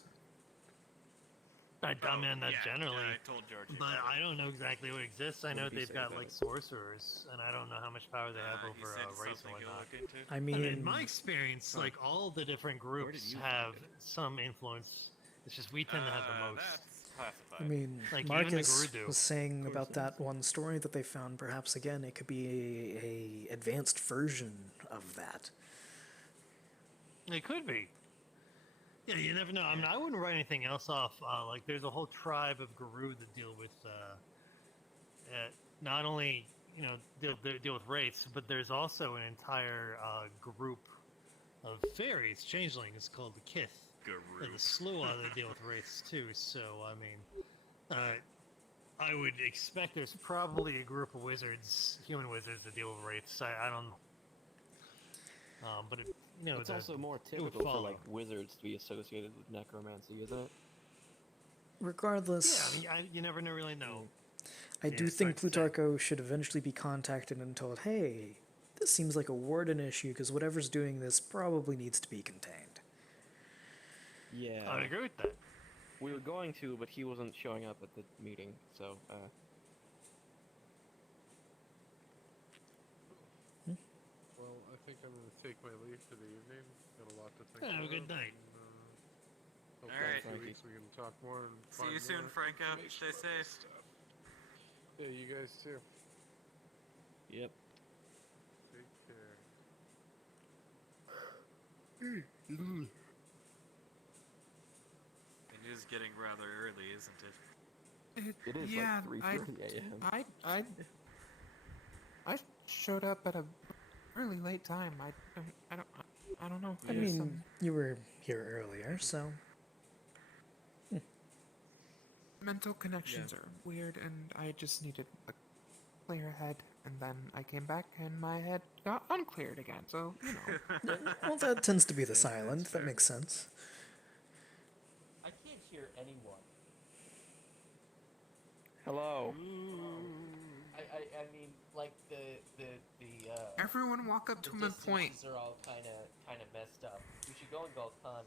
I mean, that yeah, generally, yeah, I told Georgie but about I don't know exactly what exists. I know What did he they've say got about like it? sorcerers, and I don't know how much power they have He over said race something and to whatnot. look into. I I mean, in mean, my experience, like all the different groups you have find it? some influence. It's just we tend to have the most. That's classified. I mean, Like, even the Marcus Gerudo. was saying about that one story that they found. Perhaps again, it could be a advanced version of that. It could be. Yeah, you never know. I mean, I wouldn't write anything else off. Like, there's a whole tribe of Guru that deal with not only deal with wraiths, but there's also an entire group of fairies, changelings, called the Kith. And the Slua that deal with wraiths too. So I mean, I would expect there's probably a group of wizards, human wizards, that deal with wraiths. I don't know. But It's also more it would typical for follow. like wizards to be associated with necromancy, isn't it? Regardless, Yeah, I mean, you never really know. I do Yeah, think it's hard to say. Plutarcho should eventually be contacted and told, hey, this seems like a warden issue because whatever's doing this probably needs to be contained. Yeah. I would agree with that. We were going to, but he wasn't showing up at the meeting, so. Well, I think I'm going to take my leave for the evening. Got a lot to think Have a about. good night. Hope All right. in 2 weeks we can talk more and See find you soon, more Franco. information Stay about this safe. stuff. Yeah, you guys too. Yep. Take care. It is getting rather early, isn't it? It is yeah, like 3:30 a.m. I showed up at a really late time. I don't know. I There's mean, some you were here earlier, so. mental connections Yeah. are weird, and I just needed a clear head. And then I came back, and my head got uncleared again. So you know. Well, that tends to be the silent. That makes sense. I can't hear anyone. Hello. I mean, like the Everyone walk up the to him and point. distances are all kind of messed up. We should go and go condom.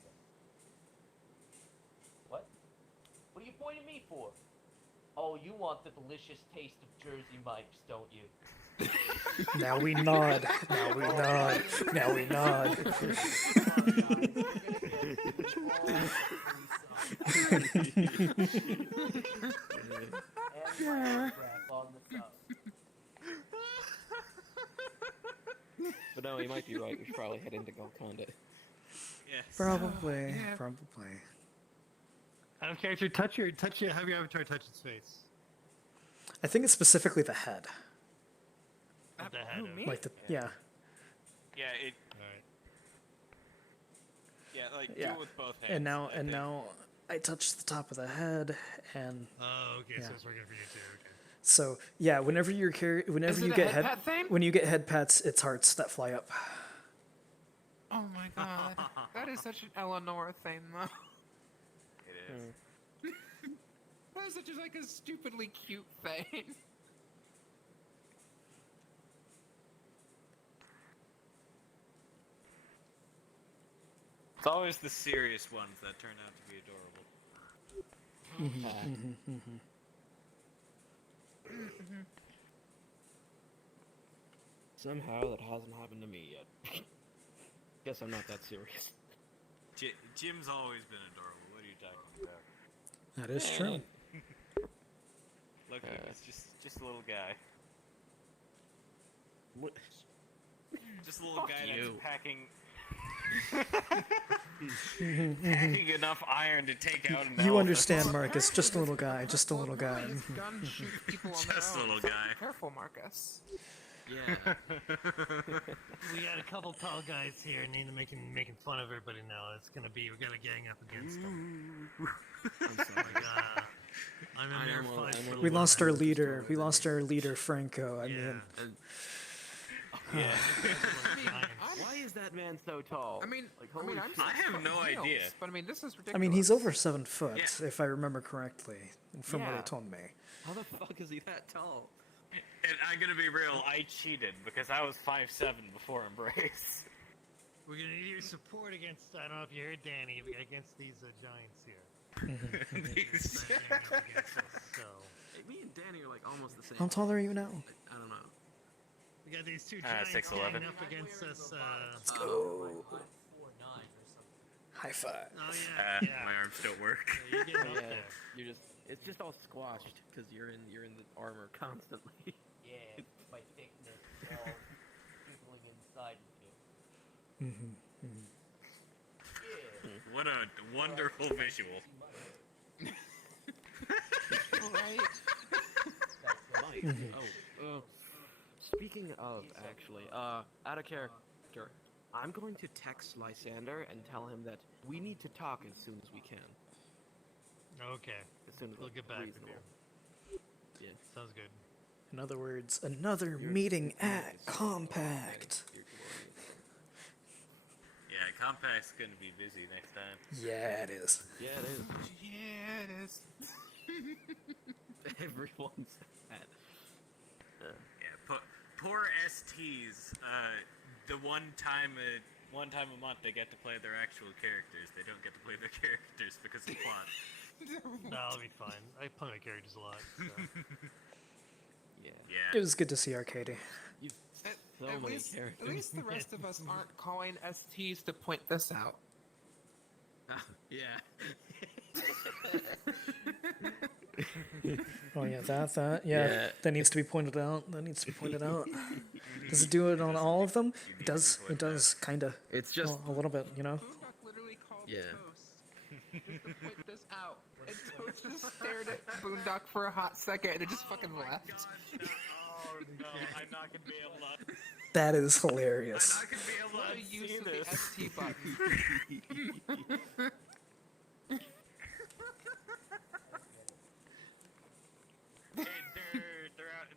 What? What are you pointing me for? Oh, you want the delicious taste of Jersey Mike's, don't you? Now we nod. Now we nod. Now we nod. And my autograph on the cup. no, you might be right. We should probably head into Golconda. Yes. Probably. Yeah. Probably. Out of character, have your avatar touch its face. I think it's specifically the head. Of the head. me? Like the yeah. Yeah, it. Alright. Yeah, like Yeah. do it with both hands. And now I think. I touch the top of the head and Oh, okay, yeah. so it's working for you too. Okay. So yeah, whenever Is you it get a head pat thing? when you get head pats, it's hearts that fly up. Oh my god. That is such an Eleanor thing, though. It is. That is such a stupidly cute thing. It's always the serious ones that turn out to be adorable. Somehow that hasn't happened to me yet. Guess I'm not that serious. Jim's always been adorable. What are you talking about? That is true. Look, he's just a little guy. What? Just a little guy you. that's packing enough iron to take out an You elephant. understand, Marcus? Just a little guy. Just a little guy. His gun shoots people on Just a their own. little So guy. Be careful, Marcus. Yeah. We got a couple tall guys here and making fun of everybody now. We got a gang up against them. I'm sorry. I'm in there fighting. We lost our leader. We lost our leader, Franco. I mean, Yeah. Why is that man so tall? I'm I have no heels, idea. But this is ridiculous. I mean, he's over 7 foot, Yeah. if I remember correctly, from what Yeah. he told me. How the fuck is he that tall? And I'm gonna be real, I cheated because I was 5'7" before Embrace. We're gonna need your support against. I don't know if you heard Danny, but against these giants here. These- Against us, so Hey, me and Danny are like almost the same. How tall are you now? I don't know. we got these two giants 6'11". ganging up against us. Let's go. High five. Oh yeah. My arms don't work. Yeah, you're getting up Yeah, there. it's just all squashed because you're in the armor constantly. Yeah, my thickness all dribbling inside of you. What a wonderful visual. Right? Mike. Speaking of, actually, out of character, I'm going to text Lysander and tell him that we need to talk as soon as we can. Okay. As soon as We'll it's get back with reasonable. you. Yeah. Sounds good. In other words, another meeting at Compact. Yeah, Compact's gonna be busy next time. Yeah, it is. Yeah, it is. Yeah, it is. Everyone's that. Yeah, poor STs. The one time a month they get to play their actual characters. They don't get to play their characters because of plot. No, I'll be fine. I play my characters a lot. So. Yeah. It was good to see Arcady. You've At many least, characters. at least the rest of us aren't calling STs to point this out. Yeah. Oh yeah, that needs to be pointed out. That needs to be pointed out. Does it do it on all of them? It does. It does, kind of. It's just a little bit, you know. Boondock literally called Yeah. Toast just to point this out. And Toast just stared at Boondock for a hot second and then just fucking left. Oh no, I'm not gonna be able to. That is hilarious. I'm not gonna be able What a to use see of this. the ST button.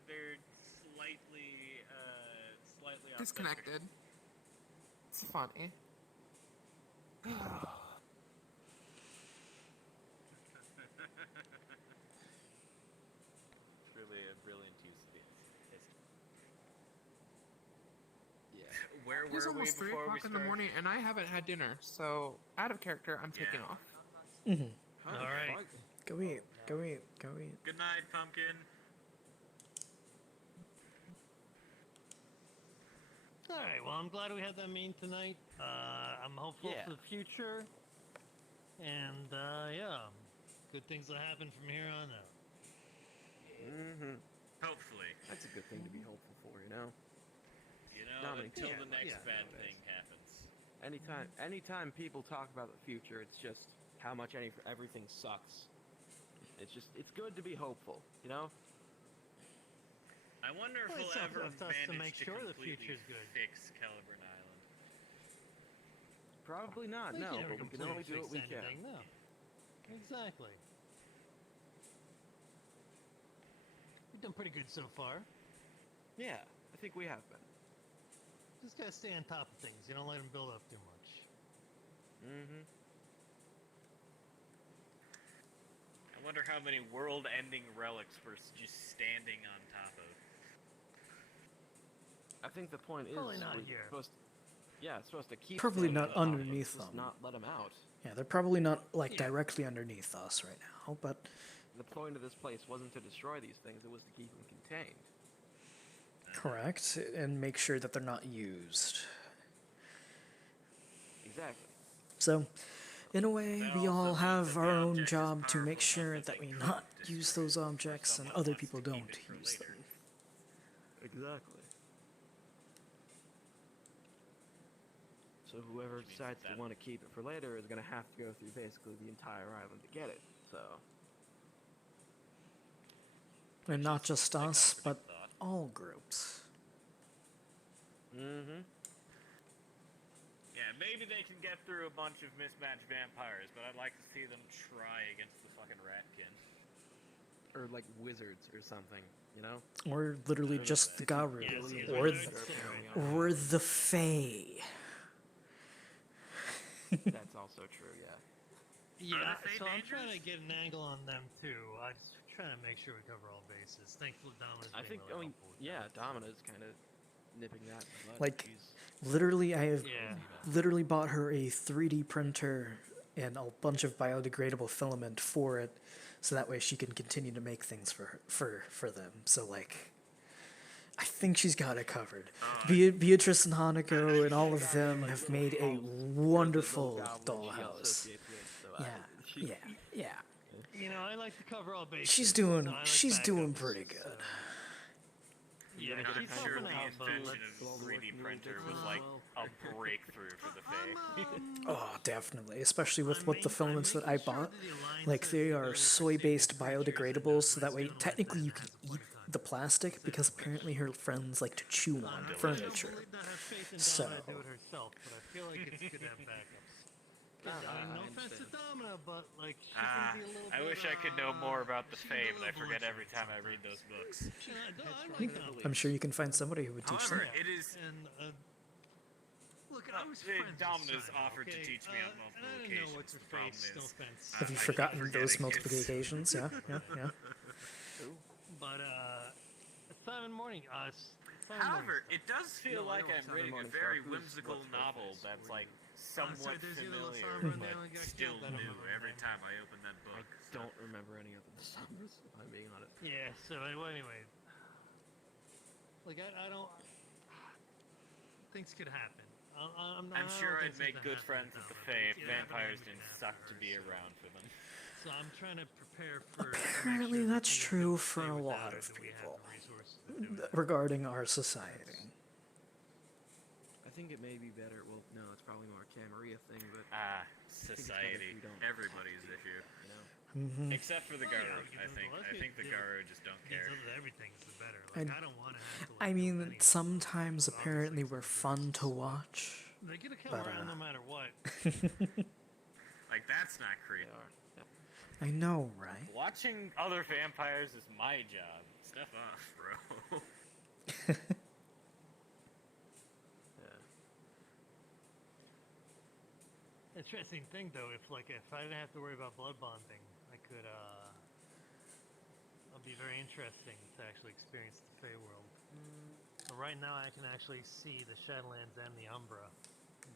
They're slightly off Disconnected. It's funny. It's really a brilliant use of it. Yeah. Where It's were we almost 3 before we o'clock in the started? morning and I haven't had dinner, so out of character, I'm taking off. All right. Go eat. Go eat. Go eat. Good night, Pumpkin. All right. Well, I'm glad we had that meeting tonight. I'm hopeful Yeah. for the future, and yeah, good things will happen from here on out. Mm-hmm. Hopefully. That's a good thing to be hopeful for, you know? You know, Dominic, until yeah, the next yeah, bad nowadays. thing happens. Anytime people talk about the future, it's just how much everything sucks. It's good to be hopeful, you know? I wonder if Well, we'll it's up ever to us to manage make sure the completely future's good. fix Caliburn Island. Probably not, We no, can't but we can completely only do fix what we anything, can. no. Exactly. We've done pretty good so far. Yeah, I think we have been. Just gotta stay on top of things. You don't let them build up too much. Mm-hmm. I wonder how many world-ending relics we're just standing on top of. I think the point is Probably not we're here. it's supposed to keep Probably them not on top of underneath just them. not let them out. Yeah, they're probably not like directly underneath us right now, but The point of this place wasn't to destroy these things, it was to keep them contained. correct, and make sure that they're not used. Exactly. So, in a way, we all have our own job to make sure that we not use those objects and other people don't use them. Exactly. So whoever decides to want to keep it for later is going to have to go through basically the entire island to get it, so... And not just us, but all groups. Mm-hmm. Yeah, maybe they can get through a bunch of mismatched vampires, but I'd like to see them try against the fucking ratkin. Or like wizards or something, you know? Or literally just the Garu. Yeah, Or the Fae. That's also true, yeah. Yeah, so I'm trying to get an angle on them too. I'm just trying to make sure we cover all bases. Thankfully, Domina's I think, really helpful with that. Domina's kind of nipping that in the bud. Like, She's- literally, I have literally bought her a 3D printer and a bunch of biodegradable filament for it, so that way she can continue to make things for them. So like, I think she's got it covered. Beatrice and Hanako and all of them have made a wonderful dollhouse. Yeah. You know, I like to cover all bases. She's so doing I like doing backups, pretty good. so- Yeah, I'm she's sure helping the out, but invention of the 3D printer was like a breakthrough for the Fae. Oh, definitely. Especially with what the filaments that I bought. Like, they are soy-based biodegradables, so that way, technically, you can eat the plastic, because apparently her friends like to chew on furniture. So, do it herself, but I feel like it's good to have backups. I mean, no offense to Domina, but like she can be a little I bit, wish I could know more about the Fae, but I forget every time I read those books. I'm sure you can find somebody who would teach them. However, it is... Look, I was friends Domina's with Simon, offered to okay? teach me on multiple and I didn't know occasions. what's her The problem face, no is, offense. Have you I keep forgotten those forgetting multiple it. occasions? Yeah. But Simon Morning, However, it does feel like I'm Saturday reading a Morning very Star. Who's- whimsical what's her novel face? that's like somewhat there's your little familiar, Sombra, and they but only got still killed. I don't new remember every her time I open that I book. don't remember any of the numbers, if I'm being honest. Yeah, so anyway. Like, I don't... Things could happen. I'm sure I'd make good friends with the Fae if vampires didn't suck to be around for them. So I'm trying to prepare for... Apparently, that's true for a lot of people regarding our society. I think it may be better, well, no, it's probably more a Camarilla thing, but... Society. Everybody's issue. You know? Mhm. Except for the Garu, I think. I think the Garu just don't care. Everything's the better. Like, I don't want to have to... I mean, sometimes apparently we're fun to watch. They're gonna come But, around no matter what. Like, that's not creepy. I know, right? Watching other vampires is my job. Step off, bro. Interesting thing though, if I didn't have to worry about blood bonding, I could it'll be very interesting to actually experience the Fey world. But right now I can actually see the Shadowlands and the Umbra.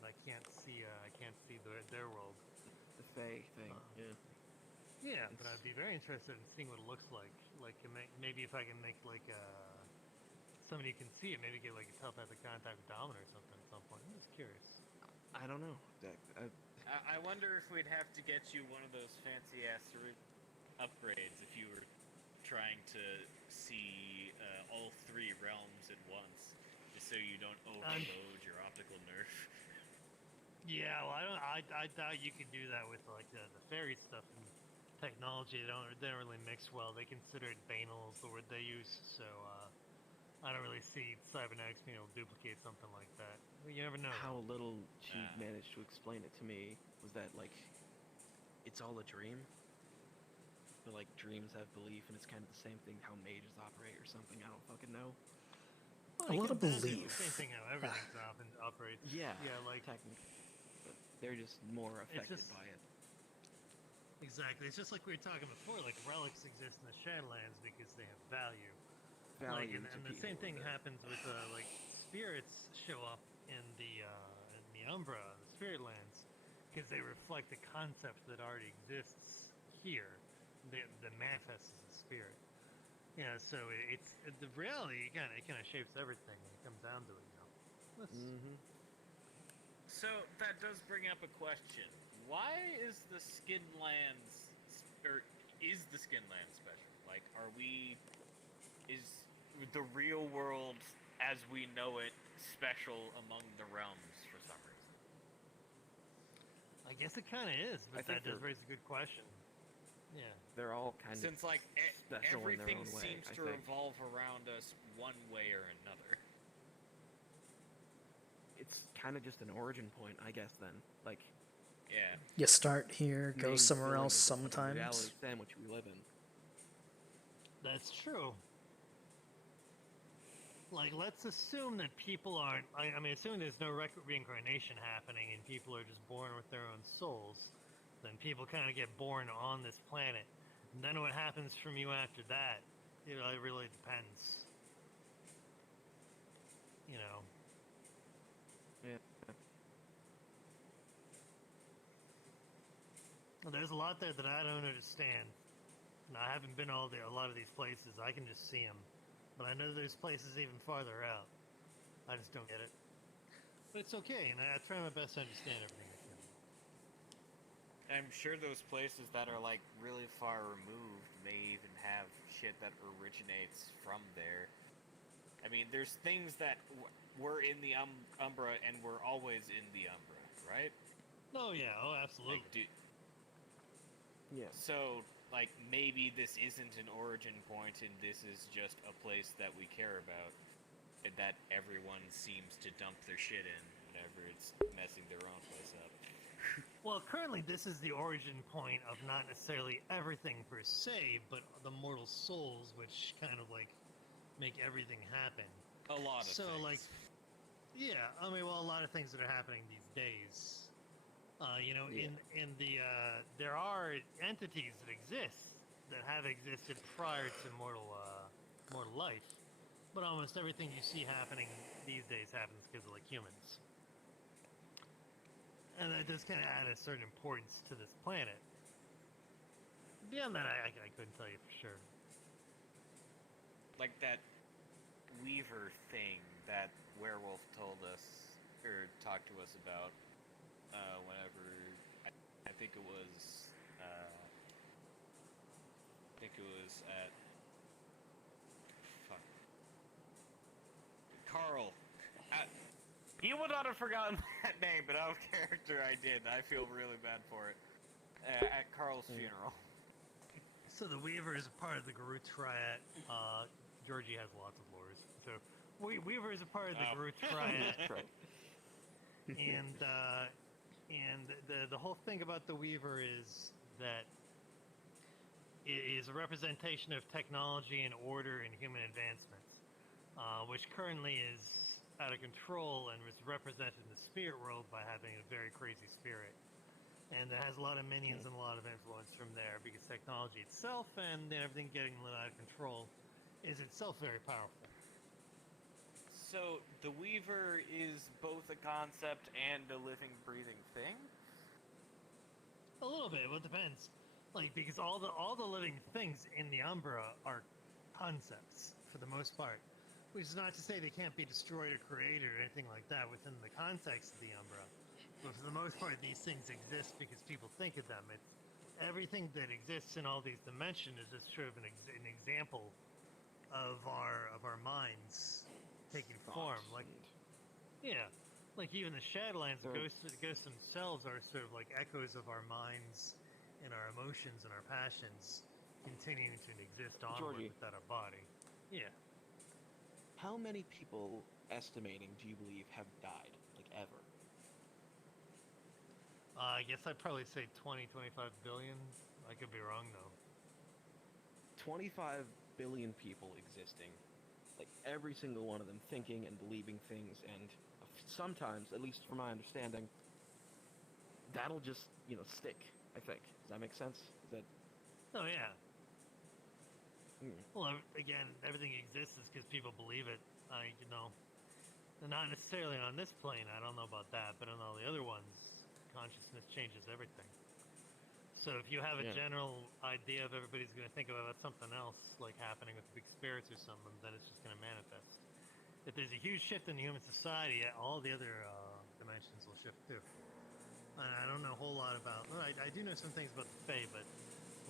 But I can't see their world. The Fae thing, yeah. Yeah, but I'd be very interested in seeing what it looks like. Like maybe if I can make like somebody who can see it, maybe get like a telepathic contact with Domino or something at some point. I'm just curious. I don't know. I wonder if we'd have to get you one of those fancy ass upgrades if you were trying to see all three realms at once. Just so you don't overload your optical nerve. Yeah, well, I doubt you could do that with like the fairy stuff and technology. They don't really mix well. They consider it banal is the word they use. So I don't really see cybernetics being able to duplicate something like that. You never know. How little she managed to explain it to me was that, like, it's all a dream. But, like, dreams have belief, and it's kind of the same thing how mages operate or something. I don't fucking know. Well, A lot of the belief. same thing how everything's operates. Yeah, Yeah, like technically. But they're just more affected just- by it. exactly. It's just like we were talking before. Like relics exist in the Shadowlands because they have value. Value Like, to and the people, same thing yeah. happens with like spirits show up in the Umbra, the Spirit Lands, because they reflect a concept that already exists here. The manifests as a spirit. Yeah, so it's the reality. It kind of shapes everything when it comes down to it. You know. So that does bring up a question. Why is the Skinlands, or is the Skinlands special? Like, is the real world as we know it special among the realms for some reason? I guess it kind of is, I but think that does they're- raise a good question. Yeah. They're all kind Since of like special in their everything own way, seems I to think. revolve around us one way or another. It's kind of just an origin point, I guess, then. Like, Yeah. You start here, go main somewhere filling else of the fucking reality sometimes. sandwich we live in. That's true. Like, let's assume that people aren't. I mean, assuming there's no reincarnation happening and people are just born with their own souls, then people kind of get born on this planet. And then what happens from you after that, it really depends. You know. Yeah. There's a lot there that I don't understand. And I haven't been a lot of these places. I can just see them. But I know there's places even farther out. I just don't get it. But it's okay, and I try my best to understand everything I can. I'm sure those places that are like really far removed may even have shit that originates from there. I mean, there's things that were in the Umbra and were always in the Umbra, right? Oh yeah, oh absolutely. Like, yeah. So, like, maybe this isn't an origin point and this is just a place that we care about and that everyone seems to dump their shit in whenever it's messing their own place up. Well, currently this is the origin point of not necessarily everything per se, but the mortal souls, which kind of like make everything happen. A lot of so, things. like, yeah, I mean, well, a lot of things that are happening these days. You know, Yeah. in the there are entities that exist that have existed prior to mortal life, but almost everything you see happening these days happens because of like humans. And that does kind of add a certain importance to this planet. Beyond that, I couldn't tell you for sure. Like that Weaver thing that Werewolf told us, or talked to us about, whenever, I think it was at, fuck. Carl. You would not have forgotten that name, but out of character I did. I feel really bad for it. At Carl's funeral. So the Weaver is a part of the Garut Triad. Georgie has lots of lores. So Weaver is a part of the Garut Triad. and the whole thing about the Weaver is that it is a representation of technology and order and human advancement, which currently is out of control and is represented in the spirit world by having a very crazy spirit. And it has a lot of minions and a lot of influence from there because technology itself and everything getting a little out of control is itself very powerful. So the Weaver is both a concept and a living, breathing thing? A little bit, well, it depends. Like, because all the living things in the Umbra are concepts for the most part. Which is not to say they can't be destroyed or created or anything like that within the context of the Umbra. But for the most part, these things exist because people think of them. It's everything that exists in all these dimensions is just sort of an example of our minds taking form. Like, yeah, like even the Shadowlands, the ghosts themselves are sort of like echoes of our minds and our emotions and our passions continuing to exist onward Georgie. without our body. Yeah. How many people, estimating, do you believe have died, like ever? I guess I'd probably say 20, 25 billion. I could be wrong though. 25 billion people existing, like every single one of them thinking and believing things, and sometimes, at least from my understanding, that'll just, stick, I think. Does that make sense? Is that... Oh yeah. Well, again, everything exists is because people believe it. Not necessarily on this plane, I don't know about that, but on all the other ones, consciousness changes everything. So if you have a general idea of everybody's going to think about something else, like happening with big spirits or something, then it's just going to manifest. If there's a huge shift in human society, all the other dimensions will shift too. And I don't know a whole lot about... Well, I do know some things about the Fae, but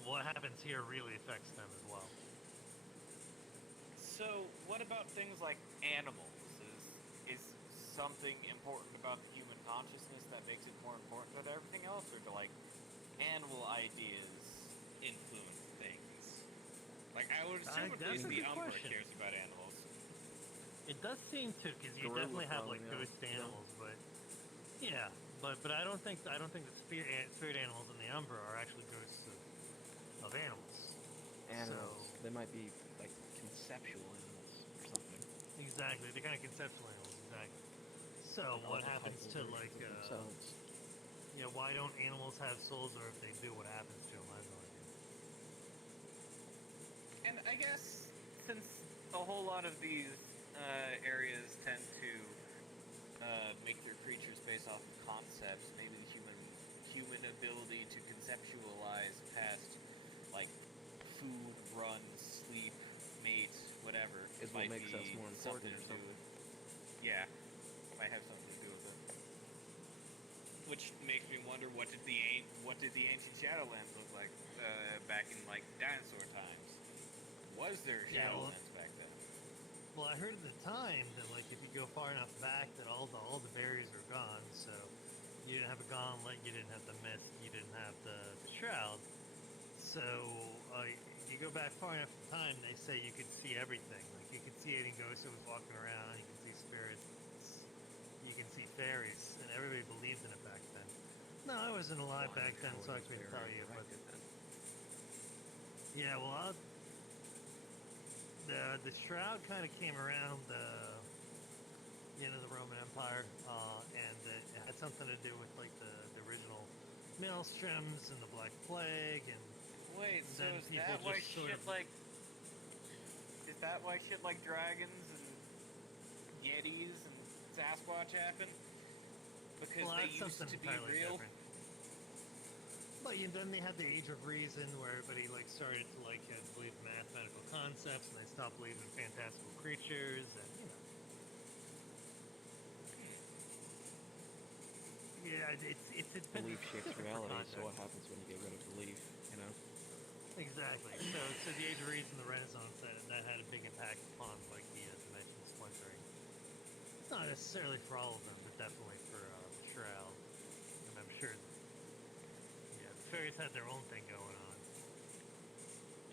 what happens here really affects them as well. So, what about things like animals? Is something important about the human consciousness that makes it more important than everything else, or do animal ideas influence things? Like, I would assume at least the Umbra cares about animals. It does seem to, because you definitely have like ghost animals, but yeah, but I don't think the spirit animals in the Umbra are actually ghosts of animals. Animals. They might be like conceptual animals or something. Exactly, they're kind of conceptual animals. Exactly. So what happens to like why don't animals have souls, or if they do, what happens to them? I have no idea. And I guess since a whole lot of these areas tend to make their creatures based off of concepts, maybe the human ability to conceptualize past like food, run, sleep, mate, whatever is what makes us more important or something. Yeah, might have something to do with it. Which makes me wonder, what did the ancient Shadowlands look like back in like dinosaur times? Was there Shadowlands back then? Well, I heard at the time that like if you go far enough back, that all the barriers are gone. So you didn't have a gauntlet, you didn't have the mist, you didn't have the shroud. So you go back far enough in time, they say you could see everything. Like you could see any ghost that was walking around, you can see spirits, you can see fairies, and everybody believed in it back then. No, I wasn't alive back then, so I couldn't tell you. But yeah, well, the shroud kind of came around the end of the Roman Empire, and it had something to do with like the original maelstroms and the Black Plague, and wait, so is that why shit like dragons and yetis and Sasquatch happened? Because they used to be real. Different. But then they had the Age of Reason, where everybody like started to believe in mathematical concepts, and they stopped believing in fantastical creatures, and yeah, it's belief shapes reality. So what happens when you get rid of belief? Exactly. So the Age of Reason, the Renaissance, that had a big impact upon like the dimension splintering. Not necessarily for all of them, but definitely for the Shroud. And I'm sure, the fairies had their own thing going on.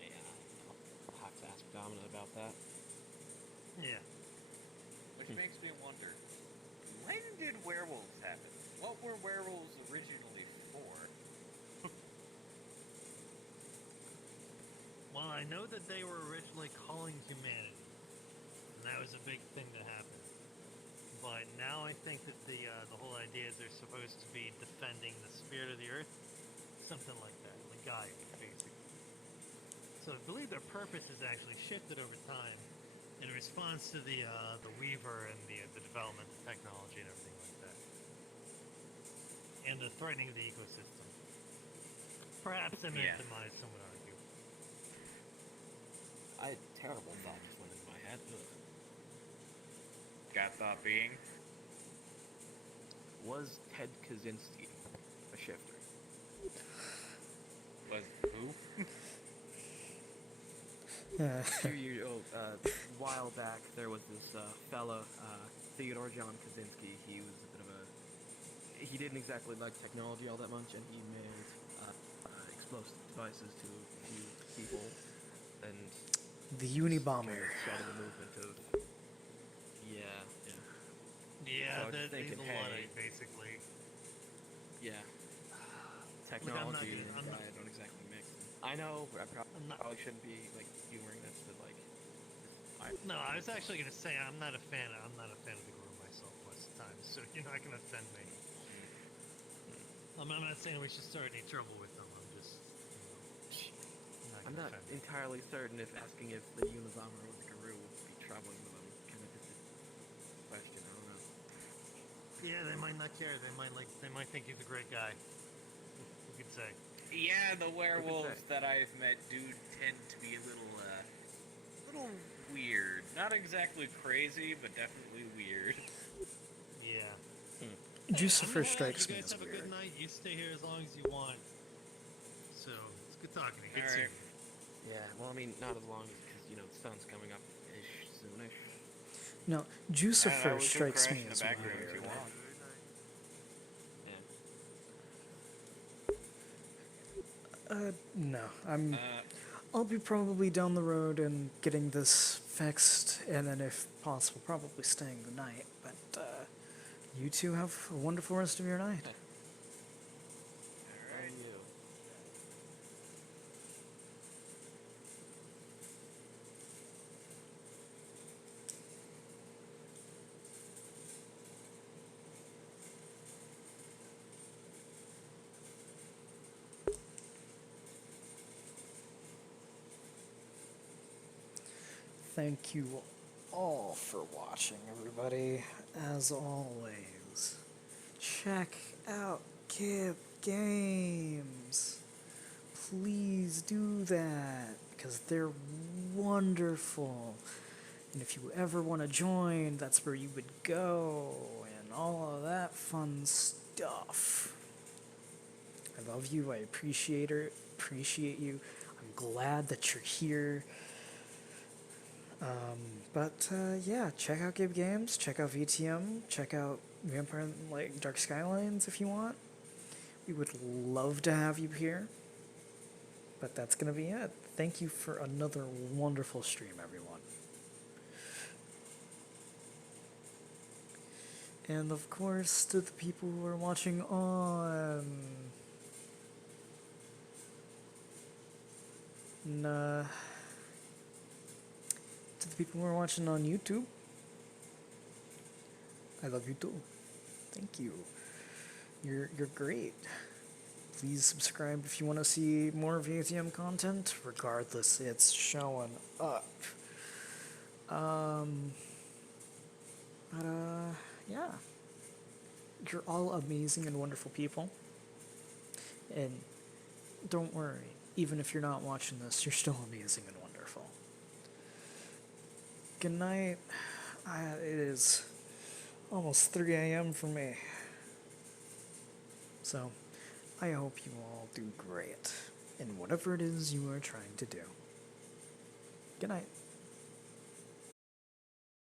Yeah, I'll have to ask Domina about that. Yeah. Which makes me wonder, when did werewolves happen? What were werewolves originally for? Well, I know that they were originally calling humanity, and that was a big thing that happened. But now I think that the whole idea is they're supposed to be defending the spirit of the earth, something like that, the Gaia, basically. So I believe their purpose has actually shifted over time in response to the Weaver and the development of technology and everything like that, and the threatening of the ecosystem. Perhaps imminent demise, some would argue. I had terrible thoughts went into my head. Got thought being? Was Ted Kaczynski a shifter? Was who? A while back, there was this fella, Theodore John Kaczynski. He was a bit of a... He didn't exactly like technology all that much, and he mailed explosive devices to a few people, and... The Unibomber. Started the movement of... Yeah. Yeah, So I was that thinking, is a lot of hey, it, basically. Yeah. Like, Technology I'm and not- diet don't exactly mix. I know, I probably shouldn't be, like, humoring this, but, like... No, I was actually gonna say I'm not a fan of the guru myself most of the time, so you're not gonna offend me. I'm not saying we should start any trouble with them. I'm just, I'm not entirely certain if asking if the Unabomber or the Guru would be traveling with them. Kind of just a question, I don't know. Yeah, they might not care. They might think he's a great guy. You could say. Yeah, the werewolves that I've met do tend to be a little weird. Not exactly crazy, but definitely weird. Yeah. Jucifer strikes me You guys as have a weird. good night. You stay here as long as you want. So it's good talking to you. Good seeing you. Yeah, well, I mean, not as long as, because, you know, the sun's coming up soonish. No, Jucifer strikes me as weird. No, I'll be probably down the road and getting this fixed, and then if possible, probably staying the night. But you two have a wonderful rest of your night. Thank you all for watching, everybody. As always, check out GIB Games. Please do that, because they're wonderful. And if you ever want to join, that's where you would go, and all of that fun stuff. I love you, I appreciate you. I'm glad that you're here. Yeah, check out GIB Games, check out VTM, check out Vampire like Dark Skylines if you want. We would love to have you here. But that's gonna be it. Thank you for another wonderful stream, everyone. And of course, to the people who are watching on to the people who are watching on YouTube, I love you too. Thank you. You're great. Please subscribe if you want to see more VTM content. Regardless, it's showing up. Yeah. You're all amazing and wonderful people. And don't worry, even if you're not watching this, you're still amazing and wonderful. Good night. It is almost 3 a.m. for me. So, I hope you all do great in whatever it is you are trying to do. Good night.